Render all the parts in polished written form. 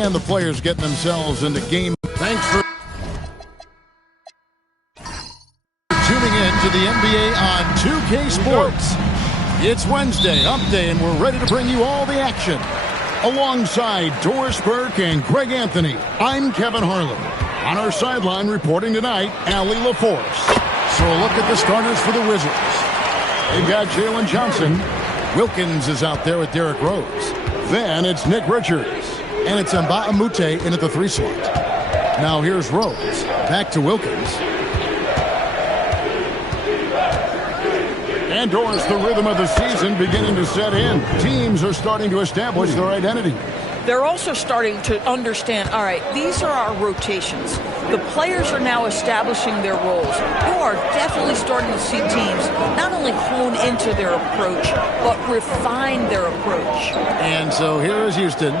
And the players getting themselves into game. Thanks for tuning in to the NBA on 2K Sports. It's Wednesday, Hump Day, and we're ready to bring you all the action. Alongside Doris Burke and Greg Anthony, I'm Kevin Harlan. On our sideline reporting tonight, Allie LaForce. So a look at the starters for the Wizards. They've got Jalen Johnson. Wilkins is out there with Derrick Rose. Then it's Nick Richards. And it's Mbah Moute in at the 3 slot. Now here's Rose. Back to Wilkins. And Doris, the rhythm of the season beginning to set in. Teams are starting to establish their identity. They're also starting to understand, all right, these are our rotations. The players are now establishing their roles. You are definitely starting to see teams not only hone into their approach, but refine their approach. And so here is Houston,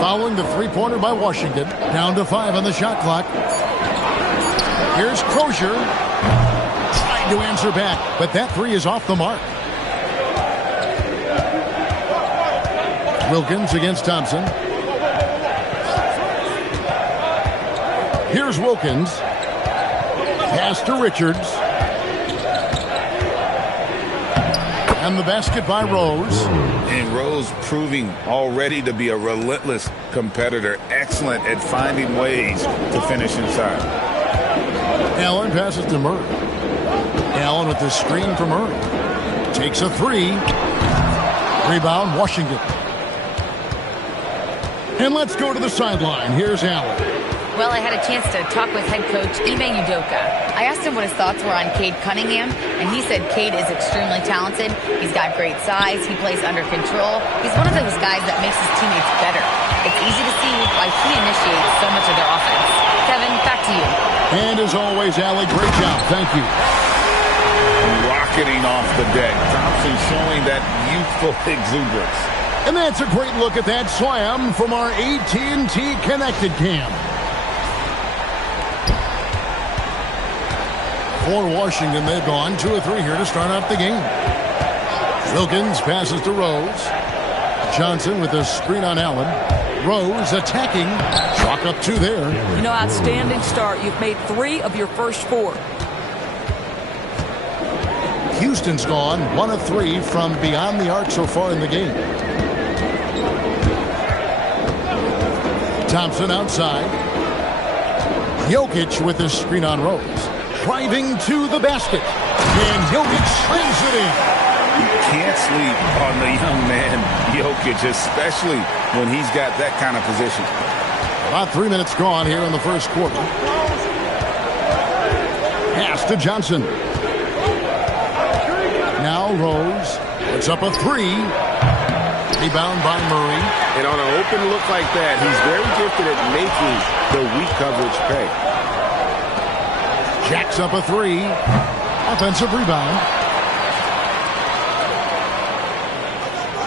following the three-pointer by Washington, down to 5 on the shot clock. Here's Crozier, trying to answer back, but that 3 is off the mark. Wilkins against Thompson. Here's Wilkins. Pass to Richards. And the basket by Rose. And Rose proving already to be a relentless competitor. Excellent at finding ways to finish inside. Allen passes to Murray. Allen with the screen from Murray. Takes a 3. Rebound, Washington. And let's go to the sideline. Here's Allen. Well, I had a chance to talk with head coach Ime Udoka. I asked him what his thoughts were on Cade Cunningham, and he said Cade is extremely talented. He's got great size. He plays under control. He's one of those guys that makes his teammates better. It's easy to see why he initiates so much of their offense. Kevin, back to you. And as always, Allie, great job. Thank you. Rocketing off the deck. Thompson showing that youthful exuberance. And that's a great look at that slam from our AT&T Connected Cam. For Washington, they've gone 2 of 3 here to start off the game. Wilkins passes to Rose. Johnson with a screen on Allen. Rose attacking. Chalk up 2 there. You know, outstanding start. You've made 3 of your first 4. Houston's gone 1 of 3 from beyond the arc so far in the game. Thompson outside. Jokic with the screen on Rose. Driving to the basket. And Jokic slams it in. You can't sleep on the young man, Jokic, especially when he's got that kind of position. About 3 minutes gone here in the first quarter. Pass to Johnson. Now Rose puts up a 3. Rebound by Murray. And on an open look like that, he's very gifted at making the weak coverage pay. Jacks up a 3. Offensive rebound.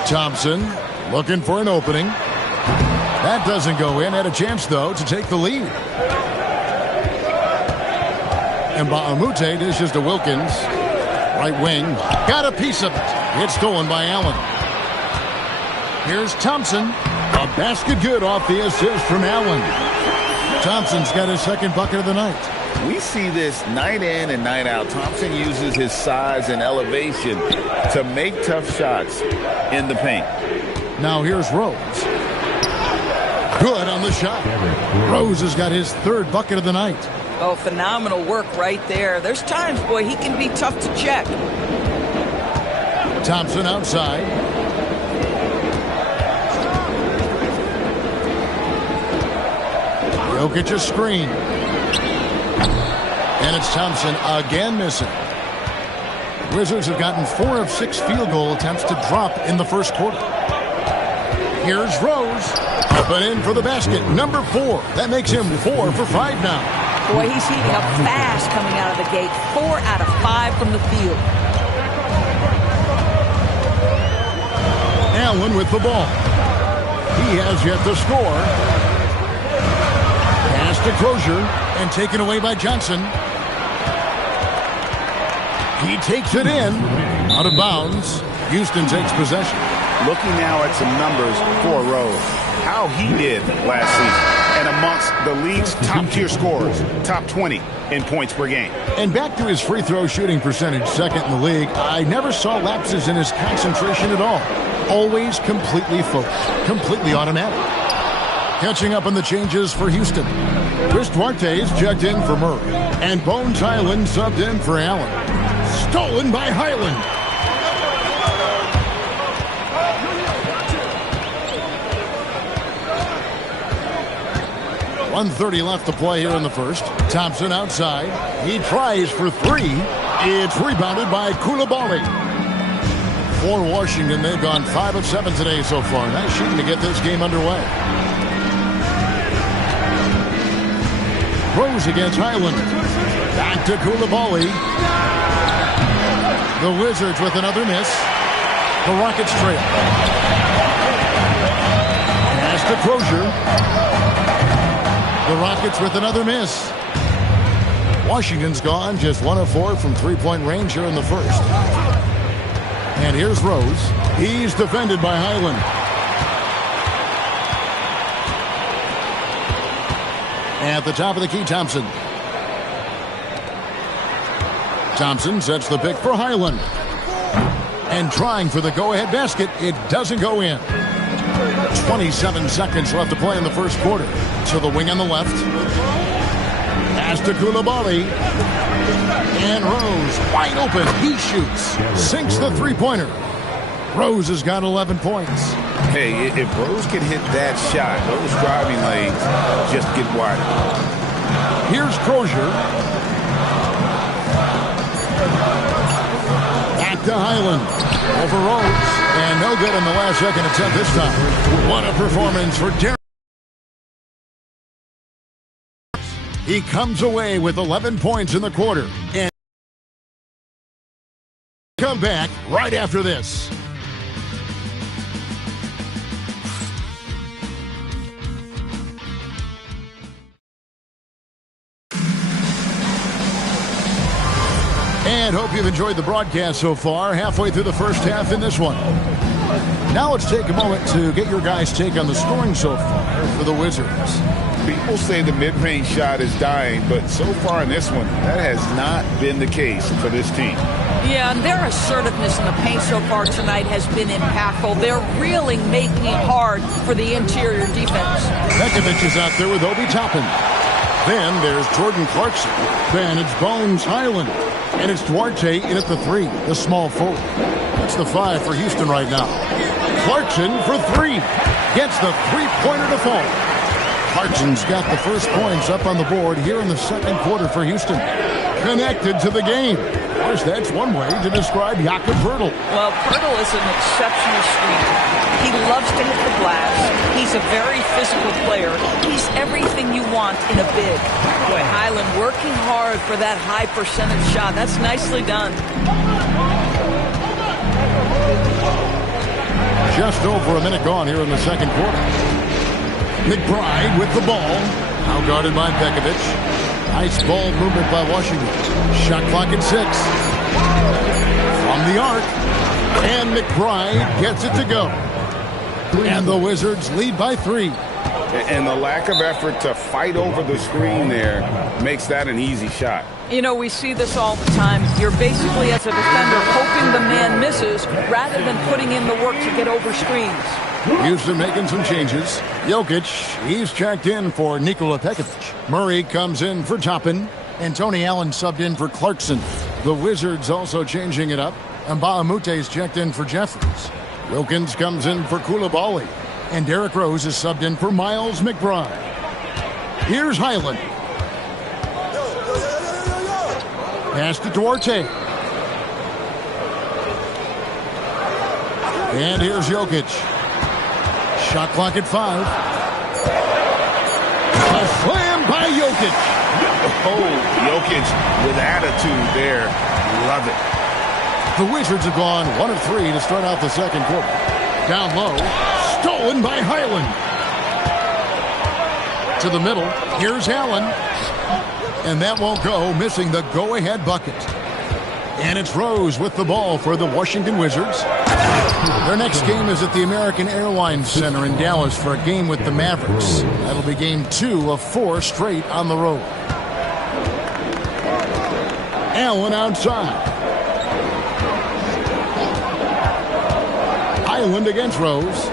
Thompson looking for an opening. That doesn't go in. Had a chance, though, to take the lead. And Mbah Moute dishes to Wilkins. Right wing. Got a piece of it. It's stolen by Allen. Here's Thompson. A basket good off the assist from Allen. Thompson's got his second bucket of the night. We see this night in and night out. Thompson uses his size and elevation to make tough shots in the paint. Now here's Rose. Good on the shot. Rose has got his 3rd bucket of the night. Oh, phenomenal work right there. There's times, boy, he can be tough to check. Thompson outside. Jokic a screen. And it's Thompson again missing. Wizards have gotten 4 of 6 field goal attempts to drop in the first quarter. Here's Rose. Up and in for the basket. Number 4. That makes him 4 for 5 now. Boy, he's heating up fast coming out of the gate. 4 out of 5 from the field. Allen with the ball. He has yet to score. Pass to Crozier and taken away by Johnson. He takes it in. Out of bounds. Houston takes possession. Looking now at some numbers for Rose. how he did last season, and amongst the league's top-tier scorers, top 20 in points per game. And back to his free throw shooting percentage, second in the league. I never saw lapses in his concentration at all. Always completely focused, completely automatic. Catching up on the changes for Houston. Chris Duarte's checked in for Murray. And Bones Highland subbed in for Allen. Stolen by Highland. .130 left to play here in the first. Thompson outside. He tries for three. It's rebounded by Coulibaly. For Washington, they've gone 5 of 7 today so far. Nice shooting to get this game underway. Rose against Highland. Back to Coulibaly. The Wizards with another miss. The Rockets trail. Pass to Crozier. The Rockets with another miss. Washington's gone just 1 of 4 from three-point range here in the first. And here's Rose. He's defended by Highland. At the top of the key, Thompson. Thompson sets the pick for Highland. And trying for the go-ahead basket. It doesn't go in. 27 seconds left to play in the first quarter. To the wing on the left. Pass to Coulibaly. And Rose wide open. He shoots. Sinks the three-pointer. Rose has got 11 points. Hey, if Rose can hit that shot, those driving lanes just get wider. Here's Crozier. Back to Highland. Over Rose. And no good in the last second attempt this time. What a performance for Derek. He comes away with 11 points in the quarter. And come back right after this. And hope you've enjoyed the broadcast so far. Halfway through the first half in this one. Now let's take a moment to get your guys' take on the scoring so far for the Wizards. People say the mid-range shot is dying, but so far in this one, that has not been the case for this team. Yeah, and their assertiveness in the paint so far tonight has been impactful. They're really making it hard for the interior defense. Pekovic is out there with Obi Toppin. Then there's Jordan Clarkson. Then it's Bones Highland. And it's Duarte in at the 3, the small forward. That's the 5 for Houston right now. Clarkson for 3. Gets the three-pointer to fall. Clarkson's got the first points up on the board here in the second quarter for Houston. Connected to the game. Of course, that's one way to describe Jakob Poeltl. Well, Poeltl is an exceptional screener. He loves to hit the glass. He's a very physical player. He's everything you want in a big. Boy, Highland working hard for that high percentage shot. That's nicely done. Just over a minute gone here in the second quarter. McBride with the ball. Now guarded by Pekovic. Nice ball movement by Washington. Shot clock at 6. From the arc. And McBride gets it to go. And the Wizards lead by 3. And the lack of effort to fight over the screen there makes that an easy shot. You know, we see this all the time. You're basically, as a defender, hoping the man misses rather than putting in the work to get over screens. Houston making some changes. Jokic, he's checked in for Nikola Pekovic. Murray comes in for Toppin. And Tony Allen subbed in for Clarkson. The Wizards also changing it up. And Baamute's checked in for Jeffries. Wilkins comes in for Coulibaly. And Derrick Rose is subbed in for Miles McBride. Here's Highland. Pass to Duarte. And here's Jokic. Shot clock at 5. A slam by Jokic. Oh, Jokic with attitude there. Love it. The Wizards have gone 1 of 3 to start out the second quarter. Down low. Stolen by Highland. To the middle. Here's Allen. And that won't go, missing the go-ahead bucket. And it's Rose with the ball for the Washington Wizards. Their next game is at the American Airlines Center in Dallas for a game with the Mavericks. That'll be game 2 of 4 straight on the road. Allen outside. Highland against Rose.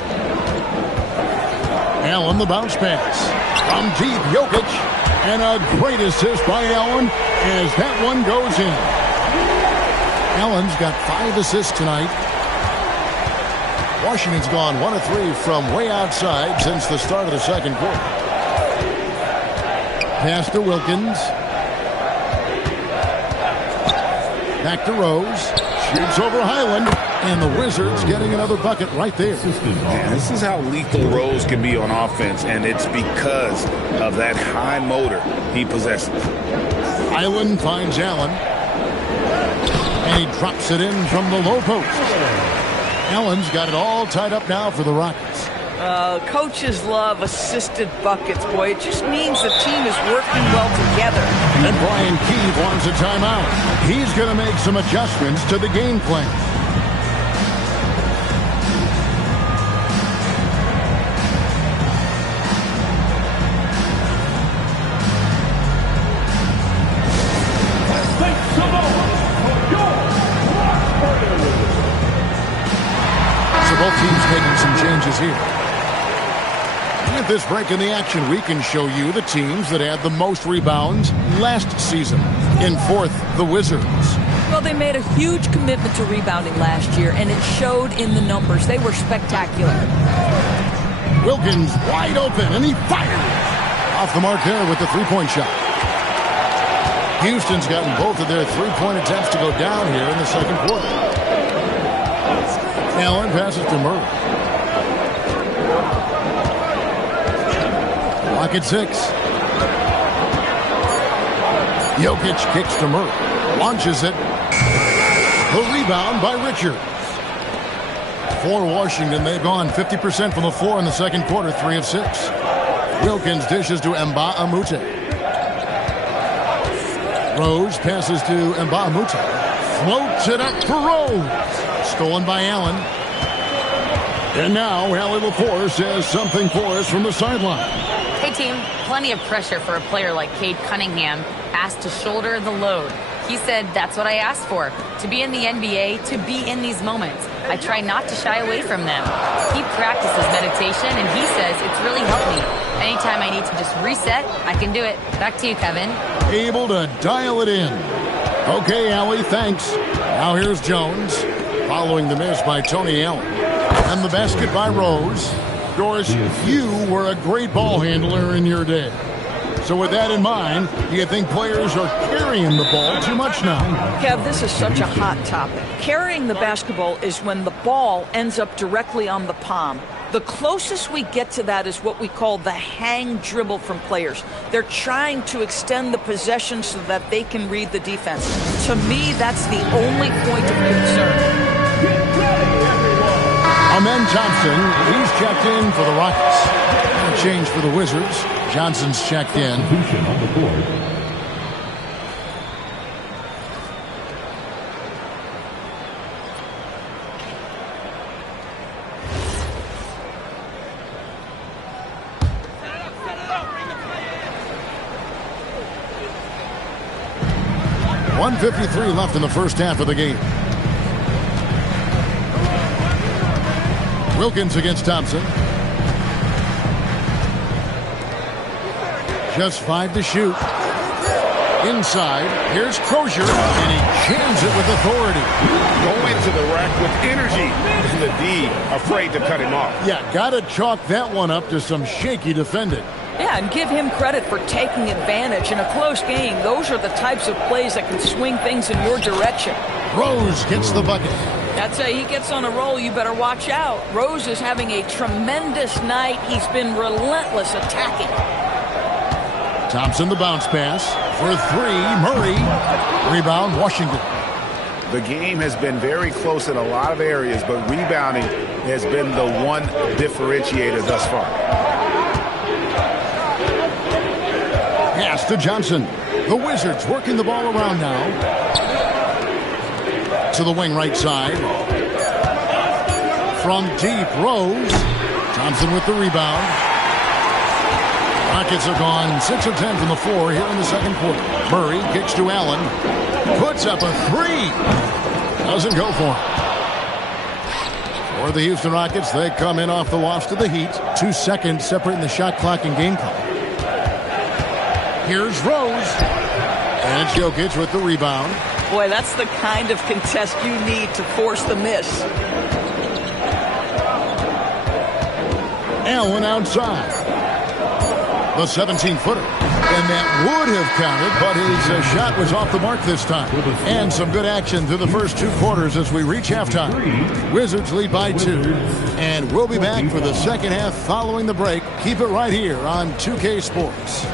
Allen the bounce pass. From deep, Jokic. And a great assist by Allen as that one goes in. Allen's got 5 assists tonight. Washington's gone 1 of 3 from way outside since the start of the second quarter. Pass to Wilkins. Back to Rose. Shoots over Highland. And the Wizards getting another bucket right there. Man, this is how lethal Rose can be on offense, and it's because of that high motor he possesses. Highland finds Allen. And he drops it in from the low post. Allen's got it all tied up now for the Rockets. Coaches love assisted buckets, boy. It just means the team is working well together. And Brian Keefe wants a timeout. He's going to make some adjustments to the game plan. Both teams making some changes here. At this break in the action, we can show you the teams that had the most rebounds last season. In 4th, the Wizards. Well, they made a huge commitment to rebounding last year, and it showed in the numbers. They were spectacular. Wilkins wide open, and he fires. Off the mark there with the three-point shot. Houston's gotten both of their three-point attempts to go down here in the second quarter. Allen passes to Murray. Clock at 6. Jokic kicks to Murray. Launches it. The rebound by Richards. For Washington, they've gone 50% from the floor in the second quarter, 3 of 6. Wilkins dishes to Mbah-a-Moute. Rose passes to Mbah-a-Moute. Floats it up for Rose. Stolen by Allen. And now Allie LaForce says something for us from the sideline. Hey, team. Plenty of pressure for a player like Cade Cunningham asked to shoulder the load. He said, that's what I asked for. To be in the NBA, to be in these moments. I try not to shy away from them. He practices meditation, and he says it's really helped me. Anytime I need to just reset, I can do it. Back to you, Kevin. Able to dial it in. Okay, Allie, thanks. Now here's Jones. Following the miss by Tony Allen. And the basket by Rose. Doris, you were a great ball handler in your day. So with that in mind, do you think players are carrying the ball too much now? Kev, this is such a hot topic. Carrying the basketball is when the ball ends up directly on the palm. The closest we get to that is what we call the hang dribble from players. They're trying to extend the possession so that they can read the defense. To me, that's the only point of concern. Amen Thompson, he's checked in for the Rockets. A change for the Wizards. Johnson's checked in. On the board. .153 left in the first half of the game. Wilkins against Thompson. Just 5 to shoot. Inside, here's Crozier, and he jams it with authority. Going to the rack with energy, and the D afraid to cut him off. Yeah, gotta chalk that one up to some shaky defending. Yeah, and give him credit for taking advantage in a close game. Those are the types of plays that can swing things in your direction. Rose gets the bucket. That's he gets on a roll, you better watch out. Rose is having a tremendous night. He's been relentless attacking. Thompson the bounce pass for 3. Murray. Rebound, Washington. The game has been very close in a lot of areas, but rebounding has been the one differentiator thus far. Pass to Johnson. The Wizards working the ball around now. To the wing right side. from deep. Rose. Thompson with the rebound. Rockets have gone 6 of 10 from the floor here in the second quarter. Murray kicks to Allen. Puts up a three. Doesn't go for him. For the Houston Rockets, they come in off the loss to the Heat. 2 seconds separating the shot clock and game clock. Here's Rose. And Jokic with the rebound. Boy, that's the kind of contest you need to force the miss. Allen outside. The 17-footer. And that would have counted, but his shot was off the mark this time. And some good action through the first 2 quarters as we reach halftime. Wizards lead by 2. And we'll be back for the second half following the break. Keep it right here on 2K Sports.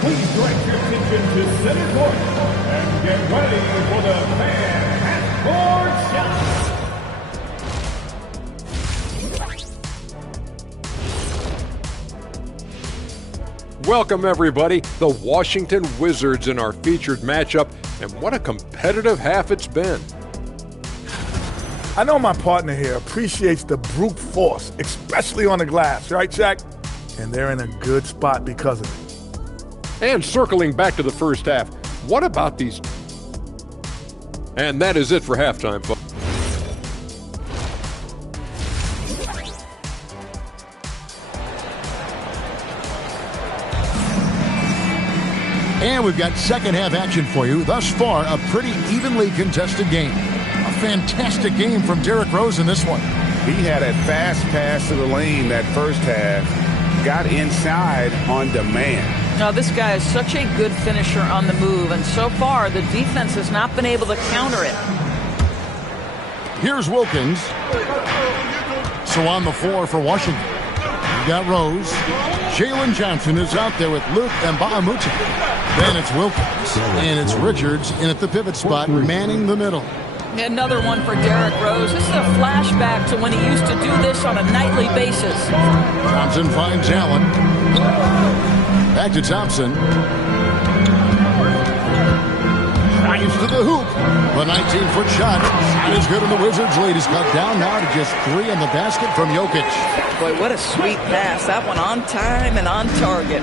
Please direct your attention to center court and get ready for the fan half-court shot. Welcome, everybody. The Washington Wizards in our featured matchup, and what a competitive half it's been. I know my partner here appreciates the brute force, especially on the glass, right, Shaq? And they're in a good spot because of it. And circling back to the first half, what about these? And that is it for halftime, folks. And we've got second half action for you. Thus far, a pretty evenly contested game. A fantastic game from Derrick Rose in this one. He had a fast pass to the lane that first half. Got inside on demand. Now, this guy is such a good finisher on the move, and so far the defense has not been able to counter it. Here's Wilkins. So on the floor for Washington, we got Rose. Jalen Johnson is out there with Luke and Mbah-a-Moute. Then it's Wilkins, and it's Richards in at the pivot spot, manning the middle. Another one for Derrick Rose. This is a flashback to when he used to do this on a nightly basis. Thompson finds Allen. Back to Thompson. Drives to the hoop. The 19-foot shot. Shot is good, and the Wizards lead is cut down now to just 3 in the basket from Jokic. Boy, what a sweet pass. That one on time and on target.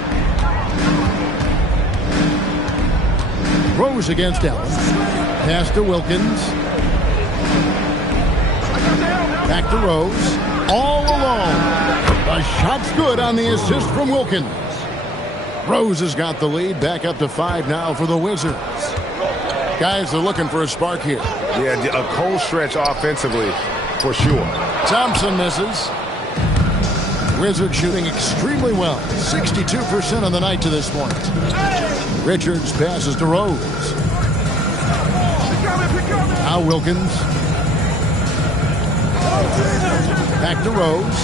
Rose against Allen. Pass to Wilkins. Back to Rose. All alone. The shot's good on the assist from Wilkins. Rose has got the lead. Back up to 5 now for the Wizards. Guys are looking for a spark here. Yeah, a cold stretch offensively, for sure. Thompson misses. Wizards shooting extremely well. 62% on the night to this point. Richards passes to Rose. Now Wilkins. Back to Rose.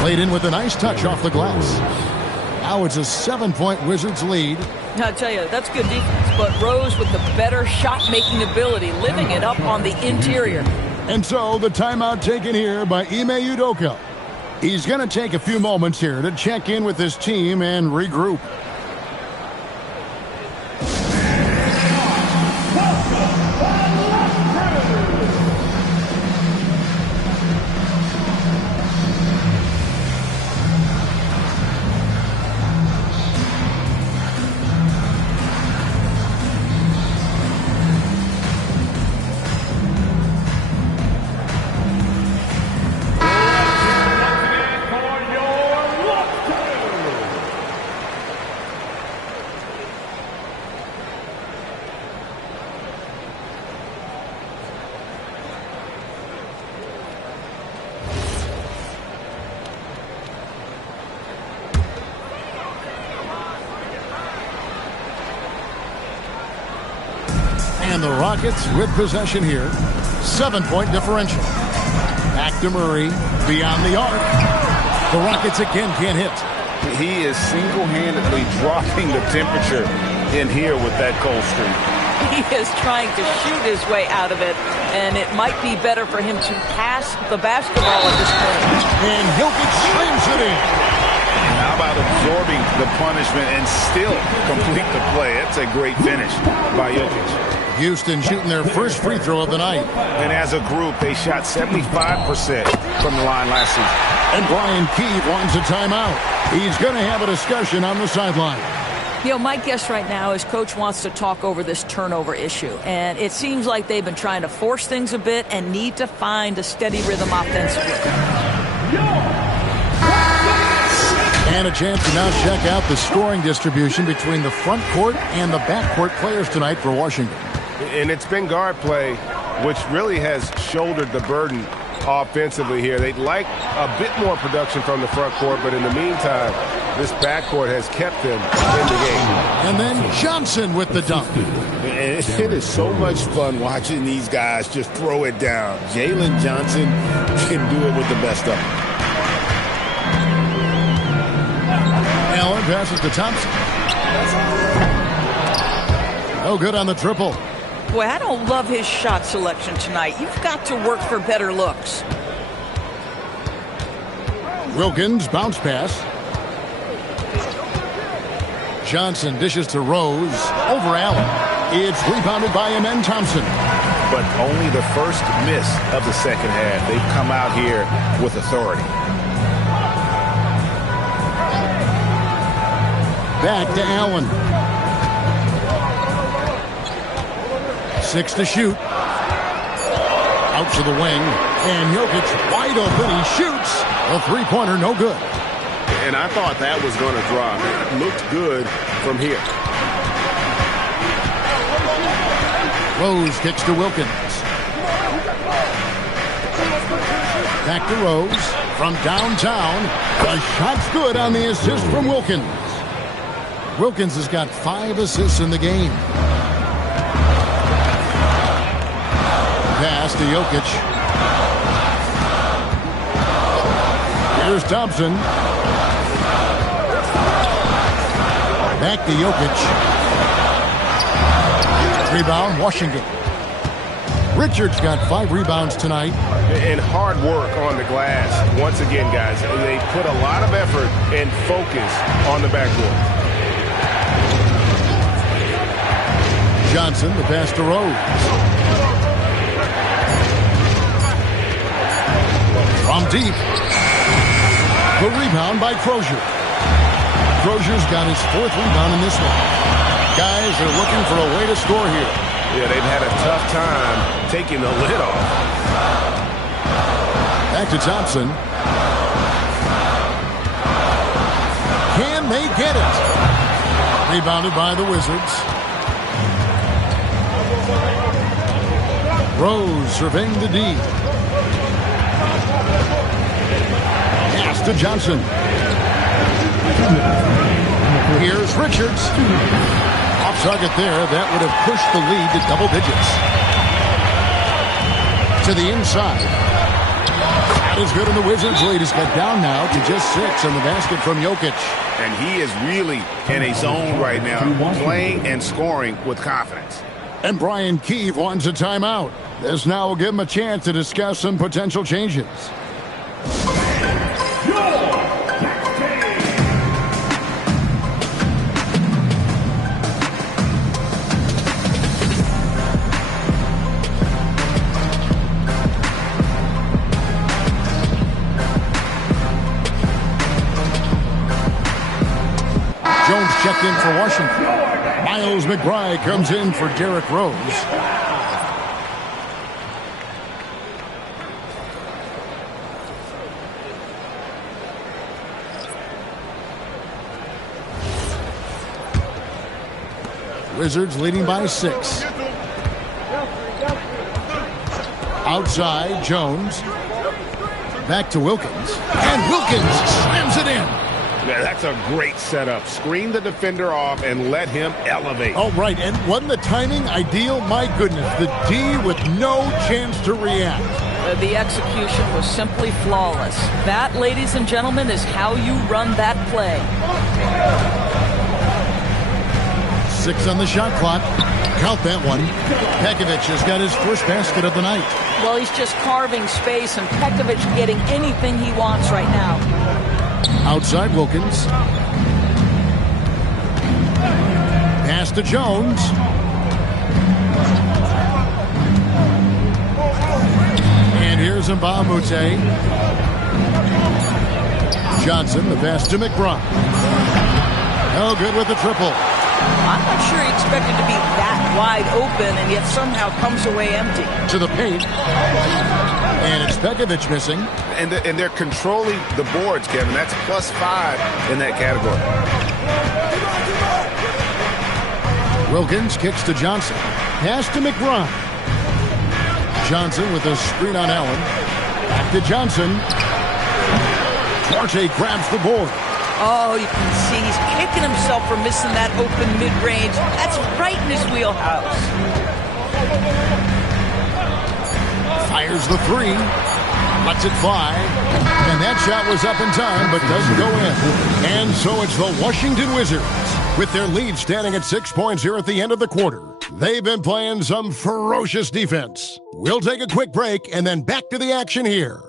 Played in with a nice touch off the glass. Now it's a 7-point Wizards lead. I'll tell you, that's good defense, but Rose with the better shot-making ability, living it up on the interior. And so the timeout taken here by Ime Udoka. He's going to take a few moments here to check in with his team and regroup. And the Rockets with possession here. 7-point differential. Back to Murray. Beyond the arc. The Rockets again can't hit. He is single-handedly dropping the temperature in here with that cold streak. He is trying to shoot his way out of it, and it might be better for him to pass the basketball at this point. And Jokic slams it in. How about a absorbing the punishment and still complete the play. That's a great finish by Jokic. Houston shooting their first free throw of the night. And as a group, they shot 75% from the line last season. And Brian Keefe wants a timeout. He's going to have a discussion on the sideline. You know, my guess right now is Coach wants to talk over this turnover issue. And it seems like they've been trying to force things a bit and need to find a steady rhythm offensively. And a chance to now check out the scoring distribution between the front court and the back court players tonight for Washington. And it's been guard play, which really has shouldered the burden offensively here. They'd like a bit more production from the front court, but in the meantime, this backcourt has kept them in the game. And then Johnson with the dunk. It is so much fun watching these guys just throw it down. Jalen Johnson can do it with the best of them. Allen passes to Thompson. No good on the triple. Boy, I don't love his shot selection tonight. You've got to work for better looks. Wilkins bounce pass. Johnson dishes to Rose. Over Allen. It's rebounded by Amen Thompson. But only the first miss of the second half. They've come out here with authority. Back to Allen. 6 to shoot. Out to the wing. And Jokic wide open. He shoots. A three-pointer, no good. And I thought that was going to drop. It looked good from here. Rose kicks to Wilkins. Back to Rose. From downtown. A shot's good on the assist from Wilkins. Wilkins has got 5 assists in the game. Pass to Jokic. Here's Thompson. Back to Jokic. Rebound, Washington. Richards got 5 rebounds tonight. And hard work on the glass. Once again, guys, they put a lot of effort and focus on the backboard. Johnson, the pass to Rose. From deep. The rebound by Crozier. Crozier's got his 4th rebound in this one. Guys are looking for a way to score here. Yeah, they've had a tough time taking the lid off. Back to Thompson. Can they get it? Rebounded by the Wizards. Rose surveying the D. Pass to Johnson. Here's Richards. Off target there. That would have pushed the lead to double digits. To the inside. That is good, and the Wizards lead is cut down now to just 6 on the basket from Jokic. And he is really in a zone right now, playing and scoring with confidence. And Brian Keefe wants a timeout. This now will give him a chance to discuss some potential changes. Jones checked in for Washington. Miles McBride comes in for Derrick Rose. Wizards leading by 6. Outside, Jones. Back to Wilkins. And Wilkins slams it in. Yeah, that's a great setup. Screen the defender off and let him elevate. Oh, right. And wasn't the timing ideal? My goodness. The D with no chance to react. The execution was simply flawless. That, ladies and gentlemen, is how you run that play. 6 on the shot clock. Count that one. Pekovic has got his first basket of the night. Well, he's just carving space, and Pekovic getting anything he wants right now. Outside Wilkins. to Jones. And here's Mbamute. Johnson, the pass to McBride. No good with the triple. I'm not sure he expected to be that wide open and yet somehow comes away empty. To the paint. And it's Begovic missing. And they're controlling the boards, Kevin. That's +5 in that category. Wilkins kicks to Johnson. Pass to McBride. Johnson with a screen on Allen. Back to Johnson. Duarte grabs the board. Oh, you can see he's kicking himself for missing that open mid-range. That's right in his wheelhouse. Fires the three. Lets it fly. And that shot was up in time, but doesn't go in. And so it's the Washington Wizards with their lead standing at 6 points here at the end of the quarter. They've been playing some ferocious defense. We'll take a quick break and then back to the action here.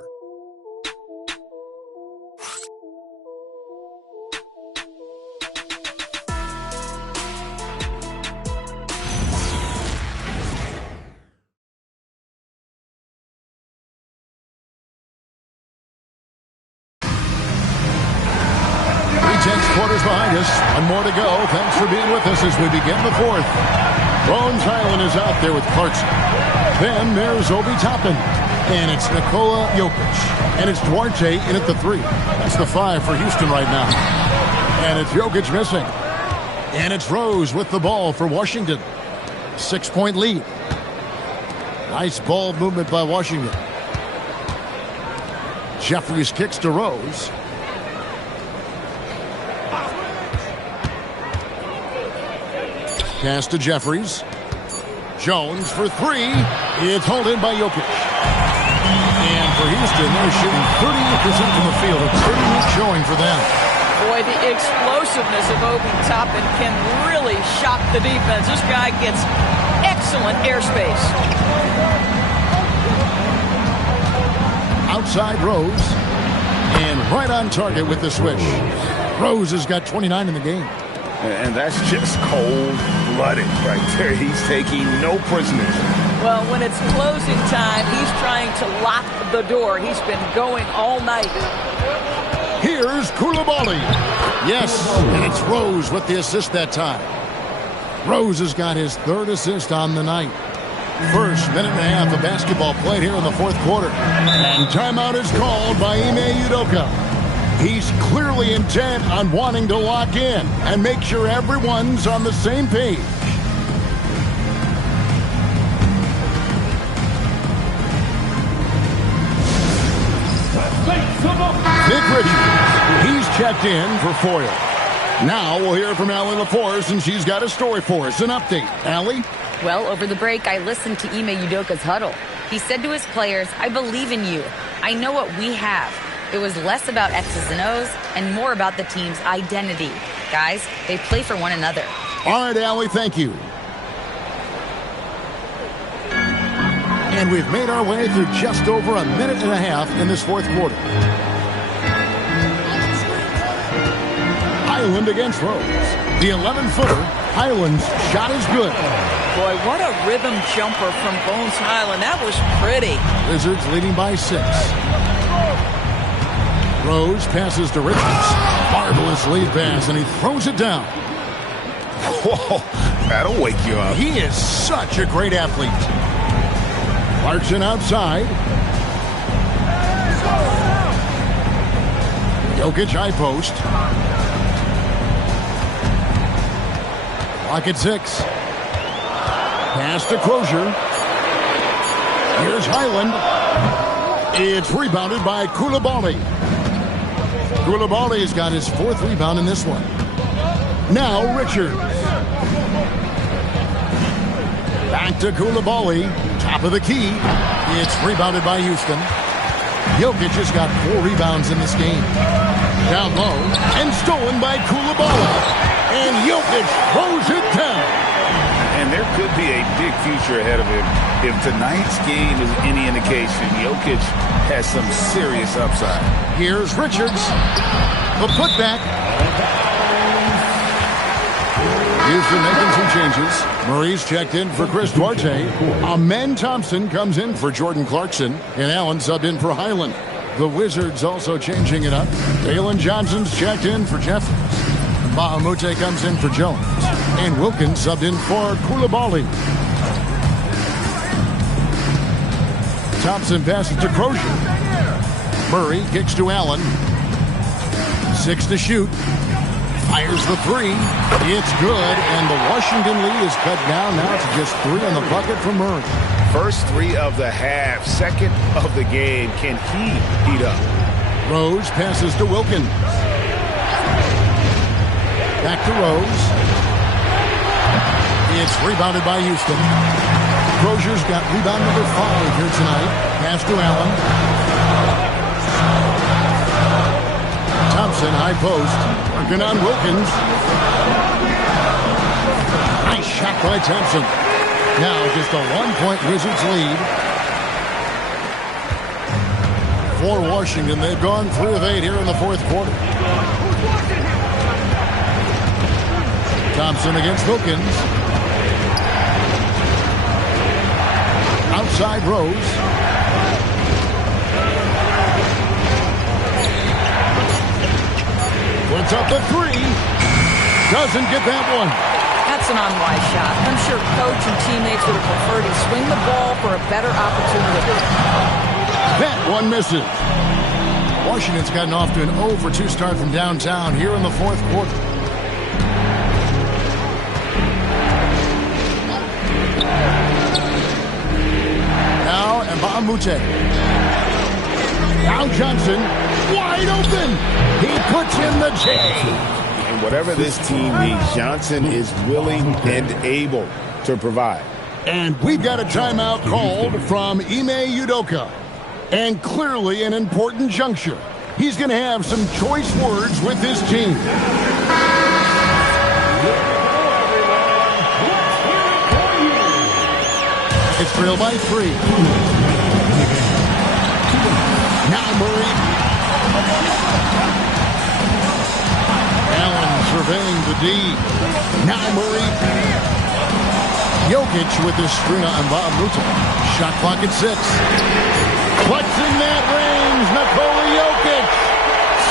Quarters behind us. One more to go. Thanks for being with us as we begin the fourth. Bones Highland is out there with Clarkson. Then there's Obi Toppin. And it's Nikola Jokic. And it's Duarte in at the 3. That's the 5 for Houston right now. And it's Jokic missing. And it's Rose with the ball for Washington. 6-point lead. Nice ball movement by Washington. Jeffries kicks to Rose. Pass to Jeffries. Jones for 3. It's hauled in by Jokic. And for Houston, they're shooting 38% from the field. A pretty neat showing for them. Boy, the explosiveness of Obi Toppin can really shock the defense. This guy gets excellent airspace. Outside Rose. And right on target with the switch. Rose has got 29 in the game. And that's just cold-blooded right there. He's taking no prisoners. Well, when it's closing time, he's trying to lock the door. He's been going all night. Here's Koulibaly. Yes, and it's Rose with the assist that time. Rose has got his 3rd assist on the night. First minute and a half of basketball played here in the 4th quarter. And timeout is called by Ime Udoka. He's clearly intent on wanting to lock in and make sure everyone's on the same page. Nick Richards, he's checked in for Foyle. Now we'll hear from Allie LaForce, and she's got a story for us, an update. Allie? Well, over the break, I listened to Ime Udoka's huddle. He said to his players, "I believe in you. I know what we have." It was less about X's and O's and more about the team's identity. Guys, they play for one another. All right, Allie, thank you. And we've made our way through just over a minute and a half in this 4th quarter. Highland against Rose. The 11-footer, Highland's shot is good. Boy, what a rhythm jumper from Bones Highland. That was pretty. Wizards leading by 6. Rose passes to Richards. Marvelous lead pass, and he throws it down. Whoa, that'll wake you up. He is such a great athlete. Clarkson outside. Jokic high post. Clock at 6. Pass to Crozier. Here's Highland. It's rebounded by Koulibaly. Koulibaly's got his 4th rebound in this one. Now Richards. Back to Koulibaly. Top of the key. It's rebounded by Houston. Jokic has got 4 rebounds in this game. Down low. And stolen by Koulibaly. And Jokic throws it down. And there could be a big future ahead of him. If tonight's game is any indication, Jokic has some serious upside. Here's Richards. The putback. Houston making some changes. Murray's checked in for Chris Duarte. Amen Thompson comes in for Jordan Clarkson. And Allen subbed in for Highland. The Wizards also changing it up. Dalen Johnson's checked in for Jeffries. Bahamute comes in for Jones. And Wilkins subbed in for Koulibaly. Thompson passes to Crozier. Murray kicks to Allen. 6 to shoot. Fires the 3. It's good, and the Washington lead is cut down now to just 3 on the bucket for Murray. First 3 of the half, second of the game. Can he heat up? Rose passes to Wilkins. Back to Rose. It's rebounded by Houston. Crozier's got rebound number 5 here tonight. Pass to Allen. Thompson, high post. Working on Wilkins. Nice shot by Thompson. Now just a 1-point Wizards lead. For Washington, they've gone 3 of 8 here in the fourth quarter. Thompson against Wilkins. Outside Rose. Puts up the 3. Doesn't get that one. That's an unwise shot. I'm sure coach and teammates would have preferred to swing the ball for a better opportunity. That one misses. Washington's gotten off to an 0 for 2 start from downtown here in the fourth quarter. Now Mbamute. Now Johnson, wide open. He puts in the J. And whatever this team needs, Johnson is willing and able to provide. And we've got a timeout called from Ime Udoka. And clearly an important juncture. He's going to have some choice words with his team. It's trailed by 3. Now Murray. Allen surveying the D. Now Murray. Jokic with the string on Mbamute. Shot clock at 6. Flexing that range, Nikola Jokic.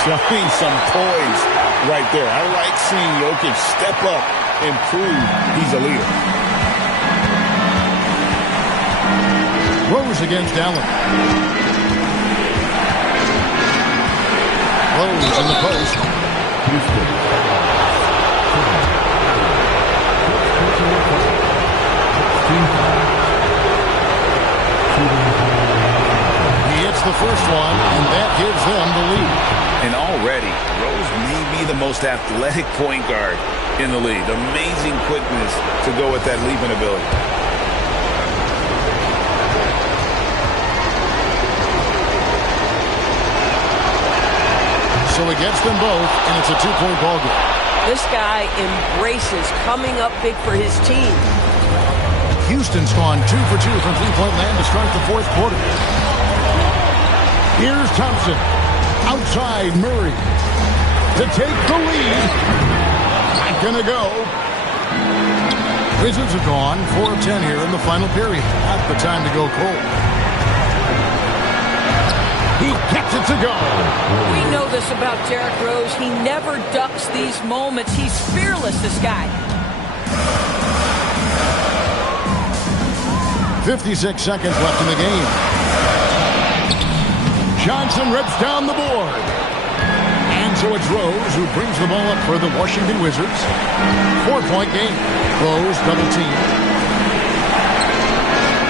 Showing some poise right there. I like seeing Jokic step up and prove he's a leader. Rose against Allen. Rose in the post. He hits the first one, and that gives them the lead. And already, Rose may be the most athletic point guard in the league. Amazing quickness to go with that leaping ability. So he gets them both, and it's a 2-point ball game. This guy embraces coming up big for his team. Houston's gone 2 for 2 from three-point land to start the fourth quarter. Here's Thompson. Outside Murray. To take the lead. Not gonna go. Wizards are gone 4 of 10 here in the final period. Not the time to go cold. He gets it to go. We know this about Derrick Rose. He never ducks these moments. He's fearless, this guy. 56 seconds left in the game. Johnson rips down the board. And so it's Rose who brings the ball up for the Washington Wizards. 4-point game. Rose double team.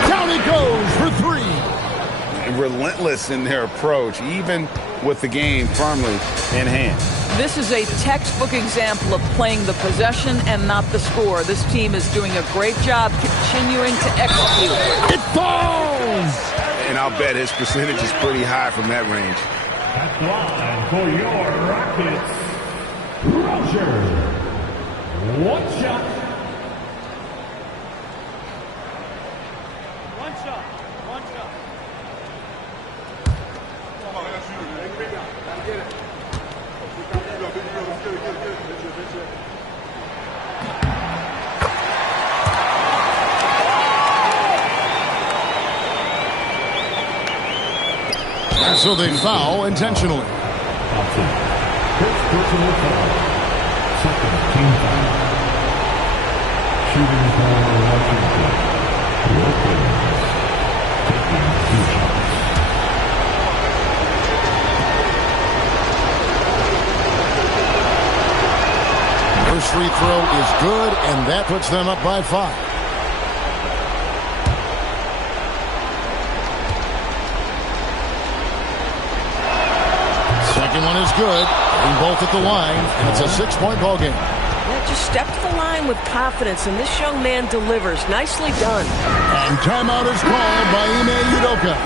Down he goes for 3. Relentless in their approach, even with the game firmly in hand. This is a textbook example of playing the possession and not the score. This team is doing a great job continuing to execute. It falls! And I'll bet his percentage is pretty high from that range. That's line for your Rockets, Roger. 1 shot. So they foul intentionally. First personal foul. Second team foul. Shooting foul Washington. Lopez taking 2 shots. First free throw is good, and that puts them up by 5. Second one is good. They're both at the line, and it's a 6-point ball game. Yeah, just step to the line with confidence, and this young man delivers. Nicely done. And timeout is called by Ime Udoka.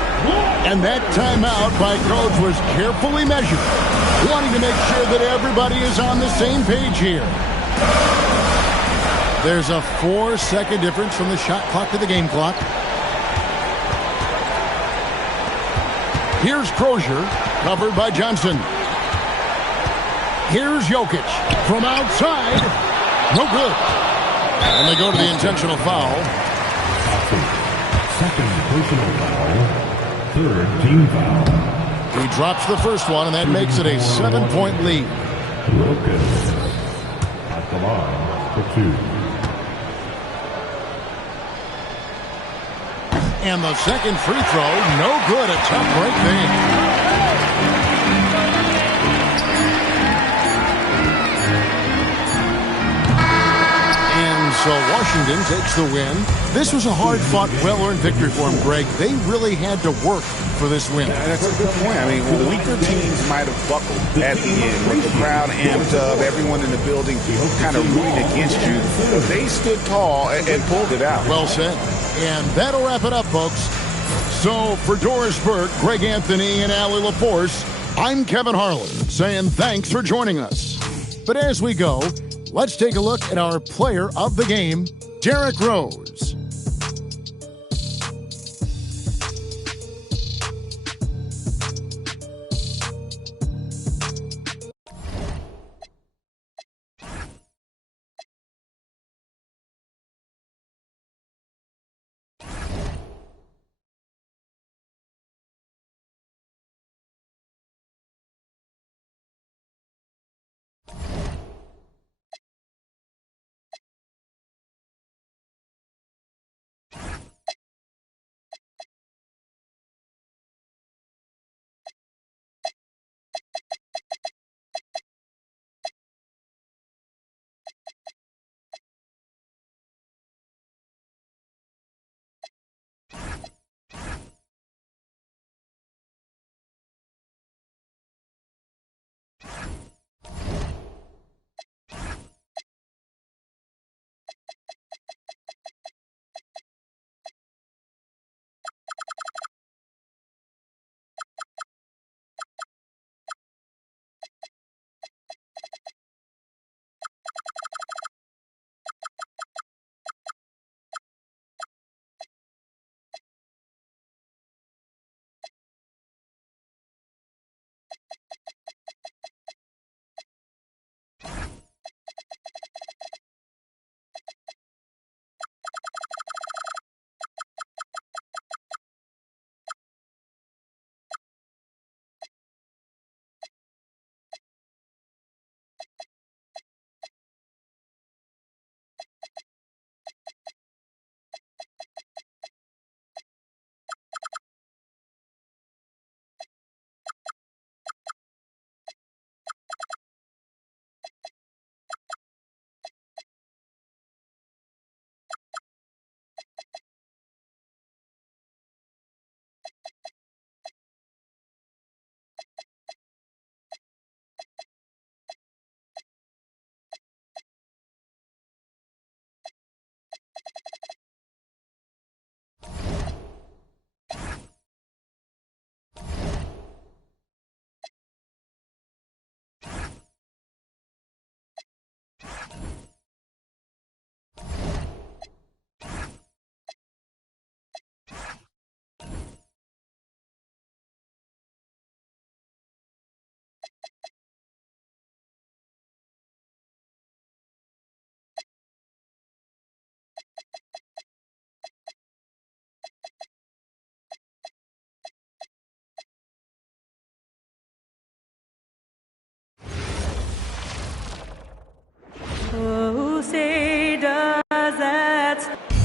And that timeout by Coach was carefully measured, wanting to make sure that everybody is on the same page here. There's a 4-second difference from the shot clock to the game clock. Here's Crozier, covered by Johnson. Here's Jokic from outside. No good. And they go to the intentional foul. Second personal foul. Third team foul. He drops the first one, and that makes it a 7-point lead. Lopez at the line for 2. And the second free throw, no good. A tough break there. So Washington takes the win. This was a hard-fought, well-earned victory for them, Greg. They really had to work for this win. That's a good point. I mean, weaker teams might have buckled at the end with the crowd amped up, everyone in the building kind of rooting against you. They stood tall and pulled it out. Well said. And that'll wrap it up, folks. So for Doris Burke, Greg Anthony, and Allie LaForce, I'm Kevin Harlan saying thanks for joining us. But as we go, let's take a look at our player of the game, Derrick Rose.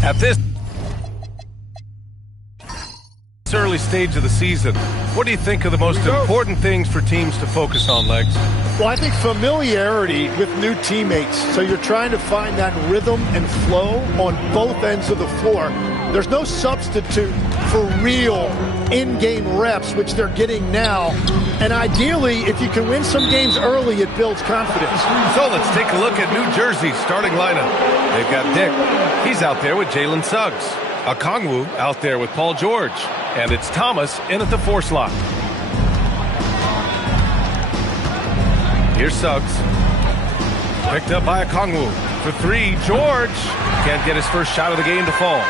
At this early stage of the season, what do you think are the most important things for teams to focus on, Legs? Well, I think familiarity with new teammates. So you're trying to find that rhythm and flow on both ends of the floor. There's no substitute for real in-game reps, which they're getting now. And ideally, if you can win some games early, it builds confidence. So let's take a look at New Jersey's starting lineup. They've got Dick. He's out there with Jalen Suggs. Okongwu out there with Paul George. And it's Thomas in at the 4 slot. Here's Suggs. Picked up by Okongwu. For 3, George. Can't get his first shot of the game to fall.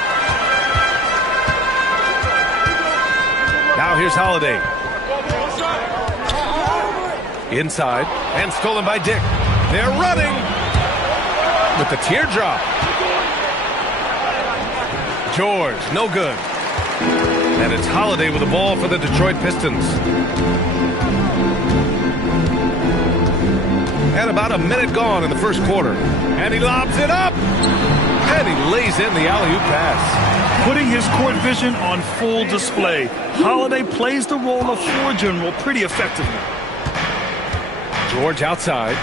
Now here's Holiday. Inside. And stolen by Dick. They're running. With the teardrop. George, no good. And it's Holiday with the ball for the Detroit Pistons. And about a minute gone in the first quarter. And he lobs it up. And he lays in the alley-oop pass. Putting his court vision on full display. Holiday plays the role of floor general pretty effectively. George outside.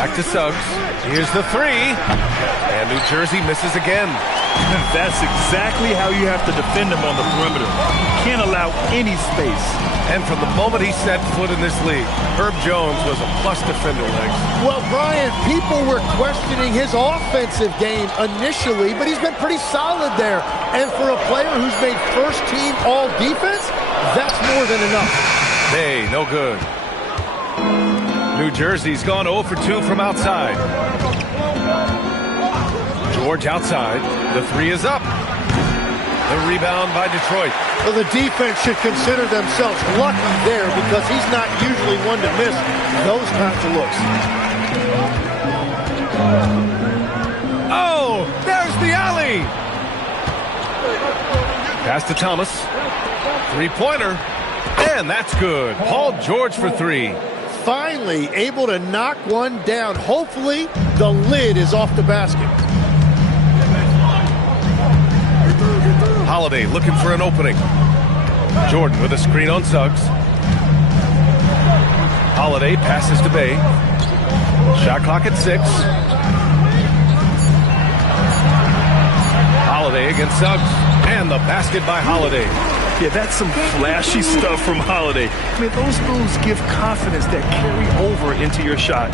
Back to Suggs. Here's the 3. And New Jersey misses again. That's exactly how you have to defend him on the perimeter. Can't allow any space. And from the moment he set foot in this league, Herb Jones was a plus defender, Legs. Well, Brian, people were questioning his offensive game initially, but he's been pretty solid there. And for a player who's made first team all defense, that's more than enough. Hey, no good. New Jersey's gone 0 for 2 from outside. George outside. The 3 is up. The rebound by Detroit. Well, the defense should consider themselves lucky there because he's not usually one to miss those kinds of looks. Oh, there's the alley. Pass to Thomas. 3-pointer. And that's good. Paul George for 3. Finally able to knock one down. Hopefully the lid is off the basket. Holiday looking for an opening. Jordan with a screen on Suggs. Holiday passes to Bay. Shot clock at 6. Holiday against Suggs. And the basket by Holiday. Yeah, that's some flashy stuff from Holiday. I mean, those moves give confidence that carry over into your shot.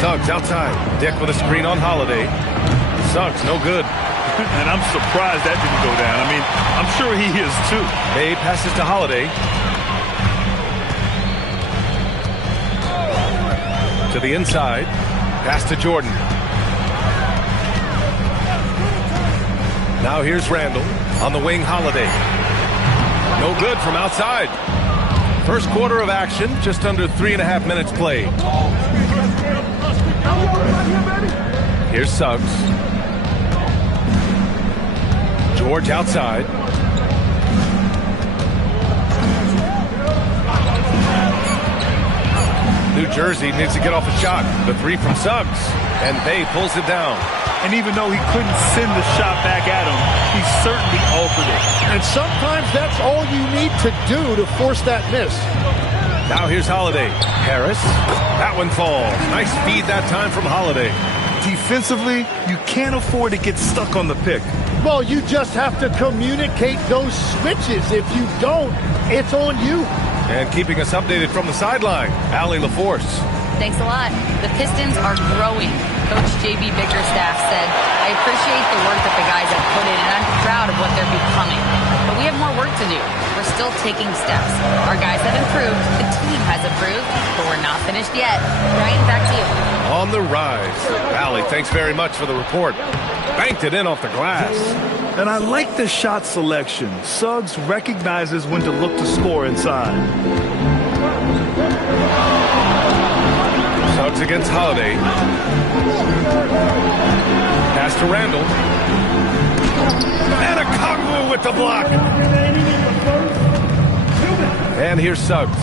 Suggs outside. Dick with a screen on Holiday. Suggs, no good. And I'm surprised that didn't go down. I mean, I'm sure he is too. Bay passes to Holiday. To the inside. Pass to Jordan. Now here's Randall. On the wing, Holiday. No good from outside. First quarter of action, just under 3.5 minutes played. Here's Suggs. George outside. New Jersey needs to get off a shot. The 3 from Suggs. And Bay pulls it down. And even though he couldn't send the shot back at him, he certainly altered it. And sometimes that's all you need to do to force that miss. Now here's Holiday. Harris. That one falls. Nice feed that time from Holiday. Defensively, you can't afford to get stuck on the pick. Well, you just have to communicate those switches. If you don't, it's on you. And keeping us updated from the sideline, Allie LaForce. Thanks a lot. The Pistons are growing. Coach J.B. Bickerstaff said, I appreciate the work that the guys have put in, and I'm proud of what they're becoming. But we have more work to do. We're still taking steps. Our guys have improved. The team has improved. But we're not finished yet. Ryan, back to you. On the rise. Allie, thanks very much for the report. Banked it in off the glass. And I like the shot selection. Suggs recognizes when to look to score inside. Suggs against Holiday. Pass to Randall. And Okongwu with the block. And here's Suggs.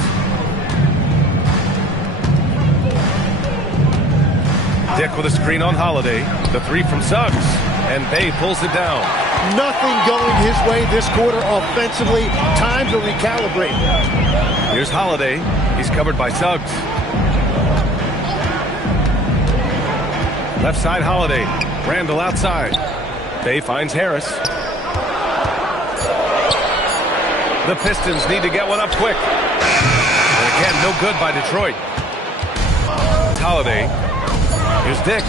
Dick with a screen on Holiday. The three from Suggs. And Bay pulls it down. Nothing going his way this quarter offensively. Time to recalibrate. Here's Holiday. He's covered by Suggs. Left side Holiday. Randall outside. Bay finds Harris. The Pistons need to get one up quick. And again, no good by Detroit. Holiday. Here's Dick.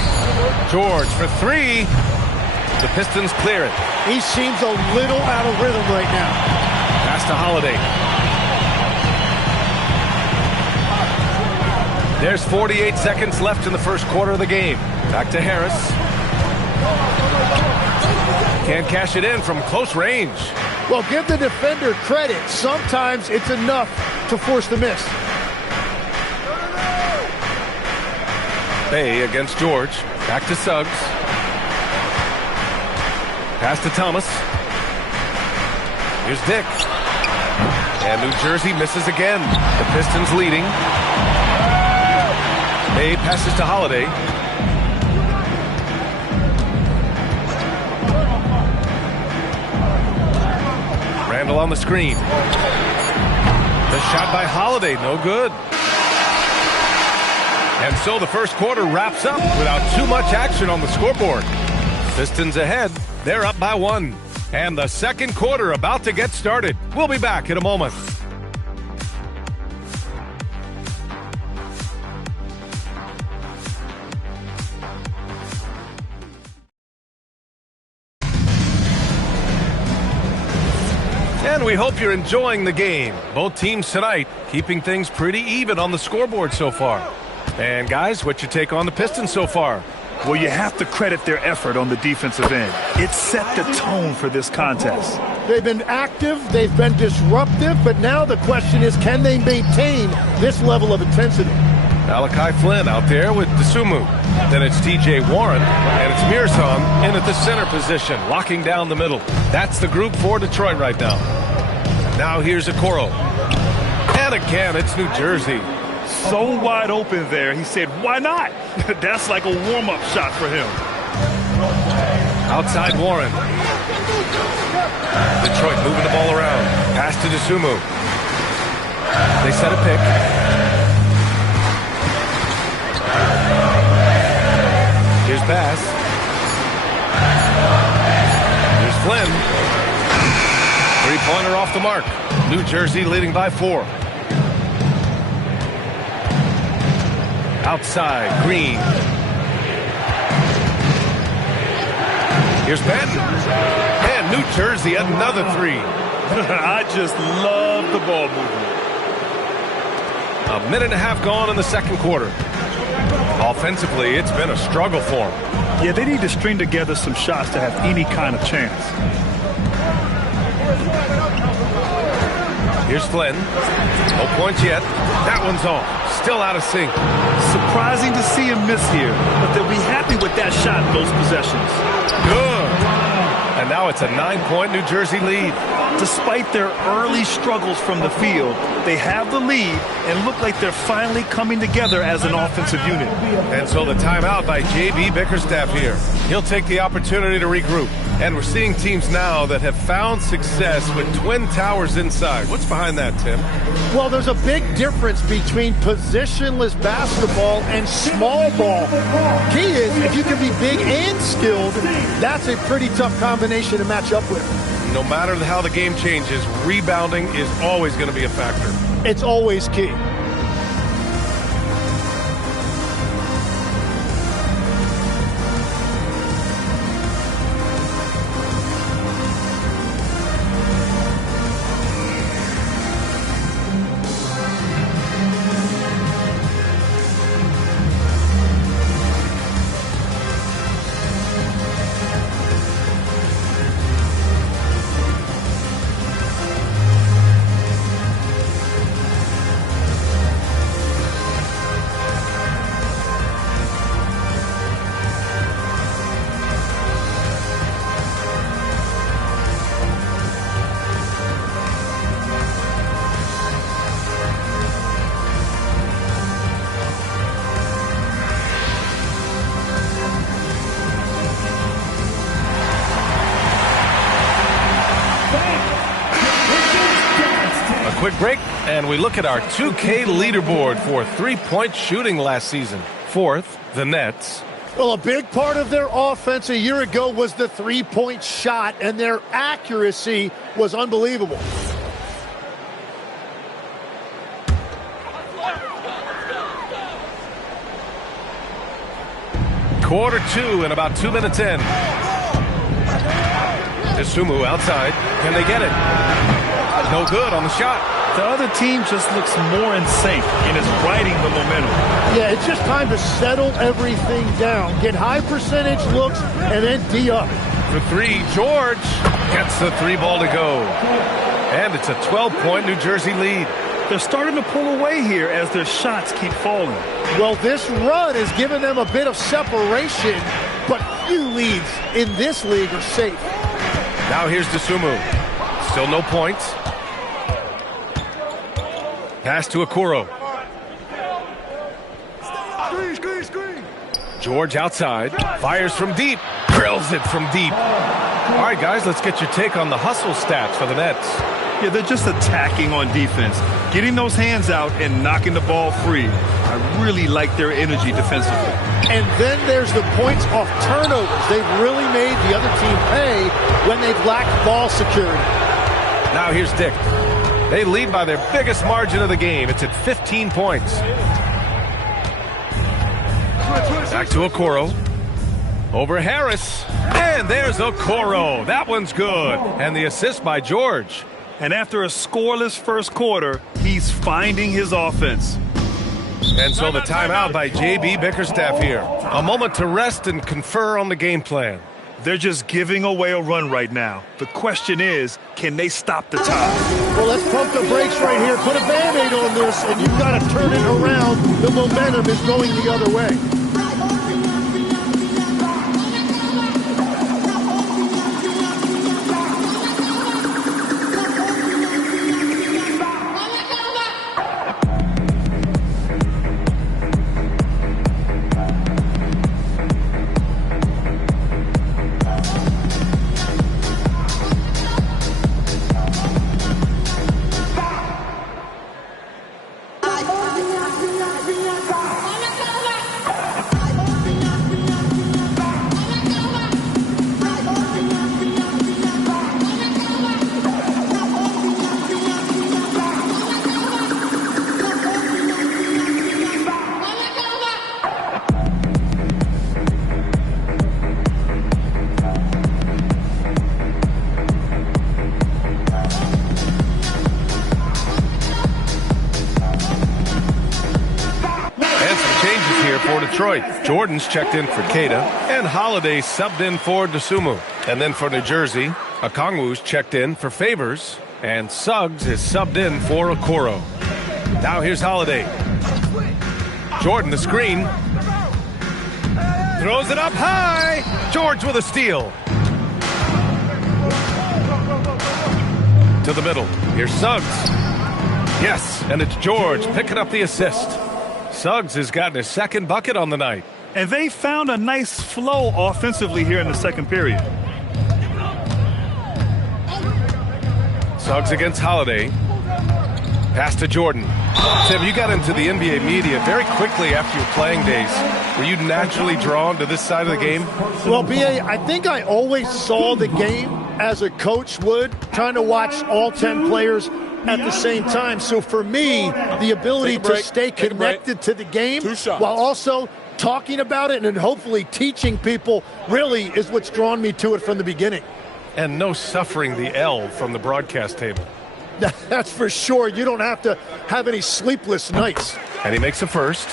George for three. The Pistons clear it. He seems a little out of rhythm right now. Pass to Holiday. There's 48 seconds left in the first quarter of the game. Back to Harris. Can't cash it in from close range. Well, give the defender credit. Sometimes it's enough to force the miss. Bay against George. Back to Suggs. Pass to Thomas. Here's Dick. And New Jersey misses again. The Pistons leading. Bay passes to Holiday. Randall on the screen. The shot by Holiday, no good. And so the first quarter wraps up without too much action on the scoreboard. Pistons ahead. They're up by one. And the second quarter about to get started. We'll be back in a moment. And we hope you're enjoying the game. Both teams tonight keeping things pretty even on the scoreboard so far. And guys, what's your take on the Pistons so far? Well, you have to credit their effort on the defensive end. It set the tone for this contest. They've been active, they've been disruptive, but now the question is, can they maintain this level of intensity? Malachi Flynn out there with Dosunmu. Then it's T.J. Warren, and it's Mearson in at the center position, locking down the middle. That's the group for Detroit right now. Now here's Okoro. And again, it's New Jersey. So wide open there, he said, why not? That's like a warm-up shot for him. Outside Warren. Detroit moving the ball around. Pass to Dosunmu. They set a pick. Here's pass. Here's Flynn. Three-pointer off the mark. New Jersey leading by 4. Outside, Green. Here's Benton. And New Jersey, another three. I just love the ball movement. A minute and a half gone in the second quarter. Offensively, it's been a struggle for them. Yeah, they need to string together some shots to have any kind of chance. Here's Flynn. No points yet. That one's off. Still out of sync. Surprising to see him miss here, but they'll be happy with that shot in those possessions. Good. And now it's a 9-point New Jersey lead. Despite their early struggles from the field, they have the lead and look like they're finally coming together as an offensive unit. And so the timeout by J.B. Bickerstaff here. He'll take the opportunity to regroup. And we're seeing teams now that have found success with twin towers inside. What's behind that, Tim? Well, there's a big difference between positionless basketball and small ball. Key is, if you can be big and skilled, that's a pretty tough combination to match up with. No matter how the game changes, rebounding is always going to be a factor. It's always key. quick break, and we look at our 2K leaderboard for three-point shooting last season. Fourth, the Nets. Well, a big part of their offense a year ago was the three-point shot, and their accuracy was unbelievable. Quarter two and about 2 minutes in. Dosunmu outside. Can they get it? No good on the shot. The other team just looks more in sync and is riding the momentum. Yeah, it's just time to settle everything down. Get high percentage looks and then D up. For three, George gets the three ball to go. And it's a 12-point New Jersey lead. They're starting to pull away here as their shots keep falling. Well, this run has given them a bit of separation, but few leads in this league are safe. Now here's Dosunmu. Still no points. Pass to Okoro. Screen. George outside. Fires from deep. Drills it from deep. All right, guys, let's get your take on the hustle stats for the Nets. Yeah, they're just attacking on defense, getting those hands out and knocking the ball free. I really like their energy defensively. And then there's the points off turnovers. They've really made the other team pay when they've lacked ball security. Now here's Dick. They lead by their biggest margin of the game. It's at 15 points. Back to Okoro. Over Harris. And there's Okoro. That one's good. And the assist by George. And after a scoreless first quarter, he's finding his offense. And so the timeout by J.B. Bickerstaff here. A moment to rest and confer on the game plan. They're just giving away a run right now. The question is, can they stop the tide? Well, let's pump the brakes right here. Put a Band-Aid on this, and you've got to turn it around. The momentum is going the other way. Jordan's checked in for Keita, and Holiday subbed in for Dosunmu. And then for New Jersey, Okongwu's checked in for Favors, and Suggs is subbed in for Okoro. Now here's Holiday. Jordan the screen. Throws it up high. George with a steal. To the middle. Here's Suggs. Yes, and it's George picking up the assist. Suggs has gotten his second bucket on the night. And they found a nice flow offensively here in the second period. Suggs against Holiday. Pass to Jordan. Tim, you got into the NBA media very quickly after your playing days. Were you naturally drawn to this side of the game? Well, B.A., I think I always saw the game as a coach would, trying to watch all 10 players at the same time. So for me, the ability to stay connected to the game while also talking about it and hopefully teaching people really is what's drawn me to it from the beginning. And no suffering the L from the broadcast table. That's for sure. You don't have to have any sleepless nights. And he makes a first.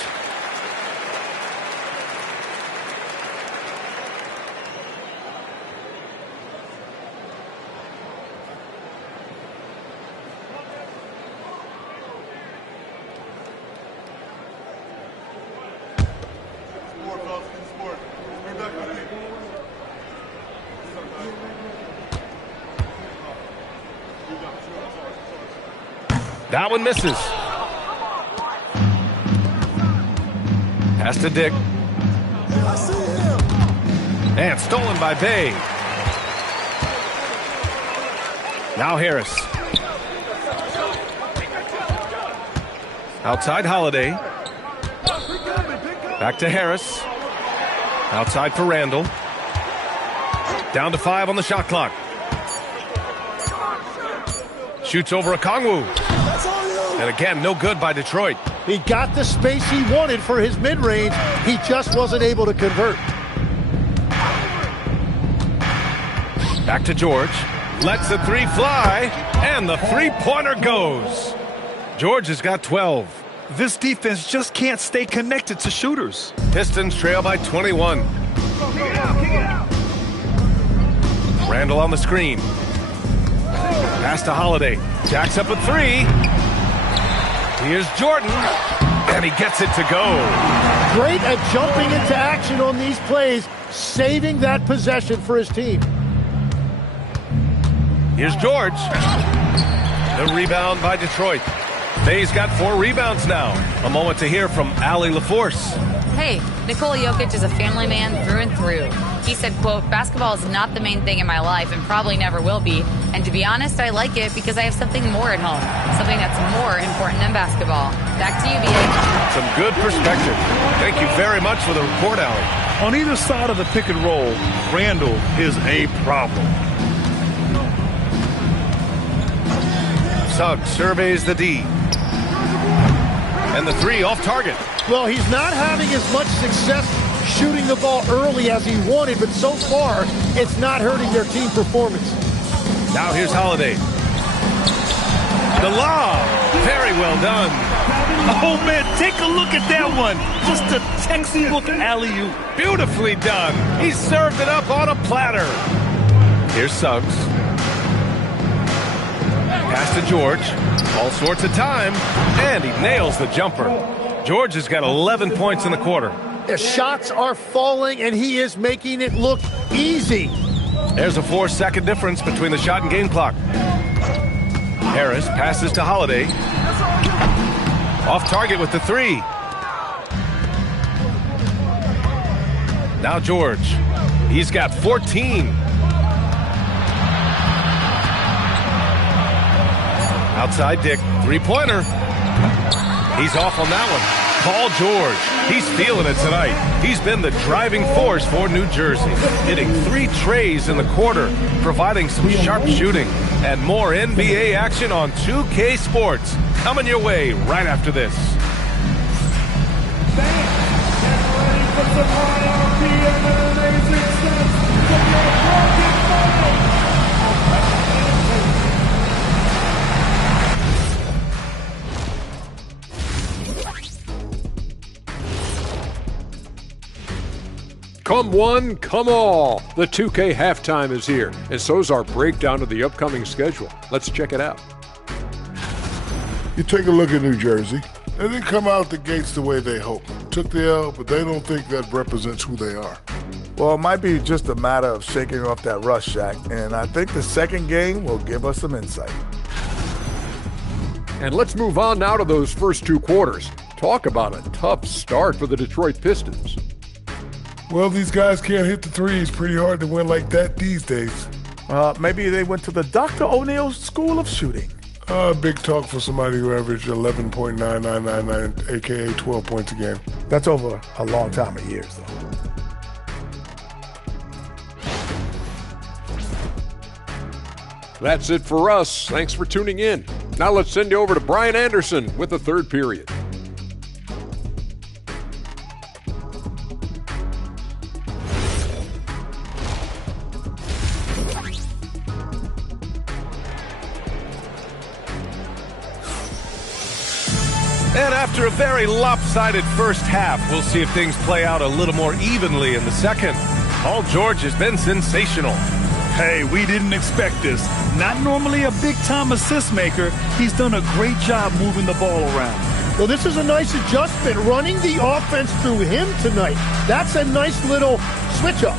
That one misses. Pass to Dick. And stolen by Bay. Now Harris. Outside Holiday. Back to Harris. Outside for Randall. Down to 5 on the shot clock. Shoots over Okongwu. And again, no good by Detroit. He got the space he wanted for his mid-range. He just wasn't able to convert. Back to George. Lets the three fly. And the three-pointer goes. George has got 12. This defense just can't stay connected to shooters. Pistons trail by 21. Randall on the screen. Pass to Holiday. Jacks up a three. Here's Jordan. And he gets it to go. Great at jumping into action on these plays, saving that possession for his team. Here's George. The rebound by Detroit. Bay's got 4 rebounds now. A moment to hear from Allie LaForce. Hey, Nikola Jokic is a family man through and through. He said, quote, basketball is not the main thing in my life and probably never will be. And to be honest, I like it because I have something more at home. Something that's more important than basketball. Back to you, B.A. Some good perspective. Thank you very much for the report, Allie. On either side of the pick and roll, Randall is a problem. Suggs surveys the D. And the three off target. Well, he's not having as much success shooting the ball early as he wanted, but so far, it's not hurting their team performance. Now here's Holiday. The lob. Very well done. Oh, man, take a look at that one. Just a textbook alley-oop. Beautifully done. He served it up on a platter. Here's Suggs. Pass to George. All sorts of time. And he nails the jumper. George has got 11 points in the quarter. The shots are falling, and he is making it look easy. There's a 4-second difference between the shot and game clock. Harris passes to Holiday. Off target with the three. Now George. He's got 14. Outside Dick. Three-pointer. He's off on that one. Paul George. He's feeling it tonight. He's been the driving force for New Jersey. Hitting 3 trays in the quarter. Providing some sharp shooting. And more NBA action on 2K Sports. Coming your way right after this. Come one, come all. The 2K halftime is here, and so's our breakdown of the upcoming schedule. Let's check it out. You take a look at New Jersey. They didn't come out the gates the way they hoped. Took the L, but they don't think that represents who they are. Well, it might be just a matter of shaking off that rust, Shaq, and I think the second game will give us some insight. And let's move on now to those first 2 quarters. Talk about a tough start for the Detroit Pistons. Well, these guys can't hit the threes. Pretty hard to win like that these days. Maybe they went to the Dr. O'Neill's School of Shooting. Big talk for somebody who averaged 11.9999, a.k.a. 12 points a game. That's over a long time of years, though. That's it for us. Thanks for tuning in. Now let's send you over to Brian Anderson with the third period. And after a very lopsided first half, we'll see if things play out a little more evenly in the second. Paul George has been sensational. Hey, we didn't expect this. Not normally a big-time assist maker. He's done a great job moving the ball around. Well, this is a nice adjustment, running the offense through him tonight. That's a nice little switch-up.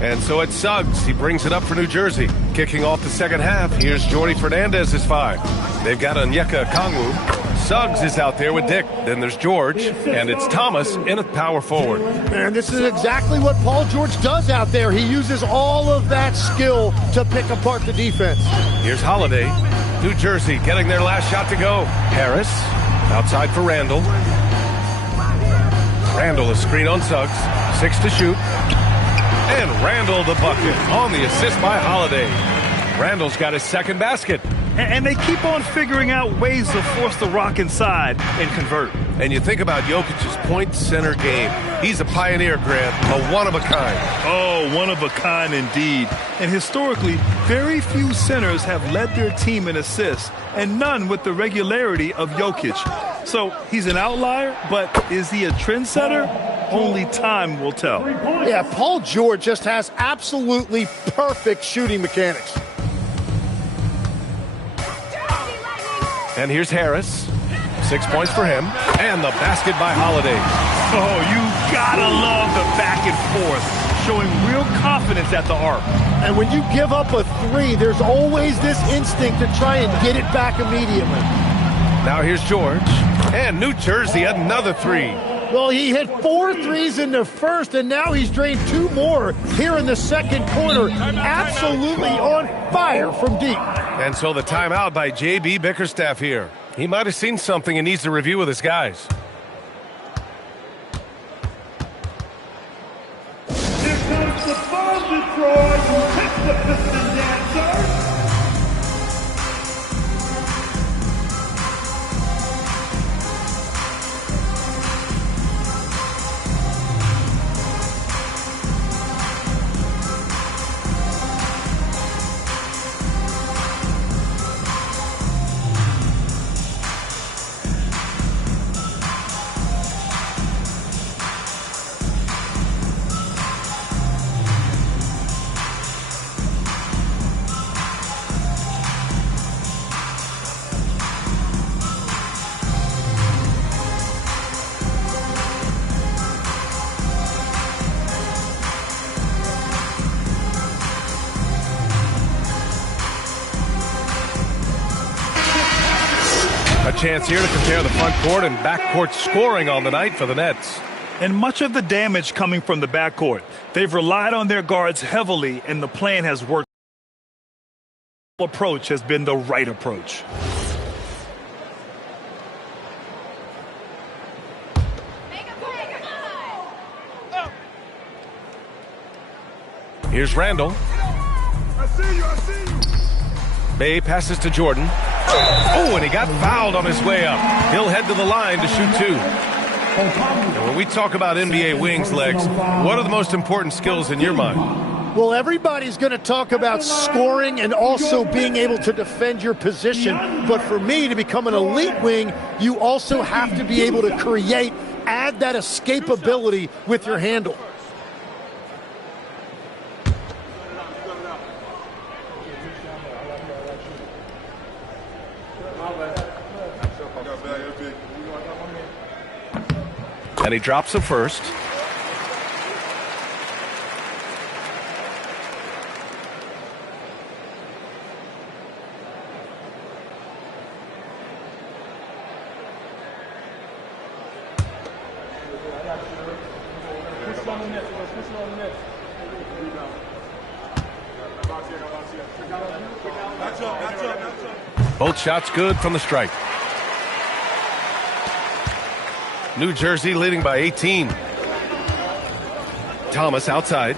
And so it's Suggs. He brings it up for New Jersey. Kicking off the second half, here's Jordy Fernandez's 5. They've got Onyeka Okongwu. Suggs is out there with Dick. Then there's George, and it's Thomas in at power forward. And this is exactly what Paul George does out there. He uses all of that skill to pick apart the defense. Here's Holiday. New Jersey getting their last shot to go. Harris outside for Randall. Randall a screen on Suggs. 6 to shoot. And Randall the bucket on the assist by Holiday. Randall's got his second basket. And they keep on figuring out ways to force the rock inside and convert. And you think about Jokic's point center game. He's a pioneer, Grant, a one-of-a-kind. Oh, one-of-a-kind indeed. And historically, very few centers have led their team in assists, and none with the regularity of Jokic. So he's an outlier, but is he a trendsetter? Only time will tell. Yeah, Paul George just has absolutely perfect shooting mechanics. And here's Harris. 6 points for him. And the basket by Holiday. Oh, you gotta love the back and forth, showing real confidence at the arc. And when you give up a three, there's always this instinct to try and get it back immediately. Now here's George. And New Jersey, another three. Well, he hit 4 threes in the first, and now he's drained 2 more here in the second quarter. Absolutely on fire from deep. And so the timeout by J.B. Bickerstaff here. He might have seen something and needs to review with his guys. Here comes the bomb, Detroit. Hit the piston dancer. Chance here to compare the front court and backcourt scoring on the night for the Nets. And much of the damage coming from the backcourt. They've relied on their guards heavily, and the plan has worked. The approach has been the right approach. Here's Randall. I see you. Bay passes to Jordan. Oh, and he got fouled on his way up. He'll head to the line to shoot 2. And when we talk about NBA wings, Legs, what are the most important skills in your mind? Well, everybody's going to talk about scoring and also being able to defend your position. But for me, to become an elite wing, you also have to be able to create, add that escapability with your handle. And he drops the first. Both shots good from the strike. New Jersey leading by 18. Thomas outside.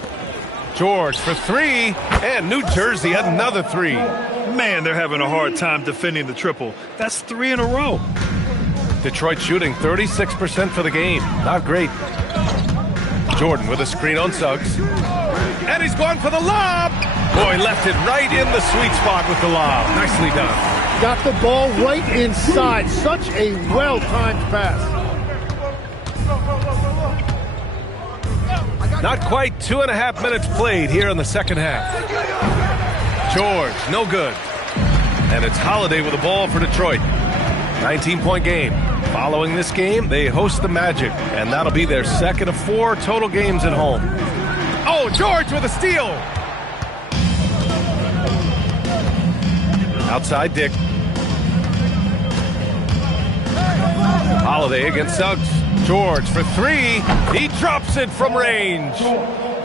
George for 3. And New Jersey another 3. Man, they're having a hard time defending the triple. That's 3 in a row. Detroit shooting 36% for the game. Not great. Jordan with a screen on Suggs. And he's going for the lob. Boy, left it right in the sweet spot with the lob. Nicely done. Got the ball right inside. Such a well-timed pass. Not quite 2.5 minutes played here in the second half. George, no good. And it's Holiday with the ball for Detroit. 19-point game. Following this game, they host the Magic, and that'll be their second of 4 total games at home. Oh, George with a steal. Outside Dick. Holiday against Suggs. George for three. He drops it from range.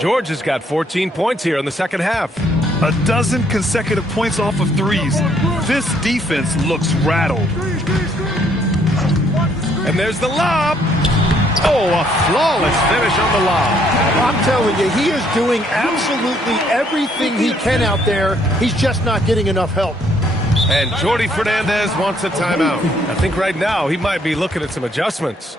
George has got 14 points here in the second half. A dozen consecutive points off of threes. This defense looks rattled. And there's the lob. Oh, a flawless finish on the lob. I'm telling you, he is doing absolutely everything he can out there. He's just not getting enough help. And Jordi Fernandez wants a timeout. I think right now he might be looking at some adjustments.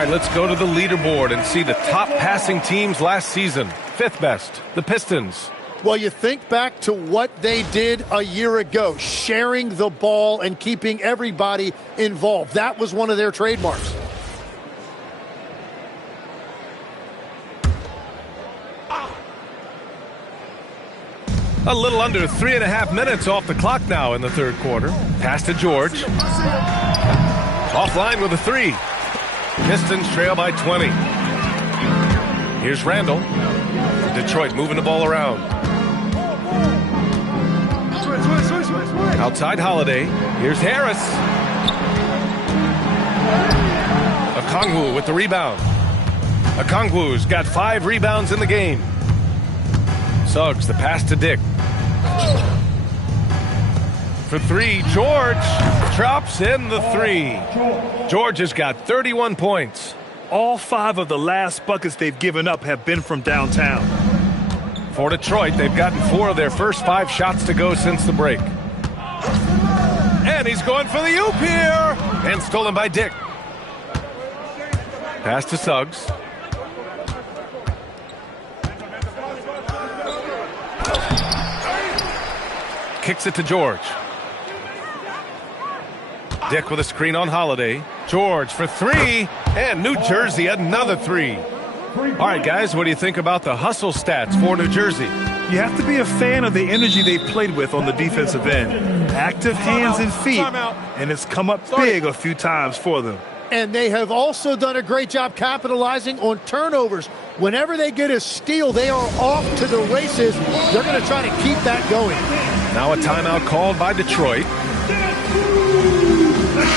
All right, let's go to the leaderboard and see the top passing teams last season. Fifth best, the Pistons. Well, you think back to what they did a year ago, sharing the ball and keeping everybody involved. That was one of their trademarks. A little under 3.5 minutes off the clock now in the third quarter. Pass to George. Offline with a three. Pistons trail by 20. Here's Randall. Detroit moving the ball around. Outside Holiday. Here's Harris. Okongwu with the rebound. Okongwu's got 5 rebounds in the game. Suggs, the pass to Dick. For three, George drops in the three. George has got 31 points. All 5 of the last buckets they've given up have been from downtown. For Detroit, they've gotten 4 of their first 5 shots to go since the break. And he's going for the oop here. And stolen by Dick. Pass to Suggs. Kicks it to George. Dick with a screen on Holiday. George for three. And New Jersey another three. All right, guys, what do you think about the hustle stats for New Jersey? You have to be a fan of the energy they've played with on the defensive end. Active hands and feet, and it's come up big a few times for them. And they have also done a great job capitalizing on turnovers. Whenever they get a steal, they are off to the races. They're going to try to keep that going. Now a timeout called by Detroit.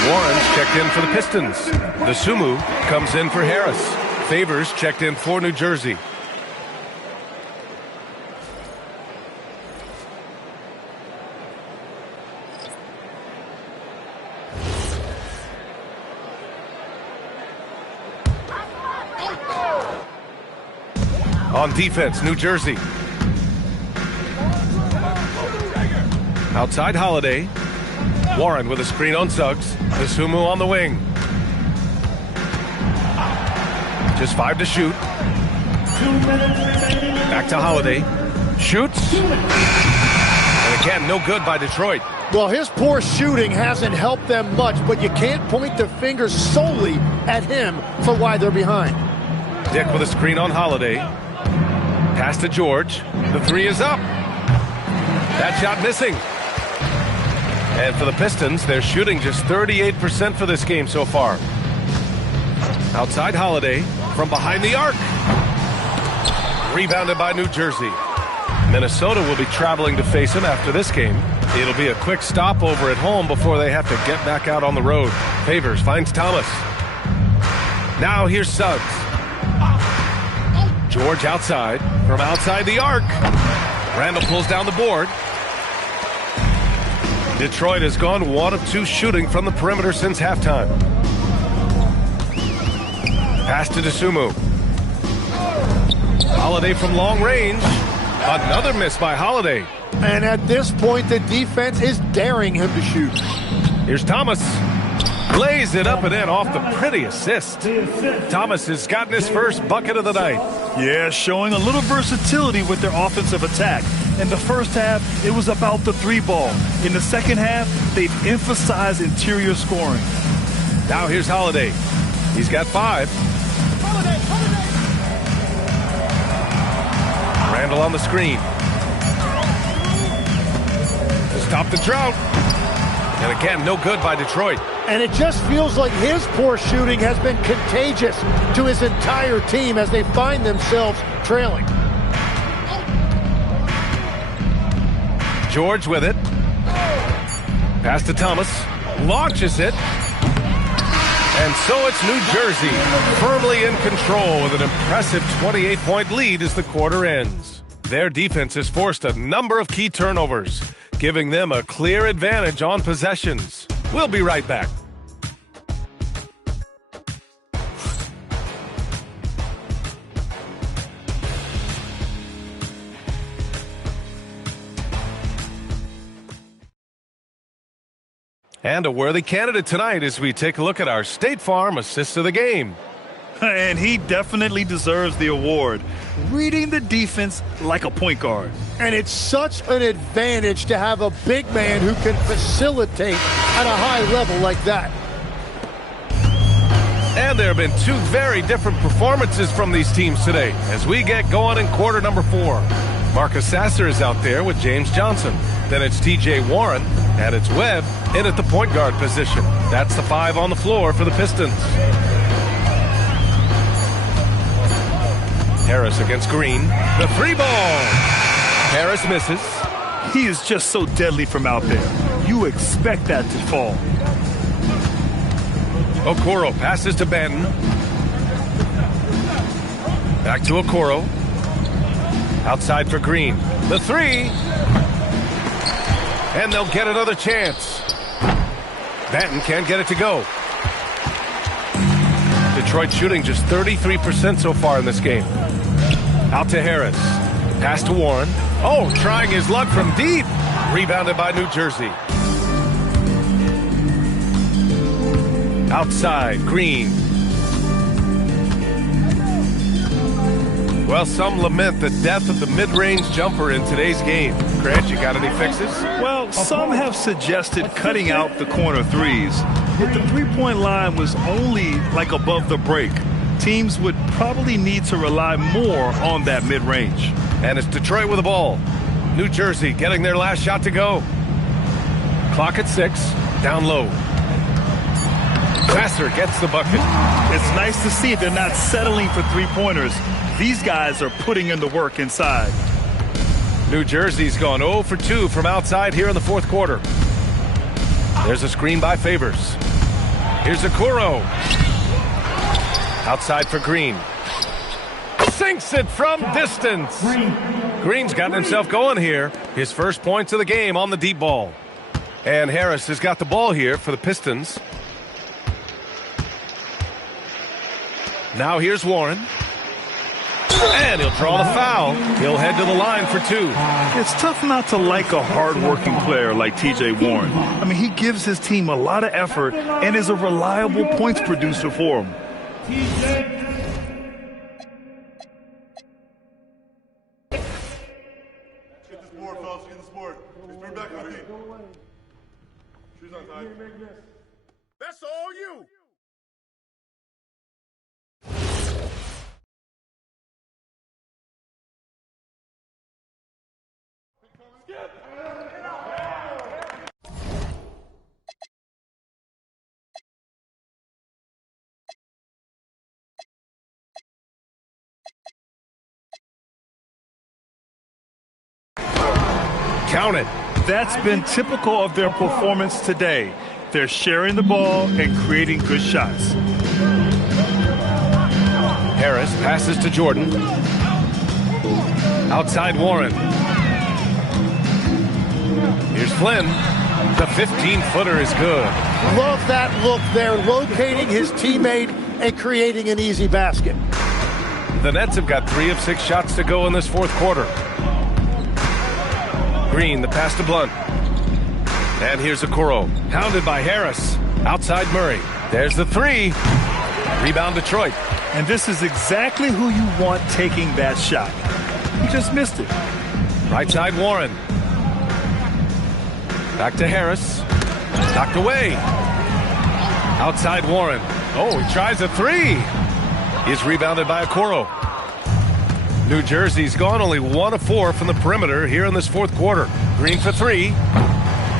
Warren's checked in for the Pistons. Dosunmu comes in for Harris. Favors checked in for New Jersey. On defense, New Jersey. Outside Holiday. Warren with a screen on Suggs. Dosunmu on the wing. Just 5 to shoot. Back to Holiday. Shoots. And again, no good by Detroit. Well, his poor shooting hasn't helped them much, but you can't point the finger solely at him for why they're behind. Dick with a screen on Holiday. Pass to George. The three is up. That shot missing. And for the Pistons, they're shooting just 38% for this game so far. Outside Holiday from behind the arc. Rebounded by New Jersey. Minnesota will be traveling to face him after this game. It'll be a quick stopover at home before they have to get back out on the road. Favors finds Thomas. Now here's Suggs. George outside. From outside the arc. Randall pulls down the board. Detroit has gone 1 of 2 shooting from the perimeter since halftime. Pass to Dosunmu. Holiday from long range. Another miss by Holiday. And at this point, the defense is daring him to shoot. Here's Thomas. Lays it up and in off the pretty assist. Thomas has gotten his first bucket of the night. Yeah, showing a little versatility with their offensive attack. In the first half, it was about the three ball. In the second half, they've emphasized interior scoring. Now here's Holiday. He's got 5. Randall on the screen. Stop the drought. And again, no good by Detroit. And it just feels like his poor shooting has been contagious to his entire team as they find themselves trailing. George with it. Pass to Thomas. Launches it. And so it's New Jersey firmly in control with an impressive 28-point lead as the quarter ends. Their defense has forced a number of key turnovers, giving them a clear advantage on possessions. We'll be right back. And a worthy candidate tonight as we take a look at our State Farm Assist of the Game. And he definitely deserves the award. Reading the defense like a point guard. And it's such an advantage to have a big man who can facilitate at a high level like that. And there have been 2 very different performances from these teams today as we get going in quarter number 4. Marcus Sasser is out there with James Johnson. Then it's T.J. Warren, and it's Webb in at the point guard position. That's the 5 on the floor for the Pistons. Harris against Green. The 3 ball. Harris misses. He is just so deadly from out there. You expect that to fall. Okoro passes to Banton. Back to Okoro. Outside for Green. The 3. And they'll get another chance. Banton can't get it to go. Detroit shooting just 33% so far in this game. Out to Harris. Pass to Warren. Oh, trying his luck from deep. Rebounded by New Jersey. Outside, Green. Well, some lament the death of the mid-range jumper in today's game. Grant, you got any fixes? Well, some have suggested cutting out the corner threes. If the three-point line was only like above the break, teams would probably need to rely more on that mid-range. And it's Detroit with the ball. New Jersey getting their last shot to go. Clock at 6, down low. Sasser gets the bucket. It's nice to see they're not settling for three-pointers. These guys are putting in the work inside. New Jersey's gone 0 for 2 from outside here in the fourth quarter. There's a screen by Favors. Here's Okoro. Outside for Green. Sinks it from distance. Green's gotten himself going here. His first points of the game on the deep ball. And Harris has got the ball here for the Pistons. Now here's Warren. And he'll draw the foul. He'll head to the line for 2. It's tough not to like a hard-working player like T.J. Warren. I mean, he gives his team a lot of effort and is a reliable points producer for him. That's all you. Count it. That's been typical of their performance today. They're sharing the ball and creating good shots. Harris passes to Jordan. Outside Warren. Here's Flynn. The 15-footer is good. Love that look there, locating his teammate and creating an easy basket. The Nets have got 3 of 6 shots to go in this fourth quarter. Green, the pass to Blunt. And here's Okoro. Hounded by Harris. Outside Murray. There's the three. Rebound Detroit. And this is exactly who you want taking that shot. He just missed it. Right side Warren. Back to Harris. Knocked away. Outside Warren. Oh, he tries a three. He's rebounded by Okoro. New Jersey's gone only 1 of 4 from the perimeter here in this fourth quarter. Green for three.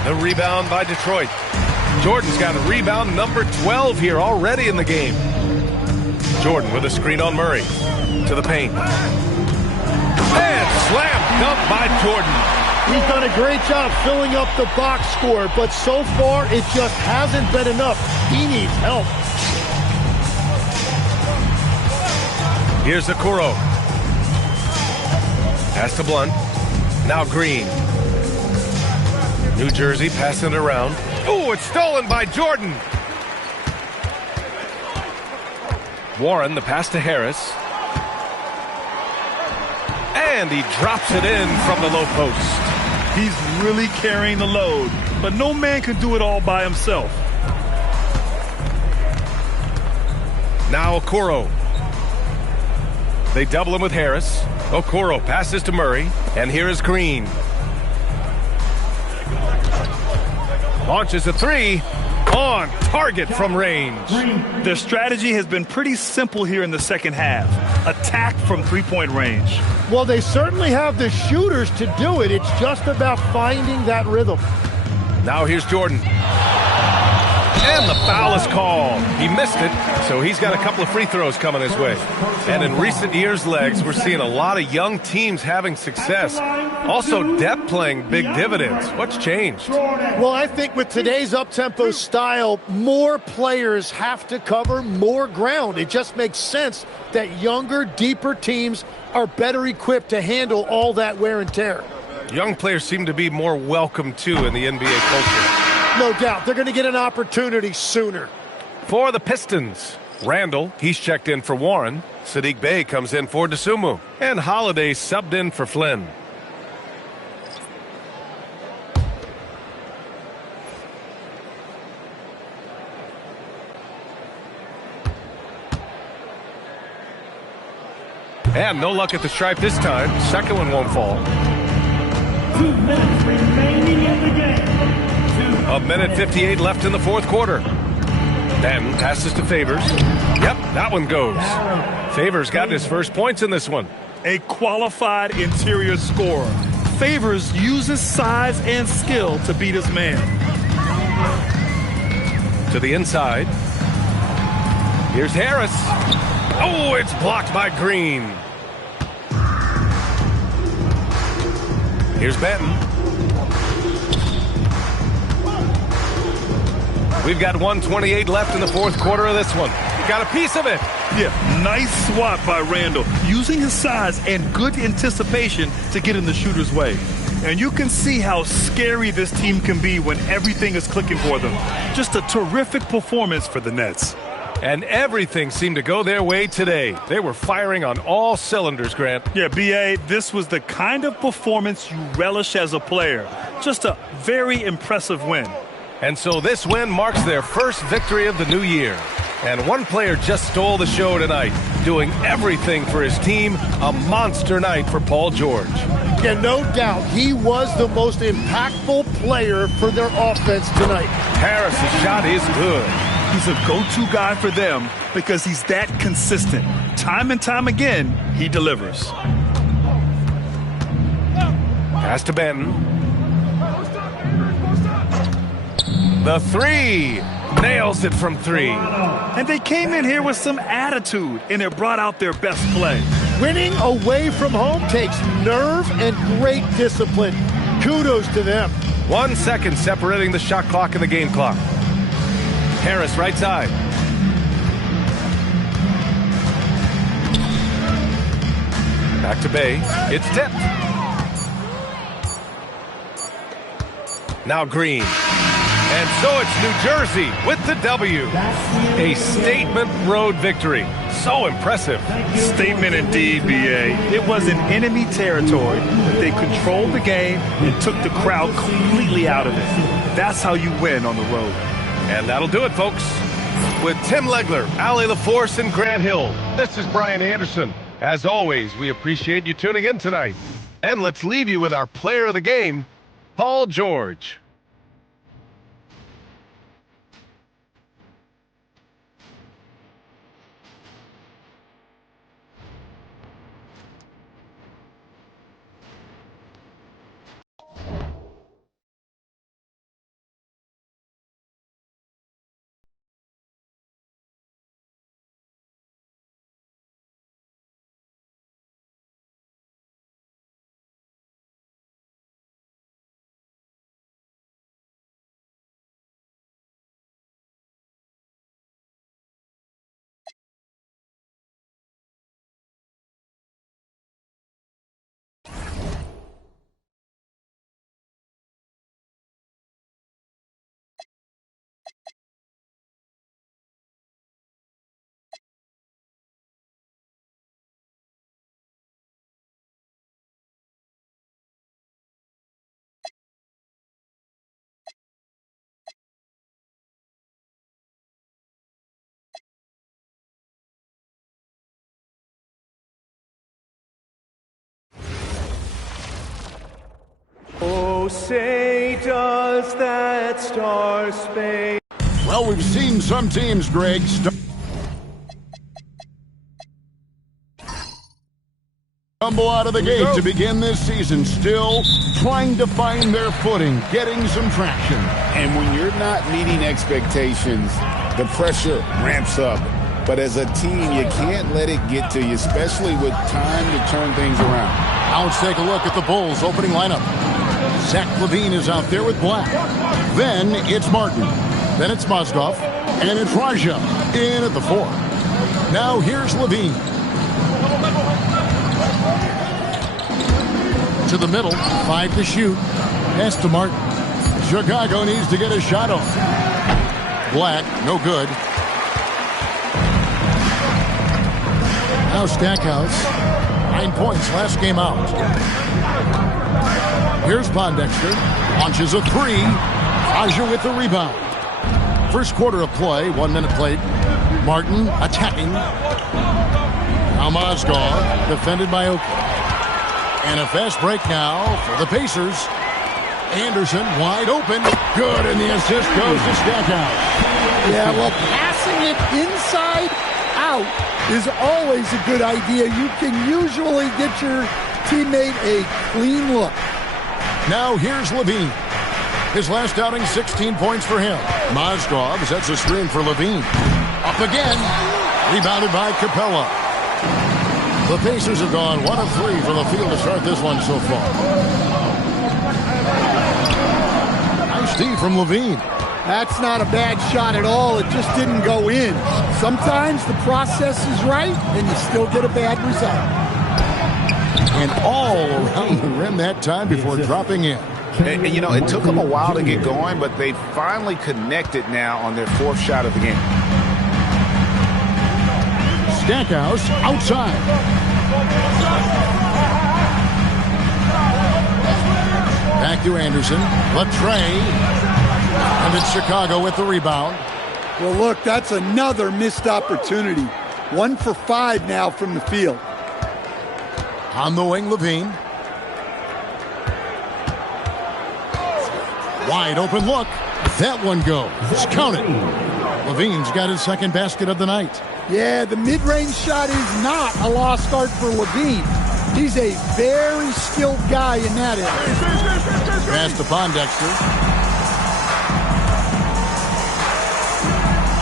The rebound by Detroit. Jordan's got a rebound number 12 here already in the game. Jordan with a screen on Murray. To the paint. And slam dunk by Jordan. He's done a great job filling up the box score, but so far it just hasn't been enough. He needs help. Here's Okoro. Pass to Blunt. Now Green. New Jersey passing it around. Oh, it's stolen by Jordan. Warren, the pass to Harris. And he drops it in from the low post. He's really carrying the load, but no man can do it all by himself. Now Okoro. They double him with Harris. Okoro passes to Murray. And here is Green. Launches a three. On target from range. Their strategy has been pretty simple here in the second half. Attack from three-point range. Well, they certainly have the shooters to do it. It's just about finding that rhythm. Now here's Jordan. And the foul is called. He missed it, so he's got a couple of free throws coming his way. And in recent years, Legs, we're seeing a lot of young teams having success. Also, depth playing big dividends. What's changed? Well, I think with today's up-tempo style, more players have to cover more ground. It just makes sense that younger, deeper teams are better equipped to handle all that wear and tear. Young players seem to be more welcome, too, in the NBA culture. No doubt. They're going to get an opportunity sooner. For the Pistons, Randall, he's checked in for Warren. Sadiq Bey comes in for Dosunmu. And Holiday subbed in for Flynn. And no luck at the stripe this time. Second one won't fall. 2 minutes remaining in the game. 1:58 left in the fourth quarter. Then passes to Favors. Yep, that one goes. Favors got his first points in this one. A qualified interior scorer. Favors uses size and skill to beat his man. To the inside. Here's Harris. Oh, it's blocked by Green. Here's Benton. We've got 1:28 left in the fourth quarter of this one. Got a piece of it. Yeah, nice swat by Randall, using his size and good anticipation to get in the shooter's way. And you can see how scary this team can be when everything is clicking for them. Just a terrific performance for the Nets. And everything seemed to go their way today. They were firing on all cylinders, Grant. Yeah, B.A., this was the kind of performance you relish as a player. Just a very impressive win. And so this win marks their first victory of the new year. And one player just stole the show tonight, doing everything for his team. A monster night for Paul George. Yeah, no doubt. He was the most impactful player for their offense tonight. Harris's shot is good. He's a go-to guy for them because he's that consistent. Time and time again, he delivers. Pass to Benton. The three. Nails it from three. And they came in here with some attitude, and it brought out their best play. Winning away from home takes nerve and great discipline. Kudos to them. 1 second separating the shot clock and the game clock. Harris, right side. Back to Bey. It's tipped. Now Green. And so it's New Jersey with the W. A statement road victory. So impressive. Statement indeed, B.A. It was in enemy territory, but they controlled the game and took the crowd completely out of it. That's how you win on the road. And that'll do it, folks. With Tim Legler, Allie LaForce, and Grant Hill, this is Brian Anderson. As always, we appreciate you tuning in tonight. And let's leave you with our player of the game, Paul George. Oh, say does that star-spangled... Well, we've seen some teams, Greg, stumble out of the gate to begin this season, still trying to find their footing, getting some traction. And when you're not meeting expectations, the pressure ramps up. But as a team, you can't let it get to you, especially with time to turn things around. Now let's take a look at the Bulls' opening lineup. Zach LaVine is out there with Black. Then it's Martin. Then it's Mozgov. And it's Raja in at the 4. Now here's LaVine. To the middle. 5 to shoot. Pass to Martin. Chicago needs to get a shot off. Black, no good. Now Stackhouse. 9 points last game out. Here's Pondexter. Launches a 3. Raja with the rebound. First quarter of play. 1 minute played. Martin attacking. Now Mozgov. Defended by Oakley. And a fast break now for the Pacers. Anderson wide open. Good, and the assist goes to Stackhouse. Yeah, well, passing it inside out is always a good idea. You can usually get your teammate a clean look. Now here's LaVine. His last outing, 16 points for him. Mozgov sets a screen for LaVine. Up again. Rebounded by Capella. The Pacers have gone 1 of 3 from the field to start this one so far. Nice D from LaVine. That's not a bad shot at all. It just didn't go in. Sometimes the process is right, and you still get a bad result. And all around the rim that time before dropping in. And, you know, it took them a while to get going, but they finally connected now on their 4th shot of the game. Stackhouse outside. Back to Anderson. Latrey. And it's Chicago with the rebound. Well, look, that's another missed opportunity. 1 for 5 now from the field. On the wing, LaVine. Wide open look. That one goes. Count it. LaVine's got his second basket of the night. Yeah, the mid-range shot is not a lost art for LaVine. He's a very skilled guy in that area. Pass to Pondexter.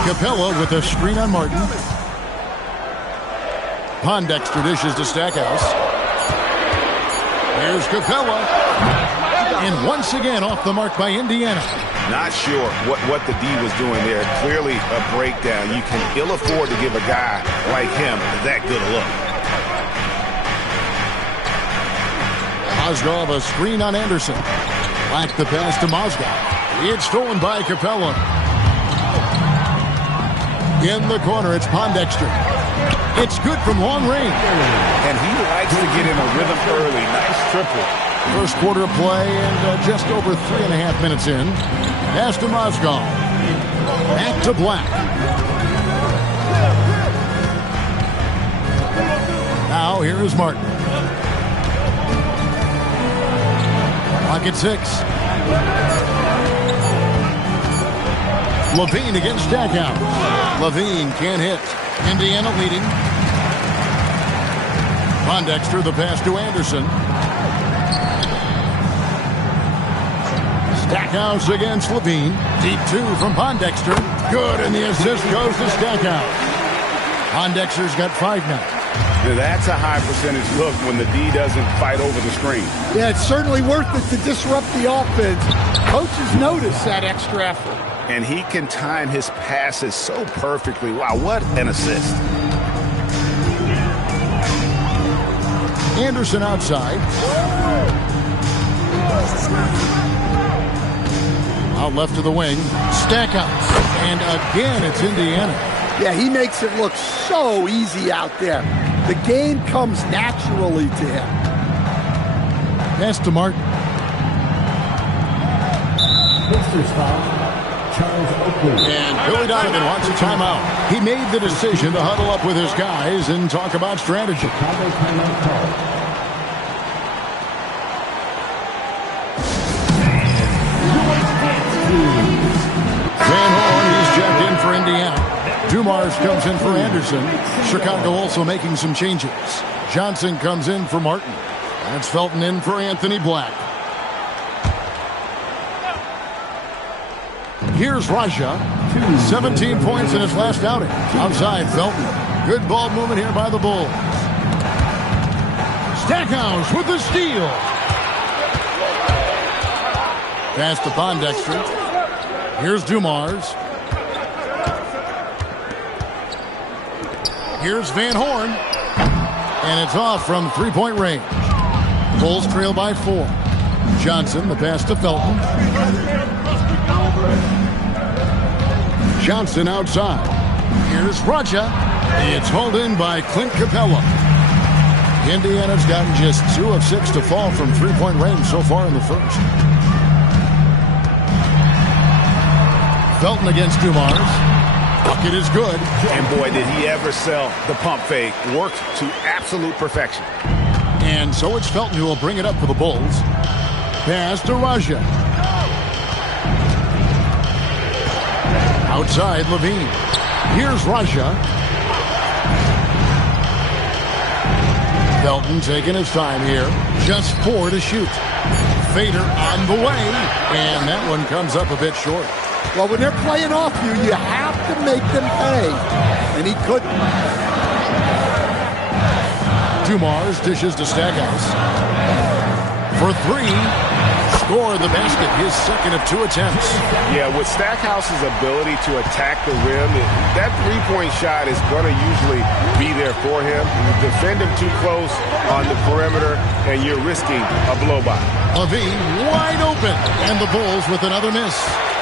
Capella with a screen on Martin. Pondexter dishes to Stackhouse. Here's Capella. And once again off the mark by Indiana. Not sure what the D was doing there. Clearly a breakdown. You can ill afford to give a guy like him that good a look. Mozgov a screen on Anderson. Black the pass to Mozgov. It's stolen by Capella. In the corner, it's Pondexter. It's good from long range. And he likes to get in a rhythm early. Nice triple. First quarter of play and just over 3.5 minutes in. Pass to Mozgov. Back to Black. Now here is Martin. Pocket 6. Levine against Stackhouse. Levine can't hit. Indiana leading. Pondexter, the pass to Anderson. Stackhouse against Levine. Deep 2 from Pondexter. Good, and the assist goes to Stackhouse. Pondexter's got 5 now. That's a high percentage look when the D doesn't fight over the screen. Yeah, it's certainly worth it to disrupt the offense. Coaches notice that extra effort. And he can time his passes so perfectly. Wow, what an assist. Anderson outside. Out left to the wing. Stackhouse. And again, it's Indiana. Yeah, he makes it look so easy out there. The game comes naturally to him. Pass to Martin. And Billy Donovan wants a timeout. He made the decision to huddle up with his guys and talk about strategy. Van Horn, he's checked in for Indiana. Dumars comes in for Anderson. Chicago also making some changes. Johnson comes in for Martin. That's Felton in for Anthony Black. Here's Raja. 17 points in his last outing. Outside, Felton. Good ball movement here by the Bulls. Stackhouse with the steal. Pass to Pondexter. Here's Dumars. Here's Van Horn. And it's off from three-point range. Bulls trail by 4. Johnson, the pass to Felton. Johnson outside. Here's Raja. It's hauled in by Clint Capella. Indiana's gotten just 2 of 6 to fall from three-point range so far in the first. Felton against Dumars. Bucket is good. And boy, did he ever sell the pump fake. Worked to absolute perfection. And so it's Felton who will bring it up for the Bulls. Pass to Raja. Outside, Levine. Here's Raja. Felton taking his time here. Just 4 to shoot. Fader on the way. And that one comes up a bit short. Well, when they're playing off you, you have to make them pay. And he couldn't. Dumars dishes to Stackhouse. For 3. Score the basket, his second of 2 attempts. Yeah, with Stackhouse's ability to attack the rim, that three-point shot is going to usually be there for him. You defend him too close on the perimeter, and you're risking a blow-by. Levine wide open, and the Bulls with another miss.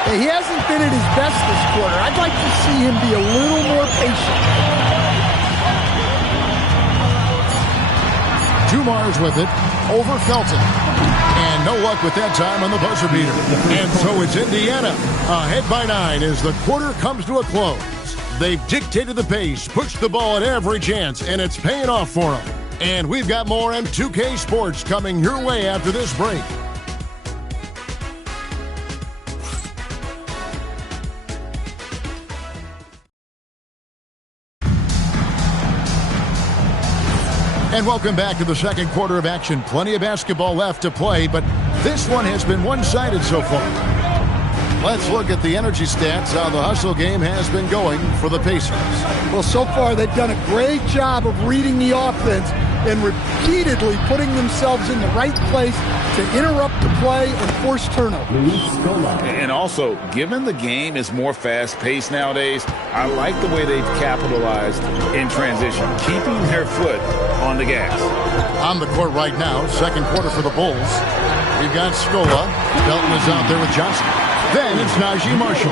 Hey, he hasn't been at his best this quarter. I'd like to see him be a little more patient. Dumars with it, over Felton. And no luck with that time on the buzzer beater. And so it's Indiana ahead by 9 as the quarter comes to a close. They've dictated the pace, pushed the ball at every chance, and it's paying off for them. And we've got more M2K Sports coming your way after this break. And welcome back to the second quarter of action. Plenty of basketball left to play, but this one has been one-sided so far. Let's look at the energy stats, how the hustle game has been going for the Pacers. Well, so far they've done a great job of reading the offense and repeatedly putting themselves in the right place to interrupt the play and force turnovers. And also, given the game is more fast-paced nowadays, I like the way they've capitalized in transition, keeping their foot on the gas. On the court right now, second quarter for the Bulls. We've got Scola. Felton is out there with Johnson. Then it's Najee Marshall.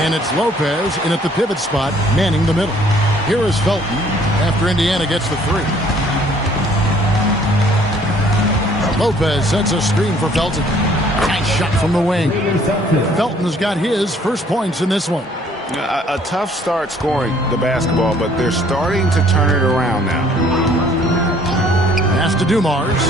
And it's Lopez in at the pivot spot, manning the middle. Here is Felton after Indiana gets the three. Lopez sets a screen for Felton. Nice shot from the wing. Felton's got his first points in this one. A tough start scoring the basketball, but they're starting to turn it around now. Pass to Dumars.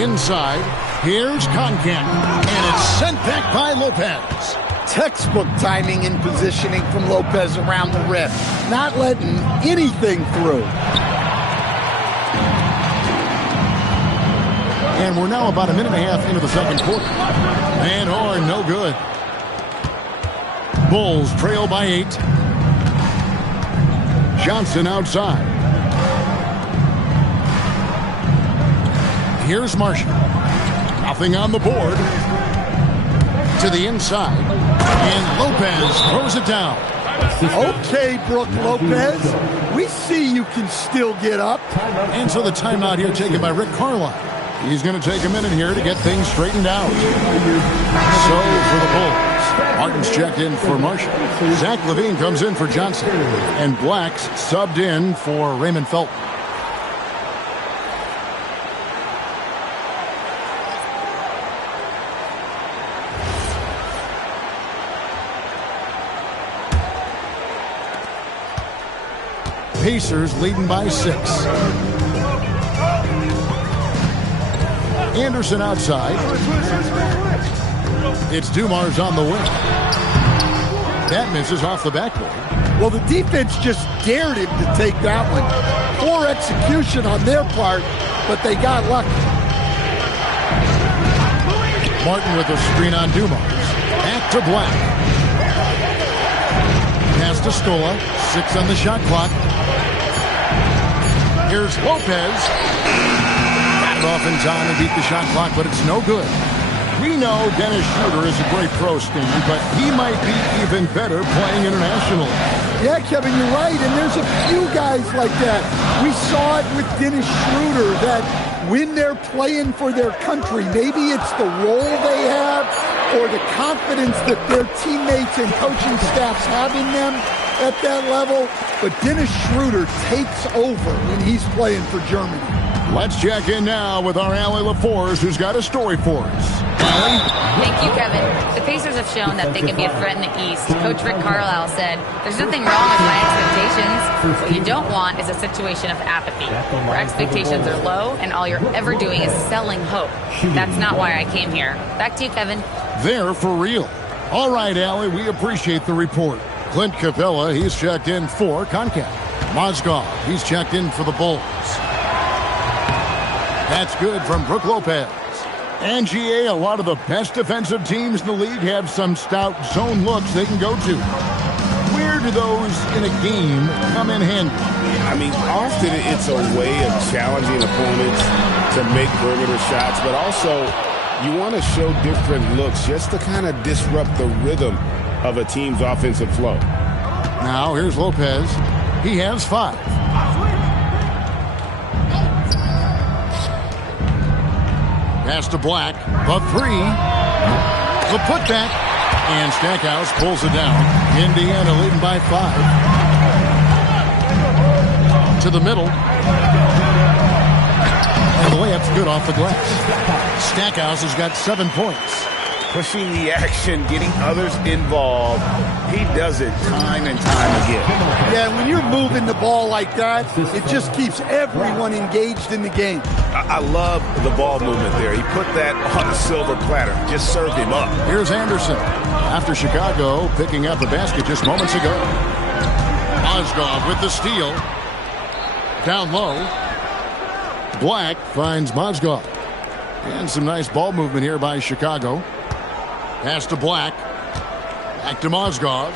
Inside, here's Conkamp. And it's sent back by Lopez. Textbook timing and positioning from Lopez around the rim. Not letting anything through. And we're now about a minute and a half into the second quarter. Van Horn, no good. Bulls trail by 8. Johnson outside. Here's Marshall. Nothing on the board. To the inside. And Lopez throws it down. Okay, Brook Lopez. We see you can still get up. And so the timeout here taken by Rick Carlisle. He's going to take a minute here to get things straightened out. So for the Bulls, Martin's checked in for Marshall. Zach Levine comes in for Johnson. And Black's subbed in for Raymond Felton. Pacers leading by 6. Anderson outside. It's Dumars on the wing. That misses off the backboard. Well, the defense just dared him to take that one. Poor execution on their part, but they got lucky. Martin with a screen on Dumars. Back to Black. Pass to Scola. 6 on the shot clock. Here's Lopez. Got it off in time and beat the shot clock, but it's no good. We know Dennis Schroeder is a great pro, Stan, but he might be even better playing internationally. Yeah, Kevin, you're right, and there's a few guys like that. We saw it with Dennis Schroeder, that when they're playing for their country, maybe it's the role they have or the confidence that their teammates and coaching staffs have in them at that level, but Dennis Schroeder takes over when he's playing for Germany. Let's check in now with our Allie LaForce, who's got a story for us. Allie? Thank you, Kevin. The Pacers have shown that they can be a threat in the East. Coach Rick Carlisle said, "There's nothing wrong with my expectations. What you don't want is a situation of apathy, where expectations are low and all you're ever doing is selling hope. That's not why I came here." Back to you, Kevin. They're for real. All right, Allie, we appreciate the report. Clint Capella, he's checked in for Conkamp. Mozgov, he's checked in for the Bulls. That's good from Brook Lopez. And GA, a lot of the best defensive teams in the league have some stout zone looks they can go to. Where do those in a game come in handy? I mean, often it's a way of challenging opponents to make perimeter shots, but also you want to show different looks just to kind of disrupt the rhythm of a team's offensive flow. Now here's Lopez. He has 5. Pass to Black. The 3. The putback. And Stackhouse pulls it down. Indiana leading by 5. To the middle. And the layup's good off the glass. Stackhouse has got 7 points. Pushing the action, getting others involved. He does it time and time again. Yeah, when you're moving the ball like that, it just keeps everyone engaged in the game. I love the ball movement there. He put that on a silver platter. Just served him up. Here's Anderson. After Chicago picking up a basket just moments ago. Mozgov with the steal. Down low. Black finds Mozgov. And some nice ball movement here by Chicago. Pass to Black. Back to Mozgov.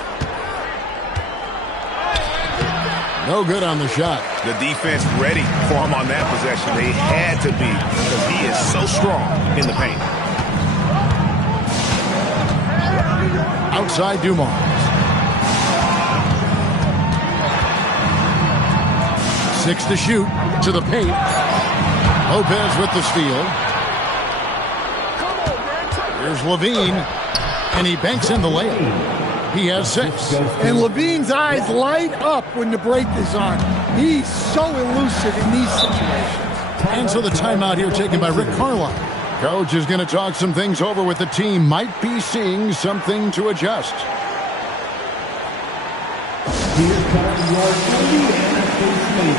No good on the shot. The defense ready for him on that possession. They had to be because he is so strong in the paint. Outside Dumars. Six to shoot. To the paint. Lopez with the steal. Here's Levine. And he banks in the layup. He has 6. And Levine's eyes light up when the break is on. He's so elusive in these situations. And so the timeout here taken by Rick Carlisle. Coach is going to talk some things over with the team. Might be seeing something to adjust. Here comes your Indiana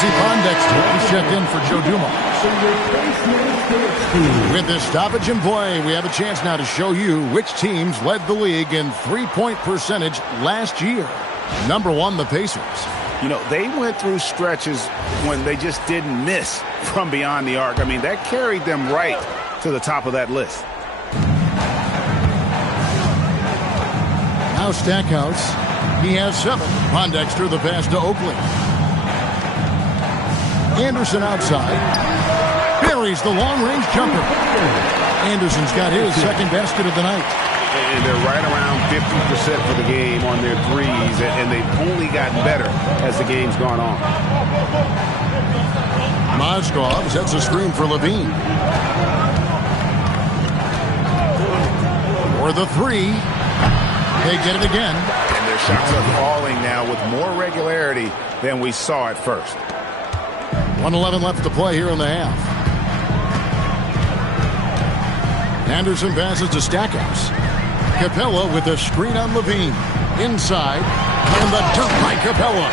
State Pondexter checked in for Joe Dumars. With this stoppage in play, we have a chance now to show you which teams led the league in three-point percentage last year. Number 1, the Pacers. You know, they went through stretches when they just didn't miss from beyond the arc. I mean, that carried them right to the top of that list. Now Stackhouse. He has 7. Pondexter the pass to Oakley. Anderson outside. Buries the long-range jumper. Anderson's got his second basket of the night. And they're right around 50% for the game on their threes, and they've only gotten better as the game's gone on. Moskov sets a screen for Levine. For the 3. They get it again. And their shots are falling now with more regularity than we saw at first. 1:11 left to play here in the half. Anderson passes to Stackhouse. Capella with a screen on Levine. Inside. And the dunk by Capella.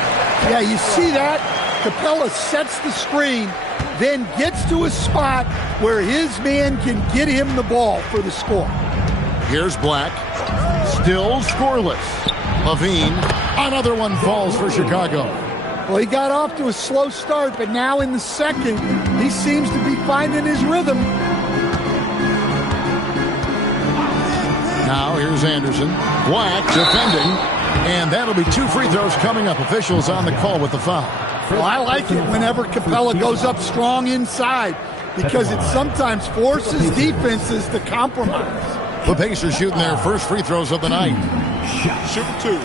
Yeah, you see that? Capella sets the screen, then gets to a spot where his man can get him the ball for the score. Here's Black. Still scoreless. Levine. Another one falls for Chicago. Well, he got off to a slow start, but now in the second, he seems to be finding his rhythm. Now here's Anderson. Black defending, and that'll be 2 free throws coming up. Officials on the call with the foul. Well, I like it whenever Capella goes up strong inside because it sometimes forces defenses to compromise. The Pacers shooting their first free throws of the night. Shoot 2.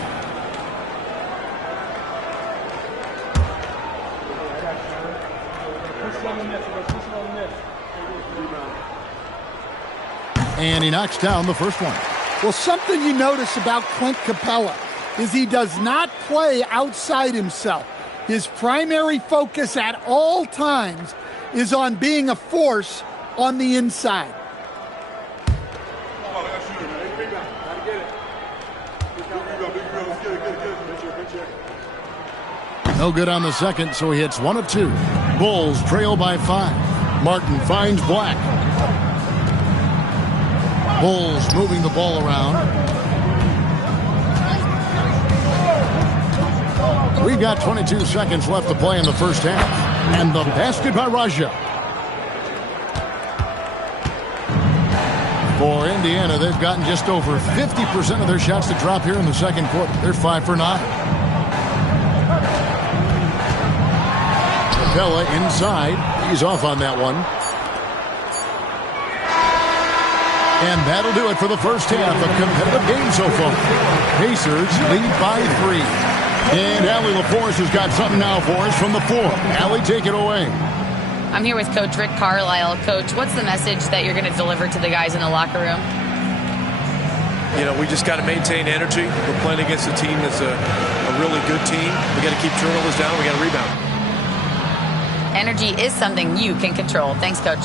And he knocks down the first one. Well, something you notice about Clint Capella is he does not play outside himself. His primary focus at all times is on being a force on the inside. No good on the second, so he hits 1 of 2. Bulls trail by 5. Martin finds Black. Bulls moving the ball around. We've got 22 seconds left to play in the first half. And the basket by Raja. For Indiana, they've gotten just over 50% of their shots to drop here in the second quarter. They're 5 for 9. Capella inside. He's off on that one. And that'll do it for the first half. A competitive game so far. Pacers lead by 3. And Allie LaForce has got something now for us from the floor. Allie, take it away. I'm here with Coach Rick Carlisle. Coach, what's the message that you're going to deliver to the guys in the locker room? You know, we just got to maintain energy. We're playing against a team that's a really good team. We got to keep turnovers down. We got to rebound. Energy is something you can control. Thanks, Coach.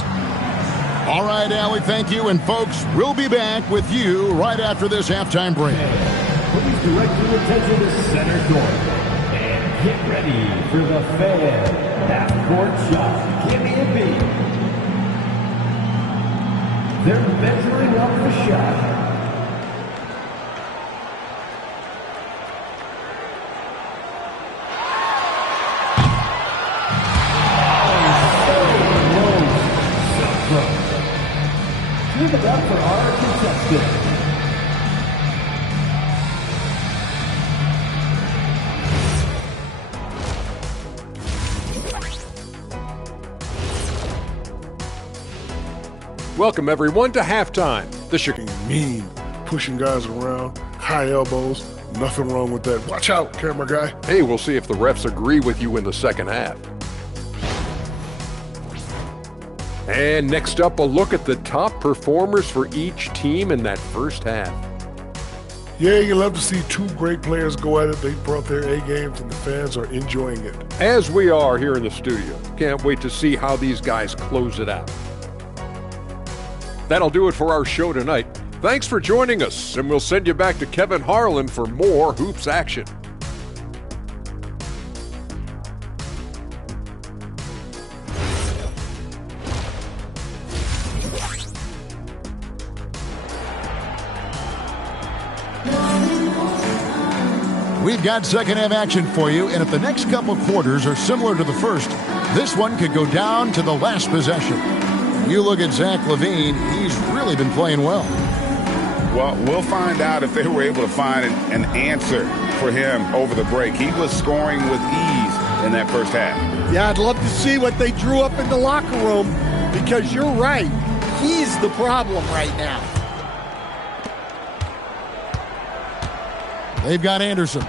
All right, Allie, thank you. And, folks, we'll be back with you right after this halftime break. Please direct your attention to center court. And get ready for the fan half-court shot. Give me a beat. They're measuring up the shot. Give it up for our contestant. Welcome, everyone, to halftime. The mean, pushing guys around, high elbows, nothing wrong with that. Watch out, camera guy. Hey, we'll see if the refs agree with you in the second half. And next up, a look at the top performers for each team in that first half. Yeah, you love to see two great players go at it. They brought their A games, and the fans are enjoying it. As we are here in the studio. Can't wait to see how these guys close it out. That'll do it for our show tonight. Thanks for joining us, and we'll send you back to Kevin Harlan for more hoops action. We've got second half action for you, and if the next couple quarters are similar to the first, this one could go down to the last possession. You look at Zach LaVine, he's really been playing well. Well, we'll find out if they were able to find an answer for him over the break. He was scoring with ease in that first half. Yeah, I'd love to see what they drew up in the locker room, because you're right. He's the problem right now. They've got Anderson.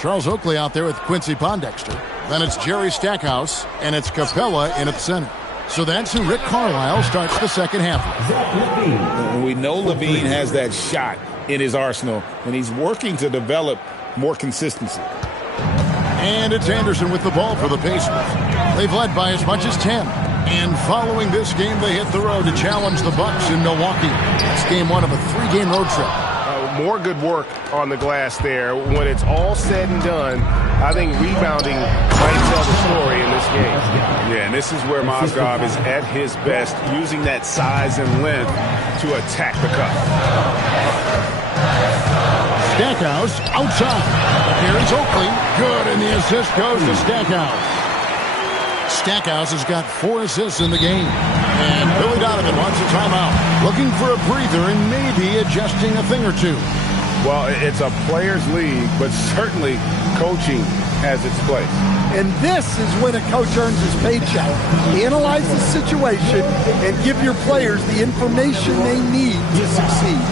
Charles Oakley out there with Quincy Pondexter. Then it's Jerry Stackhouse, and it's Capella in at the center. So that's who Rick Carlisle starts the second half with. We know LaVine has that shot in his arsenal, and he's working to develop more consistency. And it's Anderson with the ball for the Pacers. They've led by as much as 10. And following this game, they hit the road to challenge the Bucks in Milwaukee. It's game one of a 3-game road trip. More good work on the glass there. When it's all said and done, I think rebounding might tell the story in this game. Yeah, and this is where Mozgov is at his best, using that size and length to attack the cup. Stackhouse outside. Here's Oakley. Good, and the assist goes to Stackhouse. Stackhouse has got 4 assists in the game. And Billy Donovan wants a timeout. Looking for a breather and maybe adjusting a thing or two. Well, it's a players' league, but certainly coaching has its place. And this is when a coach earns his paycheck. Analyze the situation and give your players the information they need to succeed.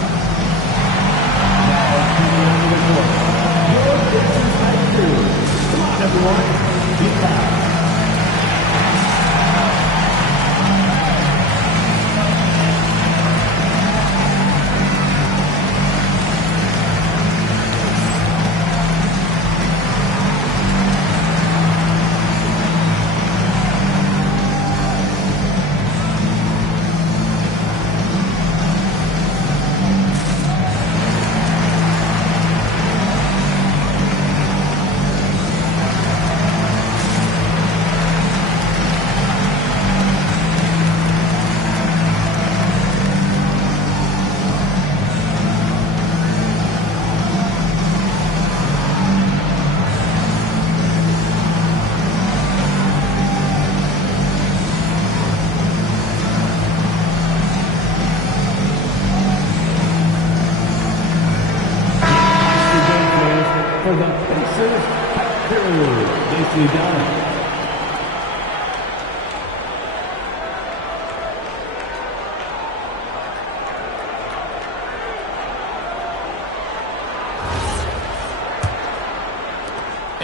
Come on, everyone. Get back. For the Pacers, Afcr, Donna.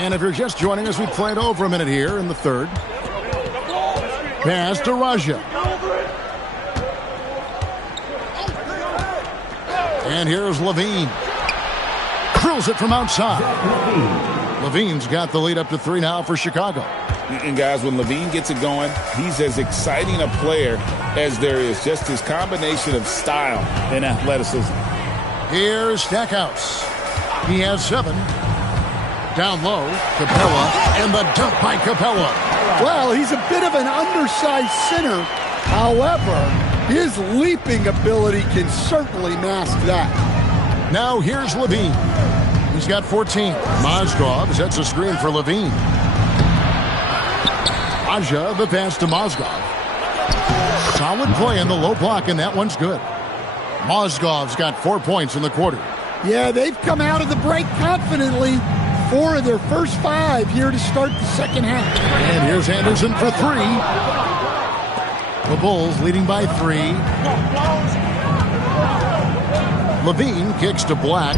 And if you're just joining us, we played over a minute here in the third. Pass to Raja. And here's Levine. Drills it from outside. Levine's got the lead up to 3 now for Chicago. And guys, when Levine gets it going, he's as exciting a player as there is. Just his combination of style and athleticism. Here's Stackhouse. He has 7. Down low, Capella, and the dunk by Capella. Well, he's a bit of an undersized center. However, his leaping ability can certainly mask that. Now here's Levine. He's got 14. Mozgov sets a screen for Levine. Raja, the pass to Mozgov. Solid play in the low block, and that one's good. Mozgov's got 4 points in the quarter. Yeah, they've come out of the break confidently. 4 of their first 5 here to start the second half. And here's Anderson for 3. The Bulls leading by 3. Levine kicks to Black.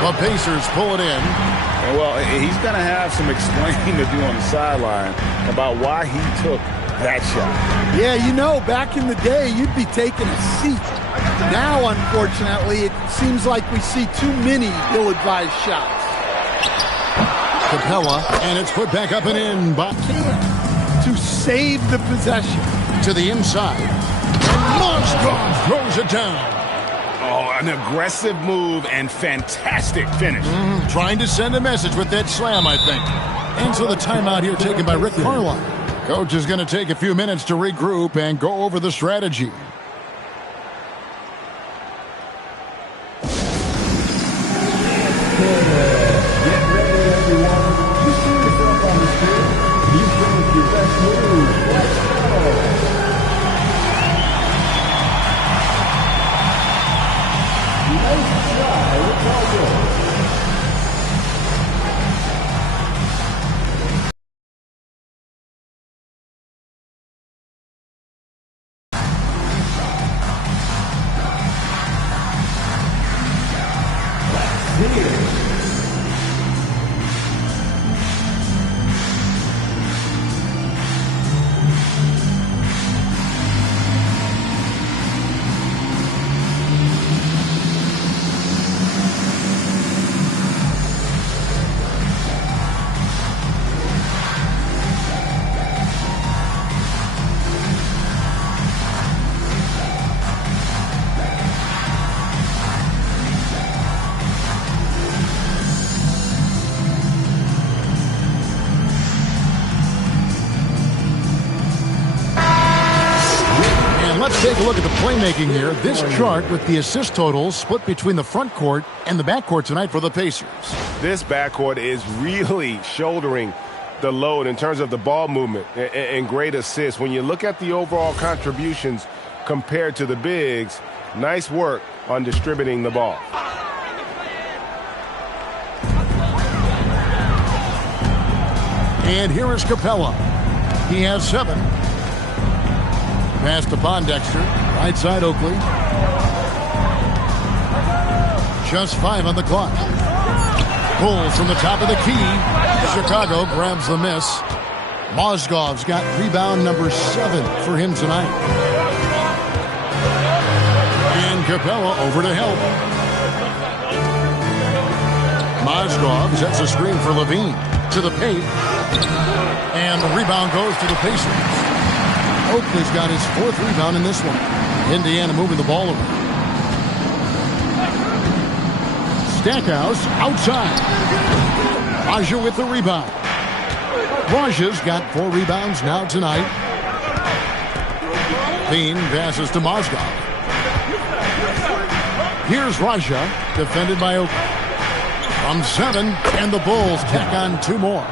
The Pacers pull it in. And well, he's going to have some explaining to do on the sideline about why he took that shot. Yeah, you know, back in the day, you'd be taking a seat. Now, unfortunately, it seems like we see too many ill-advised shots. Capella, and it's put back up and in by to save the possession. To the inside. Mozgov throws it down. Oh, an aggressive move and fantastic finish. Trying to send a message with that slam, I think. And so the timeout here taken by Rick Carlisle. Coach is going to take a few minutes to regroup and go over the strategy. Let's take a look at the playmaking here. This chart with the assist totals split between the front court and the back court tonight for the Pacers. This backcourt is really shouldering the load in terms of the ball movement and great assists. When you look at the overall contributions compared to the bigs, nice work on distributing the ball. And here is Capella. He has 7. Pass to Bondexter. Right side Oakley. Just 5 on the clock. Bulls from the top of the key. Chicago grabs the miss. Mozgov's got rebound number 7 for him tonight. And Capella over to help. Mozgov sets a screen for Levine. To the paint. And the rebound goes to the Pacers. Oakley's got his 4th rebound in this one. Indiana moving the ball over. Stackhouse outside. Raja with the rebound. Raja's got 4 rebounds now tonight. Bean passes to Mozgov. Here's Raja, defended by Oakley. From 7, and the Bulls tack on 2 more.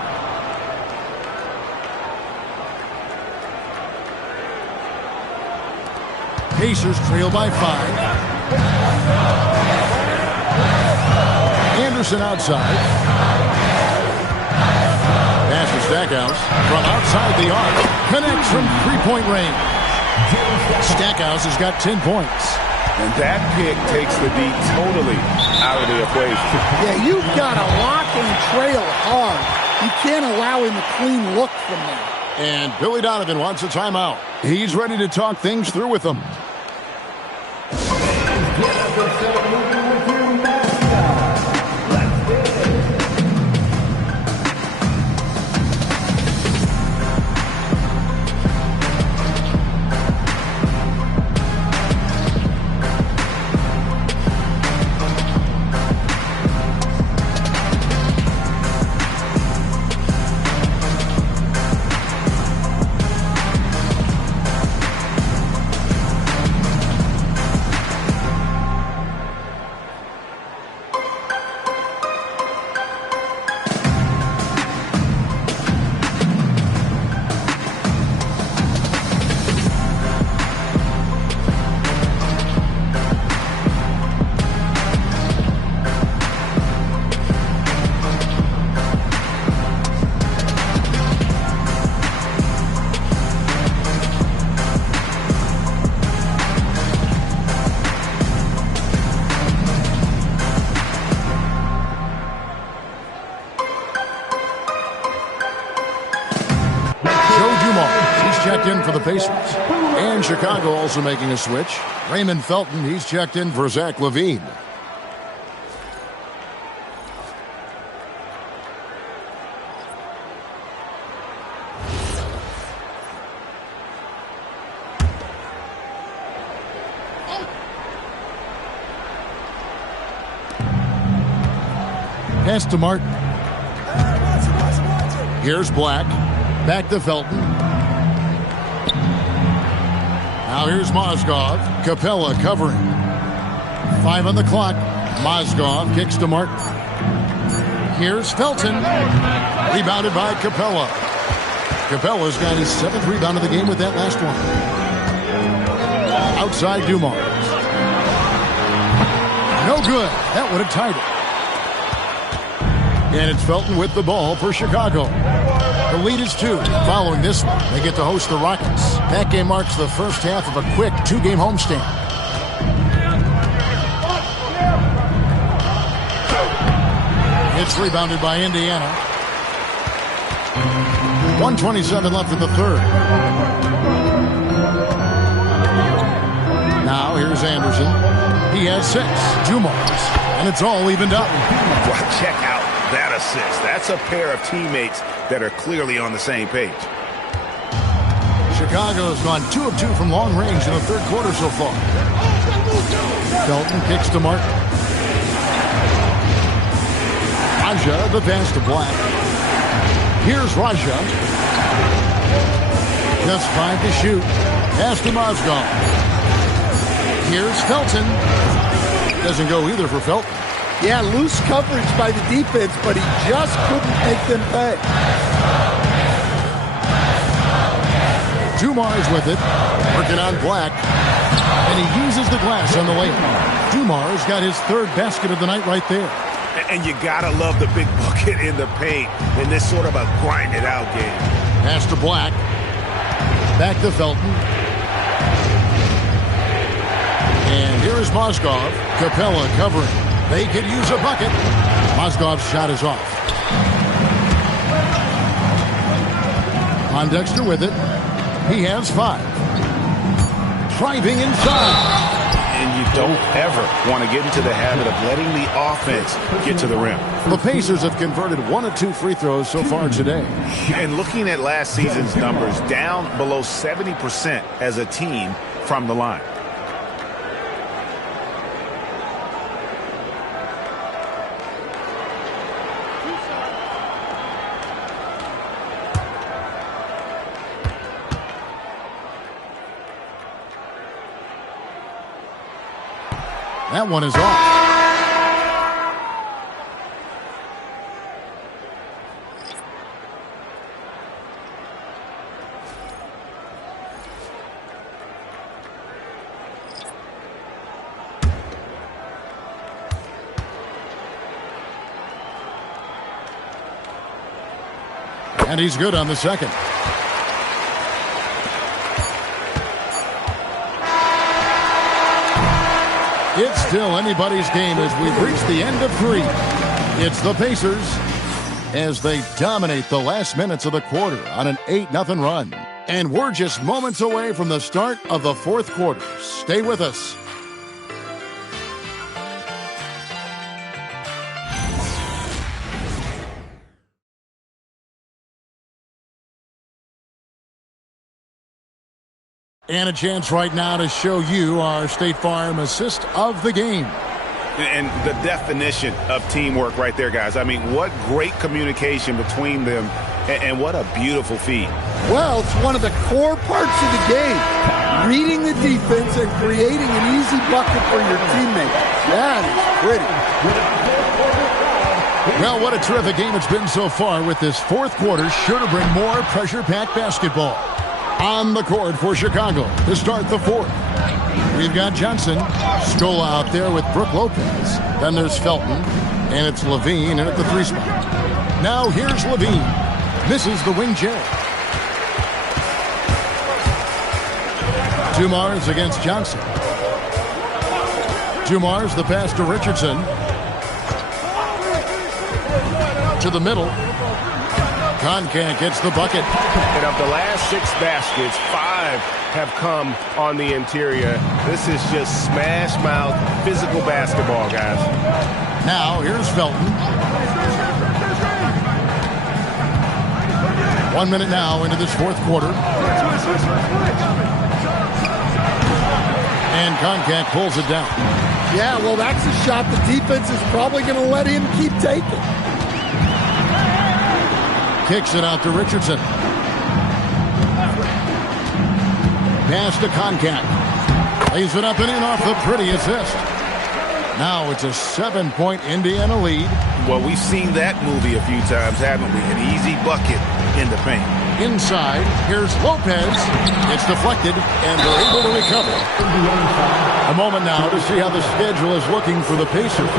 Pacers trail by 5. Anderson outside. Pass to Stackhouse from outside the arc. Connects from 3-point range. Stackhouse has got 10 points. And that pick takes the D totally out of the equation. Yeah, you've got to lock and trail hard. You can't allow him a clean look from there. And Billy Donovan wants a timeout. He's ready to talk things through with them. In for the Pacers. And Chicago also making a switch. Raymond Felton, he's checked in for Zach LaVine. Pass to Martin. Here's Black. Back to Felton. Now here's Mozgov. Capella covering. 5 on the clock. Mozgov kicks to Martin. Here's Felton. Rebounded by Capella. Capella's got his 7th rebound of the game with that last one. Outside Dumars. No good. That would have tied it. And it's Felton with the ball for Chicago. The lead is 2. Following this one, they get to host the Rockets. That game marks the first half of a quick 2-game homestand. It's rebounded by Indiana. 1:27 left in the third. Now here's Anderson. He has 6. Dumars. And it's all evened up. Well, check out that assist. That's a pair of teammates that are clearly on the same page. Chicago has gone 2 of 2 from long range in the third quarter so far. Felton kicks to Martin. Raja, the pass to Black. Here's Raja. Just 5 to shoot. Pass to Mozgov. Here's Felton. Doesn't go either for Felton. Yeah, loose coverage by the defense, but he just couldn't make them pay. Dumars with it, working on Black, and he uses the glass on the layup. Dumars got his 3rd basket of the night right there. And you gotta love the big bucket in the paint in this sort of a grind-it-out game. Pass to Black, back to Felton. And here is Mozgov. Capella covering. They could use a bucket. Mozgov's shot is off. Pondexter with it. He has 5. Driving inside. And you don't ever want to get into the habit of letting the offense get to the rim. The Pacers have converted 1 of 2 free throws so far today. And looking at last season's numbers, down below 70% as a team from the line. That one is off. And he's good on the second. It's still anybody's game as we've reached the end of 3. It's the Pacers as they dominate the last minutes of the quarter on an 8-0 run. And we're just moments away from the start of the 4th quarter. Stay with us. And a chance right now to show you our State Farm assist of the game. And the definition of teamwork right there, guys. I mean, what great communication between them, and what a beautiful feed. Well, it's one of the core parts of the game. Reading the defense and creating an easy bucket for your teammates. That is pretty. Well, what a terrific game it's been so far with this 4th quarter. Sure to bring more pressure-packed basketball. On the court for Chicago to start the 4th. We've got Johnson, Scola out there with Brook Lopez. Then there's Felton, and it's Levine in at the 3 spot. Now here's Levine. Misses the wing J. Dumars against Johnson. Dumars, the pass to Richardson. To the middle. Concan gets the bucket. And of the last 6 baskets, 5 have come on the interior. This is just smash mouth physical basketball, guys. Now here's Felton. 1 minute now into this 4th quarter. And Concan pulls it down. Yeah, well, that's a shot the defense is probably going to let him keep taking. Kicks it out to Richardson. Pass to Concan. Lays it up and in off the pretty assist. Now it's a 7-point Indiana lead. Well, we've seen that movie a few times, haven't we? An easy bucket in the paint. Inside, here's Lopez. It's deflected, and they're able to recover. A moment now to see how the schedule is looking for the Pacers.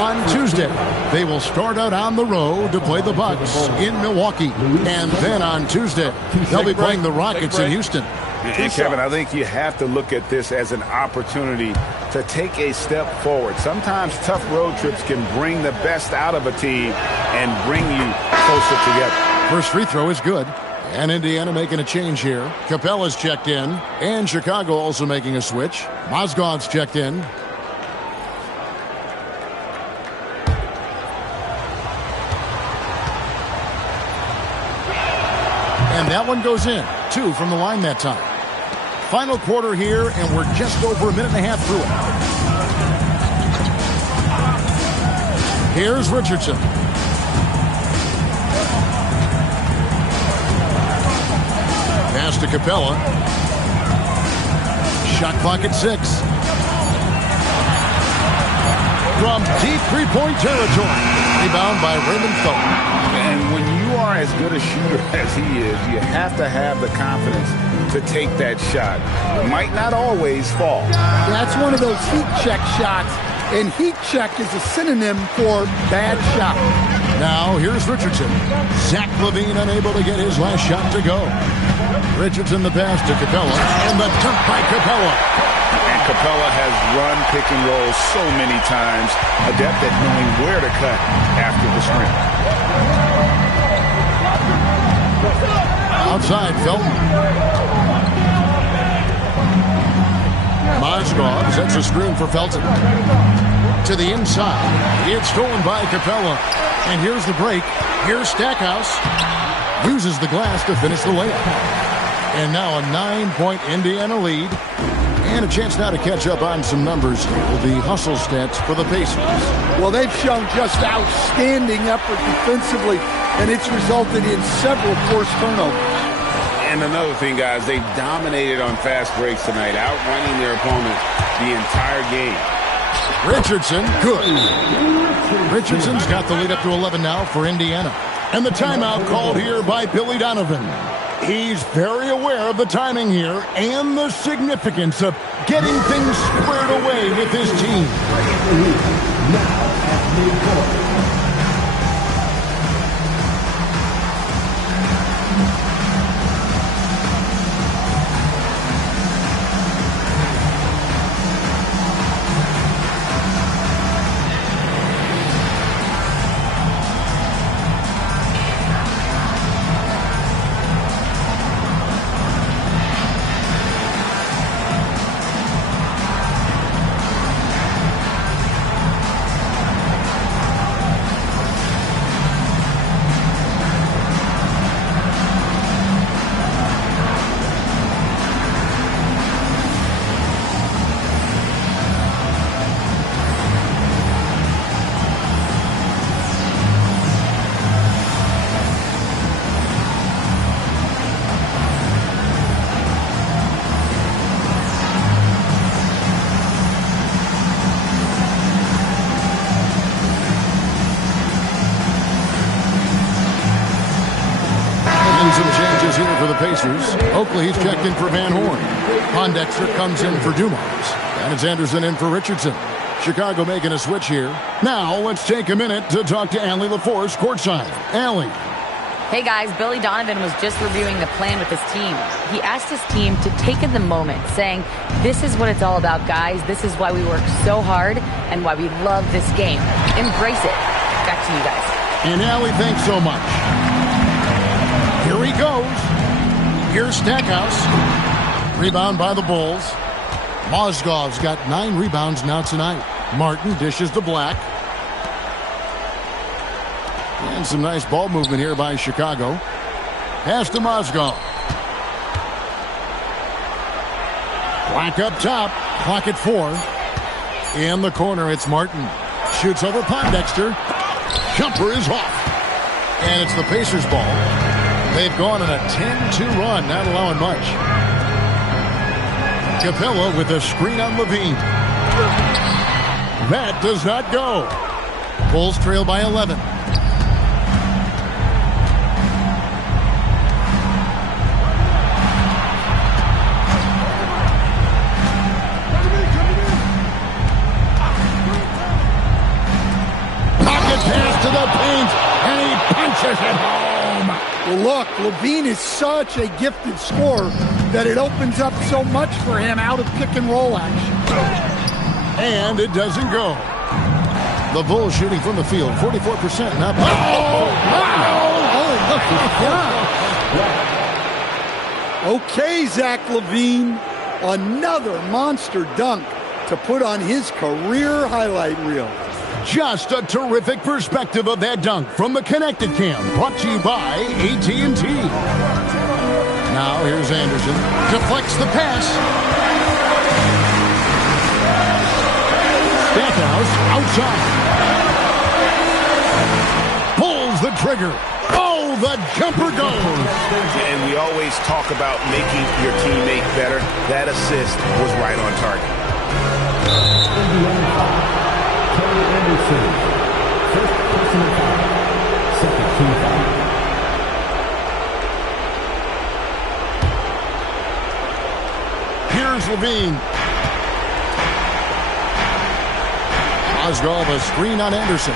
On Tuesday, they will start out on the road to play the Bucks in Milwaukee. And then on Tuesday, they'll be playing the Rockets in Houston. And Kevin, I think you have to look at this as an opportunity to take a step forward. Sometimes tough road trips can bring the best out of a team and bring you closer together. First free throw is good. And Indiana making a change here. Capella's checked in. And Chicago also making a switch. Mozgov's checked in. And that one goes in. 2 from the line that time. Final quarter here, and we're just over a minute and a half through it. Here's Richardson. Pass to Capella. Shot clock at 6. From deep 3-point territory. Rebound by Raymond Felton. And when you are as good a shooter as he is, you have to have the confidence to take that shot. It might not always fall. That's one of those heat check shots, and heat check is a synonym for bad shot. Now here's Richardson. Zach LaVine unable to get his last shot to go. Richardson the pass to Capella, and the dunk by Capella. And Capella has run pick and roll so many times, adept at knowing where to cut after the screen. Outside, Felton. Mozgov sets a screen for Felton. To the inside. It's stolen by Capella. And here's the break. Here's Stackhouse. Uses the glass to finish the layup. And now a 9-point Indiana lead. And a chance now to catch up on some numbers with the hustle stats for the Pacers. Well, they've shown just outstanding effort defensively, and it's resulted in several forced turnovers. And another thing, guys, they've dominated on fast breaks tonight, outrunning their opponent the entire game. Richardson, good. Richardson's got the lead up to 11 now for Indiana. And the timeout called here by Billy Donovan. He's very aware of the timing here and the significance of getting things squared away with his team. Pacers. Oakley, he's checked in for Van Horn. Pondexter comes in for Dumars. And it's Anderson in for Richardson. Chicago making a switch here. Now, let's take a minute to talk to Allie LaForce courtside. Allie. Hey guys, Billy Donovan was just reviewing the plan with his team. He asked his team to take in the moment, saying, this is what it's all about, guys. This is why we work so hard and why we love this game. Embrace it. Back to you guys. And Allie, thanks so much. Here he goes. Here's Stackhouse. Rebound by the Bulls. Mozgov's got 9 rebounds now tonight. Martin dishes to Black. And some nice ball movement here by Chicago. Pass to Mozgov. Black up top. Clock at 4. In the corner, it's Martin. Shoots over Pondexter. Jumper is off. And it's the Pacers' ball. They've gone on a 10-2 run, not allowing much. Capella with a screen on Levine. That does not go. Bulls trail by 11. Pass to the paint, and he punches it home. Well, look, Levine is such a gifted scorer that it opens up so much for him out of pick and roll action. And it doesn't go. The Bulls shooting from the field, 44%. Not Okay, Zach LaVine, another monster dunk to put on his career highlight reel. Just a terrific perspective of that dunk from the Connected Cam, brought to you by AT&T. Now here's Anderson, deflects the pass. Stackhouse outside. Pulls the trigger. Oh, the jumper goes. And we always talk about making your teammate better. That assist was right on target. Anderson, first personal foul, second team foul. Here's Levine. Mozgov, a screen on Anderson.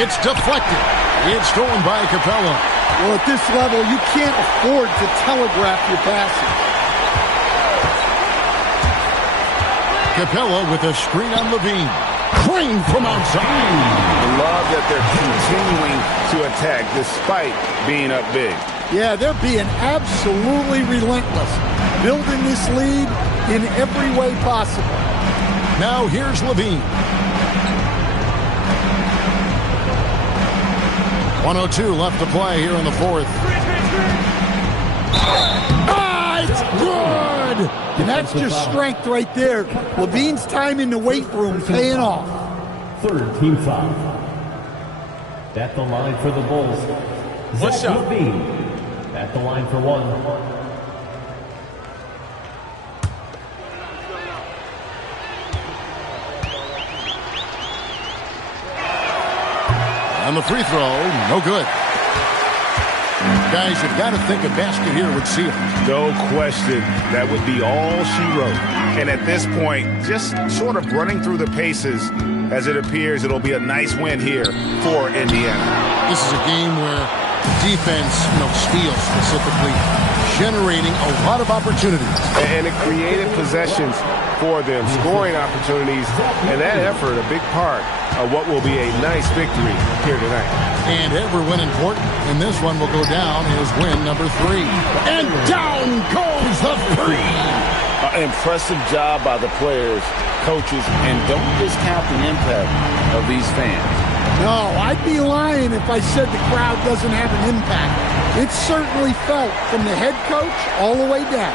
It's deflected. It's stolen by Capella. Well, at this level, you can't afford to telegraph your passing. Capella with a screen on Levine. Crane from outside. I love that they're continuing to attack despite being up big. Yeah, they're being absolutely relentless, building this lead in every way possible. Now here's Levine. 1:02 left to play here in the fourth. Ah, it's good! And that's just strength right there. Levine's time in the weight room paying off. Third team foul. At the line for the Bulls, Zach Levine. At the line for 1. And the free throw, no good. Guys, you've got to think a basket here would seal it. No question. That would be all she wrote. And at this point, just sort of running through the paces, as it appears it'll be a nice win here for Indiana. This is a game where defense, steals specifically, generating a lot of opportunities. And it created possessions for them, scoring opportunities, and that effort a big part of what will be a nice victory here tonight. And every win important, and this one will go down as win number 3. And down goes the 3. Impressive job by the players, coaches, and don't discount the impact of these fans. No, I'd be lying if I said the crowd doesn't have an impact. It's certainly felt from the head coach all the way down.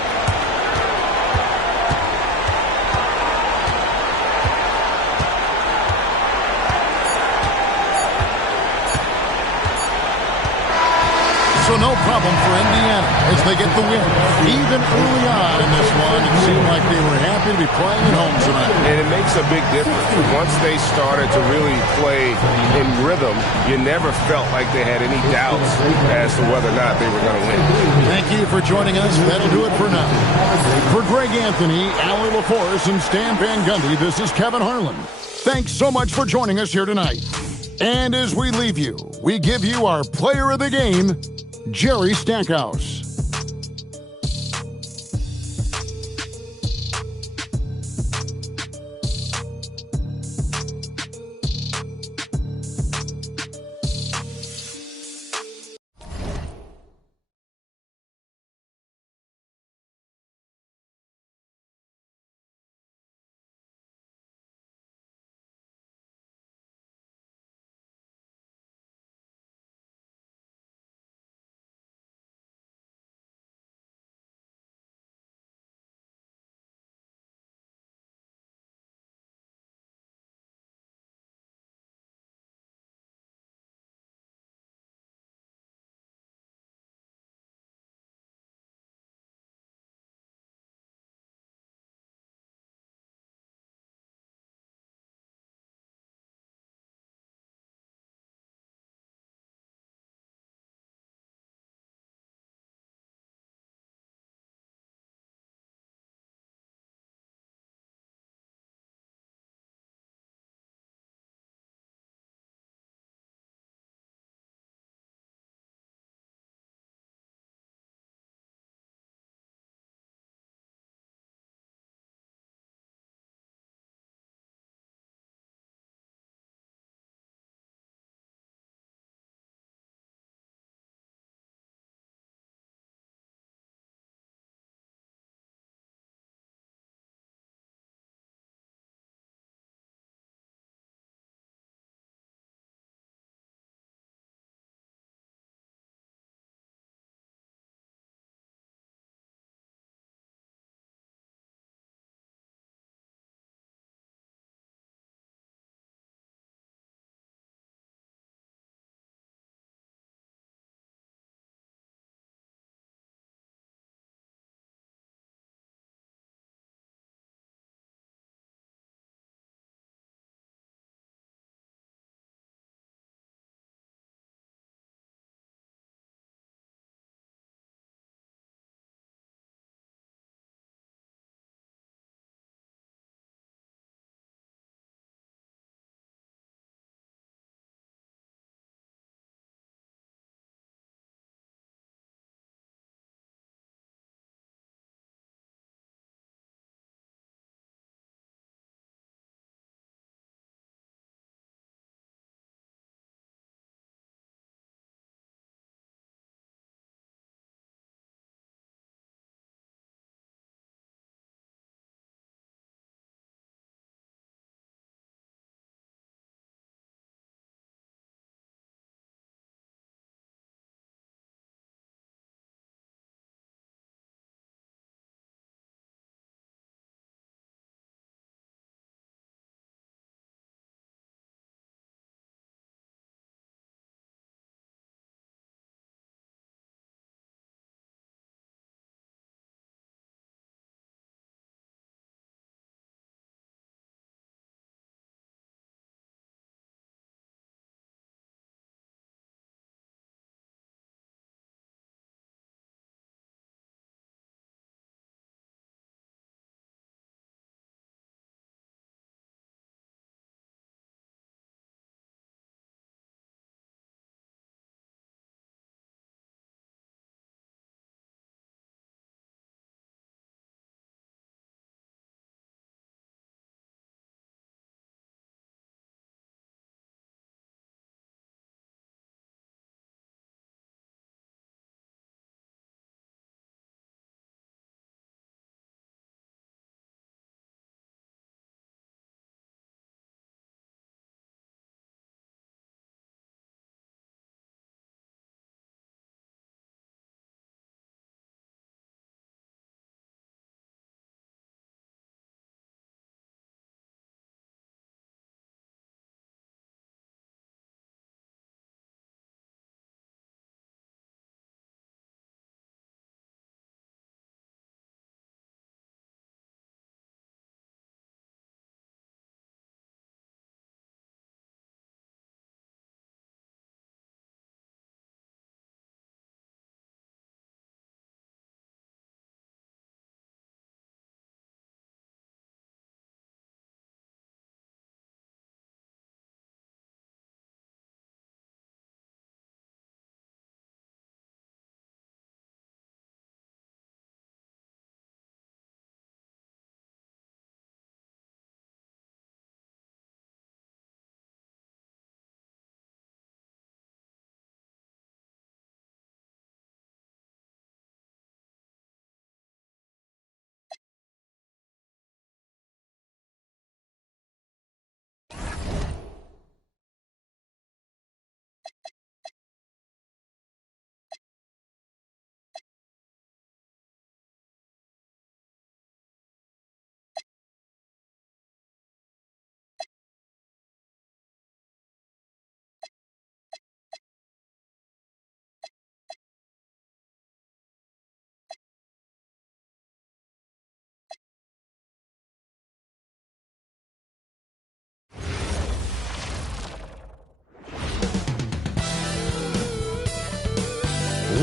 So no problem for Indiana as they get the win. Even early on in this one, it seemed like they were happy to be playing at home tonight. And it makes makes a big difference. Once they started to really play in rhythm, you never felt like they had any doubts as to whether or not they were going to win. Thank you for joining us. That'll do it for now. For Greg Anthony, Allie LaForce, and Stan Van Gundy, this is Kevin Harlan. Thanks so much for joining us here tonight. And as we leave you, we give you our player of the game, Jerry Stackhouse.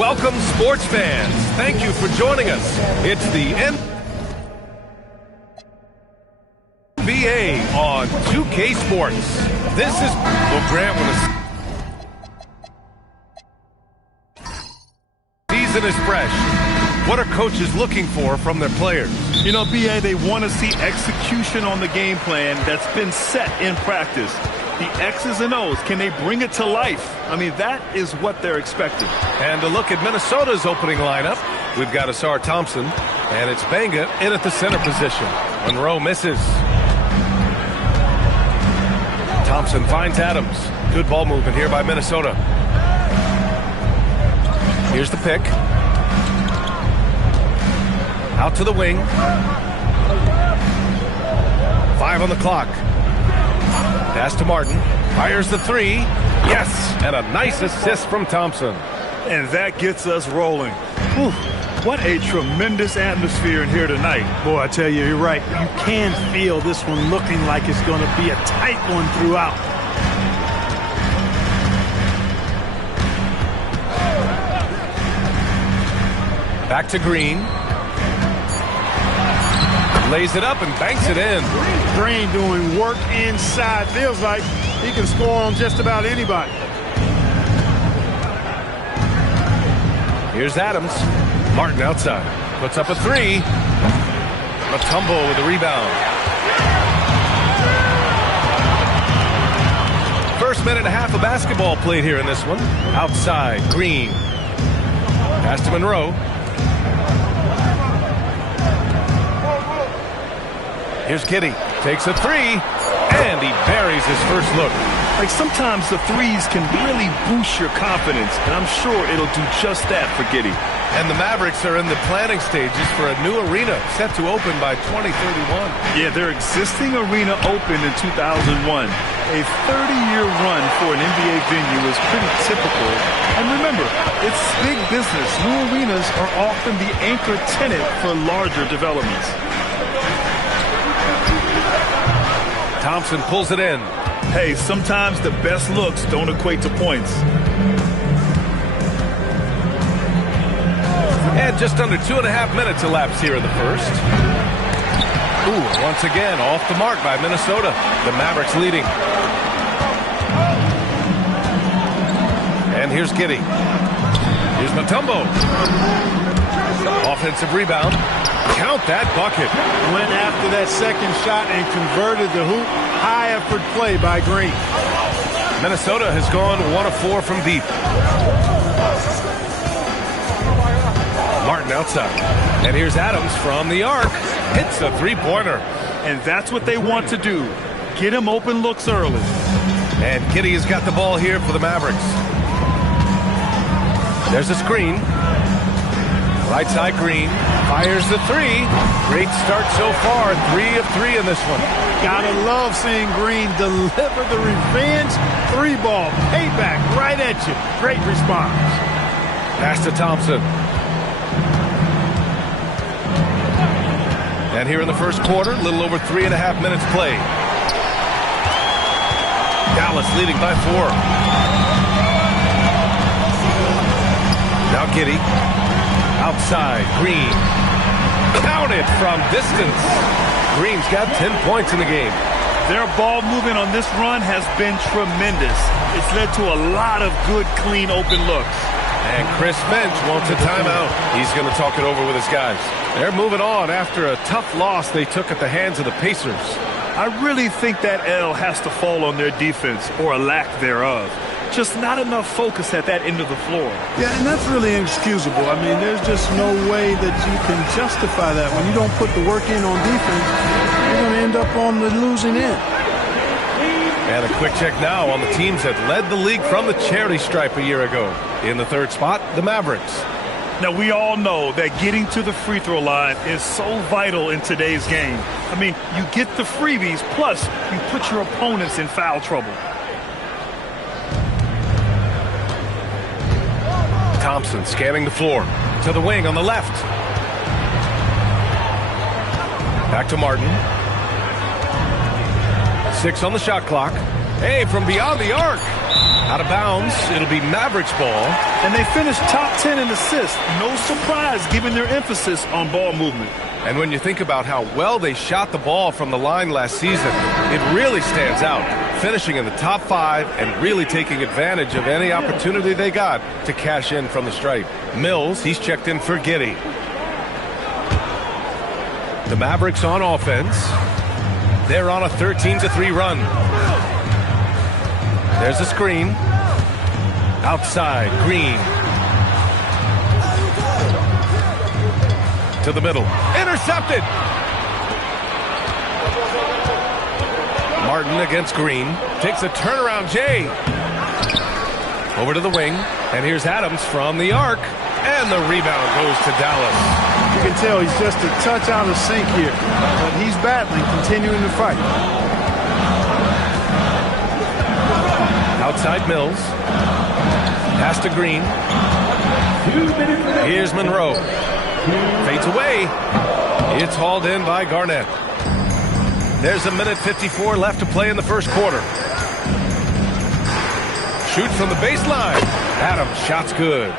Welcome, sports fans. Thank you for joining us. It's the NBA on 2K Sports. This is Grant with a season is fresh. What are coaches looking for from their players? You know, BA, they want to see execution on the game plan that's been set in practice. The X's and O's, can they bring it to life? I mean, that is what they're expecting. And to look at Minnesota's opening lineup, we've got Asar Thompson, and it's Benga in at the center position. Monroe misses. Thompson finds Adams. Good ball movement here by Minnesota. Here's the pick. Out to the wing. 5 on the clock. Pass to Martin. Fires the 3. Yes! And a nice assist from Thompson. And that gets us rolling. Whew. What a tremendous atmosphere in here tonight. Boy, I tell you, you're right. You can feel this one looking like it's going to be a tight one throughout. Back to Green. Lays it up and banks it in. Green doing work inside. Feels like he can score on just about anybody. Here's Adams. Martin outside. Puts up a 3. Mutombo with the rebound. First minute and a half of basketball played here in this one. Outside, Green. Pass to Monroe. Here's Kitty. Takes a 3. And he buries his first look. Like, sometimes the threes can really boost your confidence, and I'm sure it'll do just that for Giddey. And the Mavericks are in the planning stages for a new arena set to open by 2031. Yeah, their existing arena opened in 2001. A 30-year run for an NBA venue is pretty typical. And remember, it's big business. New arenas are often the anchor tenant for larger developments. Thompson pulls it in. Hey, sometimes the best looks don't equate to points. And just under 2.5 minutes elapsed here in the first. Ooh, once again, off the mark by Minnesota. The Mavericks leading. And here's Giddey. Here's Mutombo. Offensive rebound. Count that bucket. Went after that second shot and converted the hoop. High effort play by Green. Minnesota has gone 1 of 4 from deep. Martin outside. And here's Adams from the arc. Hits a 3-pointer. And that's what they want to do. Get him open looks early. And Giddey has got the ball here for the Mavericks. There's a screen. Right side, Green. Fires the 3. Great start so far. 3 of 3 in this one. Gotta love seeing Green deliver the revenge 3-ball. Payback right at you. Great response. Pass to Thompson. And here in the first quarter, a little over 3.5 minutes played. Dallas leading by 4. Now Giddey. Outside, Green. Count it from distance. Green's got 10 points in the game. Their ball movement on this run has been tremendous. It's led to a lot of good, clean, open looks. And Chris Finch wants a timeout. He's going to talk it over with his guys. They're moving on after a tough loss they took at the hands of the Pacers. I really think that L has to fall on their defense, or a lack thereof. Just not enough focus at that end of the floor. Yeah, and that's really inexcusable. I mean, there's just no way that you can justify that. When you don't put the work in on defense, you're going to end up on the losing end. And a quick check now on the teams that led the league from the charity stripe a year ago. In the third spot, the Mavericks. Now, we all know that getting to the free throw line is so vital in today's game. I mean, you get the freebies, plus you put your opponents in foul trouble. Thompson scanning the floor to the wing on the left. Back to Martin. 6 on the shot clock. Hey, from beyond the arc. Out of bounds. It'll be Mavericks ball. And they finished top 10 in assists. No surprise given their emphasis on ball movement. And when you think about how well they shot the ball from the line last season, it really stands out. Finishing in the top 5 and really taking advantage of any opportunity they got to cash in from the stripe. Mills, he's checked in for Giddey. The Mavericks on offense. They're on a 13-3 run. There's a screen. Outside, Green. To the middle. Intercepted! Martin against Green. Takes a turnaround, Jay. Over to the wing. And here's Adams from the arc. And the rebound goes to Dallas. You can tell he's just a touch out of sync here. But he's battling, continuing to fight. Outside Mills. Pass to Green. Here's Monroe. Fades away. It's hauled in by Garnett. There's a minute 54 left to play in the first quarter. Shoots from the baseline. Adams, shot's good.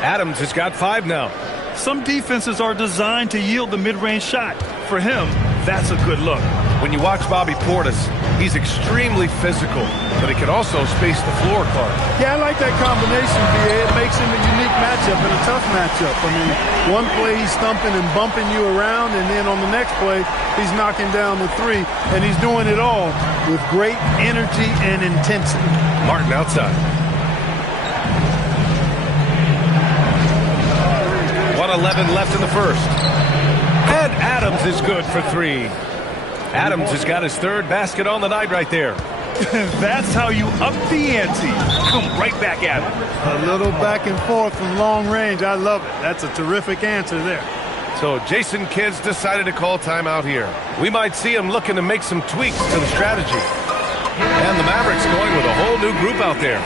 Adams has got 5 now. Some defenses are designed to yield the mid-range shot. For him, that's a good look. When you watch Bobby Portis, he's extremely physical, but he can also space the floor, Clark. Yeah, I like that combination, B.A. It makes him a unique matchup and a tough matchup. I mean, one play he's thumping and bumping you around, and then on the next play, he's knocking down the 3, and he's doing it all with great energy and intensity. Martin outside. 1:11 left in the first. And Adams is good for 3. Adams has got his 3rd basket on the night right there. That's how you up the ante. Come right back at him. A little back and forth from long range. I love it. That's a terrific answer there. So Jason Kidd's decided to call timeout here. We might see him looking to make some tweaks to the strategy. And the Mavericks going with a whole new group out there.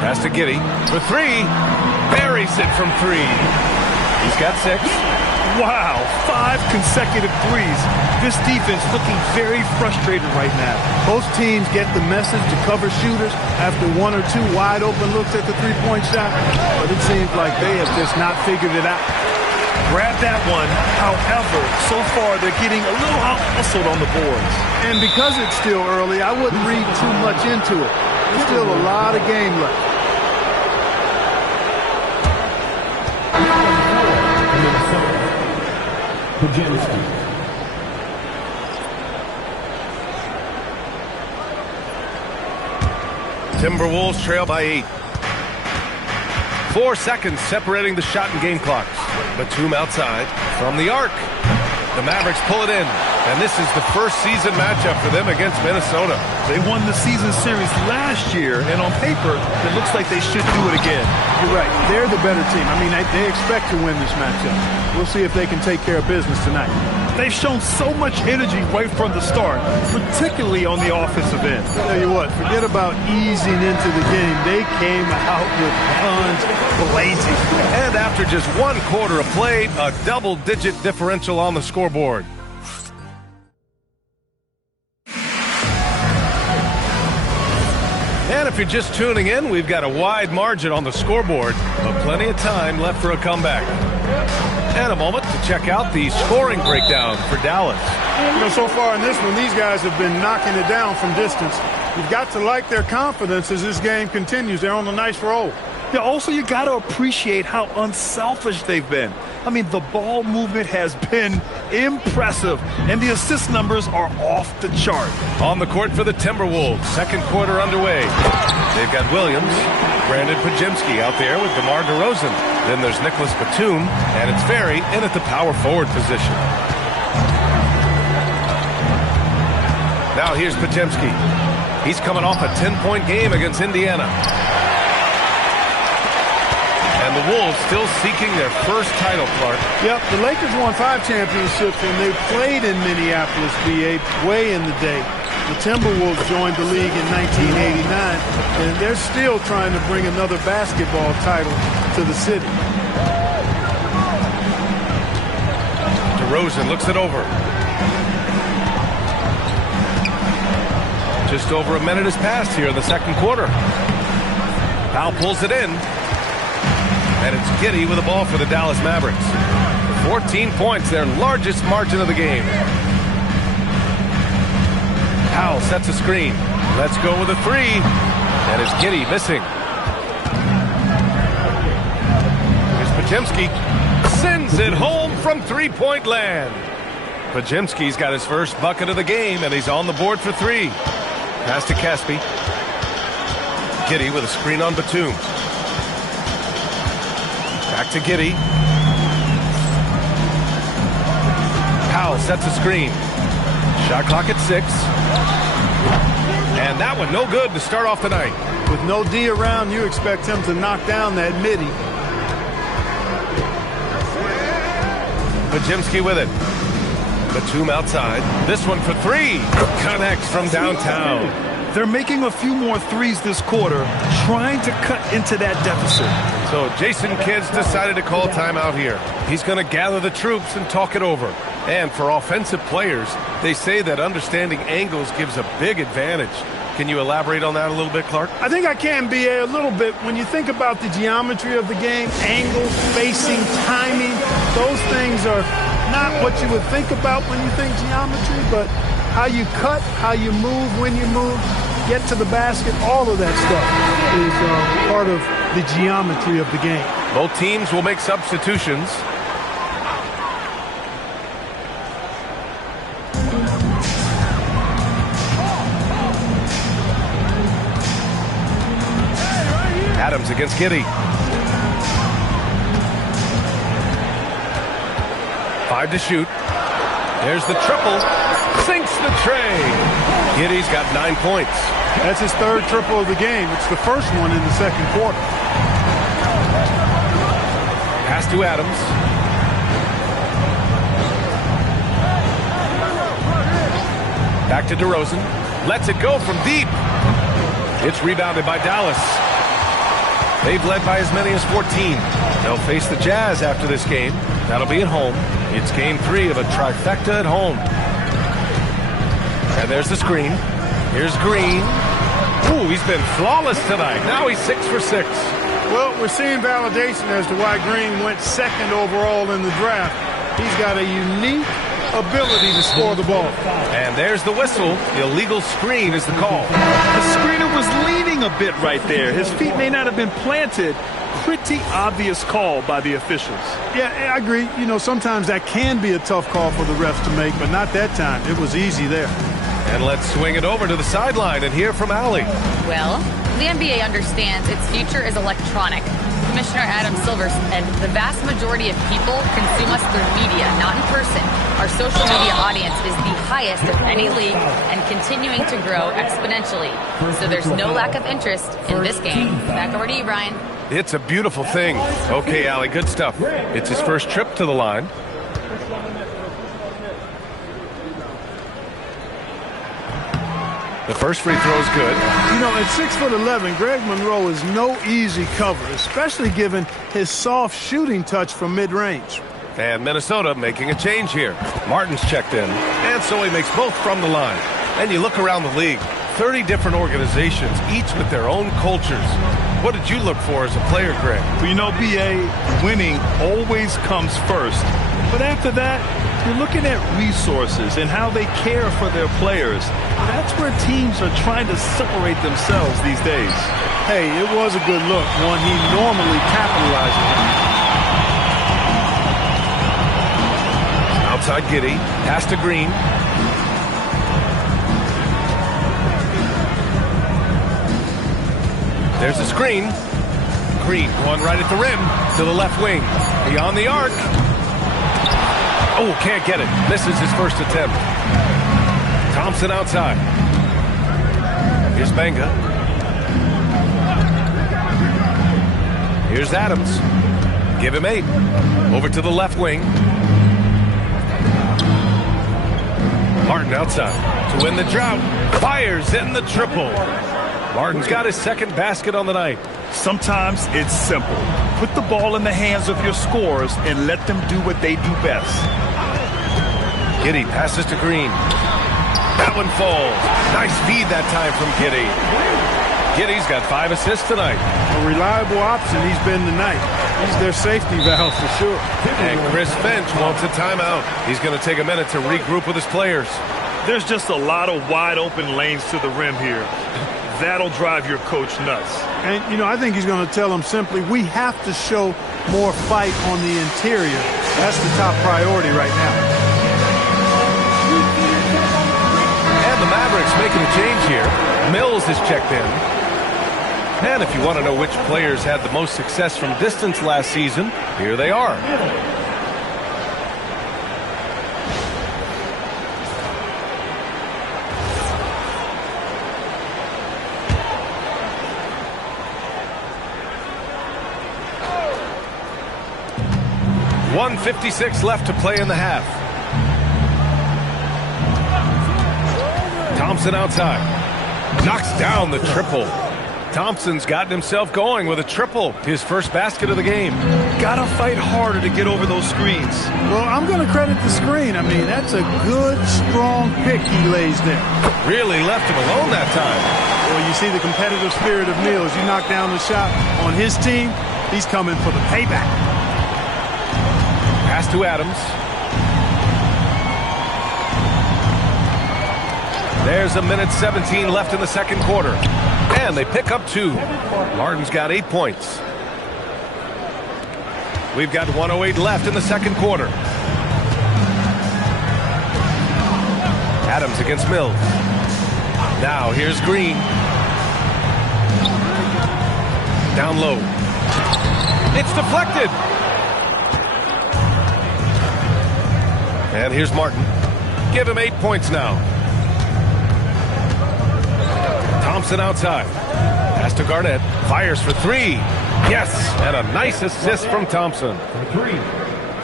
Pass to Giddey for 3. Buries it from 3. He's got 6. Wow, 5 consecutive threes. This defense looking very frustrated right now. Both teams get the message to cover shooters after 1 or 2 wide open looks at the three-point shot, but it seems like they have just not figured it out. Grab that one. However, so far they're getting a little out-hustled on the boards. And because it's still early, I wouldn't read too much into it. There's still a lot of game left. Timberwolves trail by 8. 4 seconds separating the shot and game clocks. Batum outside from the arc. The Mavericks pull it in, and this is the first season matchup for them against Minnesota. They won the season series last year, and on paper, it looks like they should do it again. You're right. They're the better team. I mean, they expect to win this matchup. We'll see if they can take care of business tonight. They've shown so much energy right from the start, particularly on the offensive end. I'll tell you what, forget about easing into the game. They came out with guns blazing. And after just 1 quarter of play, a double-digit differential on the scoreboard. And if you're just tuning in, we've got a wide margin on the scoreboard, but plenty of time left for a comeback. And a moment to check out the scoring breakdown for Dallas. You know, so far in this one, these guys have been knocking it down from distance. You've got to like their confidence as this game continues. They're on a nice roll. Yeah, also, you got to appreciate how unselfish they've been. I mean, the ball movement has been impressive, and the assist numbers are off the chart. On the court for the Timberwolves, second quarter underway. They've got Williams, Brandon Pajemski out there with DeMar DeRozan. Then there's Nicholas Batum, and it's Ferry in at the power forward position. Now here's Pajemski. He's coming off a 10-point game against Indiana. And the Wolves still seeking their first title, Clark. Yep, the Lakers won 5 championships when they played in Minneapolis, VA, way in the day. The Timberwolves joined the league in 1989, and they're still trying to bring another basketball title to the city. DeRozan looks it over. Just over a minute has passed here in the second quarter. Powell pulls it in. And it's Giddey with the ball for the Dallas Mavericks. 14 points, their largest margin of the game. Powell sets a screen. Let's go with a three. And it's Giddey missing. Here's Podziemski. Sends it home from three-point land. Podziemski's got his first bucket of the game, and he's on the board for three. Pass to Caspi. Giddey with a screen on Batum. Back to Giddey. Powell sets a screen. Shot clock at 6. And that one no good to start off the night. With no D around, you expect him to knock down that midi. Podziemski with it. Batum outside. This one for three. Connects from downtown. They're making a few more threes this quarter, trying to cut into that deficit. So Jason Kidd's decided to call timeout here. He's going to gather the troops and talk it over. And for offensive players, they say that understanding angles gives a big advantage. Can you elaborate on that a little bit, Clark? I think I can, B.A., a little bit. When you think about the geometry of the game, angles, spacing, timing, those things are not what you would think about when you think geometry, but how you cut, how you move, when you move, get to the basket, all of that stuff is part of the geometry of the game. Both teams will make substitutions. Adams against Giddey. 5 to shoot. There's the triple. Sinks the tray. Giddey's got 9 points. That's his third triple of the game. It's the first one in the second quarter. Pass to Adams. Back to DeRozan. Lets it go from deep. It's rebounded by Dallas. They've led by as many as 14. They'll face the Jazz after this game. That'll be at home. It's game 3 of a trifecta at home. And there's the screen. Here's Green. Ooh, he's been flawless tonight. Now he's 6 for 6. Well, we're seeing validation as to why Green went second overall in the draft. He's got a unique ability to score the ball. And there's the whistle. Illegal screen is the call. The screener was leaning a bit right there. His feet may not have been planted. Pretty obvious call by the officials. Yeah, I agree. You know, sometimes that can be a tough call for the refs to make, but not that time. It was easy there. And let's swing it over to the sideline and hear from Allie. Well, the NBA understands its future is electronic. Commissioner Adam Silver said the vast majority of people consume us through media, not in person. Our social media audience is the highest of any league and continuing to grow exponentially. So there's no lack of interest in this game. Back over to you, Brian. It's a beautiful thing. Okay, Allie, good stuff. It's his first trip to the line. The first free throw is good. You know, at 6'11", Greg Monroe is no easy cover, especially given his soft shooting touch from mid-range. And Minnesota making a change here. Martin's checked in, and so he makes both from the line. And you look around the league, 30 different organizations, each with their own cultures. What did you look for as a player, Greg? Well, you know, B.A., winning always comes first. But after that, you're looking at resources and how they care for their players. That's where teams are trying to separate themselves these days. Hey, it was a good look, one he normally capitalizes on. Outside Giddey, pass to Green. There's a screen. Green going right at the rim to the left wing. Beyond the arc. Oh, can't get it. This is his first attempt. Thompson outside. Here's Benga. Here's Adams. Give him 8. Over to the left wing. Martin outside to win the drought. Fires in the triple. Martin's got his second basket on the night. Sometimes it's simple. Put the ball in the hands of your scorers and let them do what they do best. Giddey passes to Green. That one falls. Nice feed that time from Giddey. Giddey's got 5 assists tonight. A reliable option he's been tonight. He's their safety valve for sure. And Chris Finch wants a timeout. He's going to take a minute to regroup with his players. There's just a lot of wide open lanes to the rim here. That'll drive your coach nuts. And, I think he's going to tell them simply, we have to show more fight on the interior. That's the top priority right now. And the Mavericks making a change here. Mills has checked in. And if you want to know which players had the most success from distance last season, here they are. .156 left to play in the half. Thompson outside. Knocks down the triple. Thompson's gotten himself going with a triple. His first basket of the game. Gotta fight harder to get over those screens. Well, I'm going to credit the screen. I mean, that's a good, strong pick he lays there. Really left him alone that time. Well, you see the competitive spirit of Mills. You knock down the shot on his team, he's coming for the payback. Pass to Adams. There's a minute 17 left in the second quarter. And they pick up 2. Martin's got 8 points. We've got 1:08 left in the second quarter. Adams against Mills. Now here's Green. Down low. It's deflected. And here's Martin. Give him 8 points now. Thompson outside. Pass to Garnett. Fires for 3. Yes, and a nice assist from Thompson.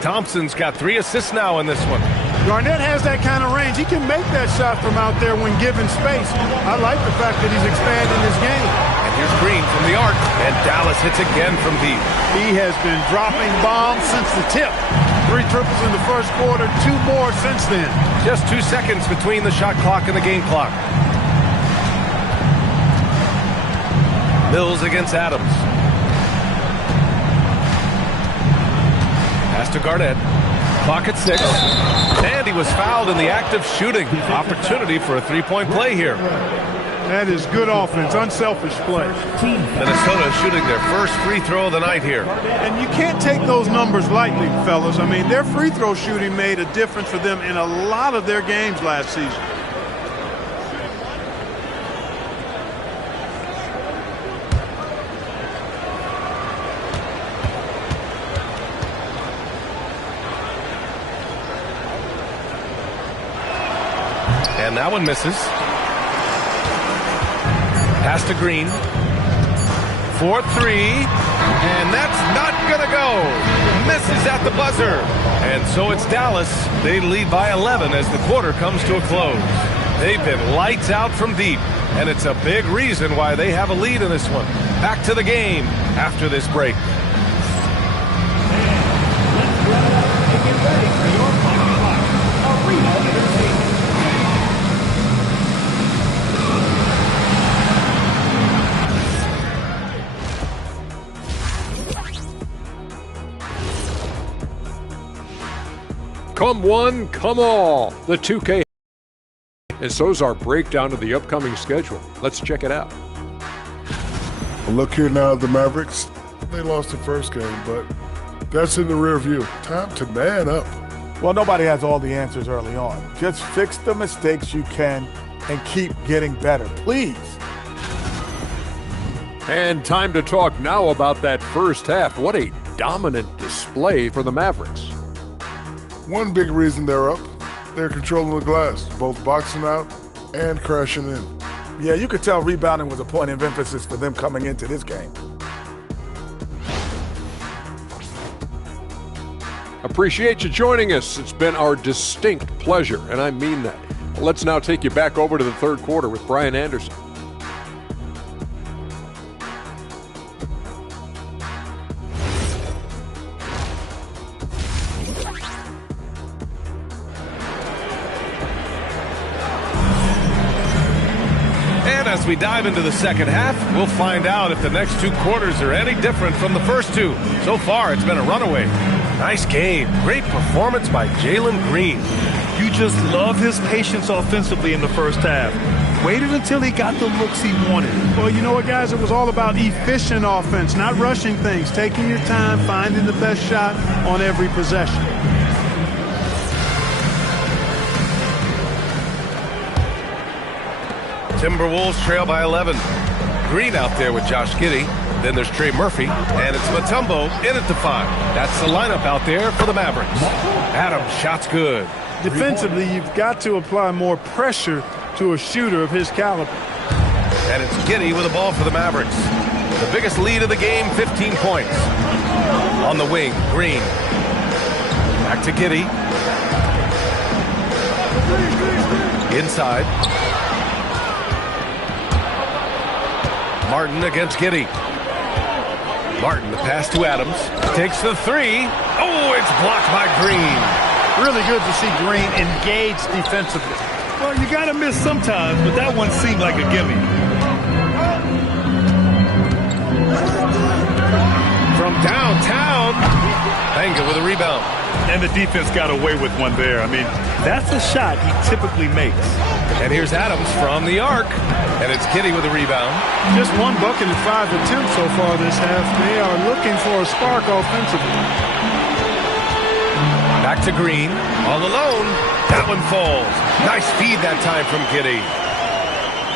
Thompson's got 3 assists now in this one. Garnett has that kind of range. He can make that shot from out there when given space. I like the fact that he's expanding his game. And here's Green from the arc. And Dallas hits again from deep. He has been dropping bombs since the tip. 3 triples in the first quarter, 2 more since then. Just 2 seconds between the shot clock and the game clock. Mills against Adams. Pass to Garnett. Clock at 6. And he was fouled in the act of shooting. Opportunity for a 3-point play here. That is good offense, unselfish play. Minnesota shooting their first free throw of the night here. And you can't take those numbers lightly, fellas. I mean, their free throw shooting made a difference for them in a lot of their games last season. And that one misses. Pass to Green. 4-3. And that's not going to go. Misses at the buzzer. And so it's Dallas. They lead by 11 as the quarter comes to a close. They've been lights out from deep. And it's a big reason why they have a lead in this one. Back to the game after this break. Come one, come all. The 2K. And so's our breakdown of the upcoming schedule. Let's check it out. Well, look here now at the Mavericks. They lost the first game, but that's in the rear view. Time to man up. Well, nobody has all the answers early on. Just fix the mistakes you can and keep getting better, please. And time to talk now about that first half. What a dominant display for the Mavericks. One big reason they're up, they're controlling the glass, both boxing out and crashing in. Yeah, you could tell rebounding was a point of emphasis for them coming into this game. Appreciate you joining us. It's been our distinct pleasure, and I mean that. Let's now take you back over to the third quarter with Brian Anderson. And as we dive into the second half, we'll find out if the next two quarters are any different from the first two. So far, it's been a runaway. Nice game. Great performance by Jalen Green. You just love his patience offensively in the first half. Waited until he got the looks he wanted. Well, you know what, guys? It was all about efficient offense, not rushing things, taking your time, finding the best shot on every possession. Timberwolves trail by 11. Green out there with Josh Giddey. Then there's Trey Murphy, and it's Mutombo in at the 5. That's the lineup out there for the Mavericks. Adams, shot's good. Defensively, you've got to apply more pressure to a shooter of his caliber. And it's Giddey with the ball for the Mavericks. The biggest lead of the game, 15 points. On the wing, Green. Back to Giddey. Inside. Martin against Giddey. Martin, the pass to Adams. Takes the 3. Oh, it's blocked by Green. Really good to see Green engaged defensively. Well, you got to miss sometimes, but that one seemed like a gimme. From downtown, Banga with a rebound. And the defense got away with one there. I mean, that's a shot he typically makes. And here's Adams from the arc. And it's Giddey with a rebound. Just one bucket and 5 attempts so far this half. They are looking for a spark offensively. Back to Green. All alone. That one falls. Nice feed that time from Giddey.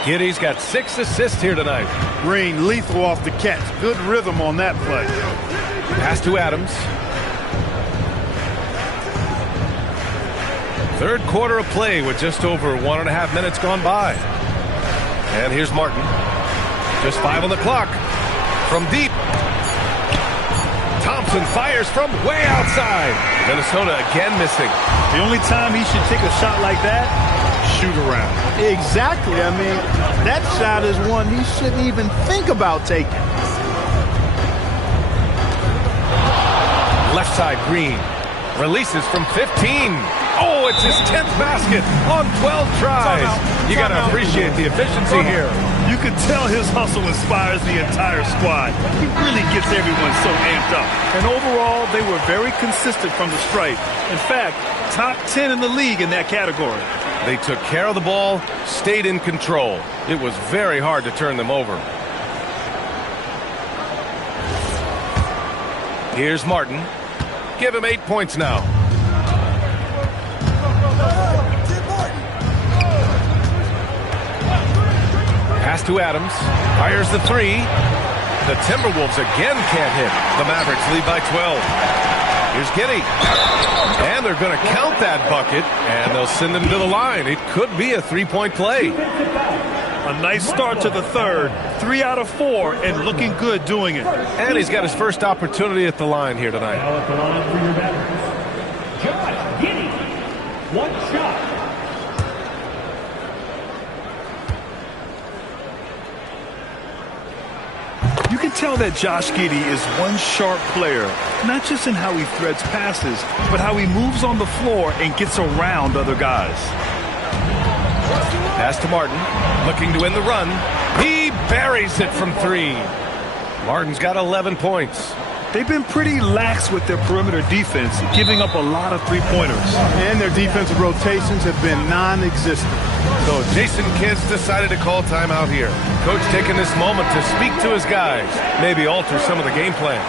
Giddey's got 6 assists here tonight. Green lethal off the catch. Good rhythm on that play. Pass to Adams. Third quarter of play with just over 1.5 minutes gone by. And here's Martin. Just 5 on the clock. From deep. Thompson fires from way outside. Minnesota again missing. The only time he should take a shot like that, shoot around. Exactly. I mean, that shot is one he shouldn't even think about taking. Left side, Green. Releases from 15. Oh, it's his 10th basket on 12 tries. You got to appreciate the efficiency here. You can tell his hustle inspires the entire squad. He really gets everyone so amped up. And overall, they were very consistent from the stripe. In fact, top 10 in the league in that category. They took care of the ball, stayed in control. It was very hard to turn them over. Here's Martin. Give him 8 points now. Pass to Adams. Fires the 3. The Timberwolves again can't hit. The Mavericks lead by 12. Here's Giddey. And they're going to count that bucket, and they'll send him to the line. It could be a 3-point play. A nice start to the third. 3 out of 4, and looking good doing it. And he's got his first opportunity at the line here tonight. Now at the line for your Mavericks, Josh Giddey. 1 shot. You can tell that Josh Giddey is one sharp player, not just in how he threads passes, but how he moves on the floor and gets around other guys. Pass to Martin, looking to win the run. He buries it from 3. Martin's got 11 points. They've been pretty lax with their perimeter defense, giving up a lot of three-pointers. And their defensive rotations have been non-existent. So Jason Kidd's decided to call timeout here. Coach taking this moment to speak to his guys, maybe alter some of the game plan.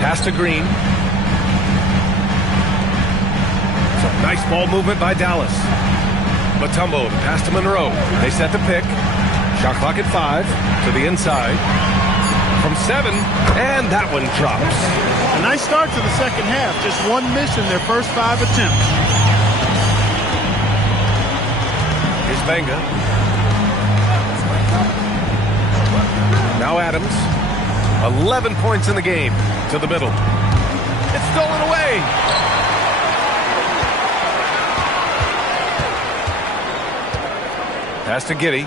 Pass to Green. Some nice ball movement by Dallas. Mutombo, the pass to Monroe. They set the pick. Shot clock at 5 to the inside. From 7, and that one drops. Nice start to the second half. Just one miss in their first 5 attempts. Here's Benga. Now Adams. 11 points in the game. To the middle. It's stolen away. Pass to Giddey.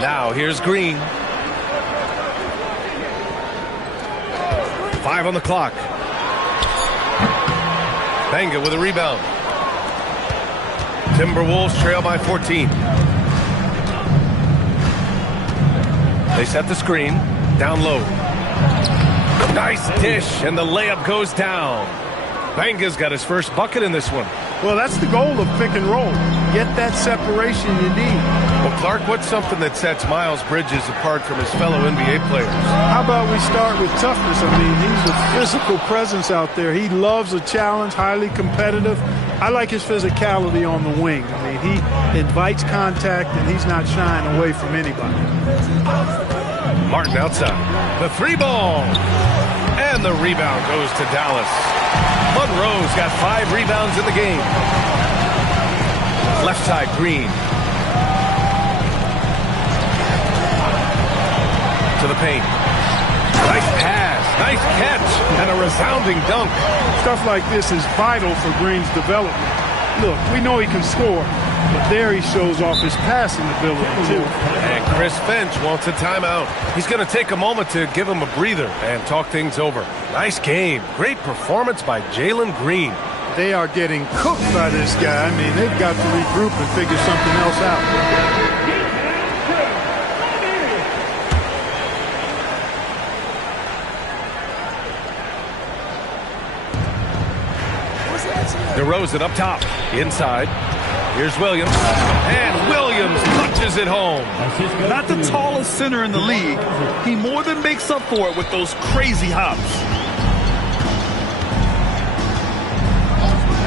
Now here's Green. 5 on the clock. Benga with a rebound. Timberwolves trail by 14. They set the screen. Down low. Nice dish, and the layup goes down. Benga's got his first bucket in this one. Well, that's the goal of pick and roll. Get that separation you need. Well, Clark, what's something that sets Miles Bridges apart from his fellow NBA players? How about we start with toughness? I mean, he's a physical presence out there. He loves a challenge, highly competitive. I like his physicality on the wing. I mean, he invites contact, and he's not shying away from anybody. Martin outside. The 3-ball. And the rebound goes to Dallas. Monroe's got 5 rebounds in the game. Left side, Green. To the paint. Nice pass. Nice catch. And a resounding dunk. Stuff like this is vital for Green's development. Look, we know he can score, but there he shows off his passing ability, too. And Chris Finch wants a timeout. He's going to take a moment to give him a breather and talk things over. Nice game. Great performance by Jalen Green. They are getting cooked by this guy. I mean, they've got to regroup and figure something else out. DeRozan up top. Inside. Here's Williams. And Williams punches it home. Not the tallest center in the league. He more than makes up for it with those crazy hops.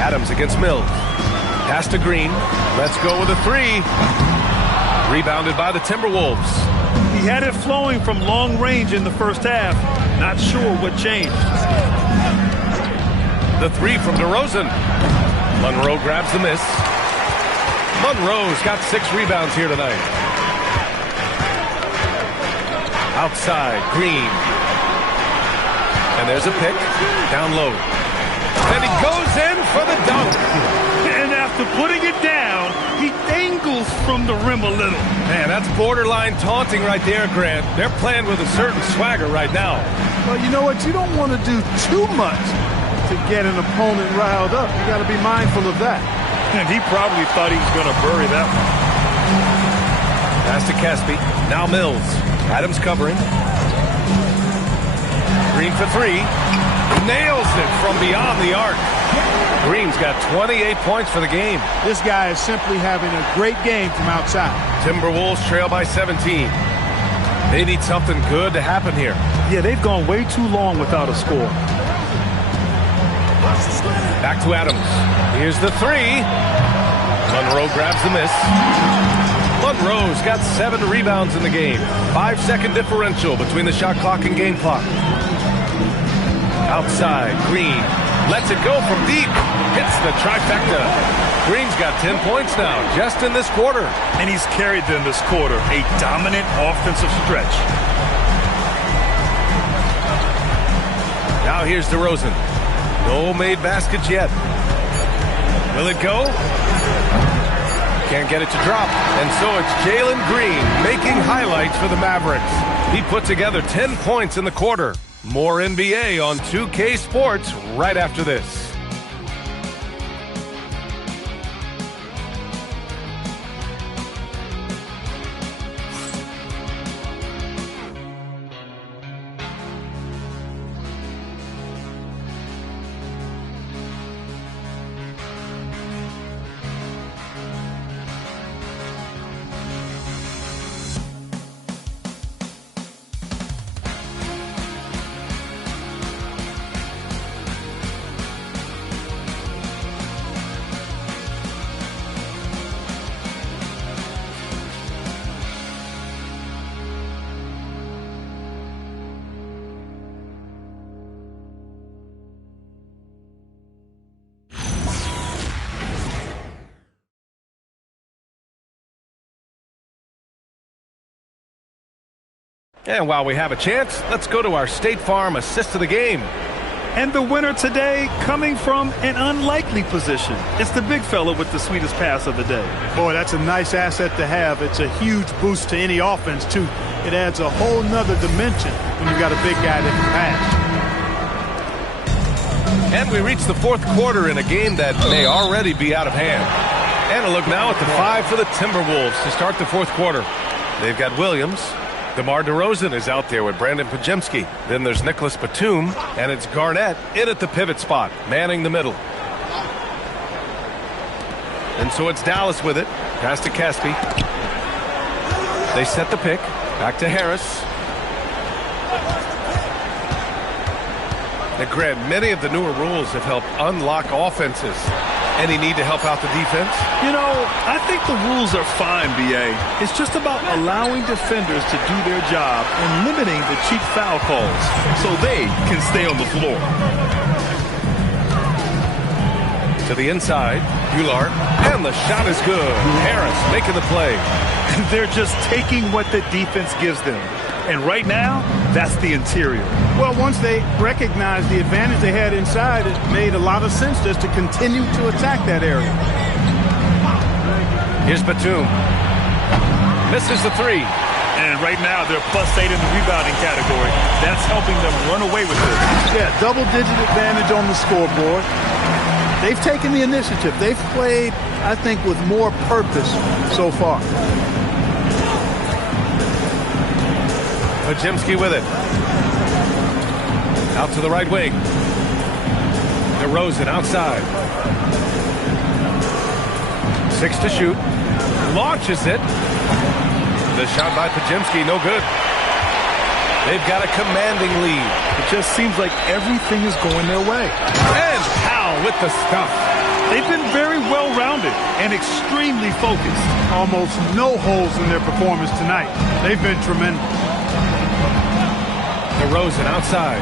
Adams against Mills. Pass to Green. Let's go with a 3. Rebounded by the Timberwolves. He had it flowing from long range in the first half. Not sure what changed. The 3 from DeRozan. Monroe grabs the miss. Monroe's got 6 rebounds here tonight. Outside, Green. And there's a pick. Down low. And he goes in for the dunk. And after putting it down, he dangles from the rim a little. Man, that's borderline taunting right there, Grant. They're playing with a certain swagger right now. Well, you know what? You don't want to do too much to get an opponent riled up. You got to be mindful of that. And he probably thought he was going to bury that one. Pass to Caspi. Now Mills. Adams covering. Green for 3. Nails it from beyond the arc. Green's got 28 points for the game. This guy is simply having a great game from outside. Timberwolves trail by 17. They need something good to happen here. Yeah, they've gone way too long without a score. Back to Adams. Here's the 3. Monroe grabs the miss. Monroe's got 7 rebounds in the game. 5-second differential between the shot clock and game clock. Outside, Green lets it go from deep. Hits the trifecta. Green's got 10 points now, just in this quarter. And he's carried them this quarter. A dominant offensive stretch. Now here's DeRozan. No made baskets yet. Will it go? Can't get it to drop. And so it's Jalen Green making highlights for the Mavericks. He put together 10 points in the quarter. More NBA on 2K Sports right after this. And while we have a chance, let's go to our State Farm assist of the game. And the winner today coming from an unlikely position. It's the big fella with the sweetest pass of the day. Boy, that's a nice asset to have. It's a huge boost to any offense, too. It adds a whole nother dimension when you've got a big guy that can pass. And we reach the fourth quarter in a game that may already be out of hand. And a look now at the 5 for the Timberwolves to start the fourth quarter. They've got Williams. DeMar DeRozan is out there with Brandon Pajemski. Then there's Nicholas Batum, and it's Garnett in at the pivot spot, manning the middle. And so it's Dallas with it. Pass to Caspi. They set the pick. Back to Harris. Now, Grant, many of the newer rules have helped unlock offenses. Any need to help out the defense? You know, I think the rules are fine, B.A. It's just about allowing defenders to do their job and limiting the cheap foul calls so they can stay on the floor. To the inside, Bullard, and the shot is good. Harris making the play. They're just taking what the defense gives them. And right now, that's the interior. Well, once they recognized the advantage they had inside, it made a lot of sense just to continue to attack that area. Here's Batum. Misses the 3. And right now, they're +8 in the rebounding category. That's helping them run away with this. Yeah, double-digit advantage on the scoreboard. They've taken the initiative. They've played, I think, with more purpose so far. Pajemski with it. Out to the right wing. DeRozan outside. 6 to shoot. Launches it. The shot by Pajemski, no good. They've got a commanding lead. It just seems like everything is going their way. And Powell with the stuff. They've been very well-rounded and extremely focused. Almost no holes in their performance tonight. They've been tremendous. DeRozan outside.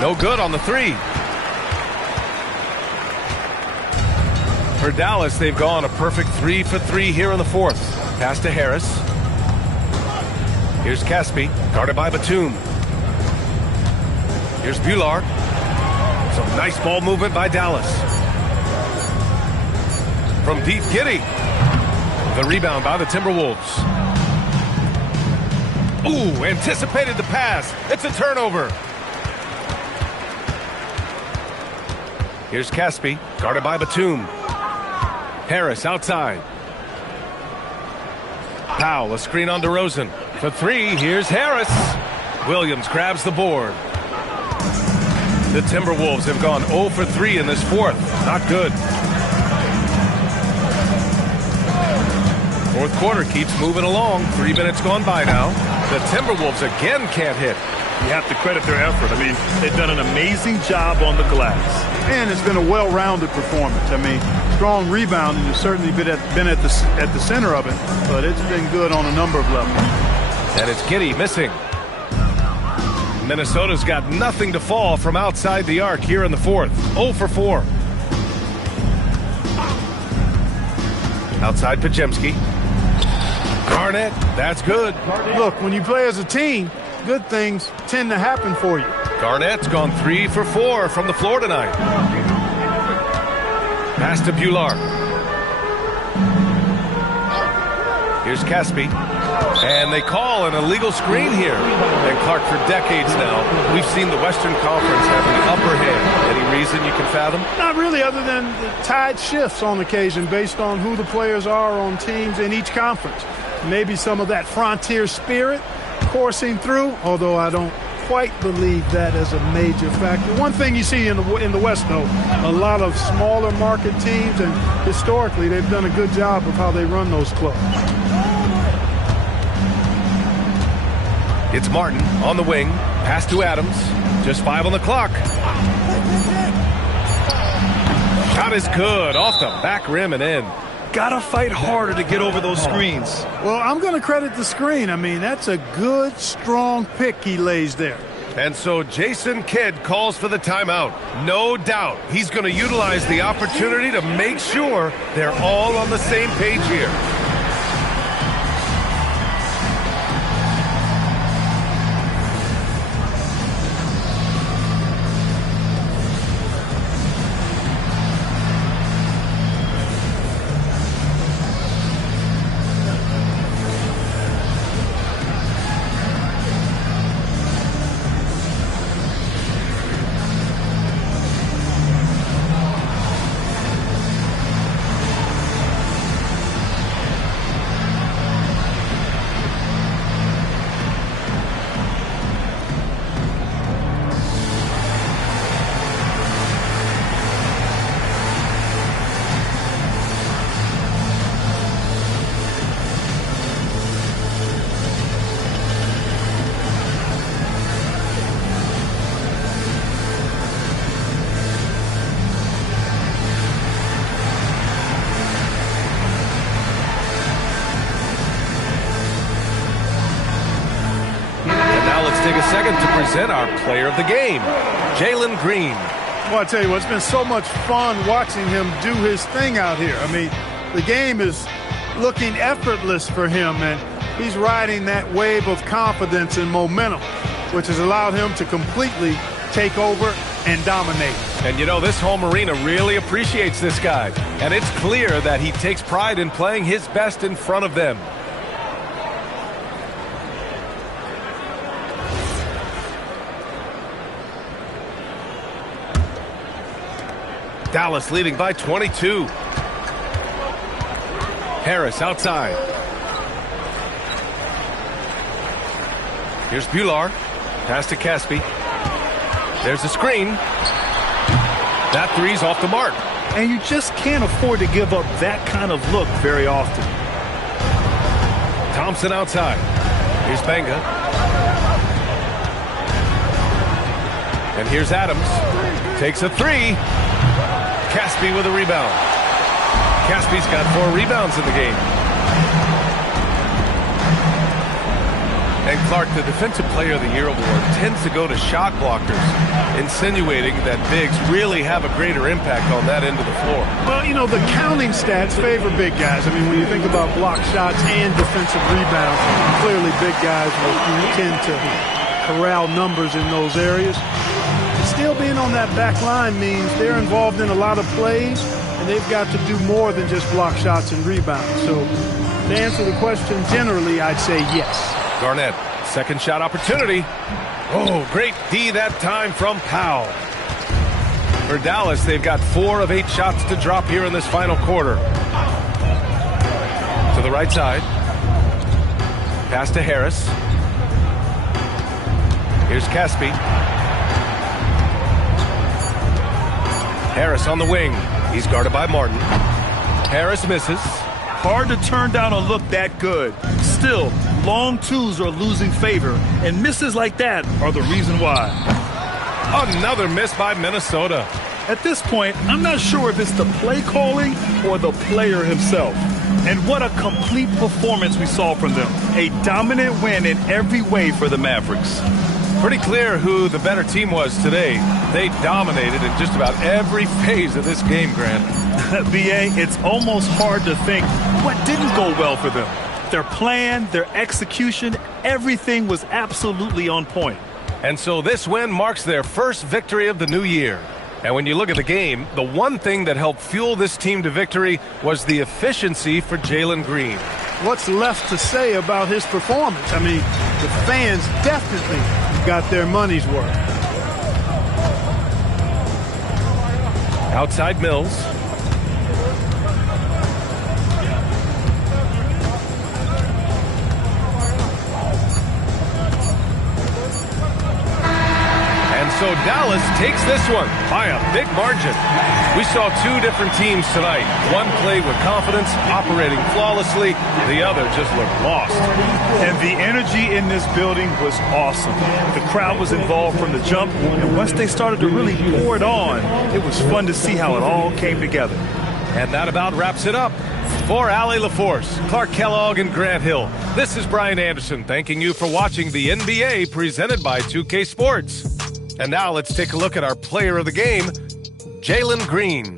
No good on the 3. For Dallas, they've gone a perfect 3 for 3 here in the fourth. Pass to Harris. Here's Caspi, guarded by Batum. Here's Bullard. Some nice ball movement by Dallas. From deep, Giddey. The rebound by the Timberwolves. Ooh, anticipated the pass. It's a turnover. Here's Caspi, guarded by Batum. Harris outside. Powell, a screen on DeRozan. For 3, here's Harris. Williams grabs the board. The Timberwolves have gone 0 for 3 in this fourth. Not good. Fourth quarter keeps moving along. 3 minutes gone by now. The Timberwolves again can't hit. You have to credit their effort. I mean, they've done an amazing job on the glass. And it's been a well-rounded performance. I mean, strong rebounding has certainly been at the center of it, but it's been good on a number of levels. And it's Giddey missing. Minnesota's got nothing to fall from outside the arc here in the fourth. 0 for 4. Outside Pajemski. Garnett, that's good. Look, when you play as a team, good things tend to happen for you. Garnett's gone 3 for 4 from the floor tonight. Pass to Bullard. Here's Caspi. And they call an illegal screen here. And Clark, for decades now, we've seen the Western Conference have an upper hand. Any reason you can fathom? Not really, other than the tide shifts on occasion based on who the players are on teams in each conference. Maybe some of that frontier spirit coursing through, although I don't quite believe that as a major factor. One thing you see in the West, though, a lot of smaller market teams, and historically they've done a good job of how they run those clubs. It's Martin on the wing. Pass to Adams. Just 5 on the clock. Shot is good. Off the back rim and in. Gotta fight harder to get over those screens. Well, I'm going to credit the screen. I mean, that's a good, strong pick he lays there. And so Jason Kidd calls for the timeout. No doubt he's going to utilize the opportunity to make sure they're all on the same page here. take a second to present our player of the game, Jalen Green. Well, I tell you what, it's been so much fun watching him do his thing out here. I mean, the game is looking effortless for him, and he's riding that wave of confidence and momentum, which has allowed him to completely take over and dominate. And you know, this home arena really appreciates this guy, and it's clear that he takes pride in playing his best in front of them. Dallas leading by 22. Harris outside. Here's Bular. Pass to Caspi. There's a screen. That three's off the mark. And you just can't afford to give up that kind of look very often. Thompson outside. Here's Banga. And here's Adams. Takes a three. Caspi with a rebound. Caspi's got 4 rebounds in the game. And Clark, the Defensive Player of the Year award tends to go to shot blockers, insinuating that bigs really have a greater impact on that end of the floor. Well, you know, the counting stats favor big guys. I mean, when you think about block shots and defensive rebounds, clearly big guys will tend to corral numbers in those areas. Still being on that back line means they're involved in a lot of plays, and they've got to do more than just block shots and rebounds. So to answer the question, generally, I'd say yes. Garnett, second shot opportunity. Oh, great D that time from Powell. For Dallas, they've got 4 of 8 shots to drop here in this final quarter. To the right side. Pass to Harris. Here's Caspi. Harris on the wing. He's guarded by Martin. Harris misses. Hard to turn down a look that good. Still, long twos are losing favor, and misses like that are the reason why. Another miss by Minnesota. At this point, I'm not sure if it's the play calling or the player himself. And what a complete performance we saw from them. A dominant win in every way for the Mavericks. Pretty clear who the better team was today. They dominated in just about every phase of this game, Grant. BA, it's almost hard to think what didn't go well for them. Their plan, their execution, everything was absolutely on point. And so this win marks their first victory of the new year. And when you look at the game, the one thing that helped fuel this team to victory was the efficiency for Jalen Green. What's left to say about his performance? I mean, the fans definitely got their money's worth. Outside Mills. And so Dallas takes this one by a big margin. We saw 2 different teams tonight. One played with confidence, operating flawlessly. The other just looked lost. And the energy in this building was awesome. The crowd was involved from the jump, and once they started to really pour it on, it was fun to see how it all came together. And that about wraps it up. For Allie LaForce, Clark Kellogg, and Grant Hill, this is Brian Anderson thanking you for watching the NBA presented by 2K Sports. And now let's take a look at our player of the game, Jalen Green.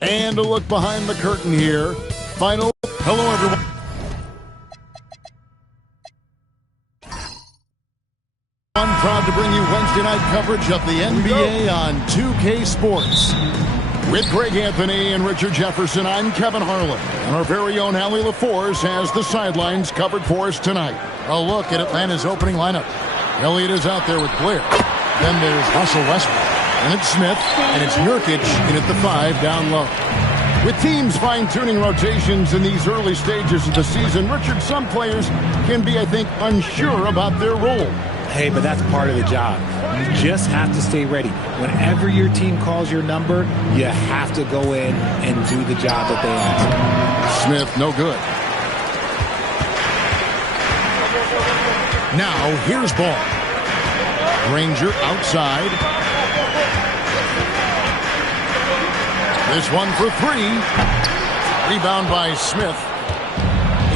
And a look behind the curtain here. Final. Hello, everyone. I'm proud to bring you Wednesday night coverage of the NBA on 2K Sports. With Greg Anthony and Richard Jefferson, I'm Kevin Harlan. And our very own Allie LaForce has the sidelines covered for us tonight. A look at Atlanta's opening lineup. Elliott is out there with Blair. Then there's Russell Westbrook. And it's Smith. And it's Nurkic in at the 5 down low. With teams fine-tuning rotations in these early stages of the season, Richard, some players can be, I think, unsure about their role. Hey, but that's part of the job. You just have to stay ready. Whenever your team calls your number, you have to go in and do the job that they ask. Smith, no good. Now, here's ball. Granger outside. This one for 3. Rebound by Smith.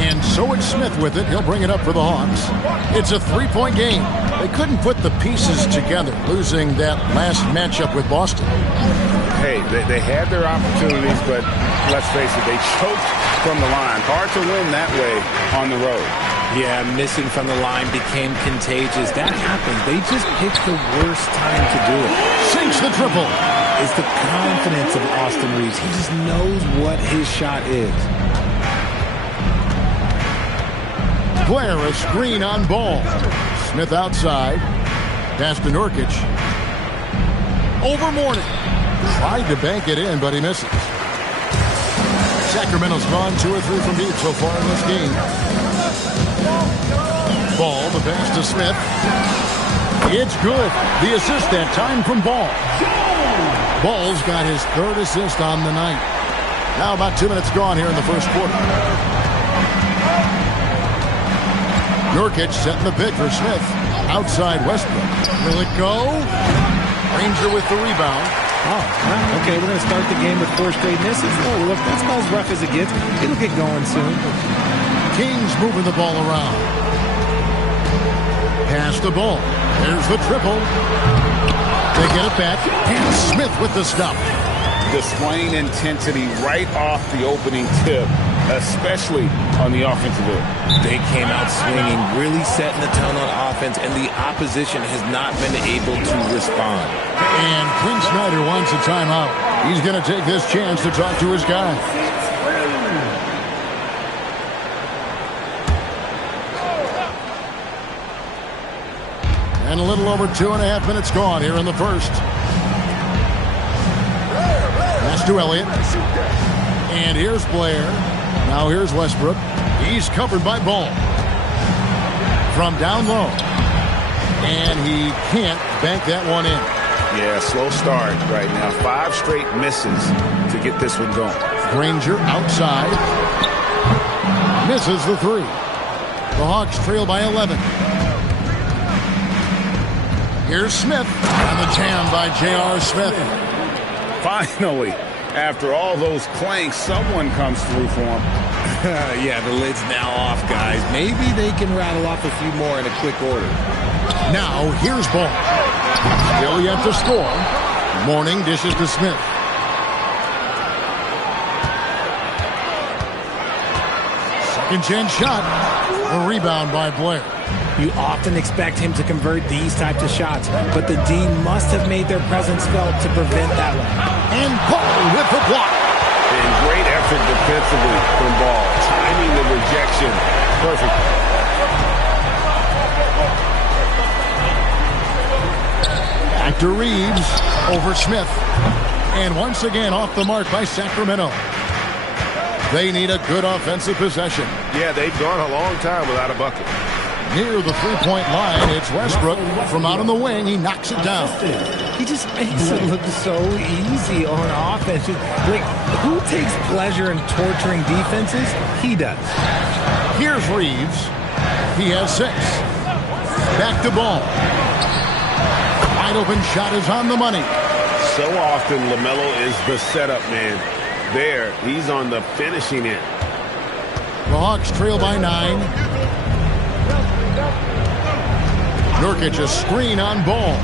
And so it's Smith with it. He'll bring it up for the Hawks. It's a 3-point game. They couldn't put the pieces together, losing that last matchup with Boston. Hey, they had their opportunities, but let's face it, they choked from the line. Hard to win that way on the road. Yeah, missing from the line became contagious. That happens. They just picked the worst time to do it. Sinks the triple. It's the confidence of Austin Reeves. He just knows what his shot is. Blair, a screen on ball. Smith outside. Pass to Nurkic. Over Mourning. Tried to bank it in, but he misses. Sacramento's gone 2 or 3 from deep so far in this game. Ball, the pass to Smith. It's good. The assist that time from Ball. Ball's got his 3rd assist on the night. Now about 2 minutes gone here in the first quarter. Nurkic setting the pick for Smith. Outside Westbrook. Will it go? Granger with the rebound. Oh, okay, we're going to start the game with 4 straight misses. Oh, look, that's about as rough as it gets. It'll get going soon. Kings moving the ball around. Pass the ball. There's the triple. They get it back. And Smith with the stop. Displaying intensity right off the opening tip, especially on the offensive end. They came out swinging, really setting the tone on offense, and the opposition has not been able to respond. And Quinn Snyder wants a timeout. He's going to take this chance to talk to his guy. And a little over 2.5 minutes gone here in the first. Pass to Elliott. And here's Blair. Now here's Westbrook. He's covered by Ball. From down low. And he can't bank that one in. Yeah, slow start right now. 5 straight misses to get this one going. Granger outside. Misses the 3. The Hawks trail by 11. Here's Smith. And the jam by J.R. Smith. Finally, after all those clanks, someone comes through for him. Yeah, the lid's now off, guys. Maybe they can rattle off a few more in a quick order. Now, here's Ball. Still yet to score. Mourning dishes to Smith. Second chance shot. A rebound by Blair. You often expect him to convert these types of shots, but the D must have made their presence felt to prevent that one. And Ball with the block. And great effort defensively from Ball. Timing the rejection perfect. Back to Reeves over Smith. And once again off the mark by Sacramento. They need a good offensive possession. Yeah, they've gone a long time without a bucket. Near the 3-point line, it's Westbrook. From out on the wing, he knocks it down. He just makes it look so easy on offense. Like, who takes pleasure in torturing defenses? He does. Here's Reeves. He has 6. Back to Ball. Wide open shot is on the money. So often, LaMelo is the setup man. There, he's on the finishing end. The Hawks trail by 9. Nurkic a screen on Ball.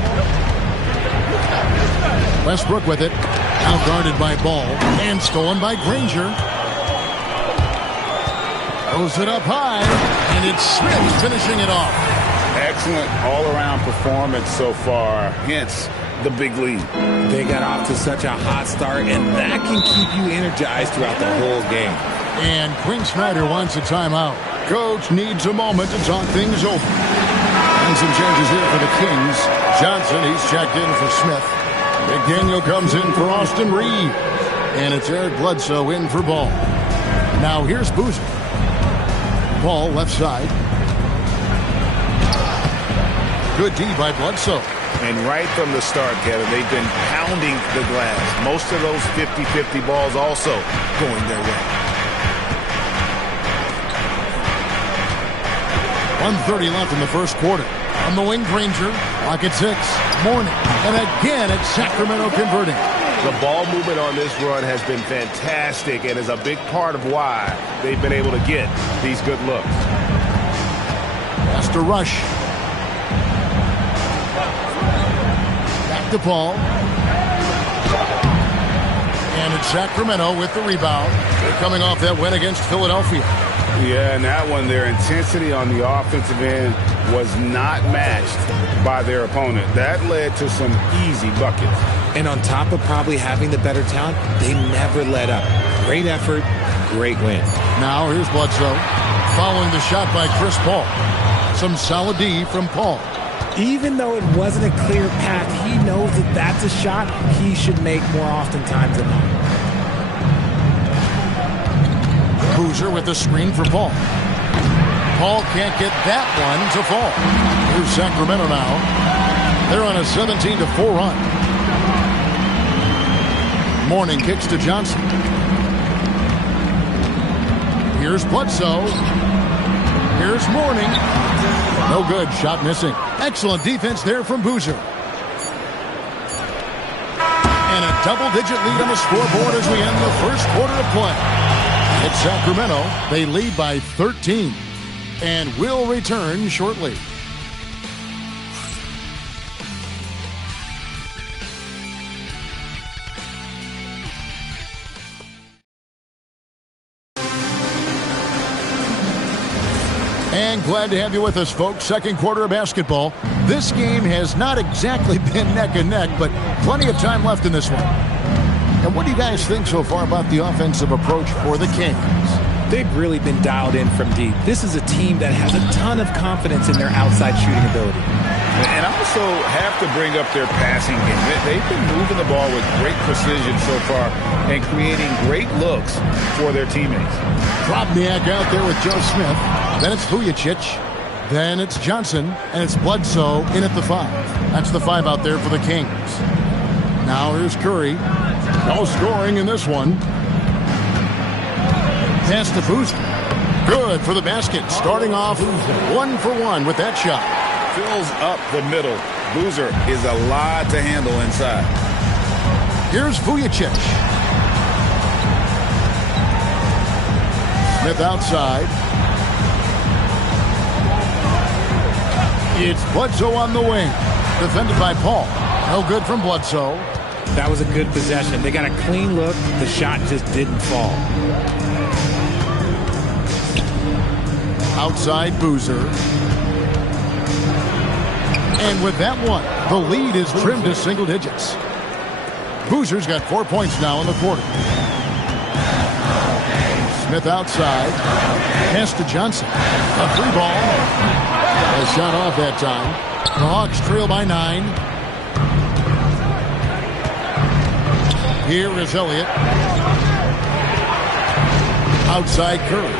Westbrook with it. Now guarded by Ball. And stolen by Granger. Throws it up high. And it's Smith finishing it off. Excellent all-around performance so far. Hence the big lead. They got off to such a hot start, and that can keep you energized throughout the whole game. And Quinn Snyder wants a timeout. Coach needs a moment to talk things over. And some changes here for the Kings. Johnson, he's checked in for Smith. McDaniel comes in for Austin Reed. And it's Eric Bledsoe in for Ball. Now here's Boozer. Ball left side. Good D by Bledsoe. And right from the start, Kevin, they've been pounding the glass. Most of those 50-50 balls also going their way. 1:30 left in the first quarter. On the wing, Granger. Clock at 6. Mourning. And again, it's Sacramento converting. The ball movement on this run has been fantastic and is a big part of why they've been able to get these good looks. Has to rush. Back to Paul. And it's Sacramento with the rebound. They're coming off that win against Philadelphia. Yeah, and that one, their intensity on the offensive end was not matched by their opponent. That led to some easy buckets. And on top of probably having the better talent, they never let up. Great effort, great win. Now here's Bledsoe following the shot by Chris Paul. Some solid D from Paul. Even though it wasn't a clear path, he knows that that's a shot he should make more oftentimes than not. Boozer with the screen for Paul. Paul can't get that one to fall. Here's Sacramento now. They're on a 17-4 run. Mourning kicks to Johnson. Here's Bledsoe. Here's Mourning. No good. Shot missing. Excellent defense there from Boozer. And a double-digit lead on the scoreboard as we end the first quarter of play. It's Sacramento. They lead by 13. And will return shortly. And glad to have you with us, folks. Second quarter of basketball. This game has not exactly been neck and neck, but plenty of time left in this one. And what do you guys think so far about the offensive approach for the Kings? They've really been dialed in from deep. This is a team that has a ton of confidence in their outside shooting ability. And I also have to bring up their passing game. They've been moving the ball with great precision so far and creating great looks for their teammates. Drobniak out there with Joe Smith. Then it's Vujacic. Then it's Johnson. And it's Bledsoe in at the 5. That's the 5 out there for the Kings. Now here's Curry. No scoring in this one. Pass to Boozer. Good for the basket. Starting off 1 for 1 with that shot. Fills up the middle. Boozer is a lot to handle inside. Here's Vujacic. Smith outside. It's Bledsoe on the wing. Defended by Paul. No good from Bledsoe. That was a good possession. They got a clean look. The shot just didn't fall. Outside Boozer. And with that one, the lead is trimmed to single digits. Boozer's got 4 points now in the quarter. Smith outside. Pass to Johnson. A free ball. A shot off that time. The Hawks trail by 9. Here is Elliott. Outside Curry.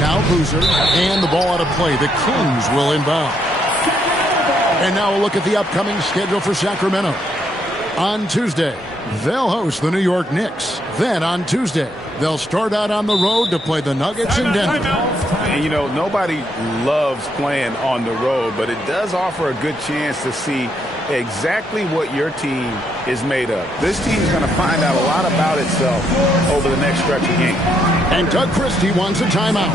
Now Boozer, and the ball out of play. The Kings will inbound. And now a look at the upcoming schedule for Sacramento. On Tuesday, they'll host the New York Knicks. Then on Tuesday, they'll start out on the road to play the Nuggets in Denver. And, you know, nobody loves playing on the road, but it does offer a good chance to see exactly what your team is made of. This team is going to find out a lot about itself over the next stretch of games. And Doug Christie wants a timeout.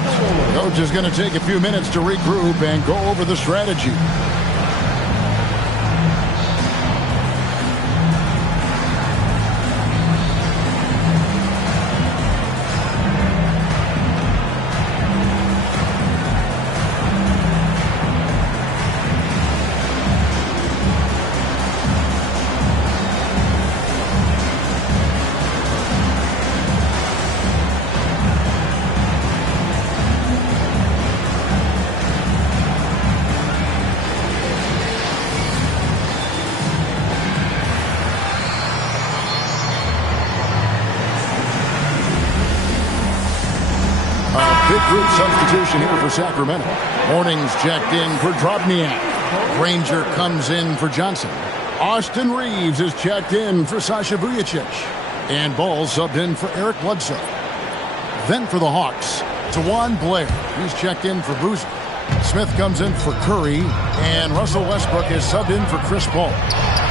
Coach is going to take a few minutes to regroup and go over the strategy. group substitution here for Sacramento. Morning's checked in for Drobniak. Granger comes in for Johnson. Austin Reeves is checked in for Sasha Vujicic. And Ball subbed in for Eric Bledsoe. Then for the Hawks, Tawan Blair. He's checked in for Boozer. Smith comes in for Curry. And Russell Westbrook is subbed in for Chris Paul.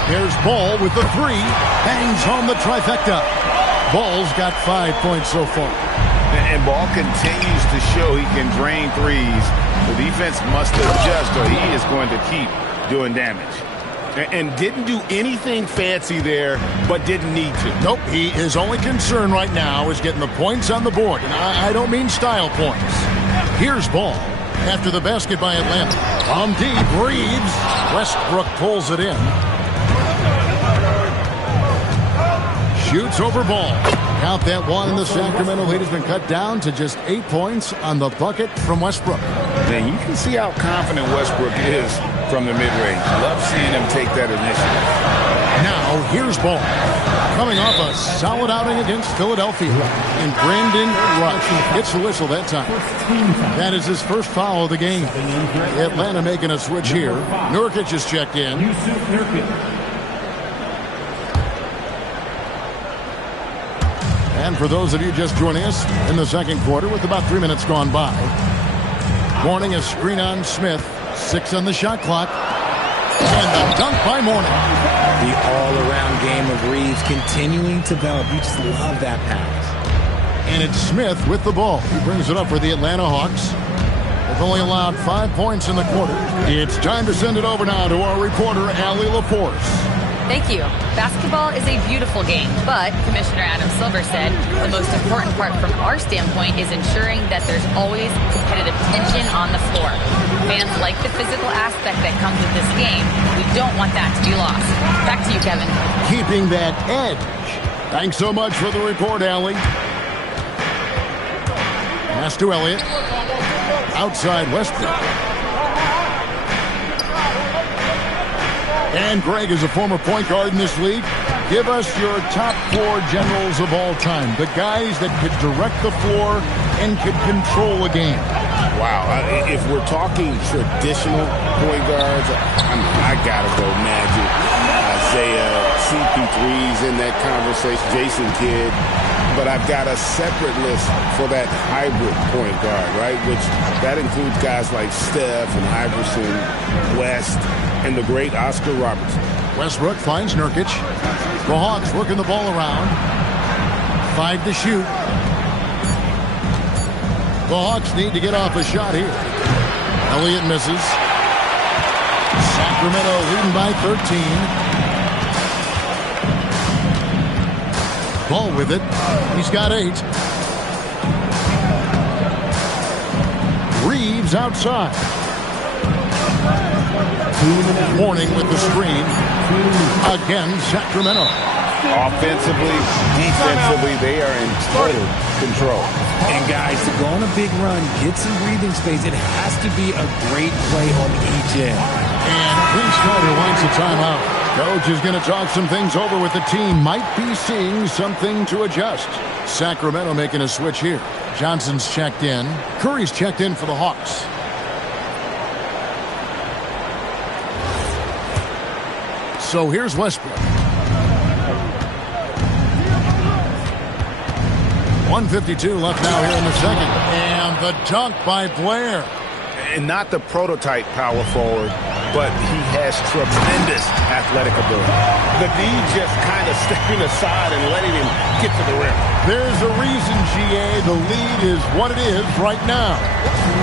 Here's Ball with the three. Bangs home the trifecta. Ball's got 5 points so far. And Ball continues to show he can drain threes. The defense must adjust or he is going to keep doing damage. And didn't do anything fancy there, but didn't need to. Nope, his only concern right now is getting the points on the board. And I don't mean style points. Here's Ball after the basket by Atlanta. From deep, Reeves. Westbrook pulls it in. Shoots over Ball. Count that one, and the Sacramento lead has been cut down to just 8 points on the bucket from Westbrook. And you can see how confident Westbrook is from the mid-range. Love seeing him take that initiative. Now, here's Ball. Coming off a solid outing against Philadelphia. And Brandon Rush gets the whistle that time. That is his first foul of the game. Atlanta making a switch here. Nurkic is checked in. And for those of you just joining us in the second quarter with about 3 minutes gone by. Morning a screen on Smith. 6 on the shot clock. And the dunk by Morning. The all-around game of Reeves continuing to develop. You just love that pass. And it's Smith with the ball. He brings it up for the Atlanta Hawks. They've only allowed 5 points in the quarter. It's time to send it over now to our reporter, Allie LaForce. Thank you. Basketball is a beautiful game, but Commissioner Adam Silver said the most important part from our standpoint is ensuring that there's always competitive tension on the floor. Fans like the physical aspect that comes with this game. We don't want that to be lost. Back to you, Kevin. Keeping that edge. Thanks so much for the report, Allie. Pass to Elliott. Outside Westbrook. And Greg is a former point guard in this league. Give us your top 4 generals of all time. The guys that could direct the floor and could control a game. Wow. If we're talking traditional point guards, I got to go Magic. Isaiah, CP3's in that conversation, Jason Kidd. But I've got a separate list for that hybrid point guard, right? Which that includes guys like Steph and Iverson, West, and the great Oscar Robertson. Westbrook finds Nurkic. The Hawks working the ball around. 5 to shoot. The Hawks need to get off a shot here. Elliott misses. Sacramento leading by 13. Ball with it. He's got 8. Reeves outside. Morning with the screen. Again, Sacramento. Offensively, defensively, they are in total control. And guys, to go on a big run, get some breathing space, it has to be a great play on each end. And Quinn Snyder wants a timeout. Coach is going to talk some things over with the team. Might be seeing something to adjust. Sacramento making a switch here. Johnson's checked in. Curry's checked in for the Hawks. So here's Westbrook. 1:52 left now here in the second. And the dunk by Blair. And not the prototype power forward, but he has tremendous athletic ability. The D just kind of stepping aside and letting him get to the rim. There's a reason, GA, the lead is what it is right now.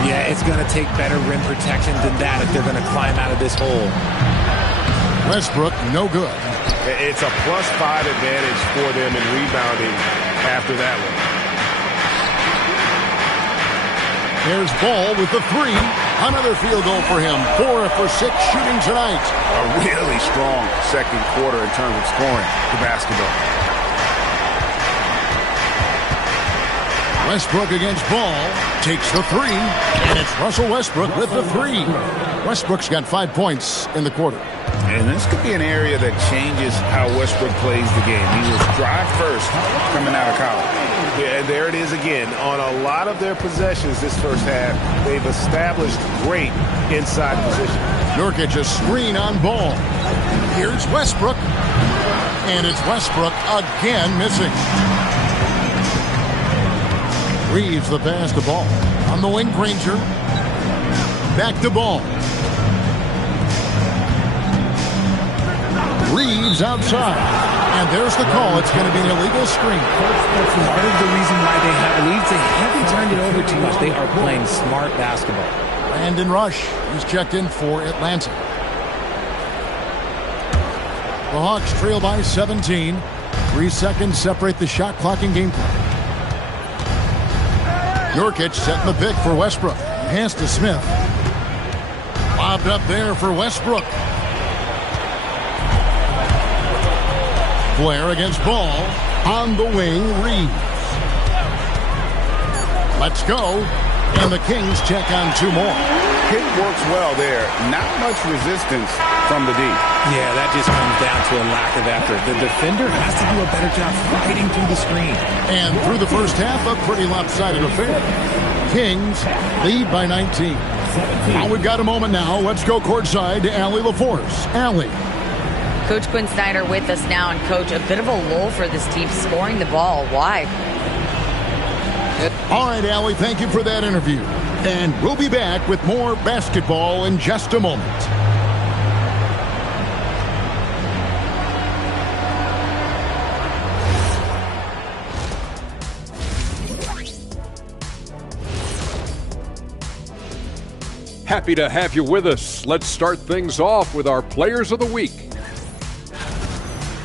Yeah, it's going to take better rim protection than that if they're going to climb out of this hole. Westbrook, no good. It's a +5 advantage for them in rebounding after that one. There's Ball with the 3. Another field goal for him. 4 for 6 shooting tonight. A really strong second quarter in terms of scoring for basketball. Westbrook against Ball. Takes the 3. And it's Russell Westbrook with the 3. Westbrook's got 5 points in the quarter. And this could be an area that changes how Westbrook plays the game. He was drive first coming out of college. Yeah, and there it is again. On a lot of their possessions this first half, they've established great inside position. Nurkic a screen on Ball. Here's Westbrook. And it's Westbrook again missing. Reeves the pass to Ball. On the wing, Granger. Back to Ball. Reeves outside. And there's the call. It's going to be an illegal screen. That's part of the reason why they have leads. They haven't turned it over too much. They are playing smart basketball. Brandon Rush. He's checked in for Atlanta. The Hawks trail by 17. 3 seconds separate the shot clock and game clock. Nurkic setting the pick for Westbrook. Pass to Smith. Lobbed up there for Westbrook. Blair against Ball. On the wing, Reeves. Let's go. And the Kings check on 2 more. Pick works well there. Not much resistance from the D. Yeah, that just comes down to a lack of effort. The defender has to do a better job fighting through the screen. And through the first half, a pretty lopsided affair. Kings lead by 19. Now we've got a moment now. Let's go courtside to Allie LaForce. Allie. Coach Quinn Snyder with us now. And, Coach, a bit of a lull for this team scoring the ball. Why? All right, Allie, thank you for that interview. And we'll be back with more basketball in just a moment. Happy to have you with us. Let's start things off with our Players of the Week.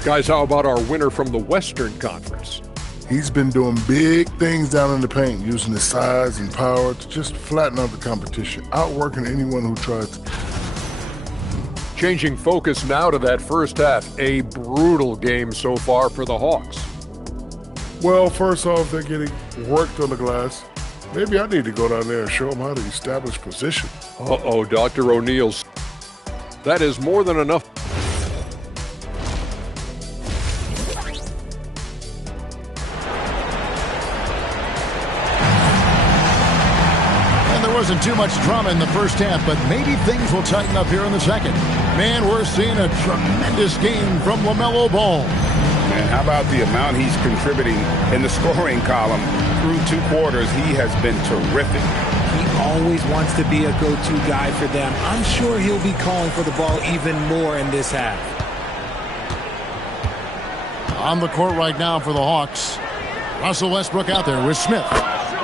Guys, how about our winner from the Western Conference? He's been doing big things down in the paint, using his size and power to just flatten out the competition, outworking anyone who tries to. Changing focus now to that first half. A brutal game so far for the Hawks. Well, first off, they're getting worked on the glass. Maybe I need to go down there and show them how to establish position. Uh-oh, Dr. O'Neill's. That is more than enough. And there wasn't too much drama in the first half, but maybe things will tighten up here in the second. Man, we're seeing a tremendous game from LaMelo Ball. And how about the amount he's contributing in the scoring column? Through 2 quarters, he has been terrific. He always wants to be a go-to guy for them. I'm sure he'll be calling for the ball even more in this half. On the court right now for the Hawks. Russell Westbrook out there with Smith.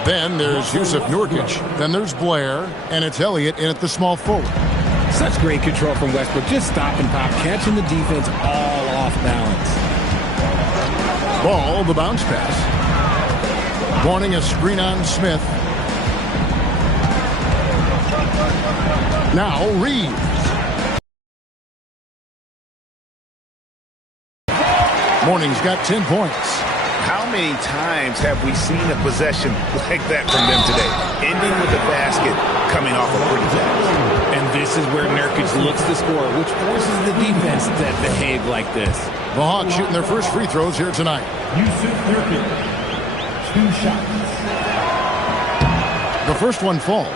Then there's Yusuf Nurkic. Then there's Blair. And it's Elliott in at the small forward. Such great control from Westbrook. Just stop and pop, catching the defense all off balance. Ball, the bounce pass. Wanting a screen on Smith. Now Reeves. Morning's got 10 points. How many times have we seen a possession like that from them today? Ending with the basket coming off a pretty fast. And this is where Nurkic looks to score, which forces the defense to behave like this. The Hawks shooting their first free throws here tonight. Yusuf Nurkic. 2 shots. The first one falls.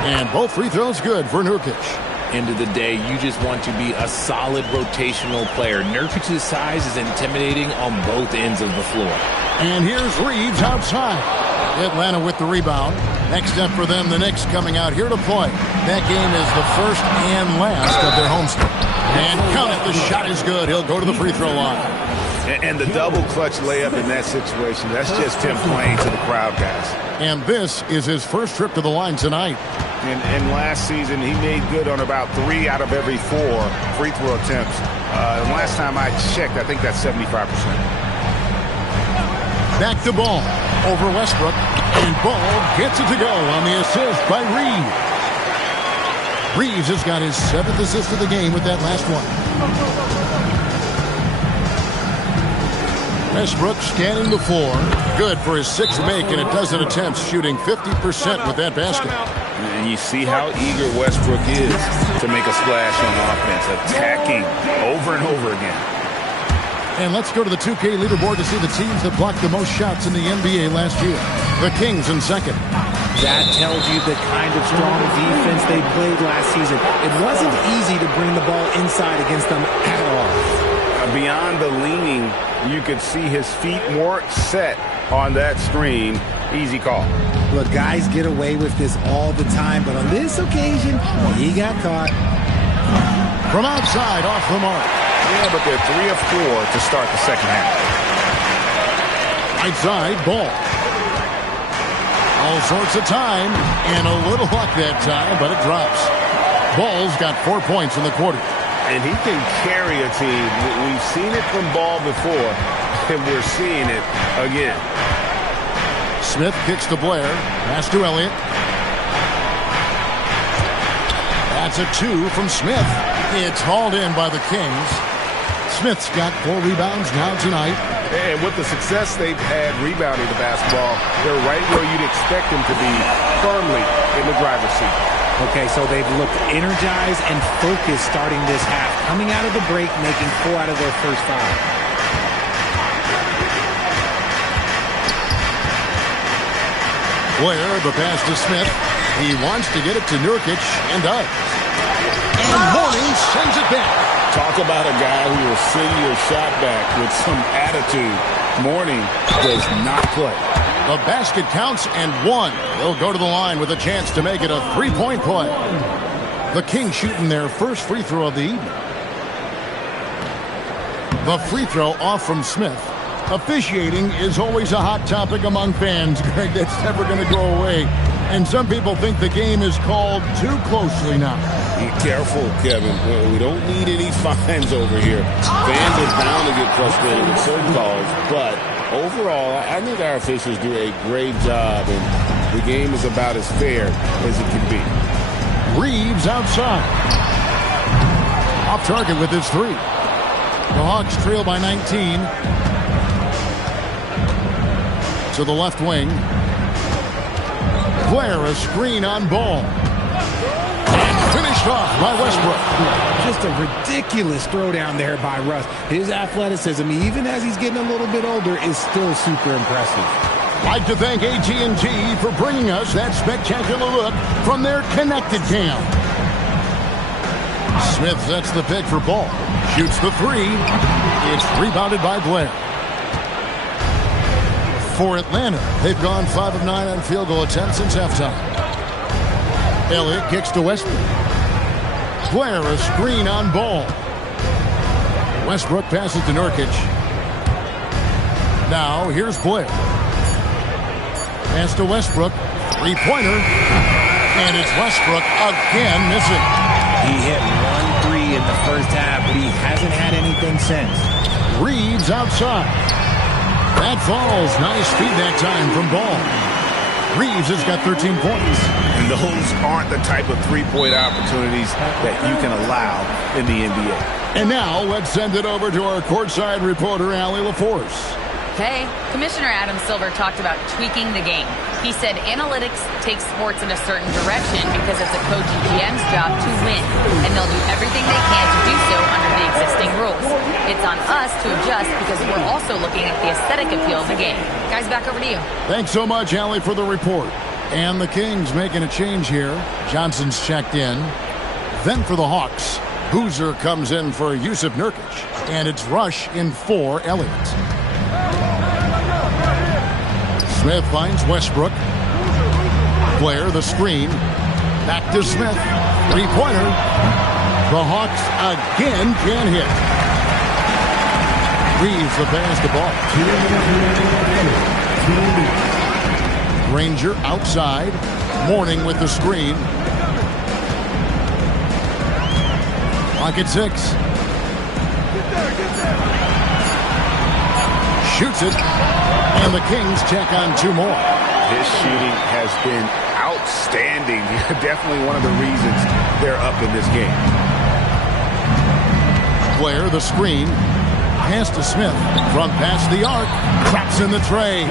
And both free throws good for Nurkic. End of the day, you just want to be a solid rotational player. Nurkic's size is intimidating on both ends of the floor. And here's Reeves outside. Atlanta with the rebound. Next step for them, the Knicks coming out here to play. That game is the first and last of their homestand. And count it, the shot is good. He'll go to the free throw line. And the double clutch layup in that situation, that's just him playing to the crowd, guys. And this is his first trip to the line tonight. And last season, he made good on about 3 out of every 4 free throw attempts. And last time I checked, I think that's 75%. Back to Ball over Westbrook. And Ball gets it to go on the assist by Reeves. Reeves has got his 7th assist of the game with that last one. Westbrook scanning the floor. Good for his 6th make in a dozen attempts, shooting 50% with that basket. And you see how eager Westbrook is to make a splash on offense, attacking over and over again. And let's go to the 2K leaderboard to see the teams that blocked the most shots in the NBA last year. The Kings in second. That tells you the kind of strong defense they played last season. It wasn't easy to bring the ball inside against them at all. Beyond the leaning, you could see his feet more set on that screen. Easy call. Look, guys get away with this all the time, but on this occasion, he got caught. From outside, off the mark. Yeah, but they're 3 of 4 to start the second half. Right side, Ball. All sorts of time, and a little luck that time, but it drops. Ball's got 4 points in the quarter. And he can carry a team. We've seen it from Ball before, and we're seeing it again. Smith kicks to Blair. Pass to Elliott. That's a 2 from Smith. It's hauled in by the Kings. Smith's got 4 rebounds now tonight. And with the success they've had rebounding the basketball, they're right where you'd expect them to be, firmly in the driver's seat. Okay, so they've looked energized and focused starting this half, coming out of the break, making 4 out of their first 5. Blair, the pass to Smith. He wants to get it to Nurkic, and does. And Mourning sends it back. Talk about a guy who will send your shot back with some attitude. Mourning does not play. The basket counts and 1. They'll go to the line with a chance to make it a 3-point play. The Kings shooting their first free throw of the evening. The free throw off from Smith. Officiating is always a hot topic among fans, Greg. That's never going to go away. And some people think the game is called too closely now. Be careful, Kevin. We don't need any fines over here. Fans are bound to get frustrated with certain calls, but overall, I think our officials do a great job, and the game is about as fair as it can be. Reeves outside. Off target with his 3. The Hawks trail by 19. To the left wing. Blair, a screen on Ball. And finished off by Westbrook. Just a ridiculous throwdown there by Russ. His athleticism, even as he's getting a little bit older, is still super impressive. I'd like to thank AT&T for bringing us that spectacular look from their connected cam. Smith sets the pick for Ball. Shoots the 3. It's rebounded by Blair. For Atlanta, they've gone 5 of 9 on field goal attempts since halftime. Elliott kicks to Westbrook. Blair, a screen on Ball. Westbrook passes to Nurkic. Now, here's Blair. Pass to Westbrook. 3-pointer. And it's Westbrook again missing. He hit 1 3 in the first half, but he hasn't had anything since. Reeves outside. That falls. Nice feed that time from Ball. Reeves has got 13 points. And those aren't the type of 3-point opportunities that you can allow in the NBA. And now let's send it over to our courtside reporter, Allie LaForce. Hey, Commissioner Adam Silver talked about tweaking the game. He said analytics take sports in a certain direction because it's a coach and GM's job to win, and they'll do everything they can to do so under the existing rules. It's on us to adjust because we're also looking at the aesthetic appeal of the game. Guys, back over to you. Thanks so much, Allie, for the report. And the Kings making a change here. Johnson's checked in. Then for the Hawks, Boozer comes in for Yusuf Nurkic. And it's Rush in 4, Elliott. Smith finds Westbrook. Blair, the screen. Back to Smith. 3-pointer. The Hawks again can't hit. Reeves the pass the ball. Granger outside. Mourning with the screen. Clock at 6. Shoots it. And the Kings check on 2 more. His shooting has been outstanding. Definitely one of the reasons they're up in this game. Blair, the screen. Pass to Smith. From past the arc. Drops in the tray.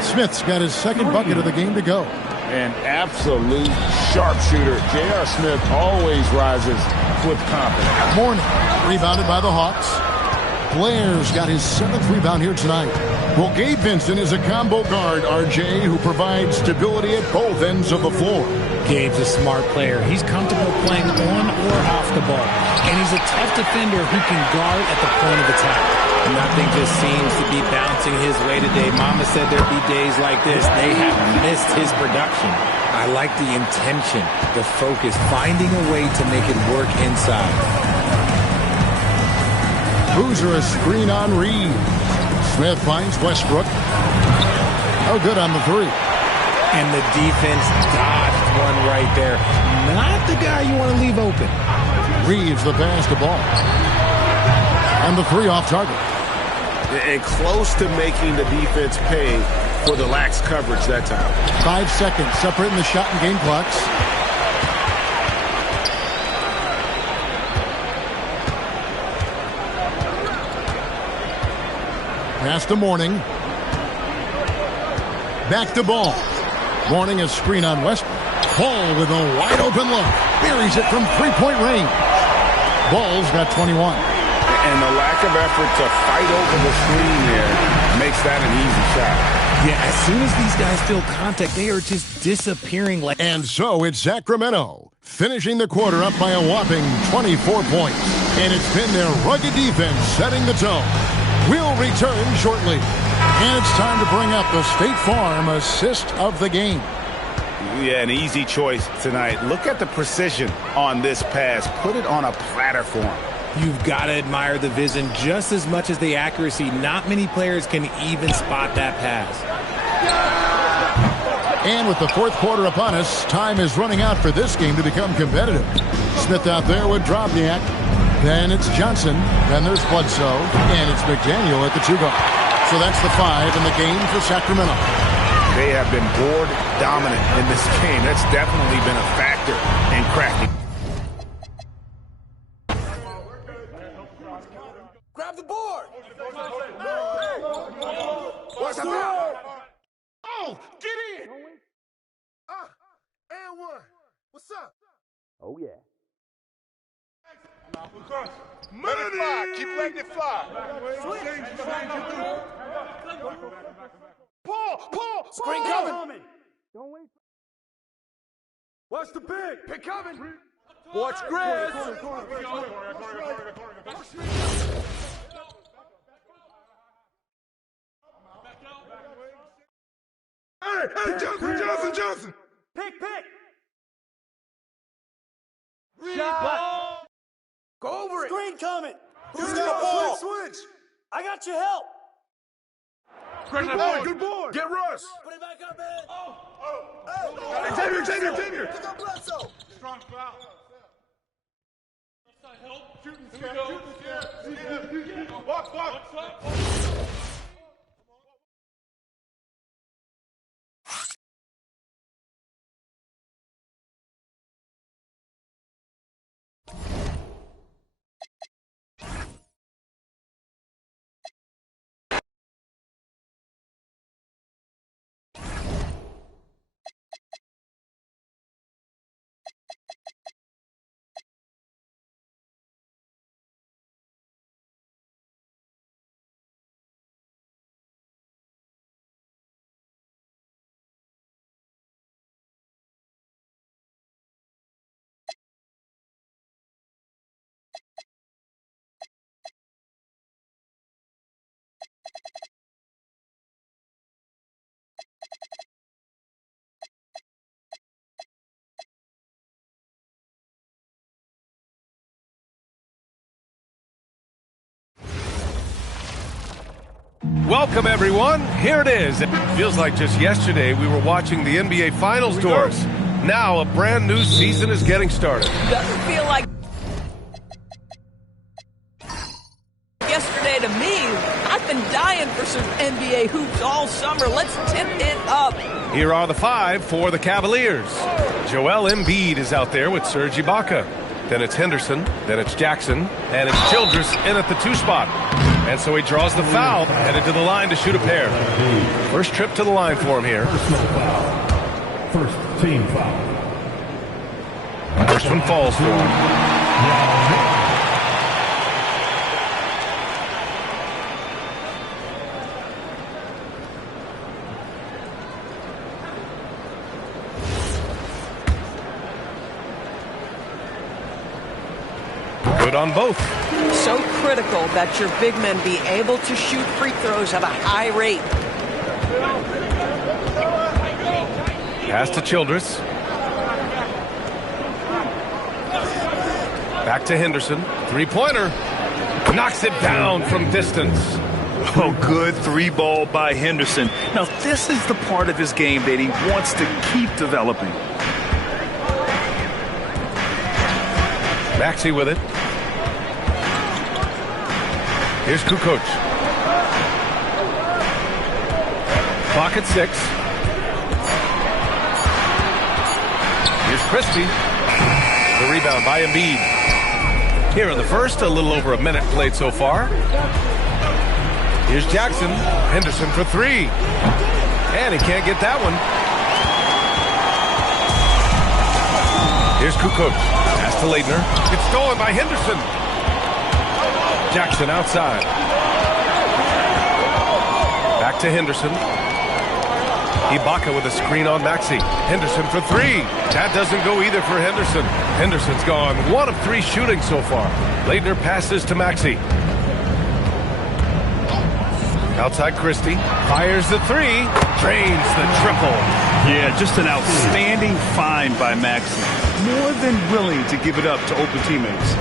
Smith's got his second bucket of the game to go. An absolute sharpshooter. J.R. Smith always rises with confidence. Morning. Rebounded by the Hawks. Blair's got his 7th rebound here tonight. Well, Gabe Vincent is a combo guard, RJ, who provides stability at both ends of the floor. Gabe's a smart player. He's comfortable playing on or off the ball. And he's a tough defender who can guard at the point of attack. Nothing just seems to be bouncing his way today. Mama said there'd be days like this. They have missed his production. I like the intention, the focus, finding a way to make it work inside. Boozer a screen on Reed. Smith finds Westbrook. Oh, good on the three. And the defense dodged one right there. Not the guy you want to leave open. Reeves the pass to Ball. And the three off target. And close to making the defense pay for the lax coverage that time. 5 seconds separating the shot and game clocks. Pass to Mourning. Back to Ball. Mourning a screen on Westbrook. Ball with a wide open look. Buries it from three-point range. Ball's got 21. And the lack of effort to fight over the screen there makes that an easy shot. Yeah, as soon as these guys feel contact, they are just disappearing. And so it's Sacramento, finishing the quarter up by a whopping 24 points. And it's been their rugged defense setting the tone. We'll return shortly. And it's time to bring up the State Farm assist of the game. Yeah, an easy choice tonight. Look at the precision on this pass. Put it on a platter form. You've got to admire the vision just as much as the accuracy. Not many players can even spot that pass. And with the fourth quarter upon us, time is running out for this game to become competitive. Smith out there with Drobniak. Then it's Johnson. Then there's Bledsoe. And it's McDaniel at the 2-guard. So that's the 5 in the game for Sacramento. They have been board dominant in this game. That's definitely been a factor in cracking. Grab the board. What's up? Oh, get in. And one. What's up? Oh, yeah. Let it fly. Keep letting it fly. Pull. Screen coming. Don't wait. Watch the pick. Pick coming. Watch Grizz. Hey, Johnson. Pick. Shot. Go over it. Screen coming. Who's got ball? Switch. I got your help. Good board. Get Russ. Put it back up, man. Hey, Xavier. Pick up Bledsoe. Strong foul. Help. Shooting. Walk. Welcome, everyone. Here it is. It feels like just yesterday we were watching the NBA Finals doors. Now a brand new season is getting started. Doesn't feel like yesterday to me. I've been dying for some NBA hoops all summer. Let's tip it up. Here are the 5 for the Cavaliers. Joel Embiid is out there with Serge Ibaka. Then it's Henderson, then it's Jackson, and it's Childress in at the 2 spot. And so he draws the foul, headed to the line to shoot a pair. First trip to the line for him here. First team foul. First one falls for him. Good on both. So critical that your big men be able to shoot free throws at a high rate. Pass to Childress. Back to Henderson. Three-pointer. Knocks it down from distance. Oh, good 3-ball by Henderson. Now, this is the part of his game that he wants to keep developing. Maxey with it. Here's Kukoc. Clock at 6. Here's Christie. The rebound by Embiid. Here in the first, a little over a minute played so far. Here's Jackson. Henderson for 3. And he can't get that one. Here's Kukoc. Pass to Leitner. It's stolen by Henderson. Jackson outside. Back to Henderson. Ibaka with a screen on Maxey. Henderson for 3. That doesn't go either for Henderson. Henderson's gone 1 of 3 shooting so far. Leitner passes to Maxey. Outside Christie. Fires the 3. Drains the triple. Yeah, just an outstanding find by Maxey. More than willing to give it up to open teammates.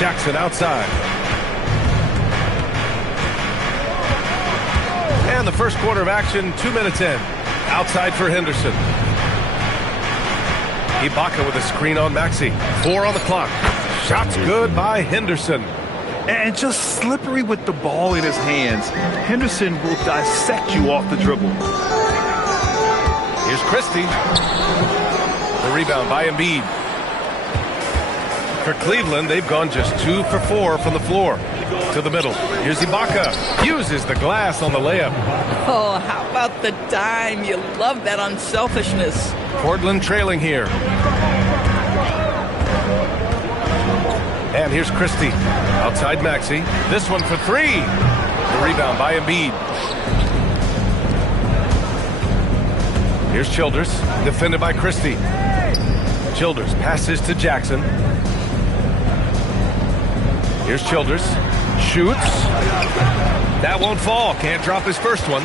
Jackson outside. And the first quarter of action, 2 minutes in. Outside for Henderson. Ibaka with a screen on Maxey. 4 on the clock. Shots good by Henderson. And just slippery with the ball in his hands. Henderson will dissect you off the dribble. Here's Christie. The rebound by Embiid. For Cleveland, they've gone just 2 for 4 from the floor. To the middle. Here's Ibaka. Uses the glass on the layup. Oh, how about the dime? You love that unselfishness. Portland trailing here. And here's Christie. Outside Maxey. This one for 3. The rebound by Embiid. Here's Childress. Defended by Christie. Childress passes to Jackson. Here's Childress. Shoots. That won't fall. Can't drop his first one.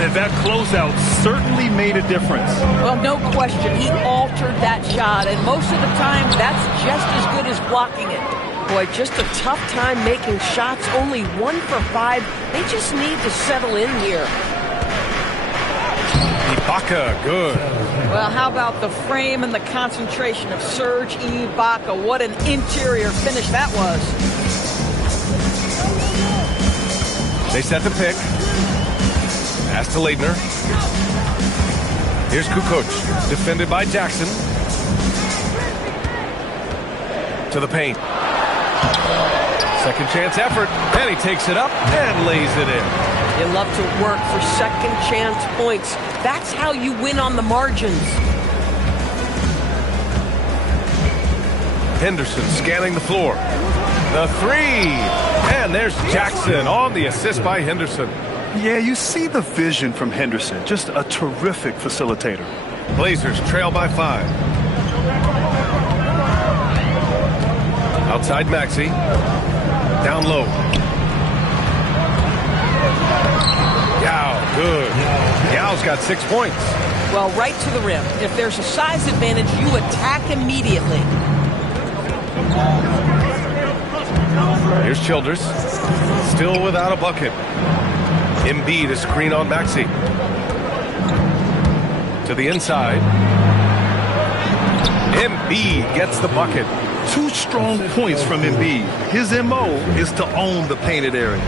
And that closeout certainly made a difference. Well, no question. He altered that shot, and most of the time, that's just as good as blocking it. Boy, just a tough time making shots. Only 1 for 5. They just need to settle in here. Ibaka, good. Well, how about the frame and the concentration of Serge Ibaka? What an interior finish that was. They set the pick. Pass to Leitner. Here's Kukoc. Defended by Jackson. To the paint. Second chance effort. And he takes it up and lays it in. You love to work for second chance points. That's how you win on the margins. Henderson scanning the floor. The 3. And there's Jackson on the assist by Henderson. Yeah, you see the vision from Henderson. Just a terrific facilitator. Blazers trail by 5. Outside Maxey. Down low. Yao, good. Yao's got 6 points. Well, right to the rim. If there's a size advantage, you attack immediately. Here's Childress. Still without a bucket. Embiid a screen on Maxey. To the inside. Embiid gets the bucket. 2 strong points from Embiid. His M.O. is to own the painted area.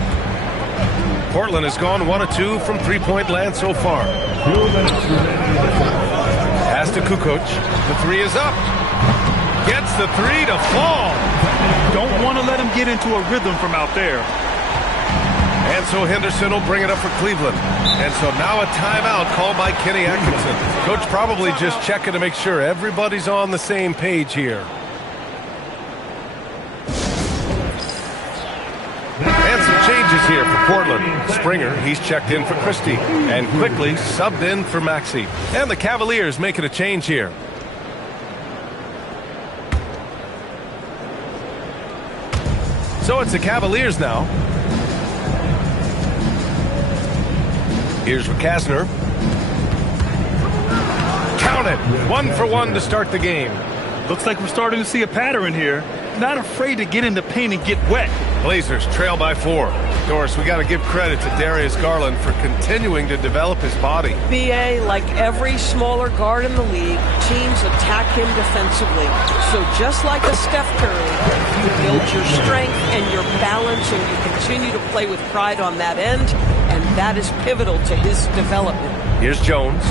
Portland has gone 1 of 2 from three-point land so far. Pass to Kukoc. The three is up. Gets the three to fall. Don't want to let him get into a rhythm from out there. And so Henderson will bring it up for Cleveland. And so now a timeout called by Kenny Atkinson. Coach probably just checking to make sure everybody's on the same page here. And some changes here for Portland. Springer, he's checked in for Christie. And quickly subbed in for Maxey. And the Cavaliers making a change here. So it's the Cavaliers now. Here's Rekasner. Count it. 1 for 1 to start the game. Looks like we're starting to see a pattern here. Not afraid to get in the paint and get wet. Blazers trail by 4. Doris, we got to give credit to Darius Garland for continuing to develop his body. BA, like every smaller guard in the league, teams attack him defensively. So just like a Steph Curry, you build your strength and your balance, and you continue to play with pride on that end, and that is pivotal to his development. Here's Jones.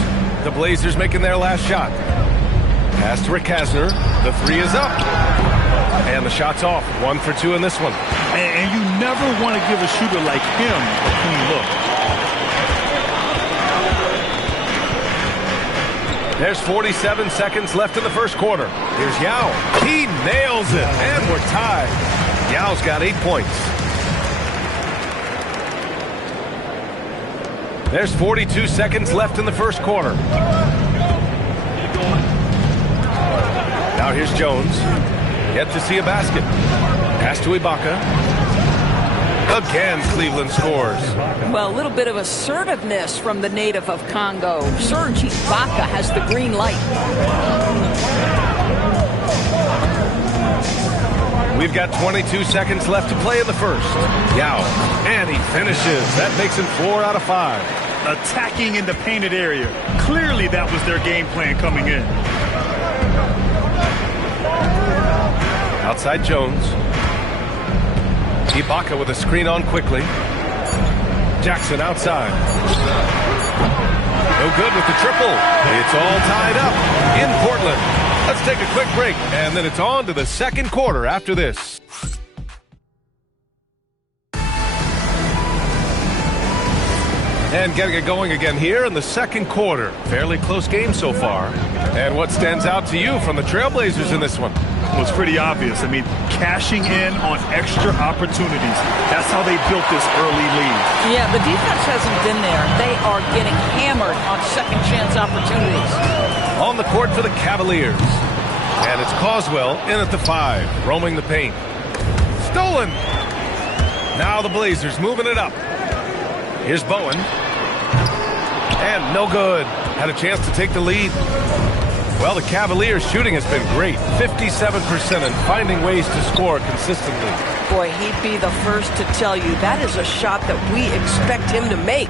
The Blazers making their last shot. Pass to Rekasner. The three is up. And the shot's off. 1 for 2 in this one. And you never want to give a shooter like him a clean look. There's 47 seconds left in the first quarter. Here's Yao. He nails it. And we're tied. Yao's got 8 points. There's 42 seconds left in the first quarter. Now here's Jones. Yet to see a basket. Pass to Ibaka. Again, Cleveland scores. Well, a little bit of assertiveness from the native of Congo. Serge Ibaka has the green light. We've got 22 seconds left to play in the first. Yao. And he finishes. That makes him 4 out of 5. Attacking in the painted area. Clearly that was their game plan coming in. Outside Jones. Ibaka with a screen on quickly. Jackson outside. No good with the triple. It's all tied up in Portland. Let's take a quick break, and then it's on to the second quarter after this. And getting it going again here in the second quarter. Fairly close game so far. And what stands out to you from the Trailblazers in this one? Well, it's pretty obvious. I mean, cashing in on extra opportunities. That's how they built this early lead. Yeah, the defense hasn't been there. They are getting hammered on second chance opportunities. On the court for the Cavaliers. And it's Causwell in at the 5, roaming the paint. Stolen. Now the Blazers moving it up. Here's Bowen. And no good. Had a chance to take the lead. Well, the Cavaliers' shooting has been great. 57% and finding ways to score consistently. Boy, he'd be the first to tell you that is a shot that we expect him to make.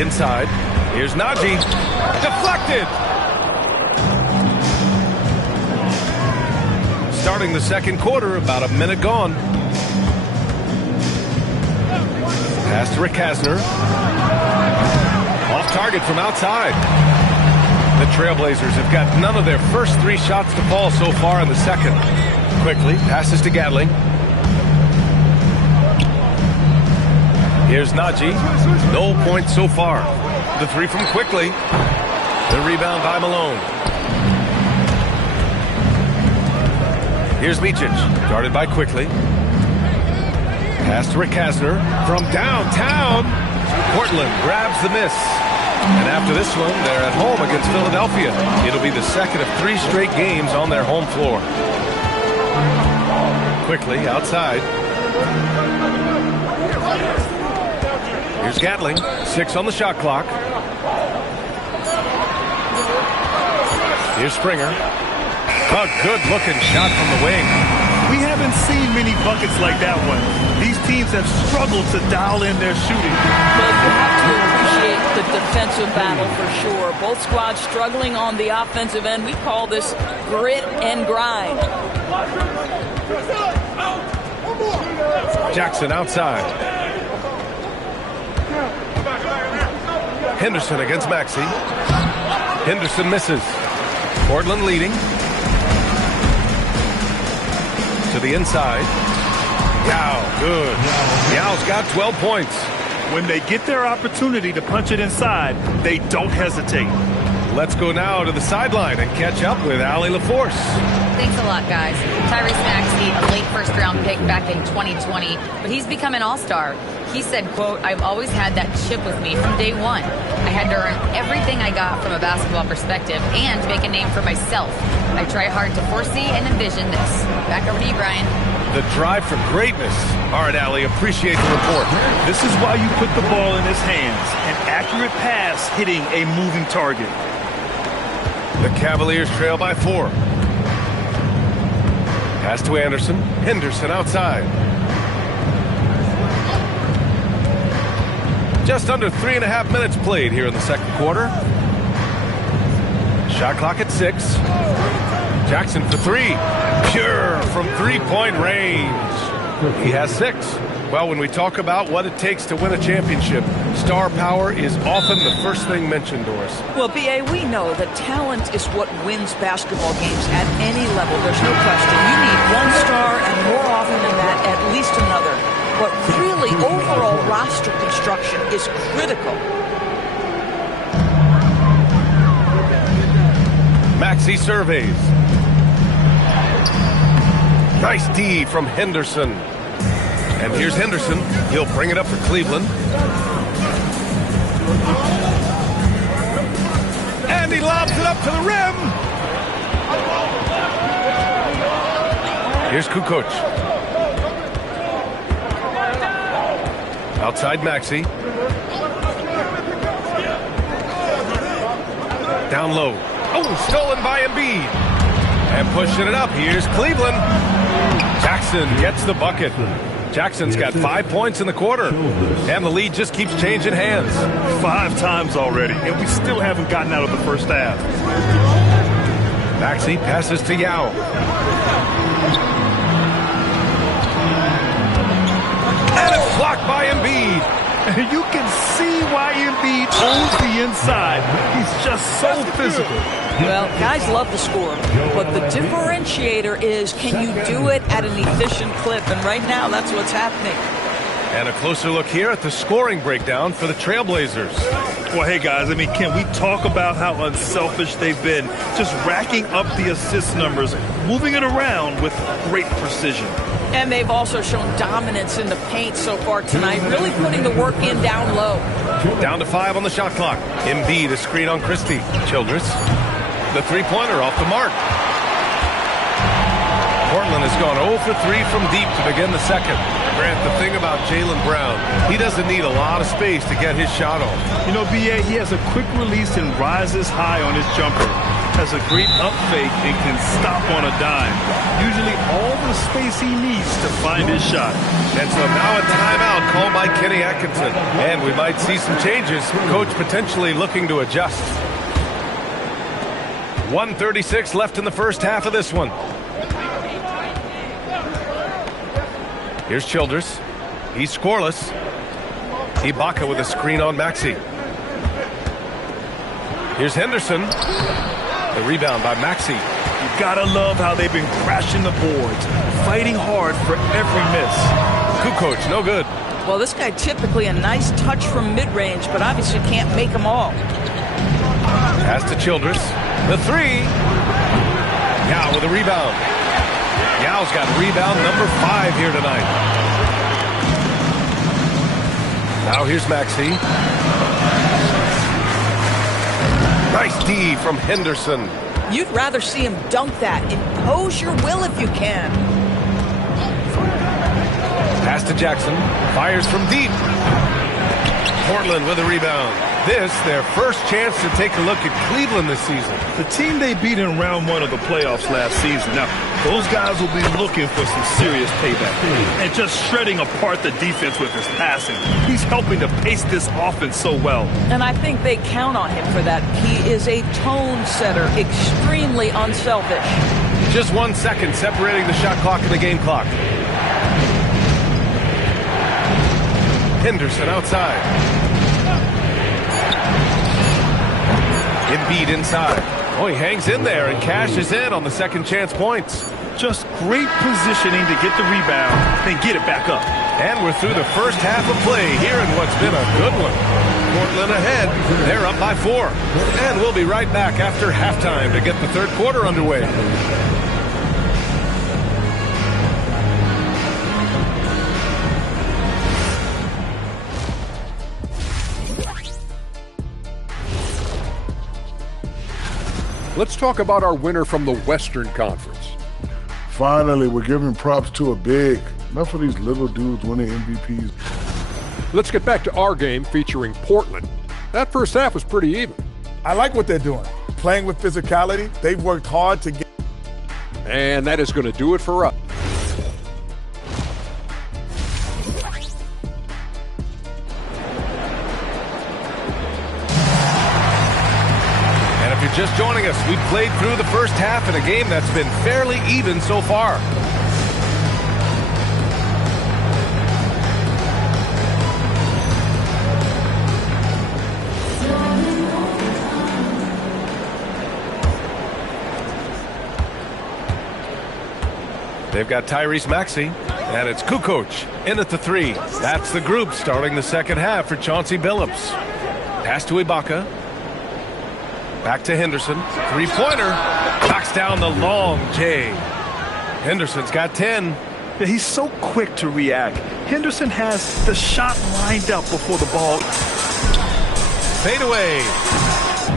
Inside. Here's Najee. Deflected. Starting the second quarter, about a minute gone. Pass to Rekasner. Off target from outside. The Trailblazers have got none of their first 3 shots to fall so far in the second. Quickly, passes to Gatling. Here's Najee. No points so far. The 3 from Quickly. The rebound by Malone. Here's Micic. Guarded by Quickly. Pass to Rekasner from downtown. Portland grabs the miss. And after this one, they're at home against Philadelphia. It'll be the second of 3 straight games on their home floor. Quickly outside. Here's Gatling. 6 on the shot clock. Here's Springer. A good-looking shot from the wing. We haven't seen many buckets like that one. These teams have struggled to dial in their shooting. But you have to appreciate the defensive battle for sure. Both squads struggling on the offensive end. We call this grit and grind. Jackson outside. Henderson against Maxey. Henderson misses. Portland leading. To the inside. Yao, good. Yao's got 12 points. When they get their opportunity to punch it inside, they don't hesitate. Let's go now to the sideline and catch up with Allie LaForce. Thanks a lot, guys. Tyrese Maxey, a late first-round pick back in 2020, but he's become an all-star. He said, quote, "I've always had that chip with me from day one. I had to earn everything I got from a basketball perspective and make a name for myself. I try hard to foresee and envision this." Back over to you, Brian. The drive for greatness. All right, Allie, appreciate the report. This is why you put the ball in his hands. An accurate pass hitting a moving target. The Cavaliers trail by 4. Pass to Anderson. Henderson outside. Just under 3.5 minutes played here in the second quarter. Shot clock at 6. Jackson for 3. Pure from three-point range. He has 6. Well, when we talk about what it takes to win a championship, star power is often the first thing mentioned, Doris. Well, B.A., we know that talent is what wins basketball games at any level. There's no question. You need one star, and more often than that, at least another. But really, overall roster construction is critical. Maxey surveys. Nice D from Henderson. And here's Henderson. He'll bring it up for Cleveland. And he lobs it up to the rim. Here's Kukoc. Outside Maxey. Down low. Oh, stolen by Embiid. And pushing it up. Here's Cleveland. Jackson gets the bucket. Jackson's got 5 points in the quarter. And the lead just keeps changing hands. 5 times already. And we still haven't gotten out of the first half. Maxey passes to Yao. And it's blocked by Embiid. You can see why Embiid owns the inside. He's just so physical. Well, guys love to score, but the differentiator is, can you do it at an efficient clip? And right now, that's what's happening. And a closer look here at the scoring breakdown for the Trailblazers. Well, hey, guys, I mean, can we talk about how unselfish they've been? Just racking up the assist numbers, moving it around with great precision. And they've also shown dominance in the paint so far tonight, really putting the work in down low. Down to 5 on the shot clock. Embiid, a screen on Christie. Childress, the three-pointer off the mark. Portland has gone 0 for 3 from deep to begin the second. Grant, the thing about Jaylen Brown, he doesn't need a lot of space to get his shot off. You know, B.A., he has a quick release and rises high on his jumper. Has a great up fake and can stop on a dime. Usually all the space he needs to find his shot. And so now a timeout called by Kenny Atkinson. And we might see some changes. Coach potentially looking to adjust. 1:36 left in the first half of this one. Here's Childress. He's scoreless. Ibaka with a screen on Maxey. Here's Henderson. The rebound by Maxey. You gotta love how they've been crashing the boards, fighting hard for every miss. Kukoc, no good. Well, this guy typically a nice touch from mid-range, but obviously can't make them all. Pass to Childress. The three. Yao with a rebound. Yao's got rebound number 5 here tonight. Now here's Maxey. Nice D from Henderson. You'd rather see him dunk that. Impose your will if you can. Pass to Jackson. Fires from deep. Portland with a rebound. This, their first chance to take a look at Cleveland this season. The team they beat in round 1 of the playoffs last season. Now, those guys will be looking for some serious payback. And just shredding apart the defense with his passing. He's helping to pace this offense so well. And I think they count on him for that. He is a tone setter, extremely unselfish. Just 1 second separating the shot clock and the game clock. Henderson outside. Embiid inside. Oh, he hangs in there and cashes in on the second chance points. Just great positioning to get the rebound and get it back up. And we're through the first half of play here in what's been a good one. Portland ahead. They're up by 4. And we'll be right back after halftime to get the third quarter underway. Let's talk about our winner from the Western Conference. Finally, we're giving props to a big. Enough of these little dudes winning MVPs. Let's get back to our game featuring Portland. That first half was pretty even. I like what they're doing. Playing with physicality. They've worked hard to get. And that is going to do it for us. And if you're just joining us, we've played through the first half in a game that's been fairly even so far. They've got Tyrese Maxey, and it's Kukoc in at the 3. That's the group starting the second half for Chauncey Billups. Pass to Ibaka. Back to Henderson. Three-pointer. Knocks down the long J. Henderson's got 10. Yeah, he's so quick to react. Henderson has the shot lined up before the ball. Fade away.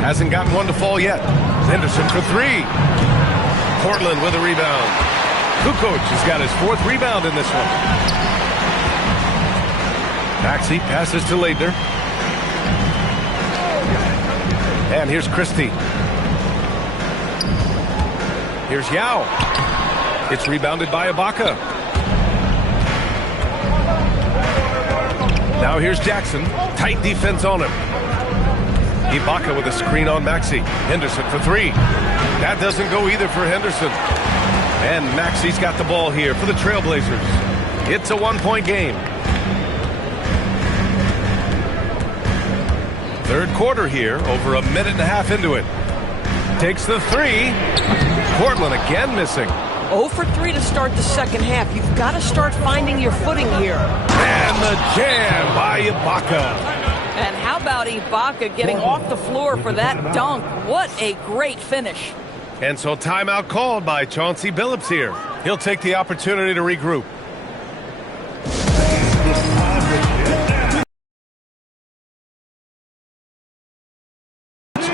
Hasn't gotten one to fall yet. Henderson for 3. Portland with a rebound. Kukoc has got his 4th rebound in this one. Maxey passes to Leitner. And here's Christie. Here's Yao. It's rebounded by Ibaka. Now here's Jackson. Tight defense on him. Ibaka with a screen on Maxey. Henderson for 3. That doesn't go either for Henderson. And Maxey's got the ball here for the Trailblazers. It's a 1-point game. Third quarter here, over a minute and a half into it. Takes the 3. Portland again missing. 0 for 3 to start the second half. You've got to start finding your footing here. And the jam by Ibaka. And how about Ibaka getting off the floor for that dunk? What a great finish. And so timeout called by Chauncey Billups here. He'll take the opportunity to regroup.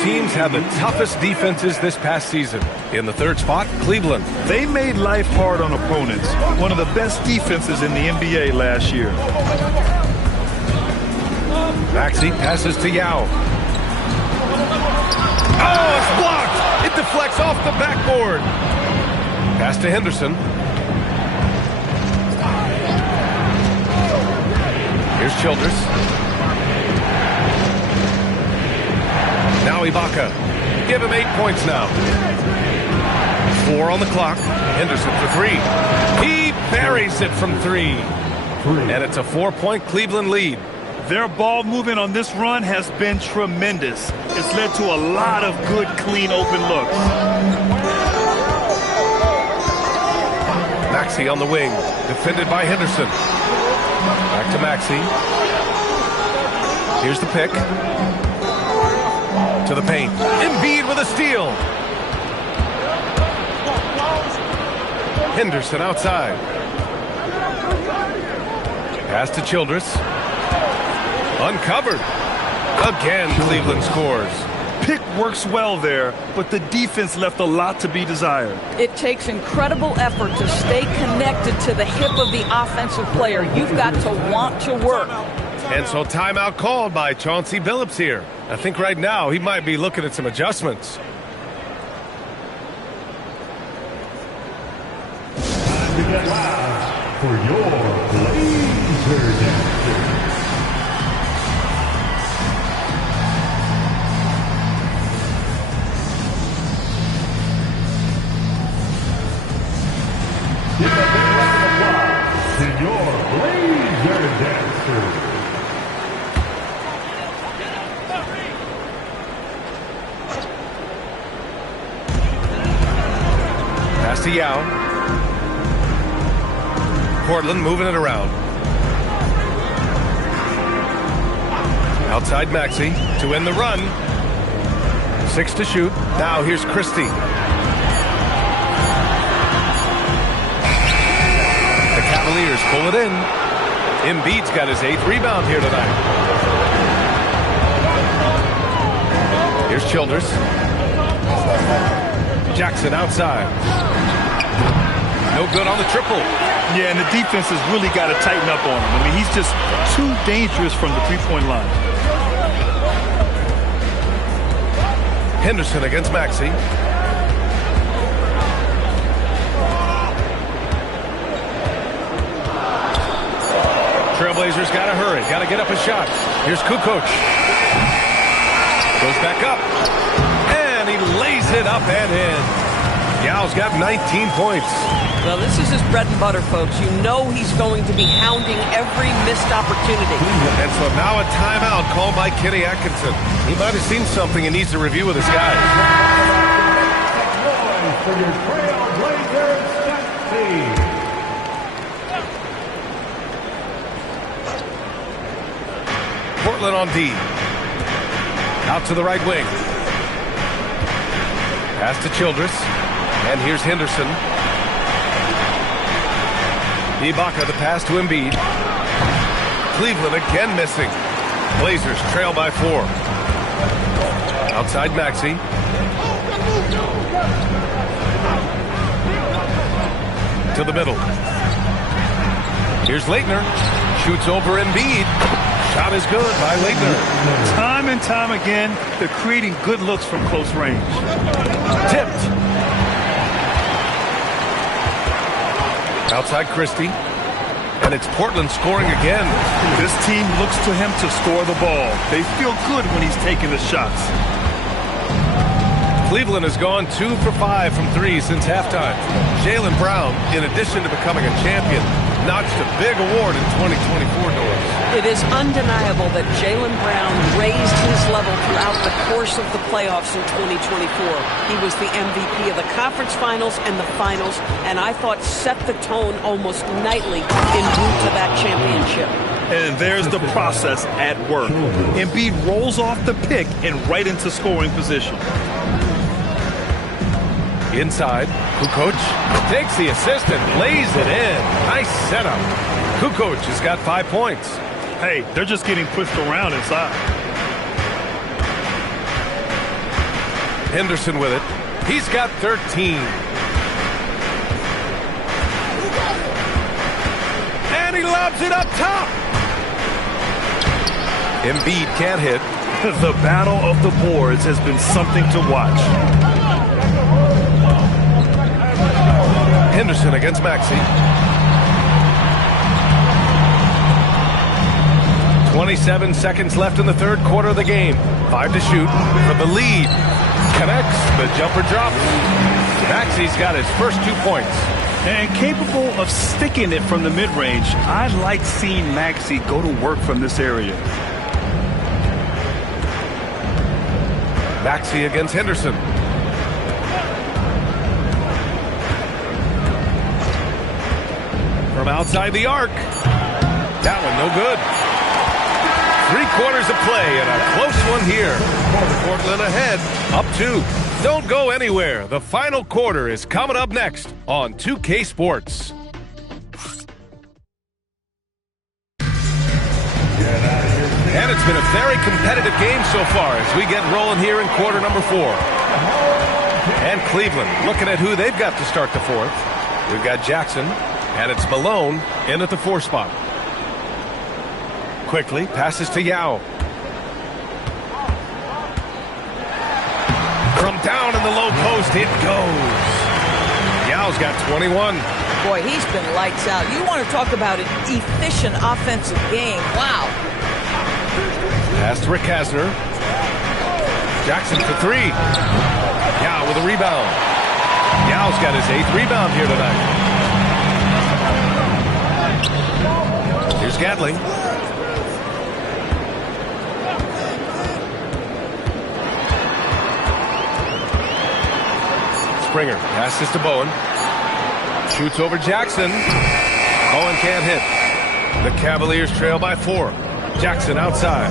Teams have the toughest defenses this past season. In the third spot, Cleveland. They made life hard on opponents. One of the best defenses in the NBA last year. Maxey passes to Yao. Oh, it's blocked! It deflects off the backboard. Pass to Henderson. Here's Childress. Now Ibaka. Give him 8 points now. 4 on the clock. Henderson for 3. He buries it from 3. And it's a 4-point Cleveland lead. Their ball movement on this run has been tremendous. It's led to a lot of good, clean, open looks. Maxey on the wing, defended by Henderson. Back to Maxey. Here's the pick. To the paint. Embiid with a steal. Henderson outside. Pass to Childress. Uncovered. Again, Cleveland scores. Pick works well there, but the defense left a lot to be desired. It takes incredible effort to stay connected to the hip of the offensive player. You've got to want to work. And so timeout called by Chauncey Billups here. I think right now he might be looking at some adjustments. Time to get loud for your Blazer Dancers. Give a big round of applause to your Blazer Dancers. to Yao. Portland moving it around. Outside Maxey to end the run. 6 to shoot. Now here's Christie. The Cavaliers pull it in. Embiid's got his 8th rebound here tonight. Here's Childress. Jackson outside. No good on the triple. Yeah, and the defense has really got to tighten up on him. I mean, he's just too dangerous from the three-point line. Henderson against Maxey. Trailblazers got to hurry. Got to get up a shot. Here's Kukoc. Goes back up. And he lays it up and in. Yao's got 19 points. Well, this is his bread and butter, folks. You know he's going to be hounding every missed opportunity. And so now a timeout called by Kenny Atkinson. He might have seen something and needs to review with his guys. For your Trailblazers set team. Portland on D. Out to the right wing. Pass to Childress. And here's Henderson. Ibaka the pass to Embiid. Cleveland again missing. Blazers trail by 4. Outside Maxey. To the middle. Here's Leitner. Shoots over Embiid. Shot is good by Leitner. Time and time again, they're creating good looks from close range. Tipped. Outside Christie. And it's Portland scoring again. This team looks to him to score the ball. They feel good when he's taking the shots. Cleveland has gone 2 for 5 from 3 since halftime. Jaylen Brown, in addition to becoming a champion, notched a big award in 2024 doors. It is undeniable that Jaylen Brown raised his level throughout the course of the playoffs in 2024. He was the MVP of the conference finals and the finals, and I thought set the tone almost nightly en route to that championship. And there's the process at work. Embiid rolls off the pick and right into scoring position. Inside, Kukoc takes the assist and lays it in. Nice setup. Kukoc has got 5 points. Hey, they're just getting pushed around inside. Henderson with it. He's got 13. And he lobs it up top. Embiid can't hit. The battle of the boards has been something to watch. Henderson against Maxey. 27 seconds left in the third quarter of the game. 5 to shoot for the lead. Connects. The jumper drops. Maxey's got his first 2 points. And capable of sticking it from the mid-range. I like seeing Maxey go to work from this area. Maxey against Henderson. From outside the arc. That one no good. 3 quarters of play and a close one here. Portland ahead, up 2. Don't go anywhere. The final quarter is coming up next on 2K Sports. And it's been a very competitive game so far as we get rolling here in quarter number 4. And Cleveland looking at who they've got to start the fourth. We've got Jackson, and it's Malone in at the 4 spot. Quickly passes to Yao. From down in the low post, it goes. Yao's got 21. Boy, he's been lights out. You want to talk about an efficient offensive game. Wow. Pass to Rick Kasner. Jackson for 3. Yao with a rebound. Yao's got his 8th rebound here tonight. Here's Gatling. Springer passes to Bowen. Shoots over Jackson. Bowen can't hit. The Cavaliers trail by 4. Jackson outside.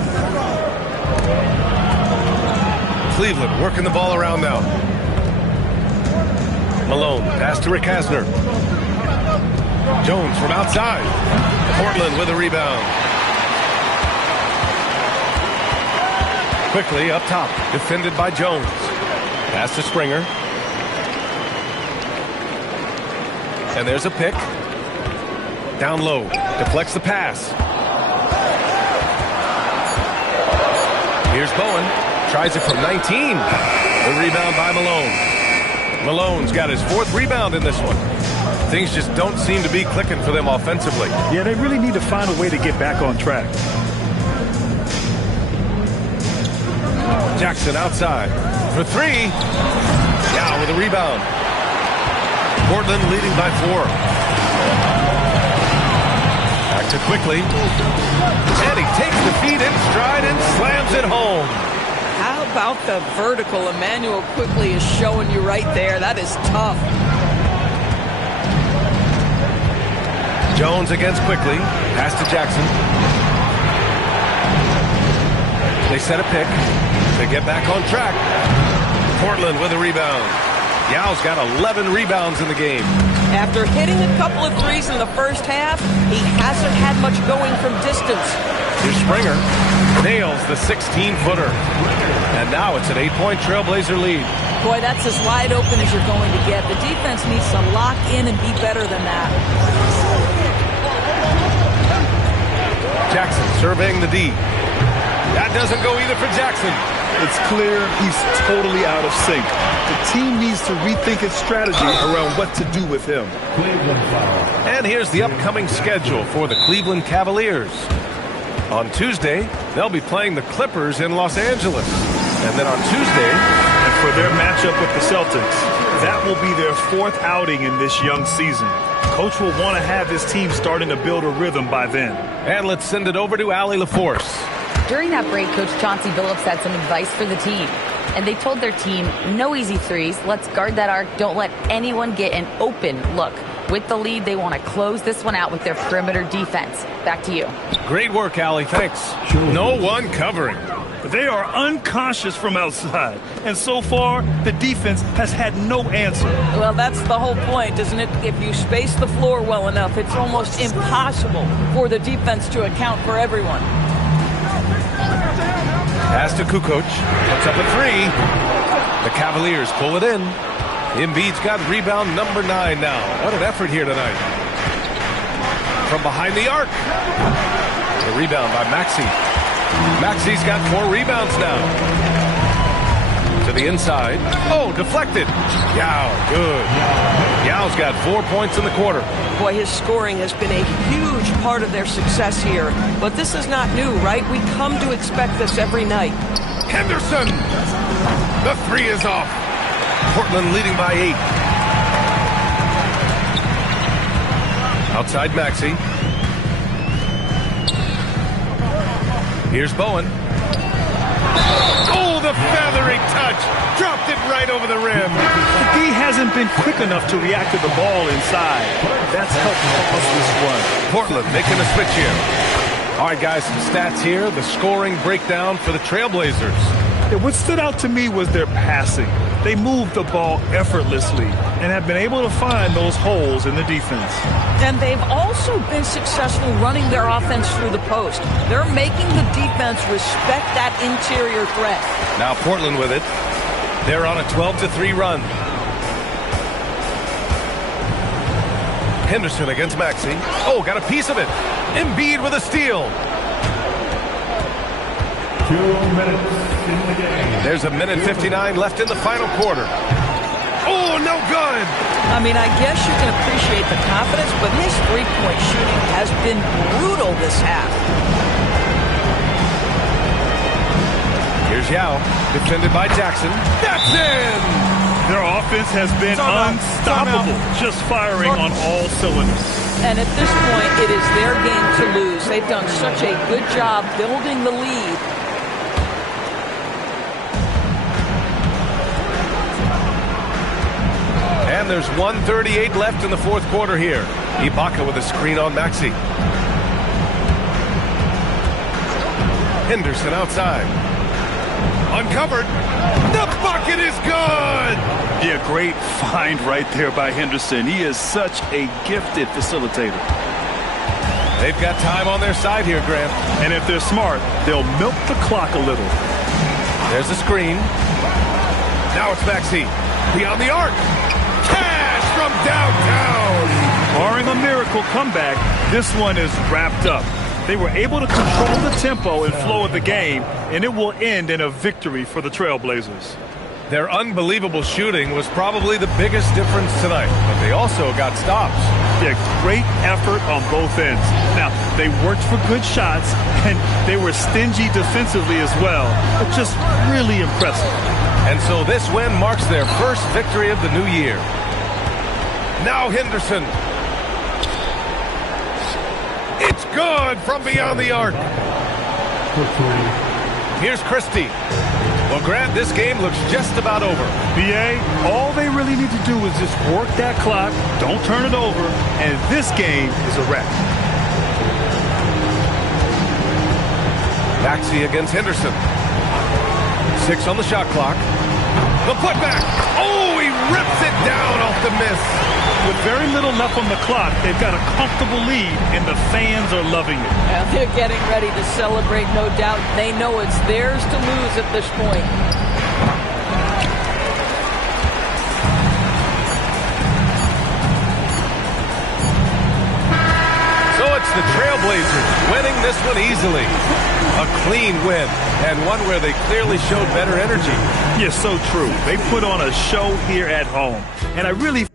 Cleveland working the ball around now. Malone, pass to Rick Hasner. Jones from outside. Portland with a rebound. Quickly up top, defended by Jones. Pass to Springer. And there's a pick. Down low, deflects the pass. Here's Bowen, tries it from 19. The rebound by Malone. Malone's got his 4th rebound in this one. Things just don't seem to be clicking for them offensively. Yeah, they really need to find a way to get back on track. Jackson outside for 3. Now with a rebound. Portland leading by 4. Back to Quickly. And he takes the feet in stride and slams it home. How about the vertical Emmanuel Quickly is showing you right there? That is tough. Jones against Quickly. Pass to Jackson. They set a pick to get back on track. Portland with a rebound. Yao's got 11 rebounds in the game. After hitting a couple of threes in the first half, he hasn't had much going from distance. Here's Springer. Nails the 16-footer. And now it's an 8-point Trailblazer lead. Boy, that's as wide open as you're going to get. The defense needs to lock in and be better than that. Jackson surveying the D. That doesn't go either for Jackson. It's clear he's totally out of sync. The team needs to rethink its strategy around what to do with him. And here's the upcoming schedule for the Cleveland Cavaliers. On Tuesday, they'll be playing the Clippers in Los Angeles. And then on Tuesday, and for their matchup with the Celtics, that will be their 4th outing in this young season. Coach will want to have this team starting to build a rhythm by then. And let's send it over to Allie LaForce. During that break, Coach Chauncey Billups had some advice for the team. And they told their team, no easy threes. Let's guard that arc. Don't let anyone get an open look. With the lead, they want to close this one out with their perimeter defense. Back to you. Great work, Allie. Thanks. No one covering. They are unconscious from outside. And so far, the defense has had no answer. Well, that's the whole point, isn't it? If you space the floor well enough, it's almost impossible for the defense to account for everyone. Pass to Kukoc. Puts up a 3. The Cavaliers pull it in. Embiid's got rebound number 9 now. What an effort here tonight. From behind the arc. The rebound by Maxey. Maxey's got 4 rebounds now. To the inside. Oh, deflected. Yao, good. Yao's got 4 points in the quarter. Boy, his scoring has been a huge part of their success here. But this is not new, right? We come to expect this every night. Henderson! The 3 is off. Portland leading by 8. Outside Maxey. Here's Bowen. Oh, the feathery touch. Dropped it right over the rim. The D hasn't been quick enough to react to the ball inside. That's helped cause this run. Portland making a switch here. All right, guys, the stats here. The scoring breakdown for the Trailblazers. Yeah, what stood out to me was their passing. They moved the ball effortlessly and have been able to find those holes in the defense. And they've also been successful running their offense through the post. They're making the defense respect that interior threat. Now Portland with it. They're on a 12-3 run. Henderson against Maxey. Oh, got a piece of it. Embiid with a steal. 2 minutes in the game. There's a minute 59 left in the final quarter. Oh, no good. I mean, I guess you can appreciate the confidence, but his three-point shooting has been brutal this half. Here's Yao, defended by Jackson. That's in! Their offense has been unstoppable, just firing on all cylinders. And at this point, it is their game to lose. They've done such a good job building the lead. And And there's 1:38 left in the fourth quarter here. Ibaka with a screen on Maxey. Henderson outside. Uncovered. The bucket is good! Yeah, great find right there by Henderson. He is such a gifted facilitator. They've got time on their side here, Grant. And if they're smart, they'll milk the clock a little. There's the screen. Now it's Maxey. Beyond the arc. Cash from downtown. Barring a miracle comeback, this one is wrapped up. They were able to control the tempo and flow of the game, and it will end in a victory for the Trailblazers. Their unbelievable shooting was probably the biggest difference tonight, but they also got stops. Yeah, great effort on both ends. Now, they worked for good shots, and they were stingy defensively as well, but just really impressive. And so this win marks their first victory of the new year. Now Henderson. It's good from beyond the arc. Here's Christie. Well, Grant, this game looks just about over. B.A., all they really need to do is just work that clock, don't turn it over, and this game is a wrap. Maxey against Henderson. 6 on the shot clock. The putback. Oh, he rips it down off the miss. With very little left on the clock, they've got a comfortable lead, and the fans are loving it. Yeah, they're getting ready to celebrate, no doubt. They know it's theirs to lose at this point. So it's the Trailblazers winning this one easily. A clean win, and one where they clearly showed better energy. Yeah, so true. They put on a show here at home, and I really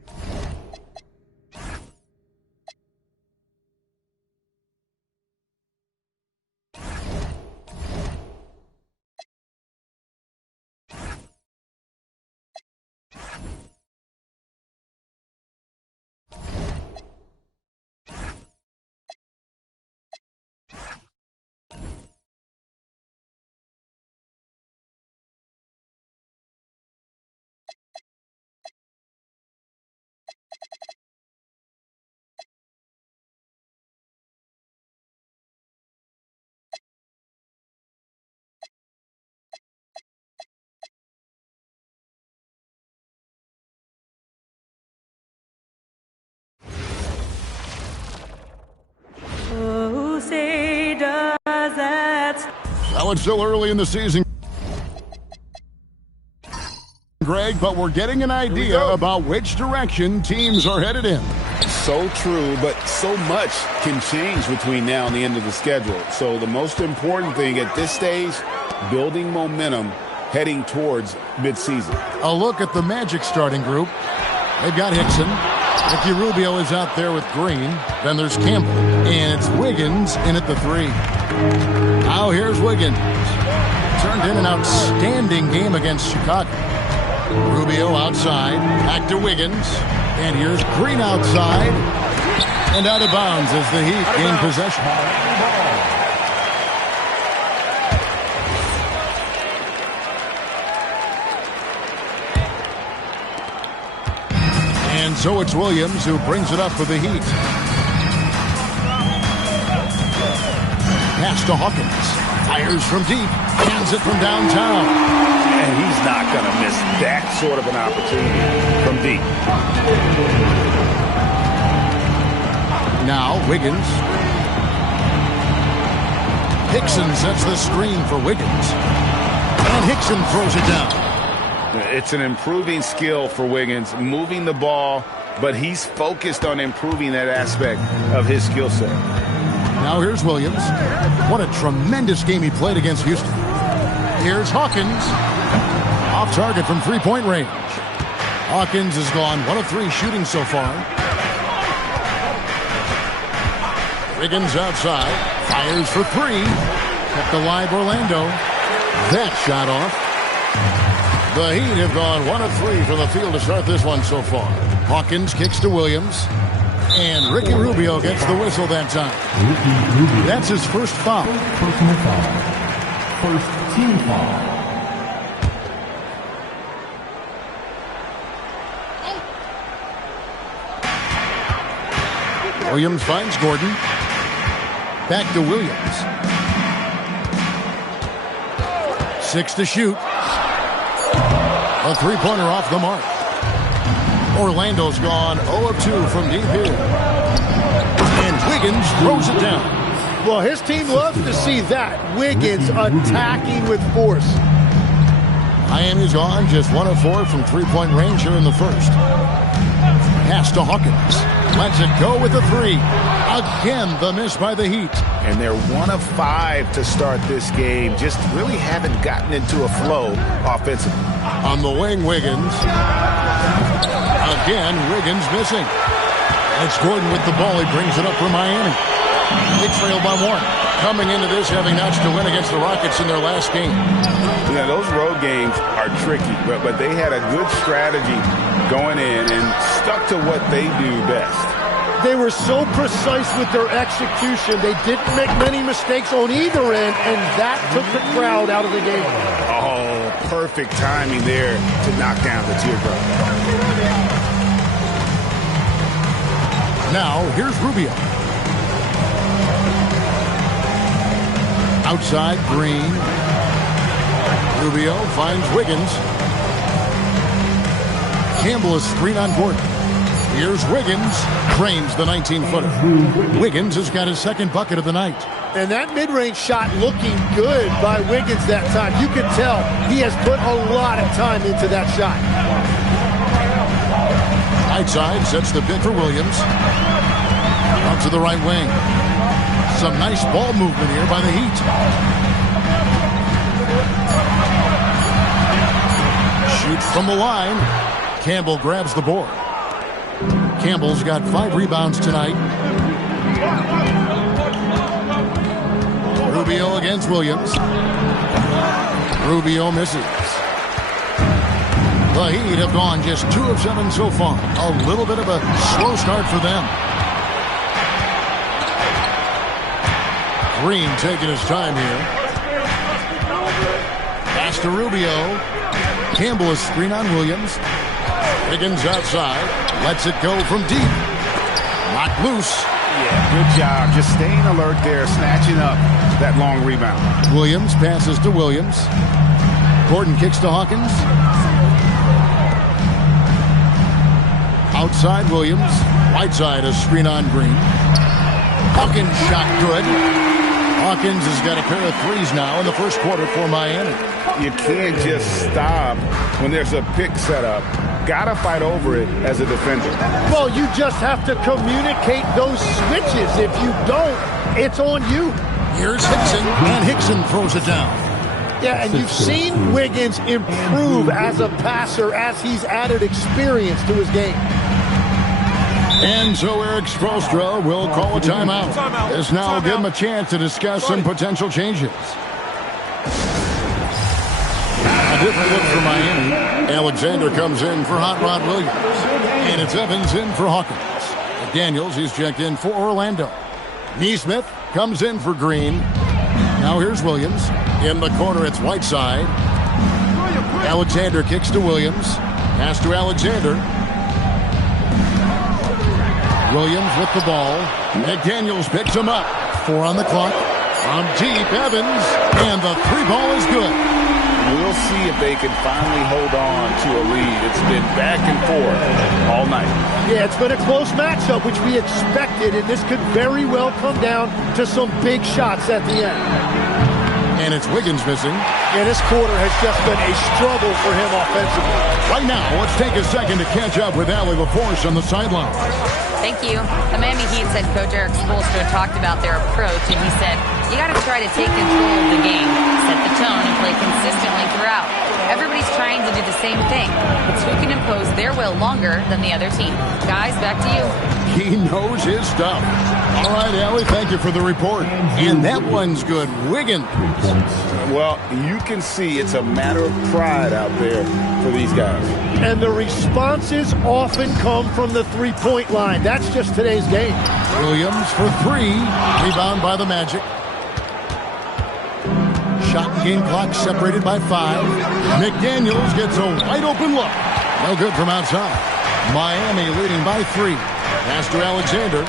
Well, it's still early in the season, Greg, but we're getting an idea about which direction teams are headed in. So true, but so much can change between now and the end of the schedule. So the most important thing at this stage, building momentum heading towards midseason. A look at the Magic starting group. They've got Hickson. Ricky Rubio is out there with Green. Then there's Campbell. And it's Wiggins in at the 3. Now here's Wiggins. Turned in an outstanding game against Chicago. Rubio outside. Back to Wiggins. And here's Green outside. And out of bounds as the Heat gain possession. And so it's Williams who brings it up for the Heat. Pass to Hawkins. Fires from deep. Hands it from downtown. And he's not going to miss that sort of an opportunity from deep. Now Wiggins. Hickson sets the screen for Wiggins. And Hickson throws it down. It's an improving skill for Wiggins, moving the ball, but he's focused on improving that aspect of his skill set. Now here's Williams. What a tremendous game he played against Houston. Here's Hawkins. Off target from three-point range. Hawkins has gone 1 of 3 shooting so far. Wiggins outside. Fires for 3. Kept alive Orlando. That shot off. The Heat have gone 1 of 3 from the field to start this one so far. Hawkins kicks to Williams. And Ricky Rubio gets the whistle that time. That's his first foul. Personal foul. First team foul. Williams finds Gordon. Back to Williams. 6 to shoot. A three-pointer off the mark. Orlando's gone 0 of 2 from deep here. And Wiggins throws it down. Well, his team loves to see that. Wiggins attacking with force. Miami's gone just 1 of 4 from three-point range here in the first. Pass to Hawkins. Lets it go with a 3. Again, the miss by the Heat. And they're 1 of 5 to start this game. Just really haven't gotten into a flow offensively. On the wing, Wiggins. Again, Wiggins missing. It's Gordon with the ball. He brings it up for Miami. They trail by 1. Coming into this, having notched a win against the Rockets in their last game. Yeah, those road games are tricky, but they had a good strategy going in and stuck to what they do best. They were so precise with their execution. They didn't make many mistakes on either end, and that took the crowd out of the game. Oh, perfect timing there to knock down the teardrop. Now, here's Rubio. Outside, Green. Rubio finds Wiggins. Campbell is screen on Gordon. Here's Wiggins. Drains the 19-footer. Wiggins has got his second bucket of the night. And that mid-range shot looking good by Wiggins that time. You can tell he has put a lot of time into that shot. Right side sets the pick for Williams. Out to the right wing. Some nice ball movement here by the Heat. Shoots from the line. Campbell grabs the board. Campbell's got 5 rebounds tonight. Rubio against Williams. Rubio misses. The Heat have gone just 2 of 7 so far. A little bit of a slow start for them. Green taking his time here. Pass to Rubio. Campbell is screen on Williams. Wiggins outside. Lets it go from deep. Knocked loose. Yeah, good job. Just staying alert there, snatching up that long rebound. Williams passes to Williams. Gordon kicks to Hawkins. Outside Williams. Right side a screen on Green. Hawkins shot good. Hawkins has got a pair of threes now in the first quarter for Miami. You can't just stop when there's a pick set up. Gotta fight over it as a defender. Well, you just have to communicate those switches. If you don't, it's on you. Here's Hickson, and Hickson throws it down. Yeah, and you've seen Wiggins improve as a passer as he's added experience to his game. And so Eric Spoelstra will call a timeout. This now will give him a chance to discuss some potential changes. A different look for Miami. Alexander comes in for Hot Rod Williams. And it's Evans in for Hawkins. Daniels, he's checked in for Orlando. Neesmith comes in for Green. Now here's Williams. In the corner, it's Whiteside. Alexander kicks to Williams. Pass to Alexander. Williams with the ball. McDaniels picks him up. 4 on the clock. From deep, Evans. And the 3 ball is good. We'll see if they can finally hold on to a lead. It's been back and forth all night. Yeah, it's been a close matchup, which we expected, and this could very well come down to some big shots at the end. And it's Wiggins missing. And this quarter has just been a struggle for him offensively. Right now, let's take a second to catch up with Allie LaForce on the sideline. Thank you. The Miami Heat said Coach Eric Spoelstra talked about their approach, and he said, you got to try to take control of the game, set the tone, and play consistently throughout. Everybody's trying to do the same thing. It's who can impose their will longer than the other team. Guys, back to you. He knows his stuff. All right, Allie, thank you for the report. And that one's good. Wiggins. Well, you can see it's a matter of pride out there for these guys. And the responses often come from the three-point line. That's just today's game. Williams for 3. Rebound by the Magic. Shot and game clock separated by 5. McDaniels gets a wide open look. No good from outside. Miami leading by 3. Pass to Alexander.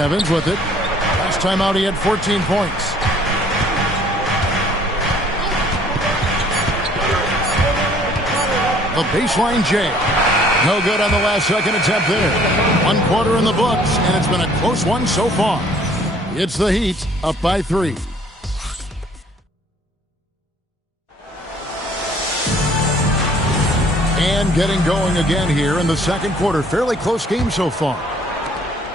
Evans with it. Last time out he had 14 points. The baseline J. No good on the last second attempt there. 1 quarter in the books, and it's been a close one so far. It's the Heat up by 3. And getting going again here in the second quarter. Fairly close game so far.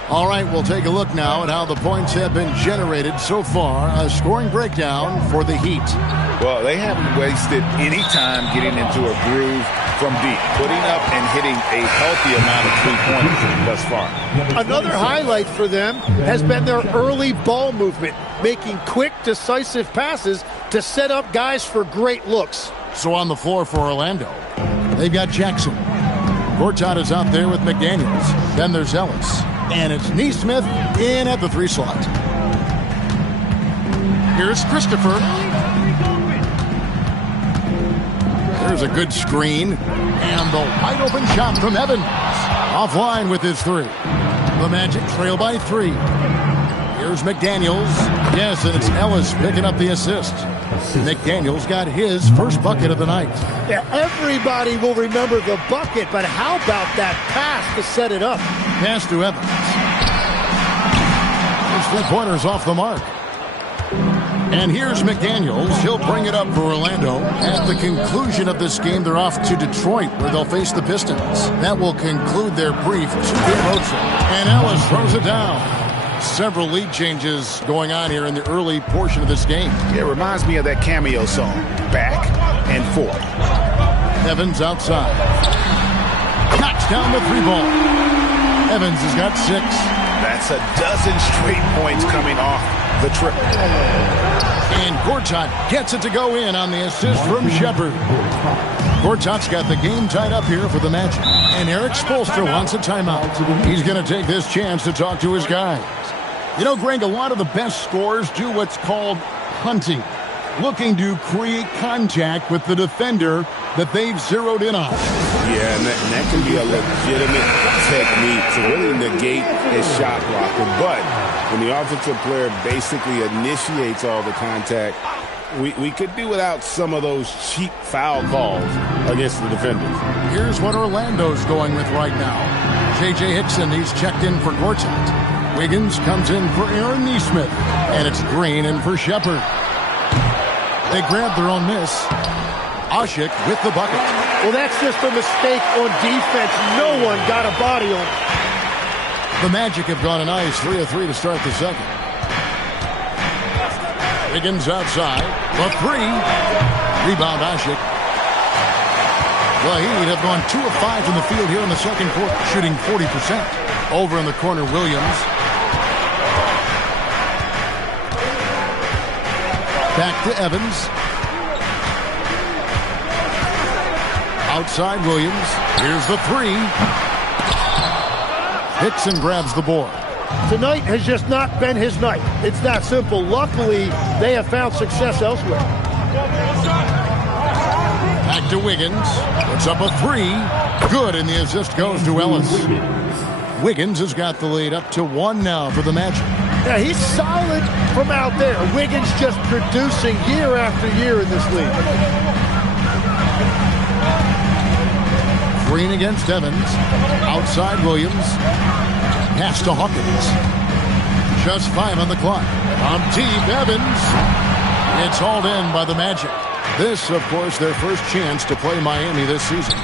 All right, we'll take a look now at how the points have been generated so far. A scoring breakdown for the Heat. Well, they haven't wasted any time getting into a groove from deep, putting up and hitting a healthy amount of 3 pointers thus far. Another highlight for them has been their early ball movement, making quick, decisive passes to set up guys for great looks. So on the floor for Orlando, they've got Jackson. Gortat is out there with McDaniels. Then there's Ellis. And it's Neesmith in at the 3 slot. Here's Christopher. There's a good screen. And the wide open shot from Evans. Offline with his 3. The Magic trail by 3. Here's McDaniels. Yes, and it's Ellis picking up the assist. McDaniels got his first bucket of the night. Yeah, everybody will remember the bucket, but how about that pass to set it up? Pass to Evans. His 3-pointers off the mark. And here's McDaniels. He'll bring it up for Orlando. At the conclusion of this game, they're off to Detroit, where they'll face the Pistons. That will conclude their brief 2-game road trip. And Ellis throws it down. Several lead changes going on here in the early portion of this game. It reminds me of that cameo song, Back and Forth. Evans outside. Knocks down the 3-ball. Evans has got 6. That's a dozen straight points coming off the triple. And Gortat gets it to go in on the assist from Shepard. Gortat's got the game tied up here for the Magic. And Eric Spoelstra wants a timeout. He's going to take this chance to talk to his guys. You know, Greg, a lot of the best scorers do what's called hunting, looking to create contact with the defender that they've zeroed in on. Yeah, and that can be a legitimate technique to really negate a shot blocker. But when the offensive player basically initiates all the contact, we could do without some of those cheap foul calls against the defenders. Here's what Orlando's going with right now. J.J. Hickson, he's checked in for Gortat. Wiggins comes in for Aaron Neesmith. And it's Green in for Shepard. They grabbed their own miss. Ashik with the bucket. Well, that's just a mistake on defense. No one got a body on it. The Magic have gone a nice 3 of 3 to start the second. Wiggins outside. The 3. Rebound Ashik. The Heat have gone 2 of 5 from the field here in the second quarter, shooting 40%. Over in the corner, Williams. Back to Evans. Outside Williams. Here's the 3. Hickson grabs the board. Tonight has just not been his night. It's that simple. Luckily, they have found success elsewhere. Back to Wiggins. Puts up a 3. Good, and the assist goes to Ellis. Wiggins has got the lead up to 1 now for the Magic. Yeah, he's solid from out there. Wiggins just producing year after year in this league. Green against Evans. Outside Williams. Pass to Hawkins. Just 5 on the clock. From deep, Evans. It's hauled in by the Magic. This, of course, their first chance to play Miami this season.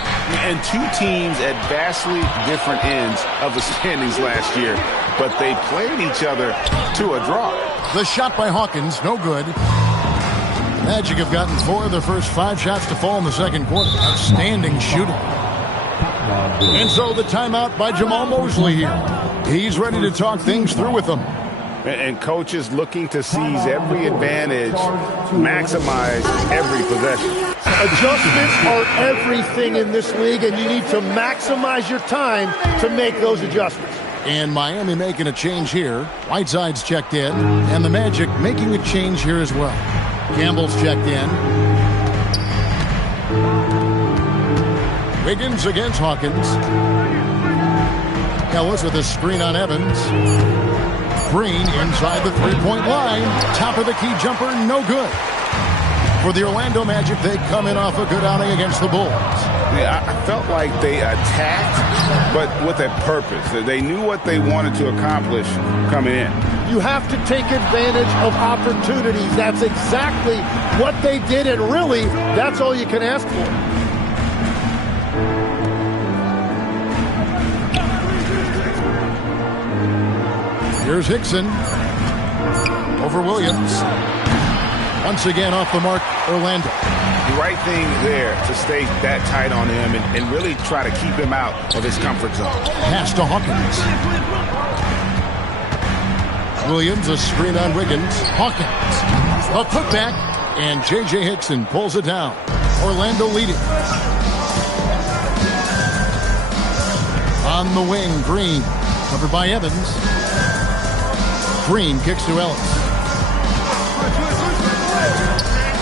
And 2 teams at vastly different ends of the standings last year, but they played each other to a draw. The shot by Hawkins, no good. Magic have gotten 4 of their first 5 shots to fall in the second quarter. Outstanding shooting. And so the timeout by Jamal Mosley here. He's ready to talk things through with them. And coaches looking to seize every advantage, maximize every possession. Adjustments are everything in this league, and you need to maximize your time to make those adjustments. And Miami making a change here. Whiteside's checked in, and the Magic making a change here as well. Campbell's checked in. Wiggins against Hawkins. Ellis with a screen on Evans. Green inside the three-point line. Top of the key jumper, no good. For the Orlando Magic, they come in off a good outing against the Bulls. Yeah, I felt like they attacked, but with a purpose. They knew what they wanted to accomplish coming in. You have to take advantage of opportunities. That's exactly what they did, and really, that's all you can ask for. Here's Hickson over Williams. Once again off the mark, Orlando. The right thing there to stay that tight on him and really try to keep him out of his comfort zone. Pass to Hawkins. Williams, a screen on Wiggins. Hawkins, a putback, and J.J. Hickson pulls it down. Orlando leading. On the wing, Green, covered by Evans. Green kicks to Ellis.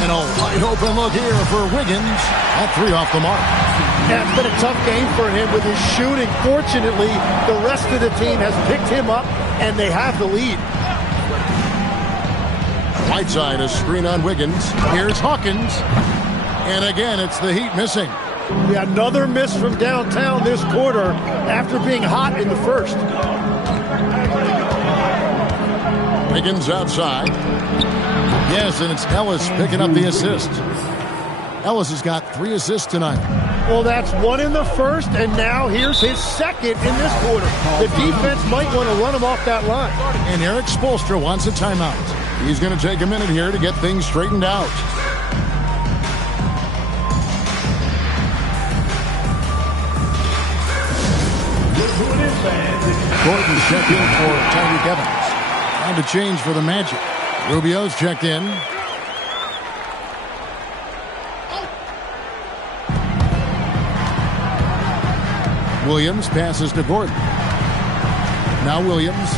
And a wide open look here for Wiggins. That three off the mark. Yeah, it's been a tough game for him with his shooting. Fortunately, the rest of the team has picked him up, and they have the lead. Whiteside, a screen on Wiggins. Here's Hawkins. And again, it's the Heat missing. Yeah, another miss from downtown this quarter after being hot in the first. Wiggins outside. Yes, and it's Ellis picking up the assist. Ellis has got 3 assists tonight. Well, that's 1 in the first, and now here's his second in this quarter. The defense might want to run him off that line. And Eric Spoelstra wants a timeout. He's going to take a minute here to get things straightened out. Gordon checked in for Tyreek Evans. Time to change for the Magic. Rubio's checked in. Williams passes to Gordon. Now Williams.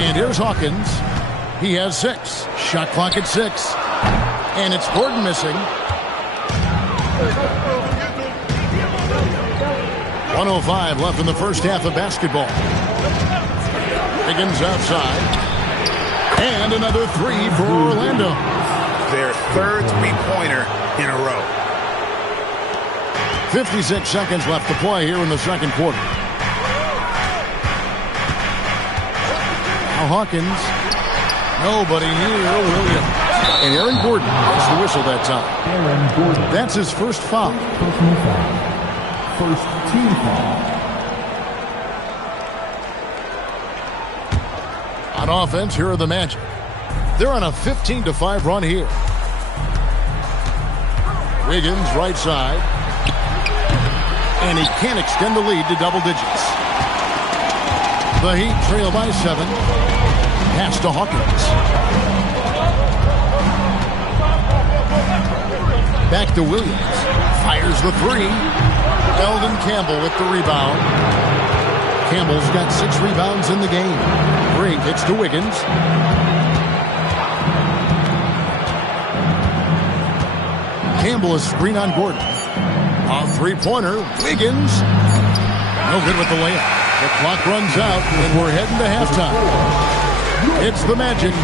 And here's Hawkins. He has 6. Shot clock at 6. And it's Gordon missing. 1:05 left in the first half of basketball. Higgins outside. And another 3 for Orlando. Their third three-pointer in a row. 56 seconds left to play here in the second quarter. Now Hawkins. Nobody near Williams. And Aaron Gordon gets the whistle that time. That's his first foul. First team foul. On offense, here are the Magic. They're on a 15-5 run here. Wiggins, right side. And he can't extend the lead to double digits. The Heat trail by 7. Pass to Hawkins. Back to Williams. Fires the 3. Eldon Campbell with the rebound. Campbell's got 6 rebounds in the game. Green gets to Wiggins. Campbell is screen on Gordon. A three-pointer. Wiggins. No good with the layup. The clock runs out, and we're heading to halftime. It's the Magic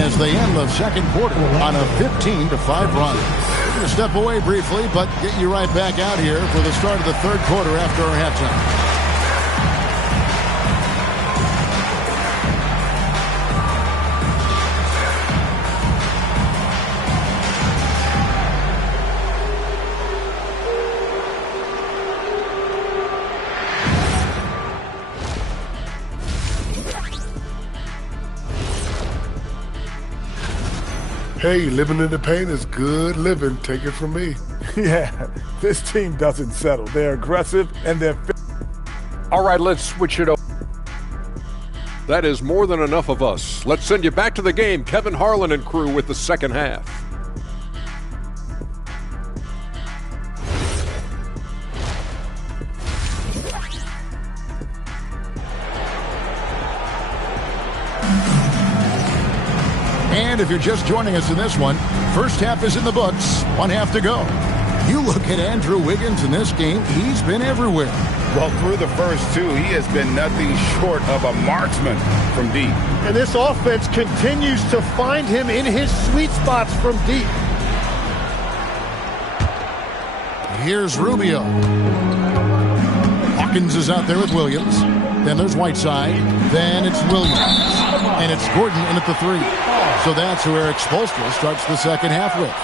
as they end the second quarter on a 15-5 run. We're going to step away briefly, but get you right back out here for the start of the third quarter after our halftime. Hey, living in the paint is good living. Take it from me. Yeah, this team doesn't settle. They're aggressive and they're... All right, let's switch it over. That is more than enough of us. Let's send you back to the game. Kevin Harlan and crew with the second half. And if you're just joining us in this one, first half is in the books, 1 half to go. You look at Andrew Wiggins in this game, he's been everywhere. Well, through the first two, he has been nothing short of a marksman from deep. And this offense continues to find him in his sweet spots from deep. Here's Rubio. Hawkins is out there with Williams. Then there's Whiteside. Then it's Williams. And it's Gordon in at the 3. So that's who Eric Spoelstra starts the second half with.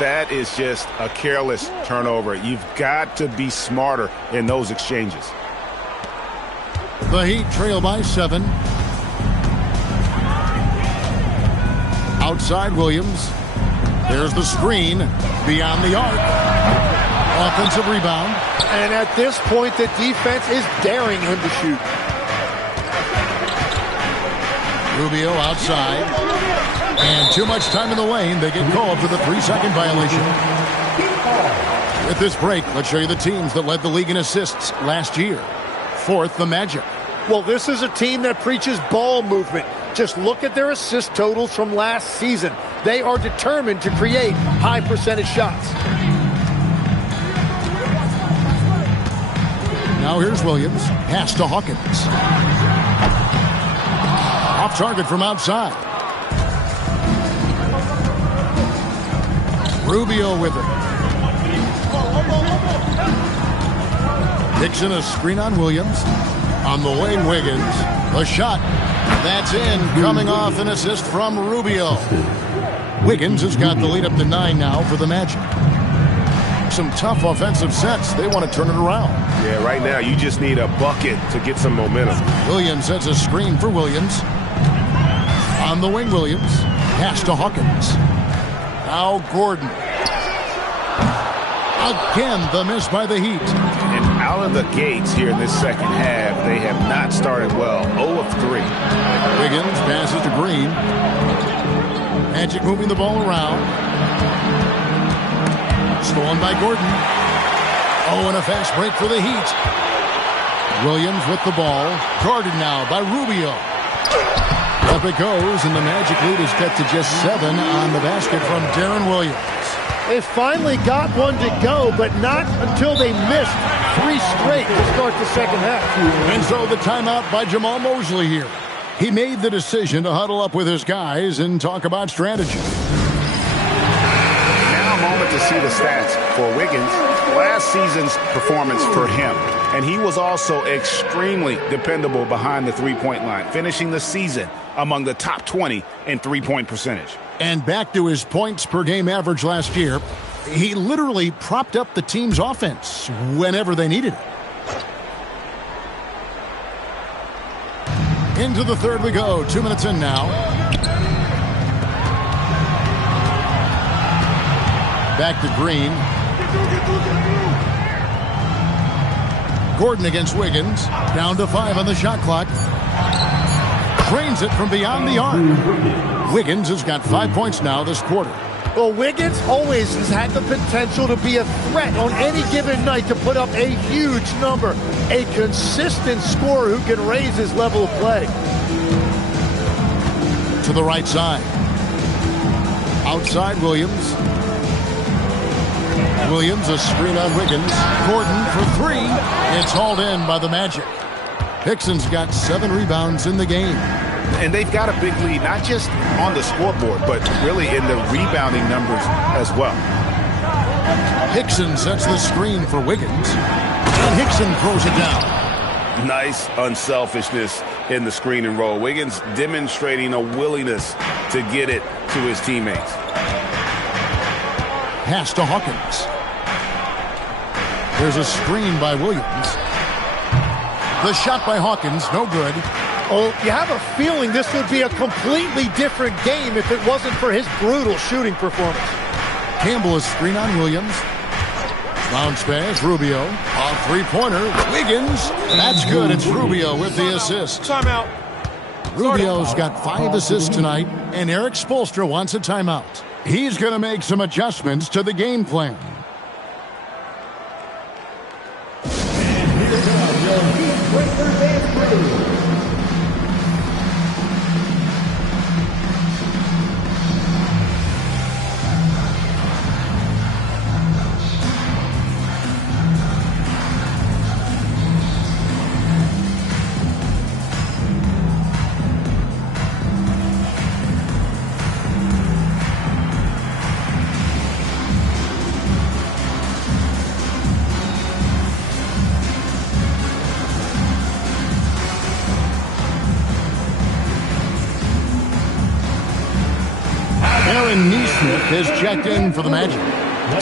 That is just a careless turnover. You've got to be smarter in those exchanges. The Heat trail by 7. Outside Williams. There's the screen beyond the arc. Offensive rebound. And at this point, the defense is daring him to shoot. Rubio outside. And too much time in the lane. They get called for the 3-second violation. With this break, let's show you the teams that led the league in assists last year. 4th, the Magic. Well, this is a team that preaches ball movement. Just look at their assist totals from last season. They are determined to create high percentage shots. Now here's Williams. Pass to Hawkins. Off target from outside. Rubio with it. Dixon a screen on Williams. On the wing, Wiggins. A shot. That's in. Coming off an assist from Rubio. Wiggins has got the lead up to 9 now for the Magic. Some tough offensive sets. They want to turn it around. Yeah, right now you just need a bucket to get some momentum. Williams sets a screen for Williams. On the wing, Williams. Pass to Hawkins. Now Gordon. Again, the miss by the Heat. And out of the gates here in this second half, they have not started well. 0 of 3. Wiggins passes to Green. Magic moving the ball around. Stolen by Gordon. Oh, and a fast break for the Heat. Williams with the ball. Guarded now by Rubio. Up it goes, and the Magic lead is cut to just 7 on the basket from Darren Williams. They finally got one to go, but not until they missed 3 straight to start the second half. And so the timeout by Jamal Mosley here. He made the decision to huddle up with his guys and talk about strategy. Now a moment to see the stats for Wiggins. Last season's performance for him. And he was also extremely dependable behind the three-point line, finishing the season among the top 20 in three-point percentage. And back to his points per game average last year, he literally propped up the team's offense whenever they needed it. Into the third we go. 2 minutes in now. Back to Green. Gordon against Wiggins. Down to 5 on the shot clock. Drains it from beyond the arc. Wiggins has got 5 points now this quarter. Well, Wiggins always has had the potential to be a threat on any given night to put up a huge number. A consistent scorer who can raise his level of play. To the right side. Outside Williams. Williams a screen on Wiggins. Gordon for 3. It's hauled in by the Magic. Hickson's got 7 rebounds in the game. And they've got a big lead, not just on the scoreboard, but really in the rebounding numbers as well. Hickson sets the screen for Wiggins. And Hickson throws it down. Nice unselfishness in the screen and roll. Wiggins demonstrating a willingness to get it to his teammates. Pass to Hawkins. There's a screen by Williams. The shot by Hawkins, no good. Oh, you have a feeling this would be a completely different game if it wasn't for his brutal shooting performance. Campbell is screen on Williams. Bounce pass, Rubio. A three-pointer, Wiggins. That's good. It's Rubio with the assist. Timeout. Rubio's got 5 assists tonight, and Eric Spoelstra wants a timeout. He's going to make some adjustments to the game plan. Aaron Neesmith has checked in for the Magic.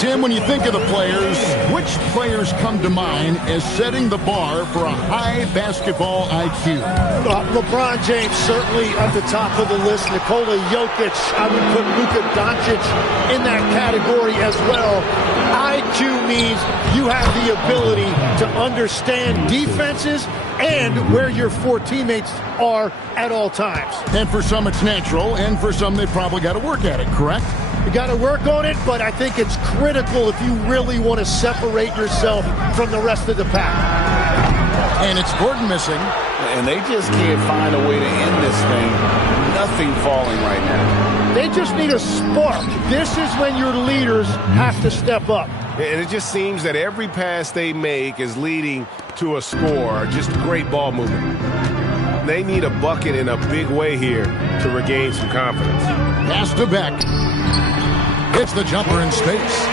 Tim, when you think of the players, which players come to mind as setting the bar for a high basketball IQ? LeBron James certainly at the top of the list. Nikola Jokic, I would put Luka Doncic in that category as well. IQ means you have the ability to understand defenses and where your four teammates are at all times. And for some it's natural, and for some they've probably got to work at it, correct? You got to work on it, but I think it's critical if you really want to separate yourself from the rest of the pack. And it's Gordon missing. And they just can't find a way to end this thing. Nothing falling right now. They just need a spark. This is when your leaders have to step up. And it just seems that every pass they make is leading to a score. Just great ball movement. They need a bucket in a big way here to regain some confidence. Pass to Beck. Hits the jumper in space.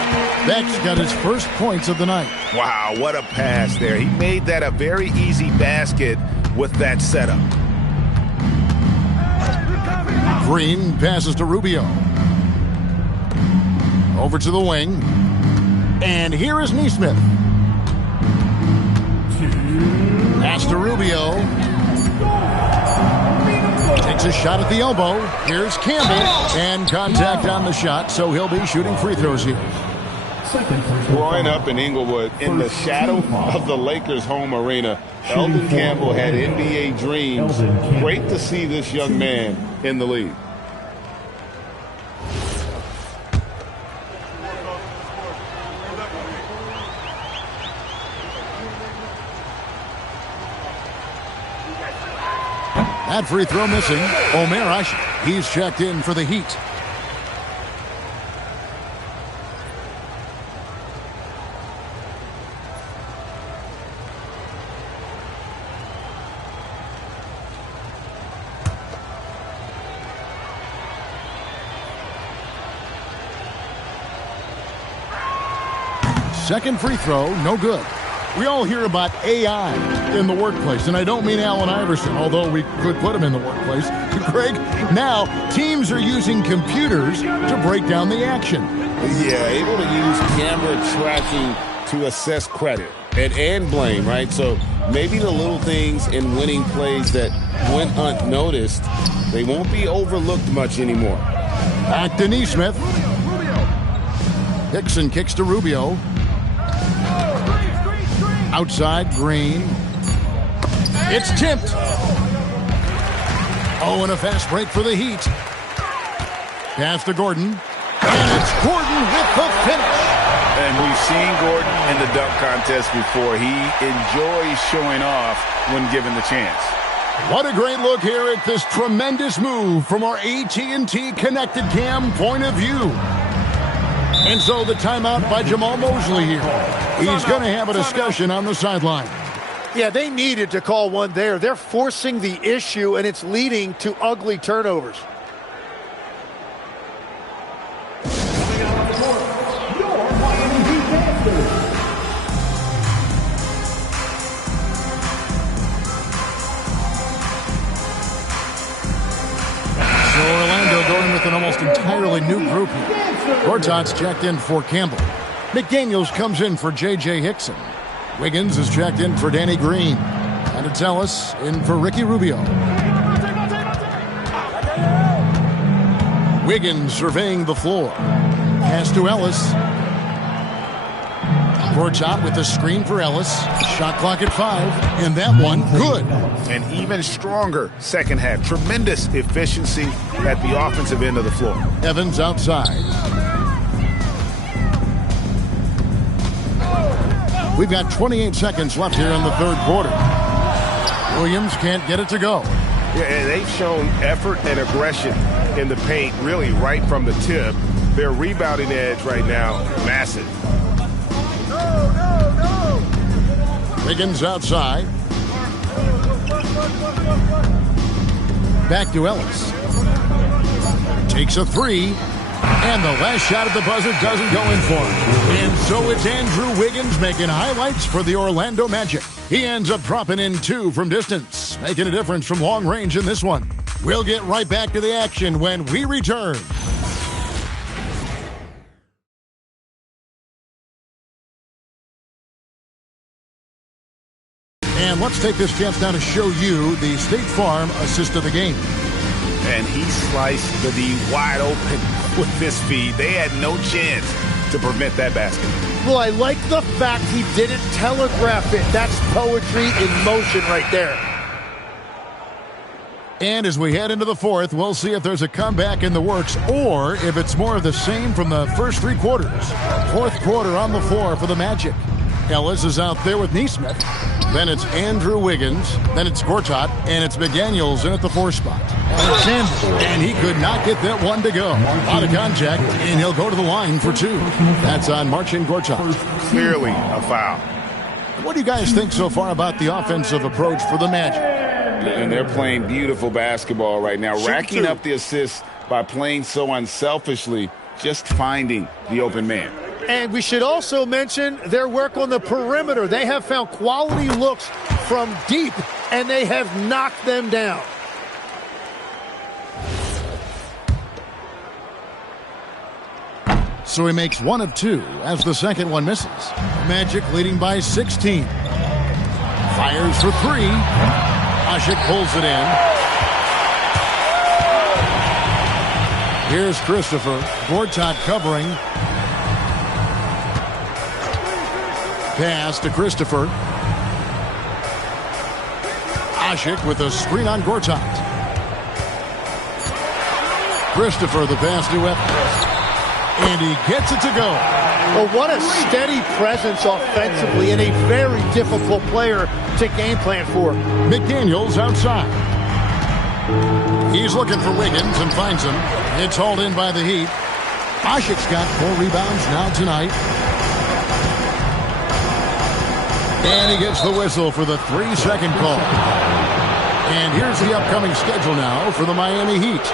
Beck's got his first points of the night. Wow, what a pass there. He made that a very easy basket with that setup. Green passes to Rubio. Over to the wing. And here is Neesmith. Pass to Rubio. Takes a shot at the elbow. Here's Campbell. And contact on the shot, so he'll be shooting free throws here. Growing up in Inglewood, in the shadow of the Lakers' home arena, Eldon Campbell had NBA dreams. Great to see this young man in the league. That free throw missing. Omer Ashe, he's checked in for the Heat. Second free throw, no good. We all hear about AI in the workplace, and I don't mean Allen Iverson, although we could put him in the workplace. Greg, now teams are using computers to break down the action. Yeah, able to use camera tracking to assess credit and blame, right? So maybe the little things in winning plays that went unnoticed, they won't be overlooked much anymore. Back to Neesmith. Hickson kicks to Rubio. Outside, Green. It's tipped. Oh, and a fast break for the Heat. Pass to Gordon. And it's Gordon with the finish. And we've seen Gordon in the dunk contest before. He enjoys showing off when given the chance. What a great look here at this tremendous move from our AT&T Connected Cam point of view. And so the timeout by Jamal Mosley here. He's going to have a discussion on the sideline. Yeah, they needed to call one there. They're forcing the issue, and it's leading to ugly turnovers. So Orlando going with an almost entirely new group here. Gortat's checked in for Campbell. McDaniels comes in for J.J. Hickson. Wiggins is checked in for Danny Green. And it's Ellis in for Ricky Rubio. Wiggins surveying the floor. Pass to Ellis. Gortat with the screen for Ellis. Shot clock at 5. And that one, good. And even stronger second half. Tremendous efficiency at the offensive end of the floor. Evans outside. We've got 28 seconds left here in the third quarter. Williams can't get it to go. Yeah, and they've shown effort and aggression in the paint, really right from the tip. Their rebounding edge right now, massive. Wiggins outside. Back to Ellis. Takes a three. And the last shot at the buzzer doesn't go in for him. And so it's Andrew Wiggins making highlights for the Orlando Magic. He ends up dropping in 2 from distance, making a difference from long range in this one. We'll get right back to the action when we return. And let's take this chance now to show you the State Farm assist of the game. And he sliced the D wide open with this feed. They had no chance to prevent that basket. Well, I like the fact he didn't telegraph it. That's poetry in motion right there. And as we head into the fourth, we'll see if there's a comeback in the works or if it's more of the same from the first three quarters. Fourth quarter on the floor for the Magic. Ellis is out there with Neesmith. Then it's Andrew Wiggins. Then it's Gortat. And it's McDaniels in at the 4 spot. And he could not get that one to go. Out of contact, and he'll go to the line for 2. That's on Marcin Gortat. Clearly a foul. What do you guys think so far about the offensive approach for the Magic? And they're playing beautiful basketball right now, racking up the assists by playing so unselfishly, just finding the open man. And we should also mention their work on the perimeter. They have found quality looks from deep, and they have knocked them down. So he makes 1 of 2 as the second one misses. Magic leading by 16. Fires for 3. Ashik pulls it in. Here's Christopher. Gortat covering. Pass to Christopher. Ashik with a screen on Gortat. Christopher, the pass to Evans. And he gets it to go. Well, what a steady presence offensively and a very difficult player to game plan for. McDaniels outside. He's looking for Wiggins and finds him. It's hauled in by the Heat. Ashik's got 4 rebounds now tonight. And he gets the whistle for the 3-second call. And here's the upcoming schedule now for the Miami Heat.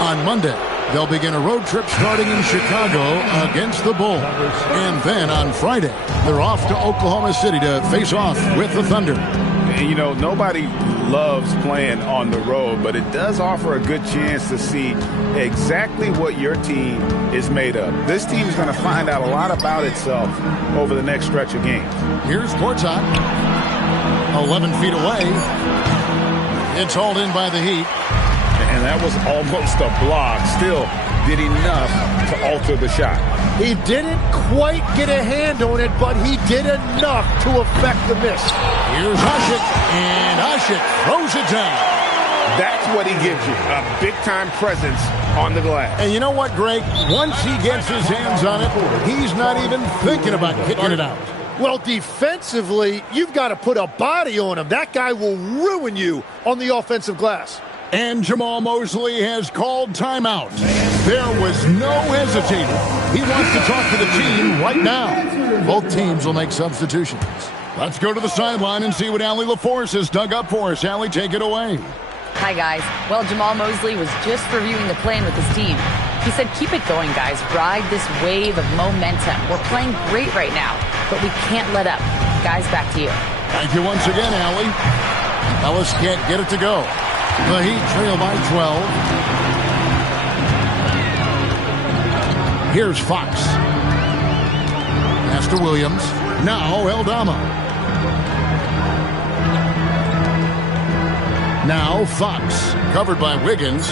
On Monday, they'll begin a road trip starting in Chicago against the Bulls. And then on Friday, they're off to Oklahoma City to face off with the Thunder. And, you know, nobody loves playing on the road, but it does offer a good chance to see exactly what your team is made of. This team is going to find out a lot about itself over the next stretch of games. Here's Gortat. 11 feet away. It's hauled in by the Heat. And that was almost a block. Still did enough to alter the shot. He didn't quite get a hand on it, but he did enough to affect the miss. Here's Ashik, and Ashik throws it down. That's what he gives you, a big-time presence on the glass. And you know what, Greg? Once he gets his hands on it, he's not even thinking about kicking it out. Well, defensively, you've got to put a body on him. That guy will ruin you on the offensive glass. And Jamal Mosley has called timeout. There was no hesitating. He wants to talk to the team right now. Both teams will make substitutions. Let's go to the sideline and see what Allie LaForce has dug up for us. Allie, take it away. Hi, guys. Well, Jamal Mosley was just reviewing the plan with his team. He said, keep it going, guys. Ride this wave of momentum. We're playing great right now, but we can't let up. Guys, back to you. Thank you once again, Allie. Ellis can't get it to go. The Heat trail by 12. Here's Fox. Pass to Williams. Now Eldama. Now Fox. Covered by Wiggins.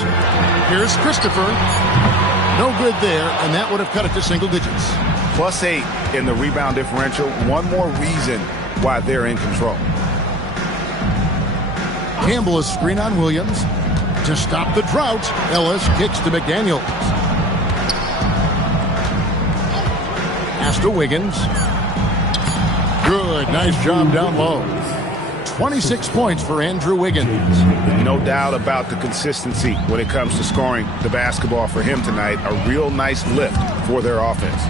Here's Christopher. No good there, and that would have cut it to single digits. +8 in the rebound differential. One more reason why they're in control. Campbell is screen on Williams. To stop the drought, Ellis kicks to McDaniels. Pass to Wiggins. Good, nice job down low. 26 points for Andrew Wiggins. No doubt about the consistency when it comes to scoring the basketball for him tonight. A real nice lift for their offense.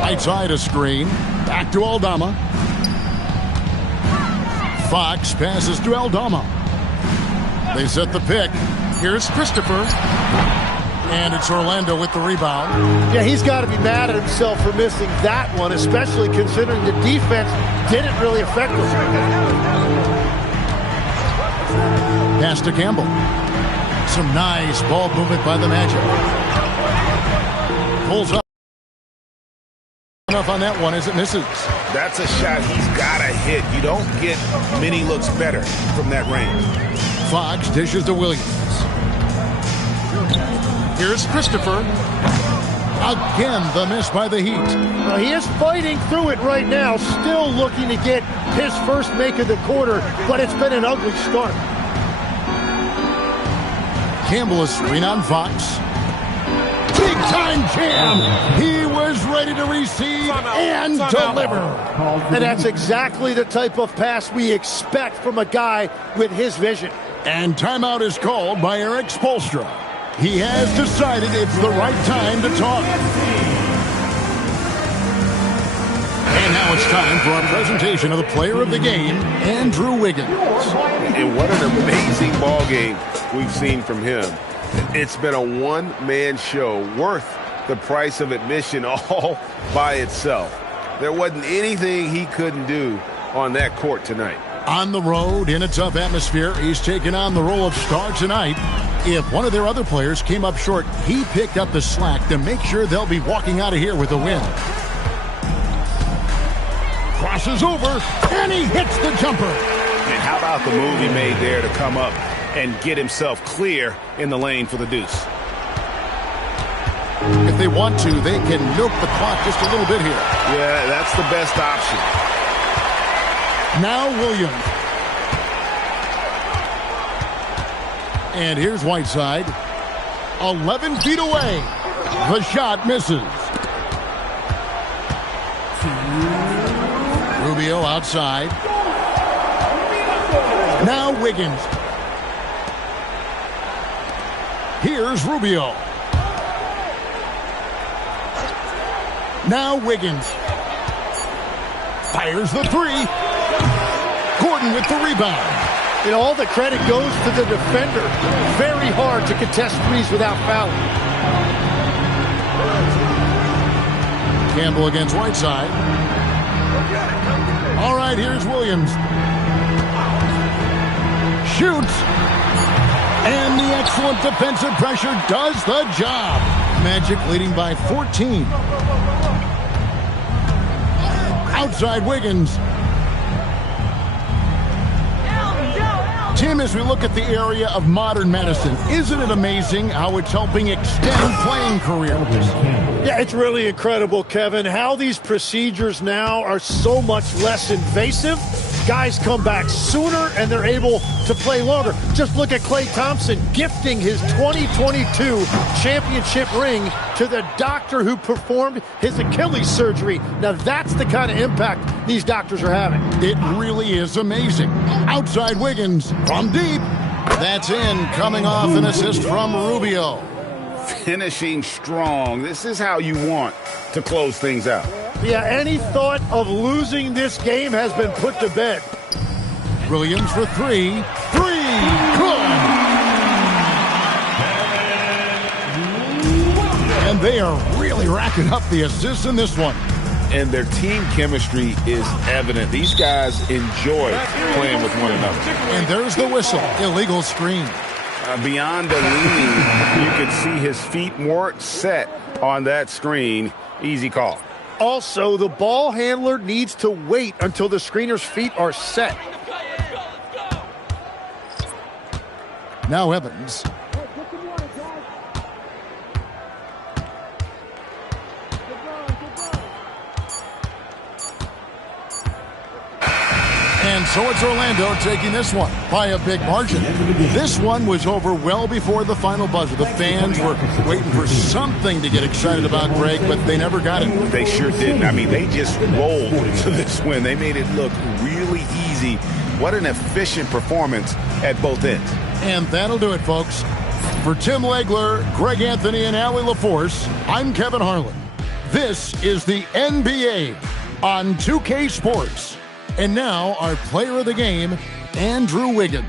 Right side a screen. Back to Aldama. Fox passes to Eldama. They set the pick. Here's Christopher. And it's Orlando with the rebound. Yeah, he's got to be mad at himself for missing that one, especially considering the defense didn't really affect him. Pass to Campbell. Some nice ball movement by the Magic. Pulls up enough on that one as it misses. That's a shot he's got to hit. You don't get many looks better from that range. Fox dishes to Williams. Here's Christopher. Again, the miss by the Heat. Well, he is fighting through it right now, still looking to get his first make of the quarter, but it's been an ugly start. Campbell is screen on Fox. Big time jam. He was ready to receive and deliver. And that's exactly the type of pass we expect from a guy with his vision. And timeout is called by Eric Spoelstra. He has decided it's the right time to talk. And now it's time for our presentation of the player of the game, Andrew Wiggins. And what an amazing ball game we've seen from him. It's been a one-man show worth the price of admission all by itself. There wasn't anything he couldn't do on that court tonight. On the road, in a tough atmosphere, he's taken on the role of star tonight. If one of their other players came up short, he picked up the slack to make sure they'll be walking out of here with a win. Crosses over, and he hits the jumper. And how about the move he made there to come up and get himself clear in the lane for the deuce? If they want to, they can milk the clock just a little bit here. Yeah, that's the best option. Now Williams. And here's Whiteside. 11 feet away. The shot misses. Rubio outside. Now Wiggins. Here's Rubio. Now Wiggins. Fires the three. Gordon with the rebound. You know, all the credit goes to the defender. Very hard to contest threes without fouling. Campbell against Whiteside. All right, here's Williams. Shoots. And the excellent defensive pressure does the job. Magic leading by 14. Outside Wiggins. Tim, as we look at the area of modern medicine, isn't it amazing how it's helping extend playing careers? Yeah, it's really incredible, Kevin, how these procedures now are so much less invasive. Guys come back sooner and they're able to play longer. Just look at Klay Thompson gifting his 2022 championship ring to the doctor who performed his Achilles surgery. Now that's the kind of impact these doctors are having. It really is amazing. Outside Wiggins from deep. That's in, coming off an assist from Rubio. Finishing strong. This is how you want to close things out. Yeah, any thought of losing this game has been put to bed. Williams for three. Good! And they are really racking up the assists in this one. And their team chemistry is evident. These guys enjoy playing with one another. And there's the whistle. Illegal screen. Beyond the lean, you can see his feet more set on that screen. Easy call. Also, the ball handler needs to wait until the screener's feet are set. Now Evans. And so it's Orlando taking this one by a big margin. This one was over well before the final buzzer. The fans were waiting for something to get excited about, Greg, but they never got it. They sure didn't. I mean, they just rolled to this win. They made it look really easy. What an efficient performance at both ends. And that'll do it, folks. For Tim Legler, Greg Anthony, and Allie LaForce, I'm Kevin Harlan. This is the NBA on 2K Sports. And now, our player of the game, Andrew Wiggins.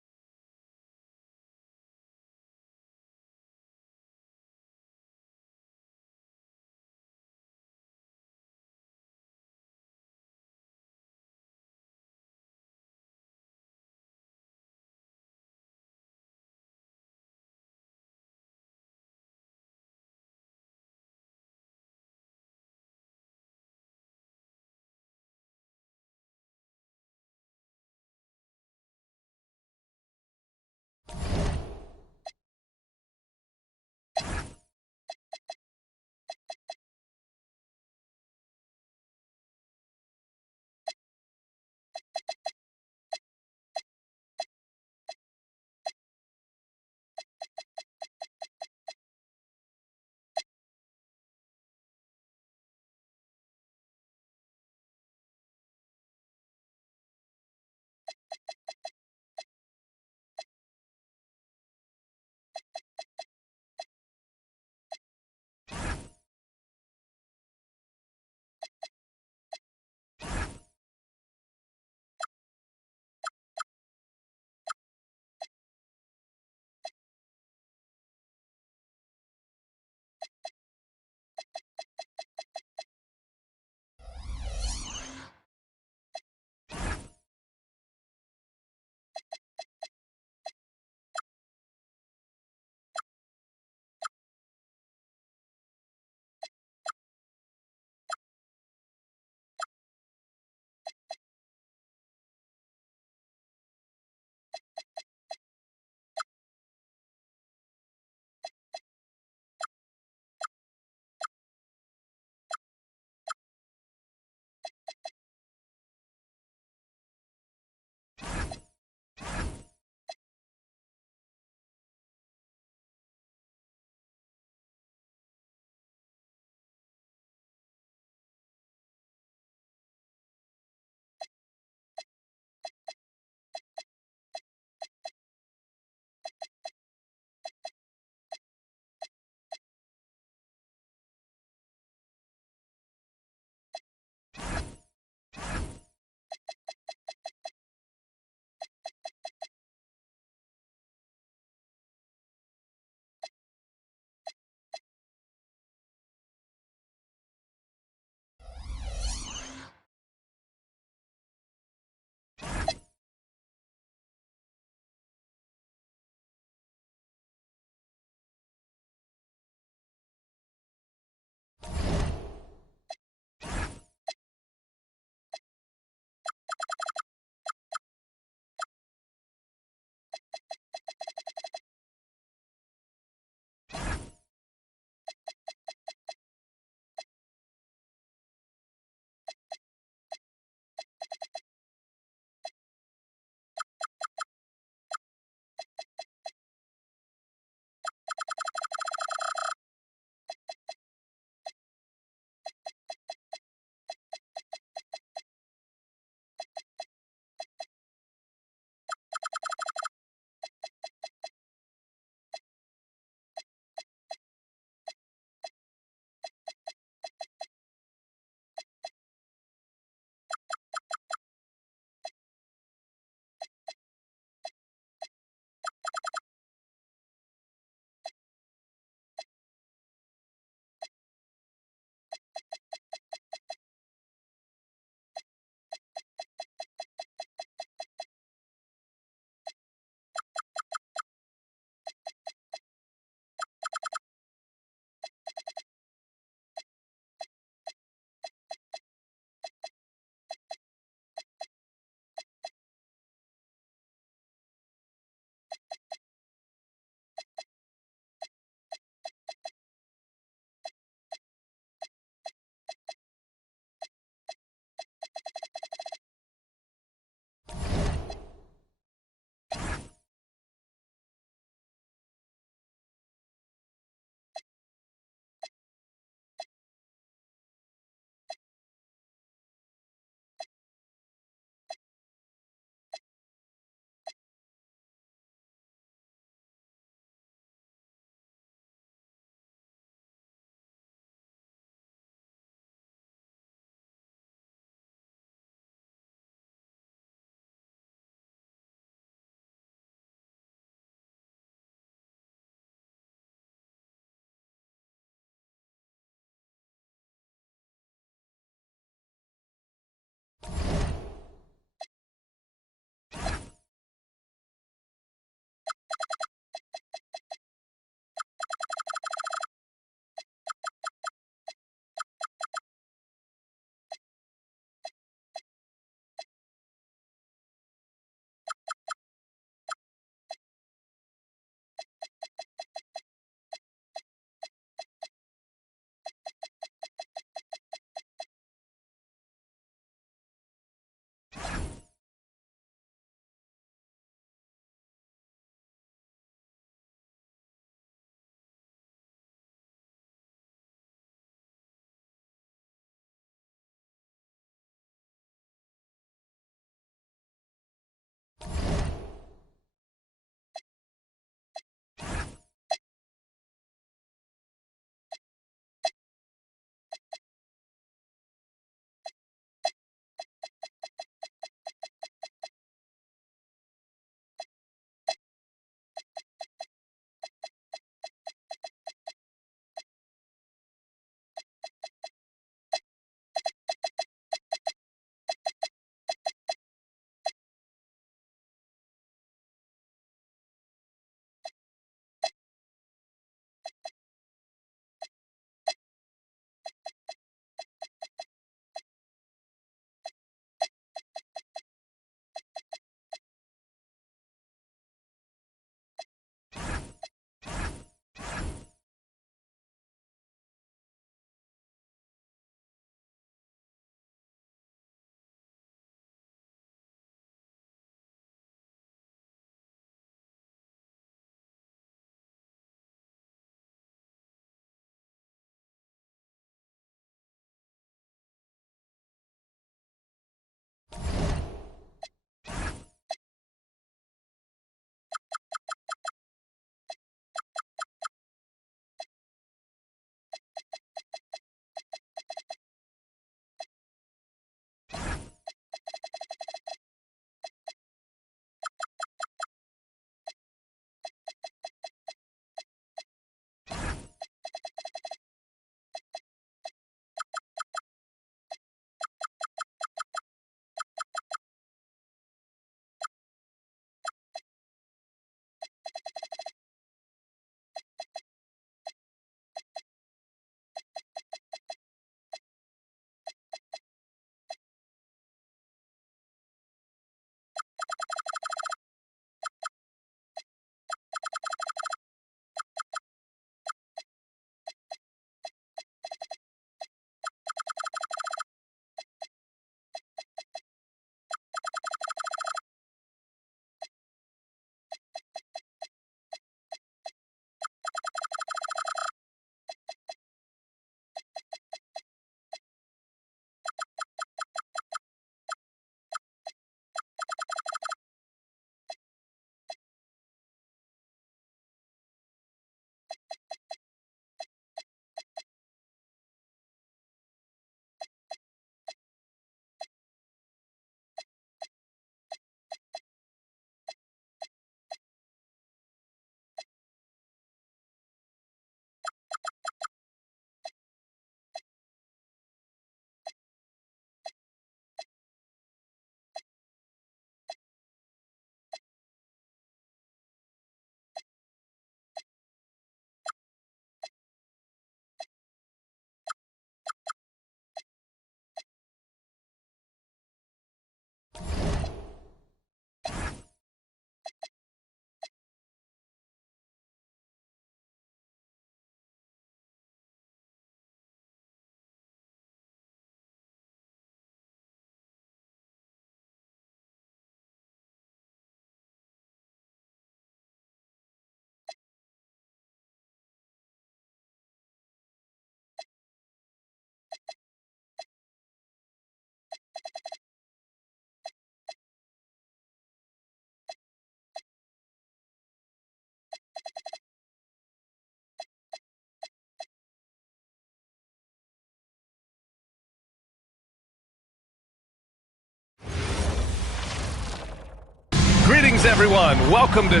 Greetings, everyone. Welcome to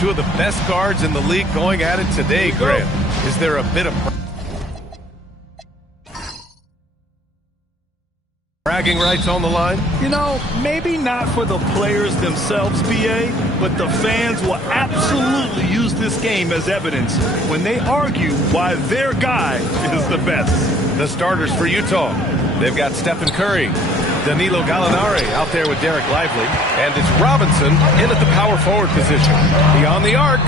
two of the best guards in the league going at it today, Grant. Is there a bit of bragging rights on the line? You know, maybe not for the players themselves, BA, but the fans will absolutely use this game as evidence when they argue why their guy is the best. The starters for Utah. They've got Stephen Curry, Danilo Gallinari out there with Derek Lively, and it's Robinson in at the power forward position. Beyond the arc,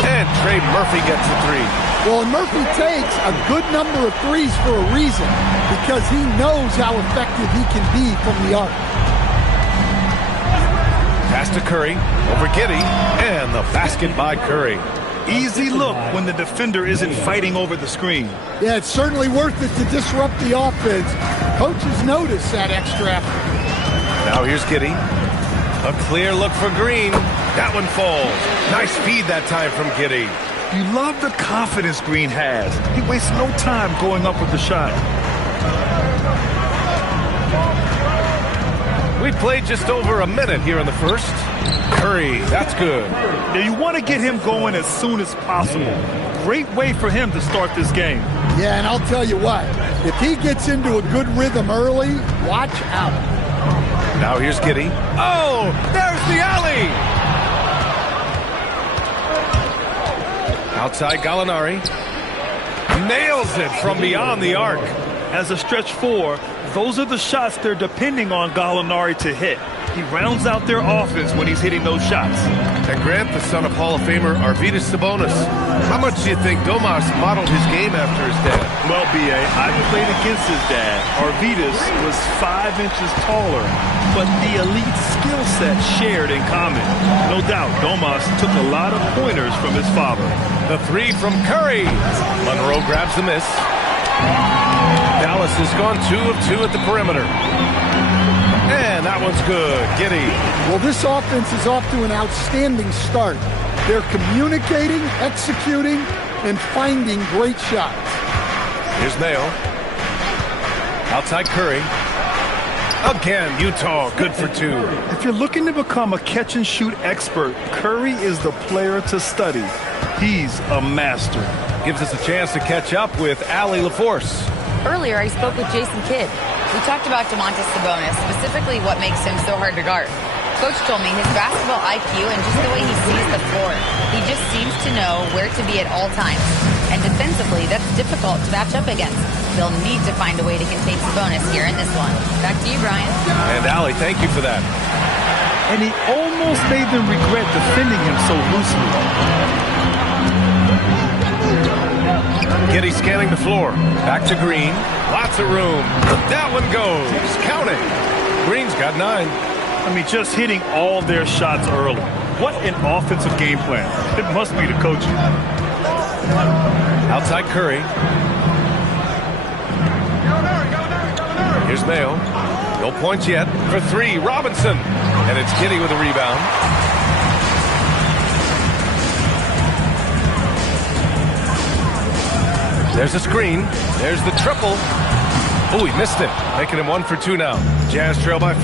and Trey Murphy gets the three. Well, Murphy takes a good number of threes for a reason, because he knows how effective he can be from the arc. Pass to Curry, over Giddey, and the basket by Curry. Easy look when the defender isn't fighting over the screen. Yeah, it's certainly worth it to disrupt the offense. Coaches notice that extra effort. Now here's Giddey. A clear look for Green. That one falls. Nice feed that time from Giddey. You love the confidence Green has. He wastes no time going up with the shot. We've played just over a minute here in the first. Curry, that's good. Yeah, you want to get him going as soon as possible. Great way for him to start this game. Yeah, and I'll tell you what, if he gets into a good rhythm early, watch out. Now here's Giddey. Oh, there's the alley! Outside Gallinari. Nails it from beyond the arc. As a stretch four, those are the shots they're depending on Gallinari to hit. He rounds out their offense when he's hitting those shots. And Grant, the son of Hall of Famer Arvydas Sabonis. How much do you think Domas modeled his game after his dad? Well, B.A., I played against his dad. Arvydas was 5 inches taller, but the elite skill set shared in common. No doubt, Domas took a lot of pointers from his father. The three from Curry. Monroe grabs the miss. Dallas has gone 2 of 2 at the perimeter. And that one's good. Giddey. Well, this offense is off to an outstanding start. They're communicating, executing, and finding great shots. Here's Nail. Outside Curry. Again, Utah, good for 2. If you're looking to become a catch-and-shoot expert, Curry is the player to study. He's a master. Gives us a chance to catch up with Allie LaForce. Earlier, I spoke with Jason Kidd. We talked about Domantas Sabonis, specifically what makes him so hard to guard. Coach told me his basketball IQ and just the way he sees the floor. He just seems to know where to be at all times. And defensively, that's difficult to match up against. They'll need to find a way to contain Sabonis here in this one. Back to you, Brian. And Allie, thank you for that. And he almost made them regret defending him so loosely. Giddey scanning the floor. Back to Green. Lots of room. That one goes. Counting. Green's got 9. I mean, just hitting all their shots early. What an offensive game plan. It must be the coaching. Outside Curry. Here's Mayo. No points yet. For 3, Robinson. And it's Giddey with a rebound. There's a screen. There's the triple. Oh, he missed it. Making him 1 for 2 now. Jazz trail by 5.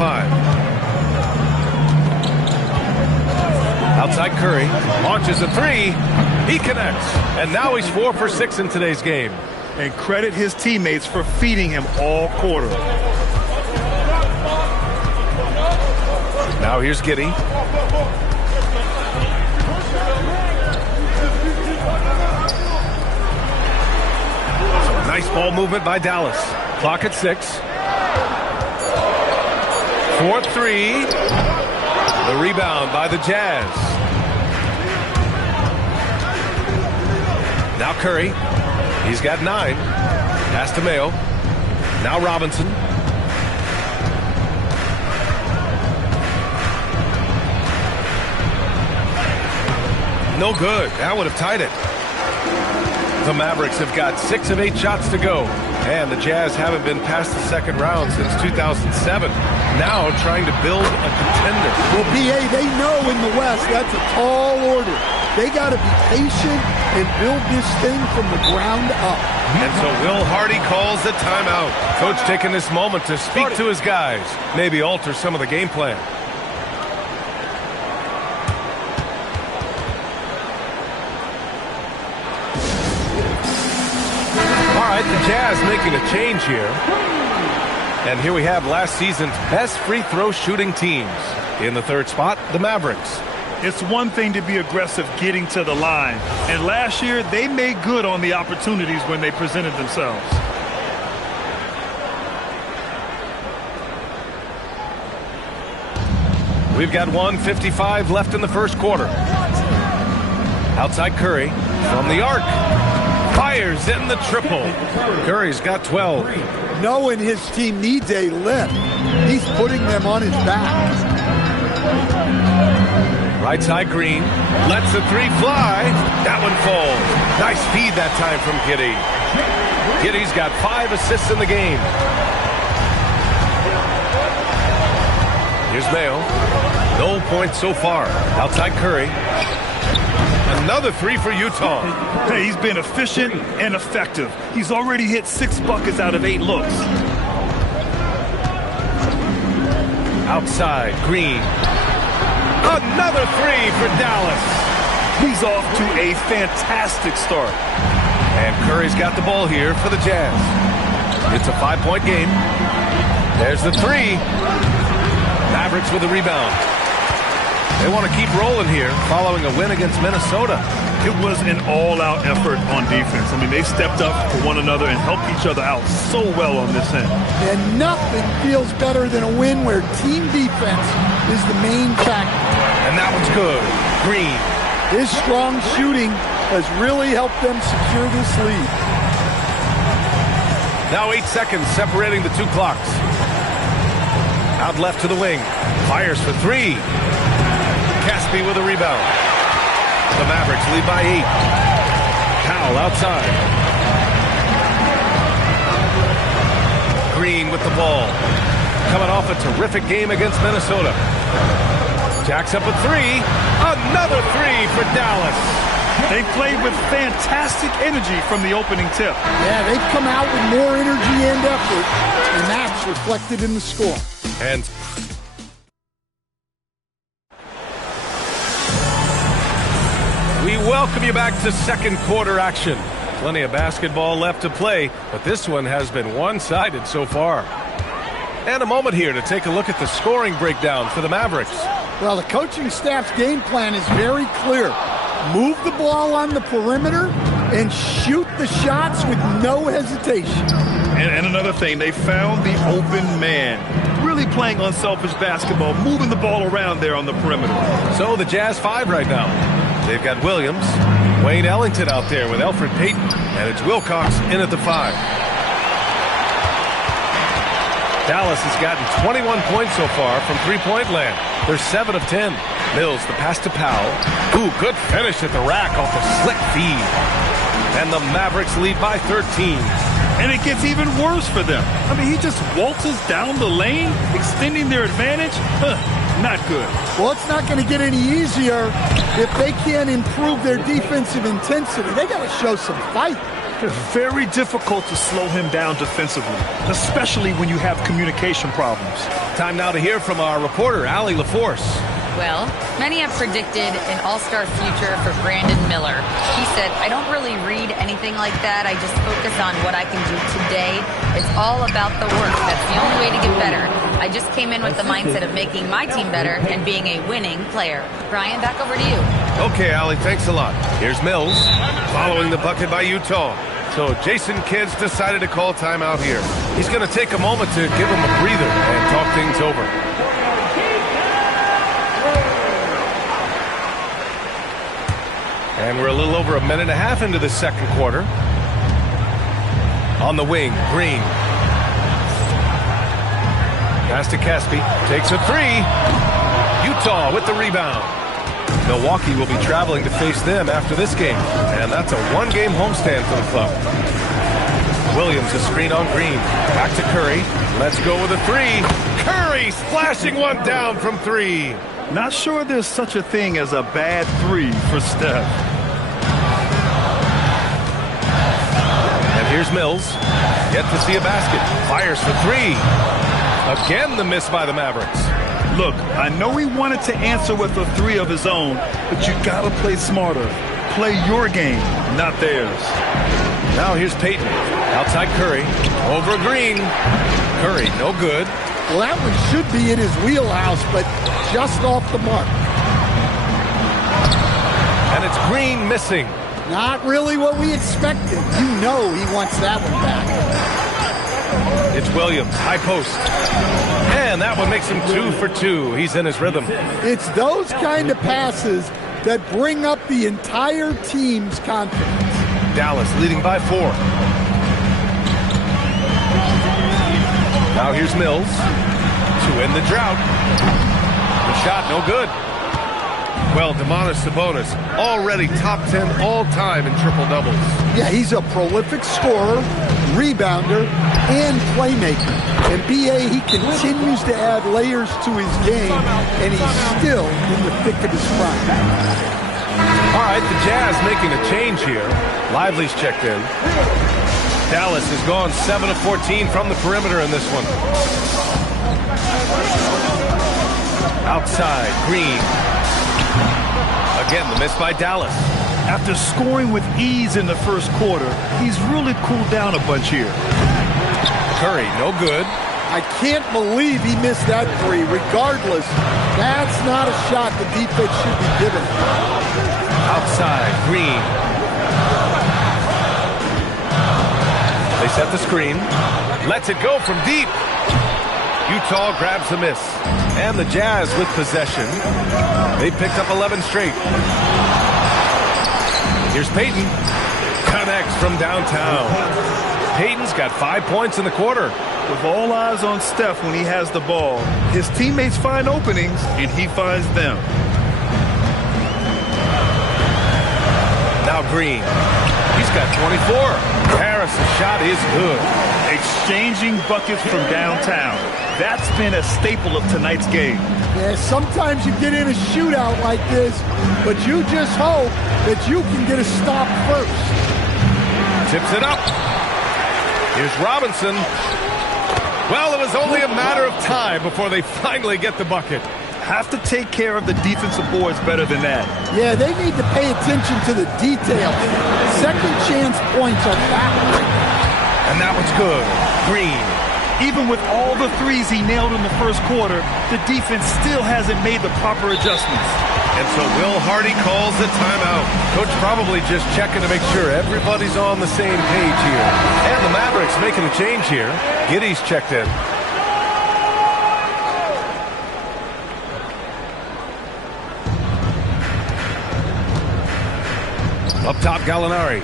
Outside Curry. Launches a 3. He connects. And now he's 4 for 6 in today's game. And credit his teammates for feeding him all quarter. Now here's Giddey. Nice ball movement by Dallas. Clock at 6. 4-3. The rebound by the Jazz. Now Curry. He's got 9. Pass to Mayo. Now Robinson. No good. That would have tied it. The Mavericks have got 6 of 8 shots to go. And the Jazz haven't been past the second round since 2007. Now trying to build a contender. Well, BA, they know in the West that's a tall order. They got to be patient and build this thing from the ground up. And so Will Hardy calls the timeout. Coach taking this moment to speak to his guys. Maybe alter some of the game plan. right, the Jazz making a change here. And here we have last season's best free throw shooting teams. In the third spot, the Mavericks. It's one thing to be aggressive getting to the line. And last year, they made good on the opportunities when they presented themselves. We've got 1:55 left in the first quarter. Outside Curry from the arc. Fires in the triple. Curry's got 12. Knowing his team needs a lift, he's putting them on his back. Right side Green. Lets the three fly. That one falls. Nice feed that time from Giddey. Giddey's got 5 assists in the game. Here's Mayo. No points so far. Outside Curry. Another three for Utah. Hey, he's been efficient and effective. He's already hit 6 buckets out of 8 looks. Outside, Green. Another three for Dallas. He's off to a fantastic start. And Curry's got the ball here for the Jazz. It's a 5-point game. There's the three. Mavericks with a rebound. They want to keep rolling here following a win against Minnesota. It was an all-out effort on defense. I mean, they stepped up for one another and helped each other out so well on this end. And nothing feels better than a win where team defense is the main factor. And that one's good. Green. His strong shooting has really helped them secure this lead. Now 8 seconds separating the 2 clocks. Out left to the wing. Fires for 3. Caspi with a rebound. The Mavericks lead by 8. Powell outside. Green with the ball. Coming off a terrific game against Minnesota. Jacks up a 3. Another 3 for Dallas. They played with fantastic energy from the opening tip. Yeah, they've come out with more energy and effort, and that's reflected in the score. And we welcome you back to second quarter action. Plenty of basketball left to play, but this one has been one-sided so far. And a moment here to take a look at the scoring breakdown for the Mavericks. Well, the coaching staff's game plan is very clear. Move the ball on the perimeter and shoot the shots with no hesitation. And another thing, they found the open man. Really playing unselfish basketball, moving the ball around there on the perimeter. So the Jazz 5 right now. They've got Williams, Wayne Ellington out there with Elfrid Payton, and it's Wilcox in at the 5. Dallas has gotten 21 points so far from three-point land. They're 7 of 10. Mills, the pass to Powell. Ooh, good finish at the rack off a slick feed. And the Mavericks lead by 13. And it gets even worse for them. I mean, he just waltzes down the lane, extending their advantage. Not good. Well, it's not going to get any easier if they can't improve their defensive intensity. They got to show some fight. It's very difficult to slow him down defensively, especially when you have communication problems. Time now to hear from our reporter, Allie LaForce. Well, many have predicted an all-star future for Brandon Miller. He said, I don't really read anything like that. I just focus on what I can do today. It's all about the work. That's the only way to get better. I just came in with the mindset of making my team better and being a winning player. Brian, back over to you. Okay, Allie, thanks a lot. Here's Mills, following the bucket by Utah. So Jason Kidd's decided to call timeout here. He's going to take a moment to give him a breather and talk things over. And we're a little over a minute and a half into the second quarter. On the wing, Green. Pass to Caspi. Takes a 3. Utah with the rebound. Milwaukee will be traveling to face them after this game. And that's a one-game homestand for the club. Williams a screen on Green. Back to Curry. Let's go with a 3. Curry splashing one down from 3. Not sure there's such a thing as a bad 3 for Steph. And here's Mills. Yet to see a basket. Fires for 3. Again, the miss by the Mavericks. Look, I know he wanted to answer with a 3 of his own, but you got to play smarter. Play your game, not theirs. Now here's Payton. Outside Curry. Over Green. Curry, no good. Well, that one should be in his wheelhouse, but just off the mark. And it's Green missing. Not really what we expected. You know he wants that one back. It's Williams, high post. And that one makes him 2 for 2. He's in his rhythm. It's those kind of passes that bring up the entire team's confidence. Dallas leading by 4. Now here's Mills to end the drought. The shot, no good. Well, Domantas Sabonis already top 10 all-time in triple-doubles. Yeah, he's a prolific scorer, rebounder, and playmaker. And B.A., he continues to add layers to his game, and he's still in the thick of his prime. All right, the Jazz making a change here. Lively's checked in. Dallas has gone 7 of 14 from the perimeter in this one. Outside, Green. Again, the miss by Dallas. After scoring with ease in the first quarter, he's really cooled down a bunch here. Curry, no good. I can't believe he missed that three. Regardless, that's not a shot the defense should be given. Outside, Green. They set the screen. Lets it go from deep. Utah grabs the miss. And the Jazz with possession. They picked up 11 straight. Here's Payton. Connects from downtown. Payton's got 5 points in the quarter. With all eyes on Steph when he has the ball, his teammates find openings, and he finds them. Now Green. He's got 24. Harris's shot is good. Exchanging buckets from downtown. That's been a staple of tonight's game. Yeah, sometimes you get in a shootout like this, but you just hope that you can get a stop first. Tips it up. Here's Robinson. Well, it was only a matter of time before they finally get the bucket. Have to take care of the defensive boards better than that. Yeah, they need to pay attention to the details. Second chance points are backwards. And that one's good. Green. Even with all the threes he nailed in the first quarter, the defense still hasn't made the proper adjustments. And so Will Hardy calls the timeout. Coach probably just checking to make sure everybody's on the same page here. And the Mavericks making a change here. Giddey's checked in. Up top, Gallinari.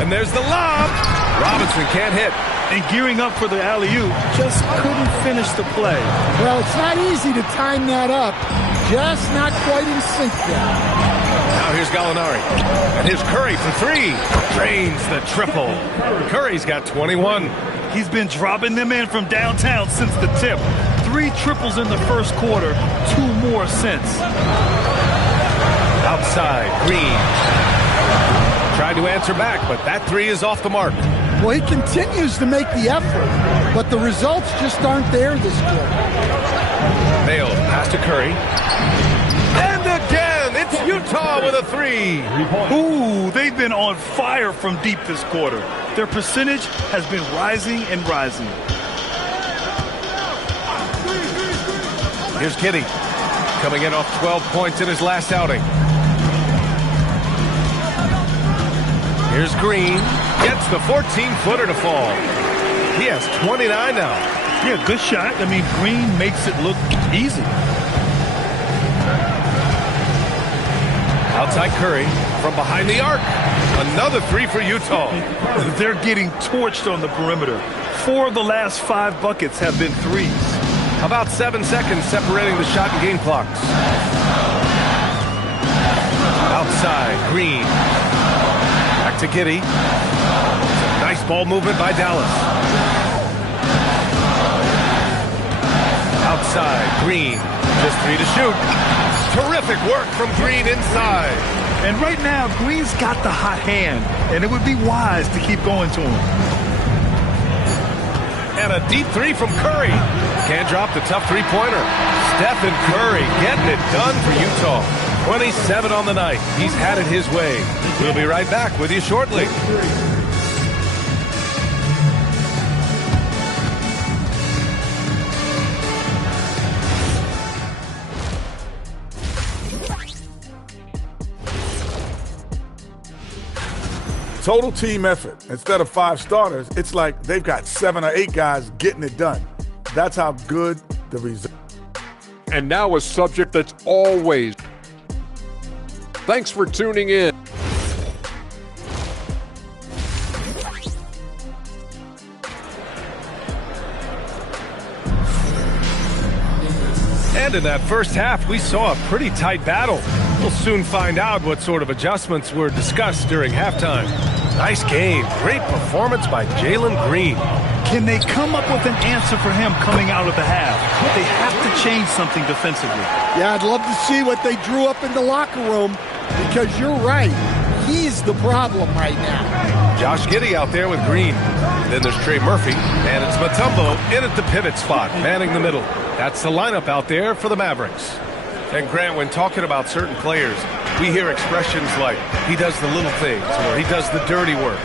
And there's the lob. Robinson can't hit. And gearing up for the alley-oop, just couldn't finish the play. Well, it's not easy to time that up. Just not quite in sync there. Now here's Gallinari. And here's Curry for 3. Drains the triple. Curry's got 21. He's been dropping them in from downtown since the tip. 3 triples in the first quarter, 2 more since. Outside, Green. Tried to answer back, but that 3 is off the mark. Well, he continues to make the effort, but the results just aren't there this quarter. Bale, pass to Curry. And again, it's Utah with a 3. Ooh, they've been on fire from deep this quarter. Their percentage has been rising and rising. Here's Giddey, coming in off 12 points in his last outing. Here's Green. Gets the 14-footer to fall. He has 29 now. Yeah, good shot. I mean, Green makes it look easy. Outside Curry from behind the arc. Another 3 for Utah. They're getting torched on the perimeter. 4 of the last 5 buckets have been threes. About 7 seconds separating the shot and game clocks. Outside, Green. Back to Giddey. Nice ball movement by Dallas. Outside, Green. Just 3 to shoot. Terrific work from Green inside. And right now, Green's got the hot hand, and it would be wise to keep going to him. And a deep 3 from Curry. Can't drop the tough 3-pointer. Stephen Curry getting it done for Utah. 27 on the night. He's had it his way. We'll be right back with you shortly. Total team effort. Instead of 5 starters, it's like they've got 7 or 8 guys getting it done. That's how good the result. And now a subject that's always. Thanks for tuning in. And in that first half, we saw a pretty tight battle. We'll soon find out what sort of adjustments were discussed during halftime. Nice game. Great performance by Jalen Green. Can they come up with an answer for him coming out of the half? They have to change something defensively. Yeah, I'd love to see what they drew up in the locker room, because you're right. He's the problem right now. Josh Giddey out there with Green. Then there's Trey Murphy, and it's Mutombo in at the pivot spot, manning the middle. That's the lineup out there for the Mavericks. And Grant, when talking about certain players, we hear expressions like, he does the little things, or he does the dirty work.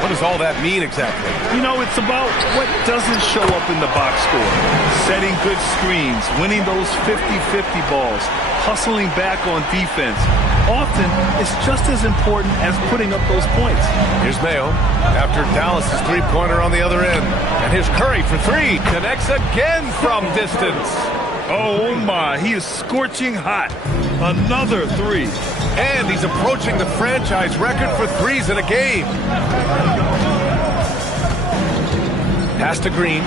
What does all that mean exactly? You know, it's about what doesn't show up in the box score. Setting good screens, winning those 50-50 balls, hustling back on defense. Often, it's just as important as putting up those points. Here's Mayo after Dallas' three-pointer on the other end. And here's Curry for 3. Connects again from distance. Oh, my. He is scorching hot. Another 3. And he's approaching the franchise record for 3s in a game. Pass to Green.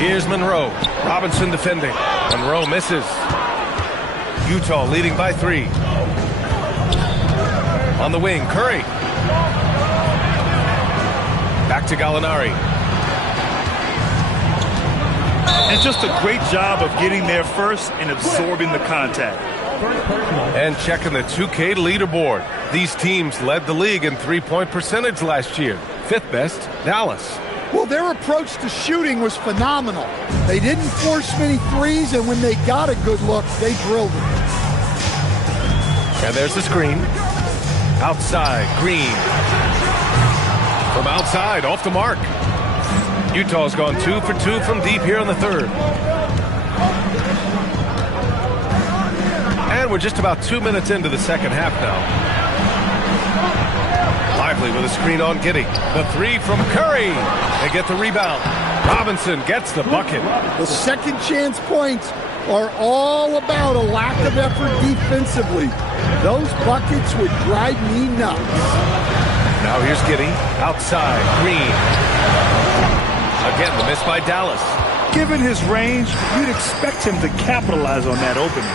Here's Monroe. Robinson defending. Monroe misses. Utah leading by 3. On the wing, Curry. Back to Gallinari. And just a great job of getting there first and absorbing the contact. And checking the 2K leaderboard. These teams led the league in three-point percentage last year. 5th best, Dallas. Well, their approach to shooting was phenomenal. They didn't force many threes, and when they got a good look, they drilled it. And there's the screen. Outside, Green. From outside, off the mark. Utah's gone 2 for 2 from deep here in the third. And we're just about 2 minutes into the second half now. Lively with a screen on Giddey. The 3 from Curry. They get the rebound. Robinson gets the bucket. The second chance points are all about a lack of effort defensively. Those buckets would drive me nuts. Now here's Giddey. Outside, Green. Again, the miss by Dallas. Given his range, you'd expect him to capitalize on that opening.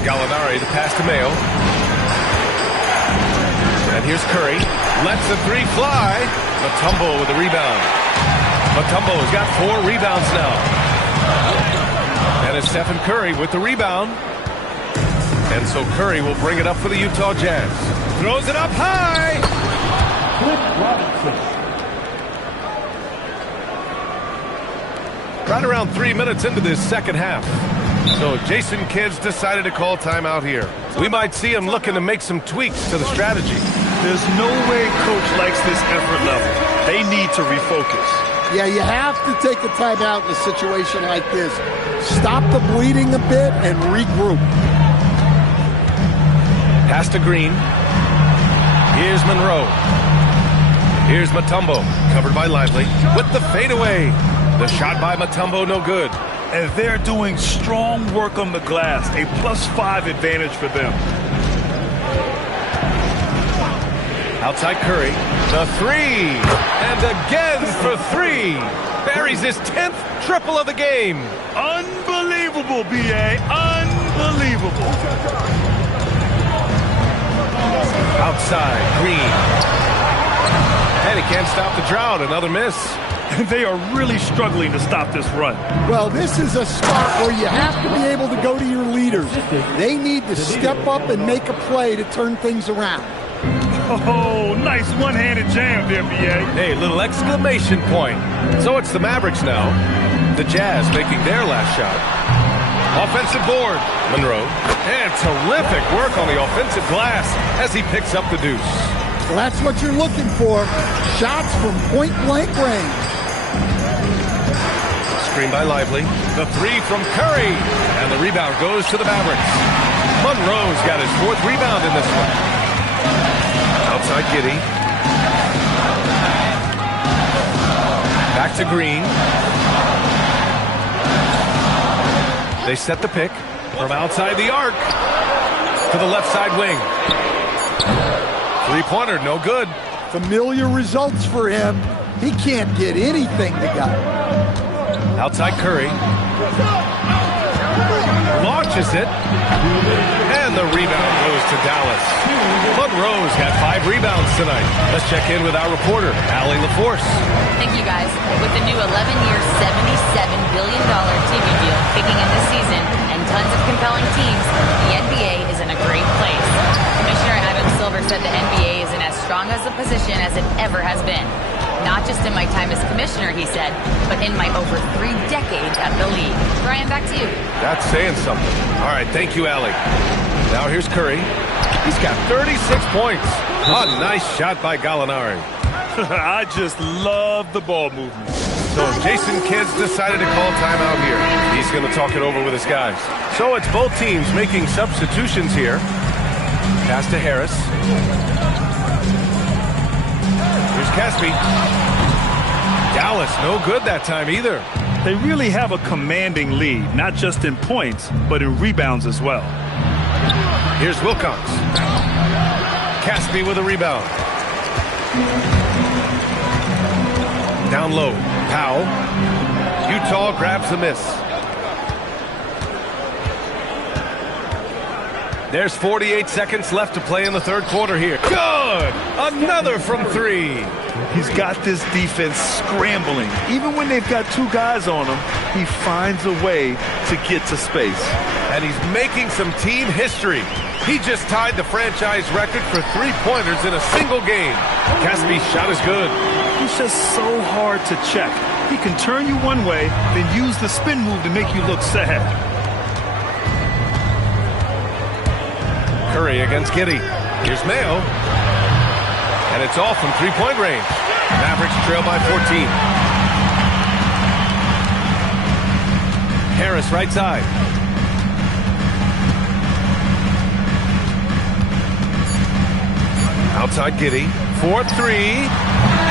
Gallinari the pass to Mayo. And here's Curry. Lets the 3 fly. Mutombo with the rebound. Mutombo's got 4 rebounds now. And it's Stephen Curry with the rebound. And so Curry will bring it up for the Utah Jazz. Throws it up high. Right around 3 minutes into this second half. So Jason Kidd's decided to call timeout here. We might see him looking to make some tweaks to the strategy. There's no way coach likes this effort level. They need to refocus. Yeah, you have to take a timeout in a situation like this. Stop the bleeding a bit and regroup. Pass to Green. Here's Monroe. Here's Mutombo, covered by Lively, with the fadeaway. The shot by Mutombo, no good. And they're doing strong work on the glass, a +5 advantage for them. Outside Curry, the 3, and again for 3. Buries his 10th triple of the game. Unbelievable, B.A., unbelievable. Outside, Green. And he can't stop the drought, another miss. They are really struggling to stop this run. Well, this is a spot where you have to be able to go to your leaders. They need to step up and make a play to turn things around. Oh, nice one-handed jam there, B.A. Hey, little exclamation point. So it's the Mavericks now. The Jazz making their last shot. Offensive board. Monroe. And terrific work on the offensive glass as he picks up the deuce. Well, that's what you're looking for. Shots from point-blank range. Screen by Lively. The three from Curry. And the rebound goes to the Mavericks. Monroe's got his 4th rebound in this one. Outside Giddey. Back to Green. They set the pick from outside the arc to the left side wing. Three-pointer, no good. Familiar results for him. He can't get anything to go. Outside Curry. Launches it. And the rebound goes to Dallas. Monroe's got 5 rebounds tonight. Let's check in with our reporter, Allie LaForce. Thank you, guys. With the new 11-year, $77 billion TV deal kicking in this season and tons of compelling teams, the NBA is in a great place. Commissioner Adam Silver said the NBA is in as strong as a position as it ever has been. Not just in my time as commissioner, he said, but in my over 3 decades at the league. Brian, back to you. That's saying something. All right, thank you, Allie. Now here's Curry. He's got 36 points. A nice shot by Gallinari. I just love the ball movement. So Jason Kidd's decided to call timeout here. He's going to talk it over with his guys. So it's both teams making substitutions here. Pass to Harris. Here's Caspi. Dallas, no good that time either. They really have a commanding lead, not just in points, but in rebounds as well. Here's Wilcox. Caspi with a rebound. Down low. Powell. Utah grabs the miss. There's 48 seconds left to play in the 3rd quarter here. Good! Another from 3. He's got this defense scrambling. Even when they've got 2 guys on him, he finds a way to get to space. And he's making some team history. He just tied the franchise record for 3-pointers in a single game. Caspi's shot is good. He's just so hard to check. He can turn you one way, then use the spin move to make you look sad. Curry against Giddey. Here's Mayo. And it's all from 3-point range. Mavericks trail by 14. Harris right side. Outside Giddey. 4-3.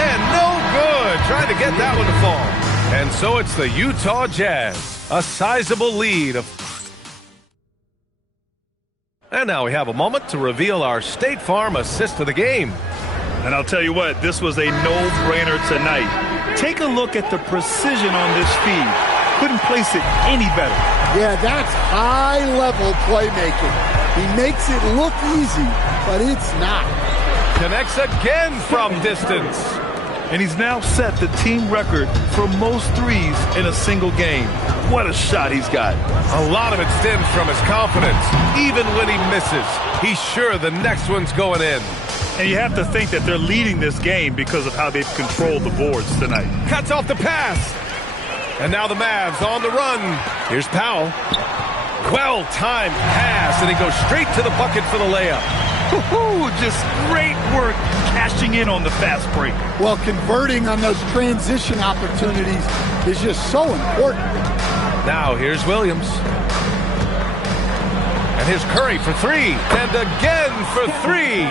And no good. Trying to get that one to fall. And so it's the Utah Jazz. A sizable lead of... And now we have a moment to reveal our State Farm assist of the game. And I'll tell you what, this was a no-brainer tonight. Take a look at the precision on this feed. Couldn't place it any better. Yeah, that's high-level playmaking. He makes it look easy, but it's not. Connects again from distance. And he's now set the team record for most threes in a single game. What a shot he's got. A lot of it stems from his confidence. Even when he misses, he's sure the next one's going in. And you have to think that they're leading this game because of how they've controlled the boards tonight. Cuts off the pass. And now the Mavs on the run. Here's Powell. Well-timed pass, and he goes straight to the bucket for the layup. Just great work cashing in on the fast break. Well, converting on those transition opportunities is just so important. Now here's Williams. And here's Curry for 3. And again for 3.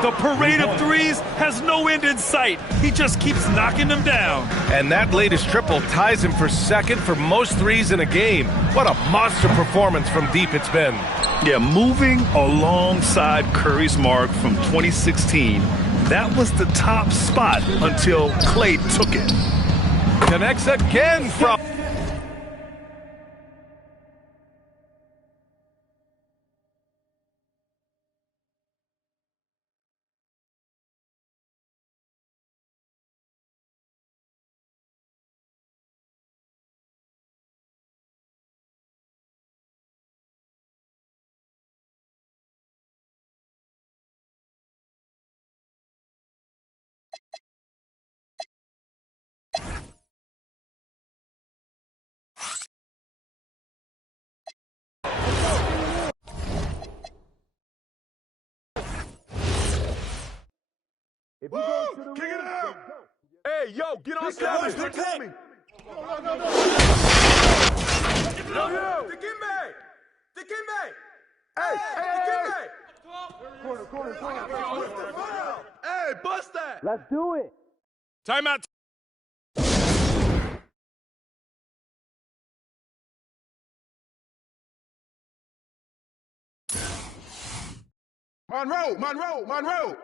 The parade of threes has no end in sight. He just keeps knocking them down. And that latest triple ties him for 2nd for most threes in a game. What a monster performance from deep it's been. Yeah, moving alongside Curry's mark from 2016, that was the top spot until Clay took it. Connects again from... If you go to the kick it out. Hey, yo, get on 7. Pick me. Hey, bust that! Let's do it. Timeout. Monroe!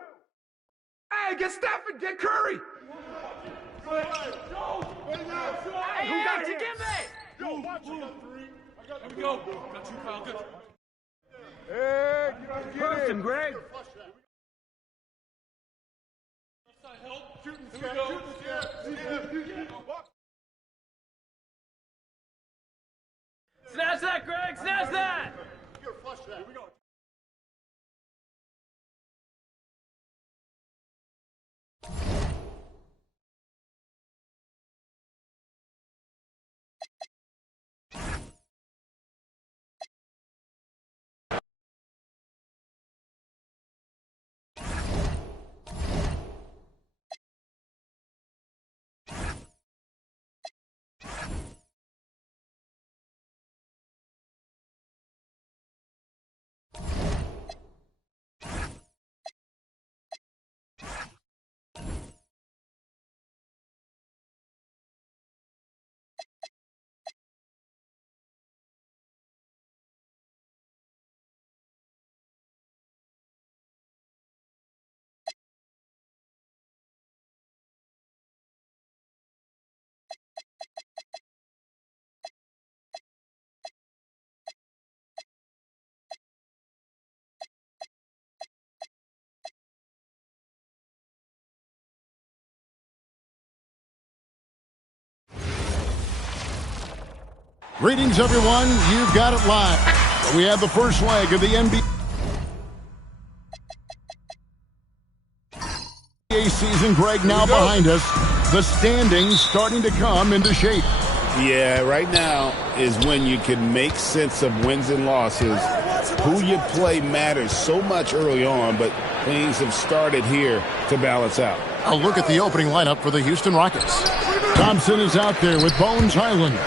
Hey, get Stafford, get Curry! Hey, who got you? Give me! Yo, watch it. Here we go. Got you, Kyle. Good. Hey, get him, Greg. Snatch that, Greg! Snatch that! Here we go. Greetings, everyone. You've got it live. We have the first leg of the NBA season, Greg, now behind us. The standings starting to come into shape. Yeah, right now is when you can make sense of wins and losses. Who you play matters so much early on, but things have started here to balance out. A look at the opening lineup for the Houston Rockets. Thompson is out there with Bones Highland.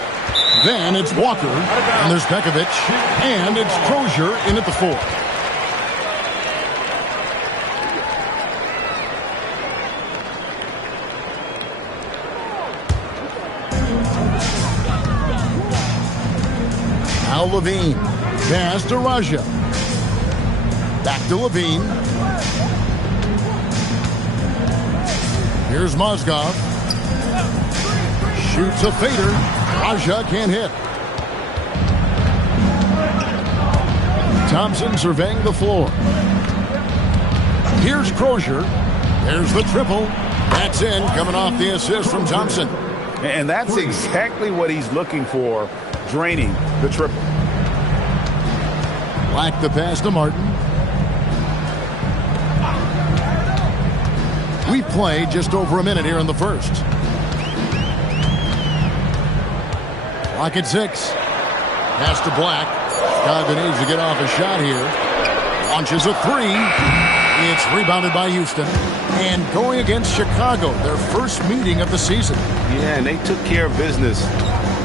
Then it's Walker, and there's Pekovic, and it's Crozier in at the 4. Now Levine, pass to Raja. Back to Levine. Here's Mozgov. Shoots a fader. Raja can't hit. Thompson surveying the floor. Here's Crozier. There's the triple. That's in, coming off the assist from Thompson. And that's exactly what he's looking for, draining the triple. Black the pass to Martin. We played just over a minute here in the first. Clock at 6. Pass to Black. Chicago needs to get off a shot here. Launches a 3. It's rebounded by Houston. And going against Chicago, their first meeting of the season. Yeah, and they took care of business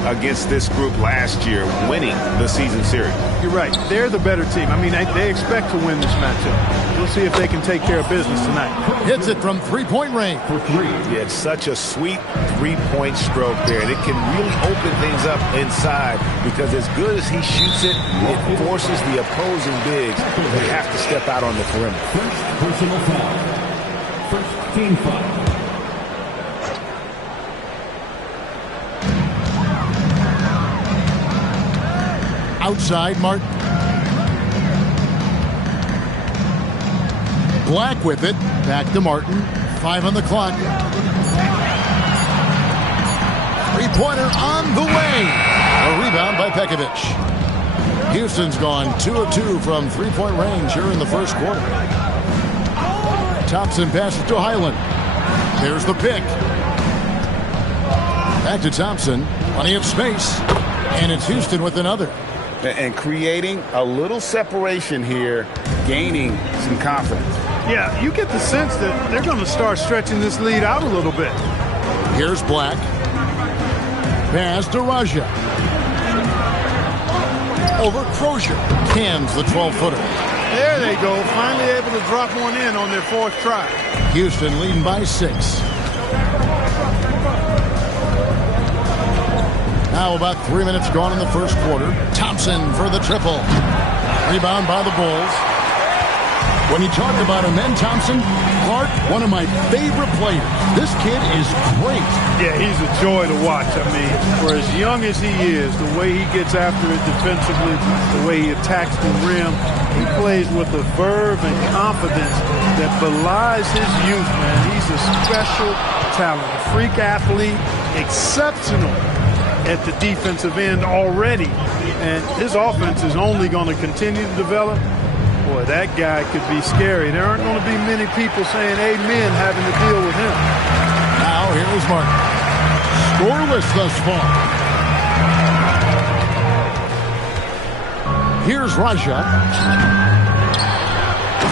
against this group last year, winning the season series. You're right. They're the better team. I mean, they expect to win this matchup. We'll see if they can take care of business tonight. Hits it from three-point range. Yeah, it's such a sweet three-point stroke there. And it can really open things up inside because as good as he shoots it, it forces the opposing bigs to have to step out on the perimeter. First personal foul. First team foul. Outside, Martin. Black with it. Back to Martin. 5 on the clock. Three-pointer on the way. A rebound by Pekovic. Houston's gone 2 of 2 from three-point range here in the first quarter. Thompson passes to Highland. There's the pick. Back to Thompson. Plenty of space. And it's Houston with another. And creating a little separation here, gaining some confidence. Yeah, you get the sense that they're going to start stretching this lead out a little bit. Here's Black. Pass to Raja. over Crozier. Cans the 12-footer. There they go. Finally able to drop one in on their fourth try. Houston leading by 6. Now about 3 minutes gone in the first quarter. Thompson for the triple. Rebound by the Bulls. When you talk about him, then Thompson, Clark, one of my favorite players. This kid is great. Yeah, he's a joy to watch. I mean, for as young as he is, the way he gets after it defensively, the way he attacks the rim, he plays with a verve and confidence that belies his youth, man. He's a special talent, a freak athlete, exceptional at the defensive end already. And his offense is only going to continue to develop. Boy, that guy could be scary. There aren't going to be many people saying amen having to deal with him. Now here's Martin. Scoreless thus far. Here's Raja.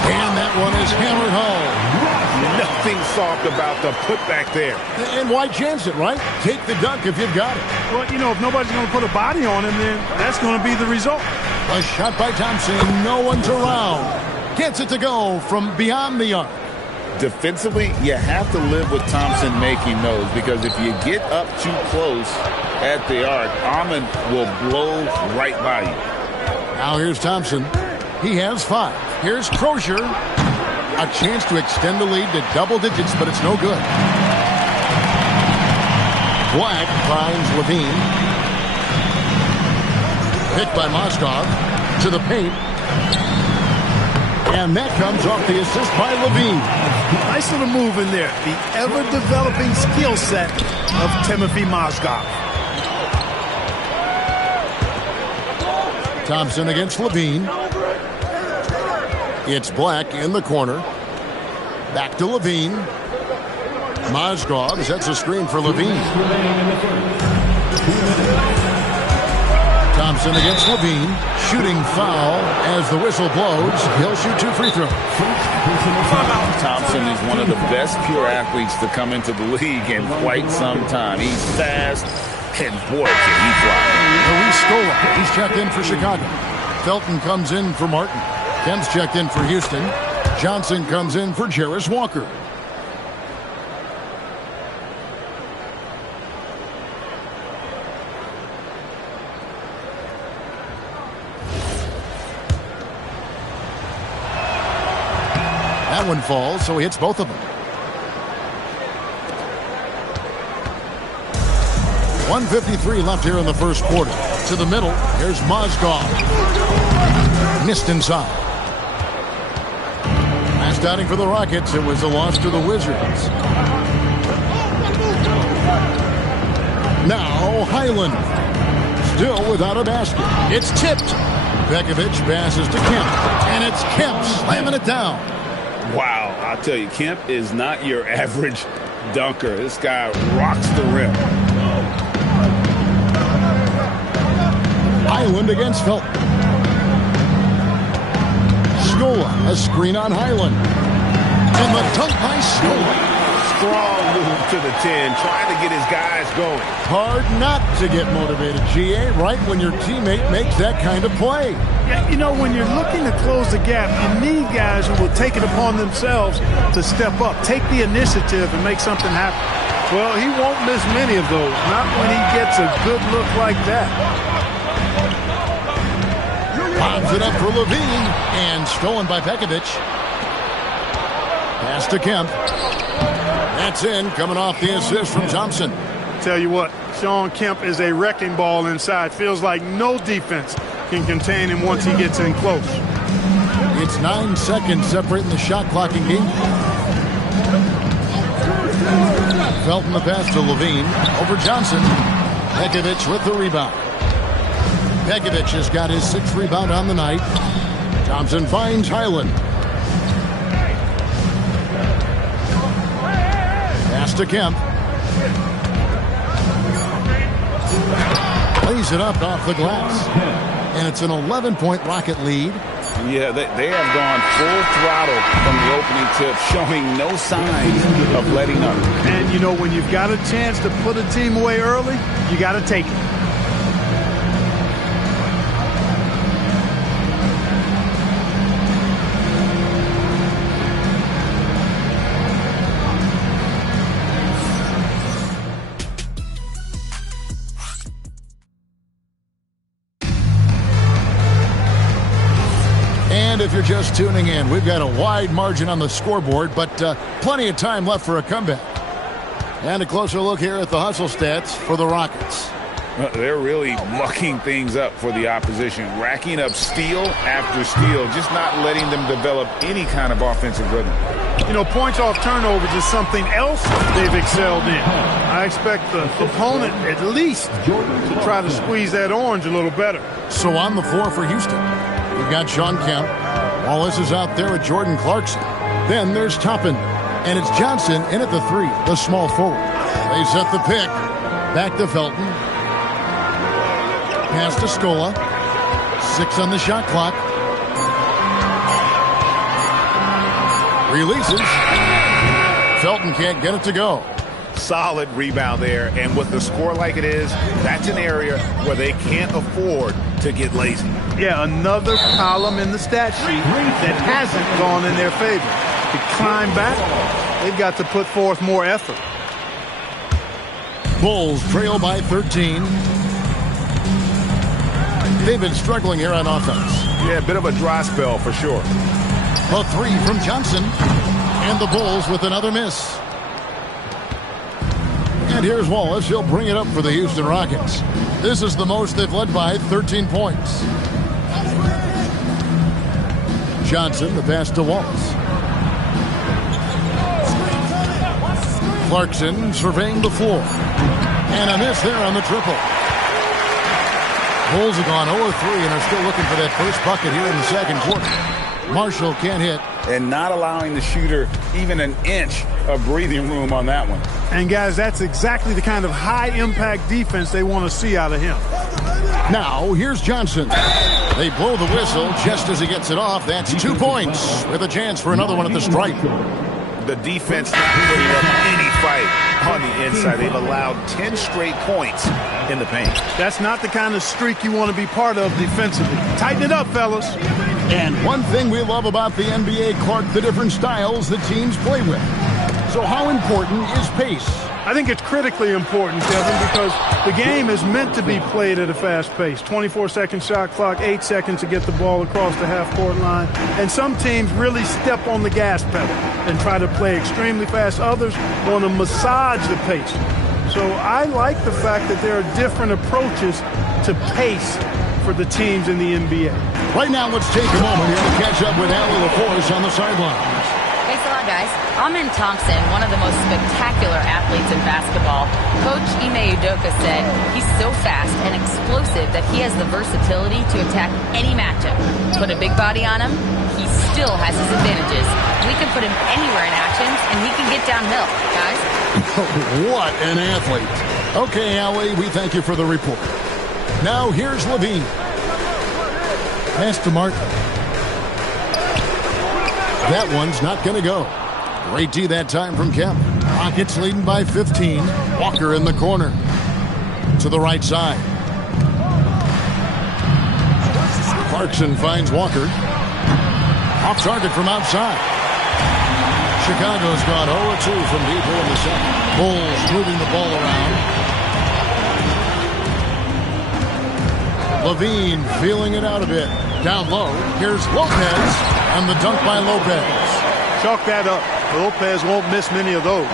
And that one is hammered home. Nothing soft about the putback there. And why chance it, right? Take the dunk if you've got it. Well, you know, if nobody's going to put a body on him, then that's going to be the result. A shot by Thompson. No one's around. Gets it to go from beyond the arc. Defensively, you have to live with Thompson making those, because if you get up too close at the arc, Ahmed will blow right by you. Now here's Thompson. He has 5. Here's Crozier. A chance to extend the lead to double digits, but it's no good. Black finds Levine. Picked by Moskov to the paint. And that comes off the assist by Levine. Nice little move in there. The ever-developing skill set of Timothy Moskov. Thompson against Levine. It's Black in the corner. Back to Levine. Moskov sets a screen for Levine. Thompson against Levine. Shooting foul as the whistle blows. He'll shoot 2 free throws. Thompson is one of the best pure athletes to come into the league in quite some time. He's fast, and boy, can he fly. Luis Scola, he's checked in for Chicago. Felton comes in for Martin. Kemp's checked in for Houston. Johnson comes in for Jarris Walker. That one falls, so he hits both of them. 1:53 left here in the first quarter. To the middle, here's Moskov. Missed inside. Last outing for the Rockets, it was a loss to the Wizards. Now Highland. Still without a basket. It's tipped. Pekovic passes to Kemp. And it's Kemp slamming it down. Wow, I'll tell you, Kemp is not your average dunker. This guy rocks the rim. Highland against Felton. Scola, a screen on Highland. And the dunk by Scola. Strong move to the 10, trying to get his guys going. Hard not to get motivated, GA, right when your teammate makes that kind of play. Yeah, you know, when you're looking to close the gap, you need guys who will take it upon themselves to step up, take the initiative and make something happen. Well, he won't miss many of those, not when he gets a good look like that. Bombs it up for Levine, and stolen by Pekovic. Pass to Kemp. That's in, coming off the assist from Thompson. Tell you what, Shawn Kemp is a wrecking ball inside. Feels like no defense can contain him once he gets in close. It's 9 seconds separating the shot clock in game. Felton the pass to Levine. Over Johnson. Pekovic with the rebound. Pekovic has got his 6th rebound on the night. Thompson finds Highland. Pass to Kemp. Lays it up off the glass. And it's an 11-point Rocket lead. Yeah, they have gone full throttle from the opening tip, showing no signs of letting up. And, you know, when you've got a chance to put a team away early, you got to take it. if you're just tuning in, we've got a wide margin on the scoreboard, but plenty of time left for a comeback. And a closer look here at the hustle stats for the Rockets. They're really mucking things up for the opposition, racking up steal after steal, just not letting them develop any kind of offensive rhythm. You know, points off turnovers is something else they've excelled in. I expect the opponent at least to try to squeeze that orange a little better. So on the floor for Houston, we've got Sean Kemp. Wallace is out there with Jordan Clarkson. Then there's Toppin, and it's Johnson in at the 3, the small forward. They set the pick. Back to Felton. Pass to Scola. 6 on the shot clock. Releases. Felton can't get it to go. Solid rebound there, and with the score like it is, that's an area where they can't afford to get lazy. Yeah, another column in the stat sheet that hasn't gone in their favor. To climb back, they've got to put forth more effort. Bulls trail by 13. They've been struggling here on offense. Yeah, a bit of a dry spell for sure. A 3 from Johnson. And the Bulls with another miss. And here's Wallace. He'll bring it up for the Houston Rockets. This is the most they've led by 13 points. Johnson, the pass to Wallace. Clarkson surveying the floor. And a miss there on the triple. Bulls have gone 0-3 and are still looking for that first bucket here in the second quarter. Marshall can't hit. And not allowing the shooter even an inch of breathing room on that one. And, guys, that's exactly the kind of high-impact defense they want to see out of him. Now, here's Johnson. They blow the whistle just as he gets it off. That's 2 points with a chance for another one at the stripe. The defense not putting up any fight on the inside. They've allowed 10 straight points in the paint. That's not the kind of streak you want to be part of defensively. Tighten it up, fellas. And one thing we love about the NBA, Clark, the different styles the teams play with. So how important is pace? I think it's critically important, Kevin, because the game is meant to be played at a fast pace. 24-second shot clock, 8 seconds to get the ball across the half-court line. And some teams really step on the gas pedal and try to play extremely fast. Others want to massage the pace. So I like the fact that there are different approaches to pace for the teams in the NBA. Right now, let's take a moment here to catch up with Allie LaForce on the sidelines. Thanks a lot, guys. Amen Thompson, one of the most spectacular athletes in basketball. Coach Ime Udoka said he's so fast and explosive that he has the versatility to attack any matchup. Put a big body on him, he still has his advantages. We can put him anywhere in action, and he can get downhill, guys. What an athlete. Okay, Allie, we thank you for the report. Now here's Levine. Pass to Martin. That one's not going to go. Great D that time from Kemp. Rockets leading by 15. Walker in the corner. To the right side. Clarkson finds Walker. Off target from outside. Chicago's gone 0-2 from deep here in the second. Bulls moving the ball around. Levine feeling it out a bit. Down low. Here's Lopez. And the dunk by Lopez. Chalk that up. Lopez won't miss many of those.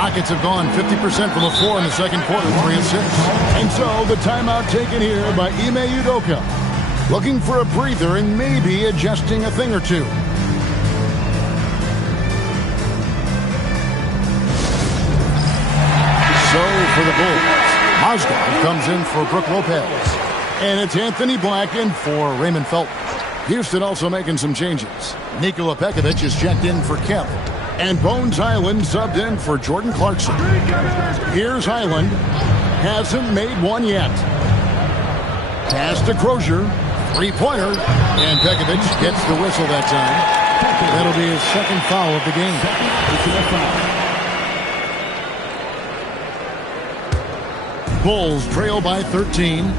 Rockets have gone 50% from the floor in the second quarter, 3 of 6. And so the timeout taken here by Ime Udoka. Looking for a breather and maybe adjusting a thing or two. So for the Bulls, Mozgov comes in for Brook Lopez. And it's Anthony Black in for Raymond Felton. Houston also making some changes. Nikola Pekovic is checked in for Kemp. And Bones Highland subbed in for Jordan Clarkson. Here's Highland. Hasn't made one yet. Pass to Crozier. Three-pointer. And Pekovic gets the whistle that time. That'll be his second foul of the game. Bulls trail by 13.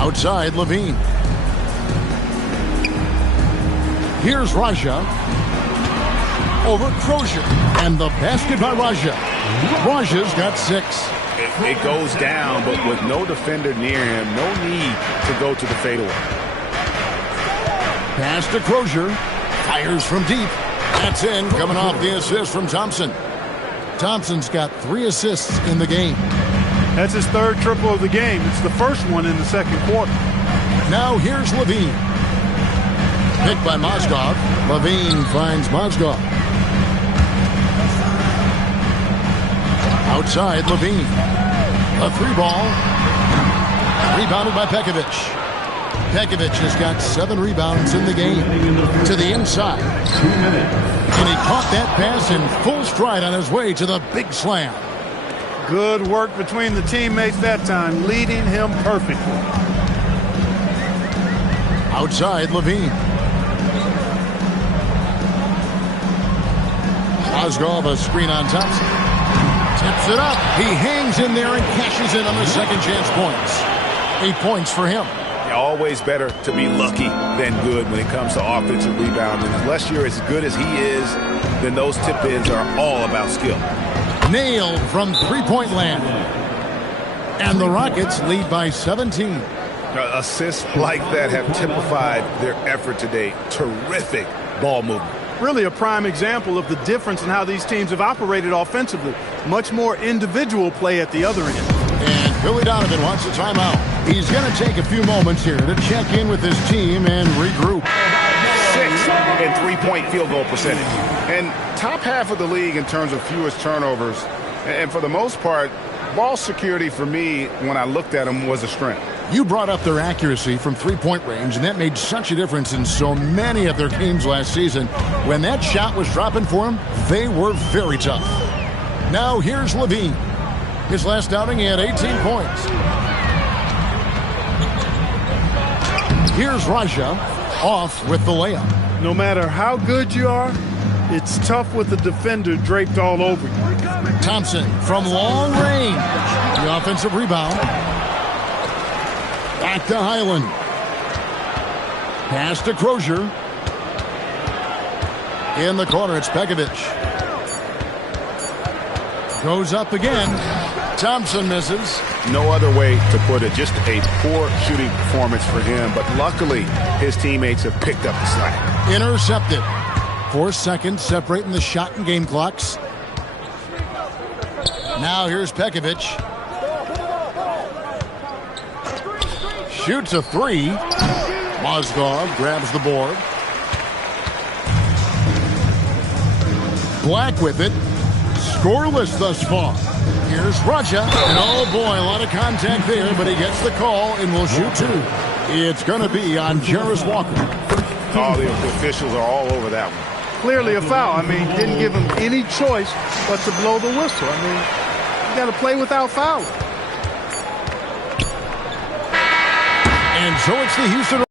Outside, Levine. Here's Raja. Over Crozier. And the basket by Raja. Raja's got 6. it goes down, but with no defender near him, no need to go to the fadeaway. Pass to Crozier. Fires from deep. That's in, coming off the assist from Thompson. Thompson's got 3 assists in the game. That's his 3rd triple of the game. It's the first one in the 2nd quarter. Now here's Levine. Picked by Mozgov. Levine finds Mozgov. Outside, Levine. A 3-ball. Rebounded by Pekovic. Pekovic has got 7 rebounds in the game. To the inside. And he caught that pass in full stride on his way to the big slam. Good work between the teammates that time, leading him perfectly. Outside, Levine. Mozgov, a screen on Thompson. Tips it up. He hangs in there and cashes in on the second chance points. 8 points for him. Always better to be lucky than good when it comes to offensive rebounding. Unless you're as good as he is, then those tip-ins are all about skill. Nailed from three-point land. And the Rockets lead by 17. Assists like that have typified their effort today. Terrific ball movement. Really a prime example of the difference in how these teams have operated offensively. Much more individual play at the other end. And Billy Donovan wants a timeout. He's going to take a few moments here to check in with his team and regroup. 6th in three-point field goal percentage. And top half of the league in terms of fewest turnovers. And for the most part, ball security for me, when I looked at them, was a strength. You brought up their accuracy from three-point range, and that made such a difference in so many of their games last season. When that shot was dropping for them, they were very tough. Now here's Levine. His last outing, he had 18 points. Here's Raja, off with the layup. No matter how good you are, it's tough with the defender draped all over you. Thompson from long range. The offensive rebound. Back to Highland. Pass to Crozier. In the corner, it's Pekovic. Goes up again. Thompson misses. No other way to put it. Just a poor shooting performance for him. But luckily, his teammates have picked up the slack. Intercepted. 4 seconds separating the shot and game clocks. Now here's Pekovic. Shoots a 3. Mozgov grabs the board. Black with it. Scoreless thus far. Here's Raja. And oh boy, a lot of contact there, but he gets the call and will shoot 2. It's going to be on Jarris Walker. Oh, the officials are all over that one. Clearly a foul. I mean, didn't give him any choice but to blow the whistle. I mean, you got to play without fouling. And so it's the Houston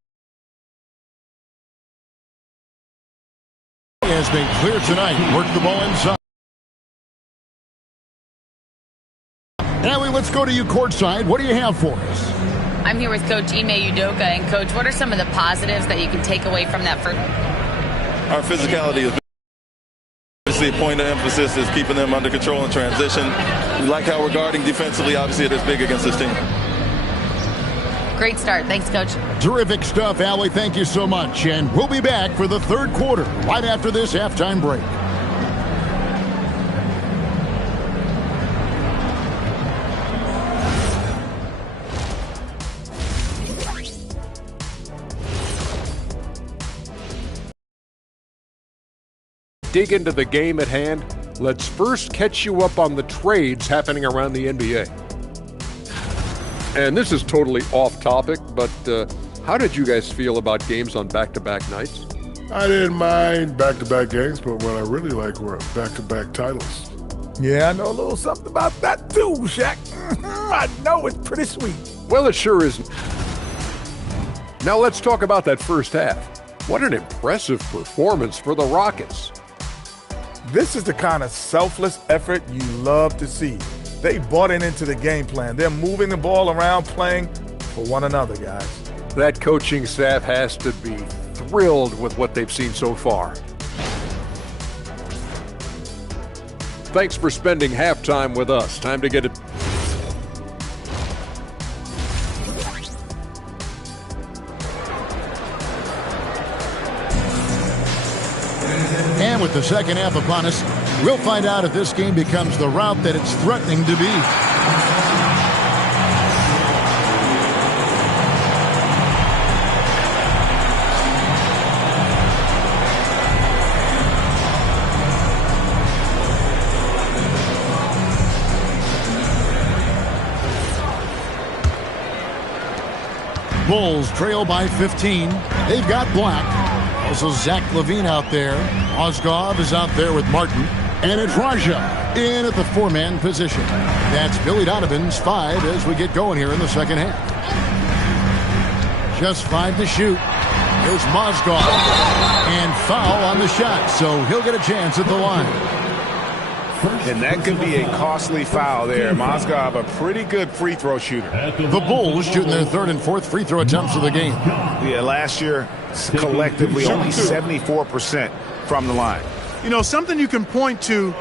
has been clear tonight. Work the ball inside. Ellie, let's go to you courtside. What do you have for us? I'm here with Coach Ime Udoka. And, Coach, what are some of the positives that you can take away from that first? Our physicality is obviously a point of emphasis is keeping them under control in transition. We like how we're guarding defensively. Obviously, it is big against this team. Great start. Thanks, Coach. Terrific stuff, Allie. Thank you so much. And we'll be back for the third quarter right after this halftime break. Dig into the game at hand. Let's first catch you up on the trades happening around the NBA. And this is totally off topic, but how did you guys feel about games on back-to-back nights? I didn't mind back-to-back games, but what I really like were back-to-back titles. Yeah, I know a little something about that too, Shaq. I know it's pretty sweet. Well, it sure isn't. Now let's talk about that first half. What an impressive performance for the Rockets. This is the kind of selfless effort you love to see. They bought into the game plan. They're moving the ball around, playing for one another, guys. That coaching staff has to be thrilled with what they've seen so far. Thanks for spending halftime with us. Time to get it. with the second half upon us, we'll find out if this game becomes the route that it's threatening to be. Bulls trail by 15. They've got Black. Also Zach LaVine out there. Mozgov is out there with Martin. And it's Raja in at the four-man position. That's Billy Donovan's 5 as we get going here in the second half. Just 5 to shoot. Here's Mozgov. And foul on the shot, so he'll get a chance at the line. And that could be a costly foul there. Mozgov, a pretty good free throw shooter. The Bulls shooting their third and fourth free throw attempts of the game. Yeah, last year, collectively, only 74% from the line. You know, something you can point to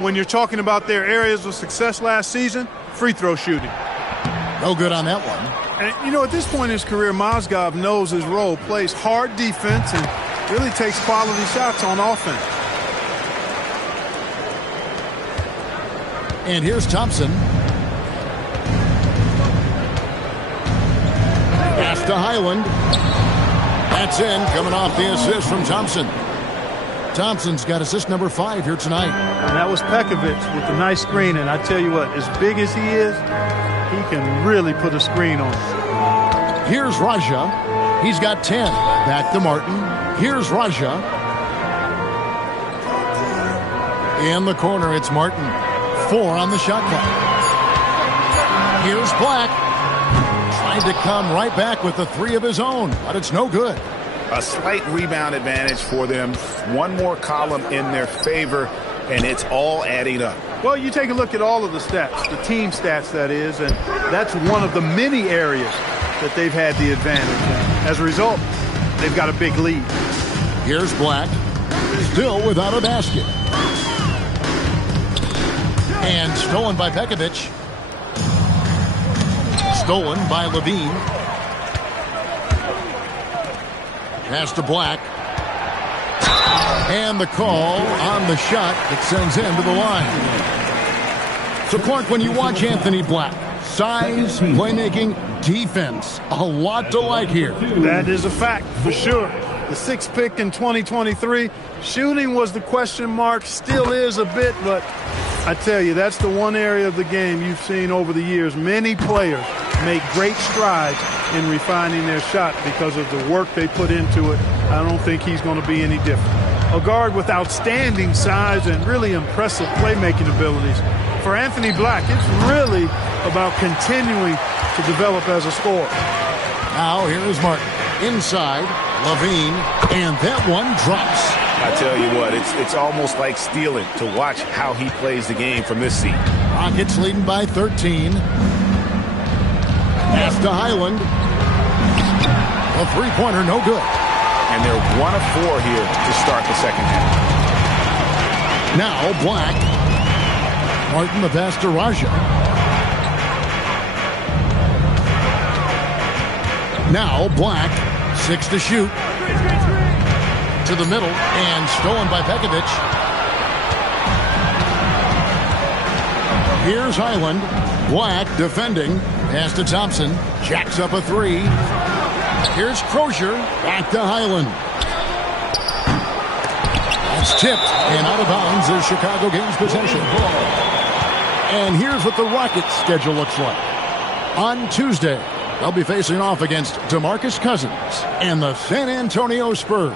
when you're talking about their areas of success last season, free throw shooting. No good on that one. And, you know, at this point in his career, Mozgov knows his role, plays hard defense, and really takes quality shots on offense. And here's Thompson. Pass to Highland. That's in, coming off the assist from Thompson. Thompson's got assist number 5 here tonight. And that was Pekovic with the nice screen. And I tell you what, as big as he is, he can really put a screen on him. Here's Raja. He's got 10. Back to Martin. Here's Raja. In the corner, it's Martin. 4 on the shot clock. Here's Black. Trying to come right back with the 3 of his own, but it's no good. A slight rebound advantage for them. One more column in their favor, and it's all adding up. Well, you take a look at all of the stats, the team stats, that is, and that's one of the many areas that they've had the advantage. As a result, they've got a big lead. Here's Black. Still without a basket. And stolen by Pekovic. Stolen by LaVine. Pass to Black. And the call on the shot that sends him to the line. So, Clark, when you watch Anthony Black, size, playmaking, defense, a lot to like here. That is a fact, for sure. The 6th pick in 2023. Shooting was the question mark, still is a bit, but I tell you, that's the one area of the game you've seen over the years. Many players make great strides in refining their shot because of the work they put into it. I don't think he's going to be any different. A guard with outstanding size and really impressive playmaking abilities. For Anthony Black, it's really about continuing to develop as a scorer. Now here is Martin. Inside, LaVine, and that one drops. I tell you what, it's almost like stealing to watch how he plays the game from this seat. Rockets leading by 13. Pass to Highland. A three-pointer, no good. And they're 1 of 4 here to start the second half. Now Black. Martin the pass to Raja. Now Black. 6 to shoot. To the middle and stolen by Pekovic. Here's Highland. Black defending. Pass to Thompson. Jacks up a 3. Here's Crozier. Back to Highland. That's tipped and out of bounds as Chicago gains possession. And here's what the Rockets' schedule looks like. On Tuesday, they'll be facing off against DeMarcus Cousins and the San Antonio Spurs.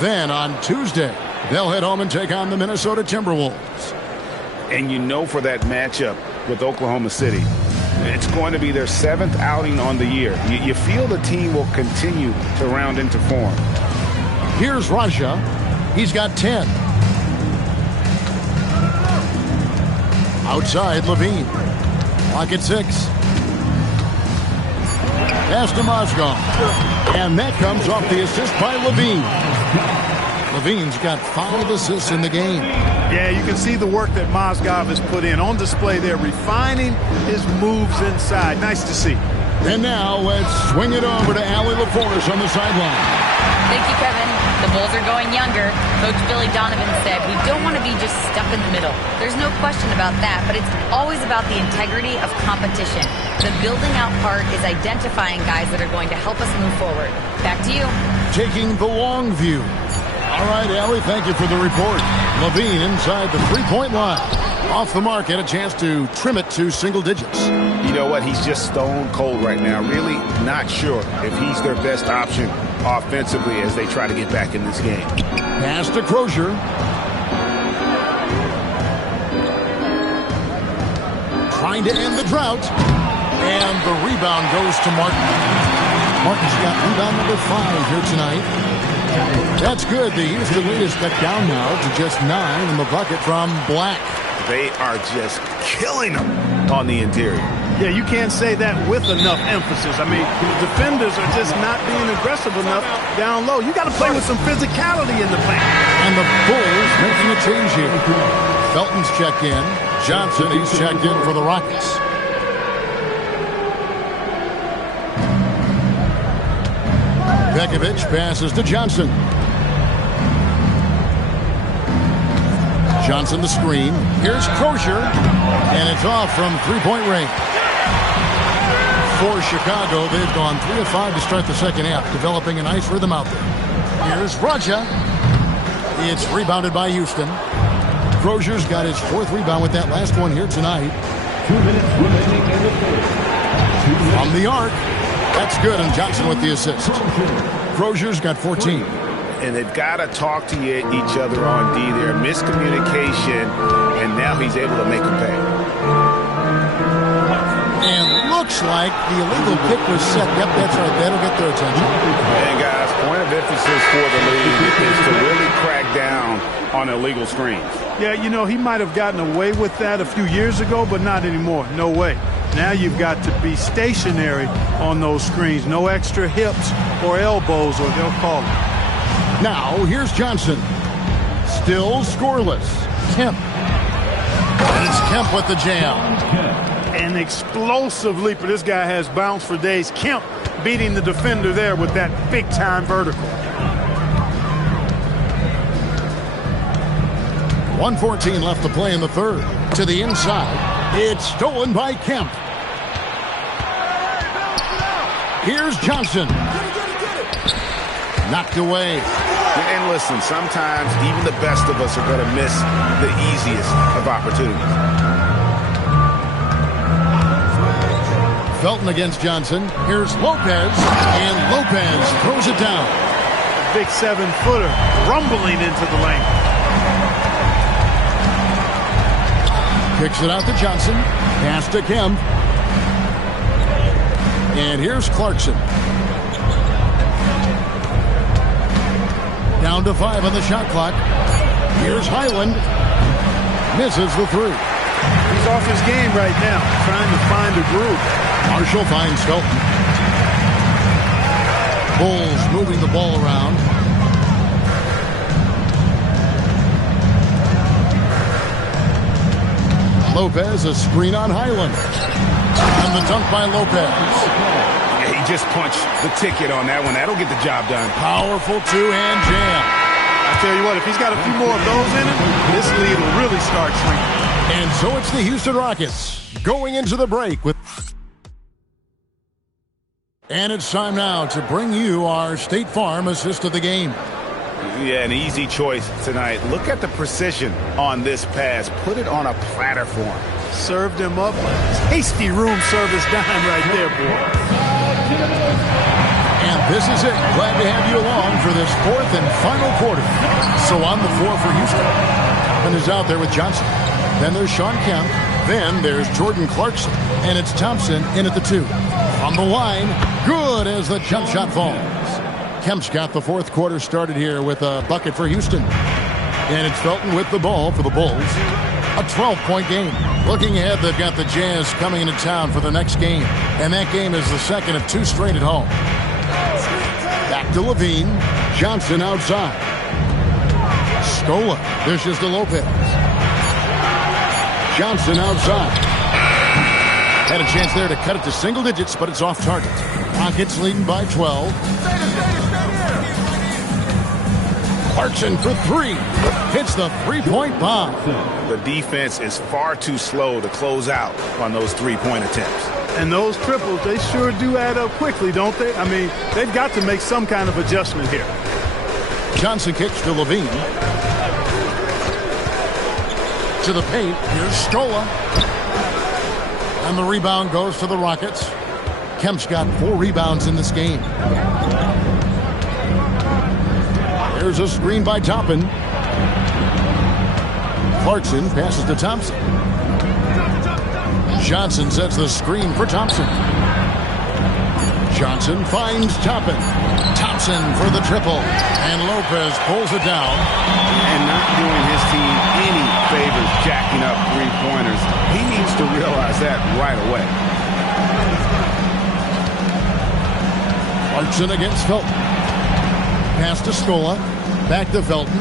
Then on Tuesday, they'll head home and take on the Minnesota Timberwolves. And you know, for that matchup with Oklahoma City, it's going to be their 7th outing on the year. You feel the team will continue to round into form. Here's Raja. He's got 10. Outside, LaVine. Clock at 6. Pass to Mozgov. And that comes off the assist by LaVine. LaVine's got 5 assists in the game. Yeah, you can see the work that Mozgov has put in on display there, refining his moves inside. Nice to see. And now let's swing it over to Allie LaForce on the sideline. Thank you, Kevin. The Bulls are going younger. Coach Billy Donovan said, we don't want to be just stuck in the middle. There's no question about that, but it's always about the integrity of competition. The building out part is identifying guys that are going to help us move forward. Back to you. Taking the long view. All right, Allie, thank you for the report. Levine inside the three-point line. Off the mark, had a chance to trim it to single digits. You know what? He's just stone cold right now. Really not sure if he's their best option offensively as they try to get back in this game. Pass to Crozier. Trying to end the drought. And the rebound goes to Martin. Martin's got rebound number 5 here tonight. That's good. The Houston lead is cut down now to just 9 in the bucket from Black. They are just killing them on the interior. Yeah, you can't say that with enough emphasis. I mean, the defenders are just not being aggressive enough down low. You got to play with some physicality in the paint. And the Bulls making a change here. Felton's checked in. Johnson, he's checked in for the Rockets. Bekovic passes to Johnson. Johnson the screen. Here's Crozier. And it's off from three-point range. For Chicago, they've gone 3 of 5 to start the second half, developing a nice rhythm out there. Here's Raja. It's rebounded by Houston. Crozier's got his 4th rebound with that last one here tonight. 2 minutes remaining in the third. From the arc. That's good, and Johnson with the assist. Crozier's got 14. And they've got to talk to each other on D there. Miscommunication, and now he's able to make a pay. And looks like the illegal kick was set. Yep, that's right. That'll get their attention. And guys, point of emphasis for the league is to really crack down on illegal screens. Yeah, you know, he might have gotten away with that a few years ago, but not anymore. No way. Now you've got to be stationary on those screens. No extra hips or elbows, or they'll call it. Now, here's Johnson. Still scoreless. Kemp. And it's Kemp with the jam. An explosive leaper. This guy has bounce for days. Kemp beating the defender there with that big-time vertical. 1:14 left to play in the third. To the inside. It's stolen by Kemp. Here's Johnson. Knocked away. And listen, sometimes even the best of us are going to miss the easiest of opportunities. Felton against Johnson. Here's Lopez. And Lopez throws it down. A big 7-footer rumbling into the lane. Kicks it out to Johnson. Pass to Kemp. And here's Clarkson. Down to 5 on the shot clock. Here's Highland. Misses the 3. He's off his game right now, trying to find a groove. Marshall finds Felton. Bulls moving the ball around. Lopez, a screen on Highland. And the dunk by Lopez. Yeah, he just punched the ticket on that one. That'll get the job done. Powerful two-hand jam. I tell you what, if he's got a few more of those in him, this lead will really start shrinking. And so it's the Houston Rockets going into the break with... And it's time now to bring you our State Farm assist of the game. Yeah, an easy choice tonight. Look at the precision on this pass. Put it on a platter for him. Served him up. Tasty room service dime right there, boy. And this is it. Glad to have you along for this 4th and final quarter. So on the floor for Houston. And is out there with Johnson. Then there's Sean Kemp. Then there's Jordan Clarkson. And it's Thompson in at the 2. On the line, good as the jump shot falls. Kemp's got the 4th quarter started here with a bucket for Houston. And it's Felton with the ball for the Bulls. A 12-point game. Looking ahead, they've got the Jazz coming into town for the next game. And that game is the second of 2 straight at home. Back to Levine. Johnson outside. Scola. There's just a Lopez. Johnson outside. Had a chance there to cut it to single digits, but it's off target. Rockets leading by 12. Clarkson for three. Hits the three-point bomb. The defense is far too slow to close out on those three-point attempts. And those triples, they sure do add up quickly, don't they? I mean, they've got to make some kind of adjustment here. Johnson kicks to Levine. To the paint. Here's Scola. And the rebound goes to the Rockets. Kemp's got 4 rebounds in this game. There's a screen by Toppin. Clarkson passes to Thompson. Johnson sets the screen for Thompson. Johnson finds Toppin. Thompson for the triple. And Lopez pulls it down. And not doing his team any favors jacking up three-pointers. He needs to realize that right away. Clarkson against Felton. Pass to Scola. Back to Felton.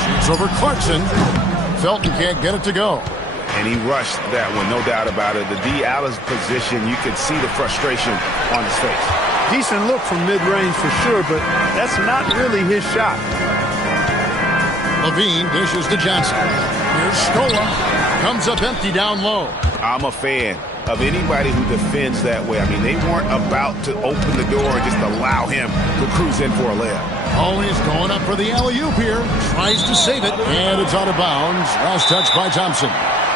Shoots over Clarkson. Felton can't get it to go. And he rushed that one, no doubt about it. The D out of position, you could see the frustration on his face. Decent look from mid-range for sure, but that's not really his shot. Levine dishes to Johnson. Here's Scola. Comes up empty down low. I'm a fan of anybody who defends that way. I mean, they weren't about to open the door and just allow him to cruise in for a layup. Oh, he's going up for the alley-oop here. Tries to save it. And it's out of bounds. Last touch by Thompson.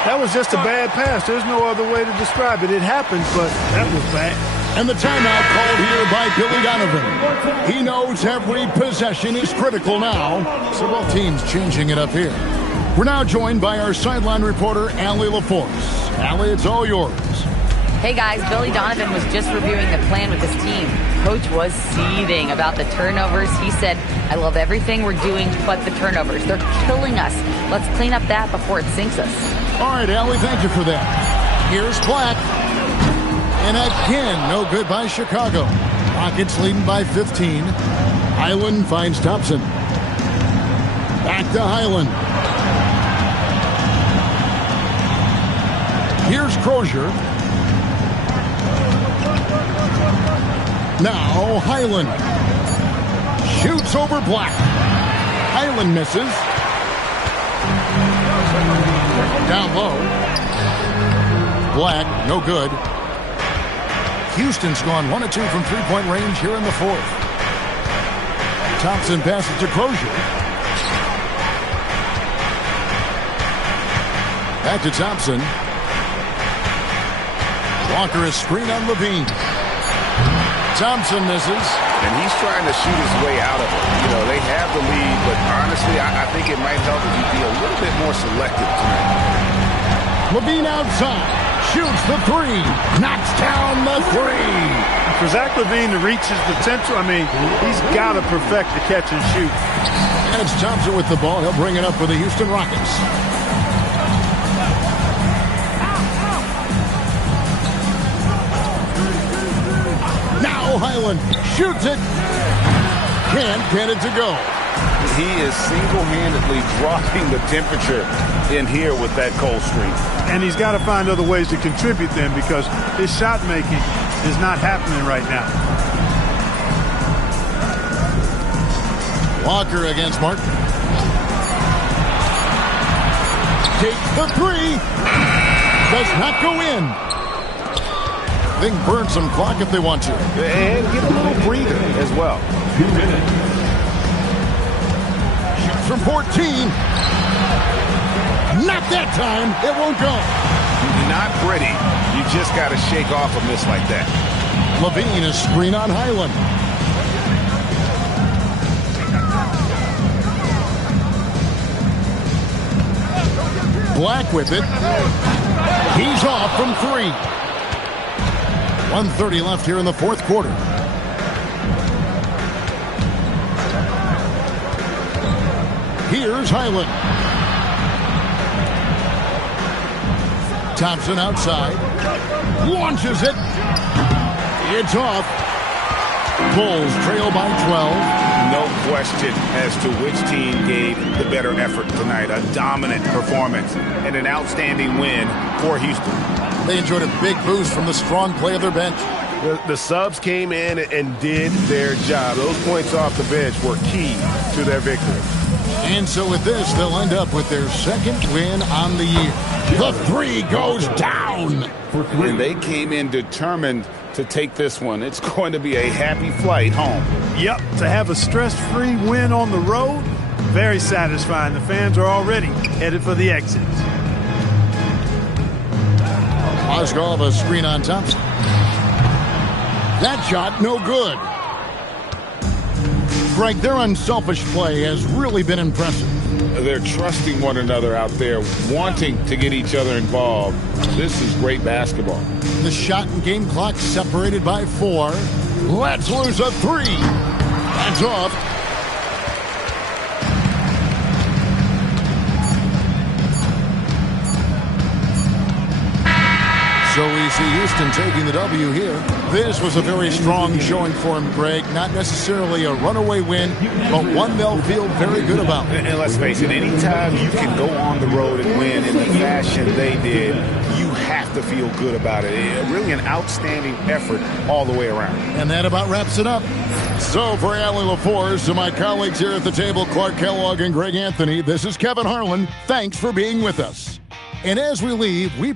That was just a bad pass. There's no other way to describe it. It happens, but that was bad. And the timeout called here by Billy Donovan. He knows every possession is critical now. So both teams changing it up here. We're now joined by our sideline reporter, Allie LaForce. Allie, it's all yours. Hey guys, Billy Donovan was just reviewing the plan with his team. Coach was seething about the turnovers. He said, I love everything we're doing but the turnovers. They're killing us. Let's clean up that before it sinks us. All right, Allie, thank you for that. Here's Black. And again, no good by Chicago. Rockets leading by 15. Highland finds Thompson. Back to Highland. Here's Crozier. Now Highland. Shoots over Black. Highland misses. Down low. Black, no good. Houston's gone 1 of 2 from three-point range here in the fourth. Thompson passes to Crozier. Back to Thompson. Walker is screen on Levine. Thompson misses. And he's trying to shoot his way out of it. You know, they have the lead, but honestly, I think it might help if he'd be a little bit more selective tonight. Levine outside. Shoots the three. Knocks down the three. For Zach LaVine to reach his potential, I mean, he's got to perfect the catch and shoot. And it's Thompson with the ball. He'll bring it up for the Houston Rockets. Now Highland shoots it. Can't get it to go. He is single-handedly dropping the temperature in here with that cold streak. And he's got to find other ways to contribute then, because his shot making is not happening right now. Walker against Martin. Takes the three. Does not go in. They can burn some clock if they want to. And get a little breather as well. 2 minutes. Shoots from 14. Not that time. It won't go. Not pretty. You just got to shake off a miss like that. Levine is screen on Highland. Black with it. He's off from three. 1:30 left here in the fourth quarter. Here's Highland. Thompson outside. Launches it. It's off. Bulls trail by 12. No question as to which team gave the better effort tonight. A dominant performance and an outstanding win for Houston. They enjoyed a big boost from the strong play of their bench. The subs came in and did their job. Those points off the bench were key to their victory. And so with this, they'll end up with their second win on the year. The three goes down. And they came in determined to take this one. It's going to be a happy flight home. Yep, to have a stress-free win on the road, very satisfying. The fans are already headed for the exits. Mozgov, a screen on Thompson. That shot, no good. Greg, their unselfish play has really been impressive. They're trusting one another out there, wanting to get each other involved. This is great basketball. The shot and game clock separated by 4. Let's lose a 3. That's off. So we see Houston taking the W here. This was a very strong showing for him, Greg. Not necessarily a runaway win, but one they'll feel very good about. And let's face it, anytime you can go on the road and win in the fashion they did, you have to feel good about it. Really an outstanding effort all the way around. And that about wraps it up. So for Allie LaForce, to my colleagues here at the table, Clark Kellogg and Greg Anthony, this is Kevin Harlan. Thanks for being with us. And as we leave, we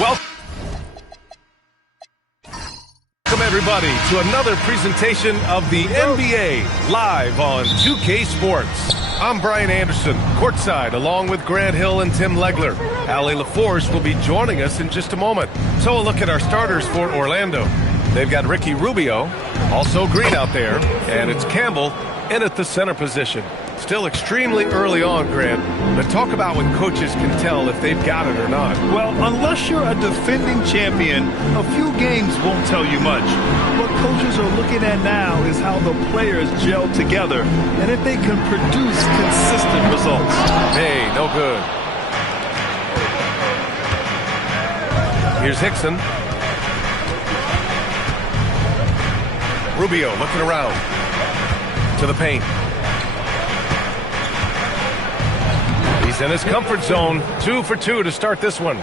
Welcome, everybody, to another presentation of the NBA live on 2K Sports. I'm Brian Anderson, courtside, along with Grant Hill and Tim Legler. Allie LaForce will be joining us in just a moment. So a look at our starters for Orlando. They've got Ricky Rubio, also Green out there, and it's Campbell in at the center position. Still extremely early on, Grant, but talk about when coaches can tell if they've got it or not. Well, unless you're a defending champion, a few games won't tell you much. What coaches are looking at now is how the players gel together and if they can produce consistent results. Hey, no good. Here's Hickson. Rubio looking around to the paint. He's in his comfort zone. 2 for 2 to start this one.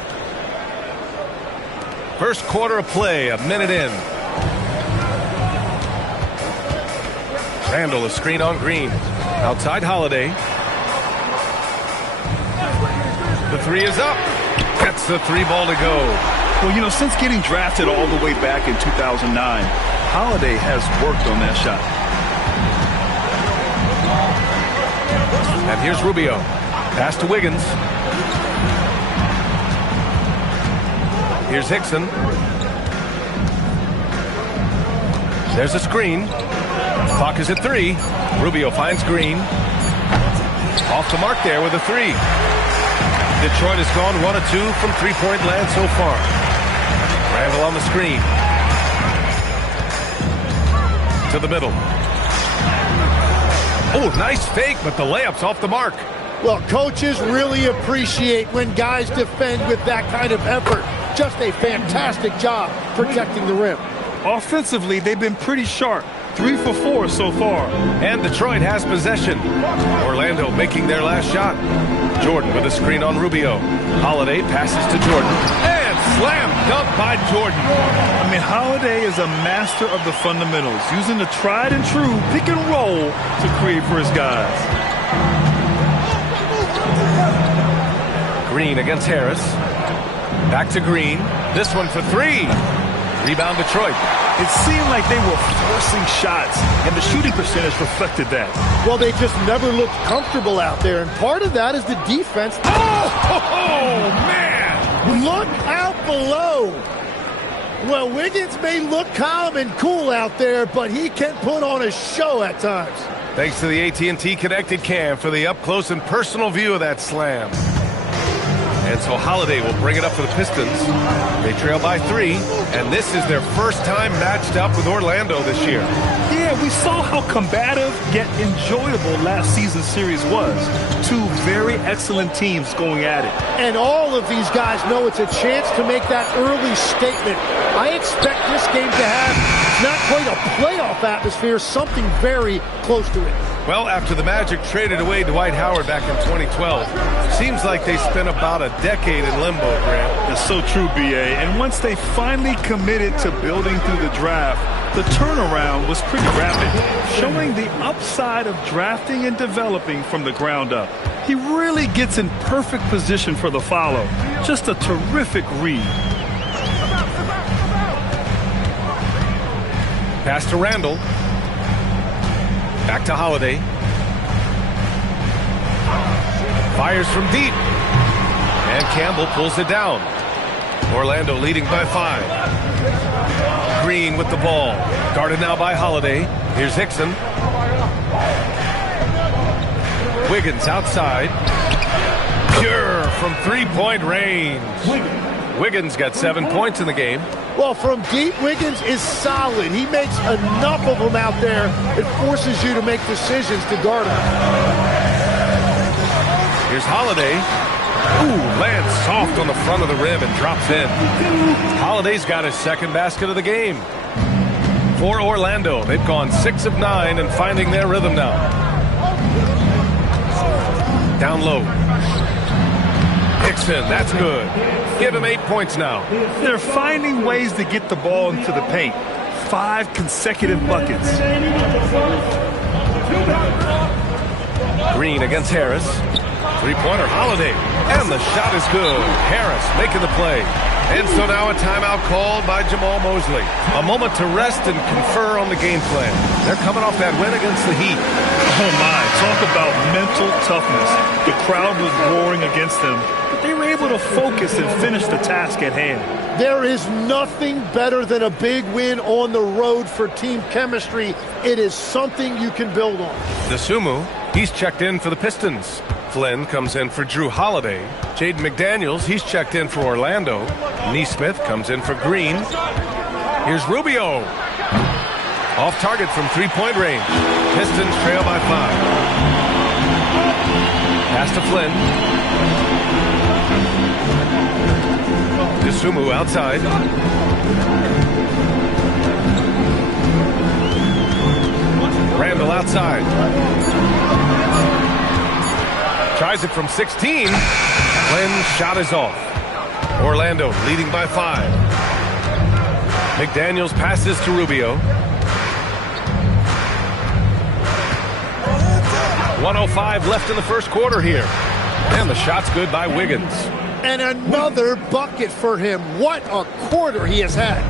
First quarter of play, a minute in. Randall, a screen on Green. Outside Holiday. The three is up. Gets the 3 ball to go. Well, you know, since getting drafted all the way back in 2009, Holiday has worked on that shot. And here's Rubio. Pass to Wiggins. Here's Hickson. There's a screen. Clock is at 3. Rubio finds Green. Off the mark there with a 3. Detroit has gone 1 of 2 from three-point land so far. Randall on the screen. To the middle. Oh, nice fake, but the layup's off the mark. Well, coaches really appreciate when guys defend with that kind of effort. Just a fantastic job protecting the rim. Offensively, they've been pretty sharp. 3 for 4 so far. And Detroit has possession. Orlando making their last shot. Jordan with a screen on Rubio. Holiday passes to Jordan. And Slam dunk by Jordan. I mean, Holiday is a master of the fundamentals, using the tried and true pick and roll to create for his guys. Green against Harris. Back to Green. This one for three. Rebound Detroit. It seemed like they were forcing shots, and the shooting percentage reflected that. Well, they just never looked comfortable out there, and part of that is the defense. Oh, man! Look out below. Well, Wiggins may look calm and cool out there, but he can put on a show at times. Thanks to the AT&T Connected Cam for the up-close and personal view of that slam. And so Holiday will bring it up for the Pistons. They trail by 3, and this is their first time matched up with Orlando this year. Yeah, we saw how combative yet enjoyable last season's series was. Two very excellent teams going at it. And all of these guys know it's a chance to make that early statement. I expect this game to have not quite a playoff atmosphere, something very close to it. Well, after the Magic traded away Dwight Howard back in 2012, seems like they spent about a decade in limbo, Grant. That's so true, B.A. And once they finally committed to building through the draft, the turnaround was pretty rapid, showing the upside of drafting and developing from the ground up. He really gets in perfect position for the follow. Just a terrific read. Pass to Randall. Back to Holiday. Fires from deep. And Campbell pulls it down. Orlando leading by 5. Green with the ball. Guarded now by Holiday. Here's Hickson. Wiggins outside. Pure from three-point range. Wiggins got 7 points in the game. Well, from deep, Wiggins is solid. He makes enough of them out there. It forces you to make decisions to guard him. Here's Holiday. Ooh, lands soft on the front of the rim and drops in. Holiday's got his second basket of the game. For Orlando, they've gone 6 of 9 and finding their rhythm now. Down low. Hickson, that's good. Give him 8 points now. They're finding ways to get the ball into the paint. 5 consecutive buckets. Green against Harris. Three-pointer, Holiday. And the shot is good. Harris making the play. And so now a timeout called by Jamal Mosley. A moment to rest and confer on the game plan. They're coming off that win against the Heat. Oh, my. Talk about mental toughness. The crowd was roaring against them, but they were able to focus and finish the task at hand. There is nothing better than a big win on the road for team chemistry. It is something you can build on. Desumo, he's checked in for the Pistons. Flynn comes in for Drew Holiday. Jaden McDaniels, he's checked in for Orlando. Neesmith comes in for Green. Here's Rubio. Off target from three-point range. Pistons trail by 5. Pass to Flynn. Desumo outside. Randall outside. Tries it from 16. Flynn's shot is off. Orlando leading by 5. McDaniels passes to Rubio. 1:05 left in the first quarter here. And the shot's good by Wiggins. And another bucket for him. What a quarter he has had.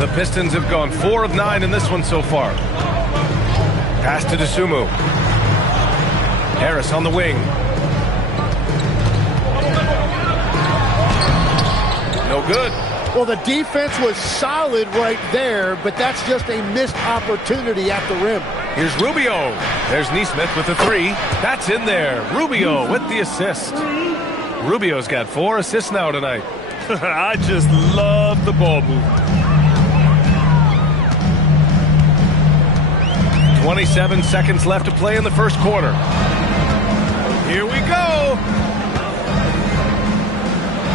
The Pistons have gone 4 of 9 in this one so far. Pass to Desumo. Harris on the wing. No good. Well, the defense was solid right there, but that's just a missed opportunity at the rim. Here's Rubio. There's Neesmith with the 3. That's in there. Rubio with the assist. Rubio's got 4 assists now tonight. I just love the ball movement. 27 seconds left to play in the first quarter. Here we go.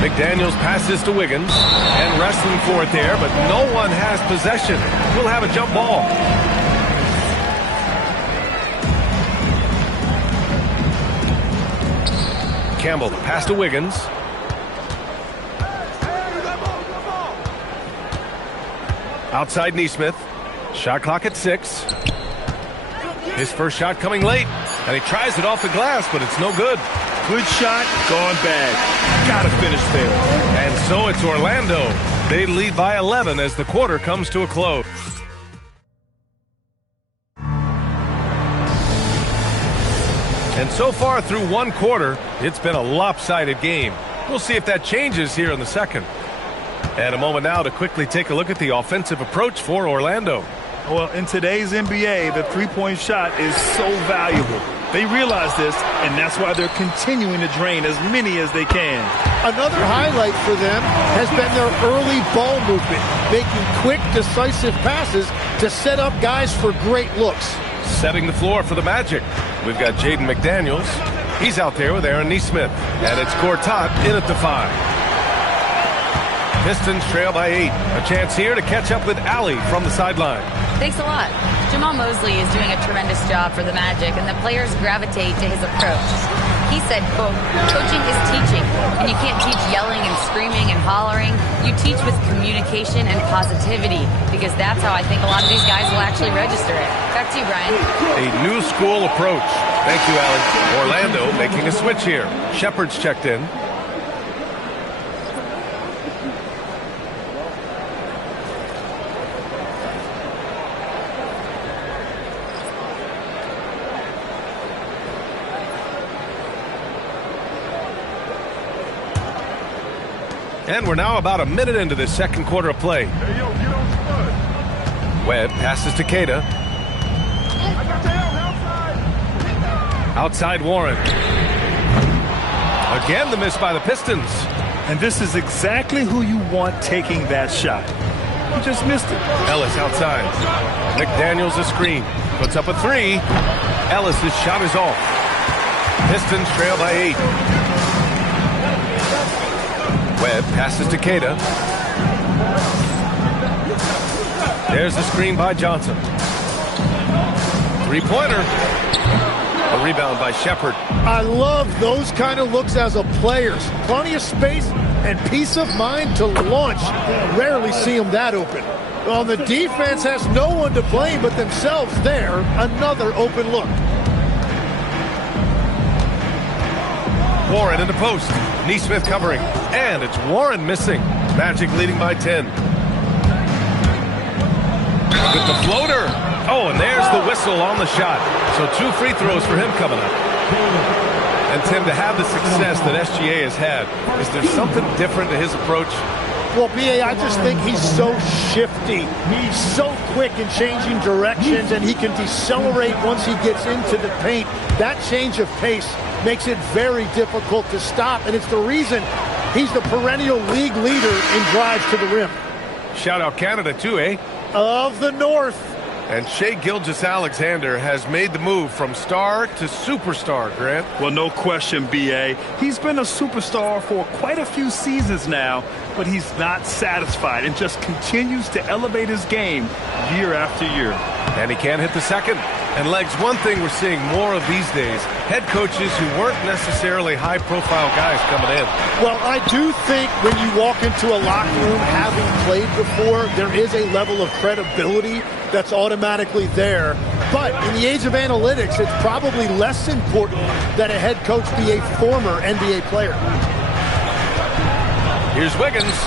McDaniels passes to Wiggins and wrestling for it there, but no one has possession. We'll have a jump ball. Campbell pass to Wiggins. Outside Neesmith. Shot clock at 6. His first shot coming late. And he tries it off the glass, but it's no good. Good shot, gone bad. Gotta finish there. And so it's Orlando. They lead by 11 as the quarter comes to a close. And so far through one quarter, it's been a lopsided game. We'll see if that changes here in the second. And a moment now to quickly take a look at the offensive approach for Orlando. Well, in today's NBA, the three-point shot is so valuable. They realize this, and that's why they're continuing to drain as many as they can. Another highlight for them has been their early ball movement, making quick, decisive passes to set up guys for great looks. Setting the floor for the Magic. We've got Jaden McDaniels. He's out there with Aaron Neesmith. And it's Gortat in at the 5. Pistons trail by 8. A chance here to catch up with Allie from the sideline. Thanks a lot. Jamal Mosley is doing a tremendous job for the Magic, and the players gravitate to his approach. He said, quote, coaching is teaching, and you can't teach yelling and screaming and hollering. You teach with communication and positivity, because that's how I think a lot of these guys will actually register it. Back to you, Brian. A new school approach. Thank you, Allie. Orlando making a switch here. Shepard's checked in. And we're now about a minute into this second quarter of play. Hey, yo, get on the Webb passes to Queta. Outside Warren. Again, the miss by the Pistons. And this is exactly who you want taking that shot. You just missed it. Ellis outside. McDaniels a screen. Puts up a 3. Ellis' shot is off. Pistons trail by 8. Webb passes to Queta. There's the screen by Johnson. Three-pointer. A rebound by Shepard. I love those kind of looks as a player. Plenty of space and peace of mind to launch. Rarely see them that open. Well, the defense has no one to blame but themselves there. Another open look. Warren in the post. Neesmith covering. And it's Warren missing. Magic leading by 10. With the floater. Oh, and there's the whistle on the shot. So 2 free throws for him coming up. And Tim, to have the success that SGA has had, is there something different to his approach? Well, B.A., I just think he's so shifty. He's so quick in changing directions, and he can decelerate once he gets into the paint. That change of pace makes it very difficult to stop, and it's the reason he's the perennial league leader in drives to the rim. Shout out Canada too, eh? Of the North. And Shai Gilgeous-Alexander has made the move from star to superstar, Grant. Well, no question, B.A. He's been a superstar for quite a few seasons now, but he's not satisfied and just continues to elevate his game year after year. And he can't hit the second. And Legs, one thing we're seeing more of these days, head coaches who weren't necessarily high-profile guys coming in. Well, I do think when you walk into a locker room having played before, there is a level of credibility that's automatically there. But in the age of analytics, it's probably less important that a head coach be a former NBA player. Here's Wiggins.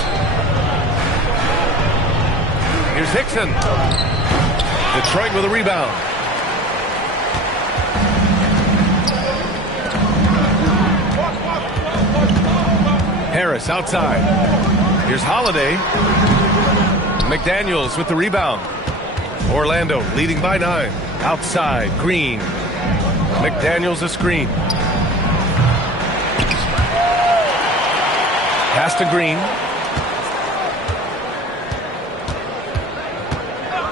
Here's Hickson. Detroit with a rebound. Harris outside. Here's Holiday. McDaniels with the rebound. Orlando leading by 9. Outside, Green. McDaniels a screen. Pass to Green.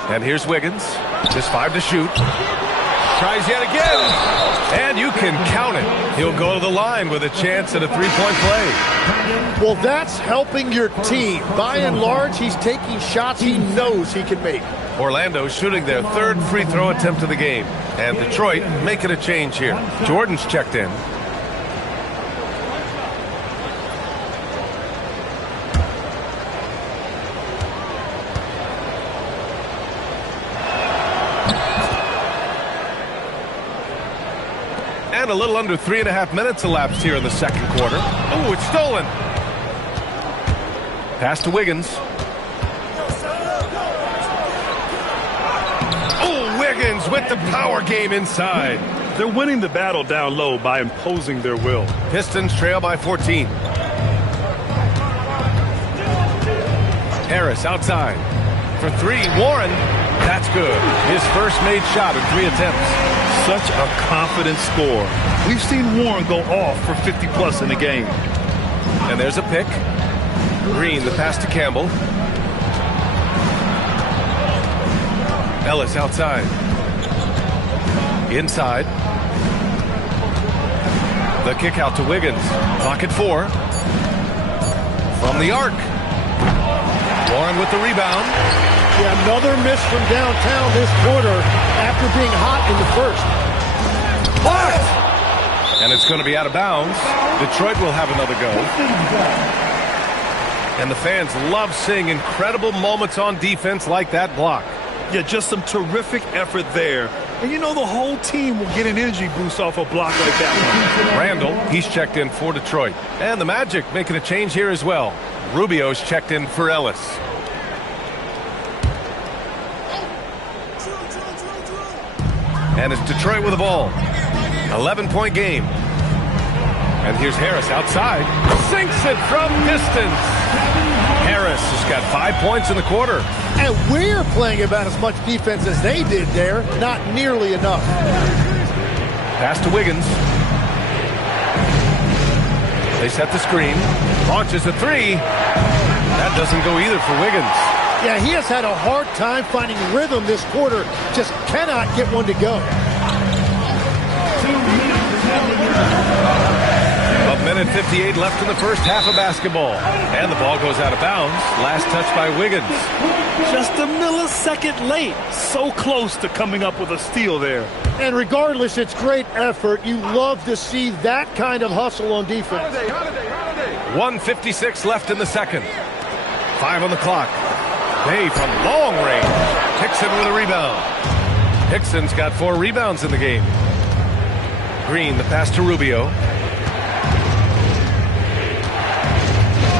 And here's Wiggins. Just 5 to shoot. Tries yet again. And you can count it. He'll go to the line with a chance at a three-point play. Well, that's helping your team. By and large, he's taking shots he knows he can make. Orlando shooting their 3rd free throw attempt of the game. And Detroit making a change here. Jordan's checked in. And a little under 3.5 minutes elapsed here in the second quarter. Oh, it's stolen. Pass to Wiggins. Oh, Wiggins with the power game inside. They're winning the battle down low by imposing their will. Pistons trail by 14. Harris outside. For three, Warren. That's good. His first made shot in 3 attempts. Such a confident score. We've seen Warren go off for 50-plus in a game. And there's a pick. Green, the pass to Campbell. Ellis outside. Inside. The kick out to Wiggins. Clock at 4. From the arc. Warren with the rebound. Yeah, another miss from downtown this quarter after being hot in the first. Blocked! And it's going to be out of bounds. Detroit will have another go. And the fans love seeing incredible moments on defense like that block. Yeah, just some terrific effort there. And you know the whole team will get an energy boost off a block like that one. Randall, he's checked in for Detroit. And the Magic making a change here as well. Rubio's checked in for Ellis. And it's Detroit with the ball. 11-point game. And here's Harris outside. Sinks it from distance. Harris has got 5 points in the quarter. And we're playing about as much defense as they did there. Not nearly enough. Pass to Wiggins. They set the screen. Launches a three. That doesn't go either for Wiggins. Yeah, he has had a hard time finding rhythm this quarter. Just cannot get one to go. A minute 58 left in the first half of basketball. And the ball goes out of bounds. Last touch by Wiggins. Just a millisecond late. So close to coming up with a steal there. And regardless, it's great effort. You love to see that kind of hustle on defense. 1:56 left in the second. 5 on the clock. Bay from long range. Hickson with a rebound. Hickson's got 4 rebounds in the game. Green, the pass to Rubio.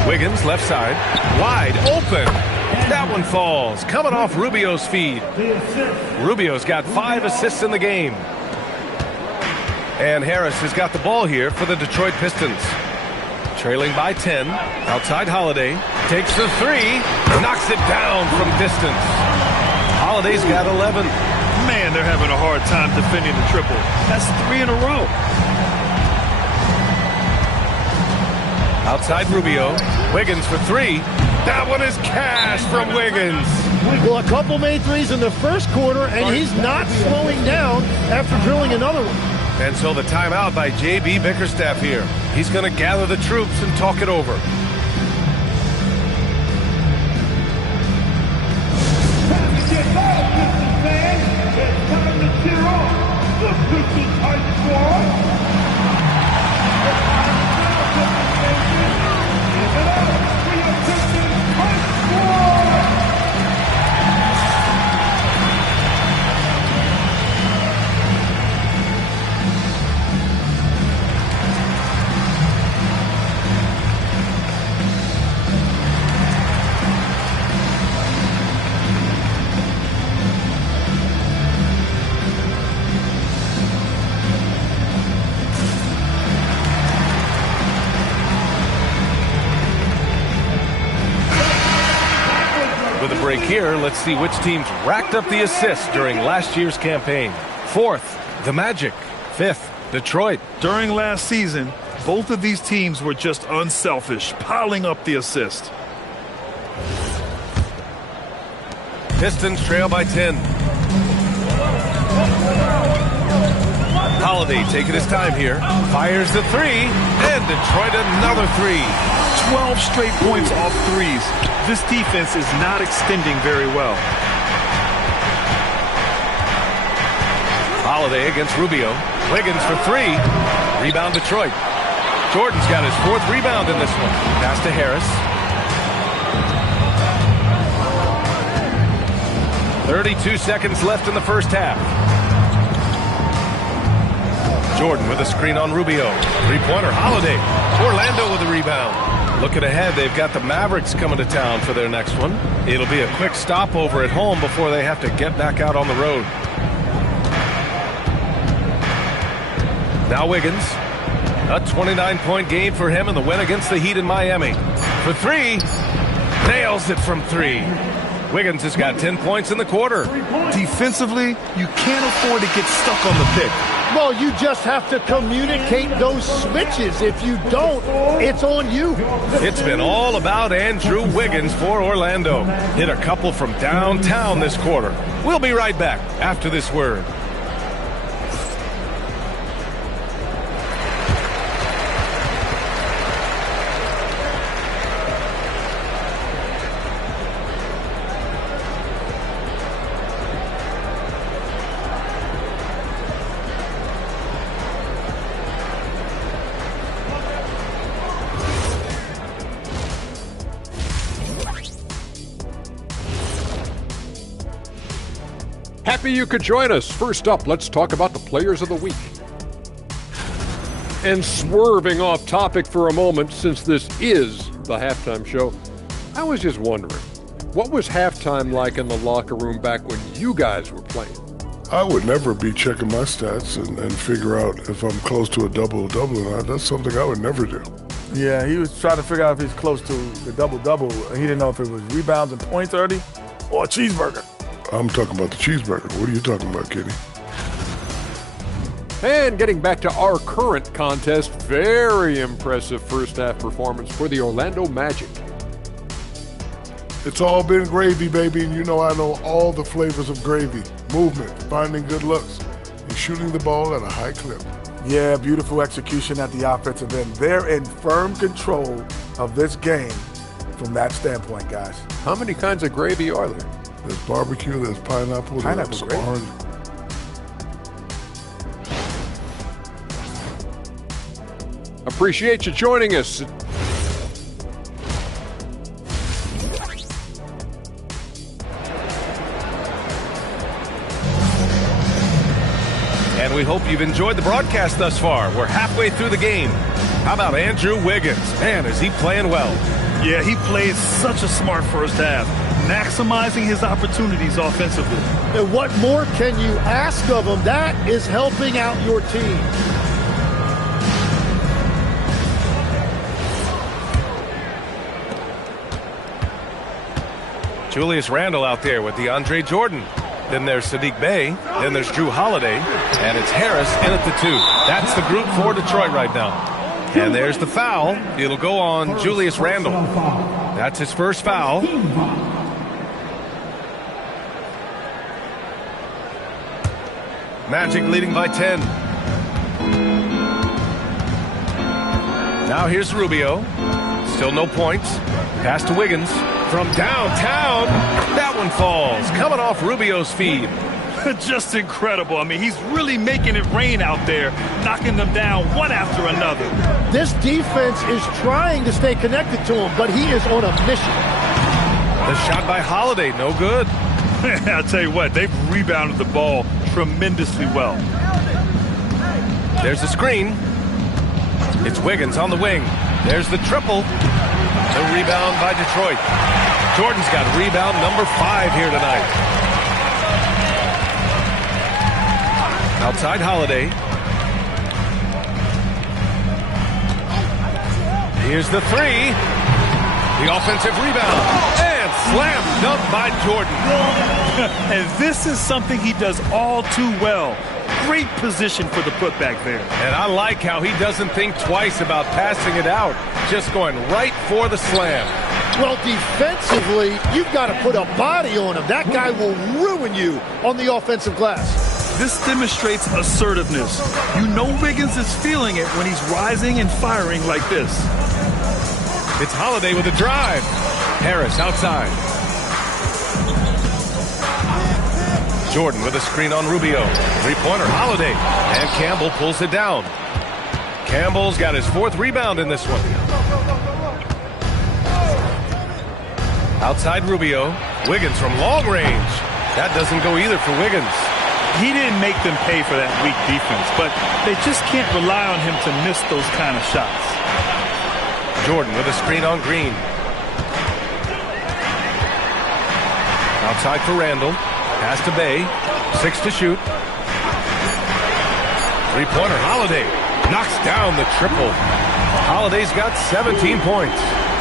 Wiggins, left side. Wide open. That one falls. Coming off Rubio's feed. Rubio's got 5 assists in the game. And Harris has got the ball here for the Detroit Pistons. Trailing by 10. Outside Holiday. Takes the three. Knocks it down from distance. Holiday's got 11. Man, they're having a hard time defending the triple. That's 3 in a row. Outside Rubio. Wiggins for 3. That one is cash from Wiggins. Well, a couple made threes in the first quarter, and he's not slowing down after drilling another one. And so the timeout by J.B. Bickerstaff here. He's going to gather the troops and talk it over. Here, let's see which teams racked up the assists during last year's campaign. 4th, the Magic. 5th, Detroit. During last season, both of these teams were just unselfish, piling up the assist. Pistons trail by 10. Holiday taking his time here. Fires the 3, and Detroit another 3. 12 straight points off threes. This defense is not extending very well. Holiday against Rubio. Wiggins for 3. Rebound Detroit. Jordan's got his 4th rebound in this one. Pass to Harris. 32 seconds left in the first half. Jordan with a screen on Rubio. Three-pointer, Holiday. Orlando with a rebound. Looking ahead, they've got the Mavericks coming to town for their next one. It'll be a quick stopover at home before they have to get back out on the road. Now Wiggins. A 29-point game for him in the win against the Heat in Miami. For three. Nails it from three. Wiggins has got 10 points in the quarter. Defensively, you can't afford to get stuck on the pick. Well, you just have to communicate those switches. If you don't, it's on you. It's been all about Andrew Wiggins for Orlando. Hit a couple from downtown this quarter. We'll be right back after this word. Happy you could join us. First up, let's talk about the players of the week. And swerving off topic for a moment, since this is the halftime show, I was just wondering, what was halftime like in the locker room back when you guys were playing? I would never be checking my stats and figure out if I'm close to a double-double or not. That's something I would never do. Yeah, he was trying to figure out if he's close to the double-double. He didn't know if it was rebounds and points already or a cheeseburger. I'm talking about the cheeseburger. What are you talking about, Kitty? And getting back to our current contest, very impressive first half performance for the Orlando Magic. It's all been gravy, baby, and you know I know all the flavors of gravy. Movement, finding good looks, and shooting the ball at a high clip. Yeah, beautiful execution at the offensive end. They're in firm control of this game from that standpoint, guys. How many kinds of gravy are there? There's barbecue, there's pineapple, there's orange. Appreciate you joining us. And we hope you've enjoyed the broadcast thus far. We're halfway through the game. How about Andrew Wiggins? Man, is he playing well. Yeah, he played such a smart first half, maximizing his opportunities offensively. And what more can you ask of him? That is helping out your team. Julius Randle out there with DeAndre Jordan. Then there's Sadiq Bey. Then there's Drew Holiday. And it's Harris in at the 2. That's the group for Detroit right now. And there's the foul. It'll go on Julius Randle. That's his first foul. Magic leading by 10. Now here's Rubio. Still no points. Pass to Wiggins. From downtown, that one falls. Coming off Rubio's feed. Just incredible. I mean, he's really making it rain out there, knocking them down one after another. This defense is trying to stay connected to him, but he is on a mission. The shot by Holiday, no good. I'll tell you what, they've rebounded the ball tremendously well. There's the screen. It's Wiggins on the wing. There's the triple. The rebound by Detroit. Jordan's got rebound number 5 here tonight. Outside Holiday. Here's the 3. The offensive rebound. And slam dunk by Jordan. And this is something he does all too well. Great position for the putback there. And I like how he doesn't think twice about passing it out. Just going right for the slam. Well, defensively, you've got to put a body on him. That guy will ruin you on the offensive glass. This demonstrates assertiveness. You know Wiggins is feeling it when he's rising and firing like this. It's Holiday with a drive. Harris outside. Jordan with a screen on Rubio. Three-pointer, Holiday. And Campbell pulls it down. Campbell's got his 4th rebound in this one. Outside Rubio. Wiggins from long range. That doesn't go either for Wiggins. he didn't make them pay for that weak defense, but they just can't rely on him to miss those kind of shots. Jordan with a screen on Green. Outside for Randall. Pass to Bay. 6 to shoot. Three-pointer, Holiday. Knocks down the triple. Holiday's got 17 points.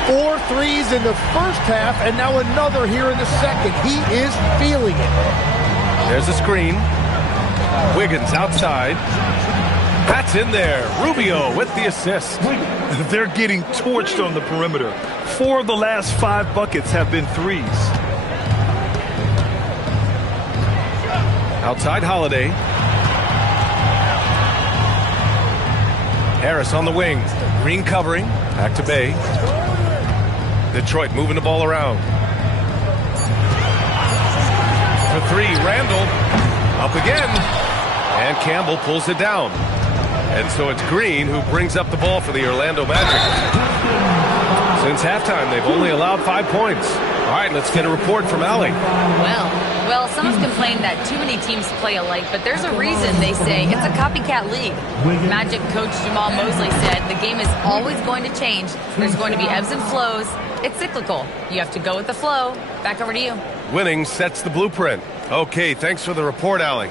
4 threes in the first half, and now another here in the second. He is feeling it. There's a screen. Wiggins outside. That's in there. Rubio with the assist. They're getting torched on the perimeter. 4 of the last 5 buckets have been threes. Outside Holiday. Harris on the wing. Green covering. Back to Bay. Detroit moving the ball around. For 3, Randall. Up again. And Campbell pulls it down. And so it's Green who brings up the ball for the Orlando Magic. Since halftime, they've only allowed 5 points. All right, let's get a report from Allie. Well, some have complained that too many teams play alike, but there's a reason they say it's a copycat league. Magic coach Jamal Mosley said the game is always going to change. There's going to be ebbs and flows. It's cyclical. You have to go with the flow. Back over to you. Winning sets the blueprint. Okay, thanks for the report, Allie.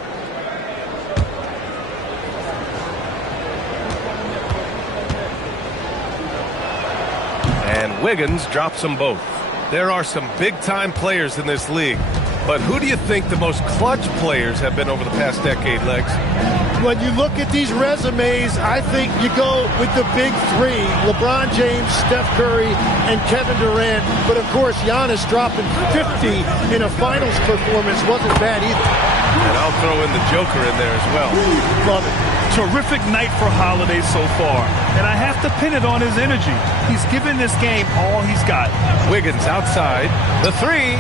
And Wiggins drops them both. There are some big-time players in this league. But who do you think the most clutch players have been over the past decade, Legs? When you look at these resumes, I think you go with the big 3, LeBron James, Steph Curry, and Kevin Durant. But, of course, Giannis dropping 50 in a finals performance wasn't bad either. And I'll throw in the Joker in there as well. Love it. Terrific night for Holiday so far. And I have to pin it on his energy. He's given this game all he's got. Wiggins outside. The 3.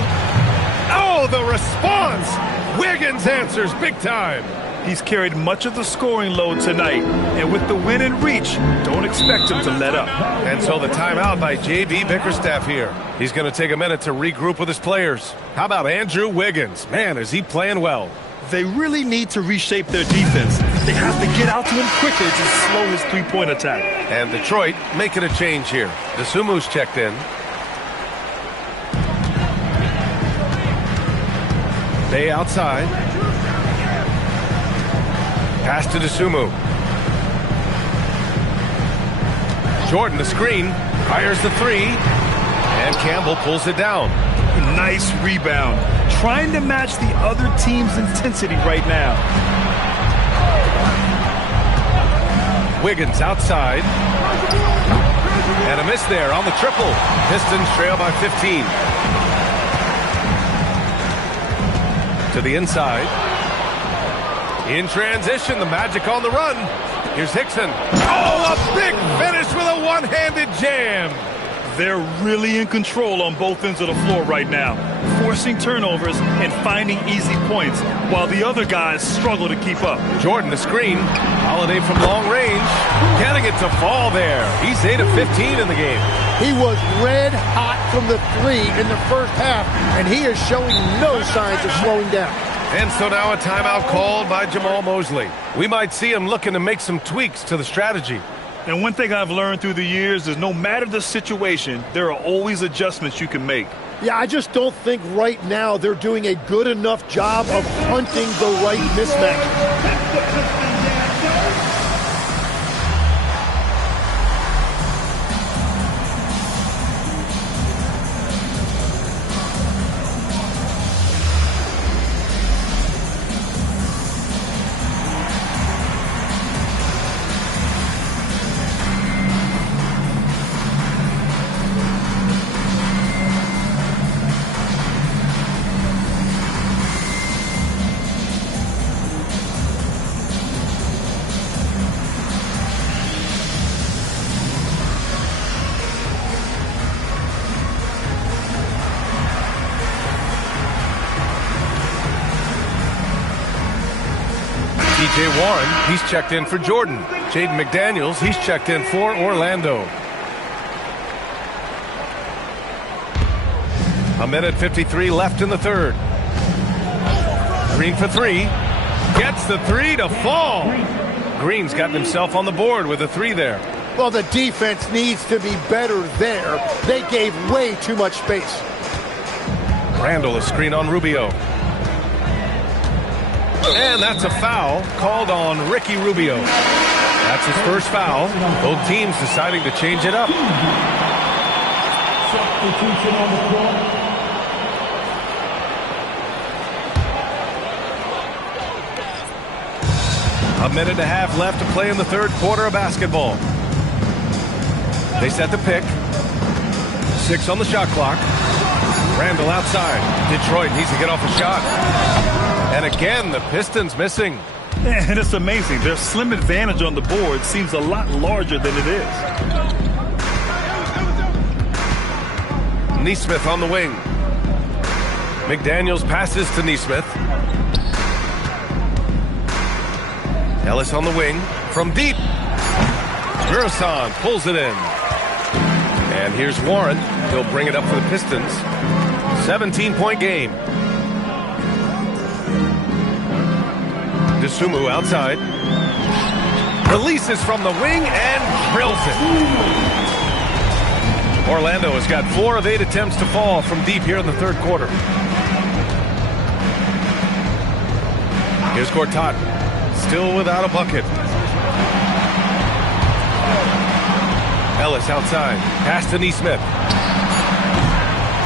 Oh, the response! Wiggins answers big time. He's carried much of the scoring load tonight. And with the win in reach, don't expect him to let up. And so the timeout by J.B. Bickerstaff here. He's going to take a minute to regroup with his players. How about Andrew Wiggins? Man, is he playing well. They really need to reshape their defense. They have to get out to him quickly to slow his three-point attack. And Detroit making a change here. DeSumu's checked in. Bay outside. Pass to DeSumo. Jordan the screen. Fires the 3. And Campbell pulls it down. Nice rebound. Trying to match the other team's intensity right now. Wiggins outside. And a miss there on the triple. Pistons trail by 15. To the inside. In transition, the Magic on the run. Here's Hickson. Oh, a big finish with a one-handed jam. They're really in control on both ends of the floor right now, forcing turnovers and finding easy points, while the other guys struggle to keep up. Jordan the screen. Holiday from long range. Getting it to fall there. He's 8 of 15 in the game. He was red hot from the 3 in the first half, and he is showing no signs of slowing down. And so now a timeout called by Jamal Mosley. We might see him looking to make some tweaks to the strategy. And one thing I've learned through the years is no matter the situation, there are always adjustments you can make. Yeah, I just don't think right now they're doing a good enough job of hunting the right mismatch. T.J. Warren, he's checked in for Jordan. Jaden McDaniels, he's checked in for Orlando. A minute 53 left in the third. Green for 3. Gets the three to fall. Green's gotten himself on the board with a three there. Well, the defense needs to be better there. They gave way too much space. Randall, a screen on Rubio. And that's a foul called on Ricky Rubio. That's his first foul. Both teams deciding to change it up. Substitution on the floor. A minute and a half left to play in the third quarter of basketball. They set the pick. 6 on the shot clock. Randall outside. Detroit needs to get off a shot. And again, the Pistons missing. And it's amazing. Their slim advantage on the board seems a lot larger than it is. Nesmith on the wing. McDaniels passes to Nesmith. Ellis on the wing. From deep. Gerson pulls it in. And here's Warren. He'll bring it up for the Pistons. 17-point game. DeSumo outside. Releases from the wing and drills it. Orlando has got 4 of 8 attempts to fall from deep here in the third quarter. Here's Gortat. Still without a bucket. Ellis outside. Pass to Nesmith.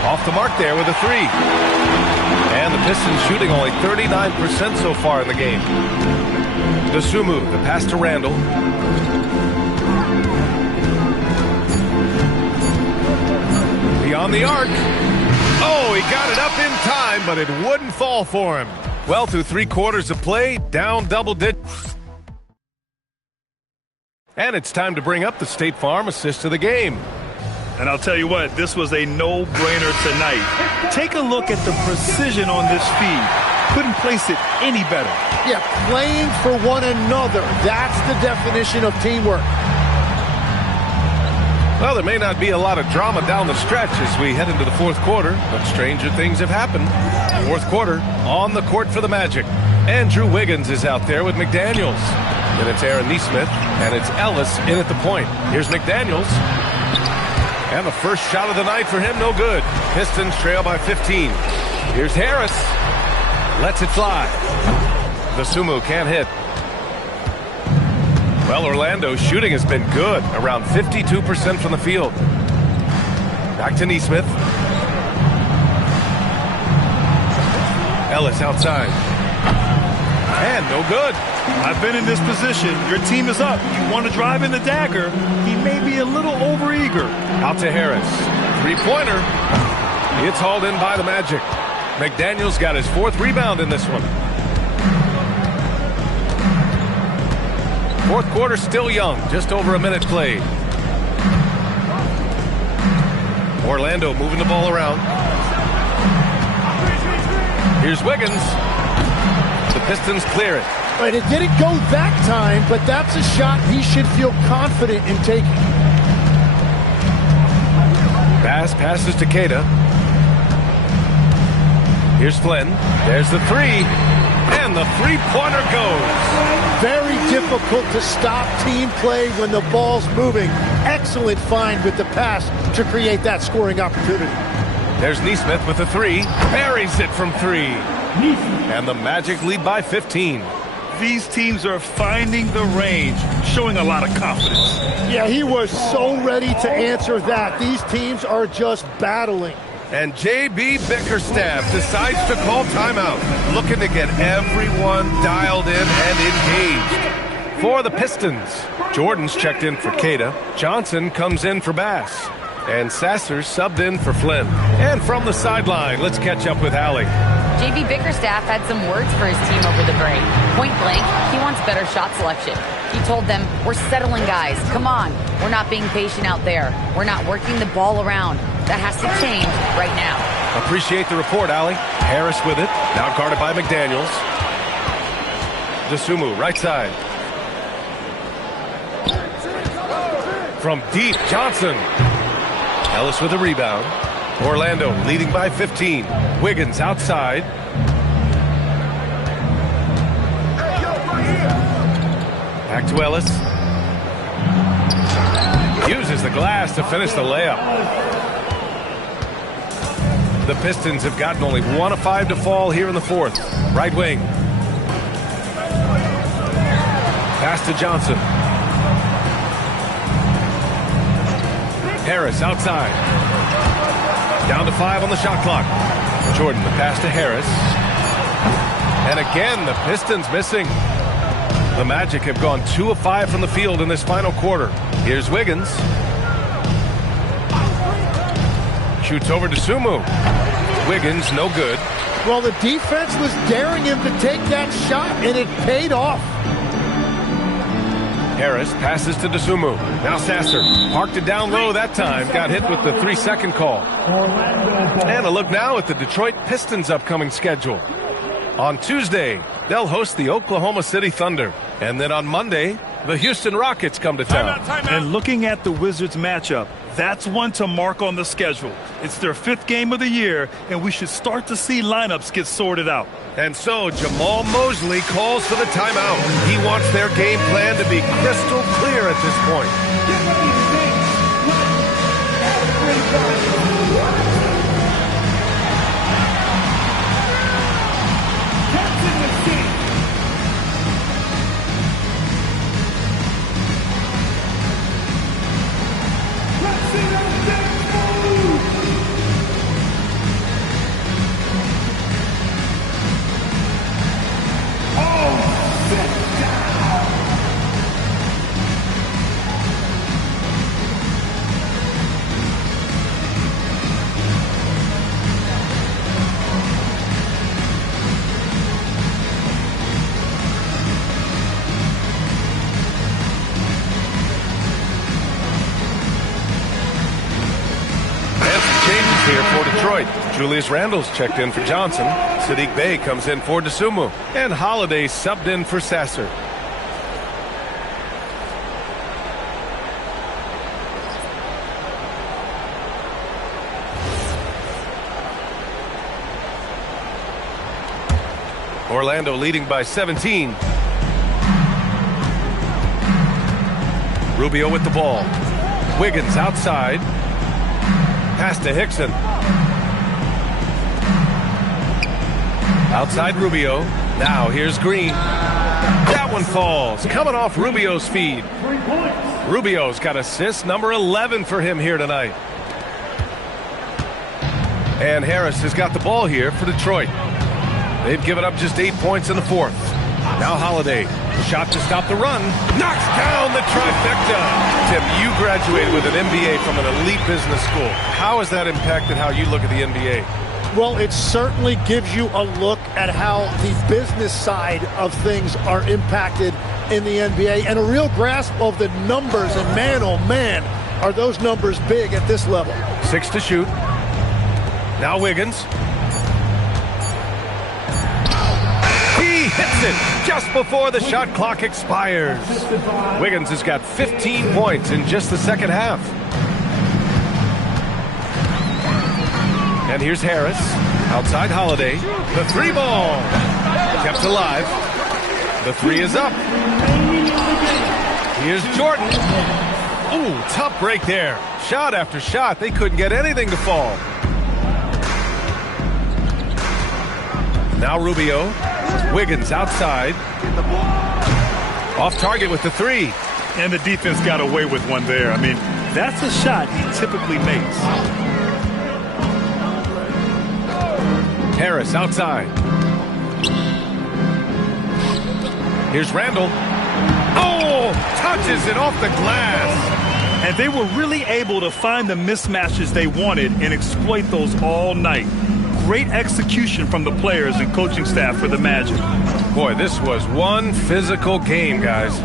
Off the mark there with a 3. And the Pistons shooting only 39% so far in the game. DeSumo, the pass to Randall. Beyond the arc. Oh, he got it up in time, but it wouldn't fall for him. Well, through 3 quarters of play, down double digits. And it's time to bring up the State Farm assist of the game. And I'll tell you what, this was a no-brainer tonight. Take a look at the precision on this feed. Couldn't place it any better. Yeah, playing for one another. That's the definition of teamwork. Well, there may not be a lot of drama down the stretch as we head into the fourth quarter, but stranger things have happened. Fourth quarter, on the court for the Magic. Andrew Wiggins is out there with McDaniels. Then it's Aaron Nesmith, and it's Ellis in at the point. Here's McDaniels. And the first shot of the night for him, no good. Pistons trail by 15. Here's Harris. Lets it fly. DeSumo can't hit. Well, Orlando's shooting has been good, around 52% from the field. Back to Nesmith. Ellis outside. And no good. I've been in this position. Your team is up. You want to drive in the dagger. He may be a little overeager. Out to Harris. 3-pointer. It's hauled in by the Magic. McDaniels got his 4th rebound in this one. Fourth quarter still young. Just over a minute played. Orlando moving the ball around. Here's Wiggins. The Pistons clear it. Right, it didn't go that time, but that's a shot he should feel confident in taking. Bass passes to Queta. Here's Flynn. There's the 3. And the 3-pointer goes. Very difficult to stop team play when the ball's moving. Excellent find with the pass to create that scoring opportunity. There's Nesmith with the 3. Buries it from 3. And the Magic lead by 15. These teams are finding the range, showing a lot of confidence. Yeah, he was so ready to answer that. These teams are just battling. And J.B. Bickerstaff decides to call timeout, looking to get everyone dialed in and engaged. For the Pistons, Jordan's checked in for Queta. Johnson comes in for Bass. And Sasser's subbed in for Flynn. And from the sideline, let's catch up with Allie. J.B. Bickerstaff had some words for his team over the break. Point blank, he wants better shot selection. He told them, we're settling guys. Come on. We're not being patient out there. We're not working the ball around. That has to change right now. Appreciate the report, Allie. Harris with it. Now guarded by McDaniels. DeSumo, right side. From deep, Johnson. Ellis with a rebound. Orlando leading by 15. Wiggins outside. Back to Ellis. Uses the glass to finish the layup. The Pistons have gotten only 1 of 5 to fall here in the fourth. Right wing. Pass to Johnson. Harris outside. Down to 5 on the shot clock. Jordan, the pass to Harris. And again, the Pistons missing. The Magic have gone 2 of 5 from the field in this final quarter. Here's Wiggins. Shoots over to Sumu. Wiggins, no good. Well, the defense was daring him to take that shot, and it paid off. Harris passes to Dosunmu. Now Sasser parked it down low that time. Got hit with the 3-second call. And a look now at the Detroit Pistons' upcoming schedule. On Tuesday, they'll host the Oklahoma City Thunder. And then on Monday, the Houston Rockets come to town. And looking at the Wizards matchup, that's one to mark on the schedule. It's their 5th game of the year, and we should start to see lineups get sorted out. And so Jamal Mosley calls for the timeout. He wants their game plan to be crystal clear at this point. Julius Randle's checked in for Johnson. Sadiq Bey comes in for Dosunmu. And Holiday subbed in for Sasser. Orlando leading by 17. Rubio with the ball. Wiggins outside. Pass to Hickson. Outside Rubio. Now here's Green. That one falls. Coming off Rubio's feed. Rubio's got assist number 11 for him here tonight. And Harris has got the ball here for Detroit. They've given up just 8 points in the fourth. Now Holiday. Shot to stop the run. Knocks down the trifecta. Tim, you graduated with an MBA from an elite business school. How has that impacted how you look at the NBA? Well, it certainly gives you a look at how the business side of things are impacted in the NBA and a real grasp of the numbers. And man, oh man, are those numbers big at this level. 6 to shoot. Now Wiggins. He hits it just before the shot clock expires. Wiggins has got 15 points in just the second half. And here's Harris. Outside Holiday. The 3 ball. Kept alive. The 3 is up. Here's Jordan. Ooh, tough break there. Shot after shot. They couldn't get anything to fall. Now Rubio. Wiggins outside. Off target with the 3. And the defense got away with one there. I mean, that's a shot he typically makes. Harris outside. Here's Randle. Oh, touches it off the glass. And they were really able to find the mismatches they wanted and exploit those all night. Great execution from the players and coaching staff for the Magic. Boy, this was one physical game, guys.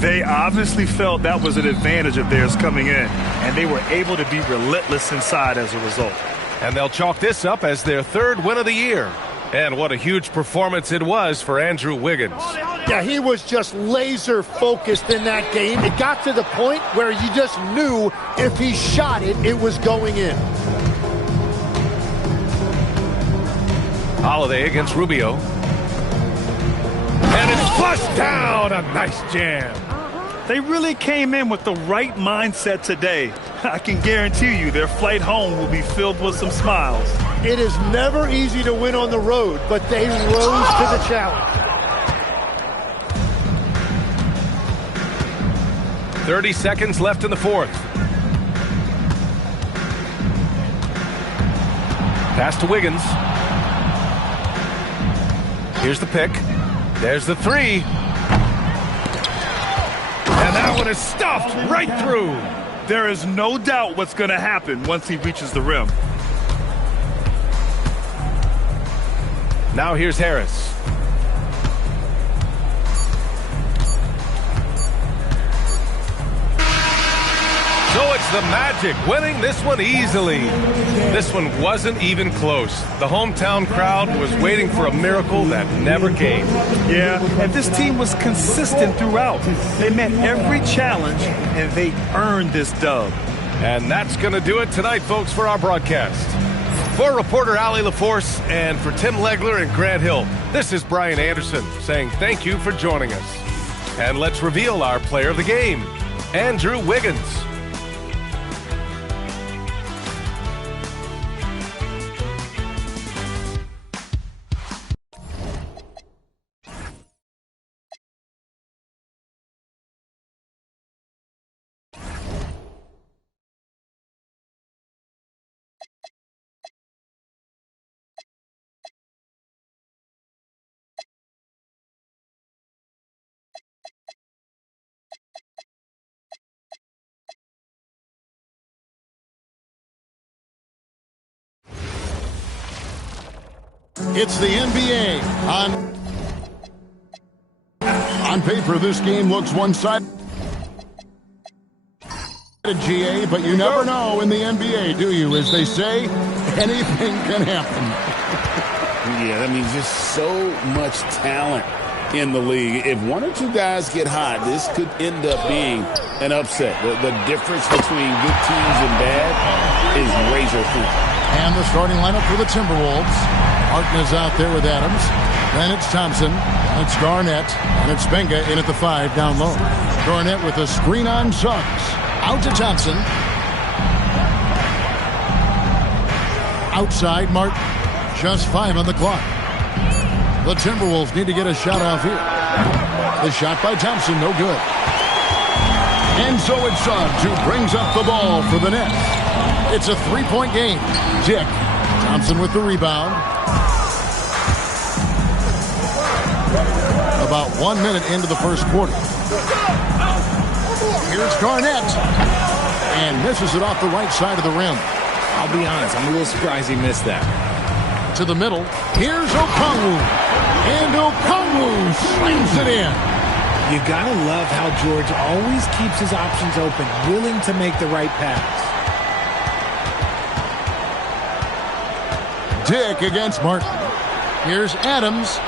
They obviously felt that was an advantage of theirs coming in, and they were able to be relentless inside as a result. And they'll chalk this up as their 3rd win of the year. And what a huge performance it was for Andrew Wiggins. Yeah, he was just laser focused in that game. It got to the point where you just knew if he shot it, it was going in. Holiday against Rubio. And it's flushed down. A nice jam. They really came in with the right mindset today. I can guarantee you their flight home will be filled with some smiles. It is never easy to win on the road, but they rose to the challenge. 30 seconds left in the fourth. Pass to Wiggins. Here's the pick. There's the three. And that one is stuffed right through. There is no doubt what's going to happen once he reaches the rim. Now here's Harris. So it's the Magic winning this one easily. This one wasn't even close. The hometown crowd was waiting for a miracle that never came. Yeah, and this team was consistent throughout. They met every challenge, and they earned this dub. And that's going to do it tonight, folks, for our broadcast. For reporter Allie LaForce and for Tim Legler and Grant Hill, this is Brian Anderson saying thank you for joining us. And let's reveal our player of the game, Andrew Wiggins. It's the NBA. On paper, this game looks one-sided, GA, but you never know in the NBA, do you? As they say, anything can happen. Yeah, that means just so much talent in the league. If one or two guys get hot, this could end up being an upset. The difference between good teams and bad is razor thin. And the starting lineup for the Timberwolves. Martin is out there with Adams. Then it's Thompson. And it's Garnett. And it's Benga in at the 5 down low. Garnett with a screen on Suggs. Out to Thompson. Outside Martin. Just 5 on the clock. The Timberwolves need to get a shot off here. The shot by Thompson, no good. And so it's Suggs who brings up the ball for the Nets. It's a 3-point game. Dick. Thompson with the rebound. About 1 minute into the first quarter. Here's Garnett. And misses it off the right side of the rim. I'll be honest, I'm a little surprised he missed that. To the middle. Here's Okongwu. And Okongwu slams it in. You gotta love how George always keeps his options open, willing to make the right pass. Dick against Martin. Here's Adams.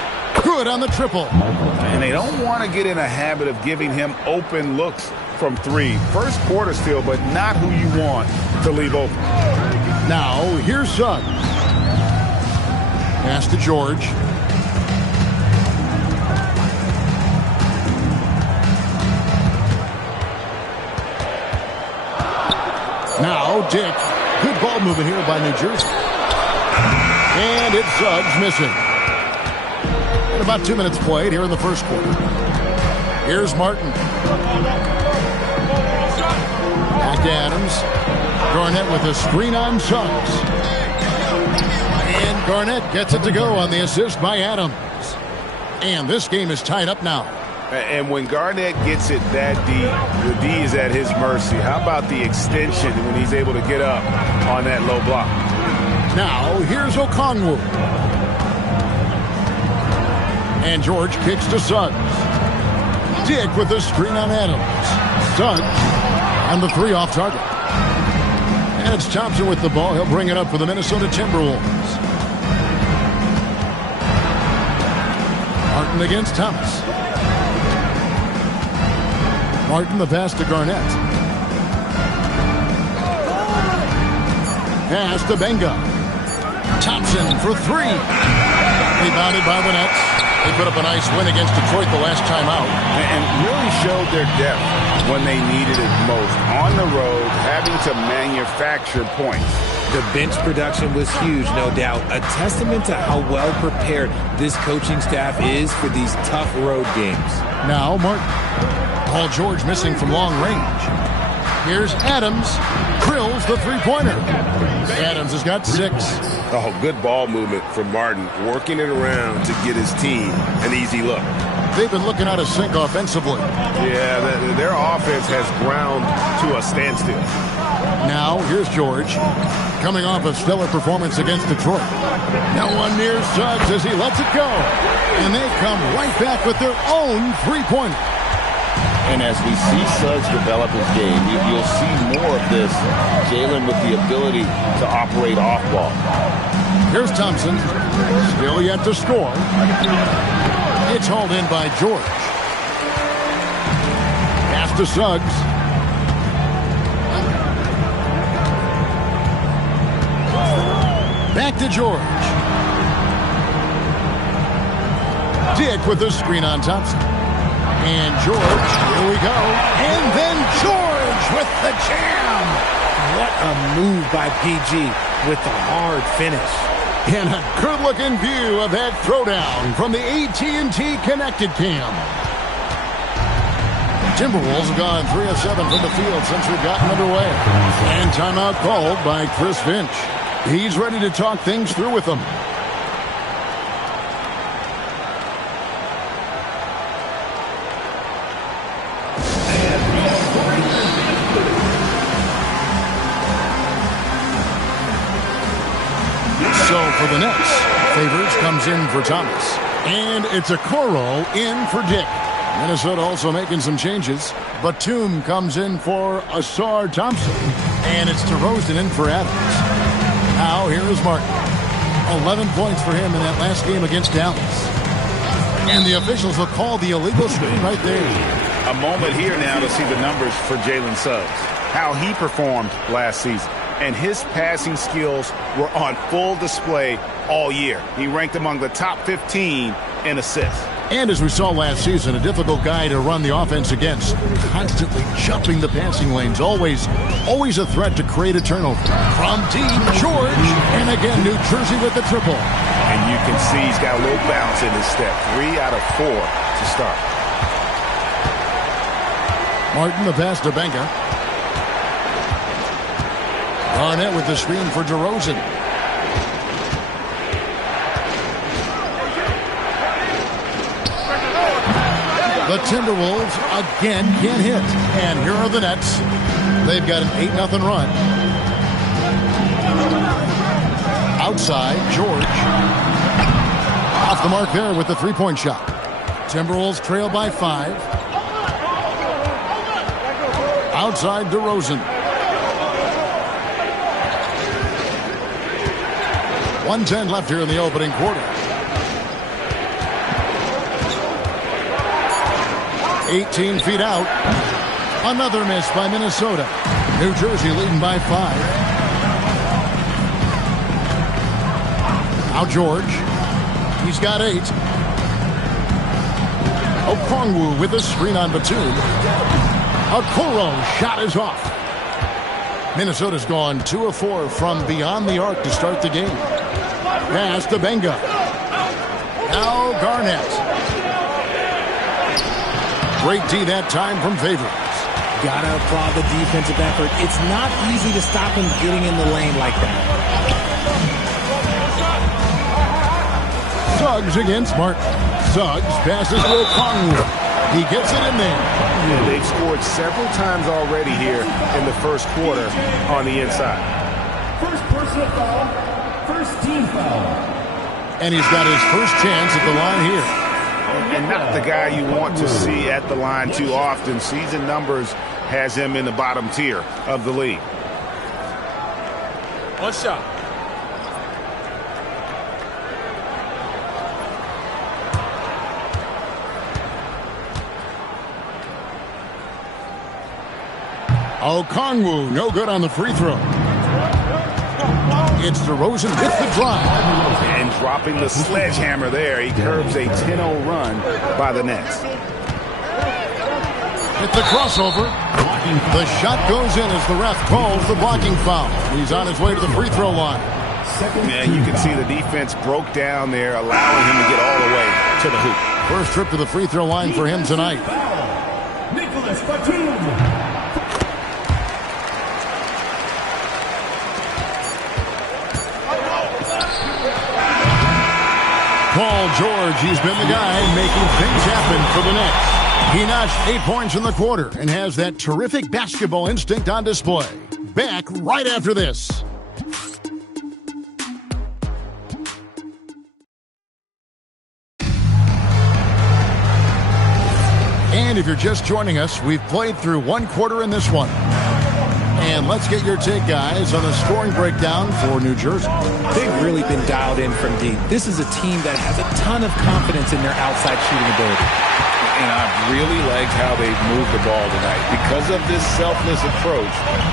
Good on the triple. And they don't want to get in a habit of giving him open looks from 3. First quarter still, but not who you want to leave open. Now, here's Suggs. Pass to George. Now, Dick. Good ball movement here by New Jersey. And it's Suggs missing. And about 2 minutes played here in the first quarter. Here's Martin. Back to Adams. Garnett with a screen on Suggs. And Garnett gets it to go on the assist by Adams. And this game is tied up now. And when Garnett gets it that deep, the D is at his mercy. How about the extension when he's able to get up on that low block? Now, here's Okongwu. And George kicks to Suggs. Dick with a screen on Adams. Suggs on the 3 off target. And it's Thompson with the ball. He'll bring it up for the Minnesota Timberwolves. Martin against Thomas. Martin the pass to Garnett. Pass to Benga. Thompson for 3. Rebounded by the Nets. They put up a nice win against Detroit the last time out. And really showed their depth when they needed it most. On the road, having to manufacture points. The bench production was huge, no doubt. A testament to how well prepared this coaching staff is for these tough road games. Now Martin. Paul George missing from long range. Here's Adams. Drills the three-pointer. Adams has got 6. Oh, good ball movement from Martin, working it around to get his team an easy look. They've been looking out of sync offensively. Yeah, their offense has ground to a standstill. Now, here's George, coming off a stellar performance against Detroit. Now one near Suggs as he lets it go. And they come right back with their own three-pointer. And as we see Suggs develop his game, you'll see more of this. Jalen with the ability to operate off ball. Here's Thompson, still yet to score. It's hauled in by George. Pass to Suggs. Back to George. Dick with the screen on Thompson. And George, here we go. And then George with the jam. What a move by PG with the hard finish. And a good-looking view of that throwdown from the AT&T Connected Cam. Timberwolves have gone 3 of 7 from the field since we've gotten underway. And timeout called by Chris Finch. He's ready to talk things through with them. So for the Nets, Favors comes in for Thomas. And it's a Okoro in for Dick. Minnesota also making some changes. Batum comes in for Asar Thompson. And it's DeRozan in for Adams. Now here is Martin. 11 points for him in that last game against Dallas. And the officials will call the illegal screen right there. A moment here now to see the numbers for Jalen Suggs. How he performed last season. And his passing skills were on full display all year. He ranked among the top 15 in assists. And as we saw last season, a difficult guy to run the offense against. Constantly jumping the passing lanes. Always a threat to create a turnover. From deep, George. And again, New Jersey with the triple. And you can see he's got a little bounce in his step. 3 out of 4 to start. Martin, the pass to Benga. Garnett with the screen for DeRozan. The Timberwolves again can't hit. And here are the Nets. They've got an 8-0 run. Outside, George. Off the mark there with the three-point shot. Timberwolves trail by 5. Outside, DeRozan. 1:10 left here in the opening quarter. 18 feet out. Another miss by Minnesota. New Jersey leading by 5. Now George. He's got 8. Okongwu with the screen on Batum. Okoro shot is off. Minnesota's gone 2 of 4 from beyond the arc to start the game. Pass to Benga. Now Garnett. Great D that time from Favors. Gotta applaud the defensive effort. It's not easy to stop him getting in the lane like that. Suggs against Martin. Suggs passes to Okongwu. He gets it in there. Yeah, they've scored several times already here in the first quarter on the inside. First personal foul, first team foul. And he's got his first chance at the line here. And not the guy you want to see at the line too often. Season numbers has him in the bottom tier of the league. One shot. Okongwu, no good on the free throw. It's DeRozan with the drive. And dropping the sledgehammer there. He curbs a 10-0 run by the Nets. Hit the crossover. The shot goes in as the ref calls the blocking foul. He's on his way to the free throw line. Yeah, you can see the defense broke down there, allowing him to get all the way to the hoop. First trip to the free throw line for him tonight. Paul George, he's been the guy making things happen for the Nets. He notched 8 points in the quarter and has that terrific basketball instinct on display. Back right after this. And if you're just joining us, we've played through one quarter in this one. And let's get your take, guys, on the scoring breakdown for New Jersey. They've really been dialed in from deep. This is a team that has a ton of confidence in their outside shooting ability. And I really like how they've moved the ball tonight. Because of this selfless approach,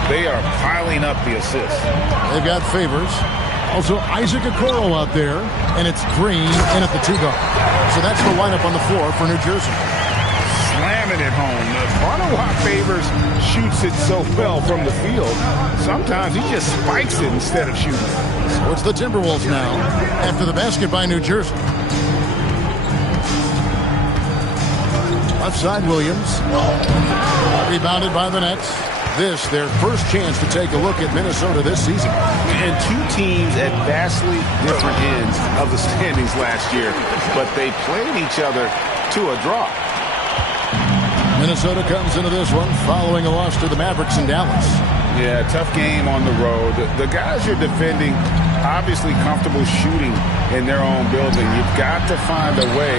they are piling up the assists. They've got Favors. Also, Isaac Okoro out there, and it's Green in at the 2-guard. So that's the lineup on the floor for New Jersey. Slamming it home. Part of why Favors shoots it so well from the field, sometimes he just spikes it instead of shooting it. So it's the Timberwolves now after the basket by New Jersey. Left side, Williams. Rebounded by the Nets. This, their first chance to take a look at Minnesota this season. And two teams at vastly different ends of the standings last year, but they played each other to a draw. Minnesota comes into this one following a loss to the Mavericks in Dallas. Yeah, tough game on the road. The guys you're defending, obviously comfortable shooting in their own building. You've got to find a way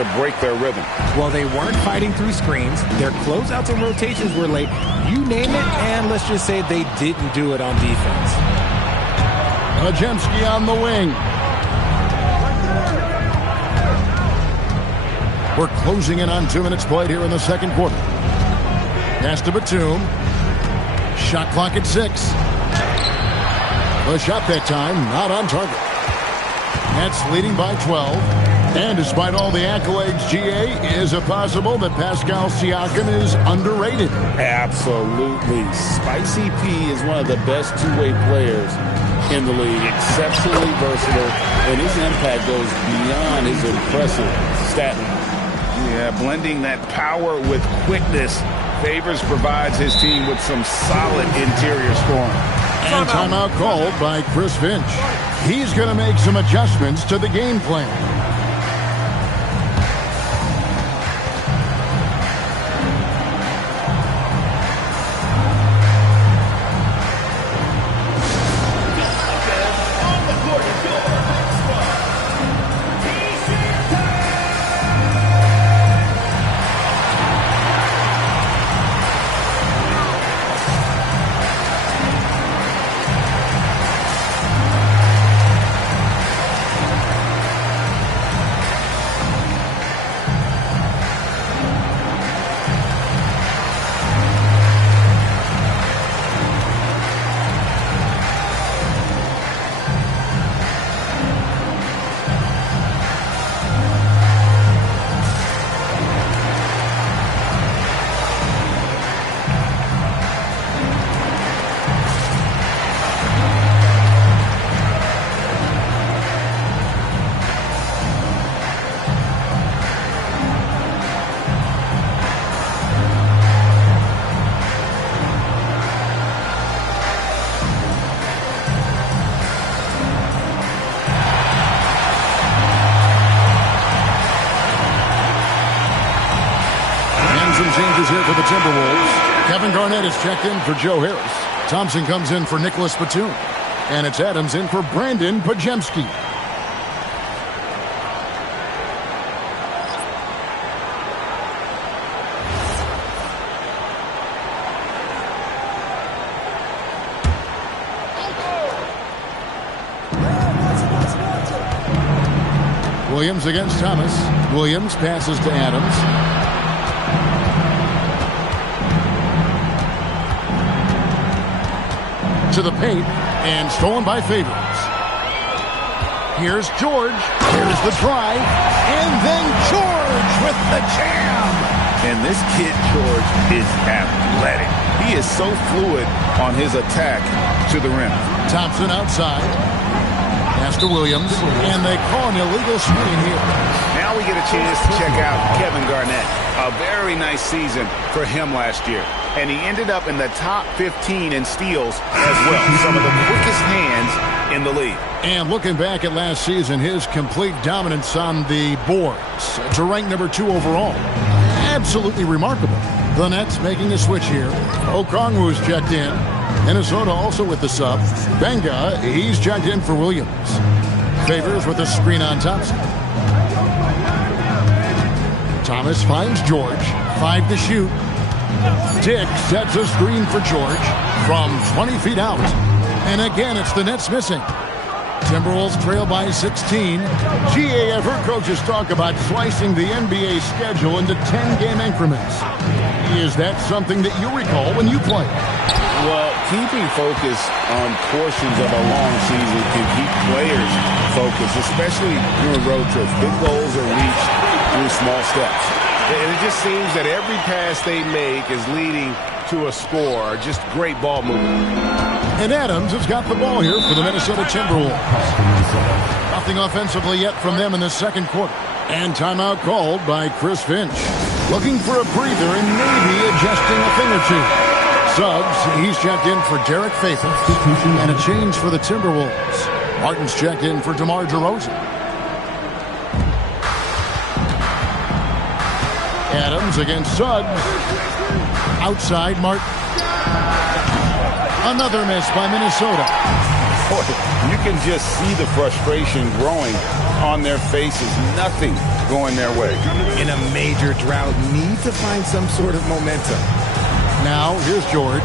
to break their rhythm. Well, they weren't fighting through screens. Their closeouts and rotations were late. You name it, and let's just say they didn't do it on defense. Podziemski on the wing. We're closing in on 2 minutes played here in the second quarter. Pass to Batum. Shot clock at 6. The shot that time not on target. Nets leading by 12. And despite all the accolades, GA, is it possible that Pascal Siakam is underrated? Absolutely. Spicy P is one of the best two-way players in the league. Exceptionally versatile, and his impact goes beyond his impressive stat line. Yeah, blending that power with quickness. Favors provides his team with some solid interior scoring. And timeout called by Chris Finch. He's going to make some adjustments to the game plan. Changes here for the Timberwolves. Kevin Garnett is checked in for Joe Harris. Thompson comes in for Nicholas Batum. And it's Adams in for Brandon Podziemski. Williams against Thomas. Williams passes to Adams. to the paint and stolen by Favors. Here's George. Here's the drive. And then George with the jam. And this kid, George, is athletic. He is so fluid on his attack to the rim. Thompson outside. Pass to Williams. And they call an illegal screen here. Now we get a chance to check out Kevin Garnett. A very nice season for him last year. And he ended up in the top 15 in steals as well. Some of the quickest hands in the league. And looking back at last season, his complete dominance on the boards to rank number 2 overall. Absolutely remarkable. The Nets making a switch here. Okongwu's checked in. Minnesota also with the sub. Benga, he's checked in for Williams. Favors with a screen on Thompson. Thomas finds George. 5 to shoot. Dick sets a screen for George from 20 feet out. And again, it's the Nets missing. Timberwolves trail by 16. GA, I've heard coaches talk about slicing the NBA schedule into 10-game increments. Is that something that you recall when you played? Well, keeping focus on portions of a long season can keep players focused, especially during road trips. Big goals are reached through small steps. And it just seems that every pass they make is leading to a score. Just great ball movement. And Adams has got the ball here for the Minnesota Timberwolves. Nothing offensively yet from them in the second quarter. And timeout called by Chris Finch. Looking for a breather and maybe adjusting a thing or two. Suggs, he's checked in for Derek Favors. And a change for the Timberwolves. Martin's checked in for DeMar DeRozan. Adams against Suggs. Outside, Martin. Another miss by Minnesota. Boy, you can just see the frustration growing on their faces. Nothing going their way. In a major drought, need to find some sort of momentum. Now, here's George.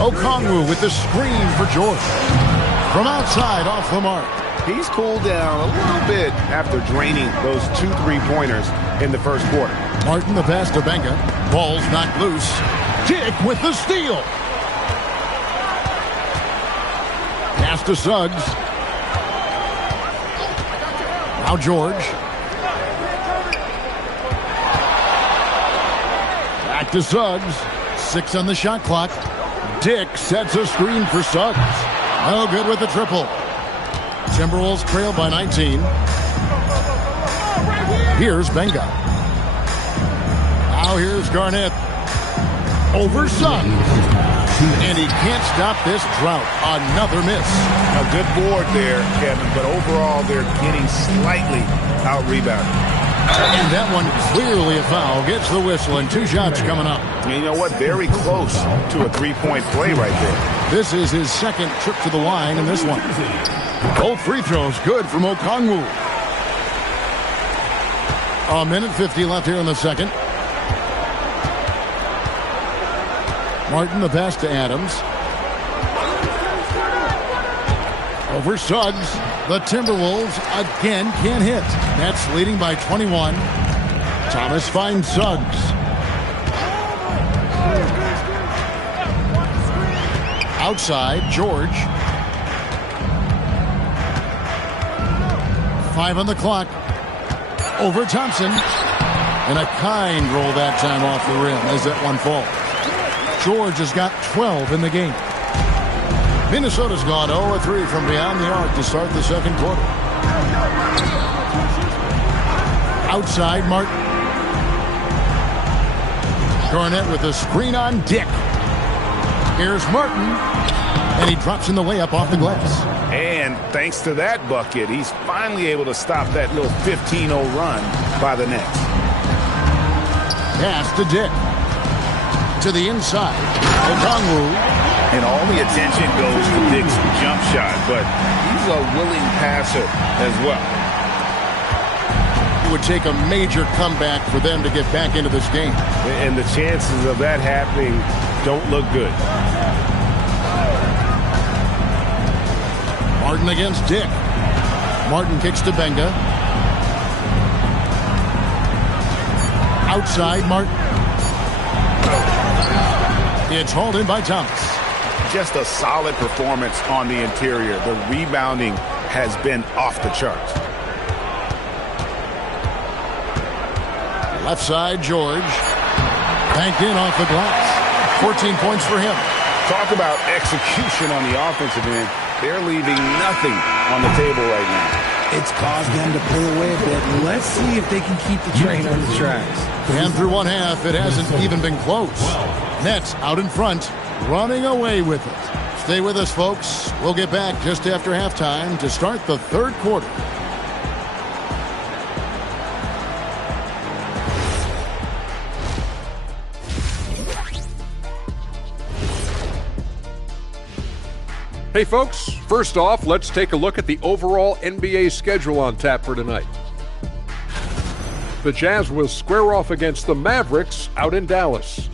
Okongwu with the screen for George. From outside, off the mark. He's cooled down a little bit after draining those 2 3-pointers in the first quarter. Martin, the pass to Benga. Ball's knocked loose. Dick with the steal. Pass to Suggs. Now George. Back to Suggs. 6 on the shot clock. Dick sets a screen for Suggs. No good with the triple. Timberwolves trail by 19. Here's Benga. Now here's Garnett. Over Suggs. And he can't stop this drought. Another miss. A good board there, Kevin, but overall they're getting slightly out-rebounded. And that one clearly a foul. Gets the whistle and 2 shots coming up. And you know what? Very close to a 3-point play right there. This is his second trip to the line in this one. Both free throws good from Okongwu. A minute 50 left here in the second. Martin, the pass to Adams. Over Suggs. The Timberwolves again can't hit. Nets leading by 21. Thomas finds Suggs. Outside, George. 5 on the clock. Over Thompson. And a kind roll that time off the rim as that one falls. George has got 12 in the game. Minnesota's gone 0-3 from beyond the arc to start the second quarter. Outside, Martin. Garnett with a screen on Dick. Here's Martin. And he drops in the layup off the glass. And thanks to that bucket, he's finally able to stop that little 15-0 run by the Nets. Pass to Dick. To the inside. Okongwu. And all the attention goes to Dick's jump shot, but he's a willing passer as well. It would take a major comeback for them to get back into this game. And the chances of that happening don't look good. Martin against Dick. Martin kicks to Benga. Outside, Martin. It's hauled in by Thomas. Just a solid performance on the interior. The rebounding has been off the charts. Left side, George. Banked in off the glass. 14 points for him. Talk about execution on the offensive end. They're leaving nothing on the table right now. It's caused them to pull away a bit. Let's see if they can keep the train on the tracks. And through one half, it hasn't even been close. Nets out in front, running away with it. Stay with us, folks. We'll get back just after halftime to start the third quarter. Hey folks, first off, let's take a look at the overall NBA schedule on tap for tonight. The Jazz will square off against the Mavericks out in Dallas.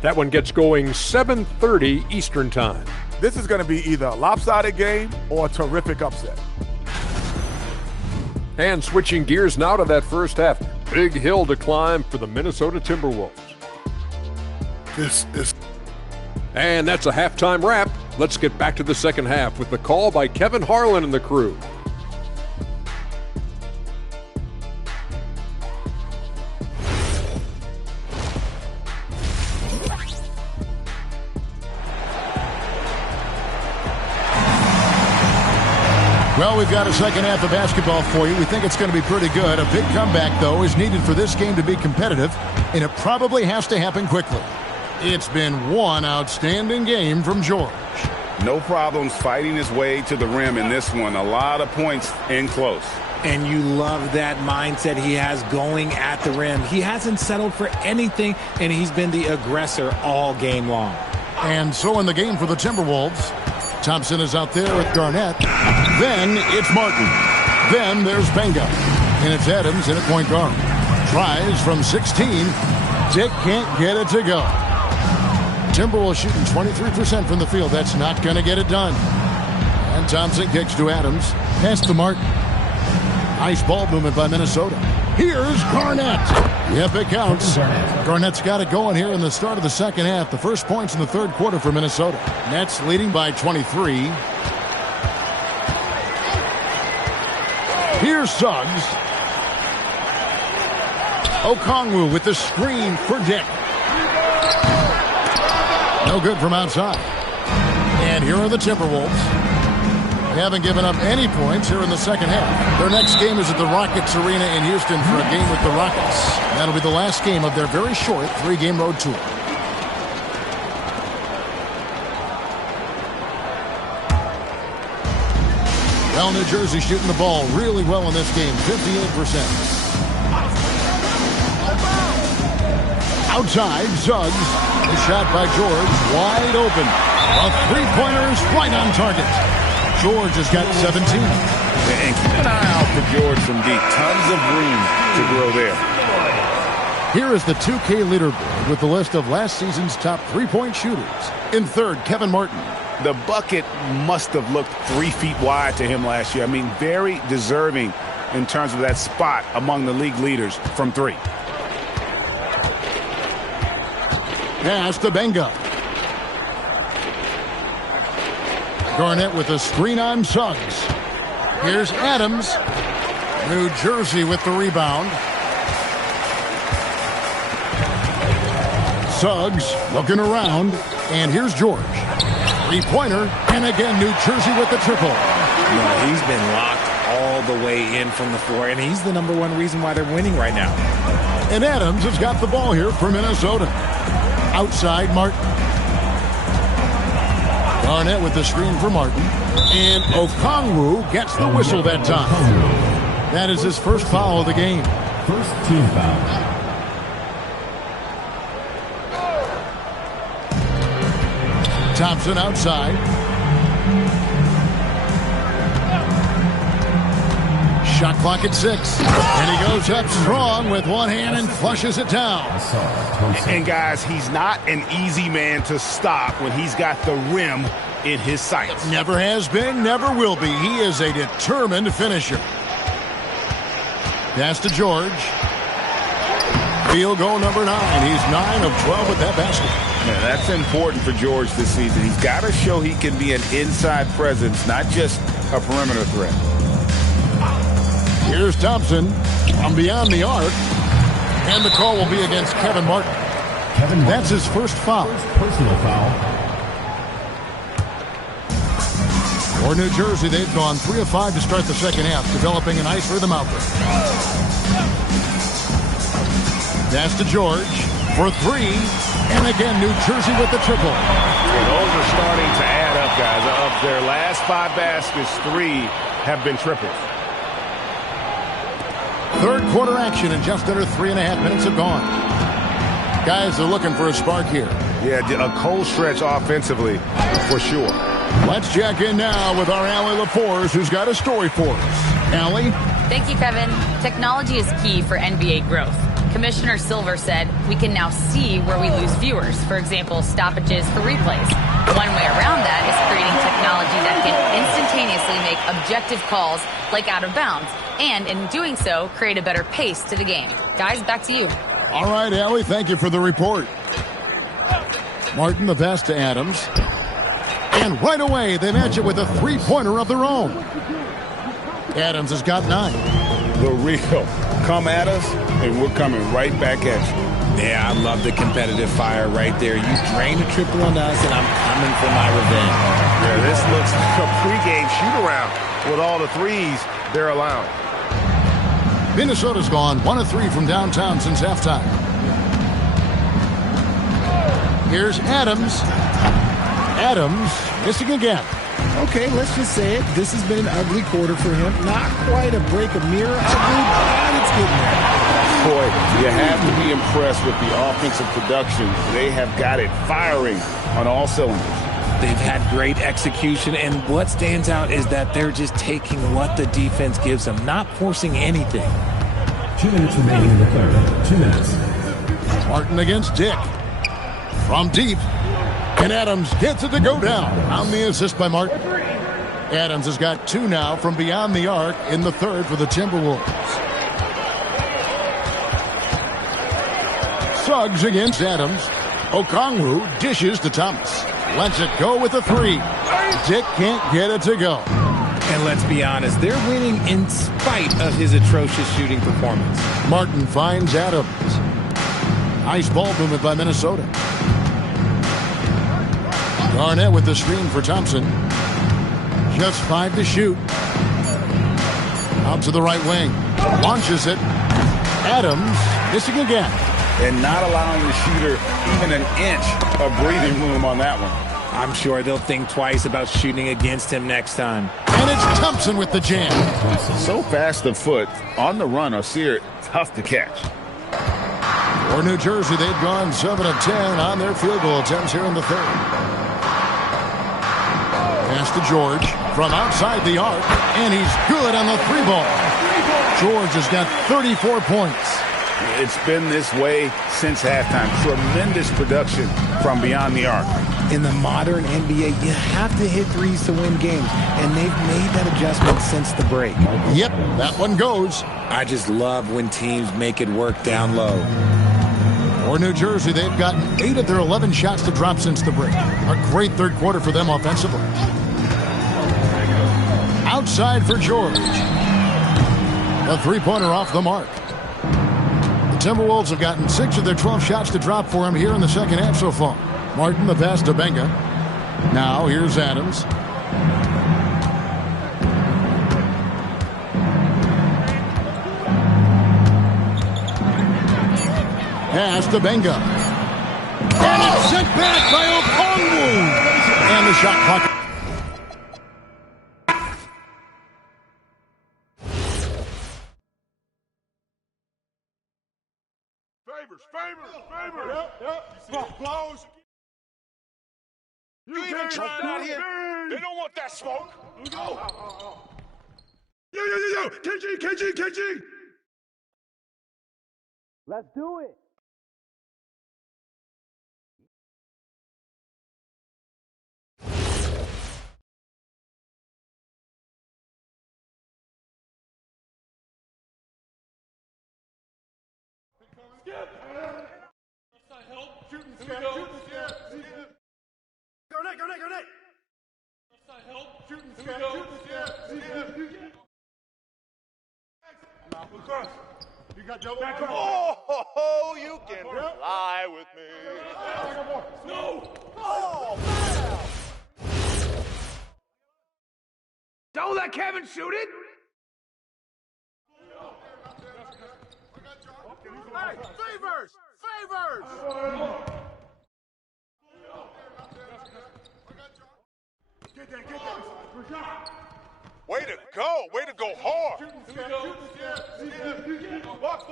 That one gets going 7:30 Eastern Time. This is going to be either a lopsided game or a terrific upset. And switching gears now to that first half. Big hill to climb for the Minnesota Timberwolves. And that's a halftime wrap. Let's get back to the second half with the call by Kevin Harlan and the crew. Well, we've got a second half of basketball for you. We think it's going to be pretty good. A big comeback, though, is needed for this game to be competitive, and it probably has to happen quickly. It's been one outstanding game from George. No problems fighting his way to the rim in this one. A lot of points in close. And you love that mindset he has going at the rim. He hasn't settled for anything, and he's been the aggressor all game long. And so in the game for the Timberwolves, Thompson is out there with Garnett. Then it's Martin. Then there's Benga. And it's Adams in at point guard. Tries from 16. Dick can't get it to go. Timberwolves shooting 23% from the field. That's not going to get it done. And Thompson kicks to Adams. Pass to Martin. Nice ball movement by Minnesota. Here's Garnett. Yep, it counts. Garnett's got it going here in the start of the second half. The first points in the third quarter for Minnesota. Nets leading by 23. Here's Suggs. Okongwu with the screen for Dick. No good from outside. And here are the Timberwolves. They haven't given up any points here in the second half. Their next game is at the Rockets Arena in Houston for a game with the Rockets. That'll be the last game of their very short three-game road tour. Well, New Jersey shooting the ball really well in this game, 58%. Outside, Suggs. A shot by George, wide open. A three-pointer is right on target. George has got 17. And keep an eye out for George from deep. Tons of room to grow there. Here is the 2K leaderboard with the list of last season's top three-point shooters. In third, Kevin Martin. The bucket must have looked 3 feet wide to him last year. I mean, very deserving in terms of that spot among the league leaders from three. Pass to Benga. Garnett with a screen on Suggs. Here's Adams. New Jersey with the rebound. Suggs looking around. And here's George. Three-pointer. And again, New Jersey with the triple. No, he's been locked all the way in from the floor, and he's the #1 reason why they're winning right now. And Adams has got the ball here for Minnesota. Outside, Martin. Garnett with the screen for Martin. And Okongwu gets the whistle that time. That is his first foul of the game. First team foul. Thompson outside. Shot clock at 6. And he goes up strong with one hand and flushes it down. And guys, he's not an easy man to stop when he's got the rim in his sights. Never has been, never will be. He is a determined finisher. Pass to George. Field goal number 9. He's 9 of 12 with that basket. Yeah, that's important for George this season. He's got to show he can be an inside presence, not just a perimeter threat. Here's Thompson from beyond the arc. And the call will be against Kevin Martin. That's his first foul. Personal foul. For New Jersey, they've gone 3 of 5 to start the second half, developing a nice rhythm out there. That's to George for 3. And again, New Jersey with the triple. Yeah, those are starting to add up, guys. Of their last 5 baskets, 3 have been triples. Third quarter action, and just under 3.5 minutes have gone. Guys are looking for a spark here. Yeah, a cold stretch offensively, for sure. Let's check in now with our Allie LaForce, who's got a story for us. Allie? Thank you, Kevin. Technology is key for NBA growth. Commissioner Silver said we can now see where we lose viewers, for example, stoppages for replays. One way around that is creating technology that can instantaneously make objective calls like out of bounds, and in doing so, create a better pace to the game. Guys, back to you. All right, Allie, thank you for the report. Martin the pass to Adams. And right away, they match it with a three-pointer of their own. Adams has got 9. The real. Come at us, and we're coming right back at you. Yeah, I love the competitive fire right there. You drain a triple on us, and I'm coming for my revenge. Yeah, this looks like a pregame shoot-around with all the threes they're allowing. Minnesota's gone 1 of 3 from downtown since halftime. Here's Adams. Adams missing again. Okay, let's just say it. This has been an ugly quarter for him. Not quite a break of mirror ugly, but it's getting there. Boy, you have to be impressed with the offensive production. They have got it firing on all cylinders. They've had great execution, and what stands out is that they're just taking what the defense gives them, not forcing anything. 2 minutes remaining in the third. 2 minutes. Martin against Dick. From deep. And Adams gets it to go down on the assist by Martin. Adams has got 2 now from beyond the arc in the third for the Timberwolves. Suggs against Adams. Okongwu dishes to Thomas. Lets it go with a 3. Dick can't get it to go. And let's be honest, they're winning in spite of his atrocious shooting performance. Martin finds Adams. Nice ball movement by Minnesota. Garnett with the screen for Thompson. Just 5 to shoot. Out to the right wing. Launches it. Adams missing again. And not allowing the shooter even an inch of breathing room on that one. I'm sure they'll think twice about shooting against him next time. And it's Thompson with the jam. So fast of foot. On the run, Afcr, tough to catch. For New Jersey, they've gone 7 of 10 on their field goal attempts here in the third. Pass to George from outside the arc, and he's good on the 3-ball. George has got 34 points. It's been this way since halftime. Tremendous production from beyond the arc. In the modern NBA, you have to hit threes to win games, and they've made that adjustment since the break. Yep, that one goes. I just love when teams make it work down low. For New Jersey, they've gotten 8 of their 11 shots to drop since the break. A great third quarter for them offensively. Outside for George. A 3-pointer off the mark. The Timberwolves have gotten 6 of their 12 shots to drop for him here in the second half so far. Martin the pass to Benga. Now here's Adams. Pass to Benga. And it's sent back by Okongwu. And the shot clock. Favors. Yep. Blows. You even trying out here? They don't want that smoke. Yo. KG. Let's do it. Help. Shooting skip. Oh, you can fly with me. No! Oh, don't let Kevin shoot it. Hey, favors! Favors! Get that. Way to go! Way to go hard! Box.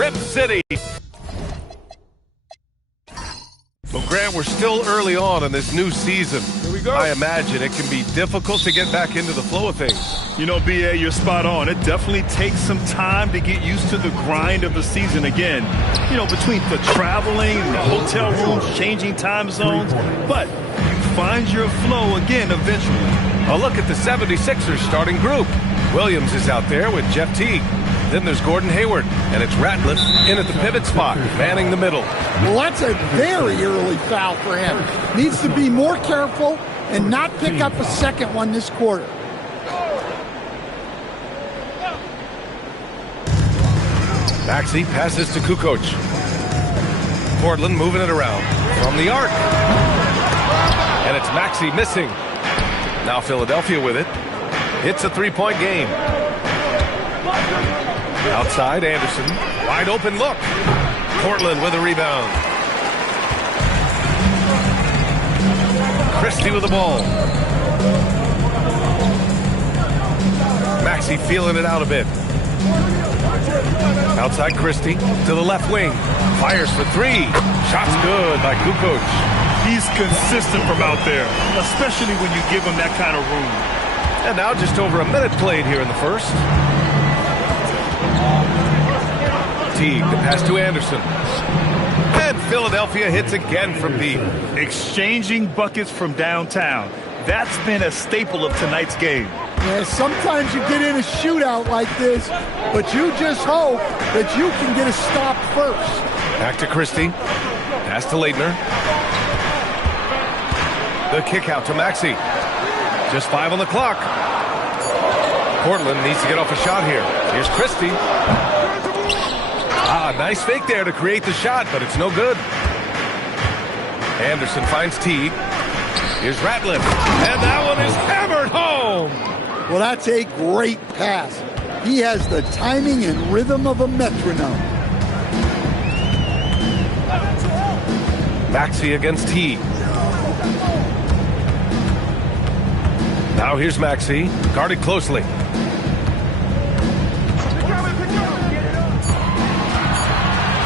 Rip City. Well, Grant, we're still early on in this new season. Here we go. I imagine it can be difficult to get back into the flow of things. You know, B.A., you're spot on. It definitely takes some time to get used to the grind of the season again. You know, between the traveling, the hotel rooms, changing time zones. But you find your flow again eventually. A look at the 76ers starting group. Williams is out there with Jeff Teague. Then there's Gordon Hayward, and it's Ratliff in at the pivot spot, manning the middle. Well, that's a very early foul for him. Needs to be more careful and not pick up a second one this quarter. Maxey passes to Kukoc. Portland moving it around from the arc. And it's Maxey missing. Now Philadelphia with it. It's a three-point game. Outside, Anderson. Wide open look. Portland with a rebound. Christie with the ball. Maxey feeling it out a bit. Outside Christie to the left wing. Fires for three. Shot's good by Kukoc. He's consistent from out there, especially when you give him that kind of room. And now just over a minute played here in the first. Teague, the pass to Anderson. And Philadelphia hits again from deep. Exchanging buckets from downtown. That's been a staple of tonight's game. Yeah, sometimes you get in a shootout like this, but you just hope that you can get a stop first. Back to Christie. Pass to Leitner. The kick out to Maxey. Just 5 on the clock. Portland needs to get off a shot here. Here's Christie. Nice fake there to create the shot, but it's no good. Anderson finds Teague. Here's Ratliff. And that one is hammered home. Well, that's a great pass. He has the timing and rhythm of a metronome. Maxey against Teague. Now here's Maxey, guarded closely.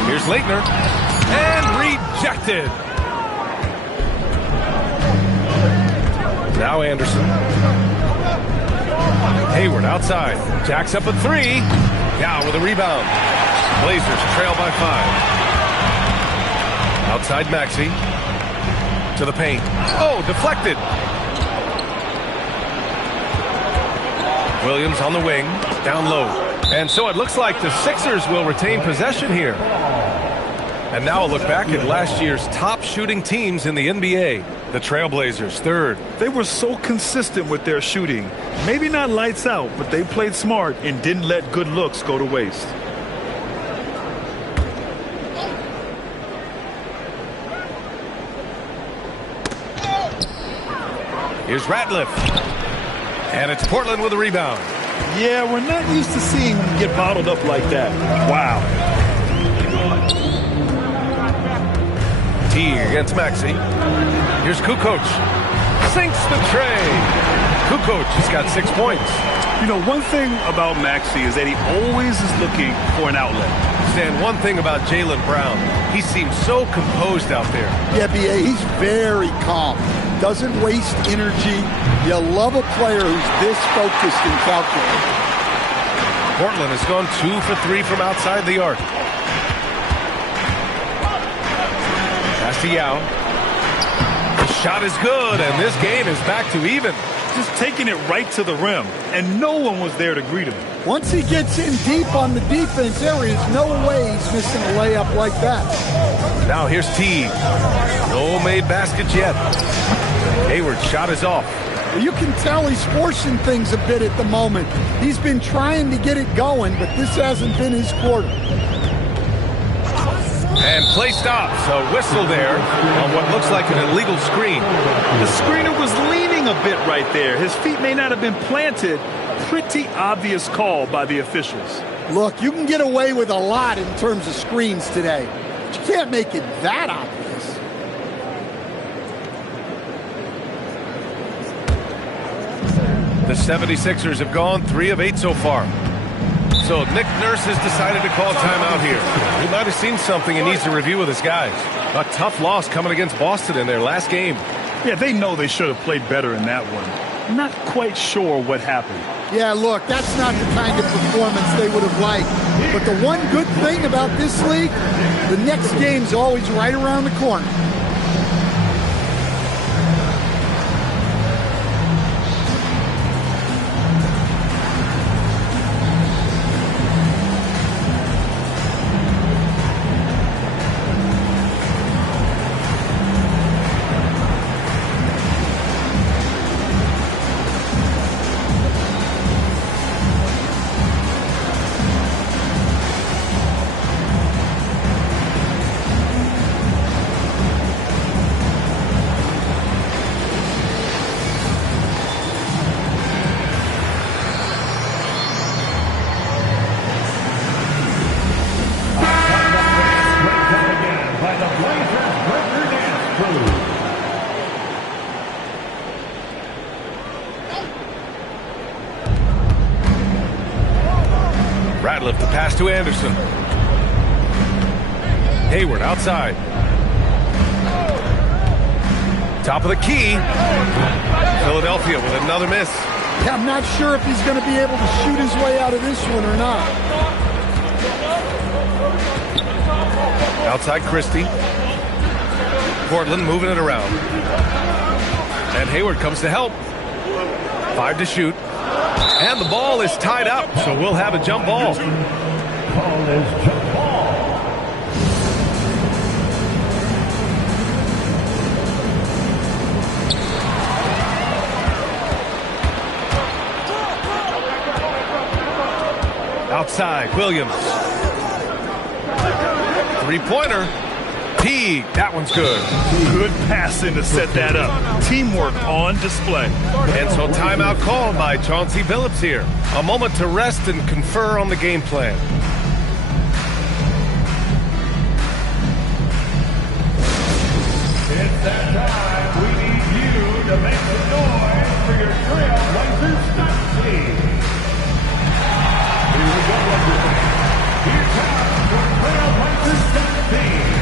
Here's Leitner, and rejected. Now Anderson. Hayward outside, jacks up a three. Now with a rebound. Blazers trail by 5. Outside Maxey. To the paint. Oh, deflected. Williams on the wing, down low. And so it looks like the Sixers will retain possession here. And now a look back at last year's top shooting teams in the NBA. The Trailblazers, third. They were so consistent with their shooting. Maybe not lights out, but they played smart and didn't let good looks go to waste. Here's Ratliff. And it's Portland with a rebound. Yeah, we're not used to seeing him get bottled up like that. Wow. Teague against Maxey. Here's Kukoc. Sinks the tray. Kukoc has got 6 points. You know, one thing about Maxey is that he always is looking for an outlet. Stan, one thing about Jaylen Brown, he seems so composed out there. Yeah, B.A., he's very calm. Doesn't waste energy. You love a player who's this focused and calculated. Portland has gone 2 for 3 from outside the arc. Pass to Yao. The shot is good, and this game is back to even. Just taking it right to the rim, and no one was there to greet him. Once he gets in deep on the defense, there is no way he's missing a layup like that. Now here's Teague. No made baskets yet. Hayward's shot is off. You can tell he's forcing things a bit at the moment. He's been trying to get it going, but this hasn't been his quarter. And play stops. A whistle there on what looks like an illegal screen. The screener was leaning a bit right there. His feet may not have been planted. Pretty obvious call by the officials. Look, you can get away with a lot in terms of screens today, but you can't make it that obvious. The 76ers have gone 3 of 8 so far. So Nick Nurse has decided to call timeout here. He might have seen something and needs to review with his guys. A tough loss coming against Boston in their last game. Yeah, they know they should have played better in that one. Not quite sure what happened. Yeah, look, that's not the kind of performance they would have liked. But the one good thing about this league, the next game's always right around the corner. Ratliff the pass to Anderson. Hayward outside. Top of the key. Philadelphia with another miss. Yeah, I'm not sure if he's going to be able to shoot his way out of this one or not. Outside Christie. Portland moving it around. And Hayward comes to help. 5 to shoot. And the ball is tied up, so we'll have a jump ball. Call is jump ball. Outside, Williams. Three-pointer. Teague, that one's good. Good passing to set that up. Teamwork on display. And so timeout called by Chauncey Billups here. A moment to rest and confer on the game plan. It's that time. We need you to make some noise for your Trailblazers stat team. Here we go, everybody. Here comes your Trailblazers stat team.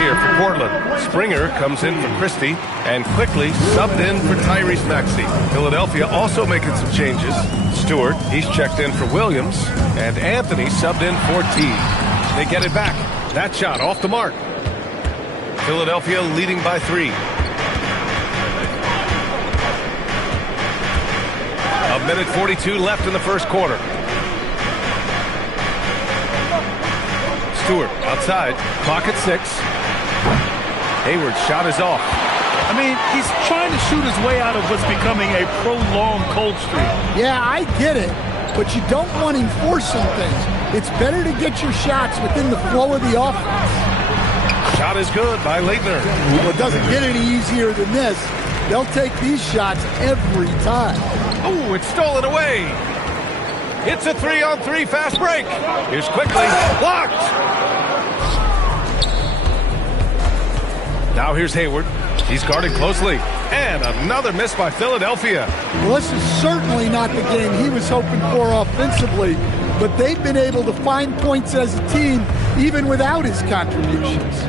here for Portland. Springer comes in for Christie and quickly subbed in for Tyrese Maxey. Philadelphia also making some changes. Stewart, he's checked in for Williams, and Anthony subbed in for T. They get it back. That shot off the mark. Philadelphia leading by 3. A minute 42 left in the first quarter. Stewart outside, clock at 6. Hayward's shot is off. I mean, he's trying to shoot his way out of what's becoming a prolonged cold streak. Yeah, I get it, but you don't want him forcing things. It's better to get your shots within the flow of the offense. Shot is good by Leitner. Well, it doesn't get any easier than this. They'll take these shots every time. Oh, it's stolen away. It's a 3-on-3 fast break. Here's quickly blocked. Now here's Hayward. He's guarded closely. And another miss by Philadelphia. Well, this is certainly not the game he was hoping for offensively, but they've been able to find points as a team even without his contributions.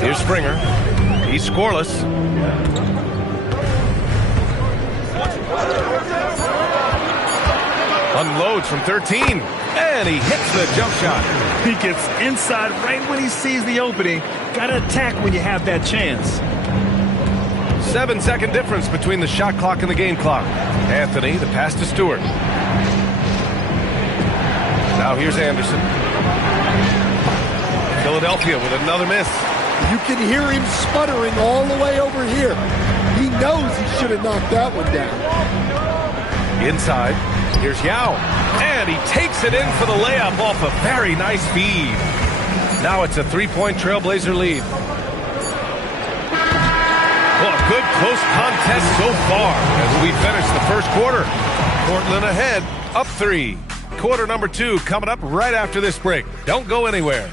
Here's Springer. He's scoreless. Unloads from 13, and he hits the jump shot. He gets inside right when he sees the opening. Got to attack when you have that chance. 7-second difference between the shot clock and the game clock. Anthony, the pass to Stewart. Now here's Anderson. Philadelphia with another miss. You can hear him sputtering all the way over here. He knows he should have knocked that one down. Inside, here's Yao. And he takes it in for the layup off a very nice feed. Now it's a 3-point Trailblazer lead. Well, a good close contest so far as we finish the first quarter. Portland ahead, up 3. Quarter number 2 coming up right after this break. Don't go anywhere.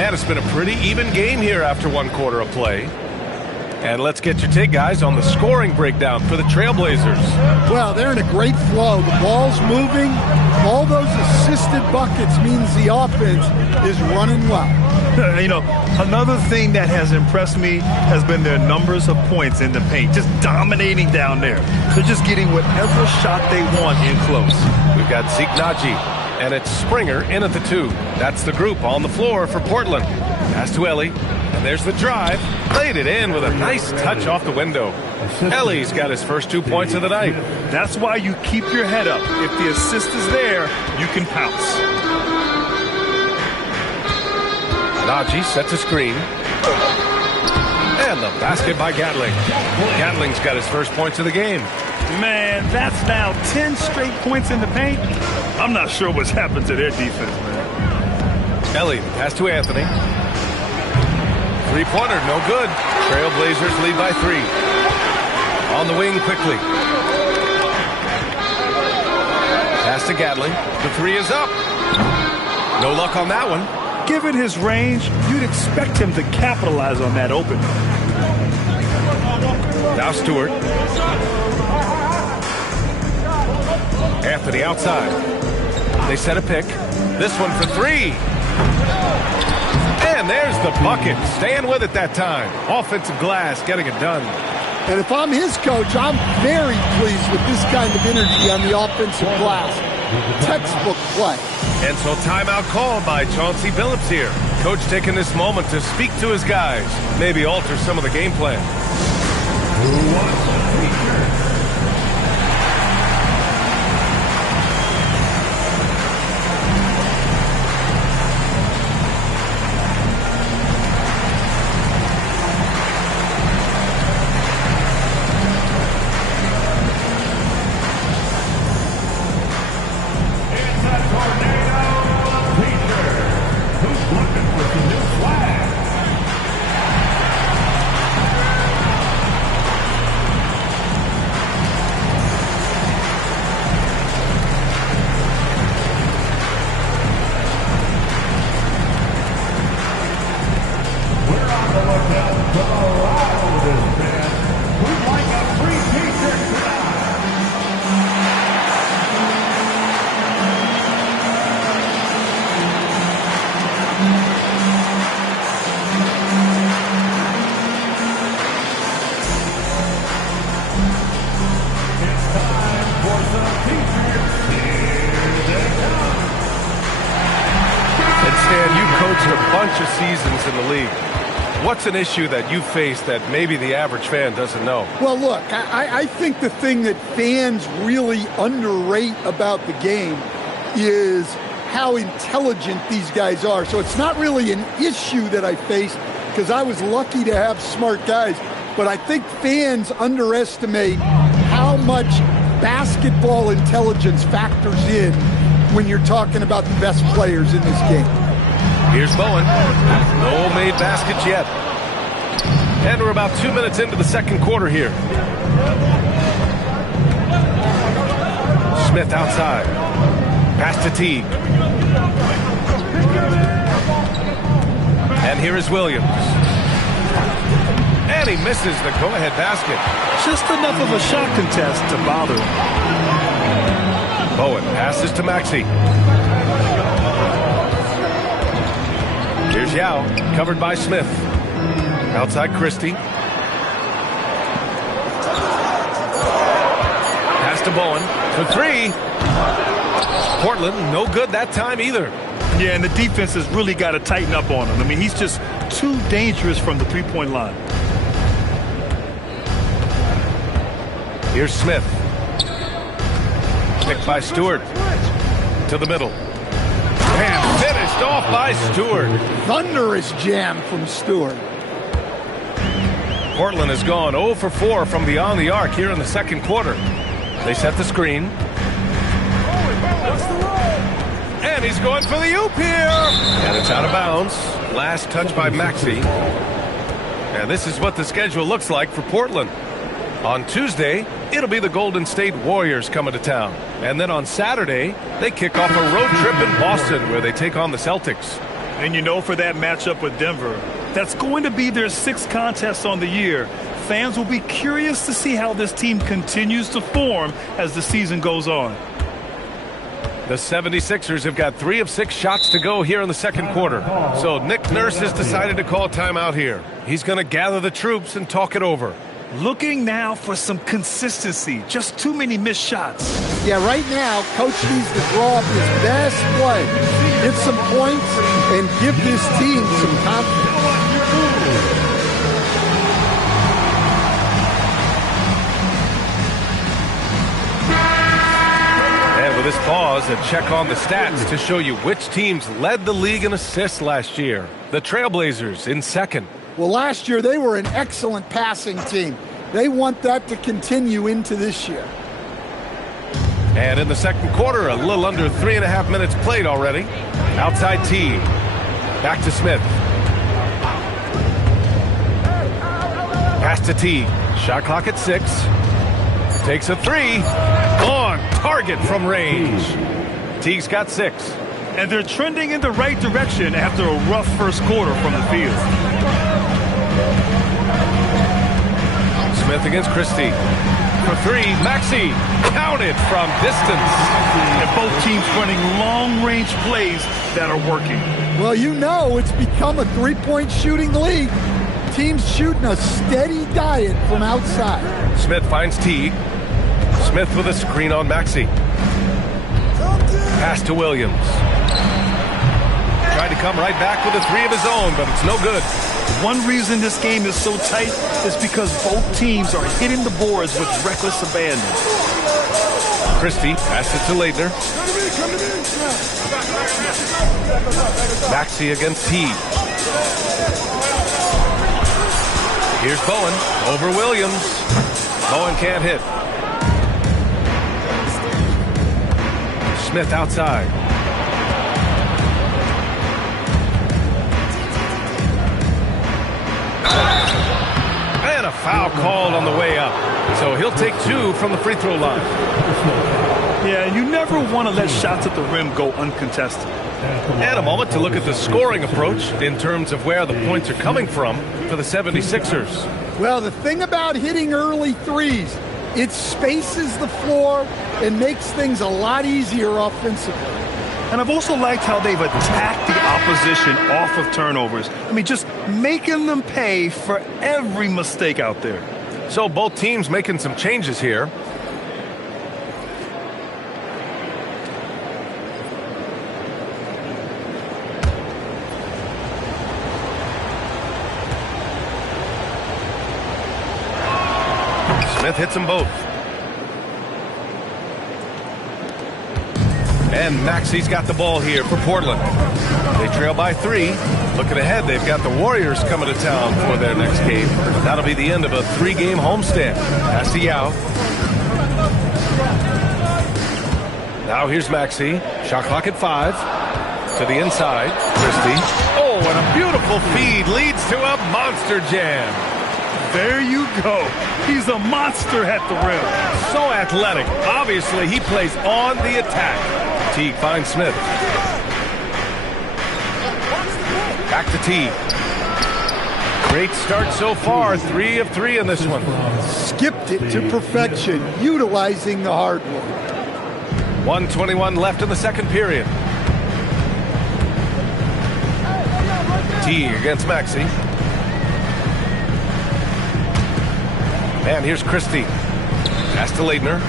And it's been a pretty even game here after 1 quarter of play. And let's get your take, guys, on the scoring breakdown for the Trailblazers. Well, they're in a great flow. The ball's moving. All those assisted buckets means the offense is running well. You know, another thing that has impressed me has been their numbers of points in the paint. Just dominating down there. They're just getting whatever shot they want in close. We've got Zeke Naji, and it's Springer in at the 2. That's the group on the floor for Portland. Pass to Ellie. And there's the drive. Laid it in with a nice touch off the window. Ellie's got his first 2 points of the night. That's why you keep your head up. If the assist is there, you can pounce. Naji sets a screen. And the basket by Gatling. Gatling's got his first points of the game. Man, that's now 10 straight points in the paint. I'm not sure what's happened to their defense, man. Ellie, pass to Anthony. 3-pointer, no good. Trailblazers lead by 3. On the wing quickly. Pass to Gatling. The 3 is up. No luck on that one. Given his range, you'd expect him to capitalize on that opening. Now Stewart. Anthony outside. They set a pick. This one for 3. And there's the bucket. Staying with it that time. Offensive glass, getting it done. And if I'm his coach, I'm very pleased with this kind of energy on the offensive glass. Textbook play. And so timeout called by Chauncey Billups here. Coach taking this moment to speak to his guys. Maybe alter some of the game plan. And Stan, you coached a bunch of seasons in the league. What's an issue that you face that maybe the average fan doesn't know? Well, look, I think the thing that fans really underrate about the game is how intelligent these guys are. So it's not really an issue that I face because I was lucky to have smart guys. But I think fans underestimate how much basketball intelligence factors in when you're talking about the best players in this game. Here's Bowen. No made baskets yet. And we're about 2 minutes into the second quarter here. Smith outside. Pass to Teague. And here is Williams. And he misses the go-ahead basket. Just enough of a shot contest to bother him. Bowen passes to Maxey. Here's Yao, covered by Smith. Outside Christie. Pass to Bowen. For three. Portland, no good that time either. Yeah, and the defense has really got to tighten up on him. I mean, he's just too dangerous from the three-point line. Here's Smith. Picked by Stewart. To the middle. And finished off by Stewart. Thunderous jam from Stewart. Portland has gone 0 for 4 from beyond the arc here in the second quarter. They set the screen. And he's going for the oop here. And it's out of bounds. Last touch by Maxey. And this is what the schedule looks like for Portland. On Tuesday, it'll be the Golden State Warriors coming to town. And then on Saturday, they kick off a road trip in Boston where they take on the Celtics. And you know, for that matchup with Denver, that's going to be their 6th contest on the year. Fans will be curious to see how this team continues to form as the season goes on. The 76ers have got 3 of 6 shots to go here in the second quarter. So Nick Nurse has decided to call timeout here. He's going to gather the troops and talk it over. Looking now for some consistency. Just too many missed shots. Yeah, right now, Coach needs to draw up his best play, get some points, and give this team some confidence. And with this pause, a check on the stats to show you which teams led the league in assists last year. The Trailblazers in second. Well, last year they were an excellent passing team. They want that to continue into this year. And in the second quarter, a little under 3.5 minutes played already. Outside T. Back to Smith. Pass to T. Shot clock at 6. Takes a 3. On target from range. Teague's got 6. And they're trending in the right direction after a rough first quarter from the field. Smith against Christie. For 3, Maxey. Counted from distance. And both teams running long-range plays that are working. Well, you know it's become a three-point shooting league. Teams shooting a steady diet from outside. Smith finds Teague. Smith with a screen on Maxey. Pass to Williams. Tried to come right back with a 3 of his own, but it's no good. One reason this game is so tight is because both teams are hitting the boards with reckless abandon. Christie passes to Leitner. Maxey against Teague. Here's Bowen over Williams. Bowen can't hit. Smith outside. And a foul called on the way up. So he'll take 2 from the free throw line. Yeah, you never want to let shots at the rim go uncontested. And a moment to look at the scoring approach in terms of where the points are coming from for the 76ers. Well, the thing about hitting early threes, it spaces the floor and makes things a lot easier offensively. And I've also liked how they've attacked the opposition off of turnovers. I mean, just making them pay for every mistake out there. So both teams making some changes here. Smith hits them both. And Maxey's got the ball here for Portland. They trail by 3. Looking ahead, they've got the Warriors coming to town for their next game. That'll be the end of a 3-game homestand. Pass to Yao. Now here's Maxey. Shot clock at 5. To the inside. Christie. Oh, and a beautiful feed leads to a monster jam. There you go. He's a monster at the rim. So athletic. Obviously, he plays on the attack. Teague finds Smith. Back to Teague. Great start so far. 3 of 3 in this one. Skipped it to perfection, utilizing the hardwood. 1:21 left in the second period. Teague against Maxey. And here's Christie. Pass to Leitner.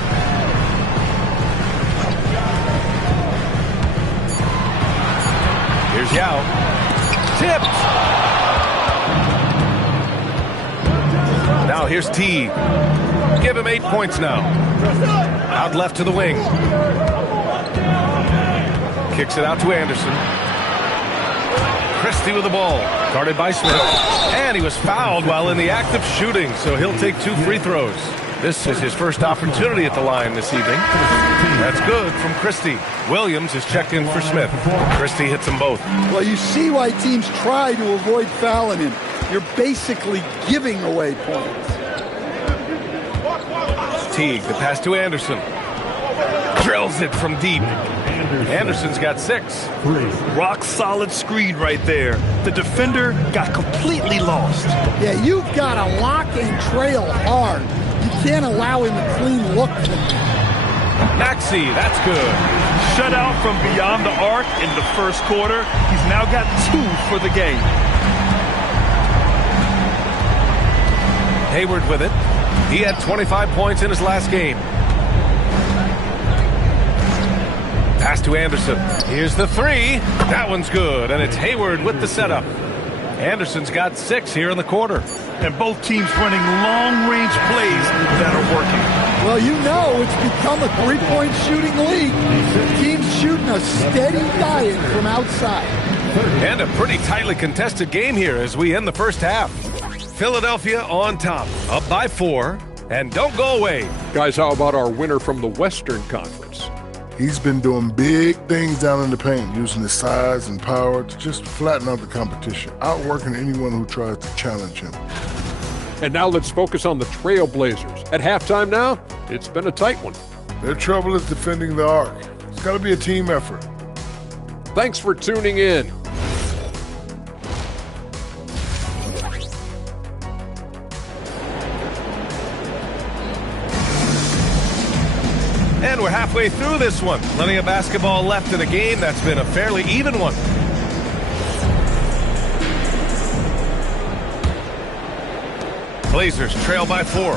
Here's Yao. Tipped. Now here's Teague. Give him 8 points now. Out left to the wing. Kicks it out to Anderson. Christie with the ball. Guarded by Smith. And he was fouled while in the act of shooting, so he'll take 2 free throws. This is his first opportunity at the line this evening. That's good from Christie. Williams is checked in for Smith. Christie hits them both. Well, you see why teams try to avoid fouling him. You're basically giving away points. Teague, the pass to Anderson. Drills it from deep. Anderson's got 6. Rock solid screen right there. The defender got completely lost. Yeah, you've got to lock and trail hard. You can't allow him a clean look. Maxey, that's good. Shut out from beyond the arc in the first quarter. He's now got 2 for the game. Hayward with it. He had 25 points in his last game. Pass to Anderson. Here's the 3. That one's good, and it's Hayward with the setup. Anderson's got 6 here in the quarter. And both teams running long-range plays that are working. Well, you know it's become a 3-point shooting league. Teams shooting a steady diet from outside. And a pretty tightly contested game here as we end the first half. Philadelphia on top, up by 4, and don't go away. Guys, how about our winner from the Western Conference? He's been doing big things down in the paint, using his size and power to just flatten out the competition, outworking anyone who tries to challenge him. And now let's focus on the Trailblazers. At halftime now, it's been a tight one. Their trouble is defending the arc. It's got to be a team effort. Thanks for tuning in. And we're halfway through this one. Plenty of basketball left in a game that's been a fairly even one. Blazers trail by 4.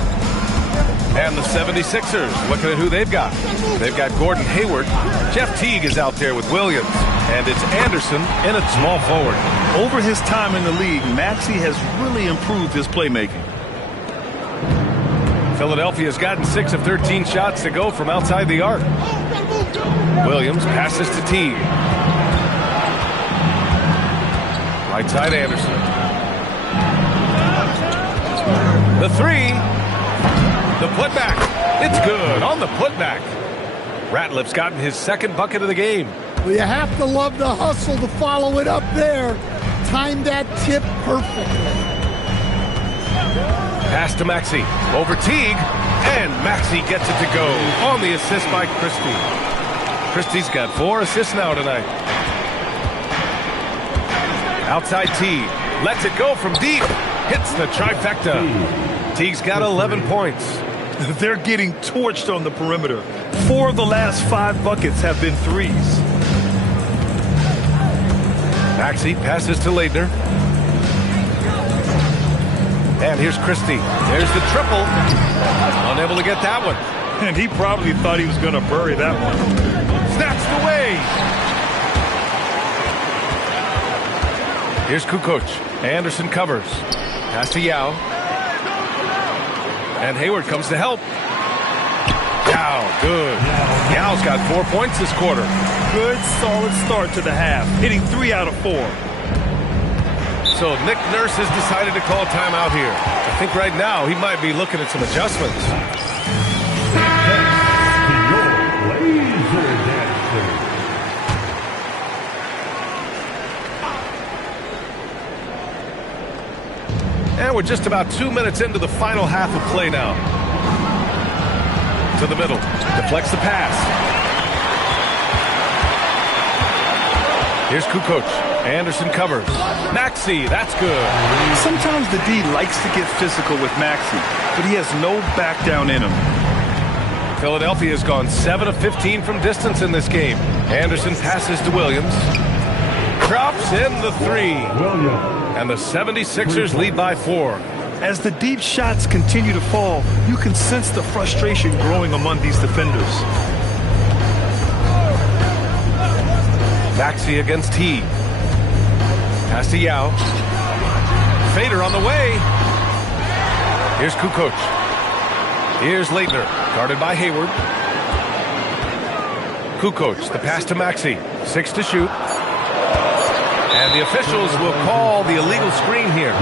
And the 76ers, looking at who they've got. They've got Gordon Hayward. Jeff Teague is out there with Williams. And it's Anderson in at small forward. Over his time in the league, Maxey has really improved his playmaking. Philadelphia's gotten 6 of 13 shots to go from outside the arc. Williams passes to Teague. Right side Anderson. The 3. The putback. It's good on the putback. Ratliff's gotten his second bucket of the game. Well, you have to love the hustle to follow it up there. Timed that tip perfectly. Pass to Maxey. Over Teague. And Maxey gets it to go on the assist by Christie. Christie's got 4 assists now tonight. Outside Teague. Lets it go from deep. Hits the trifecta. Teague's got 11 points. They're getting torched on the perimeter. 4 of the last 5 buckets have been threes. Maxey passes to Leitner. And here's Christie. There's the triple. Unable to get that one. And he probably thought he was going to bury that one. Snatched away. Here's Kukoc. Anderson covers. Pass to Yao. And Hayward comes to help. Yao, good. Yao's got 4 points this quarter. Good, solid start to the half, hitting 3 out of 4. So Nick Nurse has decided to call timeout here. I think right now he might be looking at some adjustments. And we're just about 2 minutes into the final half of play now. To the middle, deflects the pass. Here's Kukoc. Anderson covers. Maxey, that's good. Sometimes the D likes to get physical with Maxey, but he has no back down in him. Philadelphia has gone 7 of 15 from distance in this game. Anderson passes to Williams. Drops in the 3. And the 76ers lead by 4. As the deep shots continue to fall, you can sense the frustration growing among these defenders. Maxey against T. Pass to Yao. Fader on the way. Here's Kukoc. Here's Leitner, guarded by Hayward. Kukoc, the pass to Maxey. 6 to shoot. And the officials will call the illegal screen here.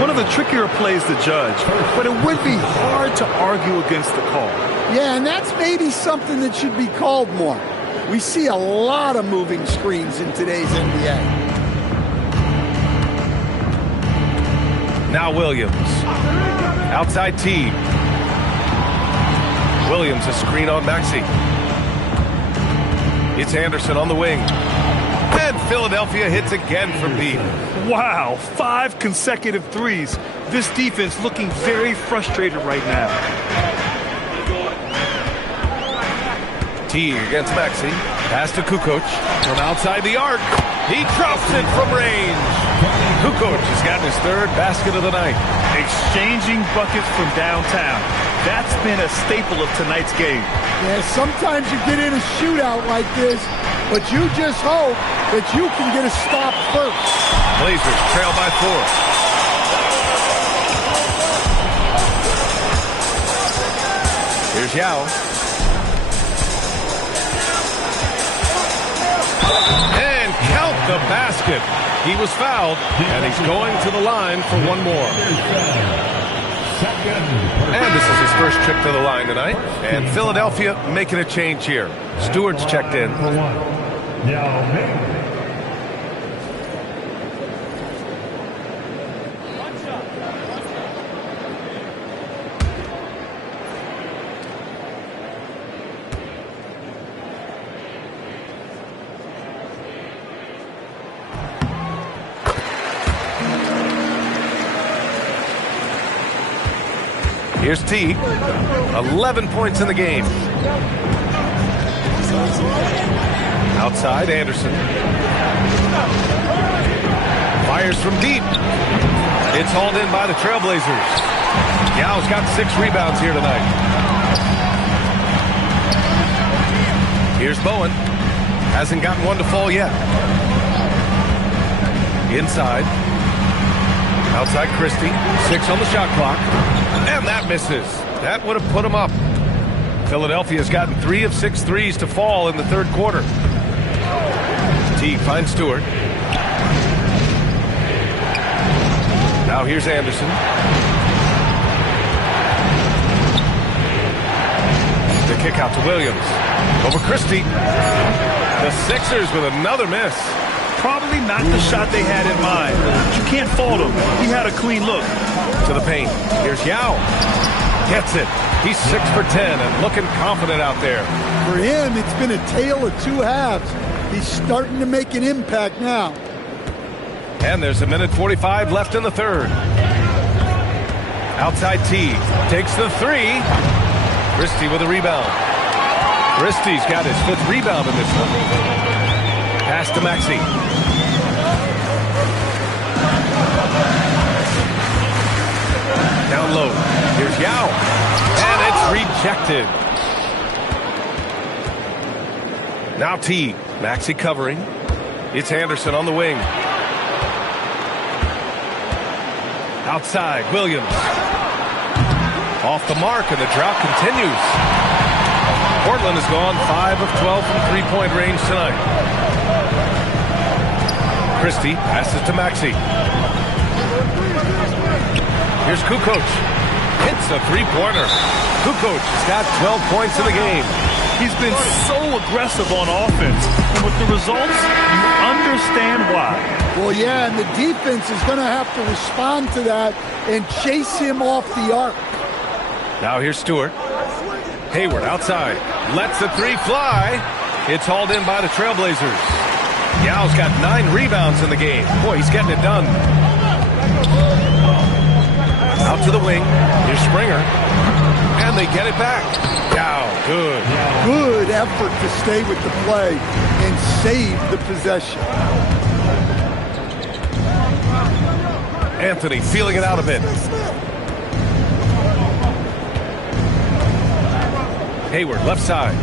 One of the trickier plays to judge, but it would be hard to argue against the call. Yeah, and that's maybe something that should be called more. We see a lot of moving screens in today's NBA. Now Williams. Outside T. Williams a screen on Maxey. It's Anderson on the wing. And Philadelphia hits again from deep. Wow, 5 consecutive threes. This defense looking very frustrated right now. T against Maxey. Pass to Kukoc from outside the arc. He drops it from range. Kukoc has gotten his 3rd basket of the night. Exchanging buckets from downtown. That's been a staple of tonight's game. Yeah, sometimes you get in a shootout like this, but you just hope that you can get a stop first. Blazers trail by 4. Here's Yao. And count the basket. He was fouled, and he's going to the line for one more. And this is his first trip to the line tonight. And Philadelphia making a change here. Stewart's checked in. Here's T. 11 points in the game. Outside, Anderson. Fires from deep. It's hauled in by the Trailblazers. Yao's got 6 rebounds here tonight. Here's Bowen. Hasn't gotten one to fall yet. Inside. Outside Christie. 6 on the shot clock. And that misses. That would have put him up. Philadelphia's gotten 3 of 6 threes to fall in the 3rd quarter. T finds Stewart. Now here's Anderson. The kick out to Williams. Over Christie. The Sixers with another miss. Probably not the shot they had in mind. But you can't fault him. He had a clean look. To the paint. Here's Yao. Gets it. He's 6 for 10 and looking confident out there. For him, it's been a tale of 2 halves. He's starting to make an impact now. And there's 1:45 left in the 3rd. Outside T. Takes the 3. Christie with a rebound. Christie's got his 5th rebound in this one. Pass to Maxey. Down low. Here's Yao. And it's rejected. Now T. Maxey covering. It's Anderson on the wing. Outside, Williams. Off the mark, and the drought continues. Portland has gone 5 of 12 from three-point range tonight. Christie passes to Maxey. Here's Kukoc. Hits a three-pointer. Kukoc has got 12 points in the game. He's been so aggressive on offense. And with the results, you understand why. Well, yeah, and the defense is going to have to respond to that and chase him off the arc. Now here's Stewart. Hayward outside. Lets the three fly. It's hauled in by the Trailblazers. Yao's got 9 rebounds in the game. Boy, he's getting it done. Out to the wing. Here's Springer. And they get it back. Yao, good. Good effort to stay with the play and save the possession. Anthony feeling it out a bit. Hayward, left side.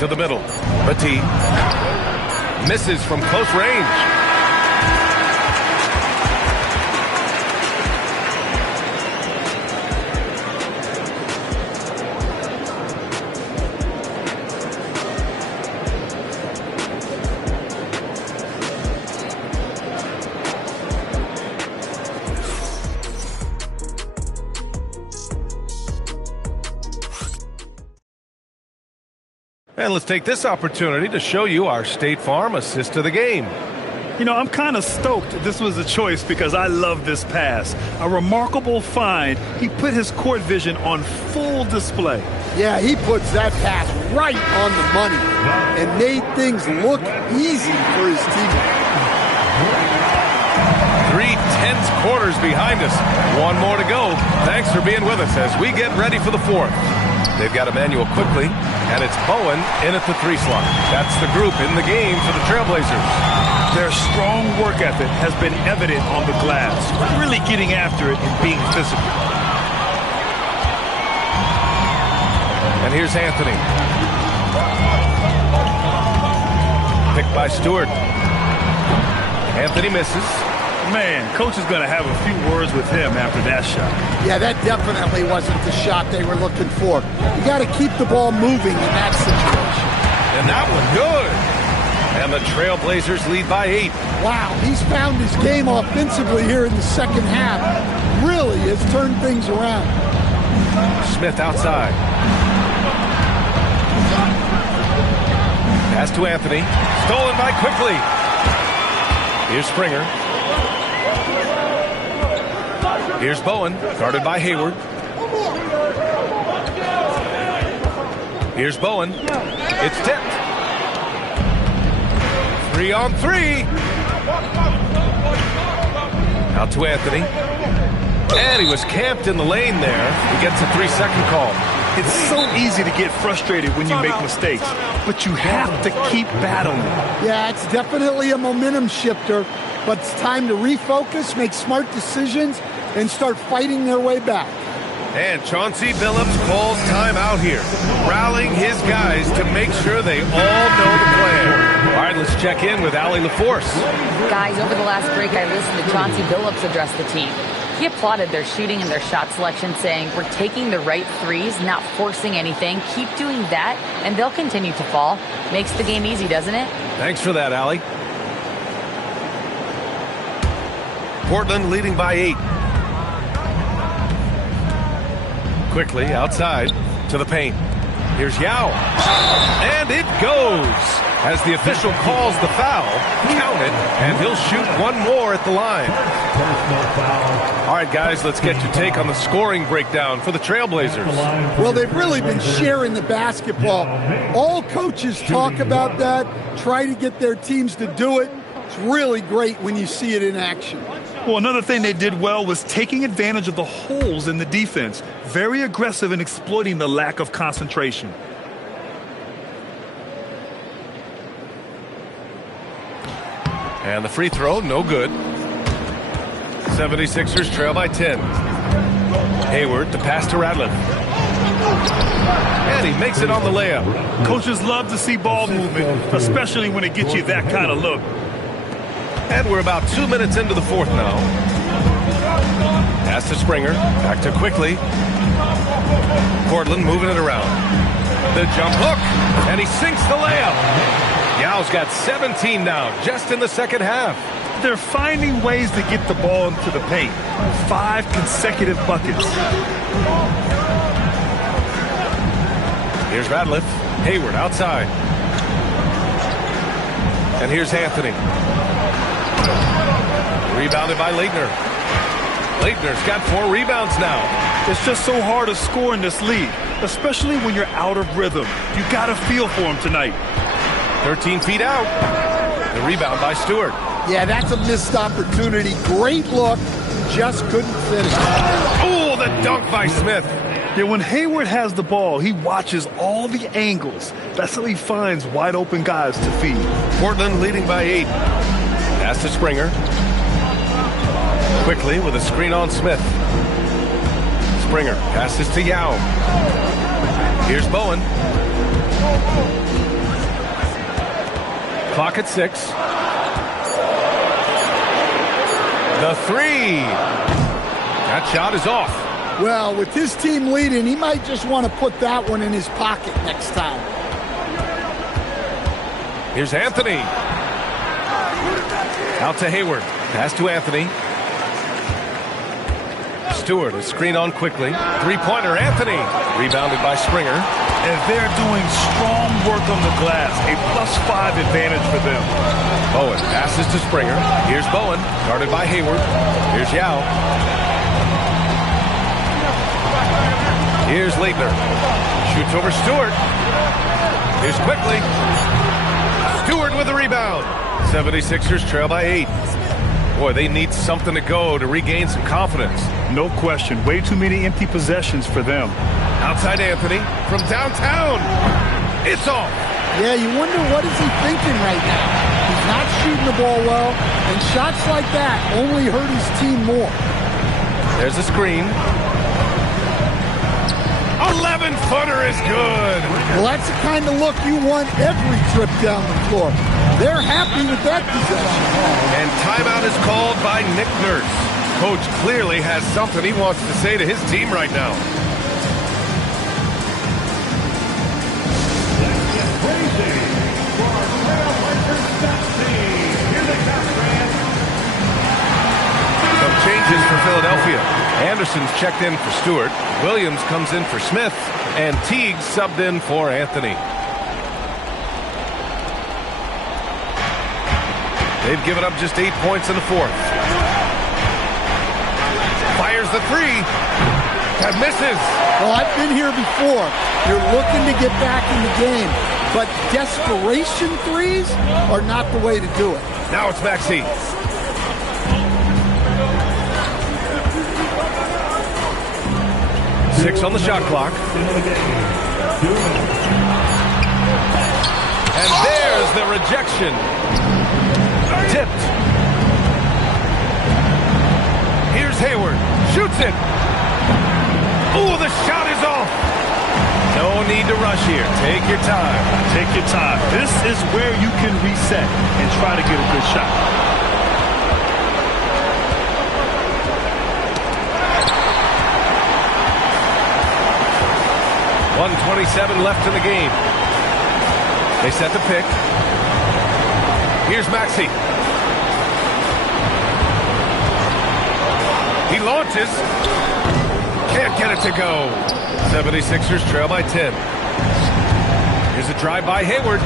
To the middle. Mati misses from close range. And let's take this opportunity to show you our State Farm assist to the game. You know, I'm kind of stoked this was a choice because I love this pass. A remarkable find. He put his court vision on full display. Yeah, he puts that pass right on the money and made things look easy for his teammate. 3 tense quarters behind us. One more to go. Thanks for being with us as we get ready for the fourth. They've got Emmanuel quickly, and it's Bowen in at the 3 slot. That's the group in the game for the Trailblazers. Their strong work ethic has been evident on the glass, really getting after it and being physical. And here's Anthony. Picked by Stewart. Anthony misses. Man, coach is going to have a few words with him after that shot. Yeah, that definitely wasn't the shot they were looking for. You got to keep the ball moving in that situation. And that one good. And the Trailblazers lead by 8. Wow, he's found his game offensively here in the second half. Really has turned things around. Smith outside. Pass to Anthony. Stolen by Quickly. Here's Springer. Here's Bowen, guarded by Hayward. Here's Bowen. It's tipped. 3-on-3. Out to Anthony. And he was camped in the lane there. He gets a 3-second call. It's so easy to get frustrated when you make mistakes, but you have to keep battling. Yeah, it's definitely a momentum shifter, but it's time to refocus, make smart decisions, and start fighting their way back. And Chauncey Billups calls time out here, rallying his guys to make sure they all know the plan. All right, let's check in with Allie LaForce. Guys, over the last break, I listened to Chauncey Billups address the team. He applauded their shooting and their shot selection, saying, we're taking the right threes, not forcing anything. Keep doing that, and they'll continue to fall. Makes the game easy, doesn't it? Thanks for that, Allie. Portland leading by 8. Quickly outside to the paint. Here's Yao. And it goes. As the official calls the foul, count it, and he'll shoot one more at the line. All right, guys, let's get your take on the scoring breakdown for the Trailblazers. Well, they've really been sharing the basketball. All coaches talk about that, try to get their teams to do it. It's really great when you see it in action. Well, another thing they did well was taking advantage of the holes in the defense. Very aggressive in exploiting the lack of concentration. And the free throw, no good. 76ers trail by 10. Hayward, the pass to Radlin. And he makes it on the layup. Coaches love to see ball movement, especially when it gets you that kind of look. And we're about 2 minutes into the fourth now. Pass to Springer. Back to Quickly. Portland moving it around. The jump hook. And he sinks the layup. Yao's got 17 now, just in the second half. They're finding ways to get the ball into the paint. 5 consecutive buckets. Here's Radliff. Hayward outside. And here's Anthony. Rebounded by Leitner. Leitner's got 4 rebounds now. It's just so hard to score in this league, especially when you're out of rhythm. You got to feel for him tonight. 13 feet out. The rebound by Stewart. Yeah, that's a missed opportunity. Great look. Just couldn't finish. Oh, the dunk by Smith. Yeah, when Hayward has the ball, he watches all the angles. That's how he finds wide open guys to feed. Portland leading by 8. Pass to Springer. Quickly with a screen on Smith. Springer passes to Yao. Here's Bowen. Clock at 6. The 3. That shot is off. Well, with his team leading, he might just want to put that one in his pocket next time. Here's Anthony. Out to Hayward. Pass to Anthony. Stewart, a screen on Quickly. Three-pointer, Anthony. Rebounded by Springer. And they're doing strong work on the glass. A +5 advantage for them. Bowen passes to Springer. Here's Bowen, guarded by Hayward. Here's Yao. Here's Leitner. Shoots over Stewart. Here's Quickly. Stewart with the rebound. 76ers trail by 8. Boy, they need something to go to regain some confidence. No question. Way too many empty possessions for them. Outside Anthony from downtown. It's off. Yeah, you wonder what is he thinking right now. He's not shooting the ball well, and shots like that only hurt his team more. There's a screen. 11-footer is good. Well, that's the kind of look you want every trip down the floor. They're happy with that possession. And timeout is called by Nick Nurse. Coach clearly has something he wants to say to his team right now. Some changes for Philadelphia. Anderson's checked in for Stewart. Williams comes in for Smith. And Teague subbed in for Anthony. They've given up just 8 points in the fourth. Fires the 3. That misses. Well, I've been here before. You're looking to get back in the game. But desperation threes are not the way to do it. Now it's Maxey. Six on the shot clock. And there's the rejection. Tipped. Here's Hayward. Shoots it. Ooh, the shot is off. No need to rush here. Take your time. Take your time. This is where you can reset and try to get a good shot. .127 left in the game. They set the pick. Here's Maxey. He launches. Can't get it to go. 76ers trail by 10. Here's a drive by Hayward.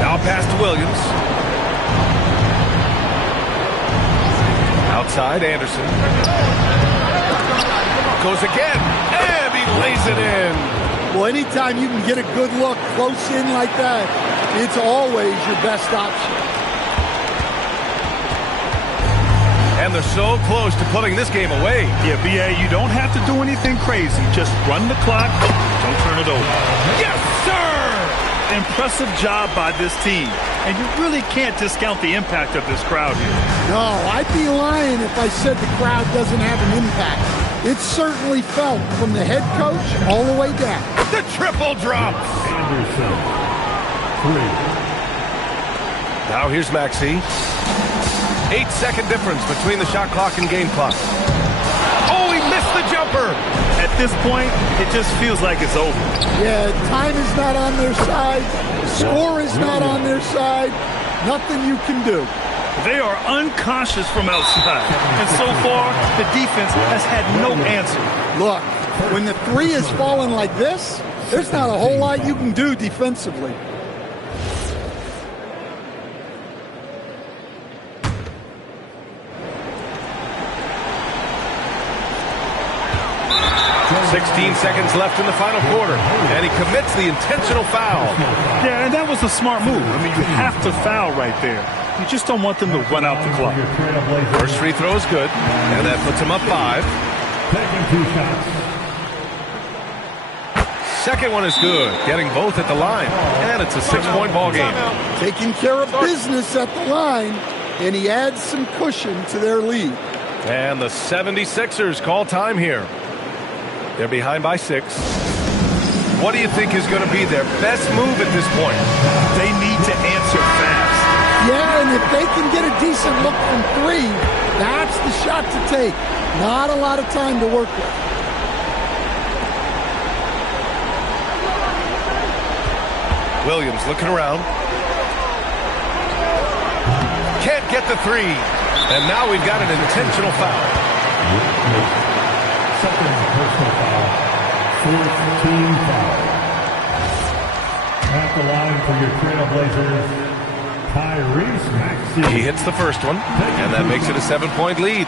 Now pass to Williams. Outside, Anderson. Goes again, and he lays it in. Well, anytime you can get a good look close in like that, it's always your best option. And they're so close to putting this game away. Yeah, B.A., you don't have to do anything crazy. Just run the clock. Don't turn it over. Yes, sir! Impressive job by this team. And you really can't discount the impact of this crowd here. No, I'd be lying if I said the crowd doesn't have an impact. It's certainly felt from the head coach all the way down. The triple drop. Anderson. 3. Now here's Maxey. 8-second difference between the shot clock and game clock. Oh, he missed the jumper. At this point, it just feels like it's over. Yeah, time is not on their side. Score is not on their side. Nothing you can do. They are unconscious from outside. And so far, the defense has had no answer. Look, when the three is falling like this, there's not a whole lot you can do defensively. $16 seconds left in the final quarter, and he commits the intentional foul. Yeah, and that was a smart move. I mean, you have to foul right there. You just don't want them to run out the clock. First free throw is good, and that puts him up 5. Second one is good, getting both at the line, and it's a 6-point ball game. Taking care of business at the line, and he adds some cushion to their lead. And the 76ers call time here. They're behind by 6. What do you think is going to be their best move at this point? They need to answer fast. Yeah, and if they can get a decent look from 3, that's the shot to take. Not a lot of time to work with. Williams looking around. Can't get the 3. And now we've got an intentional foul. Second personal foul. 4th team foul. At the line for your Trailblazers, Tyrese Maxey. He hits the first one, and that makes it a 7-point lead.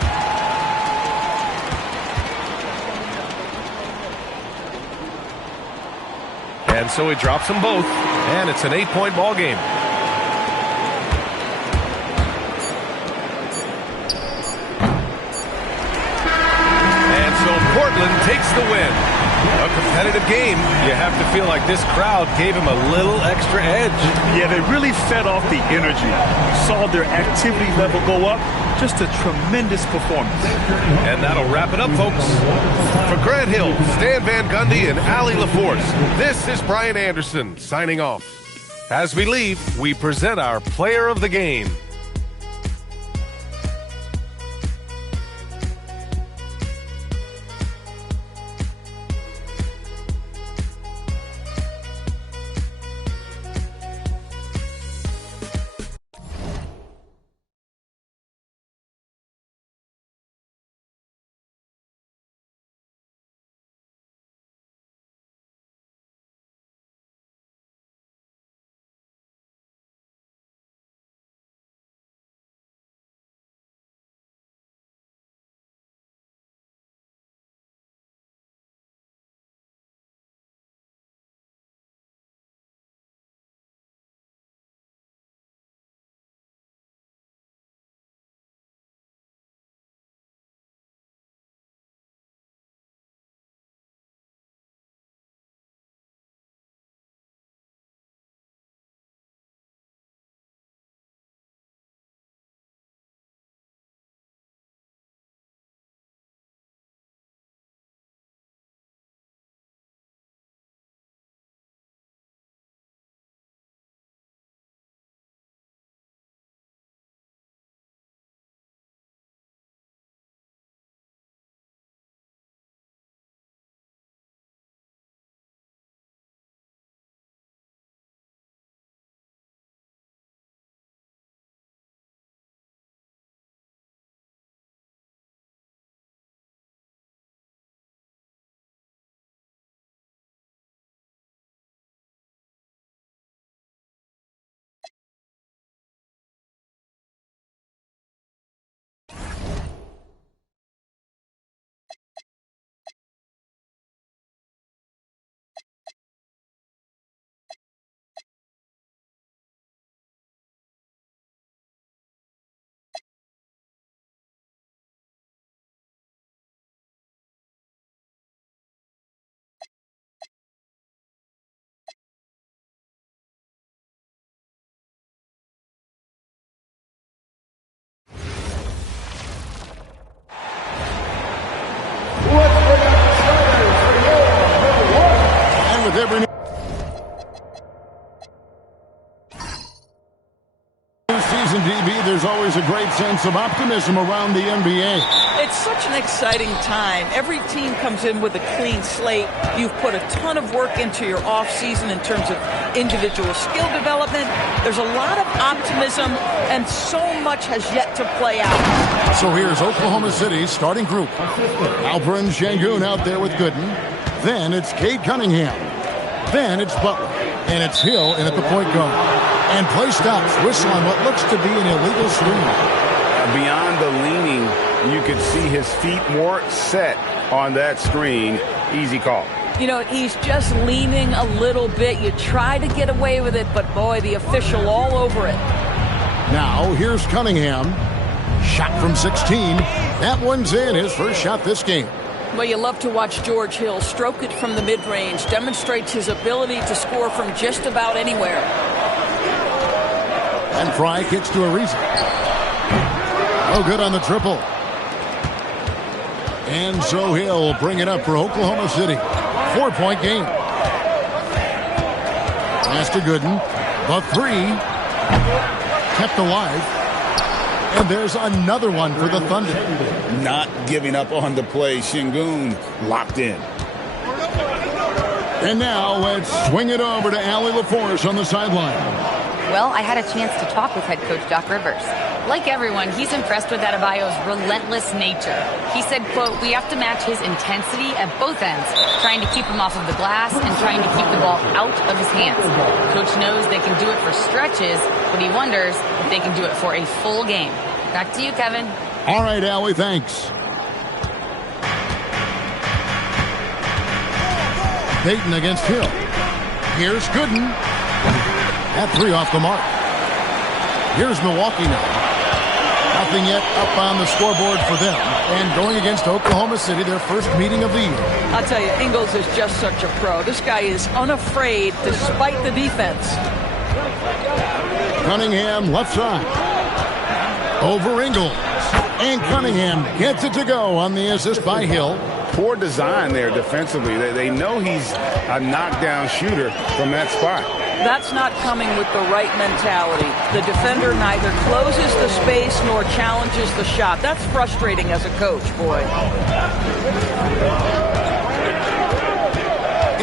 And so he drops them both, and it's an 8-point ball game. Portland takes the win. A competitive game. You have to feel like this crowd gave him a little extra edge. Yeah, they really fed off the energy. You saw their activity level go up. Just a tremendous performance. And that'll wrap it up, folks. For Grant Hill, Stan Van Gundy, and Allie LaForce, this is Brian Anderson signing off. As we leave, we present our player of the game. With every new season, DB, there's always always a great sense of optimism around the NBA. It's such an exciting time. Every team comes in with a clean slate. You've put a ton of work into your offseason in terms of individual skill development. There's a lot of optimism, and so much has yet to play out. So here's Oklahoma City's starting group. Alperen Sengun out there with Gooden. Then it's Cade Cunningham. Then it's Butler. And it's Hill in at the point guard. And play stops. Whistle on what looks to be an illegal screen. Beyond the leaning, you could see his feet more set on that screen. Easy call. You know, he's just leaning a little bit. You try to get away with it, but boy, the official all over it. Now, here's Cunningham. Shot from 16. That one's in. His first shot this game. Well, you love to watch George Hill stroke it from the mid-range. Demonstrates his ability to score from just about anywhere. And Fry kicks to Ariza. Oh, good on the triple. And so Hill bring it up for Oklahoma City. 4-point game. Pass to Gooden. The three. Kept alive. And there's another one for the Thunder. Not giving up on the play. Sengun locked in. And now let's swing it over to Allie LaForce on the sideline. Well, I had a chance to talk with head coach Doc Rivers. Like everyone, he's impressed with Adebayo's relentless nature. He said, quote, "We have to match his intensity at both ends, trying to keep him off of the glass and trying to keep the ball out of his hands. Coach knows they can do it for stretches, but he wonders if they can do it for a full game." Back to you, Kevin. All right, Allie, thanks. Payton against Hill. Here's Gooden. That three off the mark. Here's Milwaukee now. Nothing yet up on the scoreboard for them. And going against Oklahoma City, their first meeting of the year. I'll tell you, Ingles is just such a pro. This guy is unafraid despite the defense. Cunningham left side. Over Ingles. And Cunningham gets it to go on the assist by Hill. Poor design there defensively. They know he's a knockdown shooter from that spot. That's not coming with the right mentality. The defender neither closes the space nor challenges the shot. That's frustrating as a coach, boy.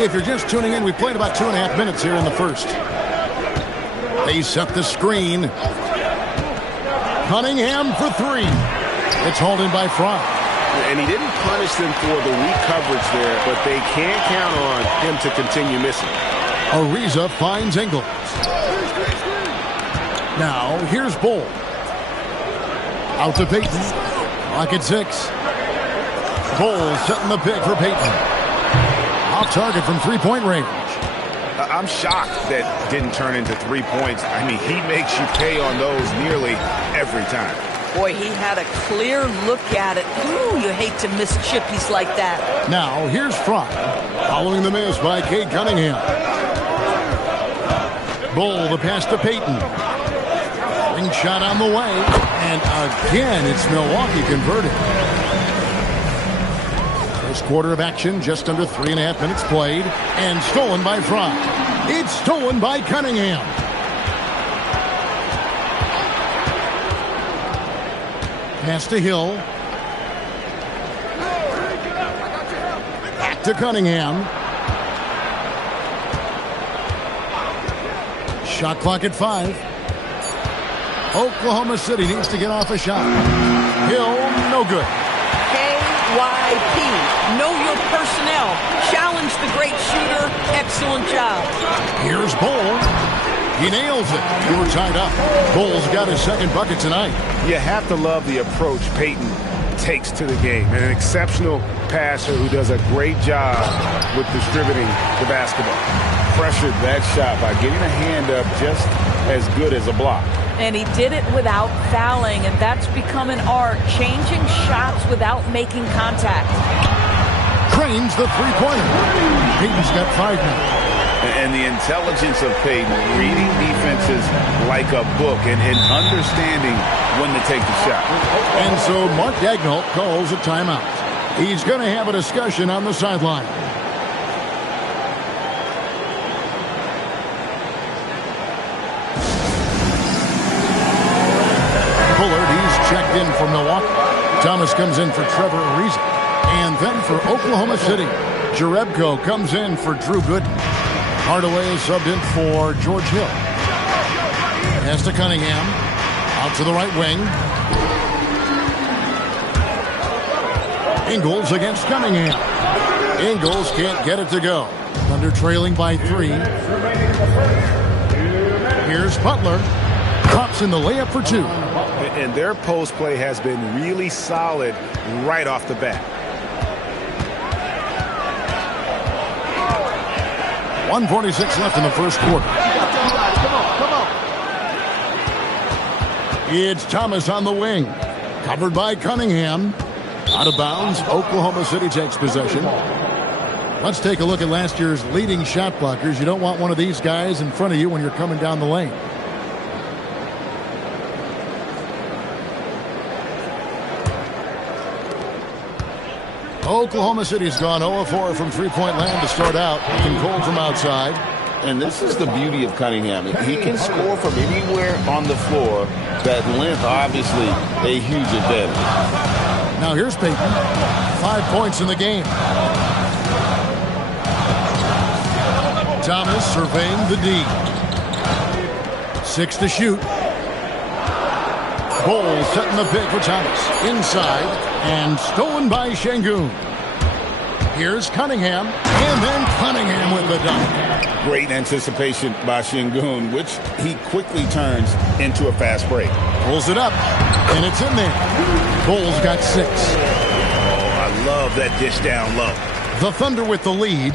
If you're just tuning in, we played about 2.5 minutes here in the first. They set the screen. Cunningham for three. It's hauled in by Fry. And he didn't punish them for the weak coverage there, but they can't count on him to continue missing. Ariza finds Ingles. Now, here's Bull. Out to Payton. Clock at 6. Bull setting the pick for Payton. Off target from three-point range. I'm shocked that didn't turn into 3 points. I mean, he makes you pay on those nearly every time. Boy, he had a clear look at it. Ooh, you hate to miss chippies like that. Now, here's Fry. Following the miss by Cade Cunningham. Bull, the pass to Payton. Ring shot on the way. And again, it's Milwaukee converted. First quarter of action, just under 3.5 minutes played. And stolen by Fry. It's stolen by Cunningham. Pass to Hill. Back to Cunningham. Shot clock at 5. Oklahoma City needs to get off a shot. Hill, no good. KYP. Know your personnel. Challenge the great shooter. Excellent job. Here's Bull. He nails it. And we're tied up. Bull's got his second bucket tonight. You have to love the approach Payton takes to the game. And an exceptional passer who does a great job with distributing the basketball. Pressured that shot by getting a hand up just as good as a block. And he did it without fouling, and that's become an art. Changing shots without making contact. Cranes the three-pointer. Payton's got 5 now. And the intelligence of Payton, reading defenses like a book and understanding when to take the shot. And so Mark Daigneault calls a timeout. He's going to have a discussion on the sideline. Buller checked in for Milwaukee. Thomas comes in for Trevor Ariza. And then for Oklahoma City, Jerebko comes in for Drew Gooden. Hardaway is subbed in for George Hill. Pass to Cunningham. Out to the right wing. Ingles against Cunningham. Ingles can't get it to go. Thunder trailing by 3. Here's Butler. Drops in the layup for 2. And their post play has been really solid right off the bat. 1:46 left in the first quarter. It's Thomas on the wing. Covered by Cunningham. Out of bounds. Oklahoma City takes possession. Let's take a look at last year's leading shot blockers. You don't want one of these guys in front of you when you're coming down the lane. Oklahoma City's gone 0-4 from three-point land to start out. Looking cold from outside. And this is the beauty of Cunningham. He can score from anywhere on the floor. That length, obviously, a huge advantage. Now here's Payton. 5 points in the game. Thomas surveying the D. 6 to shoot. Bowles setting the pick for Thomas. Inside and stolen by Şengün. Here's Cunningham. And then Cunningham with the dunk. Great anticipation by Şengün, which he quickly turns into a fast break. Pulls it up. And it's in there. Bowles got 6. Oh, I love that dish down low. The Thunder with the lead.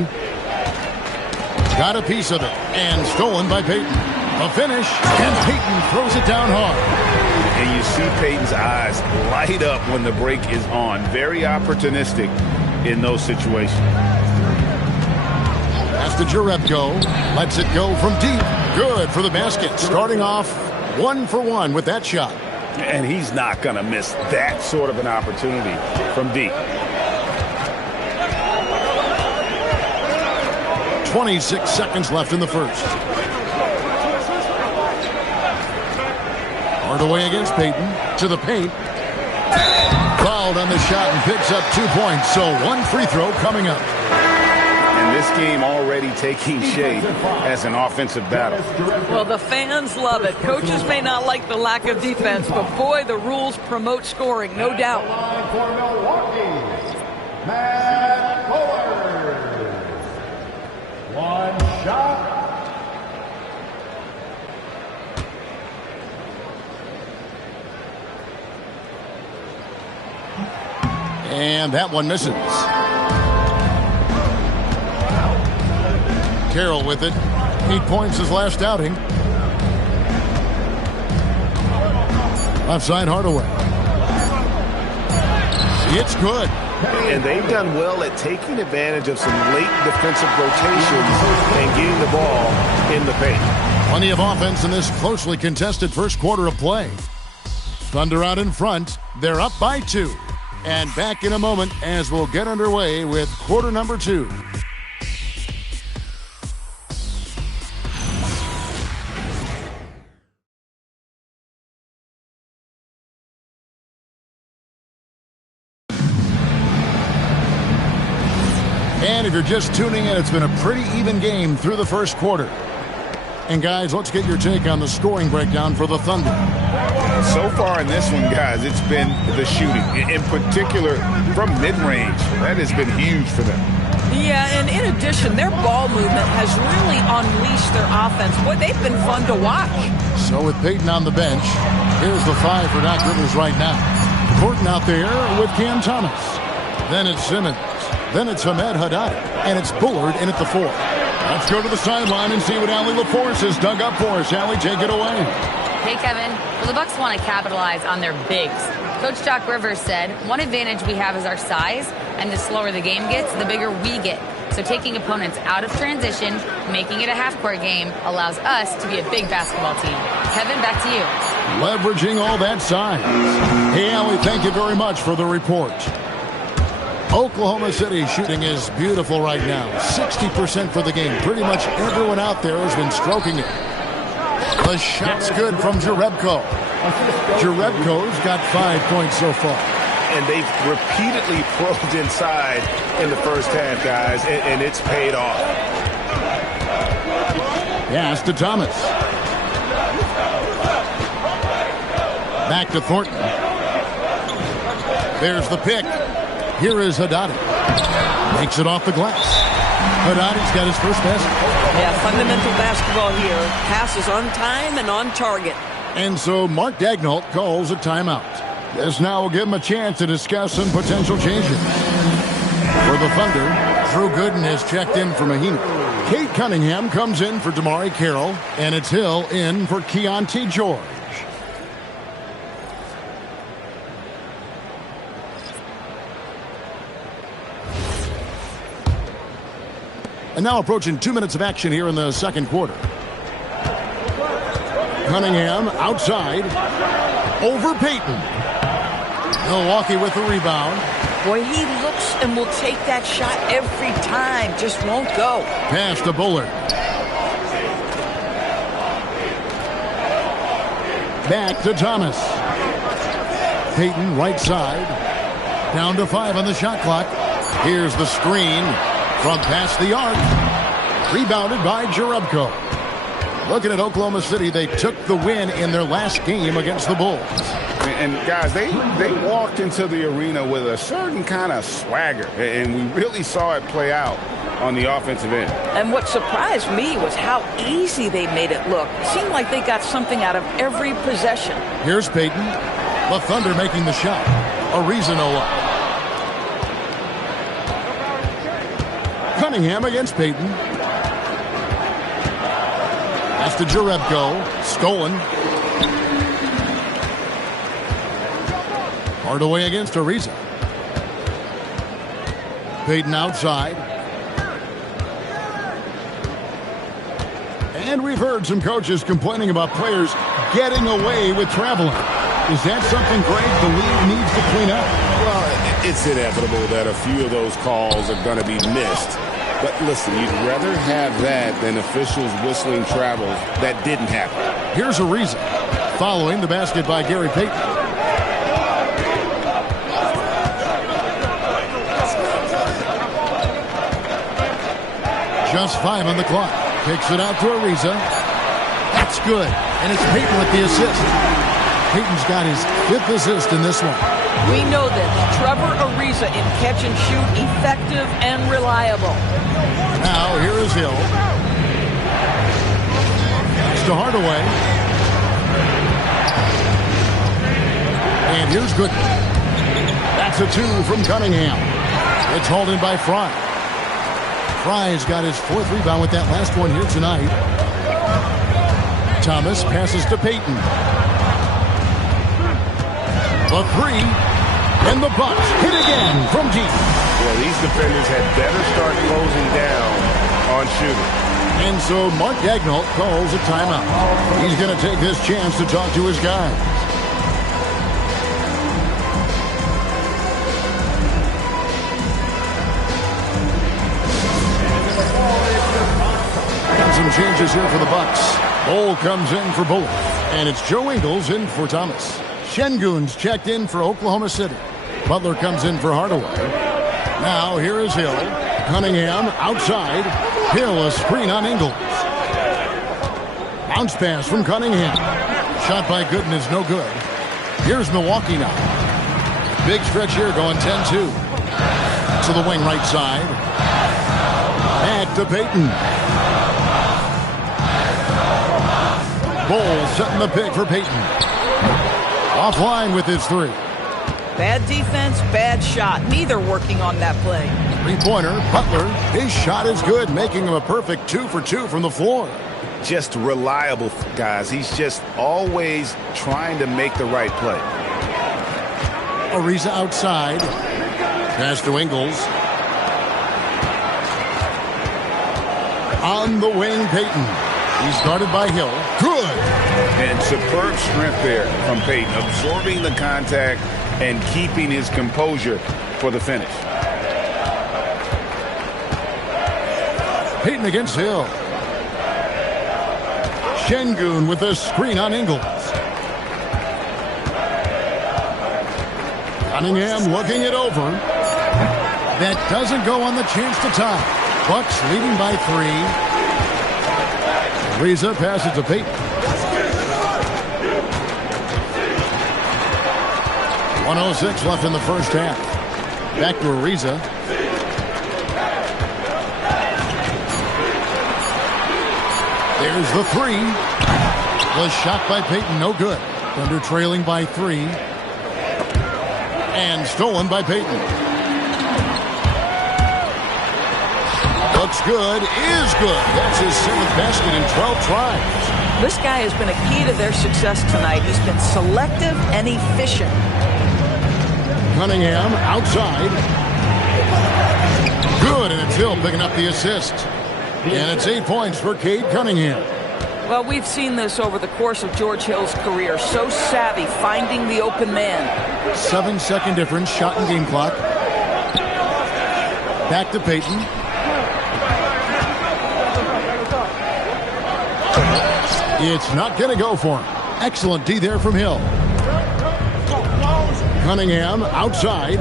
Got a piece of it. And stolen by Payton. A finish. And Payton throws it down hard. And you see Payton's eyes light up when the break is on. Very opportunistic in those situations. Pass to Jerebko. Lets it go from deep. Good for the basket. Starting off 1 for 1 with that shot. And he's not going to miss that sort of an opportunity from deep. 26 seconds left in the first. Hardaway against Payton. To the paint. Fouled on the shot and picks up 2 points. So 1 free throw coming up. And this game already taking shape as an offensive battle. Well, the fans love it. Coaches may not like the lack of defense, but boy, the rules promote scoring, no doubt. For Milwaukee, Matt Fuller. 1 shot. And that one misses. Carroll with it. 8 points his last outing. Left side Hardaway. It's good. And they've done well at taking advantage of some late defensive rotations and getting the ball in the paint. Plenty of offense in this closely contested first quarter of play. Thunder out in front. They're up by 2. And back in a moment as we'll get underway with quarter number 2. And if you're just tuning in, it's been a pretty even game through the first quarter. And guys, let's get your take on the scoring breakdown for the Thunder. So far in this one, guys, it's been the shooting. In particular, from mid-range. That has been huge for them. Yeah, and in addition, their ball movement has really unleashed their offense. Boy, they've been fun to watch. So with Payton on the bench, here's the 5 for Doc Rivers right now. Horton out there with Cam Thomas. Then it's Simmons. Then it's Hamed Haddad. And it's Bullard in at the 4. Let's go to the sideline and see what Allie LaForce has dug up for us. Allie, take it away. Hey, Kevin. Well, the Bucks want to capitalize on their bigs. Coach Doc Rivers said, one advantage we have is our size, and the slower the game gets, the bigger we get. So taking opponents out of transition, making it a half-court game, allows us to be a big basketball team. Kevin, back to you. Leveraging all that size. Hey, Allie, thank you very much for the report. Oklahoma City shooting is beautiful right now. 60% for the game. Pretty much everyone out there has been stroking it. The shot's good from Jerebko. Jerebko's got 5 points so far. And they've repeatedly probed inside in the first half, guys, and it's paid off. Pass to Thomas. Back to Thornton. There's the pick. Here is Haddadi. Makes it off the glass. Haddadi's got his first basket. Yeah, fundamental basketball here. Passes on time and on target. And so Mark Daigneault calls a timeout. This now will give him a chance to discuss some potential changes. For the Thunder, Drew Gooden has checked in for Mahinmi. Kate Cunningham comes in for Damari Carroll, and it's Hill in for Keontae George. And now approaching 2 minutes of action here in the second quarter. Cunningham outside. Over Payton. Milwaukee with the rebound. Boy, he looks and will take that shot every time. Just won't go. Pass to Bullard. Back to Thomas. Payton right side. Down to 5 on the shot clock. Here's the screen from past the arc. Rebounded by Jerebko. Looking at Oklahoma City, they took the win in their last game against the Bulls. And guys, they walked into the arena with a certain kind of swagger, and we really saw it play out on the offensive end. And what surprised me was how easy they made it look. It seemed like they got something out of every possession. Here's Payton. The Thunder making the shot. Ariza no up. Cunningham against Payton. Pass to Jerebko. Stolen. Hardaway against Ariza. Payton outside. And we've heard some coaches complaining about players getting away with traveling. Is that something, Greg, the league needs to clean up? Well, it's inevitable that a few of those calls are going to be missed. But listen, you'd rather have that than officials whistling travels that didn't happen. Here's Ariza following the basket by Gary Payton. Just 5 on the clock. Kicks it out to Ariza. That's good. And it's Payton with the assist. Payton's got his 5th assist in this one. We know this. Trevor Ariza in catch and shoot, effective and reliable. Now here is Hill. It's to Hardaway. And here's Gooden. That's a 2 from Cunningham. It's hauled in by Fry. Fry's got his 4th rebound with that last one here tonight. Thomas passes to Payton. The 3, and the Bucks hit again from deep. Yeah, these defenders had better start closing down on shooting. And so Mark Daigneault calls a timeout. He's going to take this chance to talk to his guys. And some changes here for the Bucks. Bol comes in for Bullard, and it's Joe Ingles in for Thomas. Şengün's checked in for Oklahoma City. Butler comes in for Hardaway. Now here is Hill. Cunningham outside. Hill a screen on Ingles. Bounce pass from Cunningham. Shot by Gooden is no good. Here's Milwaukee now. Big stretch here going 10-2. To the wing right side. Back to Payton. Bol setting the pick for Payton. Offline with his 3. Bad defense, bad shot. Neither working on that play. 3-pointer, Butler. His shot is good, making him a perfect 2 for 2 from the floor. Just reliable, guys. He's just always trying to make the right play. Ariza outside. Pass to Ingles. On the wing, Payton. He's guarded by Hill. Good. And superb strength there from Payton, absorbing the contact and keeping his composure for the finish. Payton against Hill. Şengün with a screen on Ingles. Cunningham looking it over. That doesn't go on the chance to tie. Bucks leading by 3. Reza passes to Peyton. 1:06 left in the first half. Back to Ariza. There's the 3. Was shot by Peyton, no good. Thunder trailing by 3. And stolen by Peyton. Looks good, is good. That's his 7th basket in 12 tries. This guy has been a key to their success tonight. He's been selective and efficient. Cunningham outside. Good, and it's Hill picking up the assist. And it's 8 points for Cade Cunningham. Well, we've seen this over the course of George Hill's career. So savvy, finding the open man. 7-second difference, shot and game clock. Back to Peyton. It's not going to go for him. Excellent D there from Hill. Cunningham outside.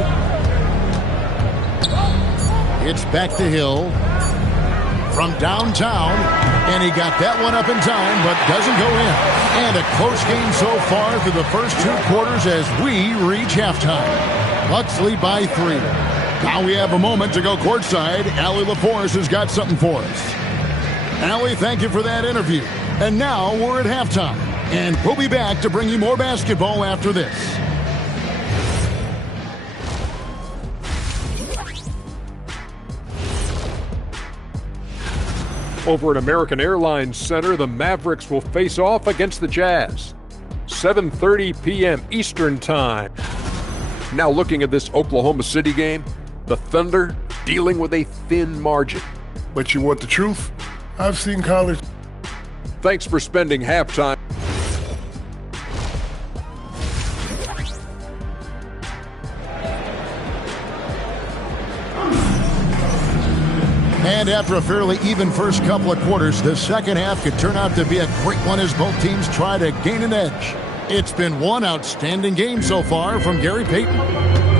It's back to Hill from downtown, and he got that one up in time, but doesn't go in. And a close game so far through the first 2 quarters as we reach halftime. Bucks lead by 3. Now we have a moment to go courtside. Allie Laporte has got something for us. Allie, thank you for that interview. And now we're at halftime, and we'll be back to bring you more basketball after this. Over at American Airlines Center, the Mavericks will face off against the Jazz. 7:30 p.m. Eastern Time. Now looking at this Oklahoma City game, the Thunder dealing with a thin margin. But you want the truth? I've seen college. Thanks for spending halftime. And after a fairly even first couple of quarters, the second half could turn out to be a great one as both teams try to gain an edge. It's been one outstanding game so far from Gary Payton.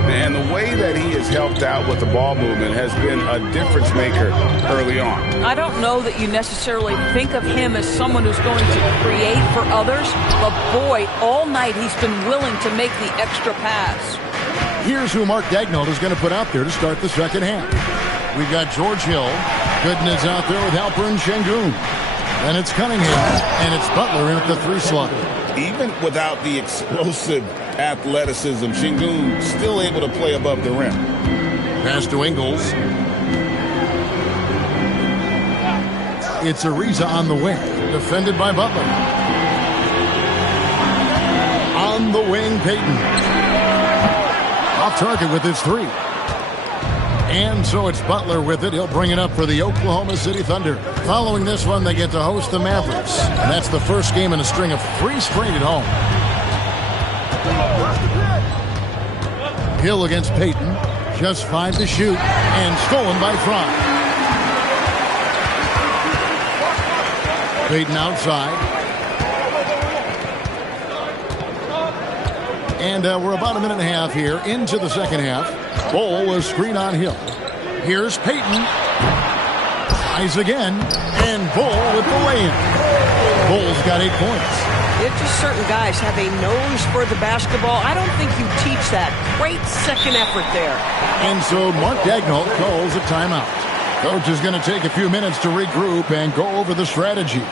And the way that he has helped out with the ball movement has been a difference maker early on. I don't know that you necessarily think of him as someone who's going to create for others, but boy, all night he's been willing to make the extra pass. Here's who Mark Daigneault is going to put out there to start the second half. We've got George Hill. Gooden is out there with Alperen Şengün. And it's Cunningham, and it's Butler in at the 3 slot. Even without the explosive athleticism, Şengün still able to play above the rim. Pass to Ingles. It's Ariza on the wing, defended by Butler. On the wing, Payton. Off target with his 3. And so it's Butler with it. He'll bring it up for the Oklahoma City Thunder. Following this one, they get to host the Mavericks. And that's the first game in a string of 3 straight at home. Hill against Payton. Just 5 to shoot. And stolen by Fry. Payton outside. And we're about a minute and a half here into the second half. Bol will screen on Hill. Here's Payton. Tries again. And Bol with the lay-in. Bol's got 8 points. If just certain guys have a nose for the basketball, I don't think you teach that. Great second effort there. And so Mark Daigneault calls a timeout. Coach is going to take a few minutes to regroup and go over the strategy.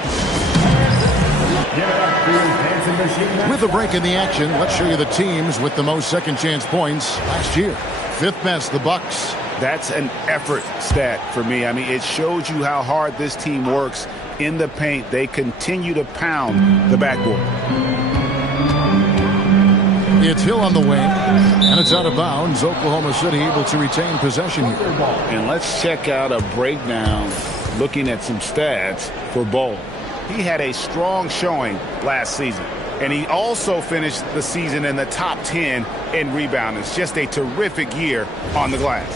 With a break in the action, let's show you the teams with the most second chance points last year. 5th best, the Bucks. That's an effort stat for me. I mean, it shows you how hard this team works in the paint. They continue to pound the backboard. It's Hill on the wing, and it's out of bounds. Oklahoma City able to retain possession here. And let's check out a breakdown looking at some stats for Bol. He had a strong showing last season, and he also finished the season in the top 10 in rebounding. It's just a terrific year on the glass.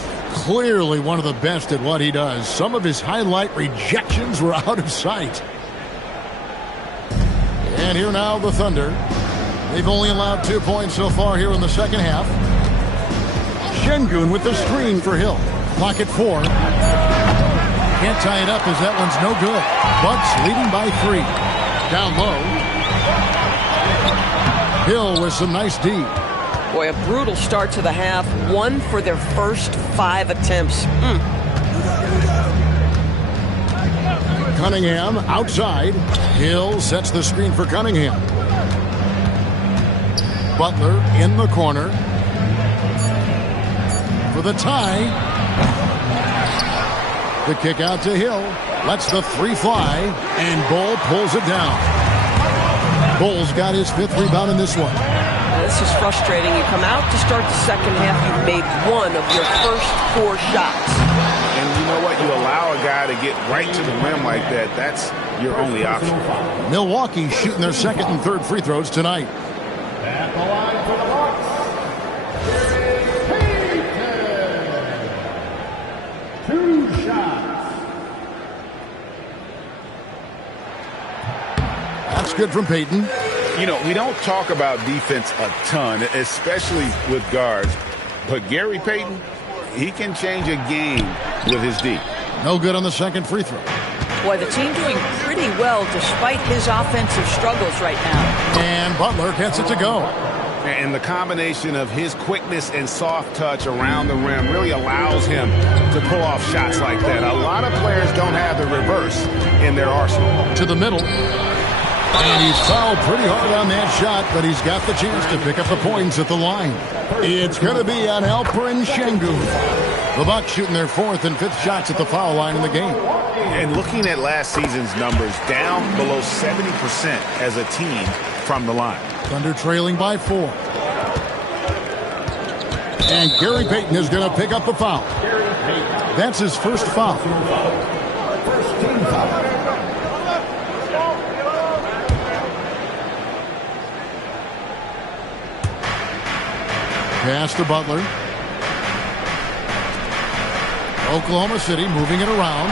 Clearly one of the best at what he does. Some of his highlight rejections were out of sight. And here now the Thunder. They've only allowed 2 points so far here in the second half. Şengün with the screen for Hill. Pocket 4. Can't tie it up as that one's no good. Bucks leading by 3. Down low. Hill with some nice D. Boy, a brutal start to the half. 1 for their first 5 attempts. Cunningham outside. Hill sets the screen for Cunningham. Butler in the corner. For the tie. The kick out to Hill. Lets the 3 fly. And Bull pulls it down. Bull's got his 5th rebound in this one. This is frustrating. You come out to start the second half, you've made 1 of your first 4 shots. And you know what? You allow a guy to get right to the rim like that. That's your only option. Milwaukee shooting their 2nd and 3rd free throws tonight. At the line for the Bucks, 2 shots. That's good from Payton. You know, we don't talk about defense a ton, especially with guards. But Gary Payton, he can change a game with his D. No good on the 2nd free throw. Boy, the team doing pretty well despite his offensive struggles right now. And Butler gets it to go. And the combination of his quickness and soft touch around the rim really allows him to pull off shots like that. A lot of players don't have the reverse in their arsenal. To the middle. And he's fouled pretty hard on that shot, but he's got the chance to pick up the points at the line. It's going to be on Alperen Şengün. The Bucks shooting their 4th and 5th shots at the foul line in the game. And looking at last season's numbers, down below 70% as a team from the line. Thunder trailing by 4. And Gary Payton is going to pick up the foul. That's his first foul. First team foul. Pass to Butler. Oklahoma City moving it around.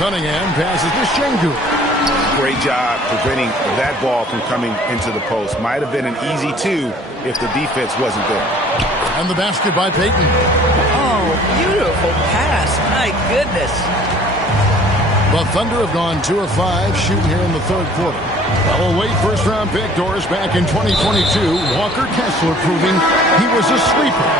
Cunningham passes to Şengün. Great job preventing that ball from coming into the post. Might have been an easy 2 if the defense wasn't there. And the basket by Payton. Oh, beautiful pass. My goodness. The Thunder have gone 2 of 5 shooting here in the 3rd quarter. Our Wade first-round pick, Doris, back in 2022. Walker Kessler proving he was a sleeper.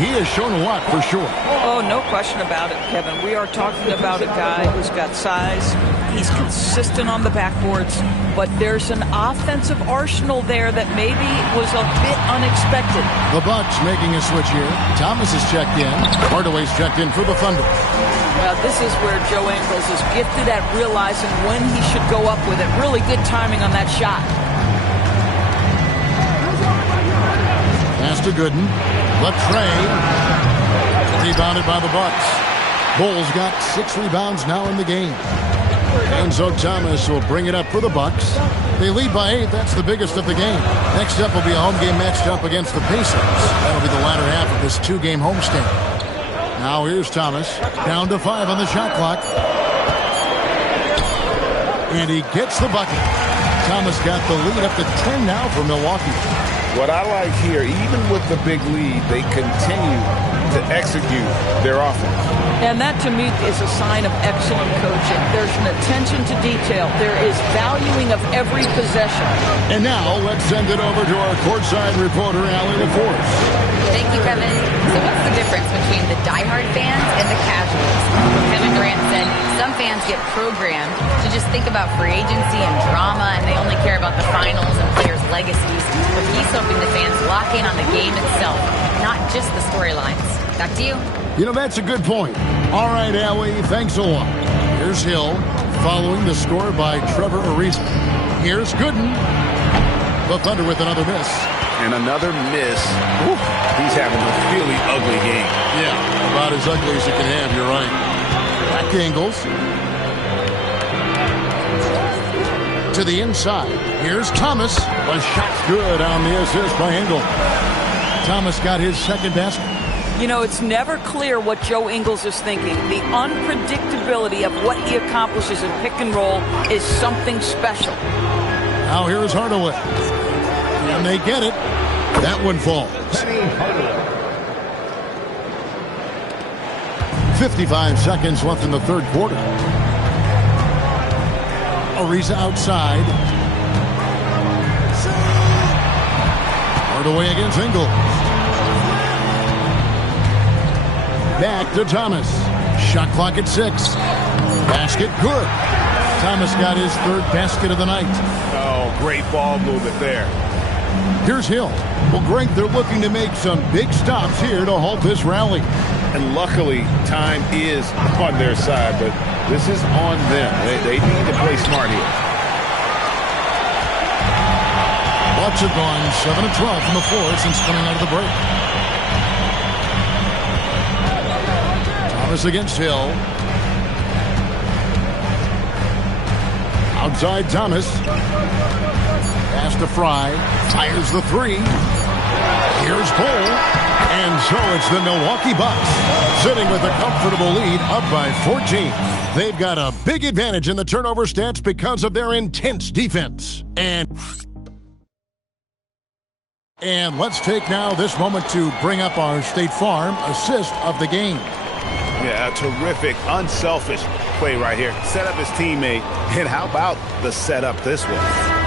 He has shown a lot for sure. Oh, no question about it, Kevin. We are talking about a guy who's got size. He's consistent on the backboards, but there's an offensive arsenal there that maybe was a bit unexpected. The Bucks making a switch here. Thomas is checked in. Hardaway's checked in for the Thunder. Well, this is where Joe Ingles is gifted at realizing when he should go up with it. Really good timing on that shot. Pass to Gooden. Latrey. Rebounded by the Bucks. Bulls got 6 rebounds now in the game. Enzo Thomas will bring it up for the Bucks. They lead by 8. That's the biggest of the game. Next up will be a home game matched up against the Pacers. That'll be the latter half of this 2-game homestand. Now here's Thomas. Down to 5 on the shot clock. And he gets the bucket. Thomas got the lead up to 10 now for Milwaukee. What I like here, even with the big lead, they continue to execute their offense. And that, to me, is a sign of excellent coaching. There's an attention to detail. There is valuing of every possession. And now, let's send it over to our courtside reporter, Allie LaForce. Thank you, Kevin. So what's the difference between the diehard fans and the casuals? Kevin Durant said some fans get programmed to just think about free agency and drama, and they only care about the finals and players' legacies. But he's hoping the fans lock in on the game itself, not just the storylines. Back to you. You know, that's a good point. All right, Allie, thanks a lot. Here's Hill, following the score by Trevor Ariza. Here's Gooden. The Thunder with another miss. And another miss. Whew, he's having a really ugly game. Yeah, about as ugly as you can have, you're right. Back to Ingles. To the inside. Here's Thomas. The shot's good on the assist by Ingles. Thomas got his 2nd basket. You know, it's never clear what Joe Ingles is thinking. The unpredictability of what he accomplishes in pick and roll is something special. Now here's Hardaway. And they get it. That one falls. Penny Hardaway. 55 seconds left in the third quarter. Ariza outside. Hardaway against Ingles. Back to Thomas. Shot clock at 6. Basket good. Thomas got his third basket of the night. Oh, great ball movement there. Here's Hill. Well, Greg, they're looking to make some big stops here to halt this rally. And luckily, time is on their side, but this is on them. They need to play smart here. Bucks have gone 7 of 12 from the floor since coming out of the break. Thomas against Hill. Outside Thomas. Pass to Fry. Fires the 3. Here's Bull. And so it's the Milwaukee Bucks sitting with a comfortable lead up by 14. They've got a big advantage in the turnover stats because of their intense defense. And let's take now this moment to bring up our State Farm assist of the game. Yeah, a terrific, unselfish play right here. Set up his teammate. And how about the setup this way?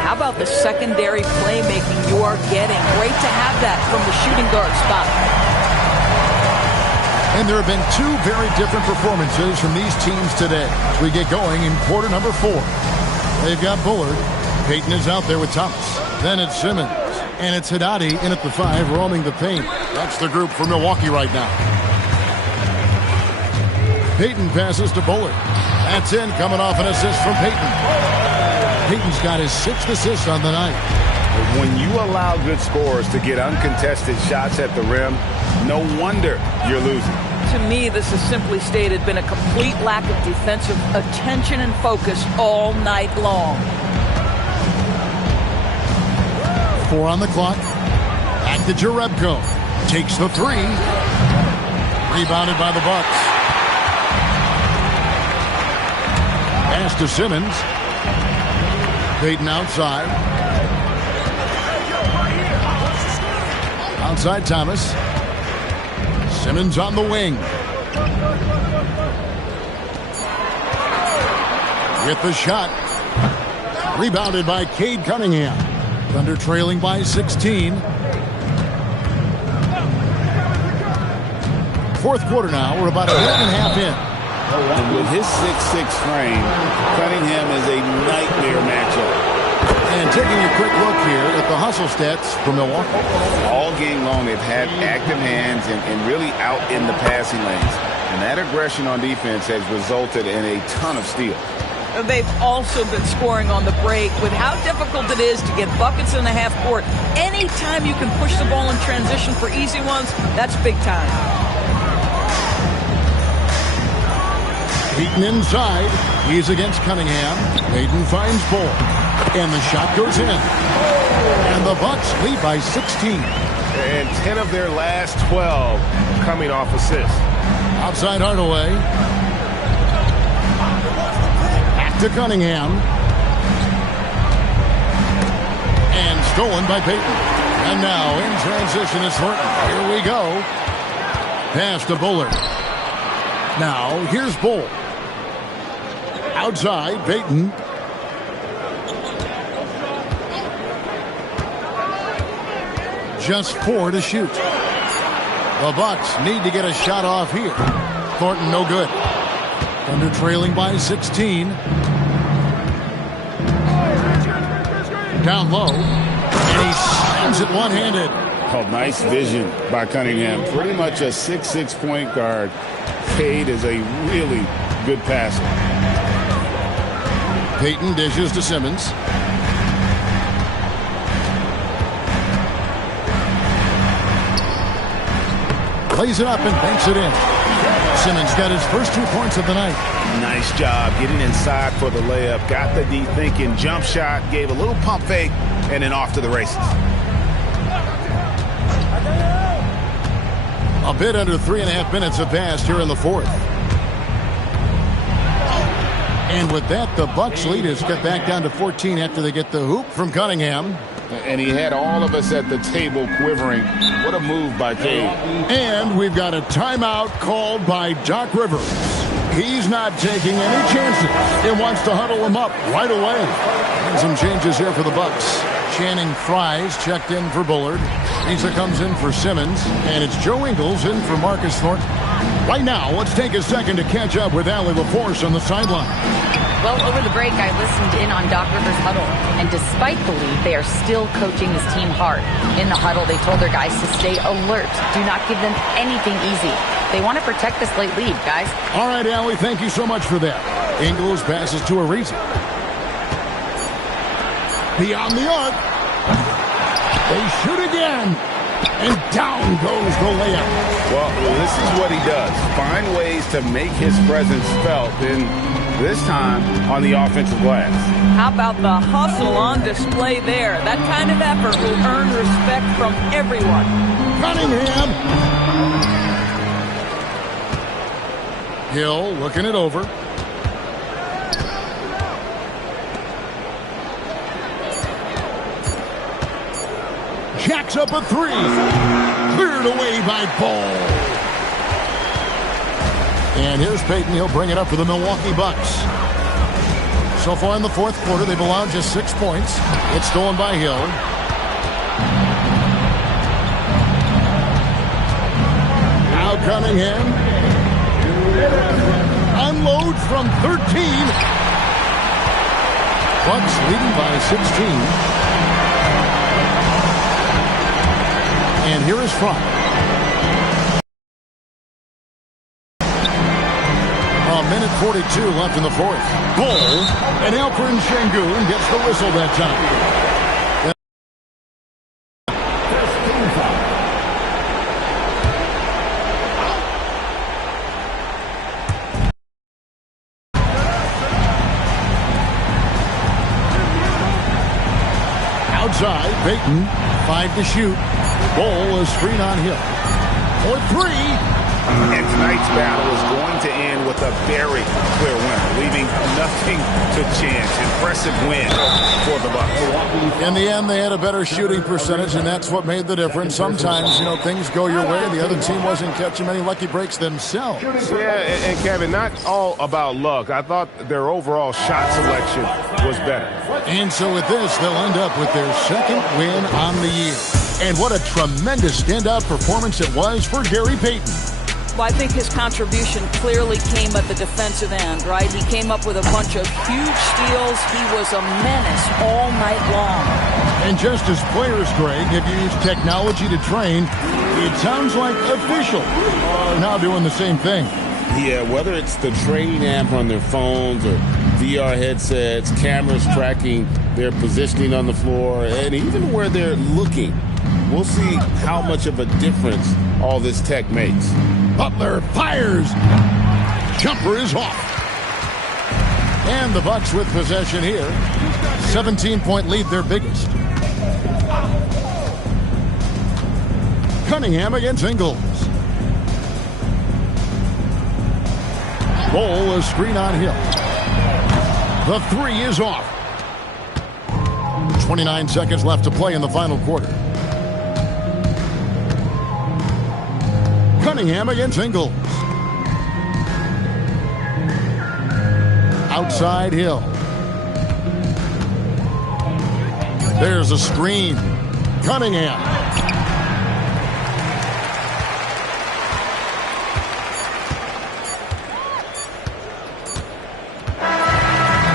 How about the secondary playmaking you are getting? Great to have that from the shooting guard spot. And there have been 2 very different performances from these teams today. We get going in quarter number 4. They've got Bullard. Payton is out there with Thomas. Then it's Simmons. And it's Haddadi in at the 5, roaming the paint. That's the group for Milwaukee right now. Payton passes to Bullard. That's in, coming off an assist from Payton. Payton's got his 6th assist on the night. When you allow good scorers to get uncontested shots at the rim, no wonder you're losing. To me, this has simply stated been a complete lack of defensive attention and focus all night long. 4 on the clock. Back to Jerebko. Takes the 3. Rebounded by the Bucks. Pass to Simmons. Payton outside. Outside Thomas. Simmons on the wing. With the shot. Rebounded by Cade Cunningham. Thunder trailing by 16. Fourth quarter now. We're about a minute and a half in. And with his 6'6" frame, Cunningham is a nightmare matchup. And taking a quick look here at the hustle stats for Milwaukee. All game long, they've had active hands and really out in the passing lanes. And that aggression on defense has resulted in a ton of steals. They've also been scoring on the break. With how difficult it is to get buckets in the half court, anytime you can push the ball in transition for easy ones, that's big time. Payton inside. He's against Cunningham. Payton finds Bull. And the shot goes in. And the Bucks lead by 16. And 10 of their last 12 coming off assists. Outside Hardaway. Back to Cunningham. And stolen by Payton. And now in transition is Thornton. Here we go. Pass to Bullard. Now here's Bull. Outside, Payton. Just 4 to shoot. The Bucks need to get a shot off here. Thornton, no good. Thunder trailing by 16. Down low. And he slams it one-handed. Oh, nice vision by Cunningham. Pretty much a 6'6" point guard. Cade is a really good passer. Payton dishes to Simmons. Plays it up and banks it in. Simmons got his first 2 points of the night. Nice job getting inside for the layup. Got the D thinking. Jump shot. Gave a little pump fake. And then off to the races. A bit under 3.5 minutes have passed here in the fourth. And with that, the Bucks lead has got back down to 14 after they get the hoop from Cunningham. And he had all of us at the table quivering. What a move by Cade. And we've got a timeout called by Doc Rivers. He's not taking any chances. He wants to huddle him up right away. And some changes here for the Bucks. Channing Fries checked in for Bullard. Isa comes in for Simmons. And it's Joe Ingles in for Marcus Thornton. Right now, let's take a second to catch up with Allie LaForce on the sideline. Well, over the break, I listened in on Doc Rivers' huddle, and despite the lead, they are still coaching this team hard. In the huddle, they told their guys to stay alert. Do not give them anything easy. They want to protect this late lead, guys. All right, Allie, thank you so much for that. Ingles passes to Ariza. Beyond the arc. They shoot again. And down goes the layup. Well, this is what he does. Find ways to make his presence felt, and this time on the offensive glass. How about the hustle on display there? That kind of effort will earn respect from everyone. Cunningham. Hill looking it over. Jacks up a three. Cleared away by Ball. And here's Payton. He'll bring it up for the Milwaukee Bucks. So far in the fourth quarter, they've allowed just 6 points. It's stolen by Hill. Now Cunningham. Unload from 13. Bucks leading by 16. And here is Fromm. A minute 42 left in the fourth. Goal, and Alperen Şengün gets the whistle that time. Outside, Payton, 5 to shoot. Ball is screen on Hill. For 3. And tonight's battle is going to end with a very clear winner, leaving nothing to chance. Impressive win for the Bucks. In the end, they had a better shooting percentage, and that's what made the difference. Sometimes, things go your way. The other team wasn't catching many lucky breaks themselves. Yeah, and Kevin, not all about luck. I thought their overall shot selection was better. And so with this, they'll end up with their second win on the year. And what a tremendous standout performance it was for Gary Payton. Well, I think his contribution clearly came at the defensive end, right? He came up with a bunch of huge steals. He was a menace all night long. And just as players, Greg, have used technology to train, it sounds like officials are now doing the same thing. Yeah, whether it's the training app on their phones or VR headsets, cameras tracking their positioning on the floor, and even where they're looking. We'll see how much of a difference all this tech makes. Butler fires. Jumper is off. And the Bucks with possession here. 17-point lead, their biggest. Cunningham against Ingles. Roll a screen on Hill. The 3 is off. 29 seconds left to play in the final quarter. Cunningham against Ingles. Outside Hill. There's a screen. Cunningham.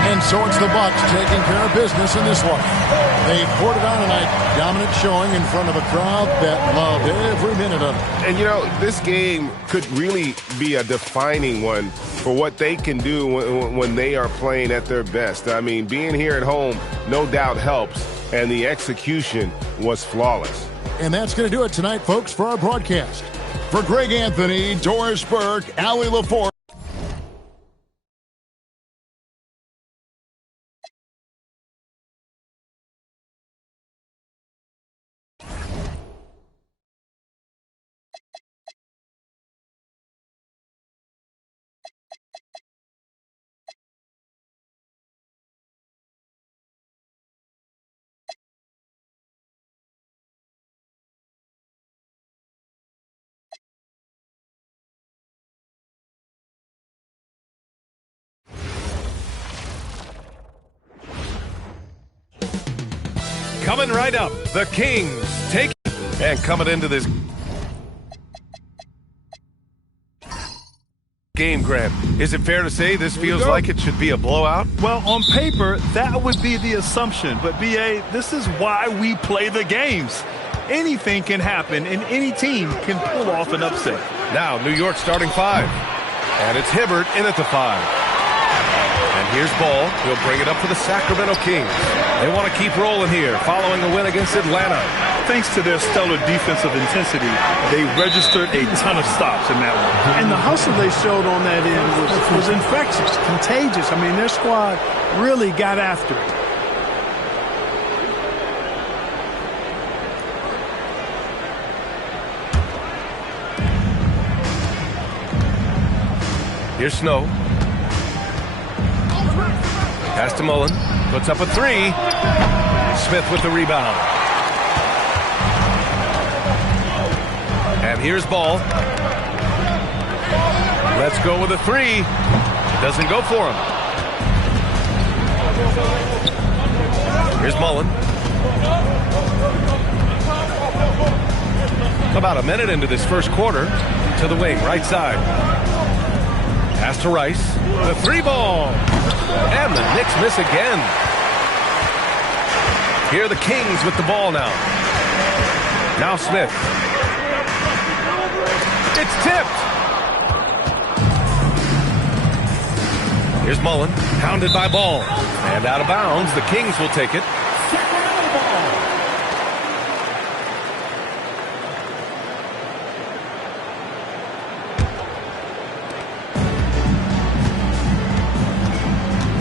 And so it's the Bucks taking care of business in this one. They poured it on tonight. Dominant showing in front of a crowd that loved every minute of it. And, this game could really be a defining one for what they can do when they are playing at their best. I mean, being here at home no doubt helps, and the execution was flawless. And that's going to do it tonight, folks, for our broadcast. For Greg Anthony, Doris Burke, Allie LaForce. Coming right up, the Kings take and coming into this game, Grant. Is it fair to say this feels like it should be a blowout? Well, on paper, that would be the assumption. But, B.A., this is why we play the games. Anything can happen, and any team can pull off an upset. Now, New York starting 5. And it's Hibbert in at the 5. And here's Ball. He'll bring it up for the Sacramento Kings. They want to keep rolling here following a win against Atlanta. Thanks to their stellar defensive intensity, they registered a ton of stops in that one. And the hustle they showed on that end was infectious, contagious. I mean, their squad really got after it. Here's Snow. Pass to Mullen. Puts up a 3. Smith with the rebound. And here's Ball. Let's go with a 3. Doesn't go for him. Here's Mullen. About a minute into this first quarter. To the wing, right side. Pass to Rice. The 3 ball. And the Knicks miss again. Here are the Kings with the ball now. Now Smith. It's tipped. Here's Mullen. Pounded by Ball. And out of bounds. The Kings will take it.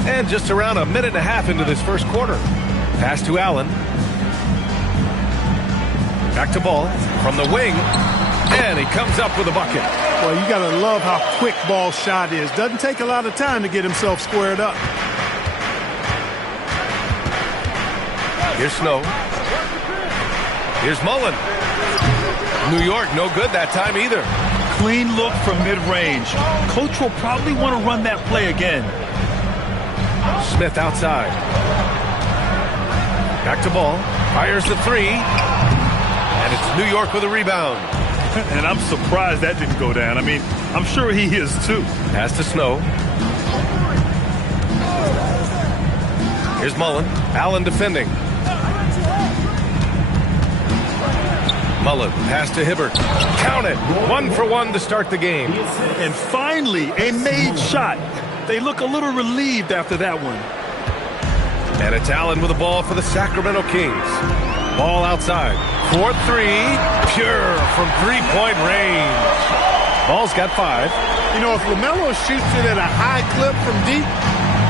And just around a minute and a half into this first quarter. Pass to Allen. Back to Ball from the wing. And he comes up with a bucket. Well, you got to love how quick Ball's shot is. Doesn't take a lot of time to get himself squared up. Here's Snow. Here's Mullen. New York, no good that time either. Clean look from mid-range. Coach will probably want to run that play again. Smith outside. Back to Ball. Fires the 3. And it's New York with a rebound. And I'm surprised that didn't go down. I mean, I'm sure he is too. Pass to Snow. Here's Mullen. Allen defending. Mullen. Pass to Hibbert. Count it. 1 for 1 to start the game. And finally, a made shot. They look a little relieved after that one. And it's Allen with the ball for the Sacramento Kings. Ball outside. 4-3. Pure from three-point range. Ball's got 5. You know, if LaMelo shoots it at a high clip from deep,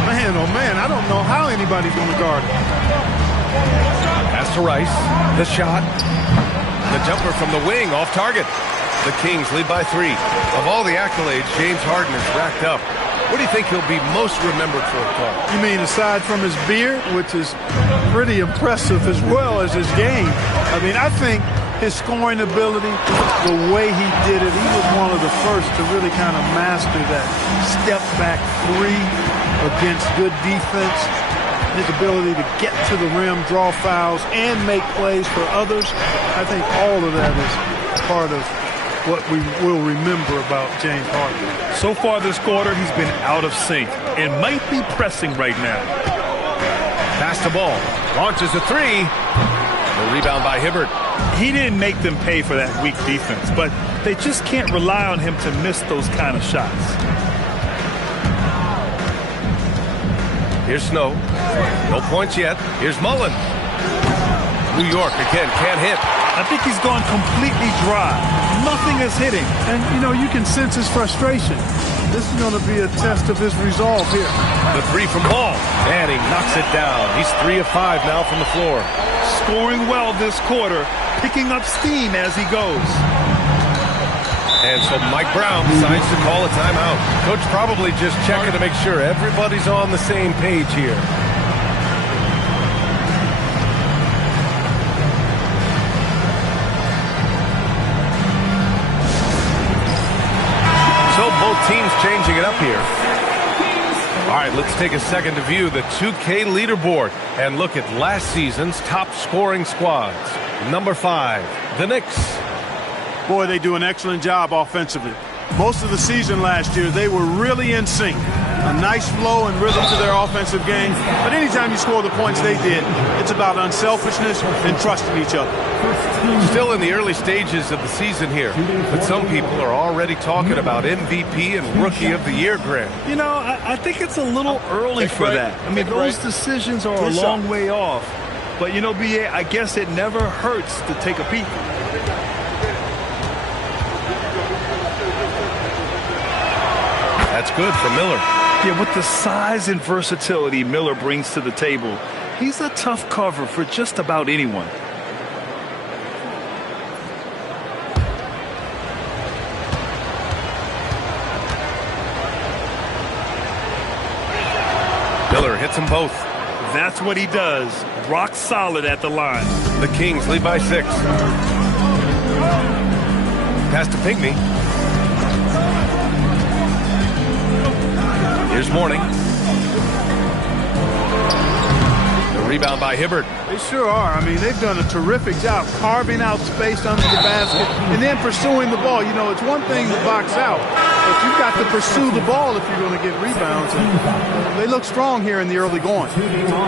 man, oh man, I don't know how anybody's going to guard it. Pass to Rice. The shot. The jumper from the wing off target. The Kings lead by 3. Of all the accolades James Harden has racked up, what do you think he'll be most remembered for, Clark? You mean aside from his beard, which is pretty impressive as well as his game? I mean, I think his scoring ability, the way he did it, he was one of the first to really kind of master that step-back 3 against good defense. His ability to get to the rim, draw fouls, and make plays for others. I think all of that is part of what we will remember about James Harden. So far this quarter, he's been out of sync and might be pressing right now. Pass the Ball. Launches a 3. The rebound by Hibbert. He didn't make them pay for that weak defense, but they just can't rely on him to miss those kind of shots. Here's Snow. No points yet. Here's Mullen. New York again can't hit. I think he's gone completely dry. Nothing is hitting. And, you know, you can sense his frustration. This is going to be a test of his resolve here. The 3 from Ball. And he knocks it down. He's 3 of 5 now from the floor. Scoring well this quarter. Picking up steam as he goes. And so Mike Brown decides to call a timeout. Coach probably just checking to make sure everybody's on the same page here. So both teams changing it up here. All right, let's take a second to view the 2K leaderboard and look at last season's top scoring squads. Number 5, the Knicks. Boy, they do an excellent job offensively. Most of the season last year, they were really in sync. A nice flow and rhythm to their offensive game. But anytime you score the points they did, it's about unselfishness and trusting each other. Still in the early stages of the season here, but some people are already talking about MVP and Rookie of the Year, Grant. You know, I think it's a little early for that. I mean, those decisions are a long way off. But, you know, B.A., I guess it never hurts to take a peek. That's good for Miller. Yeah, with the size and versatility Miller brings to the table, he's a tough cover for just about anyone. Miller hits them both. That's what he does. Rock solid at the line. The Kings lead by 6. Pass to Pinkney. Here's Mourning. The rebound by Hibbert. They sure are. I mean, they've done a terrific job carving out space under the basket and then pursuing the ball. You know, it's one thing to box out, but you've got to pursue the ball if you're going to get rebounds. And they look strong here in the early going.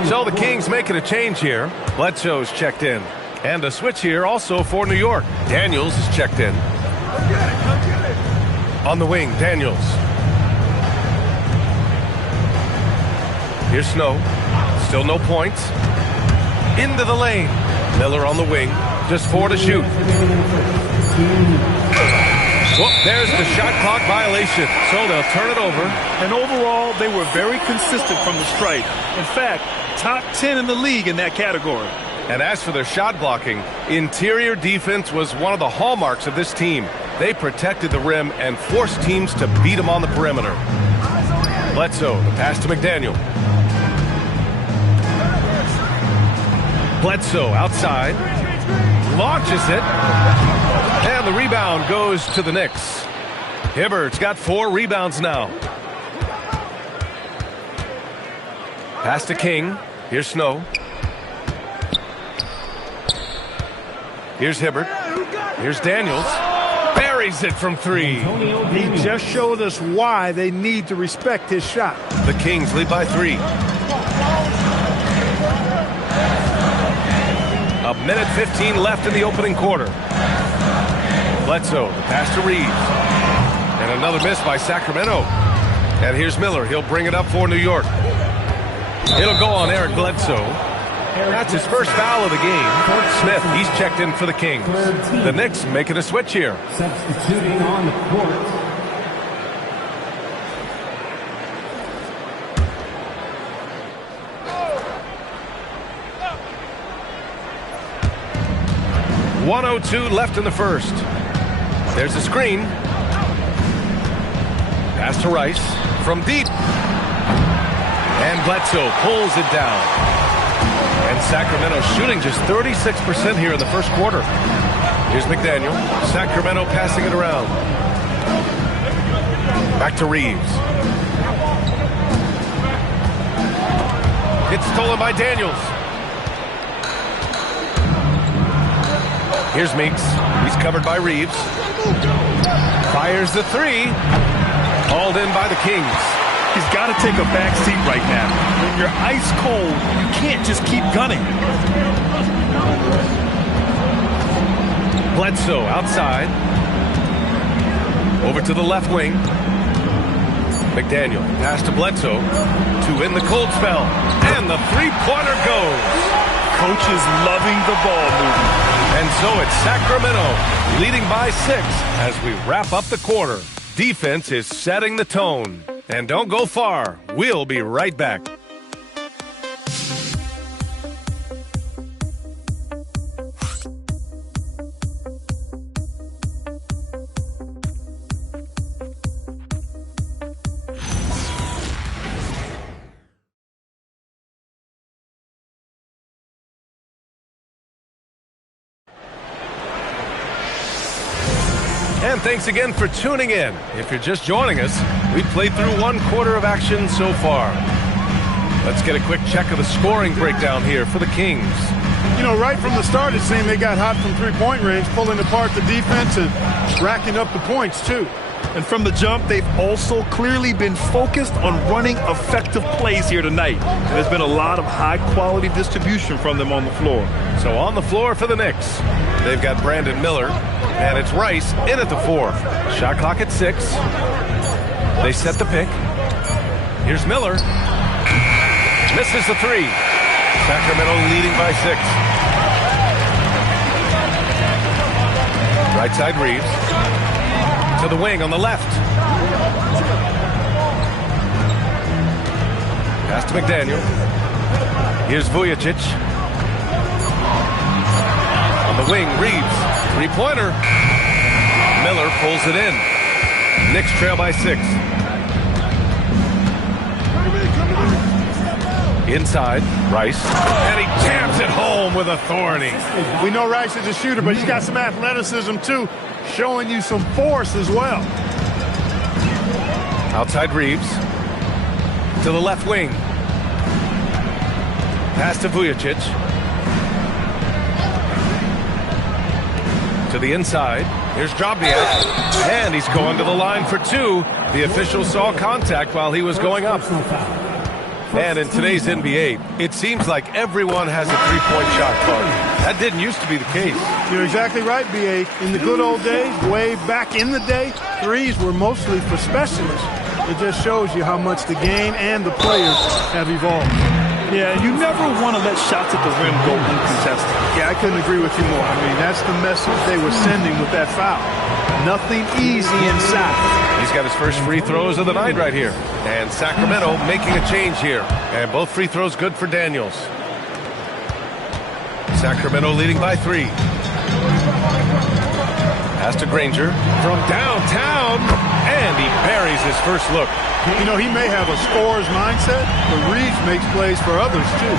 So the Kings making a change here. Bledsoe's checked in. And a switch here also for New York. Daniels is checked in. On the wing, Daniels. Here's Snow. Still no points. Into the lane. Miller on the wing. Just 4 to shoot. Well, there's the shot clock violation. So they'll turn it over. And overall, they were very consistent from the stripe. In fact, top 10 in the league in that category. And as for their shot blocking, interior defense was one of the hallmarks of this team. They protected the rim and forced teams to beat them on the perimeter. Bledsoe, the pass to McDaniel. Bledsoe outside, launches it, and the rebound goes to the Knicks. Hibbert's got 4 rebounds now. Pass to King. Here's Snow. Here's Hibbert. Here's Daniels. Buries it from 3. He just showed us why they need to respect his shot. The Kings lead by 3. A minute 15 left in the opening quarter. Bledsoe, the pass to Reeves. And another miss by Sacramento. And here's Miller. He'll bring it up for New York. It'll go on Eric Bledsoe. That's his first foul of the game. Smith, he's checked in for the Kings. The Knicks making a switch here. Substituting on the court. .102 left in the first. There's a screen. Pass to Rice from deep. And Bledsoe pulls it down. And Sacramento shooting just 36% here in the first quarter. Here's McDaniel. Sacramento passing it around. Back to Reeves. It's stolen by Daniels. Here's Meeks. He's covered by Reeves. Fires the 3. Hauled in by the Kings. He's got to take a back seat right now. When you're ice cold, you can't just keep gunning. Bledsoe outside. Over to the left wing. McDaniel pass to Bledsoe to win the cold spell. And the three-pointer goes. Coach is loving the ball movement. And so it's Sacramento leading by 6 as we wrap up the quarter. Defense is setting the tone. And don't go far. We'll be right back. And thanks again for tuning in. If you're just joining us, we've played through 1 quarter of action so far. Let's get a quick check of the scoring breakdown here for the Kings. You know, right from the start, it seemed they got hot from three-point range, pulling apart the defense and racking up the points, too. And from the jump, they've also clearly been focused on running effective plays here tonight. And there's been a lot of high-quality distribution from them on the floor. So on the floor for the Knicks, they've got Brandon Miller, and it's Rice in at the 4. Shot clock at 6. They set the pick. Here's Miller. Misses the 3. Sacramento leading by 6. Right side Reeves. To the wing on the left. Pass to McDaniel. Here's Vujicic. On the wing, Reeves. Three-pointer. Miller pulls it in. Knicks trail by 6. Inside, Rice, and he jams it home with authority. We know Rice is a shooter, but he's got some athleticism, too, showing you some force as well. Outside Reeves, to the left wing. Pass to Vujicic. To the inside, here's Drobniak, and he's going to the line for 2. The official saw contact while he was going up. And in today's NBA, it seems like everyone has a three-point shot card. That didn't used to be the case. You're exactly right, B.A. In the good old days, way back in the day, threes were mostly for specialists. It just shows you how much the game and the players have evolved. Yeah, you never want to let shots at the rim go uncontested. Yeah, I couldn't agree with you more. I mean, that's the message they were sending with that foul. Nothing easy inside. He's got his first free throws of the night right here. And Sacramento making a change here. And both free throws good for Daniels. Sacramento leading by 3. Pass to Granger from downtown. And he buries his first look. You know, he may have a scorer's mindset, but Reeves makes plays for others, too.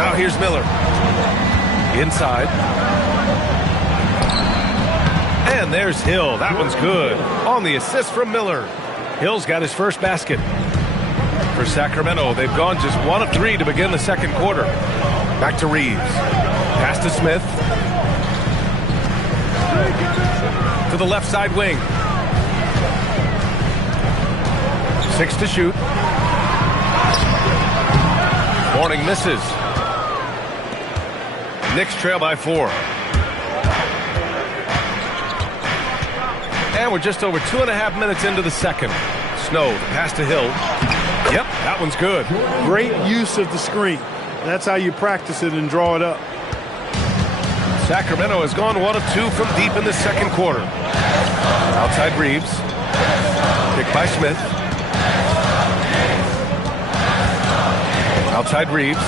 Now here's Miller. Inside. And there's Hill. That one's good. On the assist from Miller. Hill's got his first basket. For Sacramento, they've gone just 1 of 3 to begin the second quarter. Back to Reeves. Pass to Smith. To the left side wing. 6 to shoot. Morning misses. Knicks trail by 4. And we're just over 2.5 minutes into the second. Snow, the pass to Hill. Yep, that one's good. Great use of the screen. That's how you practice it and draw it up. Sacramento has gone 1 of 2 from deep in the second quarter. Outside Reeves. Picked by Smith. Outside Reeves.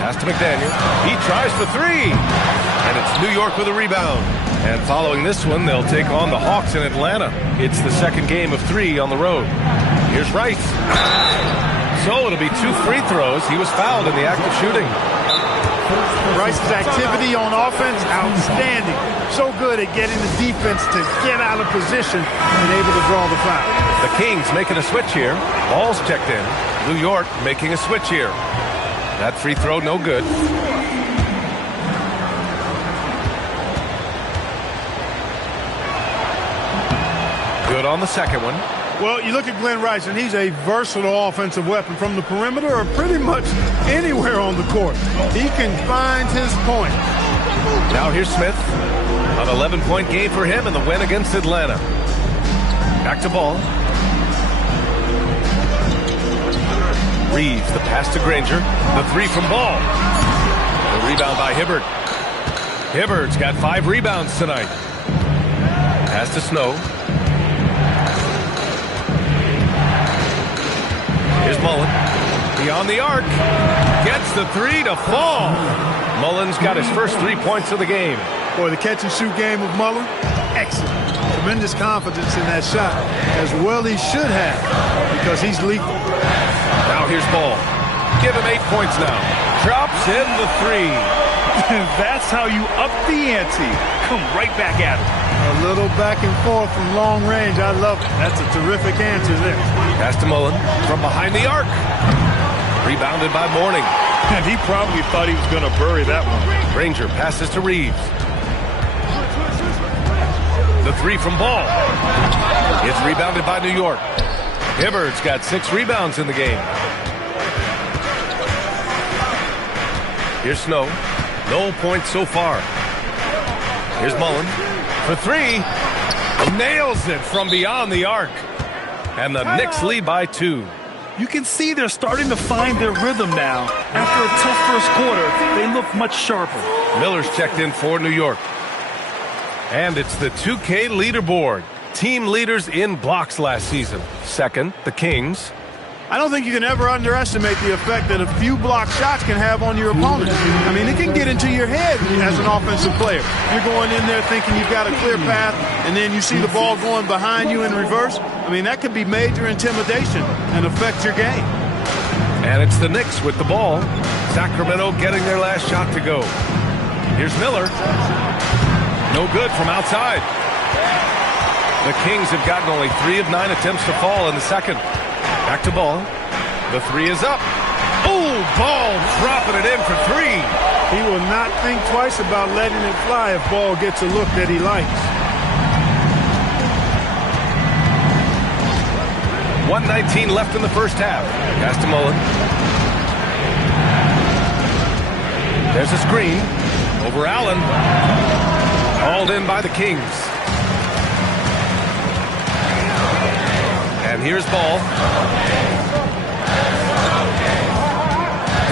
Pass to McDaniel. He tries for 3. And it's New York with a rebound. And following this one, they'll take on the Hawks in Atlanta. It's the second game of 3 on the road. Here's Rice. So it'll be 2 free throws. He was fouled in the act of shooting. Rice's activity on offense, outstanding. So good at getting the defense to get out of position and able to draw the foul. The Kings making a switch here. Ball's checked in. New York making a switch here. That free throw no good. Good on the second one. Well, you look at Glenn Rice, and he's a versatile offensive weapon from the perimeter or pretty much anywhere on the court. He can find his point. Now here's Smith. An 11-point game for him in the win against Atlanta. Back to Ball. Reeves, the pass to Granger. The 3 from Ball. The rebound by Hibbert. Hibbert's got 5 rebounds tonight. Pass to Snow. Here's Mullen. Beyond the arc. Gets the 3 to fall. Mullen's got his first 3 points of the game. Boy, the catch-and-shoot game of Mullen, excellent. Tremendous confidence in that shot, as well he should have, because he's lethal. Now here's Ball. Give him 8 points now. Drops in the 3. That's how you up the ante. Come right back at it. A little back and forth from long range. I love it. That's a terrific answer there. Pass to Mullen from behind the arc. Rebounded by Mourning. And he probably thought he was going to bury that one. Granger passes to Reeves. The three from Ball. It's rebounded by New York. Hibbard's got 6 rebounds in the game. Here's Snow. No points so far. Here's Mullen for 3. Nails it from beyond the arc. And the Knicks lead by 2. You can see they're starting to find their rhythm now. After a tough first quarter, they look much sharper. Miller's checked in for New York. And it's the 2K leaderboard. Team leaders in blocks last season. Second, the Kings. I don't think you can ever underestimate the effect that a few block shots can have on your opponent. I mean, it can get into your head as an offensive player. You're going in there thinking you've got a clear path, and then you see the ball going behind you in reverse. I mean, that could be major intimidation and affect your game. And it's the Knicks with the ball. Sacramento getting their last shot to go. Here's Miller. No good from outside. The Kings have gotten only 3 of 9 attempts to fall in the second. Back to Ball. The 3 is up. Oh, Ball dropping it in for 3. He will not think twice about letting it fly if Ball gets a look that he likes. 1:19 left in the first half. Pass to Mullen. There's a screen. Over Allen. Hauled in by the Kings. And here's Ball.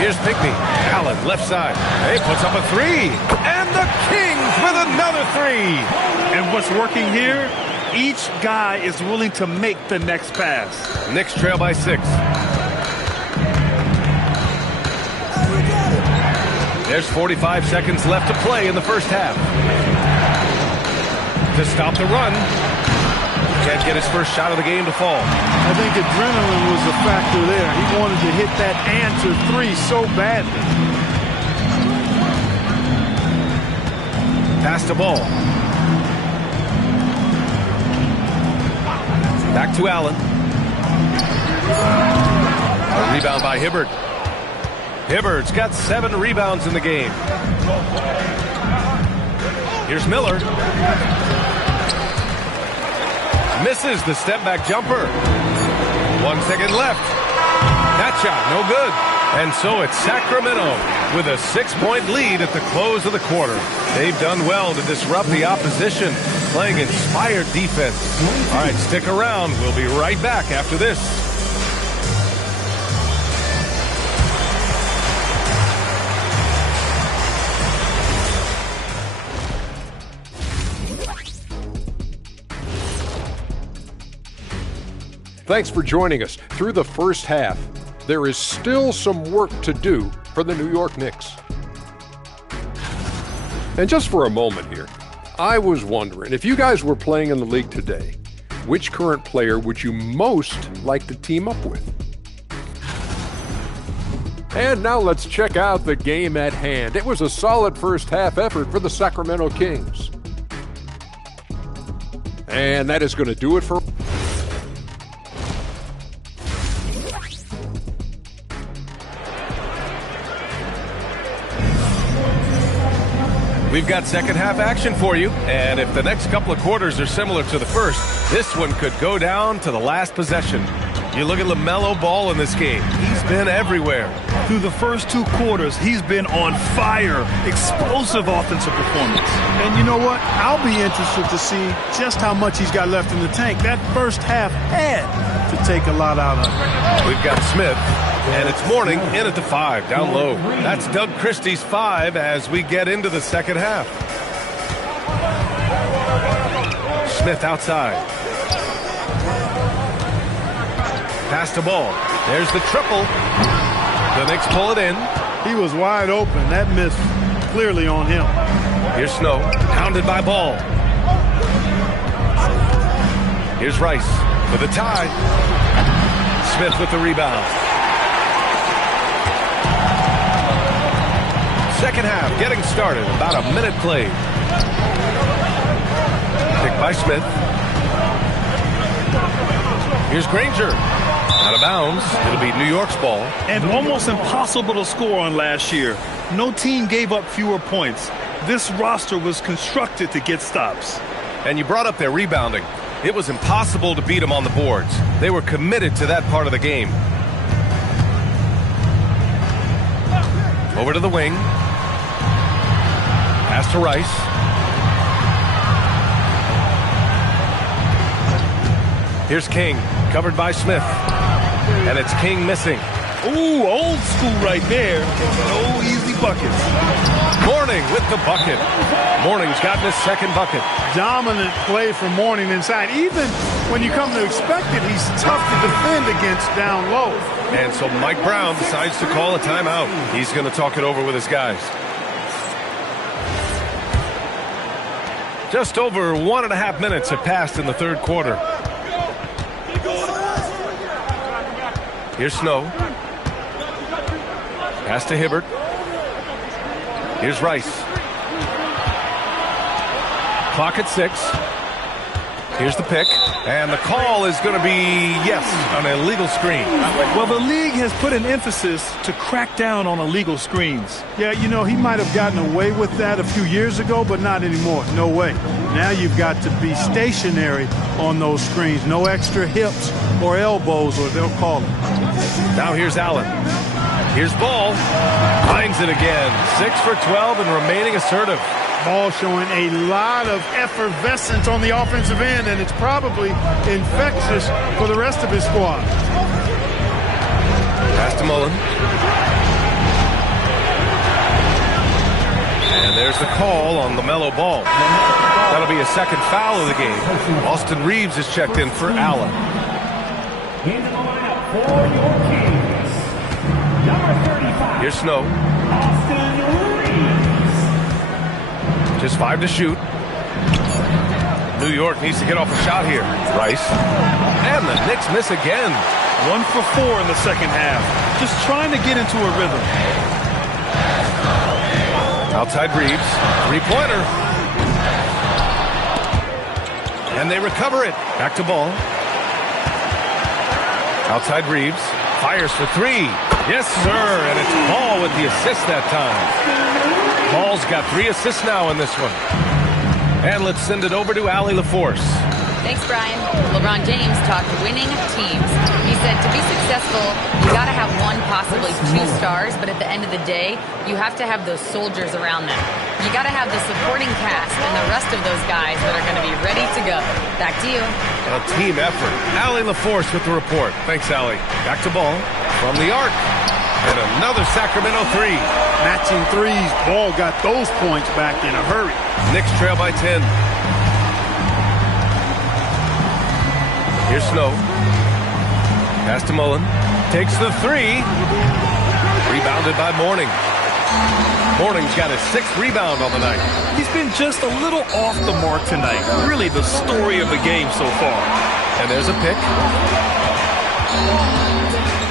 Here's Pinkney. Allen, left side. He puts up a 3. And the Kings with another 3. And what's working here? Each guy is willing to make the next pass. Knicks trail by 6. There's 45 seconds left to play in the first half. To stop the run. Can't get his first shot of the game to fall. I think adrenaline was a factor there. He wanted to hit that answer 3 so badly. Pass to Ball. Back to Allen. A rebound by Hibbard. Hibbard's got 7 rebounds in the game. Here's Miller. Misses the step-back jumper. 1 second left. That shot, no good. And so it's Sacramento with a 6-point lead at the close of the quarter. They've done well to disrupt the opposition, playing inspired defense. All right, stick around. We'll be right back after this. Thanks for joining us. Through the first half, there is still some work to do for the New York Knicks. And just for a moment here, I was wondering, if you guys were playing in the league today, which current player would you most like to team up with? And now let's check out the game at hand. It was a solid first half effort for the Sacramento Kings. And that is going to do it for... We've got second half action for you, and if the next couple of quarters are similar to the first, this one could go down to the last possession. You look at LaMelo Ball in this game. He's been everywhere. Through the first 2 quarters, he's been on fire. Explosive offensive performance. And you know what? I'll be interested to see just how much he's got left in the tank. That first half had to take a lot out of him. We've got Smith. And it's Mourning in at the 5, down low. That's Doug Christie's 5 as we get into the second half. Smith outside. Pass to Ball. There's the triple. The Knicks pull it in. He was wide open. That miss clearly on him. Here's Snow, pounded by Ball. Here's Rice for the tie. Smith with the rebound. Second half getting started. About a minute played. Picked by Smith. Here's Granger. Out of bounds. It'll be New York's ball. And almost impossible to score on last year. No team gave up fewer points. This roster was constructed to get stops. And you brought up their rebounding. It was impossible to beat them on the boards. They were committed to that part of the game. Over to the wing. Pass to Rice. Here's King, covered by Smith. And it's King missing. Ooh, old school right there. No easy buckets. Mourning with the bucket. Mourning's gotten his second bucket. Dominant play from Mourning inside. Even when you come to expect it, he's tough to defend against down low. And so Mike Brown decides to call a timeout. He's going to talk it over with his guys. Just over 1.5 minutes have passed in the third quarter. Here's Snow. Pass to Hibbert. Here's Rice. Clock at 6. Here's the pick. And the call is going to be, yes, an illegal screen. Well, the league has put an emphasis to crack down on illegal screens. Yeah, you know, he might have gotten away with that a few years ago, but not anymore. No way. Now you've got to be stationary on those screens. No extra hips or elbows, or they'll call it. Now here's Allen. Here's Ball. Finds it again. 6 for 12 and remaining assertive. Ball showing a lot of effervescence on the offensive end, and it's probably infectious for the rest of his squad. Pass to Mullen. And there's the call on LaMelo Ball. That'll be a second foul of the game. Austin Reeves is checked in for Allen. In the lineup for your Kings, number 35. Here's Snow. Austin Reeves. Just 5 to shoot. New York needs to get off a shot here. Rice. And the Knicks miss again. 1 for 4 in the second half. Just trying to get into a rhythm. Outside Reeves. Three-pointer. And they recover it. Back to Ball. Outside Reeves. Fires for 3. Yes, sir. And it's Ball with the assist that time. Ball's got 3 assists now in this one. And let's send it over to Allie LaForce. Thanks, Brian. LeBron James talked winning teams. He said to be successful, you got to have 1, possibly 2 stars, but at the end of the day, you have to have those soldiers around them. You got to have the supporting cast and the rest of those guys that are going to be ready to go. Back to you. A team effort. Allie LaForce with the report. Thanks, Allie. Back to Ball from the arc. And another Sacramento 3. Matching threes. Ball got those points back in a hurry. Knicks trail by 10. Here's Snow. Pass to Mullen. Takes the 3. Rebounded by Mourning. Mourning's got his 6th rebound on the night. He's been just a little off the mark tonight. Really the story of the game so far. And there's a pick.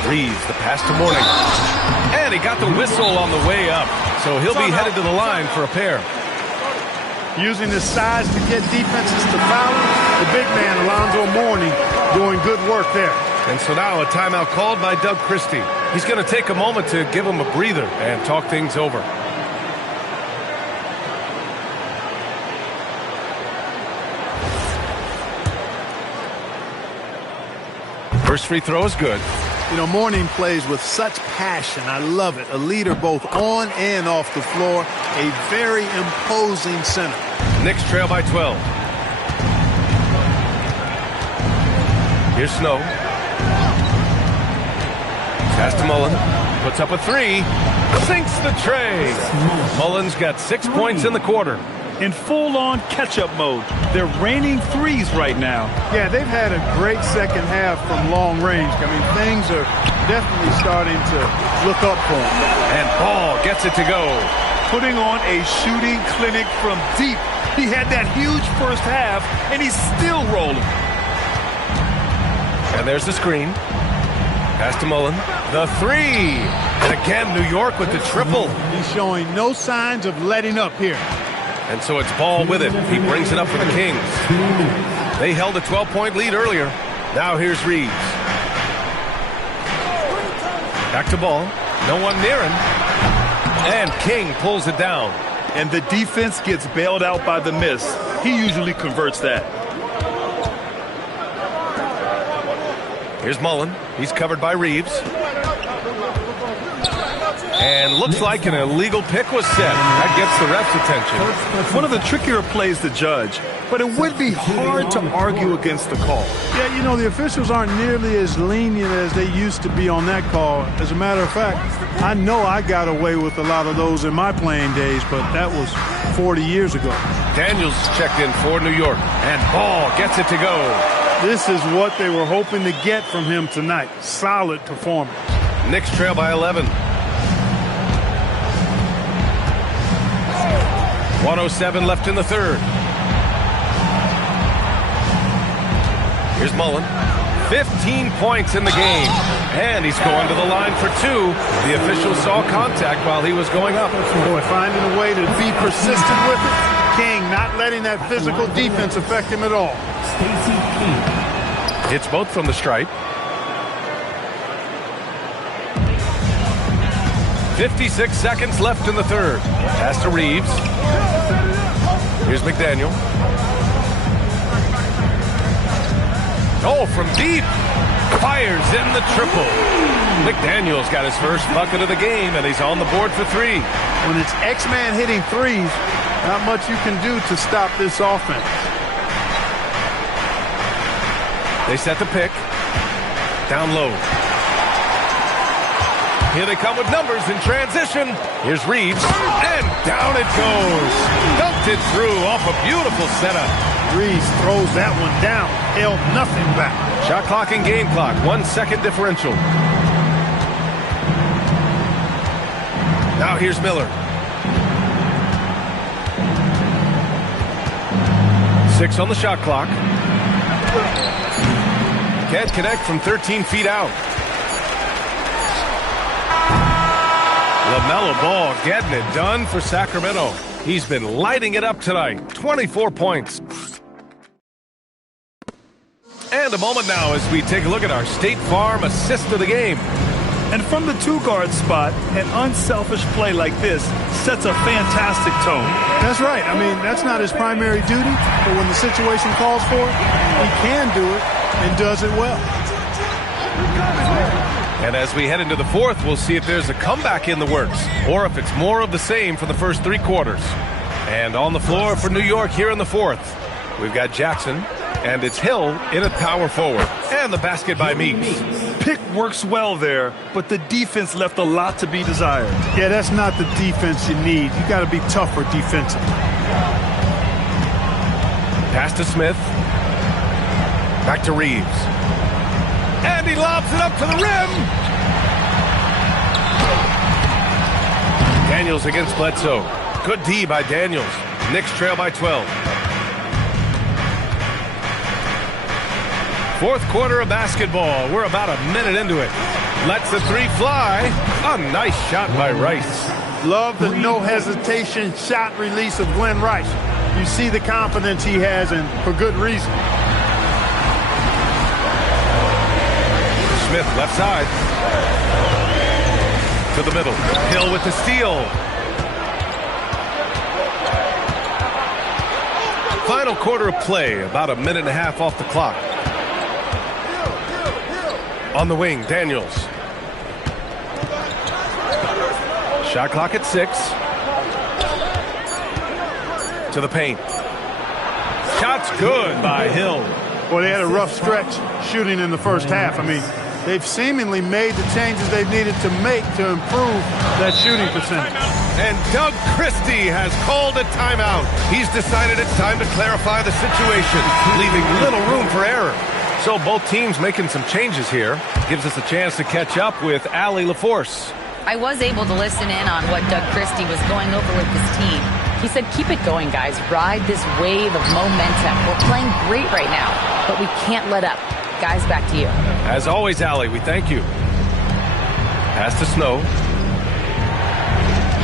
Reeves, the pass to Mourning. And he got the whistle on the way up. So he'll be headed to the line for a pair. Using his size to get defenses to foul him. The big man, Alonzo Mourning, doing good work there. And so now a timeout called by Doug Christie. He's going to take a moment to give him a breather and talk things over. First free throw is good. You know, Mourning plays with such passion. I love it. A leader both on and off the floor. A very imposing center. Knicks trail by 12. Here's Snow. Pass to Mullen. Puts up a 3. Sinks the tray. Mullen's got 6 points in the quarter. In full-on catch-up mode. They're raining threes right now. Yeah, they've had a great second half from long range. I mean, things are definitely starting to look up for them. And Ball gets it to go. Putting on a shooting clinic from deep. He had that huge first half, and he's still rolling. And there's the screen. Pass to Mullen. The three. And again, New York with the triple. He's showing no signs of letting up here. And so it's Ball with it. He brings it up for the Kings. They held a 12-point lead earlier. Now here's Reeves. Back to Ball. No one near him. And King pulls it down. And the defense gets bailed out by the miss. He usually converts that. Here's Mullen. He's covered by Reeves. And looks like an illegal pick was set. That gets the ref's attention. One of the trickier plays to judge, but it would be hard to argue against the call. Yeah, you know, the officials aren't nearly as lenient as they used to be on that call. As a matter of fact, I know I got away with a lot of those in my playing days, but that was 40 years ago. Daniels checked in for New York, and Ball gets it to go. This is what they were hoping to get from him tonight. Solid performance. Knicks trail by 11. 1:07 left in the third. Here's Mullen. 15 points in the game. And he's going to the line for two. The officials saw contact while he was going up. Boy, finding a way to be persistent with it. King not letting that physical defense affect him at all. Hits both from the stripe. 56 seconds left in the third. Pass to Reeves. Here's McDaniel. Oh, from deep. Fires in the triple. McDaniel's got his first bucket of the game, and he's on the board for three. When it's X-Man hitting threes, not much you can do to stop this offense. They set the pick. Down low. Here they come with numbers in transition. Here's Reeves, and down it goes. Dunked it through off a beautiful setup. Reeves throws that one down. Held nothing back. Shot clock and game clock. 1 second differential. Now here's Miller. 6 on the shot clock. Can't connect from 13 feet out. LaMelo Ball getting it done for Sacramento. He's been lighting it up tonight. 24 points. And a moment now as we take a look at our State Farm assist of the game. And from the two-guard spot, an unselfish play like this sets a fantastic tone. That's right. I mean, that's not his primary duty, but when the situation calls for it, he can do it and does it well. And as we head into the fourth, we'll see if there's a comeback in the works or if it's more of the same for the first three quarters. And on the floor for New York here in the fourth, we've got Jackson, and it's Hill in at power forward. And the basket by Meeks. Pick works well there, but the defense left a lot to be desired. Yeah, that's not the defense you need. You got to be tougher defensively. Pass to Smith. Back to Reeves. And he lobs it up to the rim. Daniels against Bledsoe. Good D by Daniels. Knicks trail by 12. Fourth quarter of basketball. We're about a minute into it. Lets the three fly. A nice shot by Rice. Love the no hesitation shot release of Glenn Rice. You see the confidence he has, and for good reason. Smith left side. To the middle. Hill with the steal. Final quarter of play. About a minute and a half off the clock. On the wing, Daniels. Shot clock at 6. To the paint. Shot's good by Hill. Well, they had a rough stretch shooting in the first half. I mean, they've seemingly made the changes they've needed to make to improve that shooting percentage. And Doug Christie has called a timeout. He's decided it's time to clarify the situation, leaving little room for error. So both teams making some changes here. Gives us a chance to catch up with Allie LaForce. I was able to listen in on what Doug Christie was going over with his team. He said, keep it going, guys. Ride this wave of momentum. We're playing great right now, but we can't let up. Guys, back to you. As always, Allie, we thank you. Pass to Snow.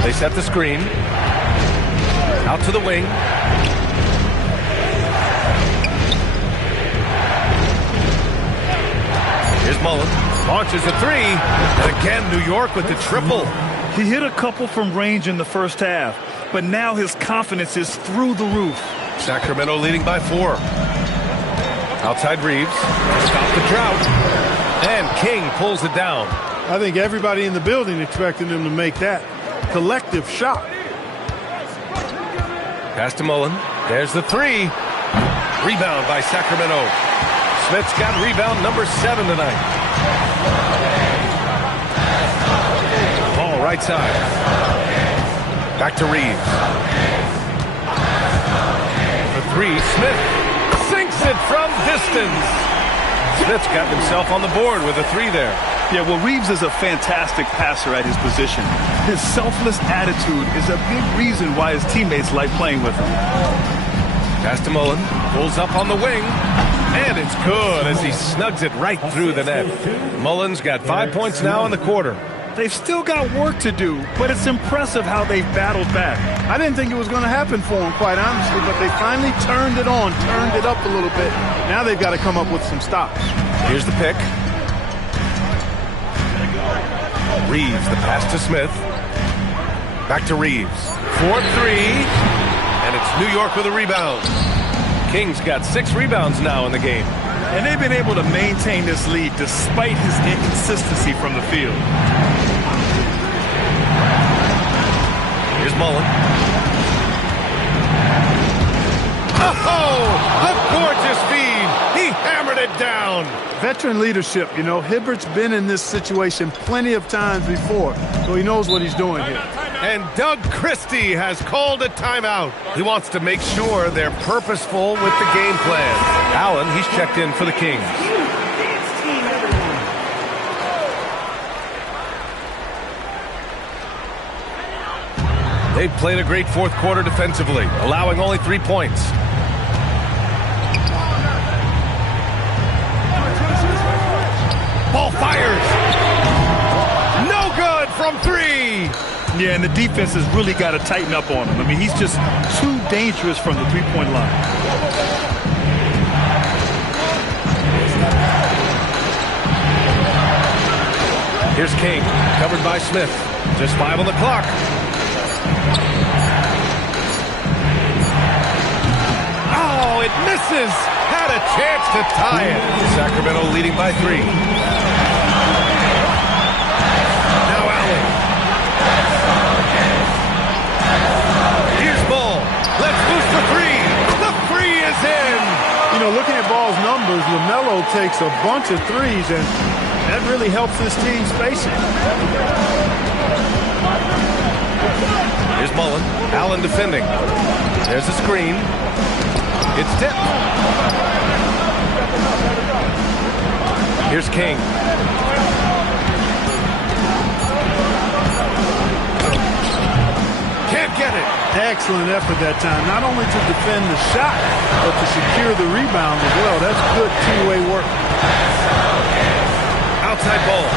They set the screen. Out to the wing. Here's Mullen. Launches a three. And again, New York with the triple. He hit a couple from range in the first half, but now his confidence is through the roof. Sacramento leading by 4. Outside Reeves. Stop the drought. And King pulls it down. I think everybody in the building expected him to make that collective shot. Pass to Mullen. There's the three. Rebound by Sacramento. Smith's got rebound number 7 tonight. Ball right side. Back to Reeves. The three. Smith sinks it from distance. Smith's got himself on the board with a three there. Yeah, well, Reeves is a fantastic passer at his position. His selfless attitude is a big reason why his teammates like playing with him. Pass to Mullen. Pulls up on the wing. And it's good as he snugs it right through the net. Mullen's got 5 points now in the quarter. They've still got work to do, but it's impressive how they've battled back. I didn't think it was going to happen for them, quite honestly, but they finally turned it on, turned it up a little bit. Now they've got to come up with some stops. Here's the pick. Reeves, the pass to Smith. Back to Reeves. 4-3. And it's New York with a rebound. King's got 6 rebounds now in the game. And they've been able to maintain this lead despite his inconsistency from the field. Here's Mullen. Oh, a gorgeous feed. He hammered it down. Veteran leadership, you know, Hibbert's been in this situation plenty of times before, so he knows what he's doing here. And Doug Christie has called a timeout. He wants to make sure they're purposeful with the game plan. Allen, he's checked in for the Kings. They've played a great fourth quarter defensively, allowing only 3 points. Ball fires. No good from 3. Yeah, and the defense has really got to tighten up on him. I mean, he's just too dangerous from the three-point line. Here's King, covered by Smith. Just 5 on the clock. Oh, it misses. Had a chance to tie it. Sacramento leading by 3. Now Allen. Here's Ball. Let's boost the 3. The 3 is in. You know, looking at Ball's numbers, LaMelo takes a bunch of threes, and that really helps this team spacing. Here's Mullen. Allen defending. There's a screen. It's tipped. Here's King. Can't get it. Excellent effort that time. Not only to defend the shot, but to secure the rebound as well. That's good two-way work. Outside ball.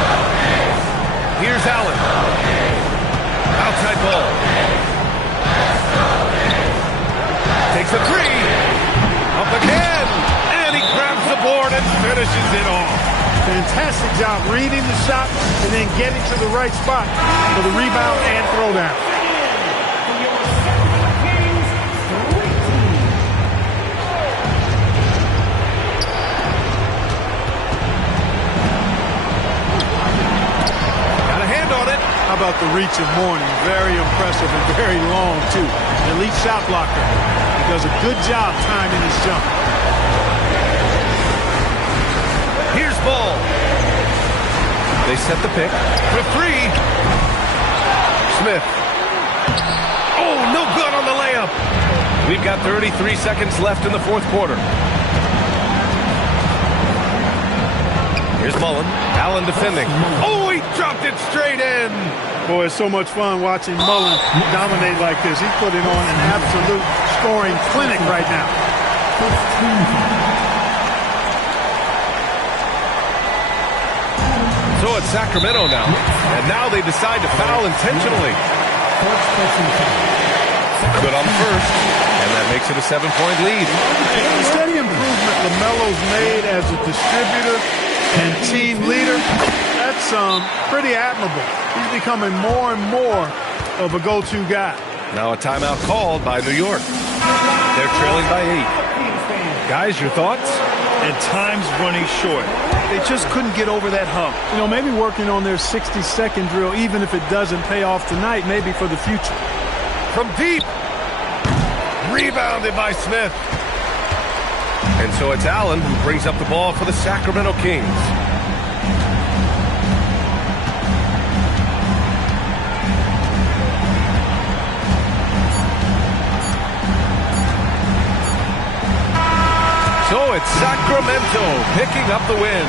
Here's Allen. Outside ball. Takes a 3. Up again. And he grabs the board and finishes it off. Fantastic job reading the shot and then getting to the right spot for the rebound and throwdown. Got a hand on it. How about the reach of Mourning? Very impressive and very long, too. Elite shot blocker. He does a good job timing his jump. Here's Ball. They set the pick for 3. Smith. Oh, no good on the layup. We've got 33 seconds left in the fourth quarter. Here's Mullen. Allen defending. Oh, he dropped it straight in. Boy, it's so much fun watching Mullen dominate like this. He's putting on an absolute scoring clinic right now. So it's Sacramento now. And now they decide to foul intentionally. Good on the first, and that makes it a 7-point lead. The steady improvement LaMelo's made as a distributor and team leader, that's pretty admirable. He's becoming more and more of a go-to guy. Now a timeout called by New York. They're trailing by 8. Guys, your thoughts? And time's running short. They just couldn't get over that hump. You know, maybe working on their 60-second drill, even if it doesn't pay off tonight, maybe for the future. From deep. Rebounded by Smith. And so it's Allen who brings up the ball for the Sacramento Kings. So it's Sacramento picking up the win.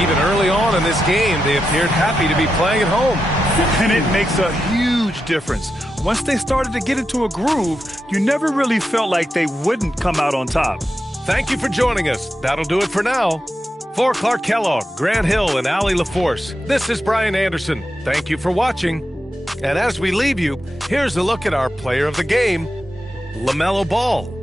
Even early on in this game, they appeared happy to be playing at home. And it makes a huge difference. Once they started to get into a groove, you never really felt like they wouldn't come out on top. Thank you for joining us. That'll do it for now. For Clark Kellogg, Grant Hill, and Allie LaForce, this is Brian Anderson. Thank you for watching. And as we leave you, here's a look at our player of the game, LaMelo Ball.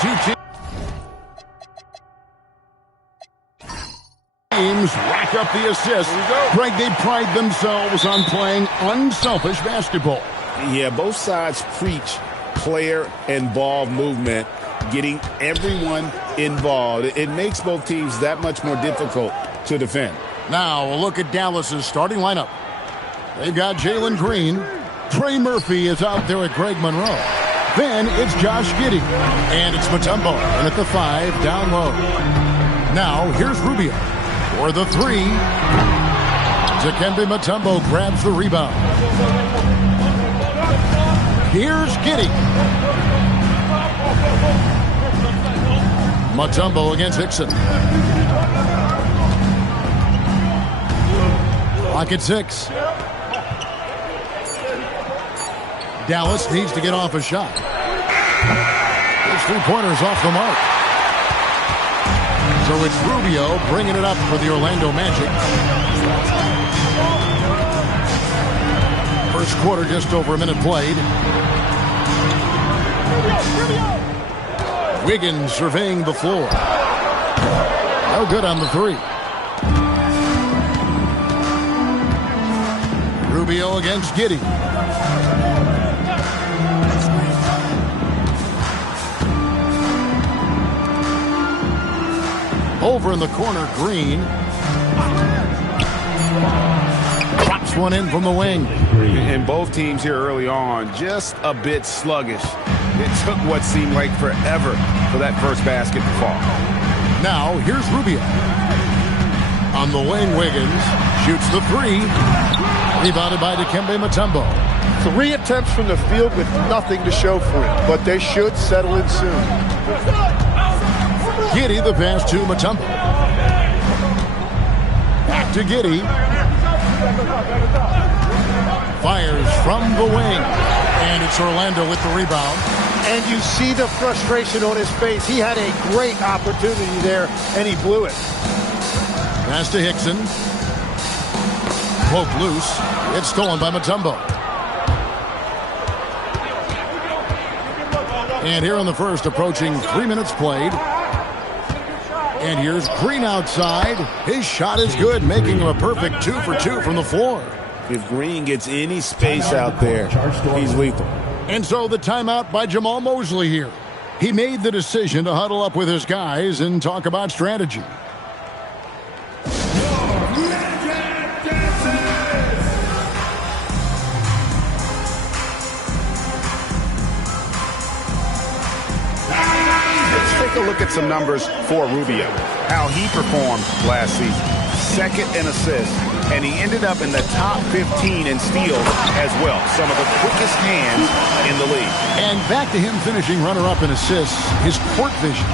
two teams rack up the assists. Greg, they pride themselves on playing unselfish basketball. Yeah, both sides preach player and ball movement, getting everyone involved. It makes both teams that much more difficult to defend. Now a look at Dallas's starting lineup. They've got Jalen Green. Trey Murphy is out there at Greg Monroe. Then it's Josh Giddey. And it's Mutombo. And at the 5, down low. Now here's Rubio for the 3. Dikembe Mutombo grabs the rebound. Here's Giddey. Mutombo against Hickson. Clock at 6. Dallas needs to get off a shot. His 3-pointer's off the mark. So it's Rubio bringing it up for the Orlando Magic. First quarter, just over a minute played. Wiggins surveying the floor. No good on the 3. Rubio against Giddey. Over in the corner, Green. Drops one in from the wing. And both teams here early on just a bit sluggish. It took what seemed like forever for that first basket to fall. Now, here's Rubio. On the wing, Wiggins shoots the 3. Rebounded by Dikembe Mutombo. 3 attempts from the field with nothing to show for it, but they should settle in soon. Giddey the pass to Mutombo. Back to Giddey. Fires from the wing. And it's Orlando with the rebound. And you see the frustration on his face. He had a great opportunity there, and he blew it. Pass to Hickson. Poke loose. It's stolen by Mutombo. And here in the first, approaching 3 minutes played. And here's Green outside. His shot is good, making him a perfect 2 for 2 from the floor. If Green gets any space out there, he's lethal. And so the timeout by Jamal Mosley here. He made the decision to huddle up with his guys and talk about strategy. Take a look at some numbers for Rubio. How he performed last season. 2nd in assists, and he ended up in the top 15 in steals as well. Some of the quickest hands in the league. And back to him finishing runner-up in assists. His court vision,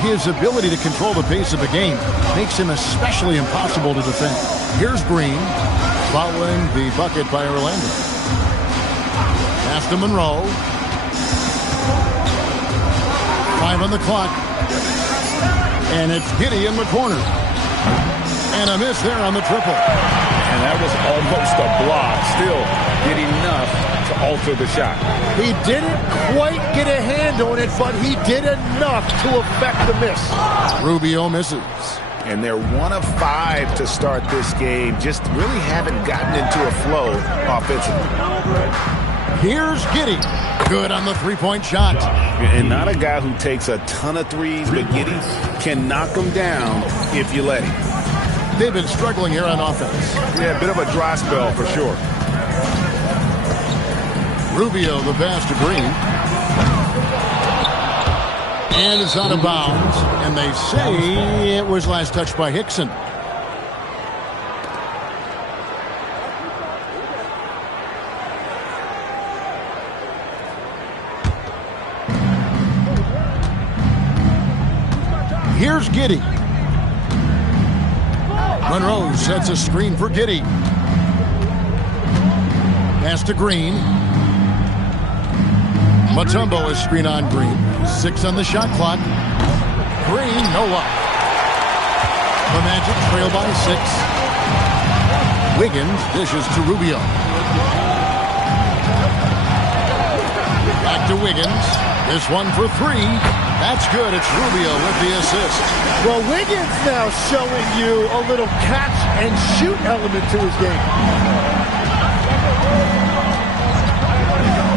his ability to control the pace of a game makes him especially impossible to defend. Here's Green following the bucket by Orlando. Pass to Monroe. 5 on the clock. And it's Giddey in the corner. And a miss there on the triple. And that was almost a block. Still did enough to alter the shot. He didn't quite get a hand on it, but he did enough to affect the miss. Rubio misses. And they're 1 of 5 to start this game. Just really haven't gotten into a flow offensively. Here's Giddey. Good on the 3-point shot. And not a guy who takes a ton of threes, but Giddey can knock them down if you let him. They've been struggling here on offense. Yeah, a bit of a dry spell for sure. Rubio, the pass to Green. And it's out of bounds. And they say it was last touched by Hickson. Here's Giddey. Monroe sets a screen for Giddey. Pass to Green. Mutombo is screen on Green. 6 on the shot clock. Green, no luck. The Magic trail by 6. Wiggins dishes to Rubio. Back to Wiggins. This one for 3. That's good. It's Rubio with the assist. Well, Wiggins now showing you a little catch and shoot element to his game.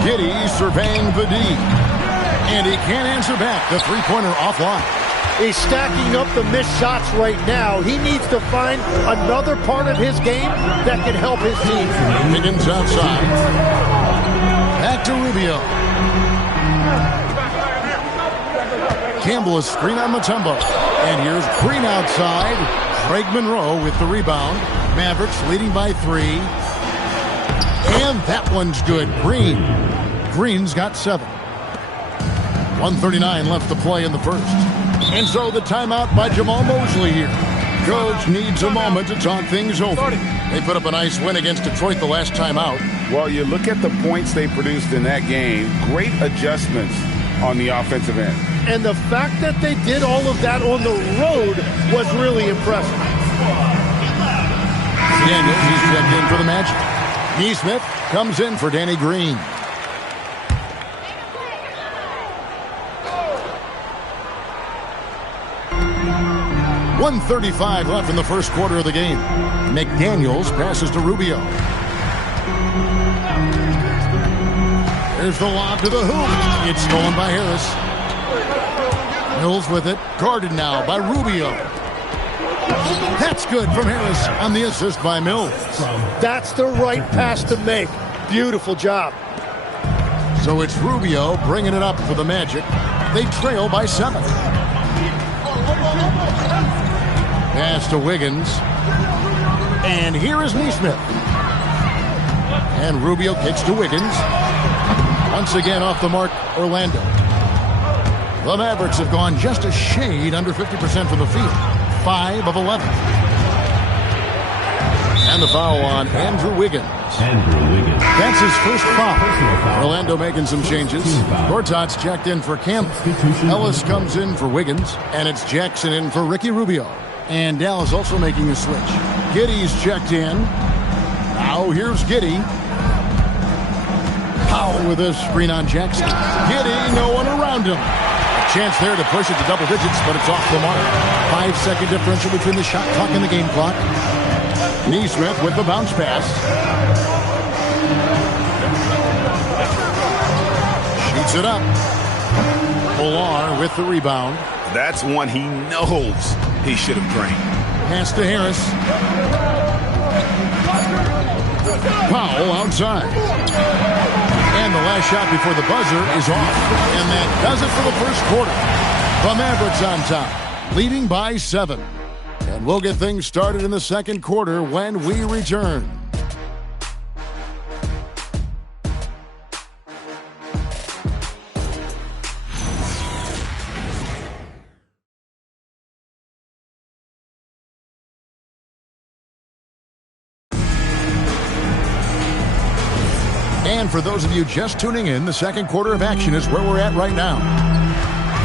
Giddey surveying the D. And he can't answer back. The three-pointer offline. He's stacking up the missed shots right now. He needs to find another part of his game that can help his team. Wiggins outside. Back to Rubio. Campbell is screen on Mutombo. And here's Green outside. Craig Monroe with the rebound. Mavericks leading by 3. And that one's good. Green's got 7. 1:39 left to play in the first. And so the timeout by Jamal Mosley here. Coach needs a moment to talk things over. They put up a nice win against Detroit the last time out. Well, you look at the points they produced in that game. Great adjustments on the offensive end. And the fact that they did all of that on the road was really impressive. Daniels, he's checked in for the Magic. Neesmith comes in for Danny Green. .135 left in the first quarter of the game. McDaniels passes to Rubio. There's the lob to the hoop. It's stolen by Harris. Mills with it. Guarded now by Rubio. That's good from Harris on the assist by Mills. That's the right pass to make. Beautiful job. So it's Rubio bringing it up for the Magic. They trail by 7. Pass to Wiggins. And here is Neesmith. And Rubio kicks to Wiggins. Once again off the mark, Orlando. The Mavericks have gone just a shade under 50% from the field. 5 of 11. And the foul on Andrew Wiggins. That's his first foul. Orlando making some changes. Gortat's checked in for Campbell. Ellis comes in for Wiggins. And it's Jackson in for Ricky Rubio. And Dallas also making a switch. Giddey's checked in. Now here's Giddey. Powell with a screen on Jackson. Giddey, no one around him. A chance there to push it to double digits, but it's off the mark. 5-second differential between the shot clock and the game clock. Neesmith with the bounce pass. Shoots it up. Millar with the rebound. That's one he knows he should have drained. Pass to Harris. Powell outside. And the last shot before the buzzer is off. And that does it for the first quarter. The Mavericks on top, leading by 7. And we'll get things started in the second quarter when we return. And for those of you just tuning in, the second quarter of action is where we're at right now.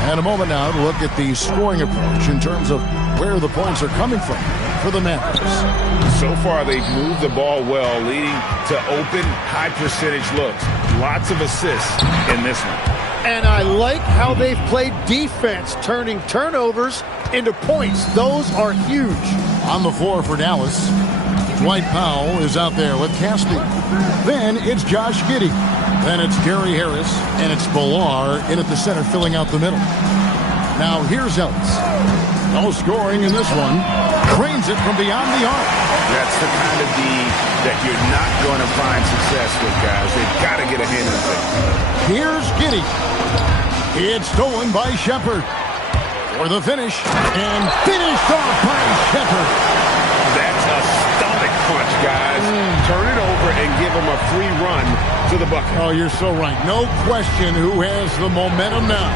And a moment now to look at the scoring approach in terms of where the points are coming from for the Mavericks. So far, they've moved the ball well, leading to open, high-percentage looks. Lots of assists in this one. And I like how they've played defense, turning turnovers into points. Those are huge. On the floor for Dallas, Dwight Powell is out there with Cassidy. Then it's Josh Giddey. Then it's Gary Harris. And it's Millar in at the center, filling out the middle. Now here's Ellis. No scoring in this one. Cranes it from beyond the arc. That's the kind of D that you're not going to find success with, guys. They've got to get a hand in it. Here's Giddey. It's stolen by Shepard. For the finish. And finished off by Shepard. That's a stomach punch, guys. Turn it over and give him a free run to the bucket. Oh, you're so right. No question who has the momentum now.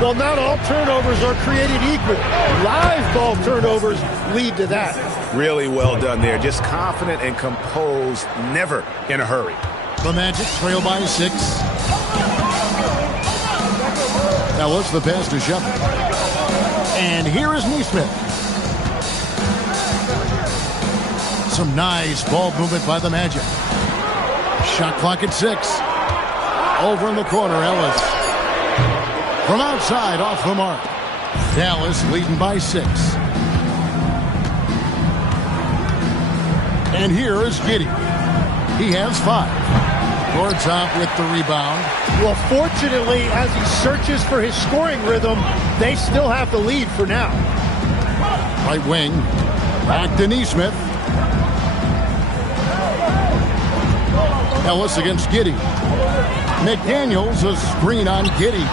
Well, not all turnovers are created equal. Live ball turnovers lead to that. Really well done there. Just confident and composed, never in a hurry. The Magic trail by 6. Now what's the pass to Shepard? And here is Neesmith. Some nice ball movement by the Magic. Shot clock at 6. Over in the corner, Ellis. From outside, off the mark. Dallas leading by 6. And here is Giddey. He has 5. Gortop with the rebound. Well, fortunately, as he searches for his scoring rhythm, they still have the lead for now. Right wing. Back to Neesmith. Ellis against Giddey. McDaniels, a screen on Giddey.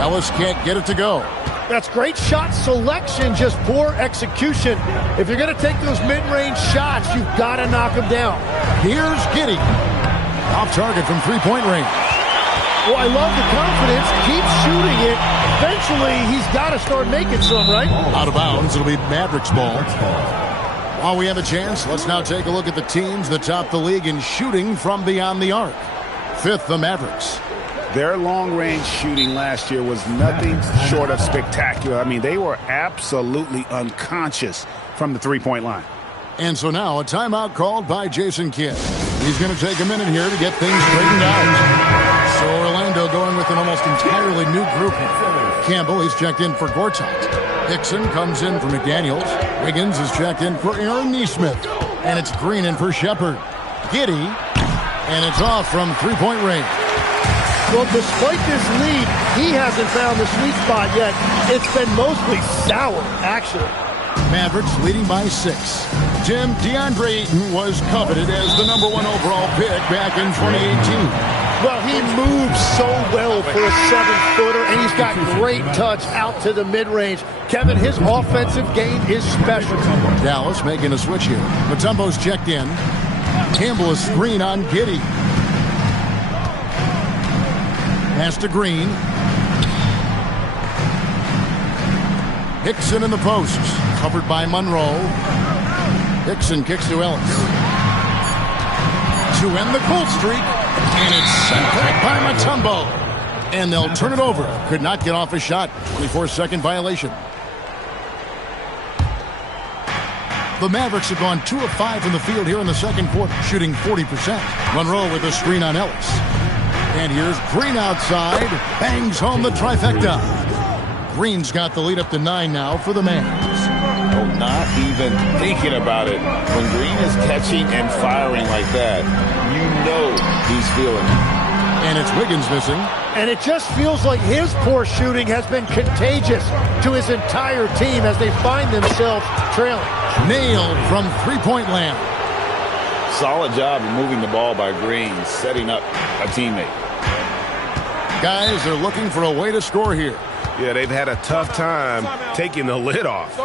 Ellis can't get it to go. That's great shot selection, just poor execution. If you're going to take those mid-range shots, you've got to knock them down. Here's Giddey. Off target from three-point range. Well, I love the confidence. Keep shooting it. Eventually, he's got to start making some, right? Out of bounds. It'll be Mavericks ball. While we have a chance, let's now take a look at the teams that top the league in shooting from beyond the arc. 5th, the Mavericks. Their long-range shooting last year was nothing short of spectacular. I mean, they were absolutely unconscious from the three-point line. And so now a timeout called by Jason Kidd. He's going to take a minute here to get things straightened out. So Orlando going with an almost entirely new group here. Campbell, he's checked in for Gortat. Hickson comes in for McDaniels. Wiggins is checked in for Aaron Neesmith. And it's Green in for Shepard. Giddey, and it's off from three-point range. Well, despite this lead, he hasn't found the sweet spot yet. It's been mostly sour, actually. Mavericks leading by 6. Jim, DeAndre Ayton was coveted as the #1 overall pick back in 2018. Well, he moves so well for a 7-footer, and he's got great touch out to the mid-range. Kevin, his offensive game is special. Dallas making a switch here. Mutombo's checked in. Campbell a screen on Giddey. Pass to Green. Hickson in the posts. Covered by Monroe. Hickson kicks to Ellis. To end the cold streak. And it's sent back by Mutombo. And they'll turn it over. Could not get off a shot. 24-second violation. The Mavericks have gone 2 of 5 from the field here in the second quarter, shooting 40%. Monroe with a screen on Ellis. And here's Green outside. Bangs home the trifecta. Green's got the lead up to 9 now for the Mavs. Oh, not even thinking about it. When Green is catching and firing like that, you know he's feeling it. And it's Wiggins missing. And it just feels like his poor shooting has been contagious to his entire team as they find themselves trailing. Nailed from three-point land. Solid job of moving the ball by Green, setting up a teammate. Guys are looking for a way to score here. Yeah, they've had a tough time taking the lid off.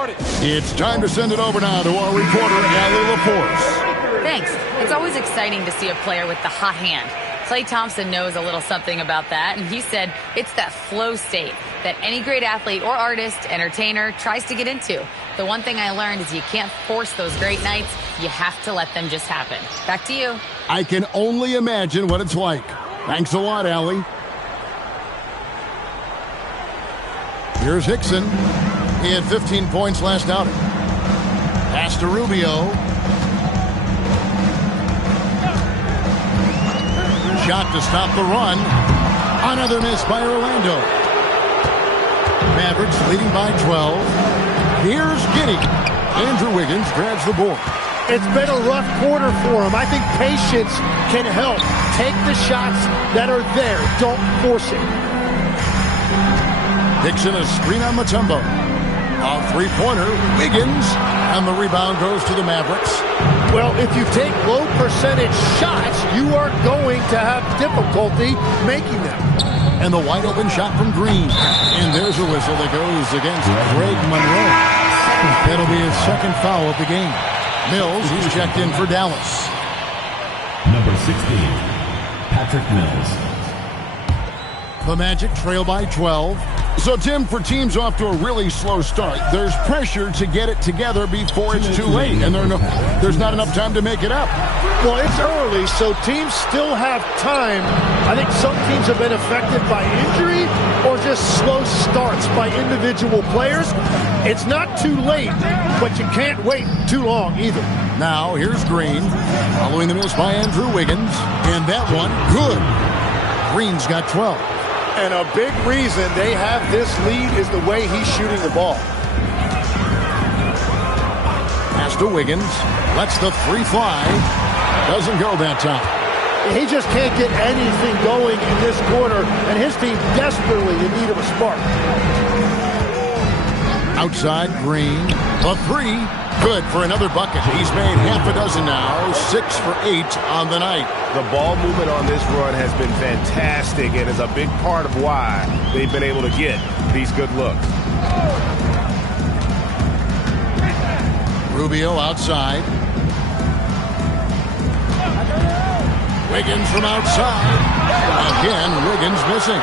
It's time to send it over now to our reporter, Allie LaForce. Thanks. It's always exciting to see a player with the hot hand. Klay Thompson knows a little something about that, and he said it's that flow state that any great athlete or artist, entertainer, tries to get into. The one thing I learned is you can't force those great nights. You have to let them just happen. Back to you. I can only imagine what it's like. Thanks a lot, Allie. Here's Hickson. He had 15 points last outing. Pass to Rubio. Shot to stop the run. Another miss by Orlando. Mavericks leading by 12. Here's Giddey. Andrew Wiggins grabs the board. It's been a rough quarter for him. I think patience can help. Take the shots that are there. Don't force it. Hickson a screen on Mutombo. A three-pointer. Wiggins. And the rebound goes to the Mavericks. Well, if you take low percentage shots, you are going to have difficulty making them. And the wide open shot from Green. And there's a whistle that goes against Greg Monroe. That'll be his second foul of the game. Mills, he's checked in for Dallas. Number 16, Patrick Mills. The Magic trail by 12. So, Tim, for teams off to a really slow start, there's pressure to get it together before it's too late, and there's not enough time to make it up. Well, it's early, so teams still have time. I think some teams have been affected by injury or just slow starts by individual players. It's not too late, but you can't wait too long either. Now, here's Green, following the miss by Andrew Wiggins, and that one, good. Green's got 12. And a big reason they have this lead is the way he's shooting the ball. Pass to Wiggins. Lets the three fly. Doesn't go that time. He just can't get anything going in this quarter, and his team desperately in need of a spark. Outside, Green. The three. Good for another bucket. He's made half a dozen now. 6 for 8 on the night. The ball movement on this run has been fantastic and is a big part of why they've been able to get these good looks. Rubio outside. Wiggins from outside. Again, Wiggins missing.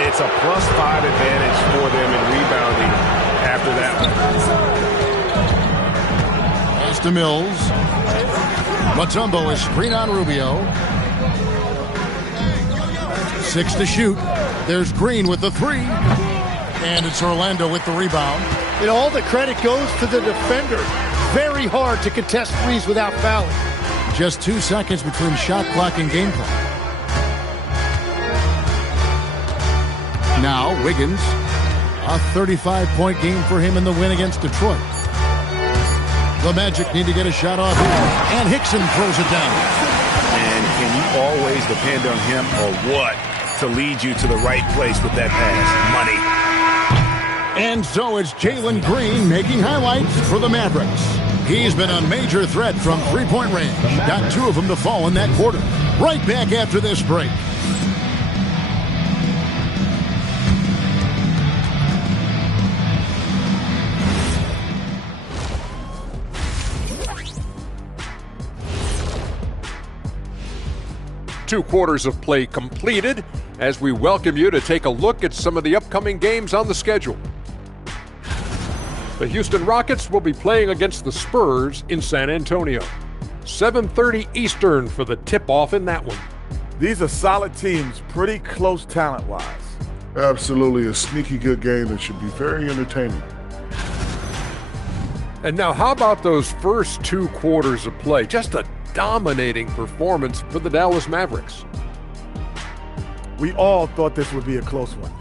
It's a +5 advantage for them in rebounding after that one. Pass to Mills. Mutombo is screen on Rubio. 6 to shoot. There's Green with the three. And it's Orlando with the rebound. You know, all the credit goes to the defender. Very hard to contest threes without fouling. Just 2 seconds between shot clock and game clock. Now, Wiggins. A 35-point game for him in the win against Detroit. The Magic need to get a shot off here. And Hickson throws it down. And can you always depend on him or what to lead you to the right place with that pass? Money. And so it's Jalen Green making highlights for the Mavericks. He's been a major threat from three-point range. Got 2 of them to fall in that quarter. Right back after this break. Two quarters of play completed as we welcome you to take a look at some of the upcoming games on the schedule. The Houston Rockets will be playing against the Spurs in San Antonio. 7:30 Eastern for the tip-off in that one. These are solid teams, pretty close talent-wise. Absolutely a sneaky good game that should be very entertaining. And now how about those first 2 quarters of play? Just a dominating performance for the Dallas Mavericks. We all thought this would be a close one.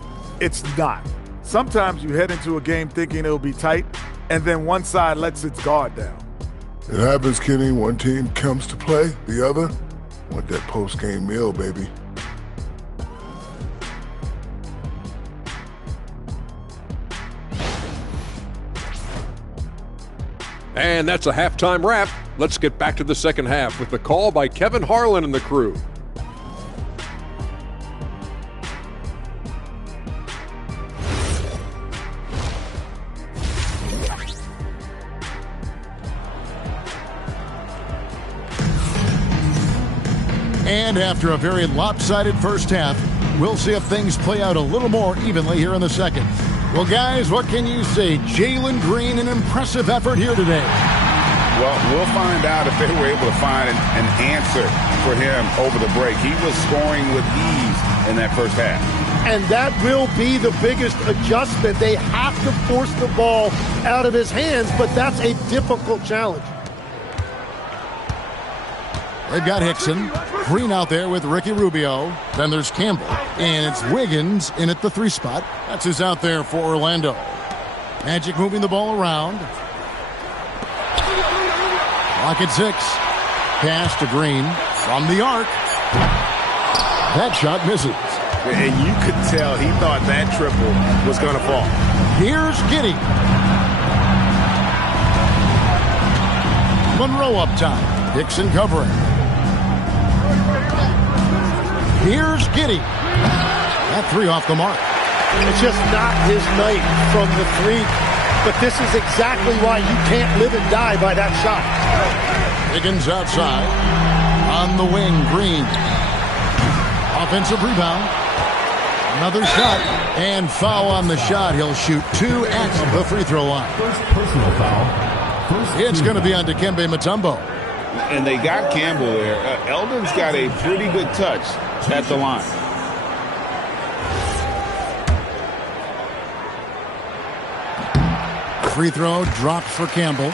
It's not. Sometimes you head into a game thinking it'll be tight, and then one side lets its guard down. It happens, Kenny. One team comes to play, the other want that post-game meal, baby. And that's a halftime wrap. Let's get back to the second half with the call by Kevin Harlan and the crew. And after a very lopsided first half, we'll see if things play out a little more evenly here in the second. Well, guys, what can you say? Jalen Green, an impressive effort here today. Well, we'll find out if they were able to find an answer for him over the break. He was scoring with ease in that first half. And that will be the biggest adjustment. They have to force the ball out of his hands, but that's a difficult challenge. They've got Hickson. Green out there with Ricky Rubio. Then there's Campbell. And it's Wiggins in at the 3 spot. That's who's out there for Orlando. Magic moving the ball around. Clock at 6. Pass to Green from the arc. That shot misses. And you could tell he thought that triple was going to fall. Here's Giddey. Monroe up top. Hickson covering. Here's Giddey. That 3 off the mark. It's just not his night from the 3. But this is exactly why you can't live and die by that shot. Higgins outside. On the wing, Green. Offensive rebound. Another shot. And foul on the shot. He'll shoot 2 at the free throw line. First personal foul. It's going to be on Dikembe Mutombo. And they got Campbell there. Eldon's got a pretty good touch at the line. Free throw dropped for Campbell.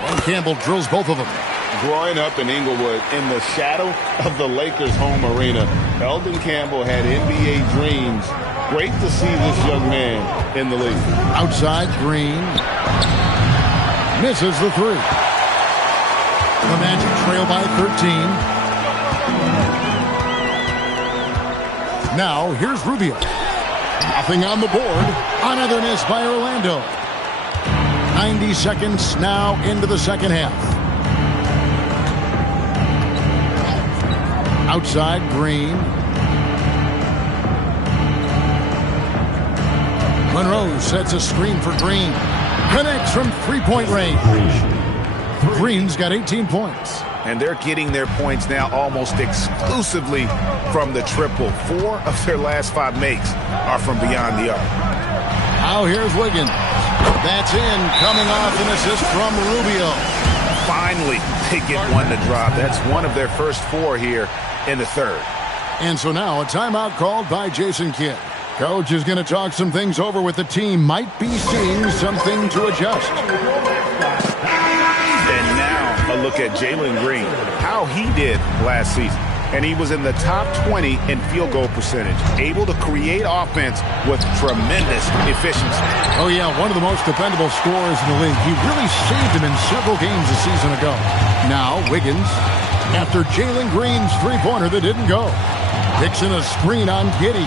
And Campbell drills both of them. Growing up in Inglewood, in the shadow of the Lakers' home arena, Eldon Campbell had NBA dreams. Great to see this young man in the league. Outside, Green misses the three. The Magic trail by 13. Now, here's Rubio. Nothing on the board. Another miss by Orlando. 90 seconds now into the second half. Outside, Green. Monroe sets a screen for Green. Connects from three-point range. Green's got 18 points. And they're getting their points now almost exclusively from the triple. 4 of their last 5 makes are from beyond the arc. Now here's Wiggins. That's in, coming off an assist from Rubio. Finally, they get one to drop. That's one of their first 4 here in the third. And so now a timeout called by Jason Kidd. Coach is going to talk some things over with the team. Might be seeing something to adjust. And now a look at Jalen Green, how he did last season. And he was in the top 20 in field goal percentage, able to create offense with tremendous efficiency. Oh, yeah, one of the most dependable scorers in the league. He really saved him in several games a season ago. Now, Wiggins, after Jalen Green's three-pointer that didn't go. Picks in a screen on Giddey.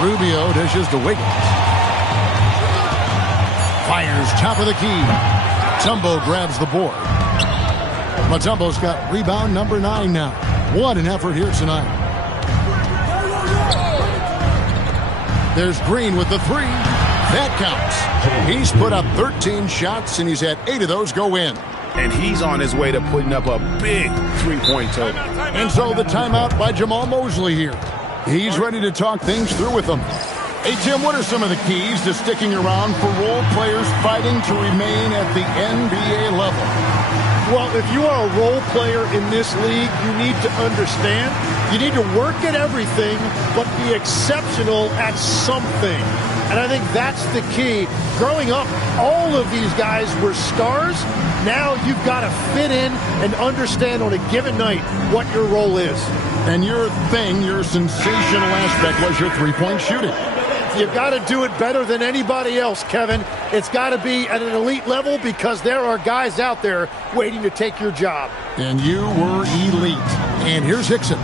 Rubio dishes to Wiggins. Fires top of the key. Mutombo grabs the board. Mutombo's got rebound number 9 now. What an effort here tonight. There's Green with the 3. That counts. He's put up 13 shots, and he's had 8 of those go in. And he's on his way to putting up a big three-point total. And so the timeout by Jamal Mosley here. He's ready to talk things through with them. Hey, Tim, what are some of the keys to sticking around for role players fighting to remain at the NBA level? Well, if you are a role player in this league, you need to understand you need to work at everything but be exceptional at something. And I think that's the key. Growing up, all of these guys were stars. Now you've got to fit in and understand on a given night what your role is. And your thing, your sensational aspect was your three-point shooting. You've got to do it better than anybody else, Kevin. It's got to be at an elite level because there are guys out there waiting to take your job. And you were elite. And here's Hickson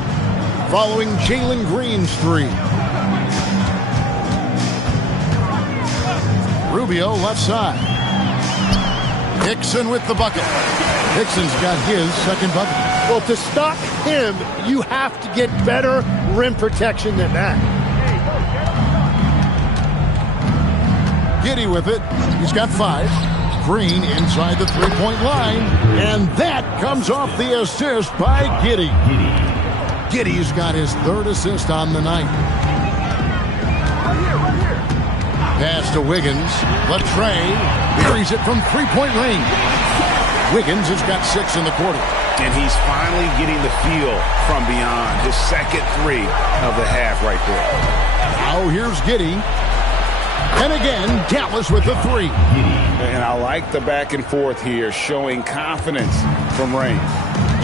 following Jalen Green's 3. Rubio left side. Hickson with the bucket. Hickson's got his second bucket. Well, to stop him, you have to get better rim protection than that. Giddey with it. He's got 5. Green inside the three-point line. And that comes off the assist by Giddey. Giddey's got his 3rd assist on the night. Pass to Wiggins. Latrey buries it from three-point range. Wiggins has got 6 in the quarter. And he's finally getting the feel from beyond. His second 3 of the half right there. Now here's Giddey. And again, Dallas with the 3. And I like the back and forth here, showing confidence from Rain.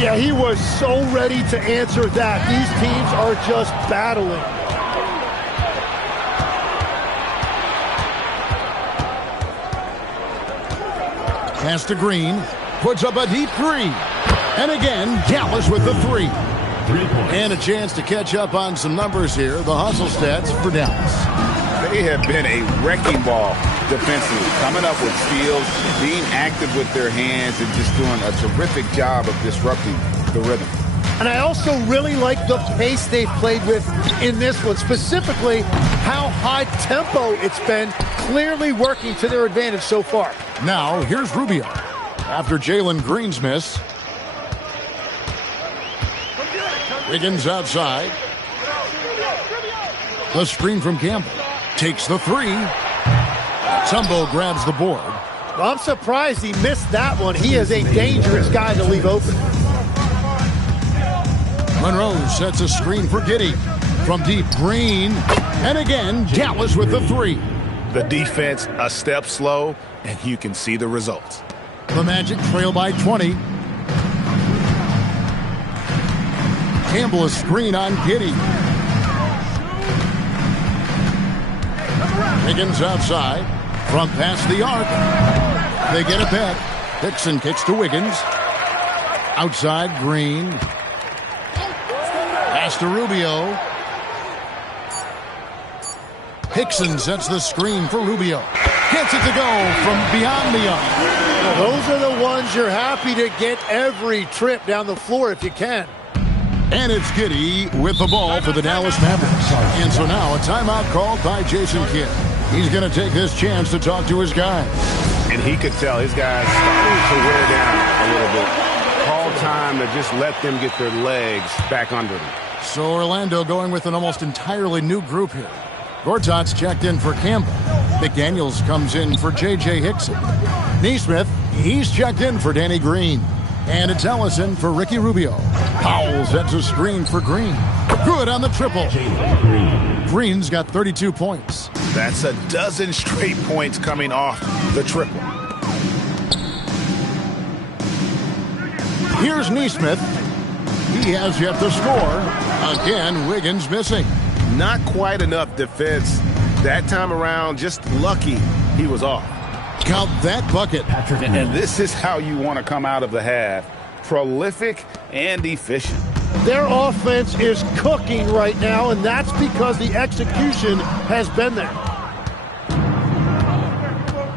Yeah, he was so ready to answer that. These teams are just battling. Pass to Green. Puts up a deep 3. And again, Dallas with the 3. And a chance to catch up on some numbers here. The hustle stats for Dallas. They have been a wrecking ball defensively, coming up with steals, being active with their hands, and just doing a terrific job of disrupting the rhythm. And I also really like the pace they've played with in this one, specifically how high tempo it's been, clearly working to their advantage so far. Now, here's Rubio. After Jalen Green's miss. Wiggins outside. The screen from Campbell. Takes the 3. Mutombo grabs the board. Well, I'm surprised he missed that one. He is a dangerous guy to leave open. Monroe sets a screen for Giddey. From deep, Green. And again, Dallas with the 3. The defense a step slow, and you can see the results. The Magic trail by 20. Campbell a screen on Giddey. Higgins outside. From past the arc. They get it back. Hickson kicks to Wiggins. Outside, Green. Pass to Rubio. Hickson sets the screen for Rubio. Gets it to go from beyond the arc. Well, those are the ones you're happy to get every trip down the floor if you can. And it's Giddey with the ball for the Dallas Mavericks. And so now a timeout called by Jason Kidd. He's going to take this chance to talk to his guys. And he could tell his guys starting to wear down a little bit. Call time to just let them get their legs back under them. So Orlando going with an almost entirely new group here. Gortat's checked in for Campbell. McDaniels comes in for J.J. Hickson. Neesmith, he's checked in for Danny Green. And it's Ellison for Ricky Rubio. Powell sets a screen for Green. Good on the triple. Green's got 32 points. That's a dozen straight points coming off the triple. Here's Neesmith. He has yet to score. Again, Wiggins missing. Not quite enough defense. That time around, just lucky he was off. Count that bucket. And this is how you want to come out of the half. Prolific and efficient. Their offense is cooking right now, and that's because the execution has been there.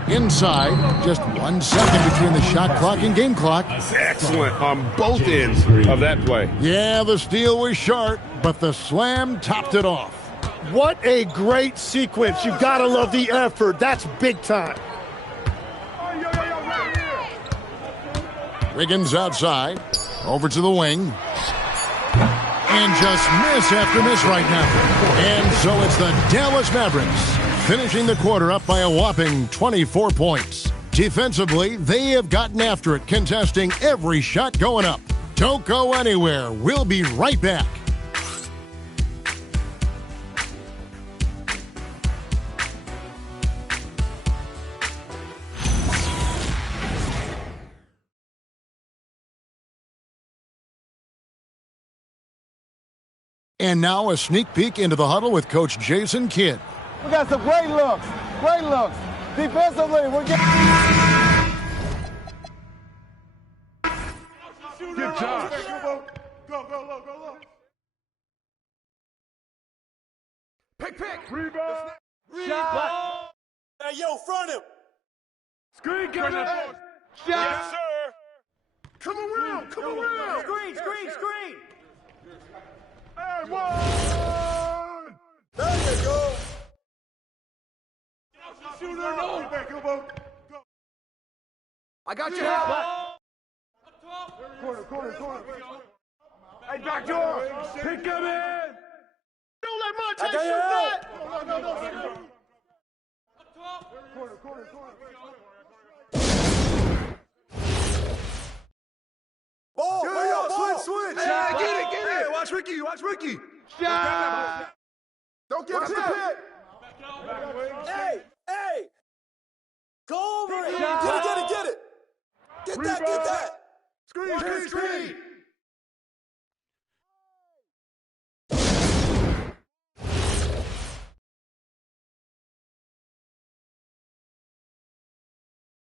Inside, just 1 second between the shot clock and game clock. Excellent on both ends of that play. Yeah, the steal was short, but the slam topped it off. What a great sequence. You've got to love the effort. That's big time. Wiggins outside, over to the wing. And just miss after miss right now. And so it's the Dallas Mavericks finishing the quarter up by a whopping 24 points. Defensively, they have gotten after it, contesting every shot going up. Don't go anywhere. We'll be right back. And now a sneak peek into the huddle with Coach Jason Kidd. We got some great looks. Great looks. Defensively, we're getting... Good job. Go. Pick. Rebound. Shot. Hey, yo, front him. Screen, get it. Shot. Yes, sir. Come around. Screen. Hey, one. There you go. Shooter, no. I got your help. Corner. Hey, back door. Pick him in. Don't let Monte shoot that. No. Corner. Ball. Switch. Hey, get it. Hey, watch Ricky. Shot. Don't get it. Hey. Go over it. Get it. Get that. Screen.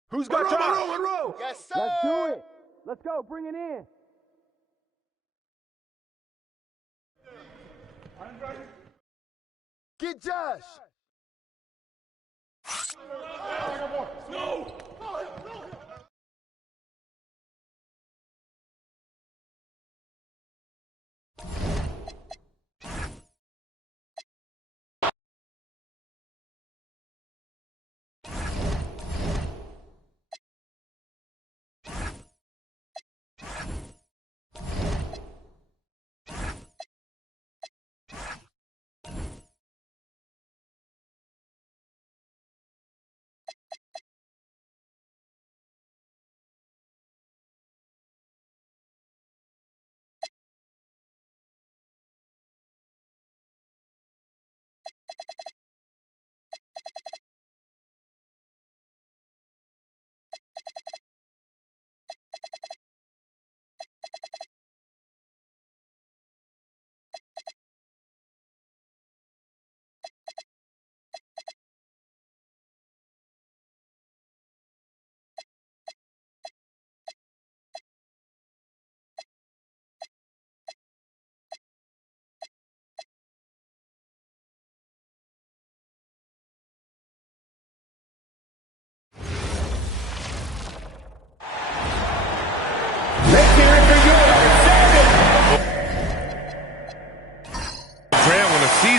Who's got time? Roll. Yes, sir. Let's do it. Let's go. Bring it in. Get Josh. No.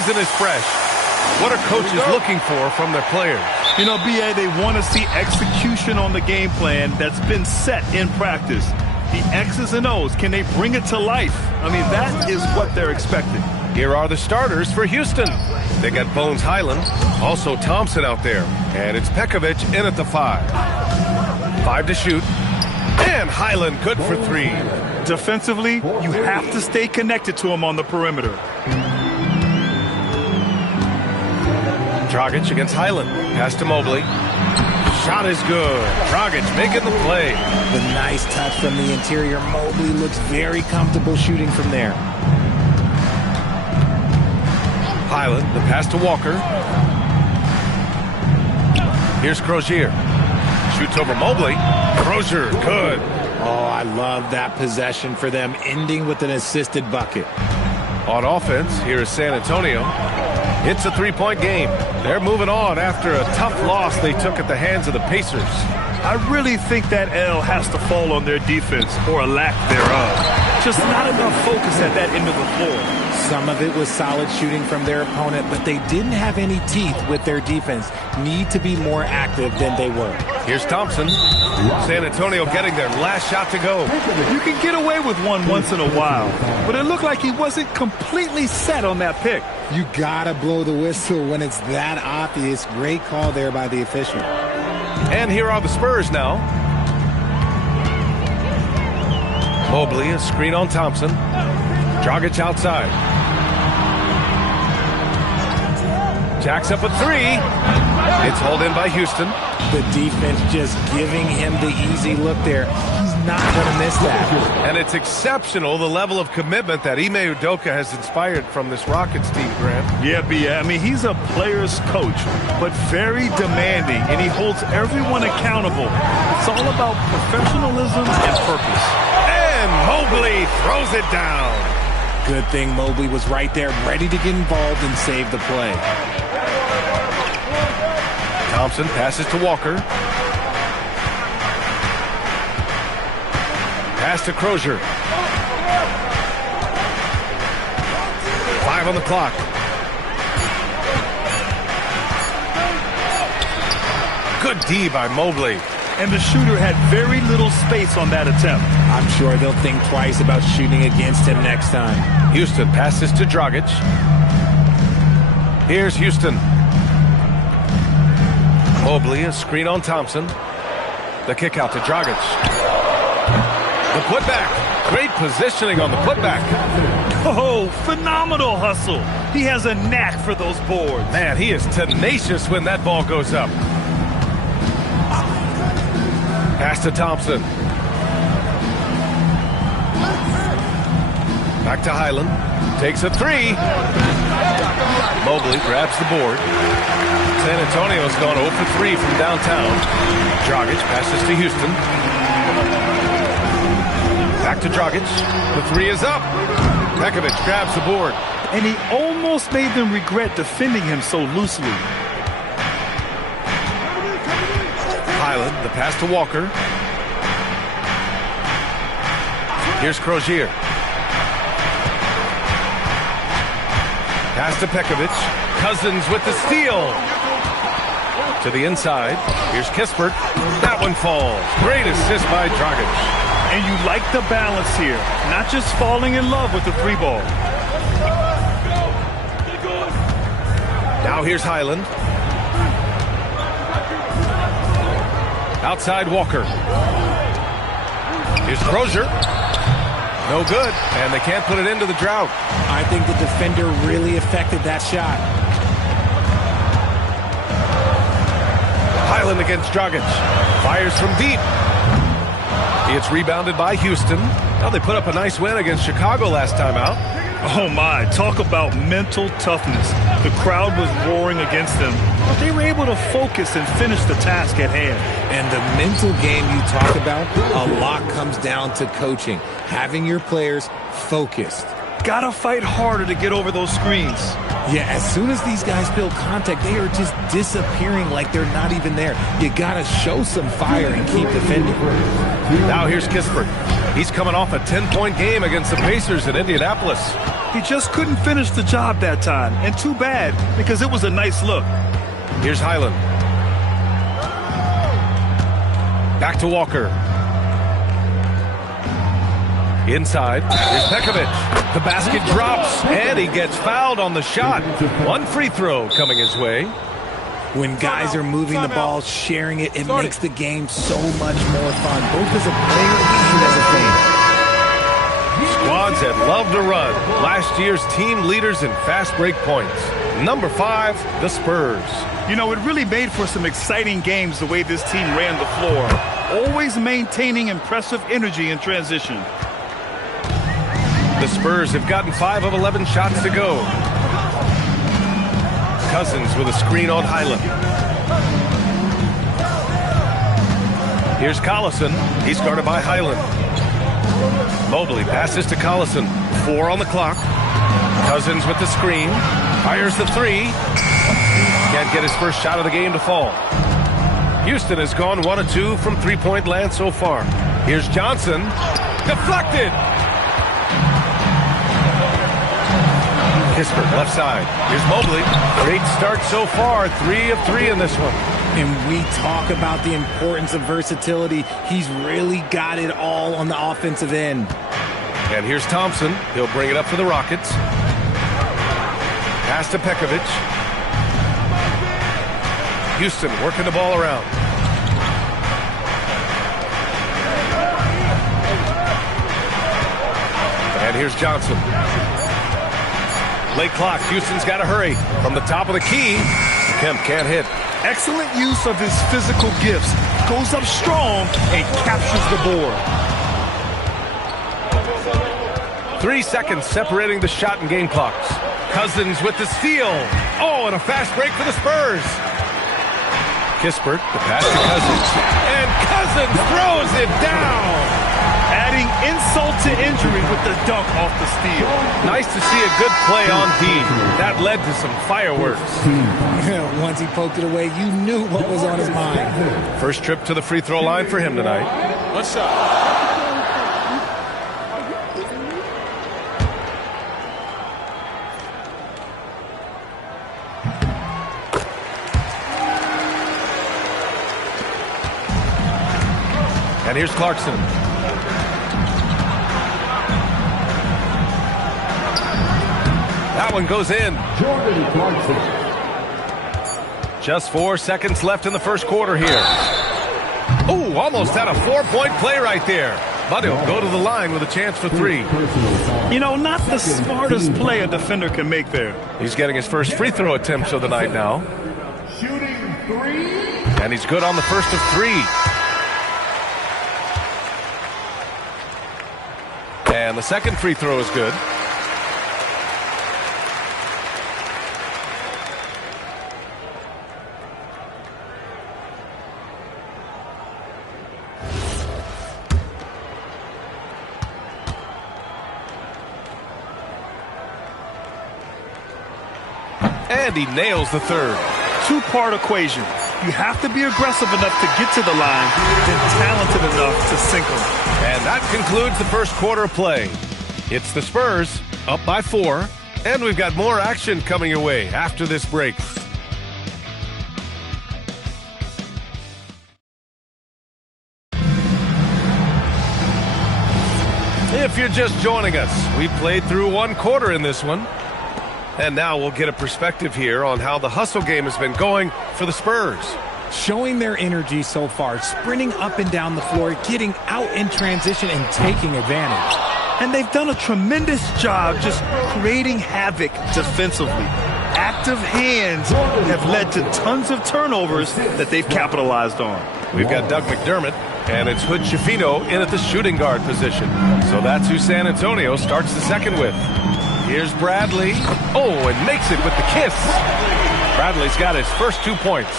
season is fresh. What are coaches looking for from their players? You know, BA, they want to see execution on the game plan that's been set in practice. The X's and O's, can they bring it to life? I mean, that is what they're expecting. Here are the starters for Houston. They got Bones Highland, also Thompson out there, and it's Pekovic in at the 5. 5 to shoot, and Highland good for 3. Defensively, you have to stay connected to him on the perimeter. Dragic against Highland. Pass to Mobley. Shot is good. Dragic making the play. The nice touch from the interior. Mobley looks very comfortable shooting from there. Highland, the pass to Walker. Here's Crozier. Shoots over Mobley. Crozier, good. Oh, I love that possession for them, ending with an assisted bucket. On offense, here is San Antonio. It's a 3-point game. They're moving on after a tough loss they took at the hands of the Pacers. I really think that L has to fall on their defense, or a lack thereof. Just not enough focus at that end of the floor. Some of it was solid shooting from their opponent, but they didn't have any teeth with their defense. Need to be more active than they were. Here's Thompson. San Antonio getting their last shot to go. You can get away with one once in a while, but it looked like he wasn't completely set on that pick. You gotta blow the whistle when it's that obvious. Great call there by the official. And here are the Spurs now. Mobley, a screen on Thompson. Dragic outside. Jacks up a 3. It's hauled in by Houston. The defense just giving him the easy look there. He's not going to miss that. And it's exceptional, the level of commitment that Ime Udoka has inspired from this Rockets team, Grant. Yeah, I mean, he's a player's coach, but very demanding, and he holds everyone accountable. It's all about professionalism and purpose. And Mobley throws it down. Good thing Mobley was right there, ready to get involved and save the play. Thompson passes to Walker. Pass to Crozier. 5 on the clock. Good D by Mobley. And the shooter had very little space on that attempt. I'm sure they'll think twice about shooting against him next time. Houston passes to Dragic. Here's Houston. Mobley, a screen on Thompson. The kick out to Dragic. The putback. Great positioning on the putback. Oh, phenomenal hustle. He has a knack for those boards. Man, he is tenacious when that ball goes up. Pass to Thompson. Back to Highland. Takes a 3. Mobley grabs the board. San Antonio's gone 0 for 3 from downtown. Dragic passes to Houston. Back to Dragic. The 3 is up. Pekovic grabs the board. And he almost made them regret defending him so loosely. Highland, the pass to Walker. Here's Crozier. Pass to Pekovic. Cousins with the steal. To the inside. Here's Kispert. That one falls. Great assist by Dragic. And you like the balance here. Not just falling in love with the 3 ball. Now here's Highland. Outside Walker. Here's Crozier. No good. And they can't put it into the drought. I think the defender really affected that shot. Highland against Dragic. Fires from deep. It's rebounded by Houston. Now they put up a nice win against Chicago last time out. Oh my, talk about mental toughness. The crowd was roaring against them, but they were able to focus and finish the task at hand. And the mental game you talk about, a lot comes down to coaching, having your players focused. Gotta fight harder to get over those screens. Yeah, as soon as these guys feel contact, they are just disappearing like they're not even there. You gotta show some fire and keep defending. Now here's Kispert. He's coming off a 10-point game against the Pacers in Indianapolis. He just couldn't finish the job that time, and too bad, because it was a nice look. Here's Highland. Back to Walker. Inside, here's Pekovic. The basket drops, and he gets fouled on the shot. One free throw coming his way. When guys are moving the ball, sharing it, it makes the game so much more fun, both as a player and as a fan. Squads that love to run. Last year's team leaders in fast break points. Number 5, the Spurs. You know, it really made for some exciting games the way this team ran the floor, always maintaining impressive energy in transition. The Spurs have gotten 5 of 11 shots to go. Cousins with a screen on Highland. Here's Collison. He's guarded by Highland. Mobley passes to Collison. 4 on the clock. Cousins with the screen. Fires the 3. Can't get his first shot of the game to fall. Houston has gone 1 of 2 from three-point land so far. Here's Johnson. Deflected. Kispert left side. Here's Mobley. Great start so far. 3 of 3 in this one. And we talk about the importance of versatility. He's really got it all on the offensive end. And here's Thompson. He'll bring it up for the Rockets. Pass to Pekovic. Houston working the ball around. And here's Johnson. Late clock. Houston's got to hurry. From the top of the key, Kemp can't hit. Excellent use of his physical gifts. Goes up strong and captures the board. 3 seconds separating the shot and game clocks. Cousins with the steal. Oh, and a fast break for the Spurs. Kispert, the pass to Cousins. And Cousins throws it down. Adding insult to injury with the dunk off the steal. Nice to see a good play on D. That led to some fireworks. Once he poked it away, you knew what was on his mind. First trip to the free throw line for him tonight. What's up? And here's Clarkson. That one goes in. Jordan Clarkson. Just 4 seconds left in the first quarter here. Oh, almost had a 4-point play right there. But he'll go to the line with a chance for 3. You know, not the smartest play a defender can make there. He's getting his first free throw attempt of the night now. Shooting 3. And he's good on the first of 3. And the second free throw is good. And he nails the third. 2-part equation. You have to be aggressive enough to get to the line, then talented enough to sink them. And that concludes the first quarter of play. It's the Spurs up by 4, and we've got more action coming your way after this break. If you're just joining us, we played through 1 quarter in this one. And now we'll get a perspective here on how the hustle game has been going for the Spurs. Showing their energy so far, sprinting up and down the floor, getting out in transition and taking advantage. And they've done a tremendous job just creating havoc defensively. Active hands have led to tons of turnovers that they've capitalized on. We've got Doug McDermott, and it's Hood Schifino in at the shooting guard position. So that's who San Antonio starts the second with. Here's Bradley. Oh, and makes it with the kiss. Bradley's got his first 2 points.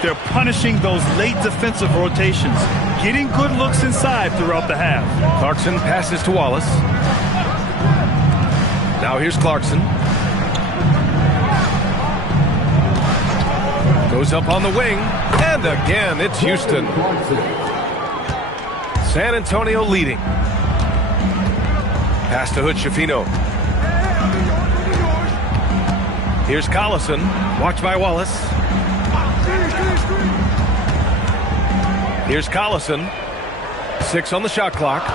They're punishing those late defensive rotations, getting good looks inside throughout the half. Clarkson passes to Wallace. Now here's Clarkson. Goes up on the wing, and again it's Houston. San Antonio leading. Pass to Hood-Schifino. Here's Collison. Watched by Wallace. Here's Collison. 6 on the shot clock.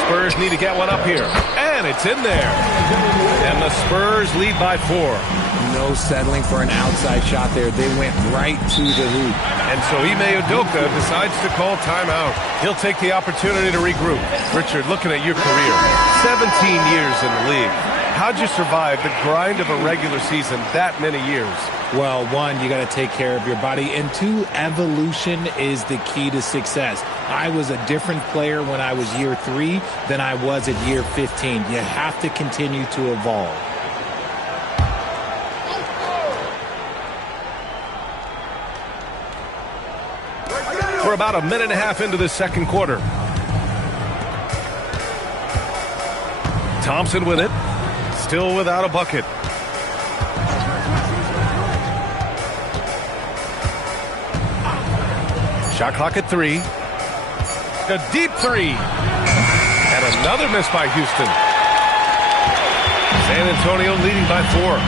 Spurs need to get one up here. And it's in there. And the Spurs lead by 4. No settling for an outside shot there. They went right to the hoop. And so Ime Udoka decides to call timeout. He'll take the opportunity to regroup. Richard, looking at your career, 17 years in the league. How'd you survive the grind of a regular season that many years? Well, one, you got to take care of your body. And two, evolution is the key to success. I was a different player when I was year 3 than I was at year 15. You have to continue to evolve. We're about a minute and a half into the second quarter. Thompson with it. Still without a bucket. Shot clock at 3. A deep 3. And another miss by Houston. San Antonio leading by 4.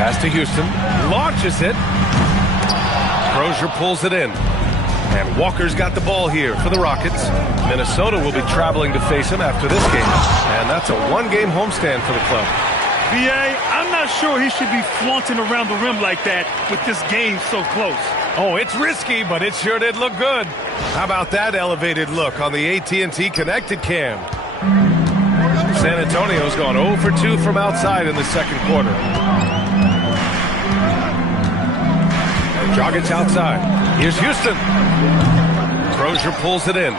Pass to Houston. Launches it. Crozier pulls it in. And Walker's got the ball here for the Rockets. Minnesota will be traveling to face him after this game. And that's a one-game homestand for the club. B.A., I'm not sure he should be flaunting around the rim like that with this game so close. Oh, it's risky, but it sure did look good. How about that elevated look on the AT&T Connected Cam? San Antonio's gone 0 for 2 from outside in the second quarter. Dragic outside. Here's Houston. Crozier pulls it in.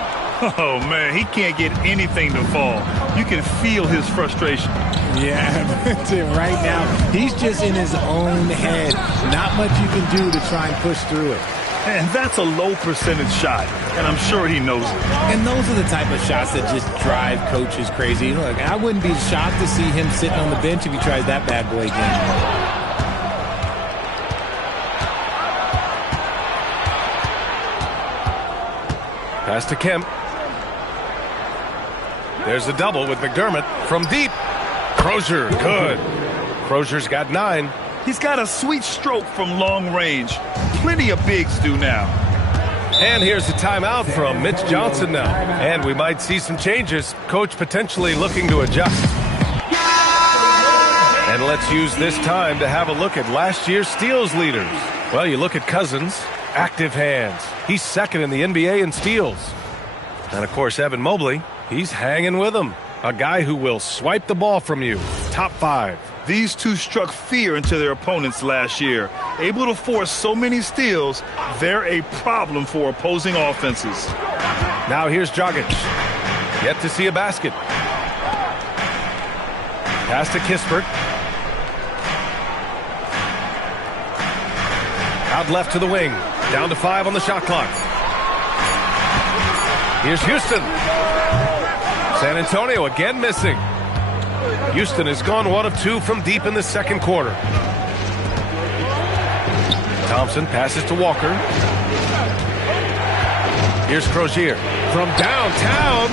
Oh, man, he can't get anything to fall. You can feel his frustration. Yeah, right now, he's just in his own head. Not much you can do to try and push through it. And that's a low percentage shot, and I'm sure he knows it. And those are the type of shots that just drive coaches crazy. Look, I wouldn't be shocked to see him sitting on the bench if he tries that bad boy again. Pass to Kemp. There's a double with McDermott from deep. Crozier, good. Crozier's got 9. He's got a sweet stroke from long range. Plenty of bigs do now. And here's a timeout from Mitch Johnson now. And we might see some changes. Coach potentially looking to adjust. And let's use this time to have a look at last year's steals leaders. Well, you look at Cousins, active hands. He's second in the NBA in steals. And, of course, Evan Mobley, he's hanging with him. A guy who will swipe the ball from you. Top 5. These two struck fear into their opponents last year. Able to force so many steals, they're a problem for opposing offenses. Now here's Dragic. Yet to see a basket. Pass to Kispert. Out left to the wing. Down to 5 on the shot clock. Here's Houston. San Antonio again missing. Houston has gone 1 of 2 from deep in the second quarter. Thompson passes to Walker. Here's Crozier from downtown.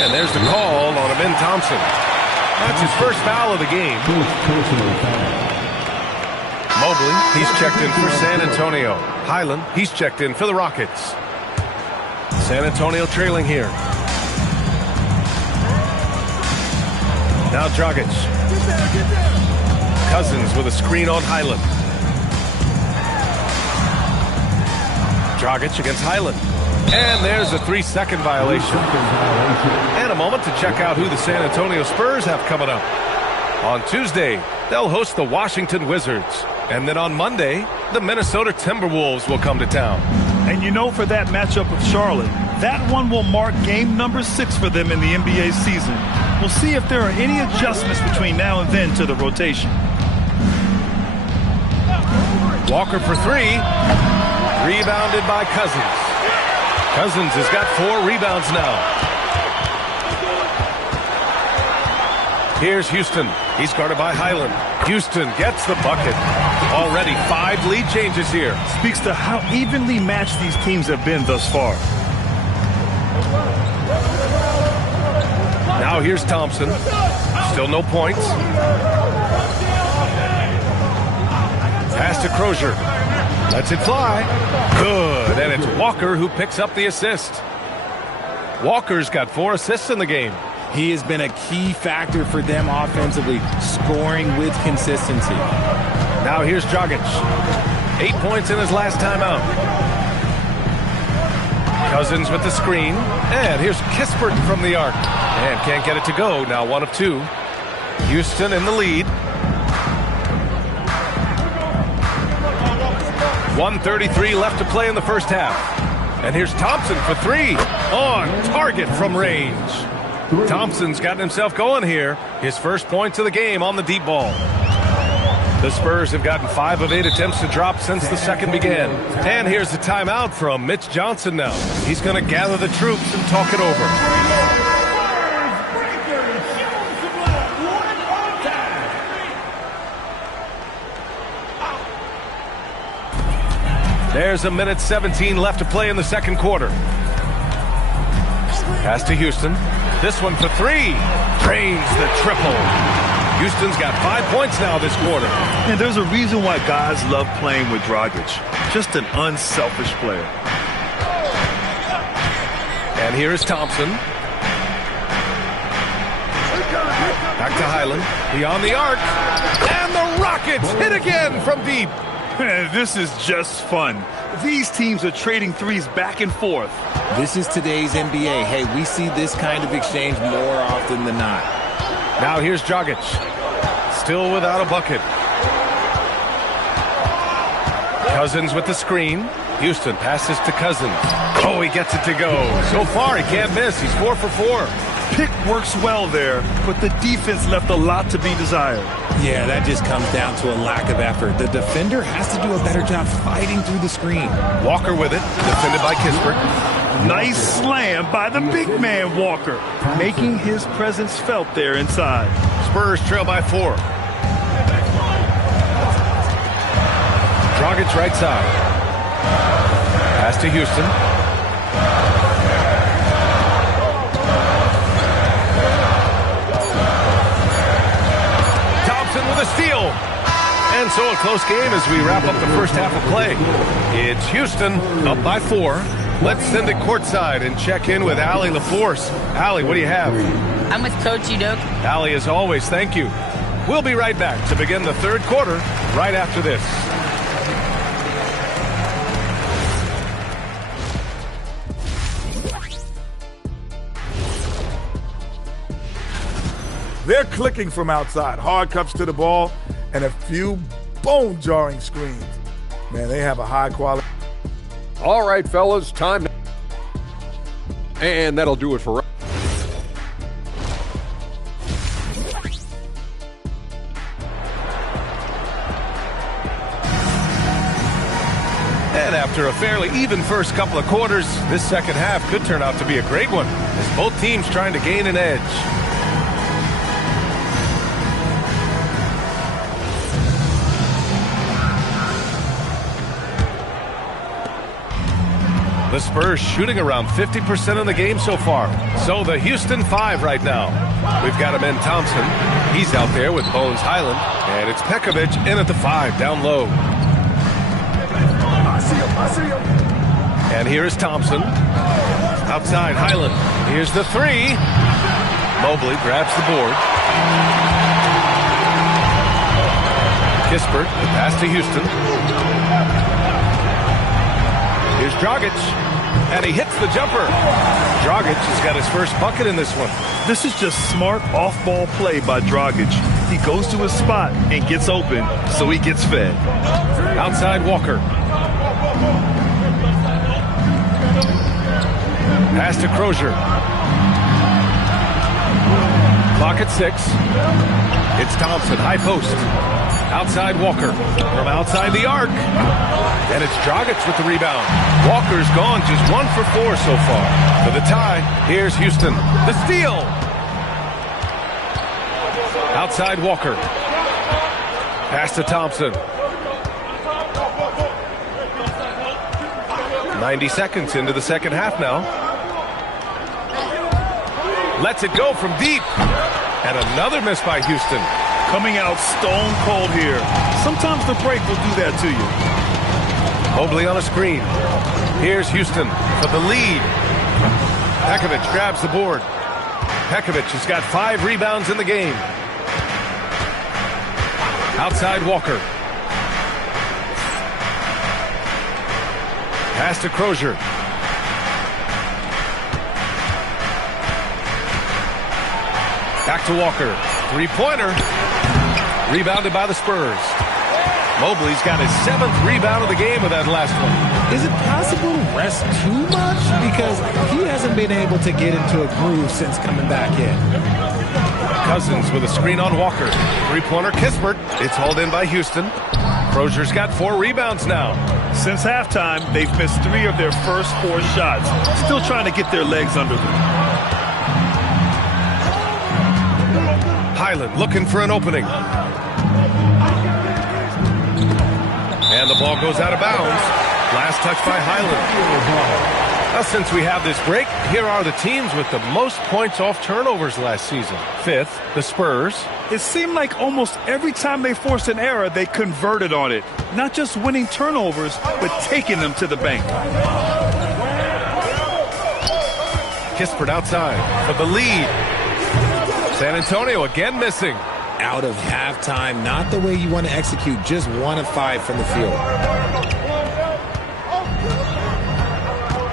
And there's the call on Amin Thompson. That's his first foul of the game. Mobley, he's checked in for San Antonio. Highland, he's checked in for the Rockets. San Antonio trailing here. Now Dragic. Cousins with a screen on Highland. Dragic against Highland. And there's a 3-second violation. And a moment to check out who the San Antonio Spurs have coming up. On Tuesday, they'll host the Washington Wizards. And then on Monday, the Minnesota Timberwolves will come to town. And you know, for that matchup with Charlotte, that one will mark game number 6 for them in the NBA season. We'll see if there are any adjustments between now and then to the rotation. Walker for 3. Rebounded by Cousins. Cousins has got 4 rebounds now. Here's Houston. He's guarded by Highland. Houston gets the bucket. Already 5 lead changes here. Speaks to how evenly matched these teams have been thus far. Now here's Thompson. Still no points. Pass to Crozier. Lets it fly. Good. And it's Walker who picks up the assist. Walker's got 4 assists in the game. He has been a key factor for them offensively, scoring with consistency. Now here's Dragic. 8 points in his last timeout. Cousins with the screen. And here's Kispert from the arc. And can't get it to go. Now 1 of 2. Houston in the lead. 1:33 left to play in the first half. And here's Thompson for 3. On target from range. Thompson's gotten himself going here. His first points of the game on the deep ball. The Spurs have gotten 5 of 8 attempts to drop since the second began. And here's the timeout from Mitch Johnson now. He's going to gather the troops and talk it over. There's 1:17 left to play in the second quarter. Pass to Houston. This one for 3. Drains the triple. Houston's got 5 points now this quarter. And there's a reason why guys love playing with Dragic. Just an unselfish player. And here is Thompson. Back to Highland. Beyond the arc. And the Rockets hit again from deep. This is just fun. These teams are trading threes back and forth. This is today's NBA. Hey, we see this kind of exchange more often than not. Now here's Dragic. Still without a bucket. Cousins with the screen. Houston passes to Cousins. Oh, he gets it to go. So far, he can't miss. He's 4 for 4. Pick works well there, but the defense left a lot to be desired. Yeah, that just comes down to a lack of effort. The defender has to do a better job fighting through the screen. Walker with it, defended by Kispert. Nice slam by the big man Walker, making his presence felt there inside. Spurs trail by 4. Dragic right side. Pass to Houston. Thompson with a steal. And so a close game as we wrap up the first half of play. It's Houston up by 4. Let's send it courtside and check in with Allie LaForce. Allie, what do you have? I'm with Coach Udoka. Allie, as always, thank you. We'll be right back to begin the third quarter right after this. They're clicking from outside. Hard cups to the ball and a few bone-jarring screens. Man, they have a high quality. All right, fellas, time. And that'll do it for. And after a fairly even first couple of quarters, this second half could turn out to be a great one, as both teams trying to gain an edge. The Spurs shooting around 50% in the game so far. So the Houston 5 right now. We've got him in Thompson. He's out there with Bones Highland. And it's Pekovic in at the 5, down low. And here is Thompson. Outside Highland. Here's the 3. Mobley grabs the board. Kispert, the pass to Houston. Here's Dragic, and he hits the jumper. Dragic has got his first bucket in this one. This is just smart off-ball play by Dragic. He goes to his spot and gets open, so he gets fed. Outside Walker. Pass to Crozier. Clock at 6. It's Thompson, high post. Outside Walker. From outside the arc. And it's Dragic with the rebound. Walker's gone just 1 for 4 so far. For the tie, here's Houston. The steal. Outside Walker. Pass to Thompson. 90 seconds into the second half now. Lets it go from deep. And another miss by Houston. Coming out stone cold here. Sometimes the break will do that to you. Mobley on a screen. Here's Houston for the lead. Pekovic grabs the board. Pekovic has got 5 rebounds in the game. Outside Walker. Pass to Crozier. Back to Walker. 3-pointer. Rebounded by the Spurs. Mobley's got his 7th rebound of the game with that last one. Is it possible to rest too much? Because he hasn't been able to get into a groove since coming back in. Cousins with a screen on Walker. 3-pointer Kispert. It's hauled in by Houston. Crozier's got 4 rebounds now. Since halftime, they've missed 3 of their first 4 shots. Still trying to get their legs under them. Highland looking for an opening. And the ball goes out of bounds. Last touch by Highland. Now, since we have this break, here are the teams with the most points off turnovers last season. 5th, the Spurs. It seemed like almost every time they forced an error, they converted on it. Not just winning turnovers, but taking them to the bank. Kispert outside for the lead. San Antonio again missing. Out of halftime, not the way you want to execute, just 1 of 5 from the field.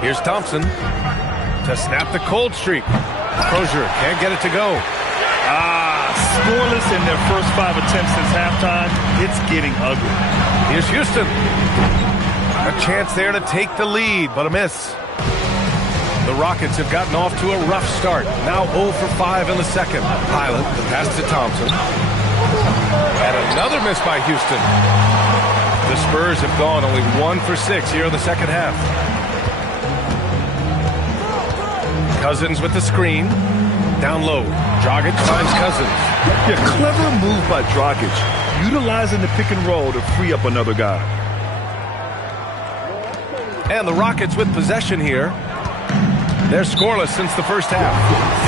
Here's Thompson to snap the cold streak. Crozier can't get it to go. Scoreless in their first 5 attempts since halftime. It's getting ugly. Here's Houston. A chance there to take the lead, but a miss. The Rockets have gotten off to a rough start. Now 0 for 5 in the second. Highland, the pass to Thompson. And another miss by Houston. The Spurs have gone only 1 for 6 here in the second half. Cousins with the screen. Down low. Dragic finds Cousins. Yeah, clever move by Dragic. Utilizing the pick and roll to free up another guy. And the Rockets with possession here. They're scoreless since the first half.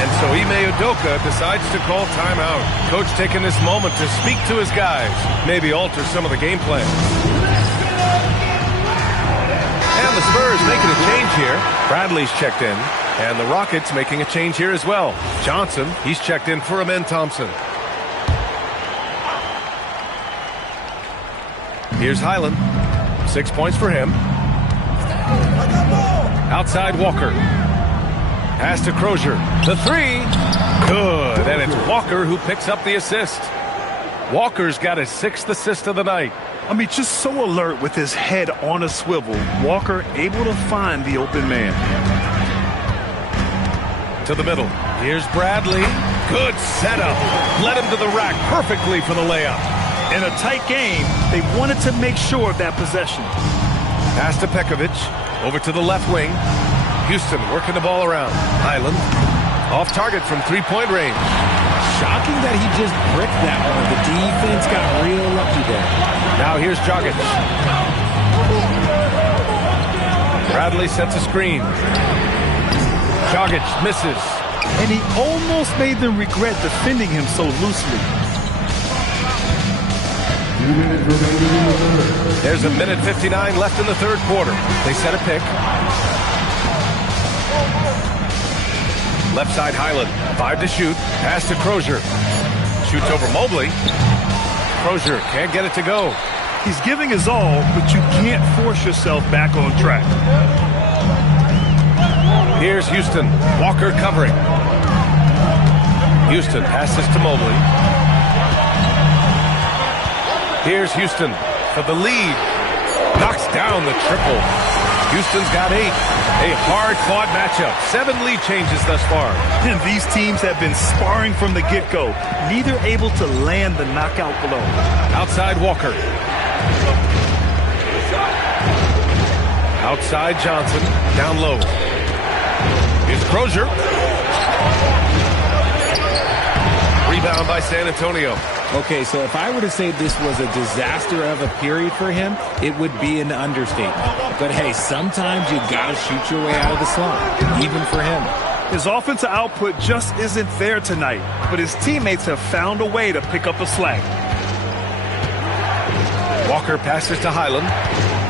And so Ime Udoka decides to call timeout. Coach taking this moment to speak to his guys. Maybe alter some of the game plan. And the Spurs making a change here. Bradley's checked in. And the Rockets making a change here as well. Johnson, he's checked in for Amen Thompson. Here's Highland. 6 points for him. Outside Walker. Pass to Crozier. The 3. Good. And it's Walker who picks up the assist. Walker's got his 6th assist of the night. I mean, just so alert with his head on a swivel. Walker able to find the open man. To the middle. Here's Bradley. Good setup. Led him to the rack perfectly for the layup. In a tight game, they wanted to make sure of that possession. Pass to Pekovic. Over to the left wing. Houston working the ball around. Highland. Off target from 3-point range. Shocking that he just bricked that one. The defense got real lucky there. Now here's Dragic. Bradley sets a screen. Dragic misses. And he almost made them regret defending him so loosely. There's 1:59 left in the third quarter. They set a pick. Left side Highland. 5 to shoot. Pass to Crozier. Shoots over Mobley. Crozier can't get it to go. He's giving his all, but you can't force yourself back on track. Here's Houston. Walker covering. Houston passes to Mobley. Here's Houston for the lead. Knocks down the triple. Houston's got 8. A hard-fought matchup. 7 lead changes thus far. And these teams have been sparring from the get-go. Neither able to land the knockout blow. Outside Walker. Outside Johnson. Down low. Here's Crozier. Rebound by San Antonio. Okay, so if I were to say this was a disaster of a period for him, it would be an understatement. But hey, sometimes you gotta shoot your way out of the slump, even for him. His offensive output just isn't there tonight, but his teammates have found a way to pick up the slack. Walker passes to Highland.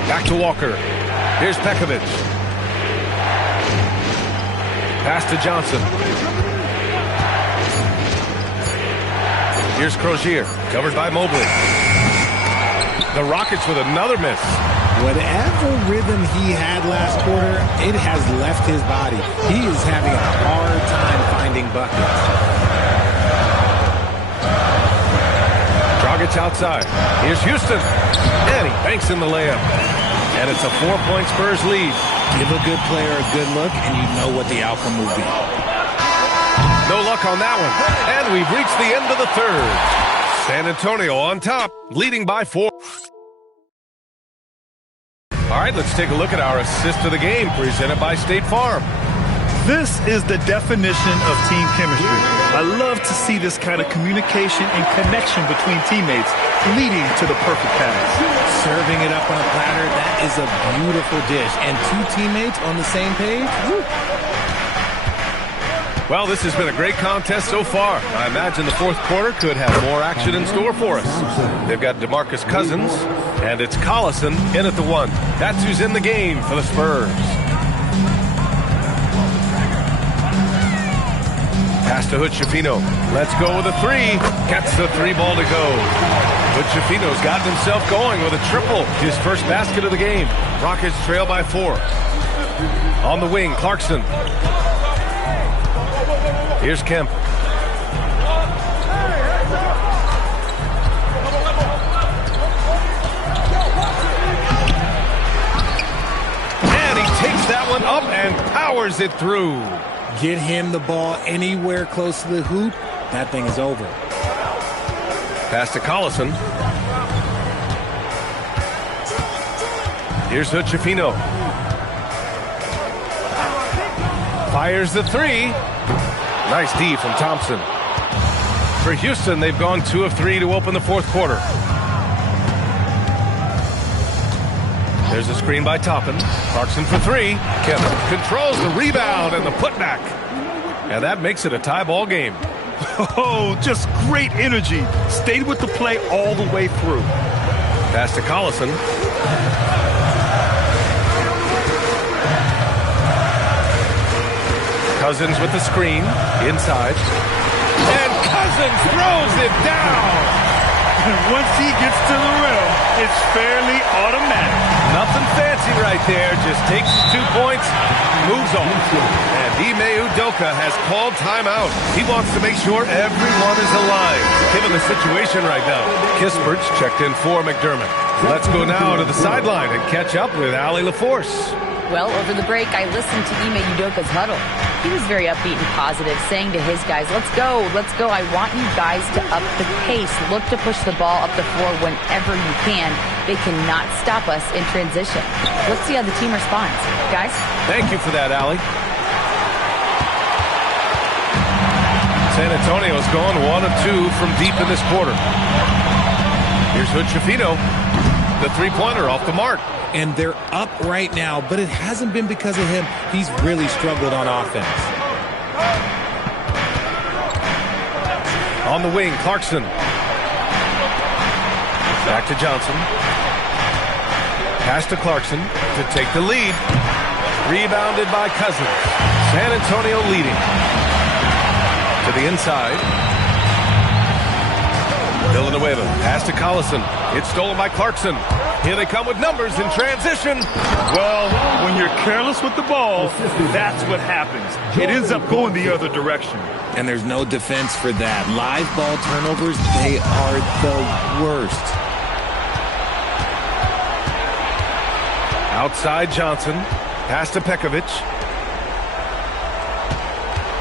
Back to Walker. Here's Pekovic. Pass to Johnson. Here's Crozier, covered by Mobley. The Rockets with another miss. Whatever rhythm he had last quarter, it has left his body. He is having a hard time finding buckets. Dragic outside. Here's Houston. And he banks in the layup. And it's a 4-point Spurs lead. Give a good player a good look, and you know what the outcome will be. No luck on that one. And we've reached the end of the third. San Antonio on top, leading by 4. All right, let's take a look at our assist of the game presented by State Farm. This is the definition of team chemistry. I love to see this kind of communication and connection between teammates leading to the perfect pass. Serving it up on a platter, that is a beautiful dish. And two teammates on the same page, woo. Well, this has been a great contest so far. I imagine the fourth quarter could have more action in store for us. They've got DeMarcus Cousins, and it's Collison in at the 1. That's who's in the game for the Spurs. Pass to Hood-Schifino. Let's go with a 3. Gets the 3 ball to go. Hood-Schifino's gotten himself going with a triple. His first basket of the game. Rockets trail by 4. On the wing, Clarkson. Here's Kemp. And he takes that one up and powers it through. Get him the ball anywhere close to the hoop, that thing is over. Pass to Collison. Here's Hood-Schifino. Fires the 3. Nice D from Thompson. For Houston, they've gone 2 of 3 to open the fourth quarter. There's a screen by Toppin. Clarkson for 3. Kevin controls the rebound and the putback. And that makes it a tie ball game. Oh, just great energy. Stayed with the play all the way through. Pass to Collison. Cousins with the screen. Inside. And Cousins throws it down. Once he gets to the rim, it's fairly automatic. Nothing fancy right there. Just takes 2 points, moves on. And Ime Udoka has called timeout. He wants to make sure everyone is aligned, given the situation right now. Kispert's checked in for McDermott. Let's go now to the sideline and catch up with Allie LaForce. Well, over the break, I listened to Ime Udoka's huddle. He was very upbeat and positive, saying to his guys, let's go. I want you guys to up the pace. Look to push the ball up the floor whenever you can. They cannot stop us in transition. Let's see how the team responds. Guys? Thank you for that, Allie. San Antonio's gone 1 of 2 from deep in this quarter. Here's Hood-Schifino. The three-pointer off the mark. And they're up right now, but it hasn't been because of him. He's really struggled on offense. On the wing, Clarkson. Back to Johnson. Pass to Clarkson to take the lead. Rebounded by Cousins. San Antonio leading. To the inside. Villanueva. Pass to Collison. It's stolen by Clarkson. Here they come with numbers in transition. Well, when you're careless with the ball, that's what happens. It ends up going the other direction. And there's no defense for that. Live ball turnovers, they are the worst. Outside Johnson. Pass to Pekovic.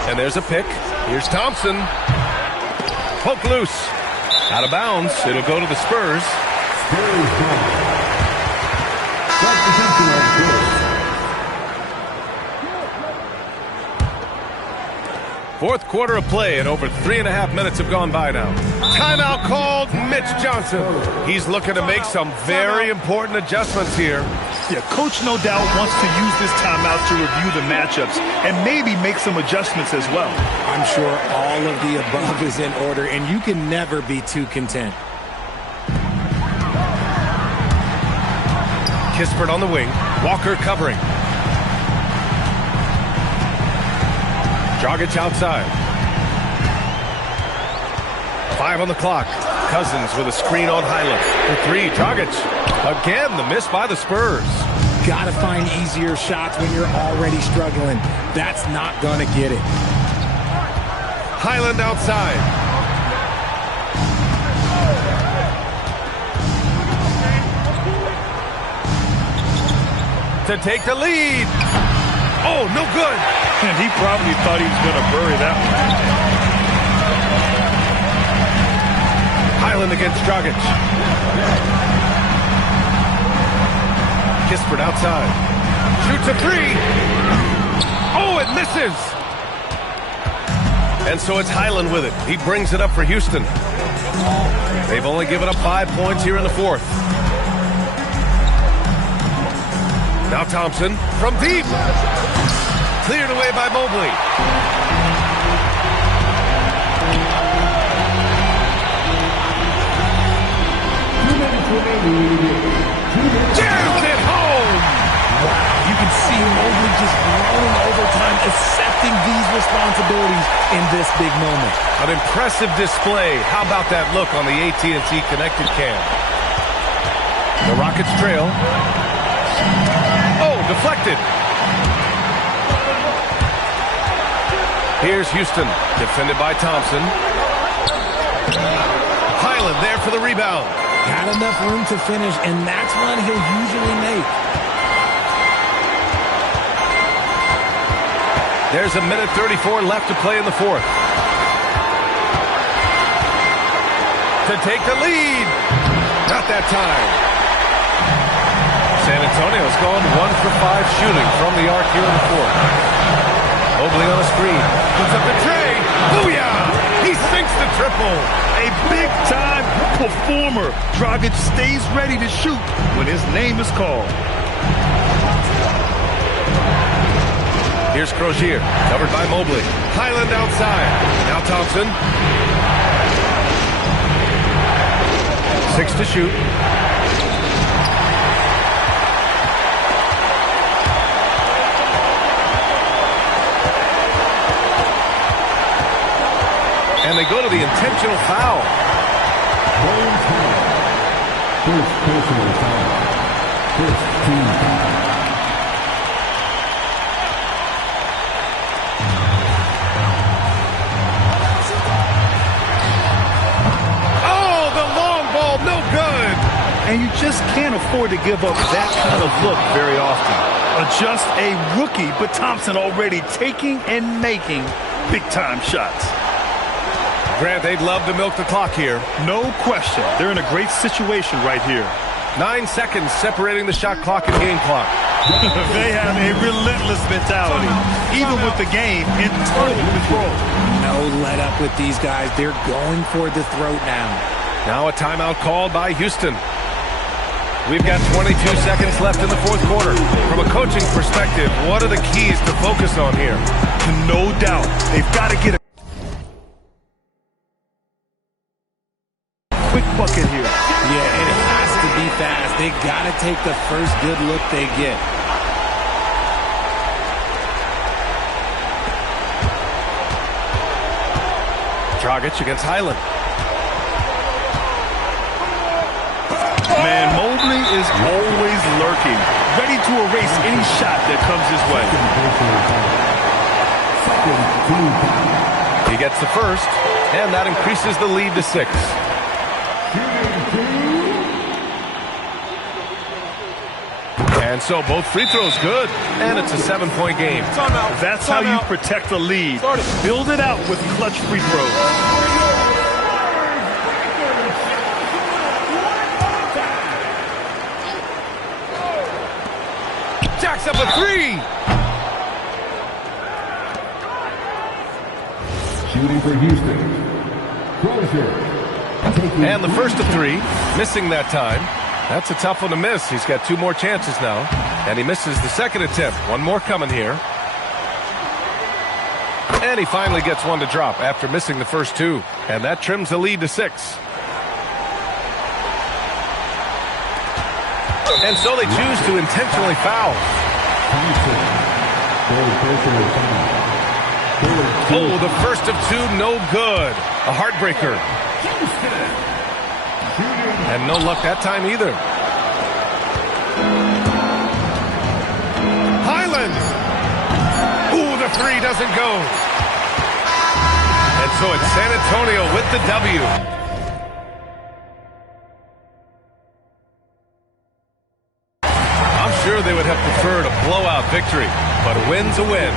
And there's a pick. Here's Thompson. Poke loose. Out of bounds. It'll go to the Spurs. Fourth quarter of play, and over 3.5 minutes have gone by now. Timeout called. Mitch Johnson. He's looking to make some very important adjustments here. Yeah, Coach no doubt wants to use this timeout to review the matchups and maybe make some adjustments as well. I'm sure all of the above is in order, and you can never be too content. Kispert on the wing. Walker covering. Dragic outside. 5 on the clock. Cousins with a screen on Highland. For 3, Dragic. Again, the miss by the Spurs. Gotta find easier shots when you're already struggling. That's not gonna get it. Highland outside. To take the lead. Oh, no good. And he probably thought he was going to bury that one. Highland against Dragic. Kispert outside. Shoots a 3. Oh, it misses. And so it's Highland with it. He brings it up for Houston. They've only given up 5 points here in the fourth. Now Thompson from deep. Cleared away by Mobley. Jams it home. Wow, you can see Mobley just growing over time, accepting these responsibilities in this big moment. An impressive display. How about that look on the AT&T connected cam? The Rockets trail. Oh, deflected. Here's Houston, defended by Thompson. Highland there for the rebound. Had enough room to finish, and that's one he'll usually make. There's a minute 34 left to play in the fourth. To take the lead. Not that time. San Antonio's gone 1 for 5 shooting from the arc here in the fourth. Mobley on a screen. Puts up the tray. Booyah! He sinks the triple. A big-time performer. Dragic stays ready to shoot when his name is called. Here's Crozier, covered by Mobley. Highland outside. Now Thompson. 6 to shoot. And they go to the intentional foul. First personal foul. First team foul. Oh, the long ball, no good. And you just can't afford to give up that kind of look very often. Just a rookie, but Thompson already taking and making big-time shots. Grant, they'd love to milk the clock here. No question. They're in a great situation right here. 9 seconds separating the shot clock and game clock. They have a relentless mentality, even with the game in total control. No let up with these guys. They're going for the throat now. Now a timeout called by Houston. We've got 22 seconds left in the fourth quarter. From a coaching perspective, what are the keys to focus on here? No doubt. They've got to get a quick bucket here. Yeah, it has to be fast. They got to take the first good look they get. Dragic against Highland. Man, Mobley is always lurking, ready to erase any shot that comes his way. He gets the first, and that increases the lead to 6. And so both free throws good, and it's a 7-point game. That's how you protect the lead. Build it out with clutch free throws. Jacks up a 3. Shooting for Houston, Crozier. And the first of three, missing that time. That's a tough one to miss. He's got 2 more chances now. And he misses the second attempt. 1 more coming here. And he finally gets one to drop after missing the first 2. And that trims the lead to 6. And so they choose to intentionally foul. Oh, the first of 2, no good. A heartbreaker. And no luck that time either. Highland. Ooh, the 3 doesn't go. And so it's San Antonio with the W. I'm sure they would have preferred a blowout victory, but a win's a win.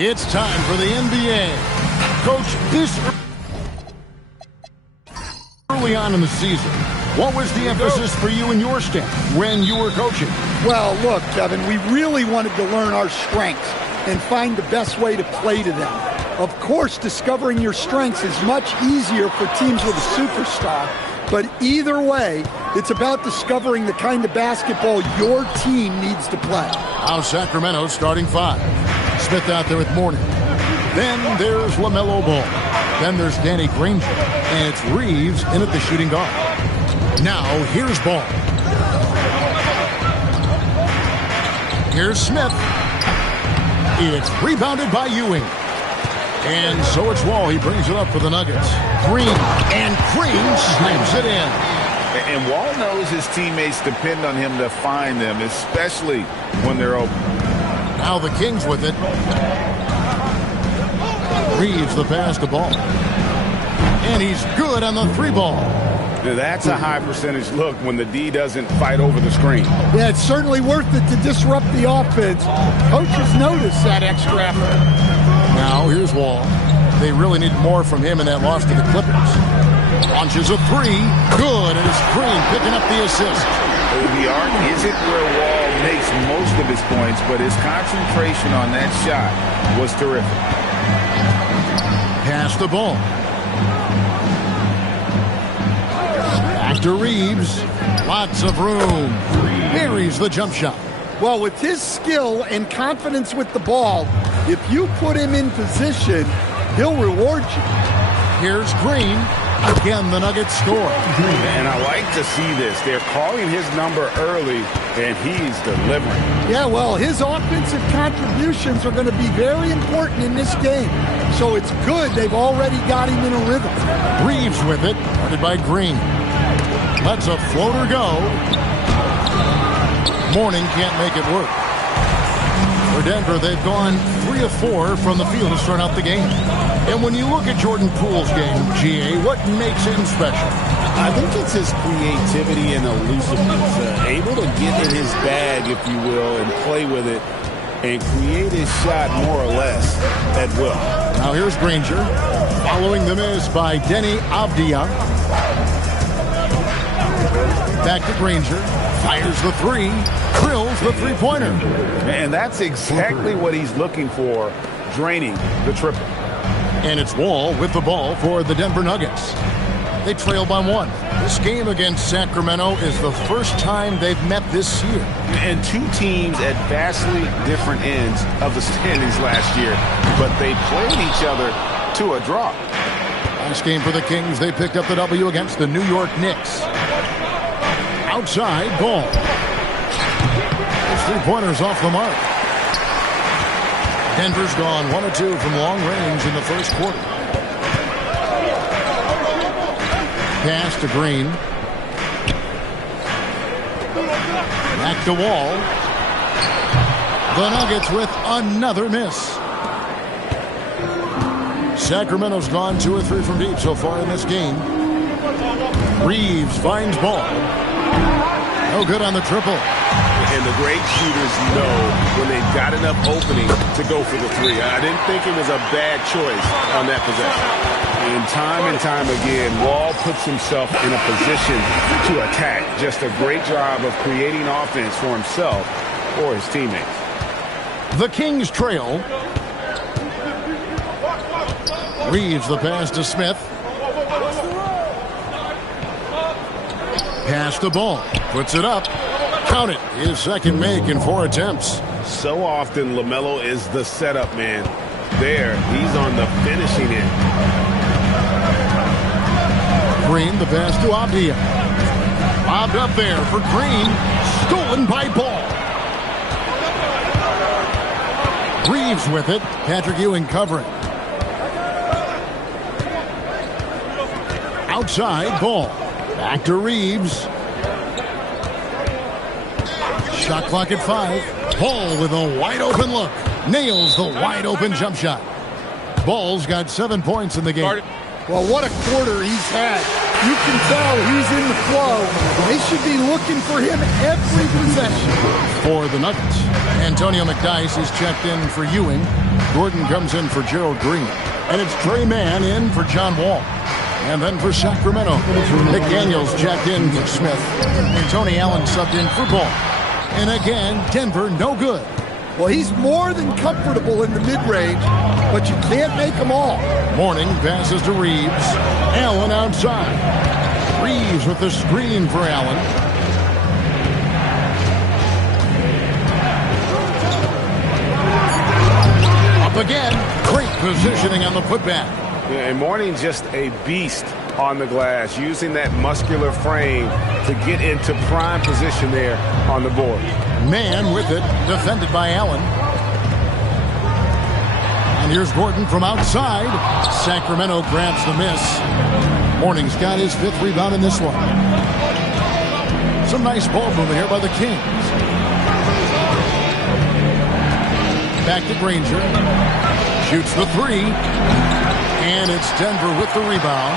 It's time for the NBA. Coach, this early on in the season, what was the emphasis for you and your staff when you were coaching? Well, look, Kevin, we really wanted to learn our strengths and find the best way to play to them. Of course, discovering your strengths is much easier for teams with a superstar, but either way, it's about discovering the kind of basketball your team needs to play. Now Sacramento starting 5. Smith out there with Mourning. Then there's LaMelo Ball. Then there's Danny Granger. And it's Reeves in at the shooting guard. Now here's Ball. Here's Smith. It's rebounded by Ewing. And so it's Wall. He brings it up for the Nuggets. Green. And Green slams it in. And Wall knows his teammates depend on him to find them, especially when they're open. Now the Kings with it. Reeves the pass to Ball. And he's good on the 3-ball. That's a high percentage look when the D doesn't fight over the screen. Yeah, it's certainly worth it to disrupt the offense. Coaches notice that extra effort. Now here's Wall. They really need more from him in that loss to the Clippers. Launches a 3. Good. And it's Green picking up the assist. The arc isn't where Wall makes most of his points, but his concentration on that shot was terrific. Pass the ball. Back to Reeves. Lots of room. Buries the jump shot. Well, with his skill and confidence with the ball, if you put him in position, he'll reward you. Here's Green. Again, the Nuggets score. And I like to see this. They're calling his number early, and he's delivering. Yeah, well, his offensive contributions are going to be very important in this game. So it's good they've already got him in a rhythm. Reeves with it, guarded by Green. Lets a floater go. Mourning can't make it work. For Denver, they've gone 3 of 4 from the field to start out the game. And when you look at Jordan Poole's game, GA, what makes him special? I think it's his creativity and elusiveness. Able to get in his bag, if you will, and play with it and create his shot more or less at will. Now here's Granger. Following the miss by Denny Avdia. Back to Granger. Fires the 3. Drills the 3-pointer. And that's exactly what he's looking for, draining the triple. And it's Wall with the ball for the Denver Nuggets. They trail by 1. This game against Sacramento is the first time they've met this year. And 2 teams at vastly different ends of the standings last year, but they played each other to a draw. Last game for the Kings, they picked up the W against the New York Knicks. Outside, ball. It's 3-pointers off the mark. Denver's gone 1 of 2 from long range in the first quarter. Pass to Green. Back to Wall. The Nuggets with another miss. Sacramento's gone 2 of 3 from deep so far in this game. Reeves finds Ball. No good on the triple. And the great shooters know when they've got enough opening to go for the three. I didn't think it was a bad choice on that possession. And time again, Wall puts himself in a position to attack. Just a great job of creating offense for himself or his teammates. The Kings trail. Reeves the pass to Smith. Pass the ball. Puts it up. Count it. His second make in 4 attempts. So often LaMelo is the setup man. There, he's on the finishing end. Green, the pass to Abdia. Bobbed up there for Green. Stolen by Ball. Reeves with it. Patrick Ewing covering. Outside, Ball. Back to Reeves. Shot clock at 5. Ball with a wide open look. Nails the wide open jump shot. Ball's got 7 points in the game. Well, what a quarter he's had. You can tell he's in the flow. They should be looking for him every possession. For the Nuggets, Antonio McDyess is checked in for Ewing. Gordon comes in for Gerald Green. And it's Trey Mann in for John Wall. And then for Sacramento, McDaniels checked in for Smith. And Tony Allen subbed in for Ball. And again, Denver no good. Well, he's more than comfortable in the mid-range, but you can't make them all. Morning passes to Reeves. Allen outside. Reeves with the screen for Allen. Up again. Great positioning on the putback. Yeah, and Mourning just a beast on the glass, using that muscular frame to get into prime position there on the board. Man with it, defended by Allen. And here's Gordon from outside. Sacramento grabs the miss. Mourning's got his 5th rebound in this one. Some nice ball movement here by the Kings. Back to Granger. Shoots the 3. And it's Denver with the rebound.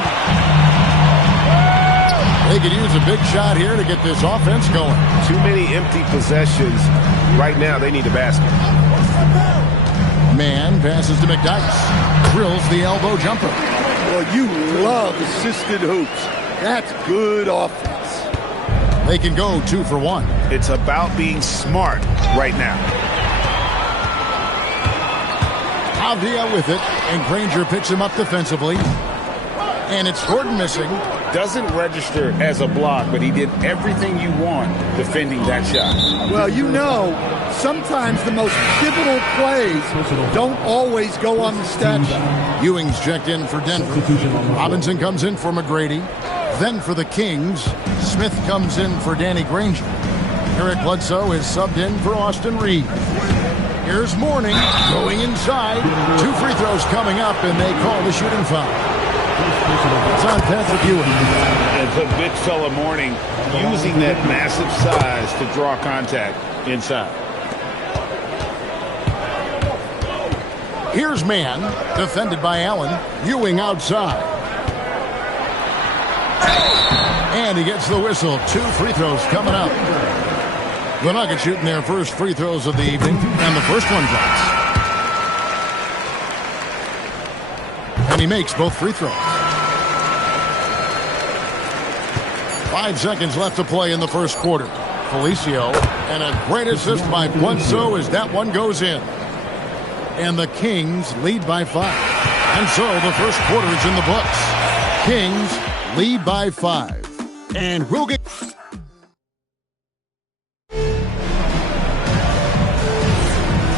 They could use a big shot here to get this offense going. Too many empty possessions. Right now, they need a basket. Man passes to McDyess. Drills the elbow jumper. Well, you love assisted hoops. That's good offense. They can go 2 for 1. It's about being smart right now. Avdia with it, and Granger picks him up defensively. And it's Gordon missing. Doesn't register as a block, but he did everything you want defending that shot. Well, you know, sometimes the most pivotal plays don't always go on the stat sheet. Ewing's checked in for Denver. Robinson comes in for McGrady. Then for the Kings, Smith comes in for Danny Granger. Eric Bledsoe is subbed in for Austin Reed. Here's Mourning going inside. 2 free throws coming up, and they call the shooting foul. It's on Patrick Ewing. And the big fella Mourning using that massive size to draw contact inside. Here's Man, defended by Allen. Ewing outside. And he gets the whistle. 2 free throws coming up. The Nuggets shooting their first free throws of the evening, and the first one drops. And he makes both free throws. 5 seconds left to play in the first quarter. Felicio, and a great assist by Bledsoe as that one goes in. And the Kings lead by 5. And so the first quarter is in the books. Kings lead by 5. And we'll get...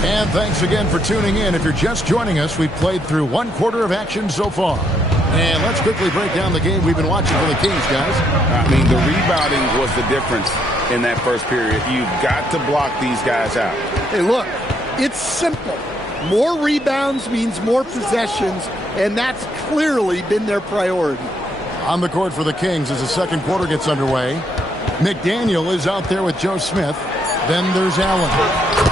And thanks again for tuning in. If you're just joining us, we've played through 1 quarter of action so far. And let's quickly break down the game we've been watching for the Kings, guys. I mean, the rebounding was the difference in that first period. You've got to block these guys out. Hey, look, it's simple. More rebounds means more possessions, and that's clearly been their priority. On the court for the Kings as the second quarter gets underway. McDaniel is out there with Joe Smith. Then there's Allen.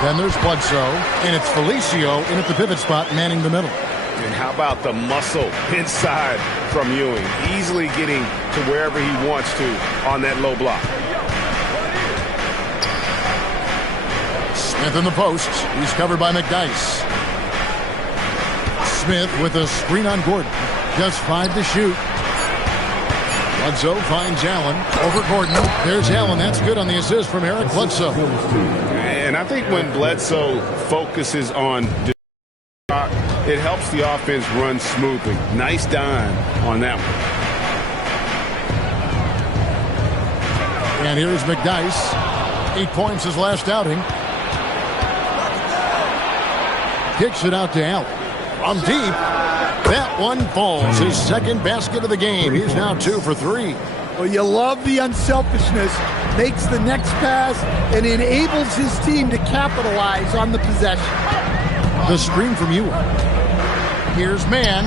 Then there's Bledsoe. And it's Felicio in at the pivot spot, manning the middle. And how about the muscle inside from Ewing? Easily getting to wherever he wants to on that low block. Smith in the post. He's covered by McDyess. Smith with a screen on Gordon. Just 5 to shoot. Bledsoe finds Allen over Gordon. There's Allen. That's good on the assist from Eric Bledsoe. And I think when Bledsoe focuses on it helps the offense run smoothly. Nice dime on that one. And here's McDyess. 8 points his last outing. Kicks it out to Allen. From deep. That one falls. His second basket of the game. He's now 2 for 3. Well, you love the unselfishness. Makes the next pass and enables his team to capitalize on the possession. The screen from Ewing. Here's Mann.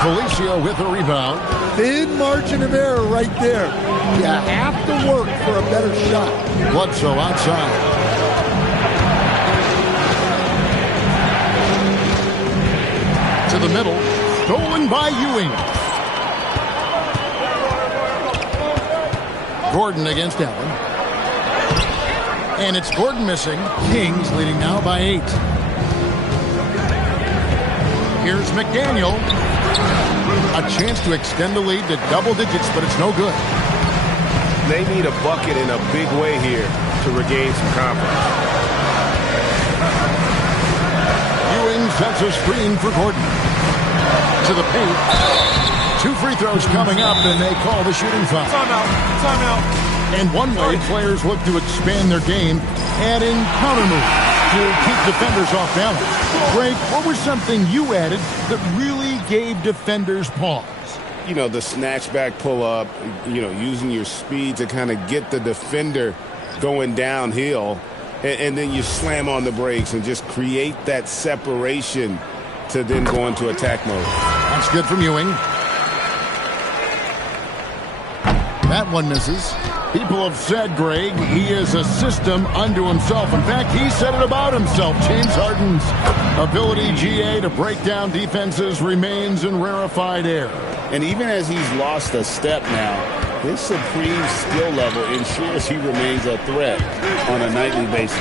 Felicio with a rebound. Thin margin of error right there. You have to work for a better shot. Bledsoe outside. To the middle. Stolen by Ewing. Gordon against Allen. And it's Gordon missing. Kings leading now by 8. Here's McDaniel. A chance to extend the lead to double digits, but it's no good. They need a bucket in a big way here to regain some confidence. Ewing sets a screen for Gordon. To the paint. 2 free throws coming up, and they call the shooting foul. Timeout. And one way players look to expand their game, adding counter moves to keep defenders off balance. Greg, what was something you added that really gave defenders pause? You know, the snatch back pull up, you know, using your speed to kind of get the defender going downhill, and then you slam on the brakes and just create that separation to then go into attack mode. That's good from Ewing. That one misses. People have said, Greg, he is a system unto himself. In fact, he said it about himself. James Harden's ability, GA, to break down defenses remains in rarefied air. And even as he's lost a step now, his supreme skill level ensures he remains a threat on a nightly basis.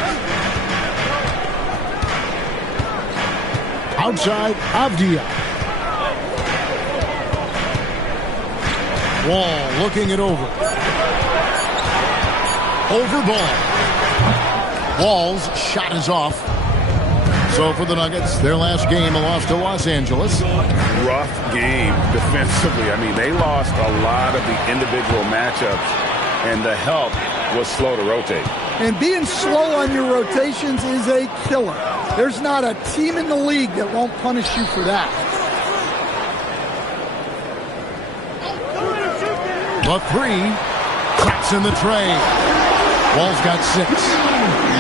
Outside, Avdia. Wall looking it over. Over ball. Wall's shot is off. So for the Nuggets, their last game, a loss to Los Angeles. Rough game defensively. I mean, they lost a lot of the individual matchups, and the help was slow to rotate. And being slow on your rotations is a killer. There's not a team in the league that won't punish you for that. The 3. Taps in the tray. Wall's got 6.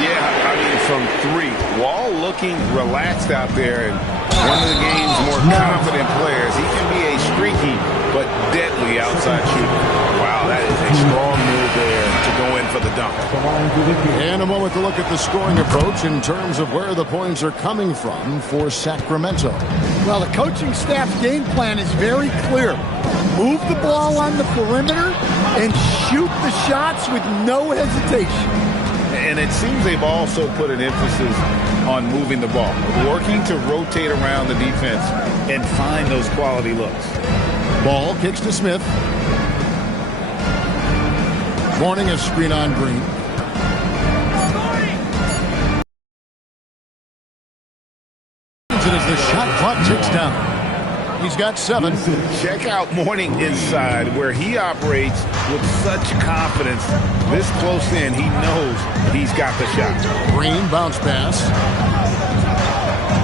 Yeah, I mean, from 3. Wall looking relaxed out there, and one of the game's more confident players. He can be a streaky but deadly outside shooter. Wow, that is a strong move there to go in for the dunk. And a moment to look at the scoring approach in terms of where the points are coming from for Sacramento. Well, the coaching staff's game plan is very clear. Move the ball on the perimeter and shoot the shots with no hesitation. And it seems they've also put an emphasis on moving the ball, working to rotate around the defense and find those quality looks. Ball kicks to Smith. Morning a screen on Green. As the shot clock ticks down. He's got 7. Check out Morning inside, where he operates with such confidence. This close in, he knows he's got the shot. Green bounce pass.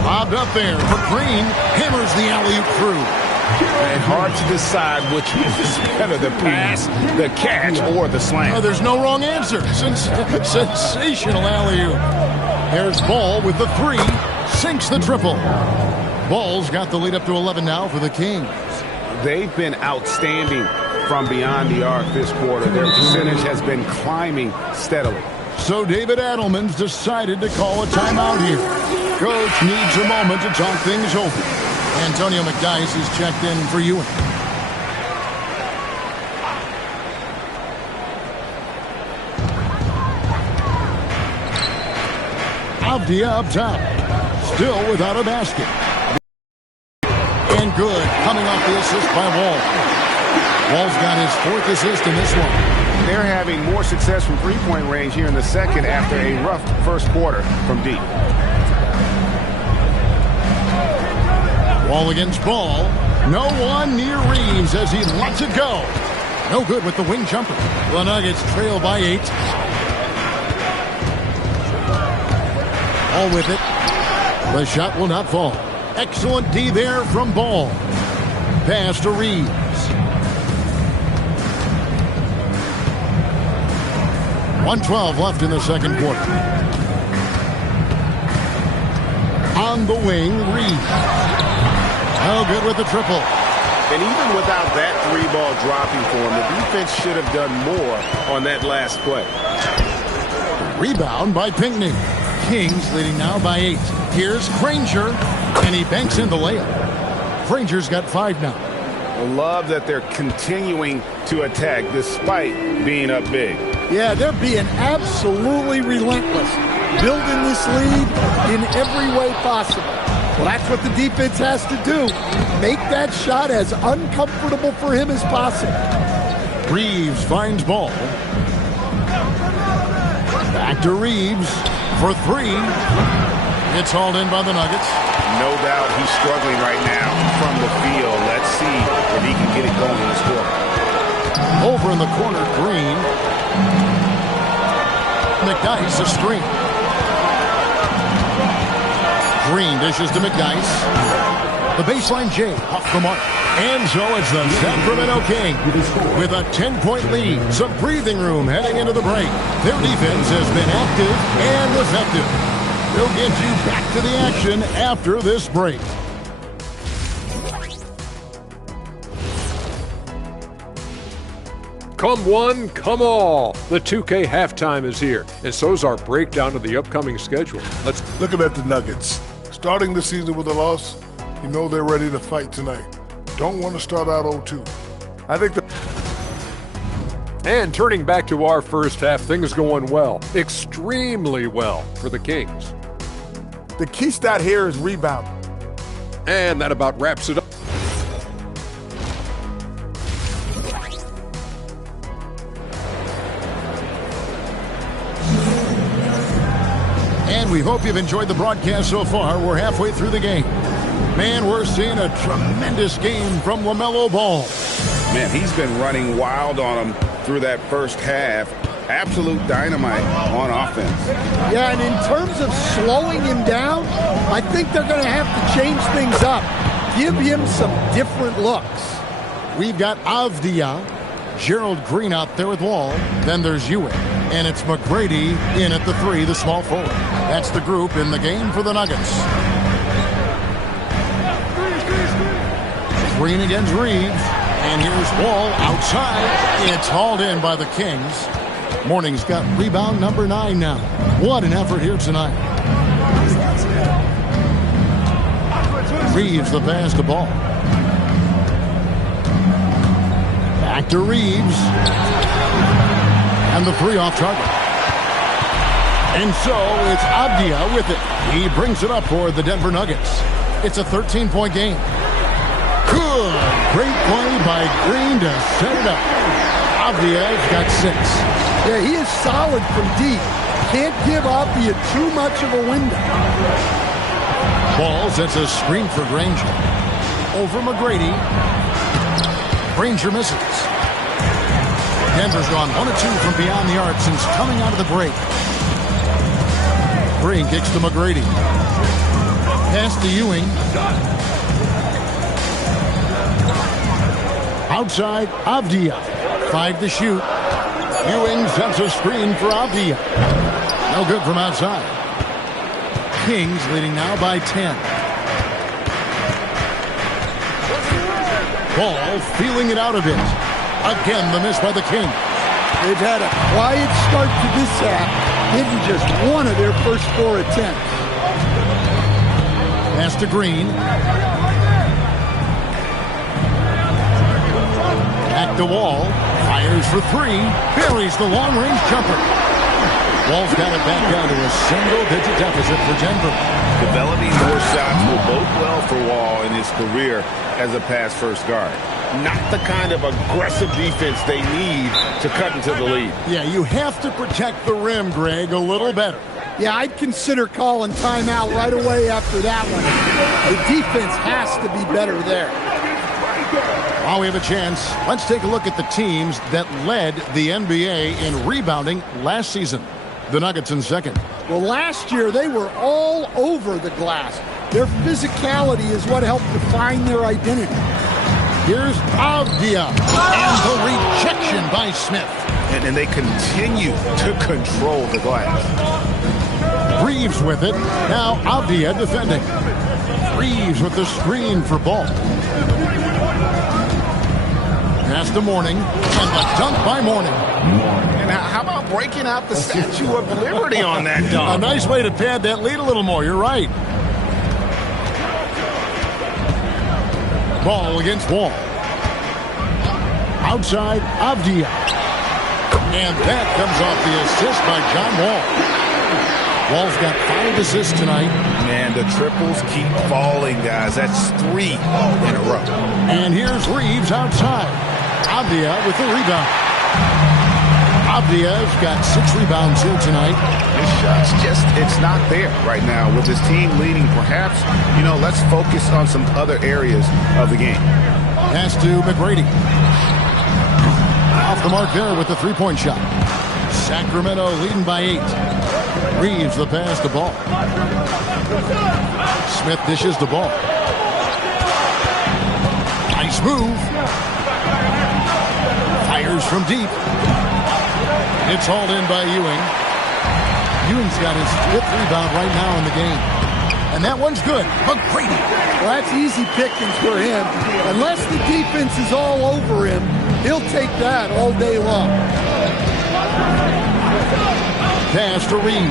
Bobbed up there for Green. Hammers the alley-oop through. And hard to decide which is better, the pass, the catch, or the slam. Oh, there's no wrong answer. Sensational alley-oop. Here's Ball with the three. Sinks the triple. Ball's got the lead up to 11 now for the Kings. They've been outstanding from beyond the arc this quarter. Their percentage has been climbing steadily. So David Adelman's decided to call a timeout here. Coach needs a moment to talk things over. Antonio McDyess is checked in for Ewing. Avdia up top. Still without a basket. And good. Coming off the assist by Wall. Wall's got his fourth assist in this one. They're having more success from three-point range here in the second after a rough first quarter from deep. Wall against Ball. No one near Reeves as he lets it go. No good with the wing jumper. The Nuggets trail by 8. Ball with it. The shot will not fall. Excellent D there from Ball. Pass to Reeves. .112 left in the second quarter. On the wing, Reeves. Oh, good with the triple. And even without that three ball dropping for him, the defense should have done more on that last play. Rebound by Pinckney. Kings leading now by 8. Here's Granger, and he banks in the layup. Granger's got 5 now. I love that they're continuing to attack despite being up big. Yeah, they're being absolutely relentless, building this lead in every way possible. Well, that's what the defense has to do. Make that shot as uncomfortable for him as possible. Reeves finds Ball. Back to Reeves for 3. It's hauled in by the Nuggets. No doubt he's struggling right now from the field. Let's see if he can get it going in this quarter. Over in the corner, Green. McDyess a screen. Green dishes to McDyess. The baseline J off the mark. And so it's the Sacramento Kings with a 10-point lead. Some breathing room heading into the break. Their defense has been active and effective. They'll get you back to the action after this break. Come one, come all. The 2K halftime is here, and so's our breakdown of the upcoming schedule. Let's look at the Nuggets. Starting the season with a loss, you know they're ready to fight tonight. Don't want to start out 0-2. I think And turning back to our first half, things going well, extremely well for the Kings. the key stat here is rebound. And that about wraps it up. And we hope you've enjoyed the broadcast so far. We're halfway through the game. Man, we're seeing a tremendous game from LaMelo Ball. Man, he's been running wild on him through that first half. Absolute dynamite on offense. Yeah, and in terms of slowing him down, I think they're going to have to change things up. Give him some different looks. We've got Avdia, Gerald Green out there with Wall. Then there's Ewing. And it's McGrady in at the 3, the small forward. That's the group in the game for the Nuggets. Green against Reeves. And here's Wall outside. It's hauled in by the Kings. Morning's got rebound number 9 now. What an effort here tonight. Reeves the pass to Ball. Back to Reeves. And the 3 off target. And so it's Avdia with it. He brings it up for the Denver Nuggets. It's a 13-point game. Good. Great play by Green to set it up. Avdia's got 6. Yeah, he is solid from deep. Can't give Avdia too much of a window. Ball sets a screen for Granger. Over McGrady. Granger misses. Denver's gone 1 of 2 from beyond the arc since coming out of the break. Green kicks to McGrady. Pass to Ewing. Outside, Avdia. 5 to shoot. Ewing sets a screen for Avdia. No good from outside. Kings leading now by 10. Ball feeling it out a bit. Again, the miss by the Kings. They've had a quiet start to this half, hitting just one of their first 4 attempts. Pass to Green. Back to Wall. Fires for 3. Buries the long-range jumper. Wall's got it back down to a single-digit deficit for Denver. Developing more shots will bode well for Wall in his career as a pass-first guard. Not the kind of aggressive defense they need to cut into the lead. Yeah, you have to protect the rim, Greg, a little better. Yeah, I'd consider calling timeout right away after that one. The defense has to be better there. While we have a chance, let's take a look at the teams that led the NBA in rebounding last season. The Nuggets in second. Well, last year they were all over the glass. Their physicality is what helped define their identity. Here's Avdia, and the rejection by Smith. And they continue to control the glass. Reeves with it. Now Avdia defending. Reeves with the screen for Ball. Pass to Mourning, and the dunk by Mourning. And how about breaking out the Statue of Liberty on that dunk? A nice way to pad that lead a little more. You're right. Ball against Wall. Outside, Avdia. And that comes off the assist by John Wall. Wall's got 5 assists tonight. Man, the triples keep falling, guys. That's 3 in a row. And here's Reeves outside. Avdia with the rebound. Avdia's got 6 rebounds here tonight. His shot's it's not there right now. With his team leading, perhaps, let's focus on some other areas of the game. Pass to McGrady. Off the mark there with the three-point shot. Sacramento leading by 8. Reeves the pass to Ball. Smith dishes the ball. Nice move. Fires from deep. It's hauled in by Ewing. Ewing's got his 5th rebound right now in the game. And that one's good. McGrady. Well, that's easy pickings for him. Unless the defense is all over him, he'll take that all day long. Pass to Reeves.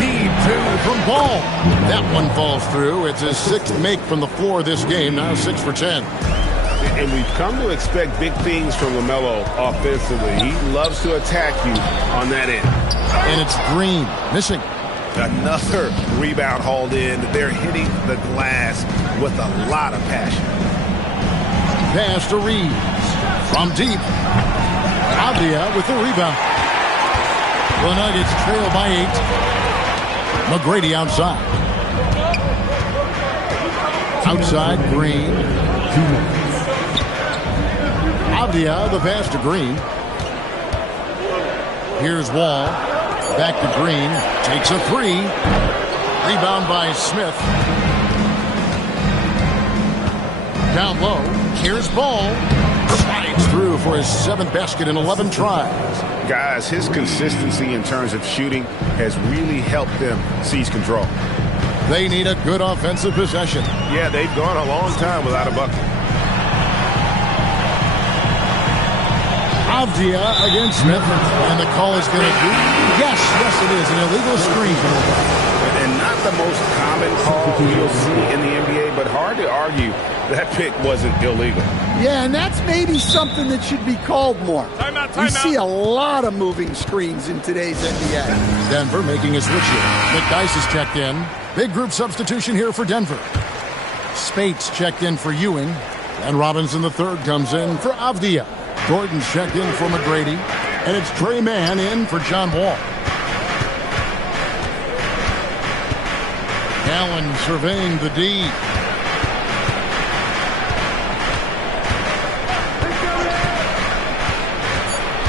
Deep 2 from Ball. That one falls through. It's his 6th make from the floor this game. Now 6 for 10. And we've come to expect big things from LaMelo offensively. He loves to attack you on that end. And it's Green missing. Another rebound hauled in. They're hitting the glass with a lot of passion. Pass to Reeves. From deep. Avdia with the rebound. The Nuggets trail by 8. McGrady outside. Outside, Green. Avdia, the pass to Green. Here's Wall. Back to Green. Takes a 3. Rebound by Smith. Down low. Here's Ball. Slides through for his 7th basket in 11 tries. Guys, his consistency in terms of shooting has really helped them seize control. They need a good offensive possession. Yeah, they've gone a long time without a bucket. Avdia against Smith, and the call is going to be, yes, it is, an illegal screen. And not the most common call you'll see in the NBA, but hard to argue that pick wasn't illegal. Yeah, and that's maybe something that should be called more. We see a lot of moving screens in today's NBA. Denver making a switch here. McDyess is checked in. Big group substitution here for Denver. Spates checked in for Ewing, and Robinson III comes in for Avdia. Gordon's checked in for McGrady, and it's Trey Mann in for John Wall. Allen surveying the D.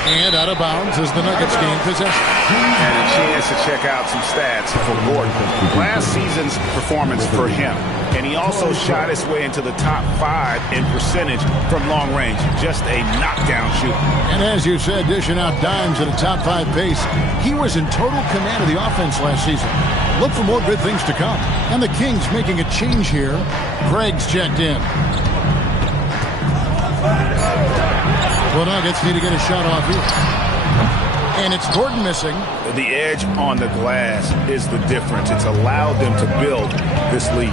And out of bounds as the Nuggets gain possession. And a chance to check out some stats for Gordon. Last season's performance for him. And he also shot his way into the top 5 in percentage from long range. Just a knockdown shooter. And as you said, dishing out dimes at a top 5 pace. He was in total command of the offense last season. Look for more good things to come. And the Kings making a change here. Craig's checked in. The Nuggets need to get a shot off here. And it's Gordon missing. The edge on the glass is the difference. It's allowed them to build this lead.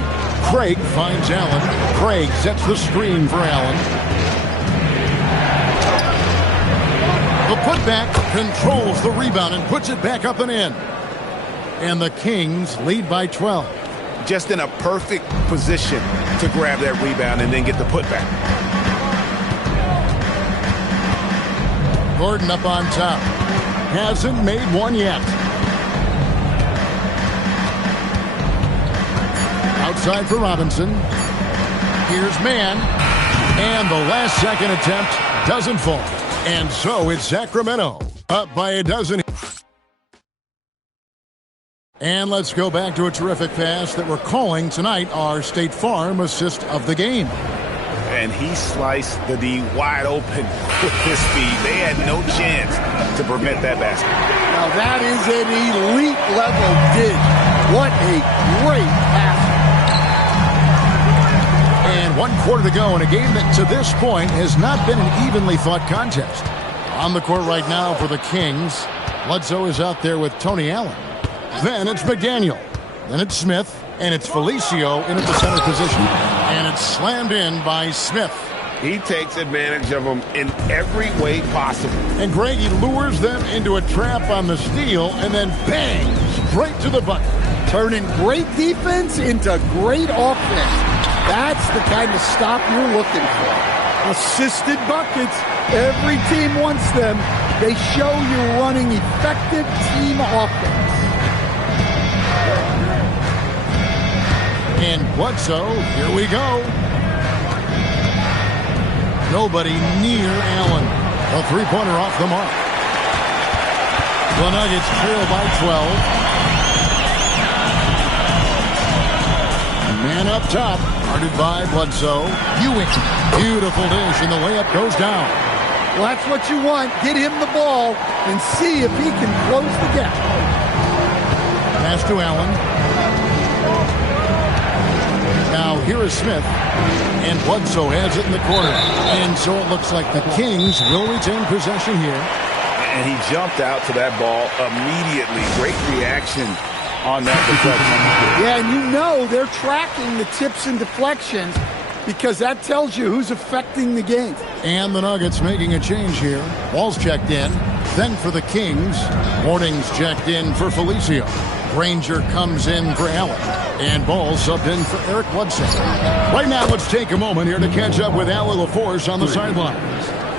Craig finds Allen. Craig sets the screen for Allen. The putback controls the rebound and puts it back up and in. And the Kings lead by 12. Just in a perfect position to grab that rebound and then get the putback. Gordon up on top. Hasn't made one yet. Outside for Robinson. Here's Mann. And the last second attempt doesn't fall. And so it's Sacramento up by a dozen. And let's go back to a terrific pass that we're calling tonight our State Farm assist of the game. And he sliced the D wide open with his speed. They had no chance to prevent that basket. Now that is an elite level dig. What a great pass. And 1 quarter to go in a game that to this point has not been an evenly fought contest. On the court right now for the Kings, Bledsoe is out there with Tony Allen. Then it's McDaniel. Then it's Smith. And it's Felicio in at the center position. And it's slammed in by Smith. He takes advantage of them in every way possible. And Greg, he lures them into a trap on the steal and then bang, straight to the bucket. Turning great defense into great offense. That's the kind of stop you're looking for. Assisted buckets. Every team wants them. They show you're running effective team offense. And Bledsoe, here we go. Nobody near Allen. A three-pointer off the mark. The Nuggets trail by 12. Man up top, guarded by Bledsoe. Ewing, beautiful dish, and the layup goes down. Well, that's what you want. Get him the ball and see if he can close the gap. Pass to Allen. Now here is Smith, and Bledsoe has it in the corner. And so it looks like the Kings will retain possession here. And he jumped out to that ball immediately. Great reaction on that deflection. Yeah, and you know they're tracking the tips and deflections because that tells you who's affecting the game. And the Nuggets making a change here. Wall's checked in. Then for the Kings, Morning's checked in for Felicio. Granger comes in for Allen. And Ball subbed in for Eric Bledsoe. Right now, let's take a moment here to catch up with Allie LaForce on the sidelines.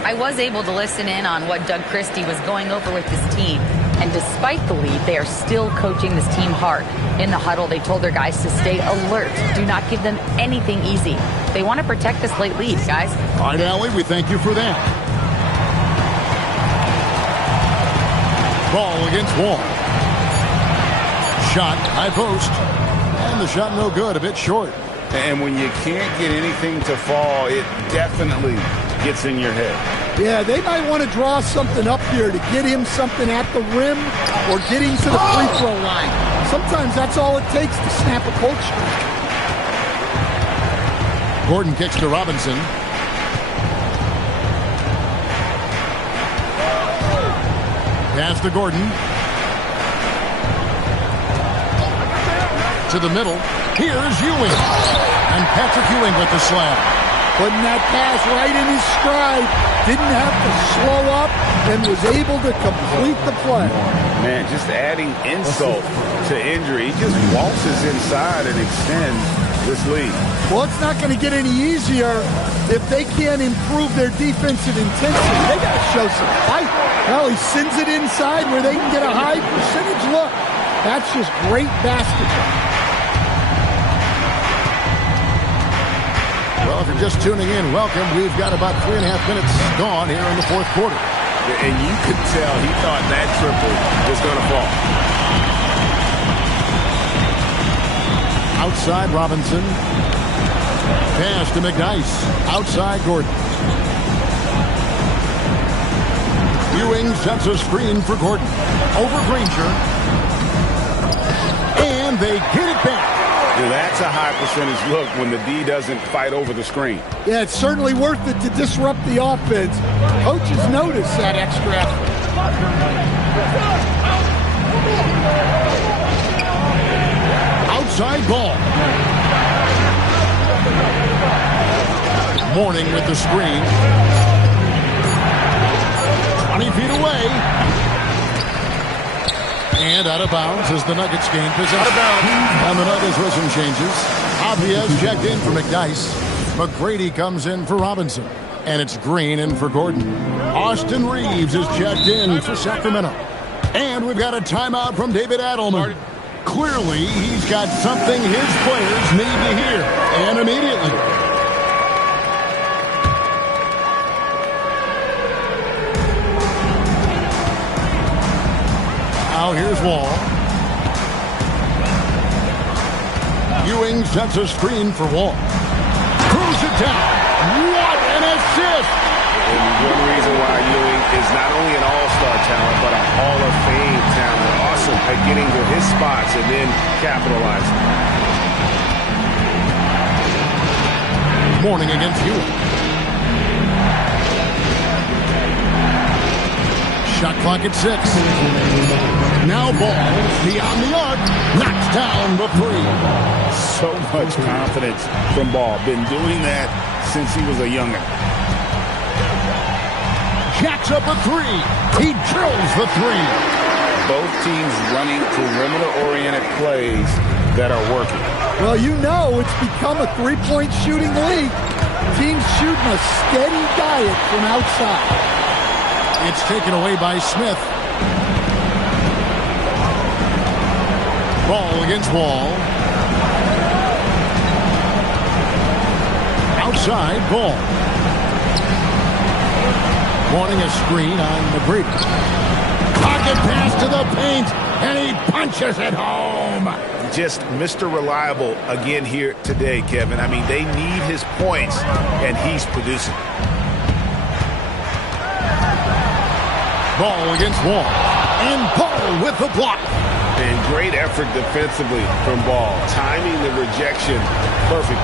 I was able to listen in on what Doug Christie was going over with his team. And despite the lead, they are still coaching this team hard. In the huddle, they told their guys to stay alert. Do not give them anything easy. They want to protect this late lead, guys. All right, Allie, we thank you for that. Ball against Wall. Shot, high post. And the shot no good, a bit short. And when you can't get anything to fall, it definitely gets in your head. Yeah, they might want to draw something up here to get him something at the rim or get him to the free throw line. Sometimes that's all it takes to snap a coach. Gordon kicks to Robinson. Pass to Gordon. To the middle. Here's Ewing. And Patrick Ewing with the slam. Putting that pass right in his stride. Didn't have to slow up and was able to complete the play. Man, just adding insult to injury. He just waltzes inside and extends this lead. Well, it's not going to get any easier if they can't improve their defensive intensity. They got to show some fight. Well, he sends it inside where they can get a high percentage look. That's just great basketball. Well, if you're just tuning in, welcome. We've got about 3.5 minutes gone here in the fourth quarter. And you could tell he thought that triple was going to fall. Outside Robinson. Pass to McNice. Outside Gordon. Ewing sets a screen for Gordon. Over Granger. And they get it back. That's a high percentage look when the D doesn't fight over the screen. Yeah, it's certainly worth it to disrupt the offense. Coaches notice that extra effort. Outside ball. Mourning with the screen. 20 feet away. And out of bounds as the Nuggets gain possession. Out of bounds. And the Nuggets with some changes. Javier checked in for McNice. McGrady comes in for Robinson. And it's Green in for Gordon. Austin Reeves is checked in for Sacramento. And we've got a timeout from David Adelman. Clearly, he's got something his players need to hear. And immediately. Now here's Wall. Ewing sets a screen for Wall. Throws it down. What an assist! And one reason why Ewing is not only an all-star talent, but a Hall of Fame talent. Awesome at getting to his spots and then capitalizing. Morning against Ewing. Shot clock at 6. Now ball beyond the arc. Knocks down the three. So much confidence from Ball. Been doing that since he was a youngin'. Jacks up a 3. He drills the 3. Both teams running perimeter-oriented plays that are working. Well, you know it's become a three-point shooting league. Teams shooting a steady diet from outside. It's taken away by Smith. Ball against Wall. Outside Ball. Wanting a screen on McGrady. Pocket pass to the paint, and he punches it home. Just Mr. Reliable again here today, Kevin. I mean, they need his points, and he's producing. Ball against Wall. And Ball with the block. And great effort defensively from Ball. Timing the rejection perfect.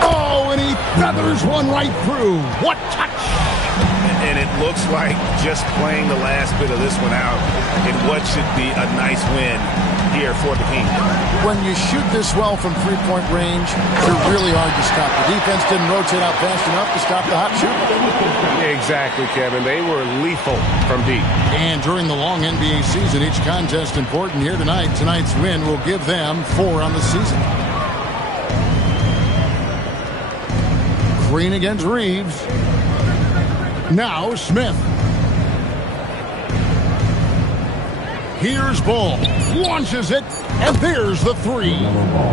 Oh, and he feathers one right through. What touch! And it looks like just playing the last bit of this one out in what should be a nice win here for the Kings. When you shoot this well from three-point range, you're really hard to stop. The defense didn't rotate out fast enough to stop the hot shooter. Exactly, Kevin. They were lethal from deep. And during the long NBA season, each contest important here tonight. Tonight's win will give them 4 on the season. Green against Reeves. Now Smith. Here's Ball. Launches it. And there's the 3.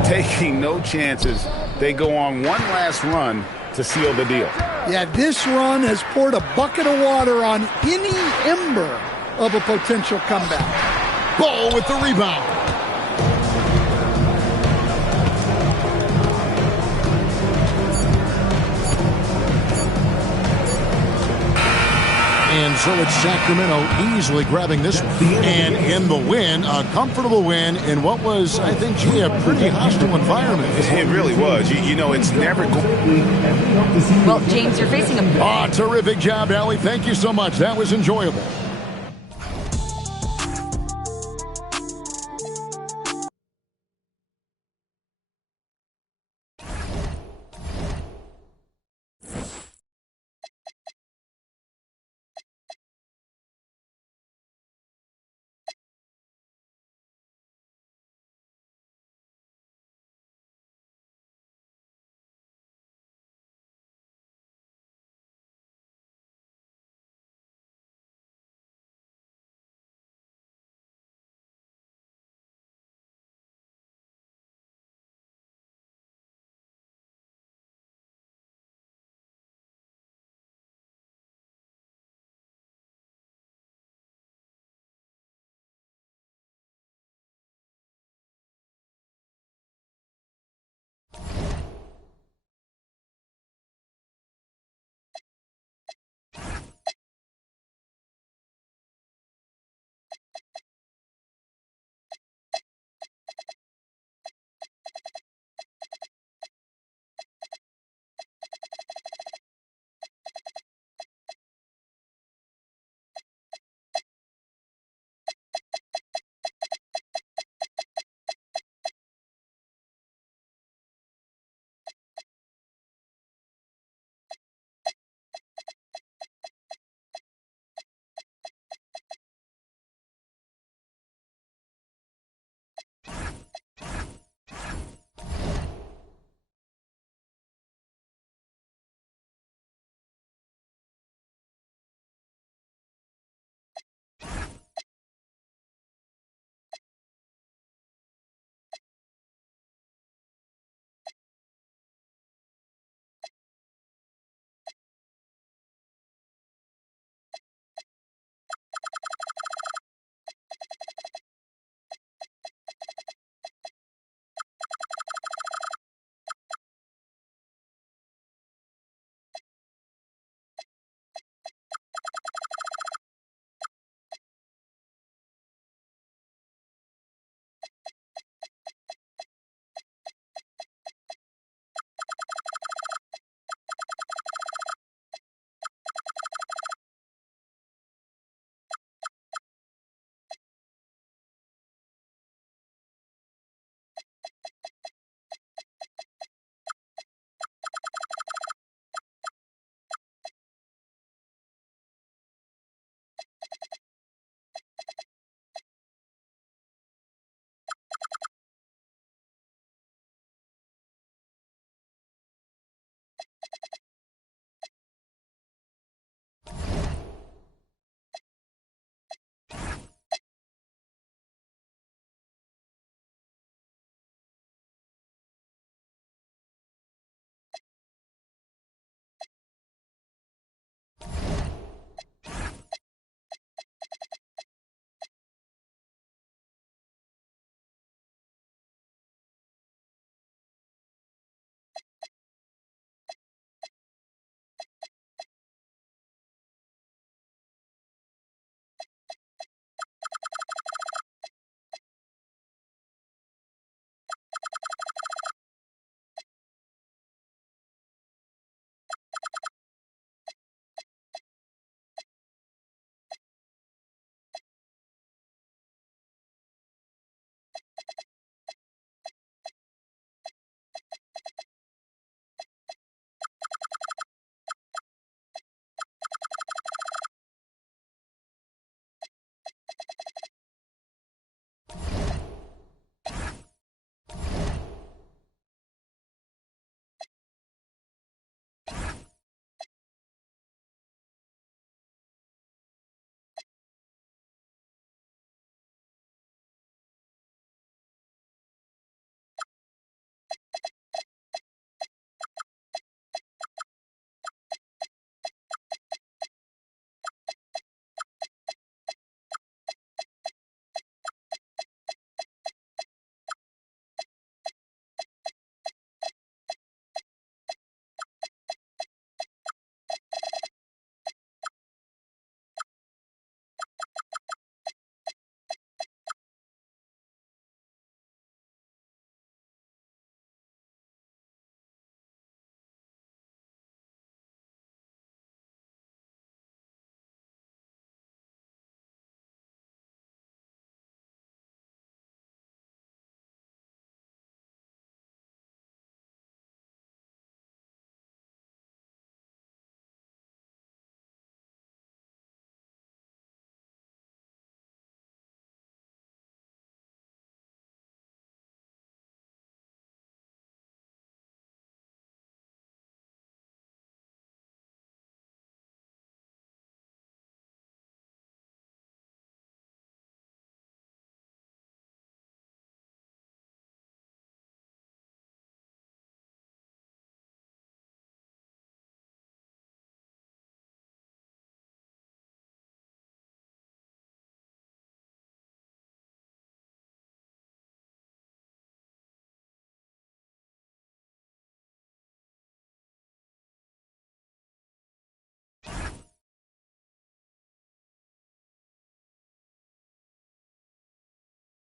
Taking no chances. They go on one last run to seal the deal. Yeah, this run has poured a bucket of water on any ember of a potential comeback. Ball with the rebound. And so it's Sacramento easily grabbing this one. And in the win, a comfortable win in what was, I think, gee, a pretty hostile environment. It really was. You know, it's never... Well, James, you're facing a... Terrific job, Allie. Thank you so much. That was enjoyable.